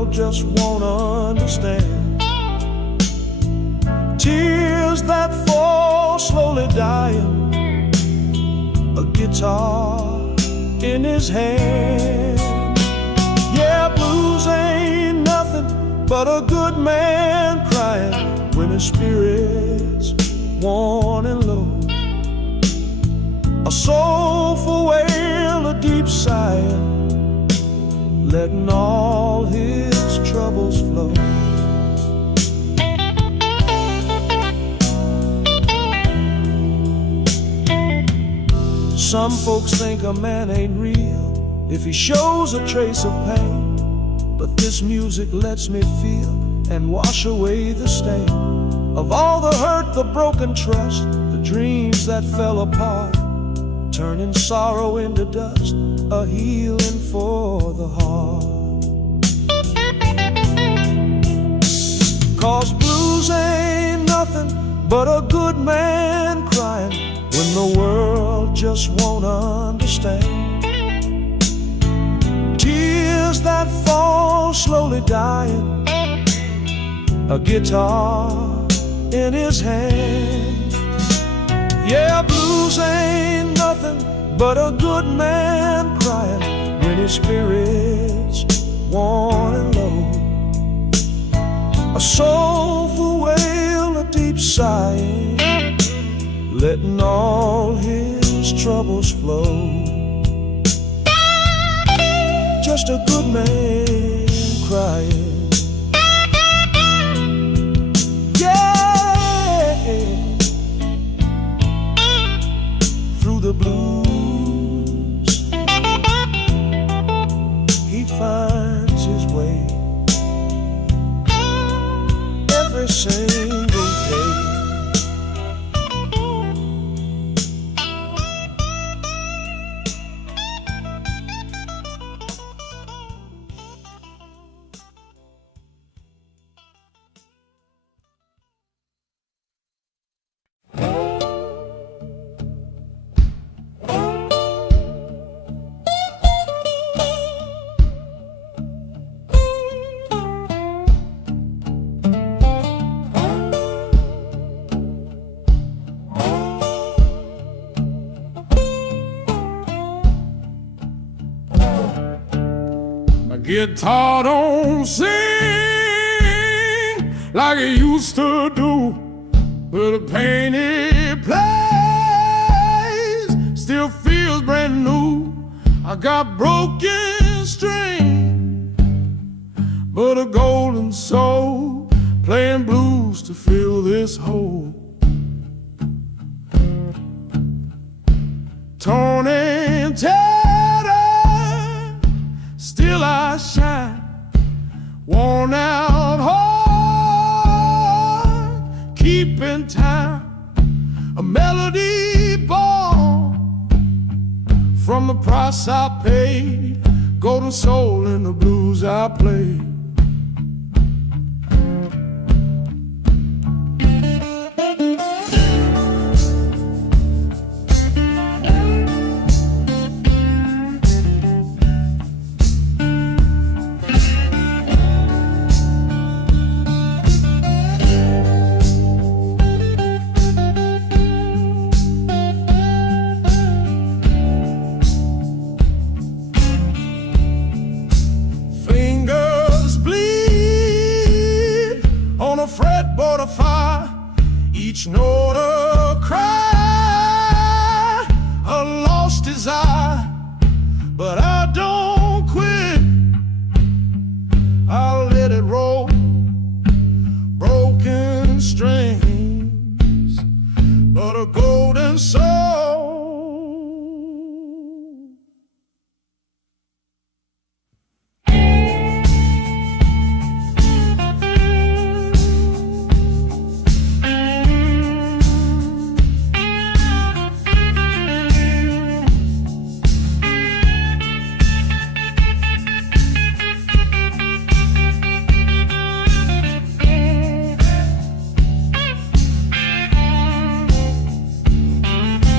world just won't understand. Tears that fall slowly dying, a guitar in his hand. Yeah, blues ain't nothing but a good man crying when his spirit's worn and low. A soulful wail, a deep sighing, letting all his troubles flow. Some folks think a man ain't real if he shows a trace of pain, but this music lets me feel and wash away the stain of all the hurt, the broken trust, the dreams that fell apart, turning sorrow into dust, a healing for the heart. 'Cause blues ain't nothing but a good man crying when the world just won't understand. Tears that fall slowly dying, a guitar in his hand. Yeah, blues ain't nothing but a good man crying when his spirit's worn and low. A soulful wail, a deep sighing, letting all his troubles flow. Just a good man crying. The blues, he finds his way every single day. Guitar don't sing like it used to do, but the pain it plays still feels brand new. I got broken string, but a golden soul playing blues to fill this hole. Torn and tattered, still I shine, worn out heart, keeping time, a melody born from the price I paid, golden soul in the blues I played. Fretboard of fire, each note a cry, a lost desire, but I don't quit. I'll let it roll, broken strings, but a golden soul.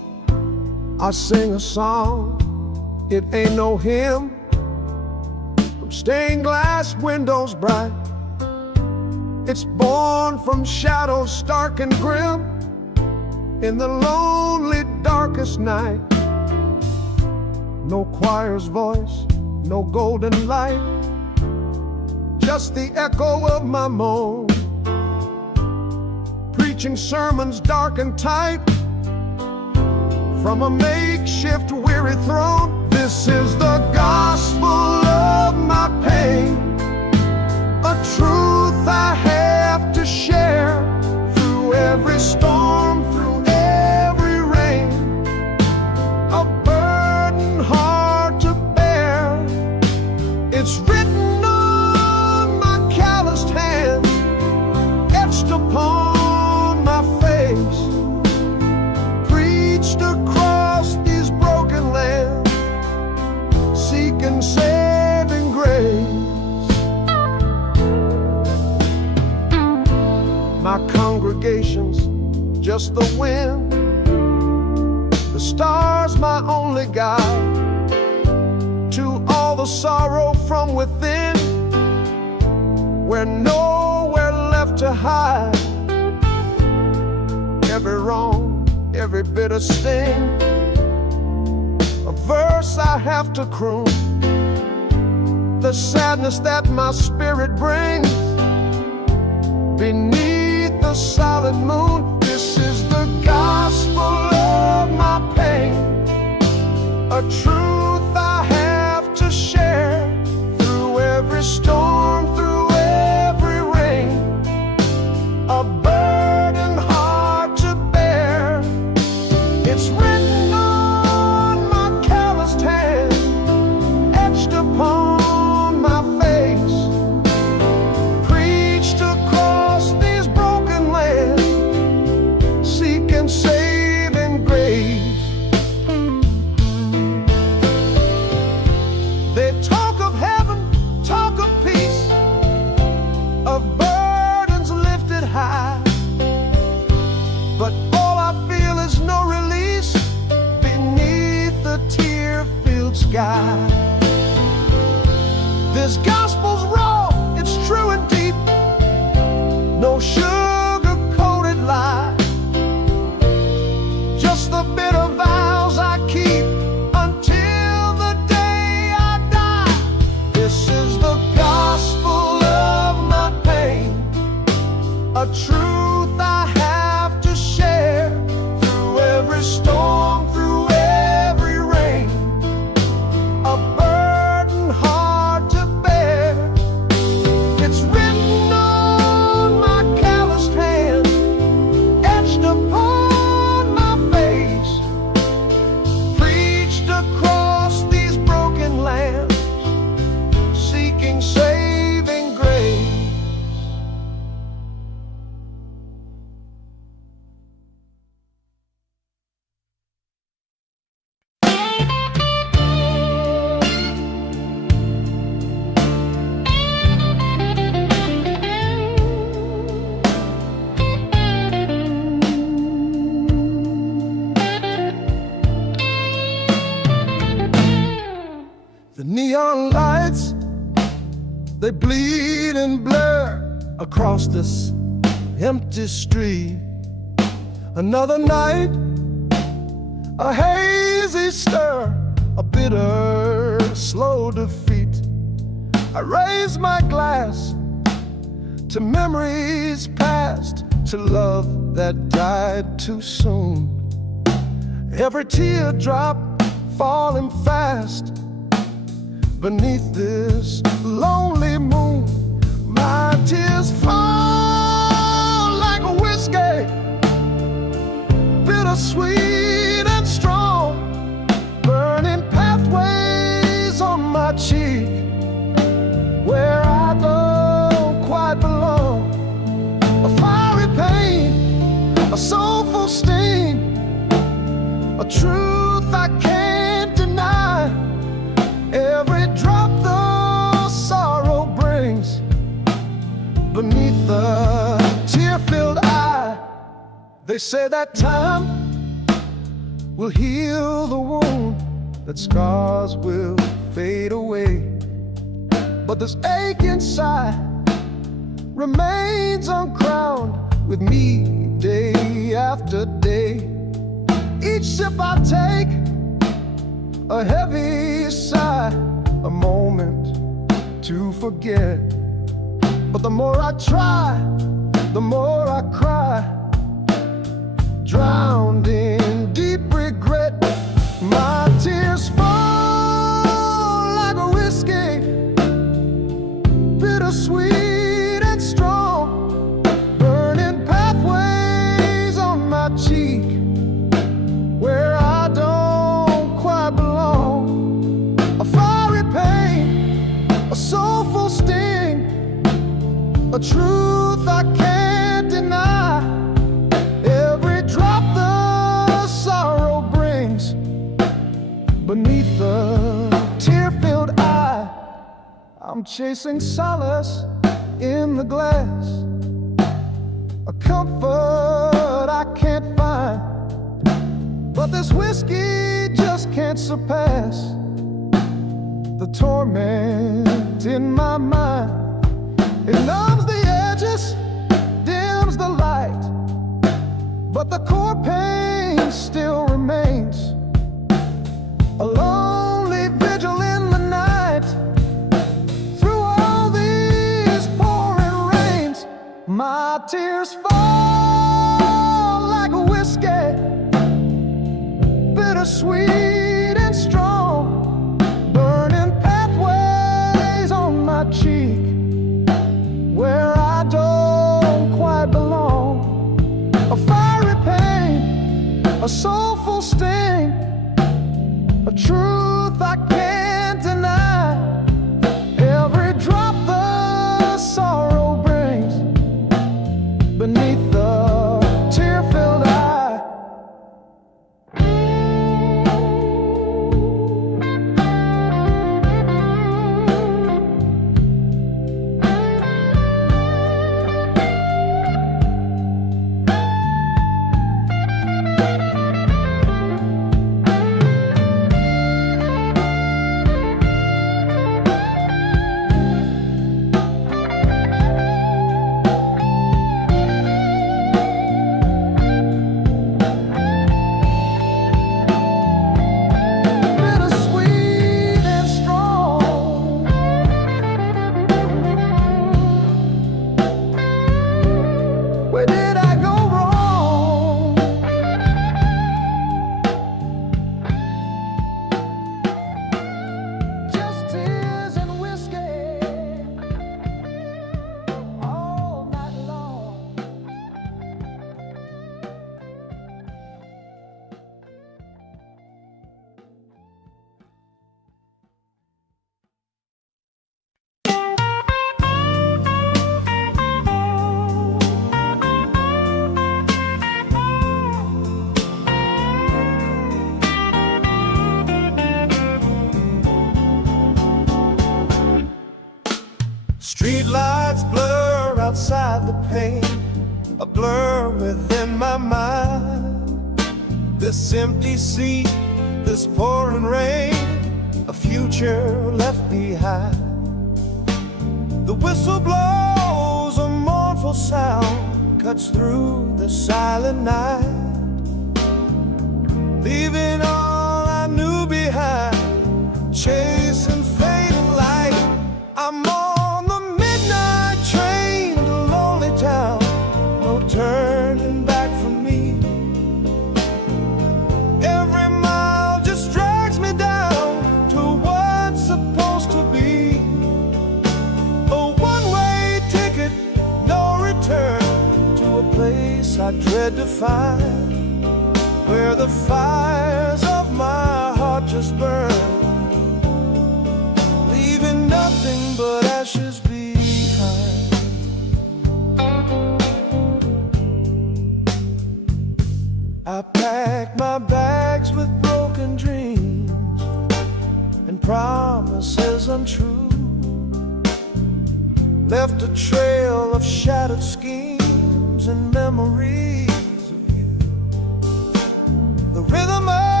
I sing a song, it ain't no hymn, from stained glass windows bright. It's born from shadows stark and grim, in the lonely darkest night. No choir's voice, no golden light, just the echo of my moan, preaching sermons dark and tight from a makeshift weary throne. This is the gospel of my pain, a truth I have to share through every storm, through every rain, a burden hard to bear. It's written on my calloused hand, etched upon my face, preached across these broken lands, seeking saving grace. My congregation's just the wind, the stars my only guide to all the sorrow from within, where nowhere left to hide. Every wrong, every bitter sting, a verse I have to croon, the sadness that my spirit brings beneath the solid moon. This is the gospel of my pain, a truth I have to share through every storm, through every rain, a burden hard to bear. It's written on my calloused hand, etched upon my face, preached across these broken lands, seeking saving grace. They talk of heaven, talk of peace, of burdens lifted high, but all I feel is no release beneath the tear-filled sky. This gospel's raw, it's true and deep, no sugar-coated lie, just the bitter vows I keep until the day I die. This is the gospel of my pain, a truth I have to share through every storm, through every rain, a burden hard to bear. It's written on my calloused hand, etched upon my face, preached across these broken lands, seeking saving grace. The neon lights, they bleed and blur across this empty street. Another night, a hazy stir, a bitter, slow defeat. I raise my glass to memories past, to love that died too soon. Every teardrop falling fast beneath this lonely moon. My tears fall like a whiskey, bittersweet and strong, burning pathways on my cheek where I don't quite belong. A fiery pain, a soulful sting, a truth I can't deny. Every drop the sorrow brings beneath the tear-filled eye. They say that time will heal the wound, that scars will fade away. But this ache inside remains uncrowned with me day after day. Each sip I take, a heavy sigh, a moment to forget. But the more I try, the more I cry, drowned in deep regret. My tears fall like a whiskey, bittersweet and strong, burning pathways on my cheek where I don't quite belong. A fiery pain, a soulful sting, a truth I can't deny. Every drop the sorrow brings beneath the tear-filled eye. I'm chasing solace in the glass, a comfort I can't find. But this whiskey just can't surpass the torment in my mind. It numbs the edges, dims the light, but the core pain still remains. A lonely vigil in the night, through all these pouring rains. My tears fall like a whiskey, bittersweet and strong, burning pathways on my cheek where I don't quite belong. A fiery pain, a soulful sting, a truth I can't deny. Every drop the sorrow brings beneath the tear-filled eye. Where did I go wrong? Just tears and whiskey all night long. Street lights blur outside the pane, a blur within my mind. This empty seat, this pouring rain, a future left behind. The whistle blows, a mournful sound cuts through the silent night, leaving all I knew behind, chasing fading light. I'm on the midnight train to lonely town, no turning back for me. Every mile just drags me down to what's supposed to be a one-way ticket, no return, to a place I dread to find, where the fires of my heart just burn, leaving nothing but ashes behind. I packed my bags with broken dreams and promises untrue, left a trail of shattered schemes and memories of you. The rhythm of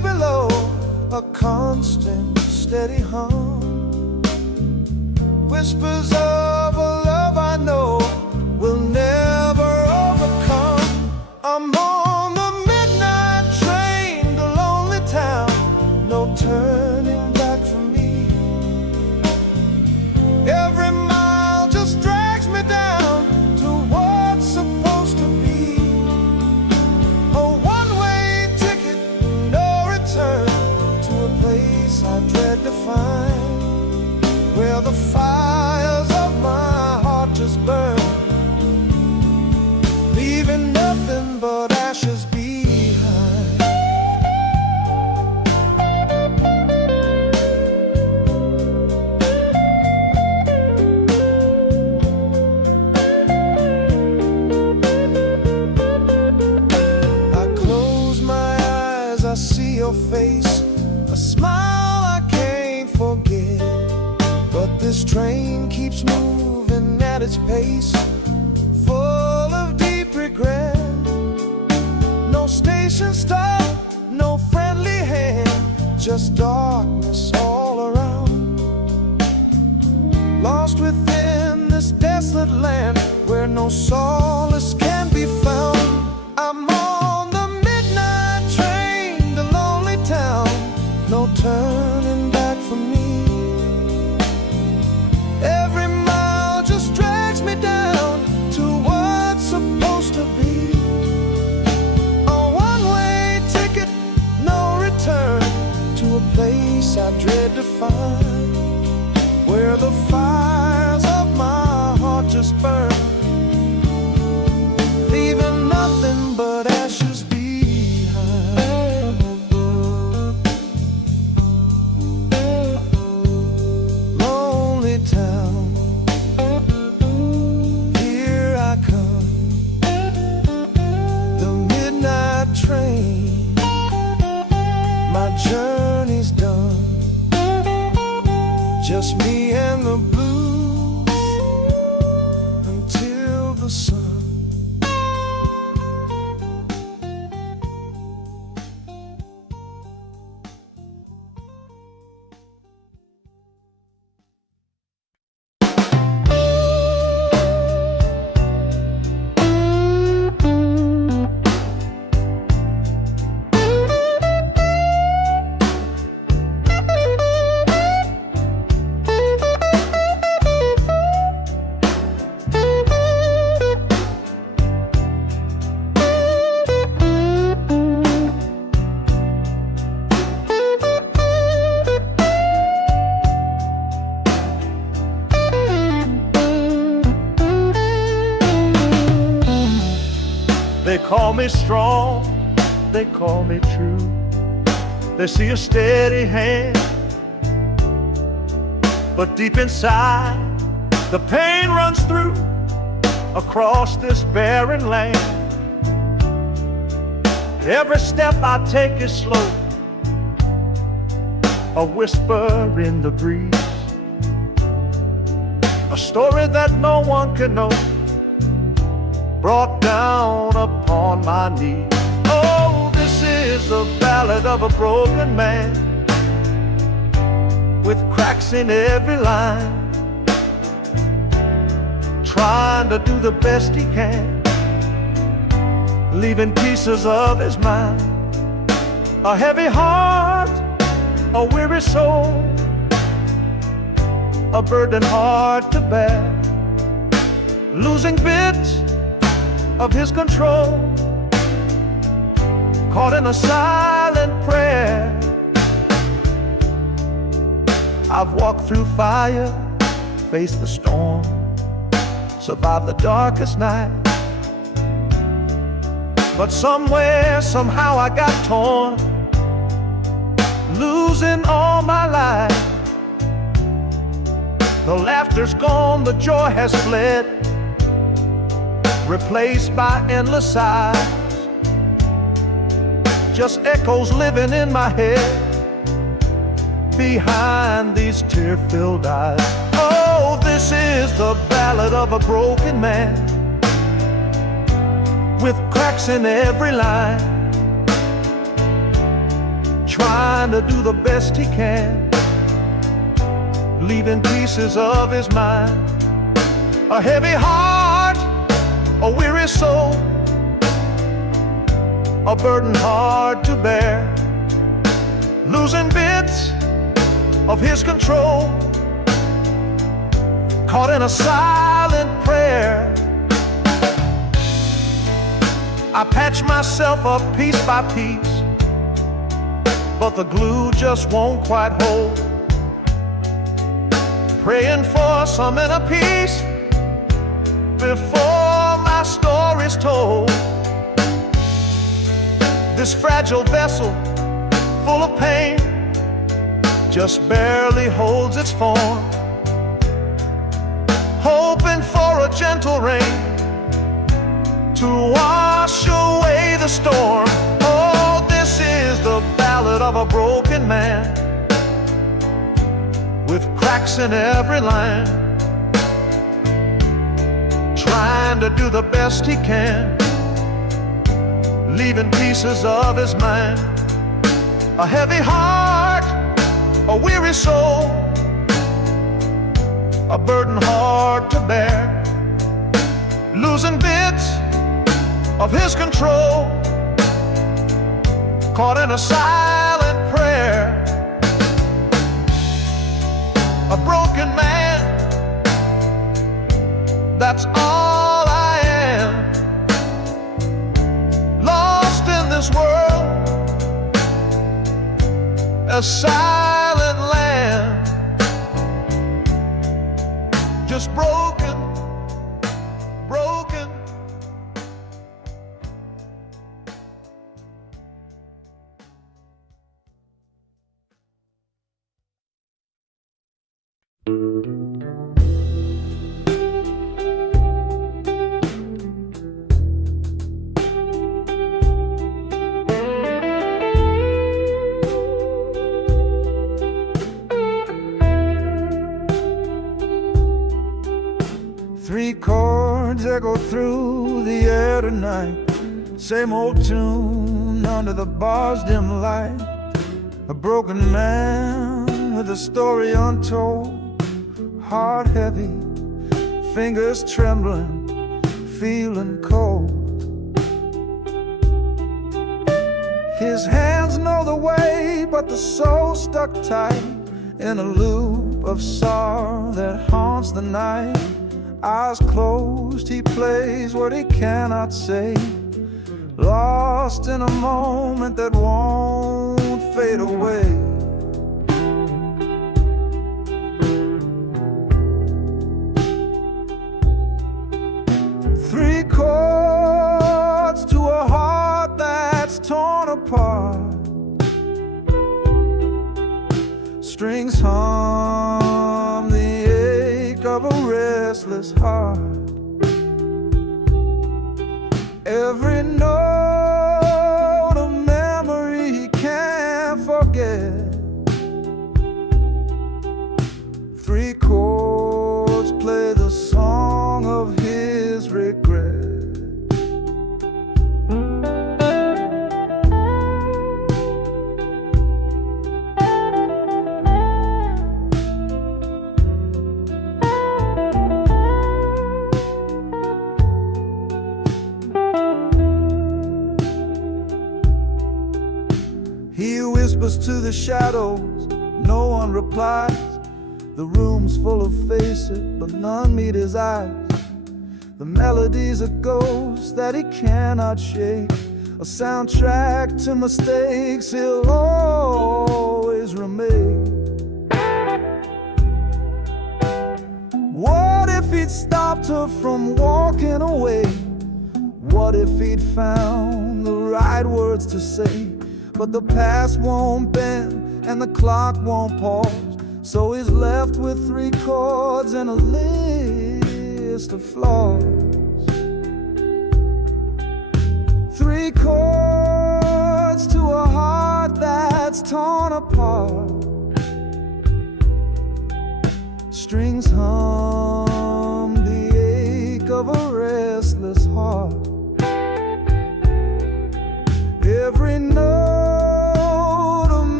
a constant, steady hum. Whispers of a love I know will never overcome. I'm on the midnight train to lonely town, no turning back for me. Every mile just drags me down to what's supposed to be. A one-way ticket, no return, to a place I dread to find, where the fires of my heart just burn, leaving nothing but ashes behind. I close my eyes, I see your face, a smile I can't forget. But this train keeps moving at its pace, full of deep regret. No station stop, no friendly hand, just darkness all around. Lost within this desolate land where no solace can be found. I'm on the midnight train to lonely town, no turning back for me. Every mile just drags me down to what's supposed to be. A one-way ticket, no return, to a place I dread to find, where the fires of my heart just burn, leaving nothing but ashes behind. Lonely town, here I come, the midnight train, my journey's done, just me and the blues until the sun. They call me strong, they call me true. They see a steady hand, but deep inside the pain runs through across this barren land. Every step I take is slow, a whisper in the breeze, a story that no one can know, brought down upon my knees. Oh, this is the ballad of a broken man, with cracks in every line, trying to do the best he can, leaving pieces of his mind. A heavy heart, a weary soul, a burden hard to bear, losing bits of his control, caught in a silent prayer. I've walked through fire, faced the storm, survived the darkest night, but somewhere, somehow I got torn, losing all my life. The laughter's gone, the joy has fled, replaced by endless sighs, just echoes living in my head behind these tear-filled eyes. Oh, this is the ballad of a broken man, with cracks in every line, trying to do the best he can, leaving pieces of his mind. A heavy heart, a weary soul, a burden hard to bear, losing bits of his control, caught in a silent prayer. I patch myself up piece by piece, but the glue just won't quite hold. Praying for some inner peace before my story's told. This fragile vessel, full of pain, just barely holds its form, hoping for a gentle rain to wash away the storm. Oh, this is the ballad of a broken man, with cracks in every line, trying to do the best he can, leaving pieces of his mind. A heavy heart, a weary soul, a burden hard to bear, losing bits of his control, caught in a silent prayer. A broken man, that's all I am, lost in this world, a silent land, just broken, broken. Three chords echo through the air tonight, same old tune under the bar's dim light. A broken man with a story untold, heart heavy, fingers trembling, feeling cold. His hands know the way, but the soul stuck tight in a loop of sorrow that haunts the night. Eyes closed, he plays what he cannot say, lost in a moment that won't fade away. Three chords to a heart that's torn apart, strings hum the ache of a restless heart. Every note a memory he can't forget. Three chords play the song of his regret. He whispers to the shadows, no one replies. The room's full of faces, but none meet his eyes. The melody's a ghost that he cannot shake, a soundtrack to mistakes he'll always remake. What if he'd stopped her from walking away? What if he'd found the right words to say? But the past won't bend and the clock won't pause, so he's left with three chords and a list of flaws. Three chords to a heart that's torn apart, strings hum the ache of a restless heart. Every note a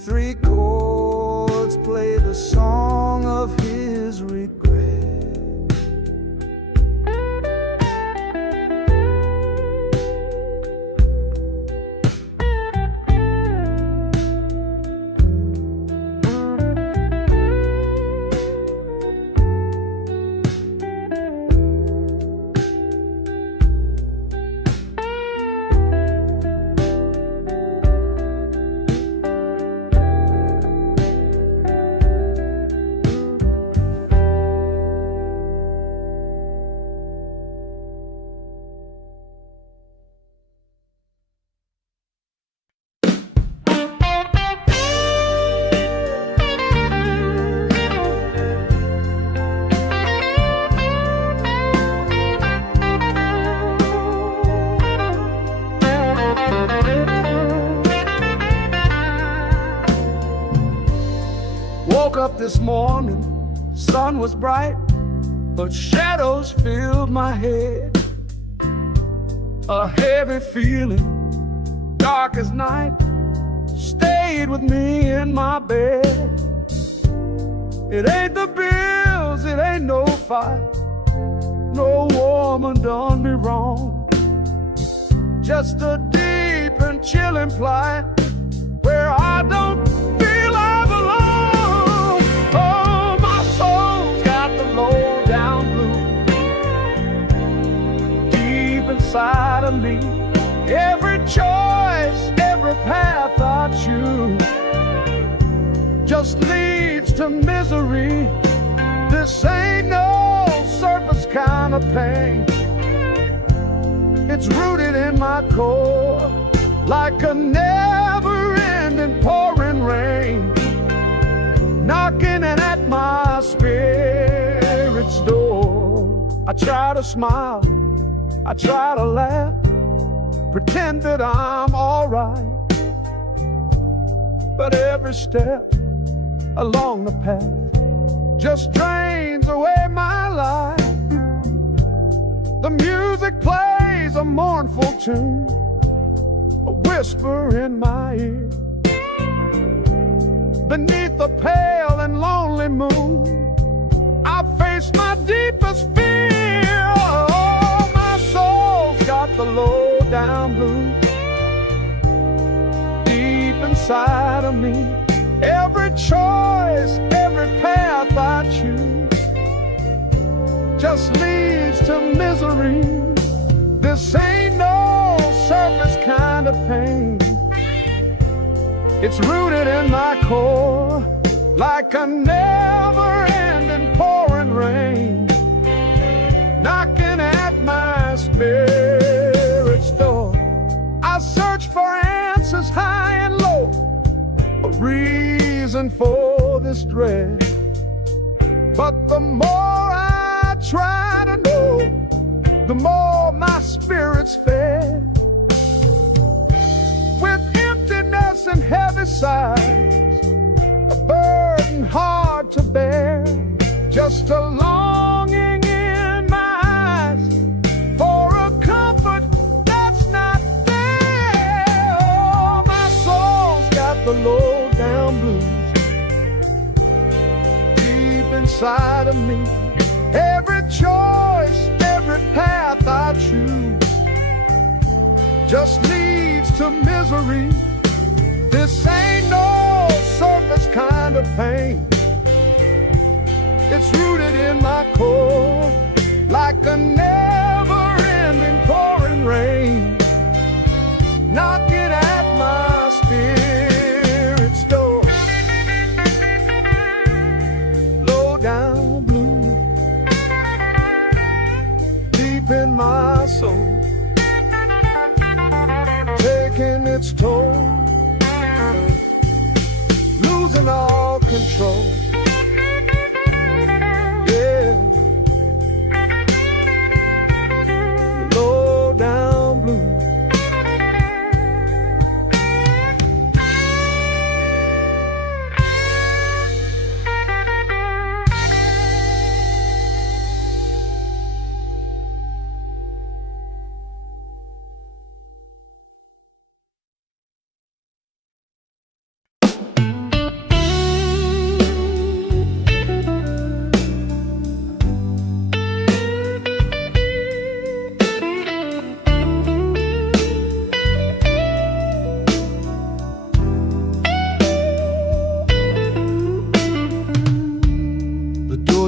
3 chords play the song of his regret. Woke up this morning, sun was bright, but shadows filled my head. A heavy feeling, dark as night, stayed with me in my bed. It ain't the bills, it ain't no fight, no woman done me wrong. Just a deep and chilling plight where I don't feel I belong. Oh, my soul's got the low down blues deep inside of me. Every choice, every path I choose just leads to misery. This ain't no surface kind of pain. It's rooted in my core like a never-ending pouring rain, knocking at my spirit's door. I try to smile, I try to laugh, pretend that I'm alright, but every step along the path just drains away my life. The music plays a mournful tune, a whisper in my ear. Beneath the pale and lonely moon, I face my deepest fear. Oh, my soul's got the low down blues deep inside of me. Every choice, every path I choose just leads to misery. This ain't no surface kind of pain. It's rooted in my core like a never-ending pouring rain, knocking at my spirit's door. I search for answers high and low, a reason for this dread, but the more I try to know, the more my spirit's fed. With emptiness and heavy sighs, a burden hard to bear, just a longing in my eyes for a comfort that's not there. Oh, my soul's got the low down blues deep inside of me. Every choice, every path I choose just leads to misery. This ain't no surface kind of pain. It's rooted in my core like a never-ending pouring rain, knocking at my spirit's door. Low down blue deep in my soul, taking its toll, losing all control. Yeah, low down blue.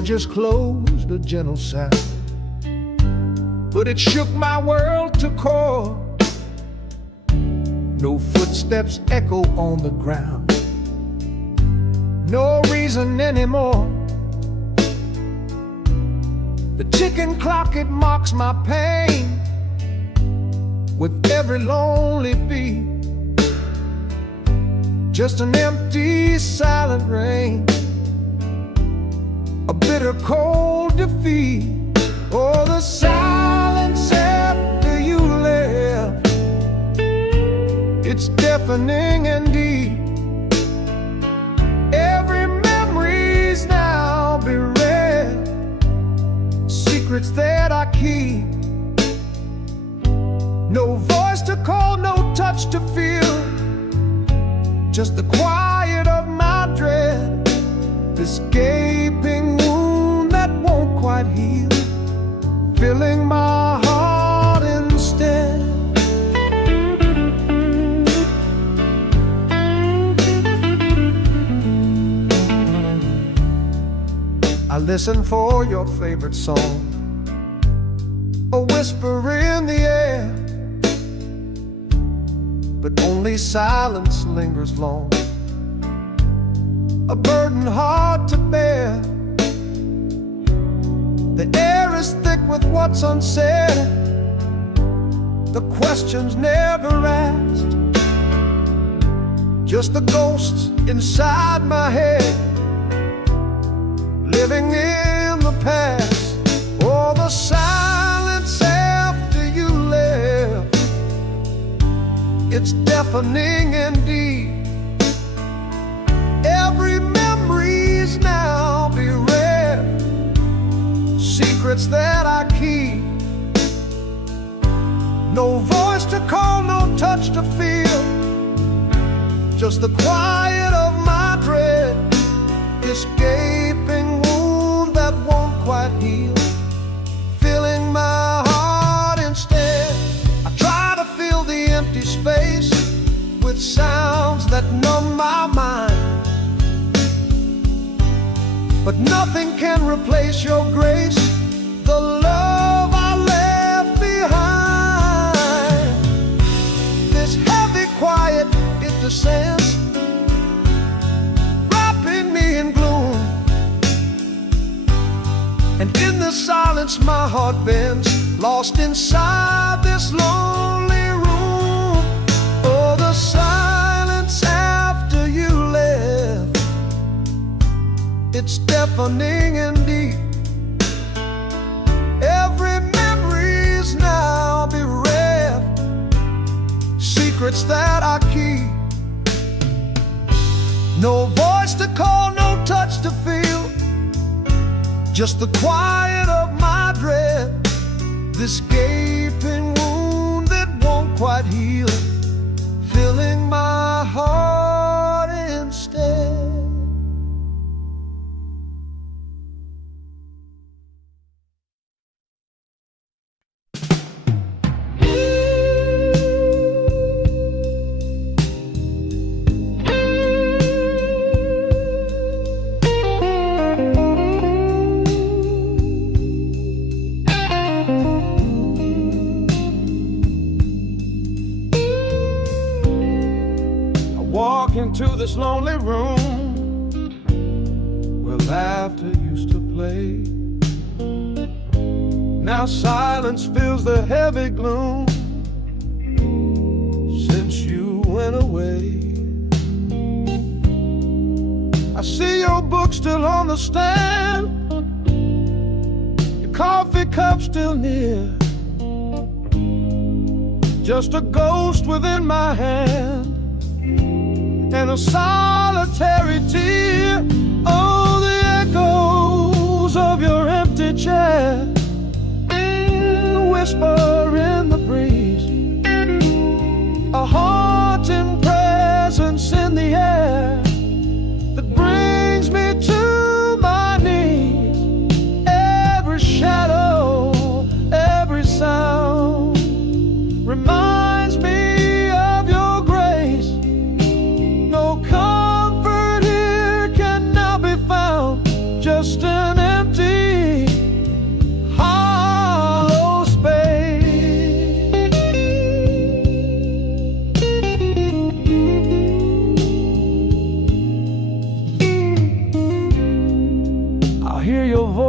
just closed a gentle sound, but it shook my world to core. No footsteps echo on the ground, no reason anymore. The ticking clock, it mocks my pain with every lonely beat. Just an empty, silent rain, a bitter, cold defeat. Oh, the silence after you left, it's deafening indeed. Every memory's now bereft, secrets that I keep. No voice to call, no touch to feel, just the quiet of my dread, this gaping wound that won't quite heal, filling my heart instead. I listen for your favorite song, a whisper in the air, but only silence lingers long, a burden hard to bear. The air is thick with what's unsaid, the questions never asked, just the ghosts inside my head, living in the past. Oh, the silence after you left, it's deafening indeed. Every memory's now bereft, secrets that I keep. No voice to call, no touch to feel, just the quiet of my dread, this gaping wound that won't quite heal, filling my heart instead. I try to fill the empty space with sounds that numb my mind, but nothing can replace your grace, the love I left behind. This heavy quiet, it descends, wrapping me in gloom, and in the silence my heart bends, lost inside this lonely room. Oh, the silence after you left, it's deafening indeed. Every memory's now bereft, secrets that I keep. No voice to call, no touch to feel, just the quiet of my dread, this gaping wound that won't quite heal, filling my heart instead. Into this lonely room where laughter used to play. Now silence fills the heavy gloom since you went away. I see your book still on the stand, your coffee cup still near, just a ghost within my hand and a solitary tear. Oh, the echoes of your empty chair, the whisper in the breeze, a haunting presence in the air that brings me to my knees. Every shadow, every sound reminds me of your grace. No comfort here can now be found, just an empty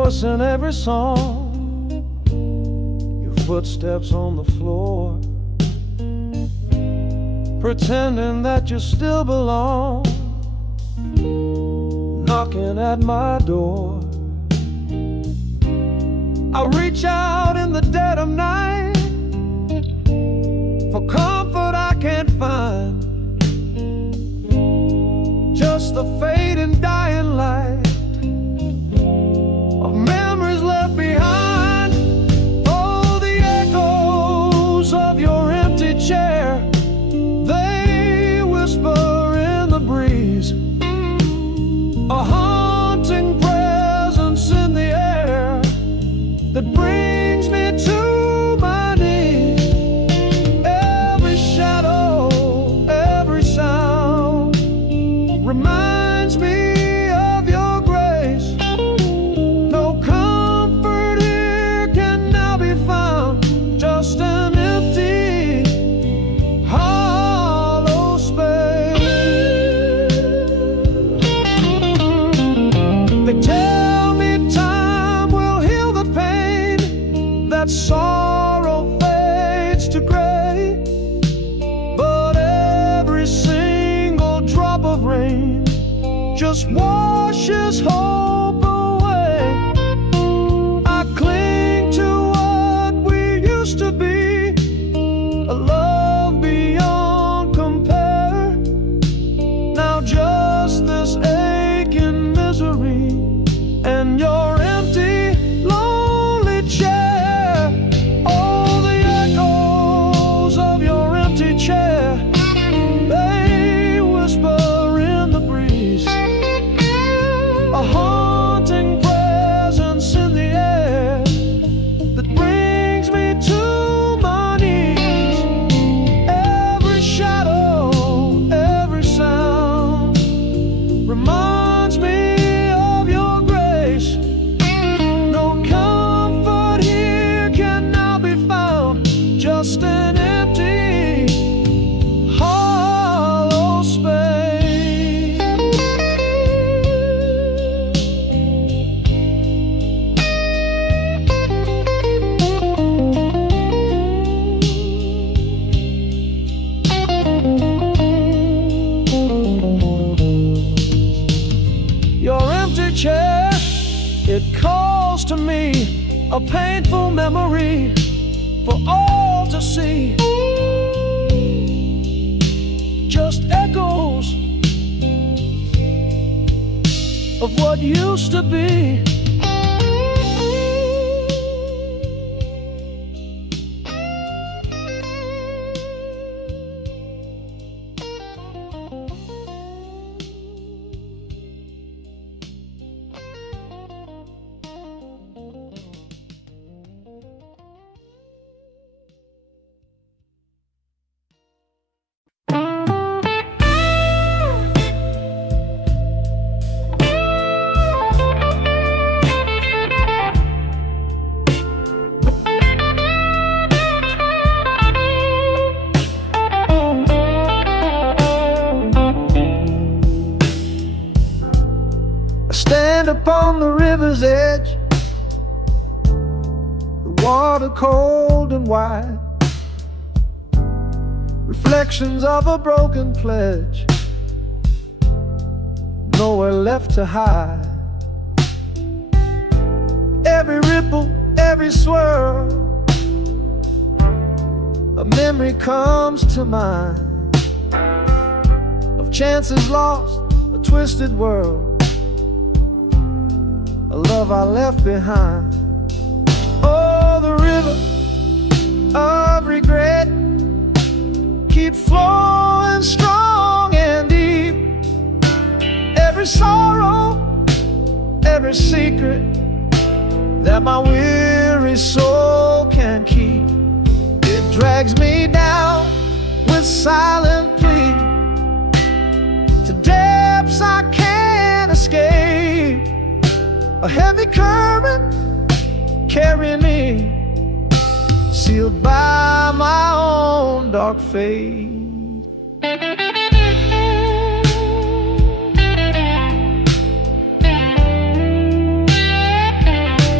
voice in every song, your footsteps on the floor, pretending that you still belong, knocking at my door. I reach out in the dead of night for comfort I can't find, just the fading dying light of memories left behind. Oh, the echoes of your empty chair, they whisper in the breeze, a haunting presence in the air that brings me to my knees. Every shadow, every sound reminds me of your grace. No comfort here can now be found, just an empty, hollow space. They tell me time will heal the pain, that sorrow fades to gray, but every single drop of rain just washes hope away. I cling to what we used to be, a love beyond compare. Now just this aching misery and your empty, lonely chair. Oh, the echoes of your empty chair, they whisper in the breeze, a haunting presence in the air that brings me to my knees. Every shadow, every sound reminds me of your grace. No comfort here can now be found, just an empty, hollow space. Your empty chair, it calls to me, a painful memory for all to see. Just echoes of what used to be. Stand upon the river's edge, the water cold and wide, reflections of a broken pledge, nowhere left to hide. Every ripple, every swirl, a memory comes to mind of chances lost, a twisted world, a love I left behind. Oh, the river of regret, keep flowing strong and deep. Every sorrow, every secret that my weary soul can keep, it drags me down with silent plea to depths I can't escape. A heavy current carrying me, sealed by my own dark fate.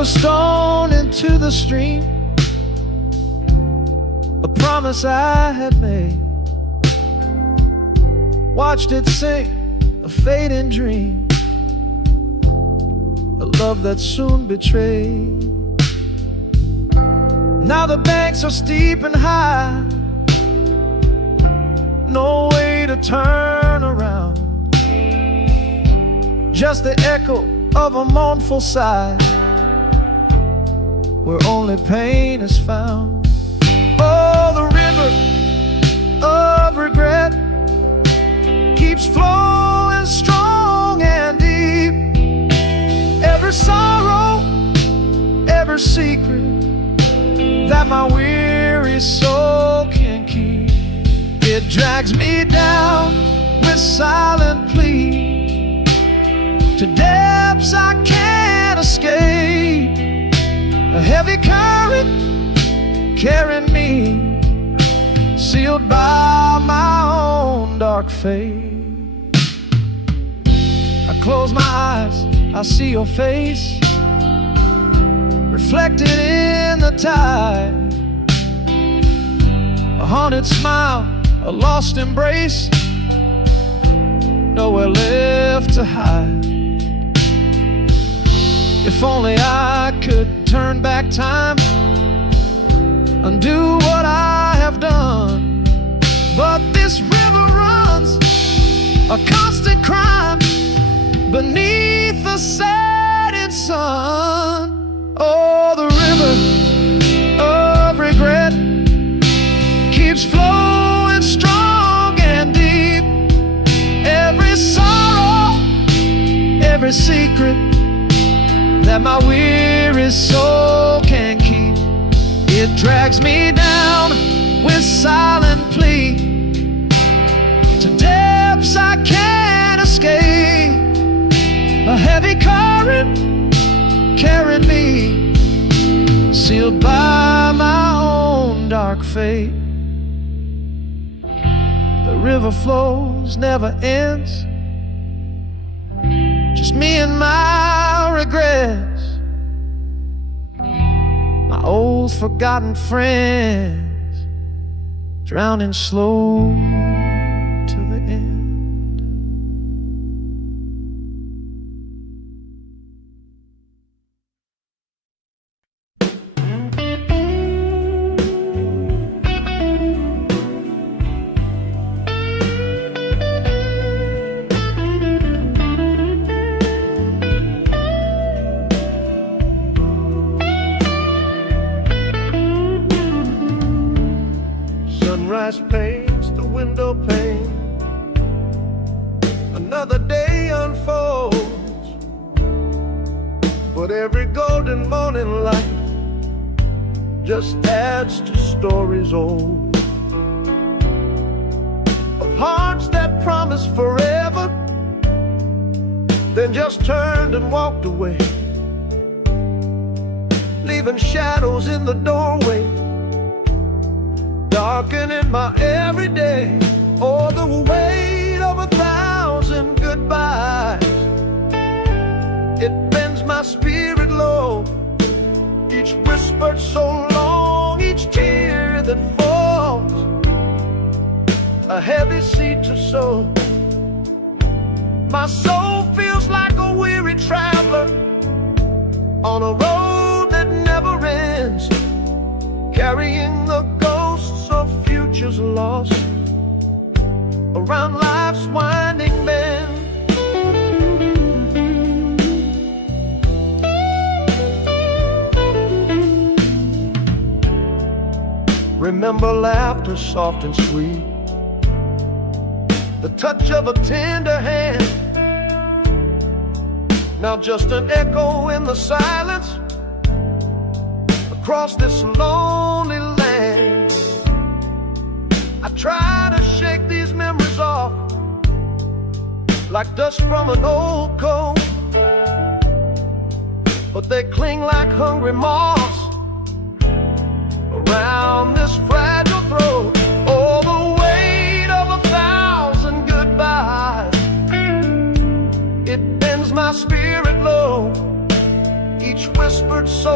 a stone into the stream, a promise I had made. Watched it sink, a fading dream, a love that soon betrayed. Now the banks are steep and high, no way to turn around, just the echo of a mournful sigh, where only pain is found. Oh, the river of regret keeps flowing strong and deep. Every sorrow, every secret that my weary soul can keep, it drags me down with silent plea to depths I can't escape. A heavy current carrying me, sealed by my own dark fate. I close my eyes, I see your face reflected in the tide. A haunted smile, a lost embrace, nowhere left to hide. If only I could turn back time, undo what I have done. But this river runs a constant crime beneath the setting sun. Oh, the river of regret keeps flowing strong and deep. Every sorrow, every secret that my weary soul can keep, it drags me down with silent plea to depths I can't escape. A heavy current carrying me, sealed by my own dark fate. The river flows, never ends, just me and my regrets, my old forgotten friends, drowning slow to the end. Sunrise paints the window pane, another day unfolds, but every golden morning light just adds to stories old, of hearts that promised forever, then just turned and walked away, leaving shadows in the doorway, darkening my everyday. Oh, the weight of 1,000 goodbyes, it bends my spirit low. Each whispered so long, each tear that falls, a heavy seed to sow. My soul feels like a weary traveler on a road that never ends, carrying the ghosts of futures lost around life's winding bend. Remember laughter soft and sweet, the touch of a tender hand, now just an echo in the silence across this lonely land. I try to shake these memories off like dust from an old coat, but they cling like hungry moths around this fragile throat. Oh, the weight of 1,000 goodbyes, it bends my spirit low. Each whispered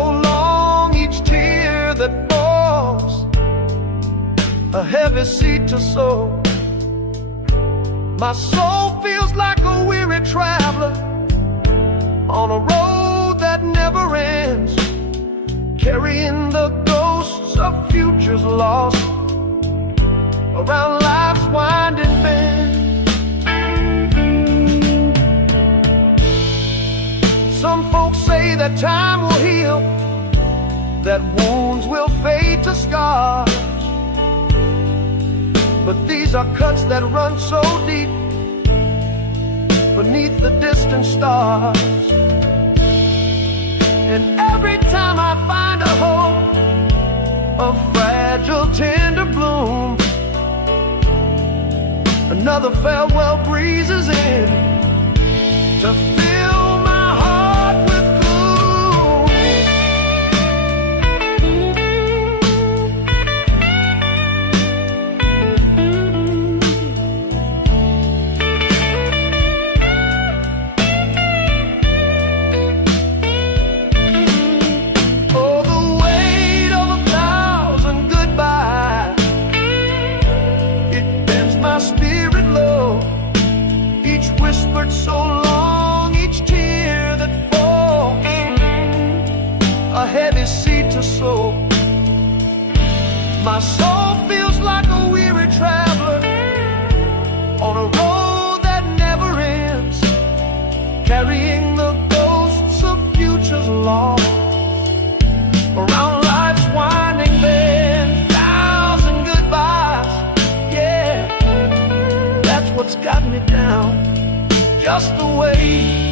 a heavy seed to sow. My soul feels like a weary traveler on a road that never ends, carrying the ghosts of futures lost around life's winding bend. Some folks say that time will heal, that wounds will fade to scars, but these are cuts that run so deep beneath the distant stars. And every time I find a hope, a fragile tender bloom, another farewell breezes in to fill my heart with gloom. Oh, the weight of 1,000 goodbyes, it bends my spirit low. Each whispered so long, each tear that falls, a heavy seed to sow. My soul feels like a weary traveler on a road that never ends, carrying the ghosts of futures lost around life's winding bend. 1,000 goodbyes, yeah, that's what's got me down, just the way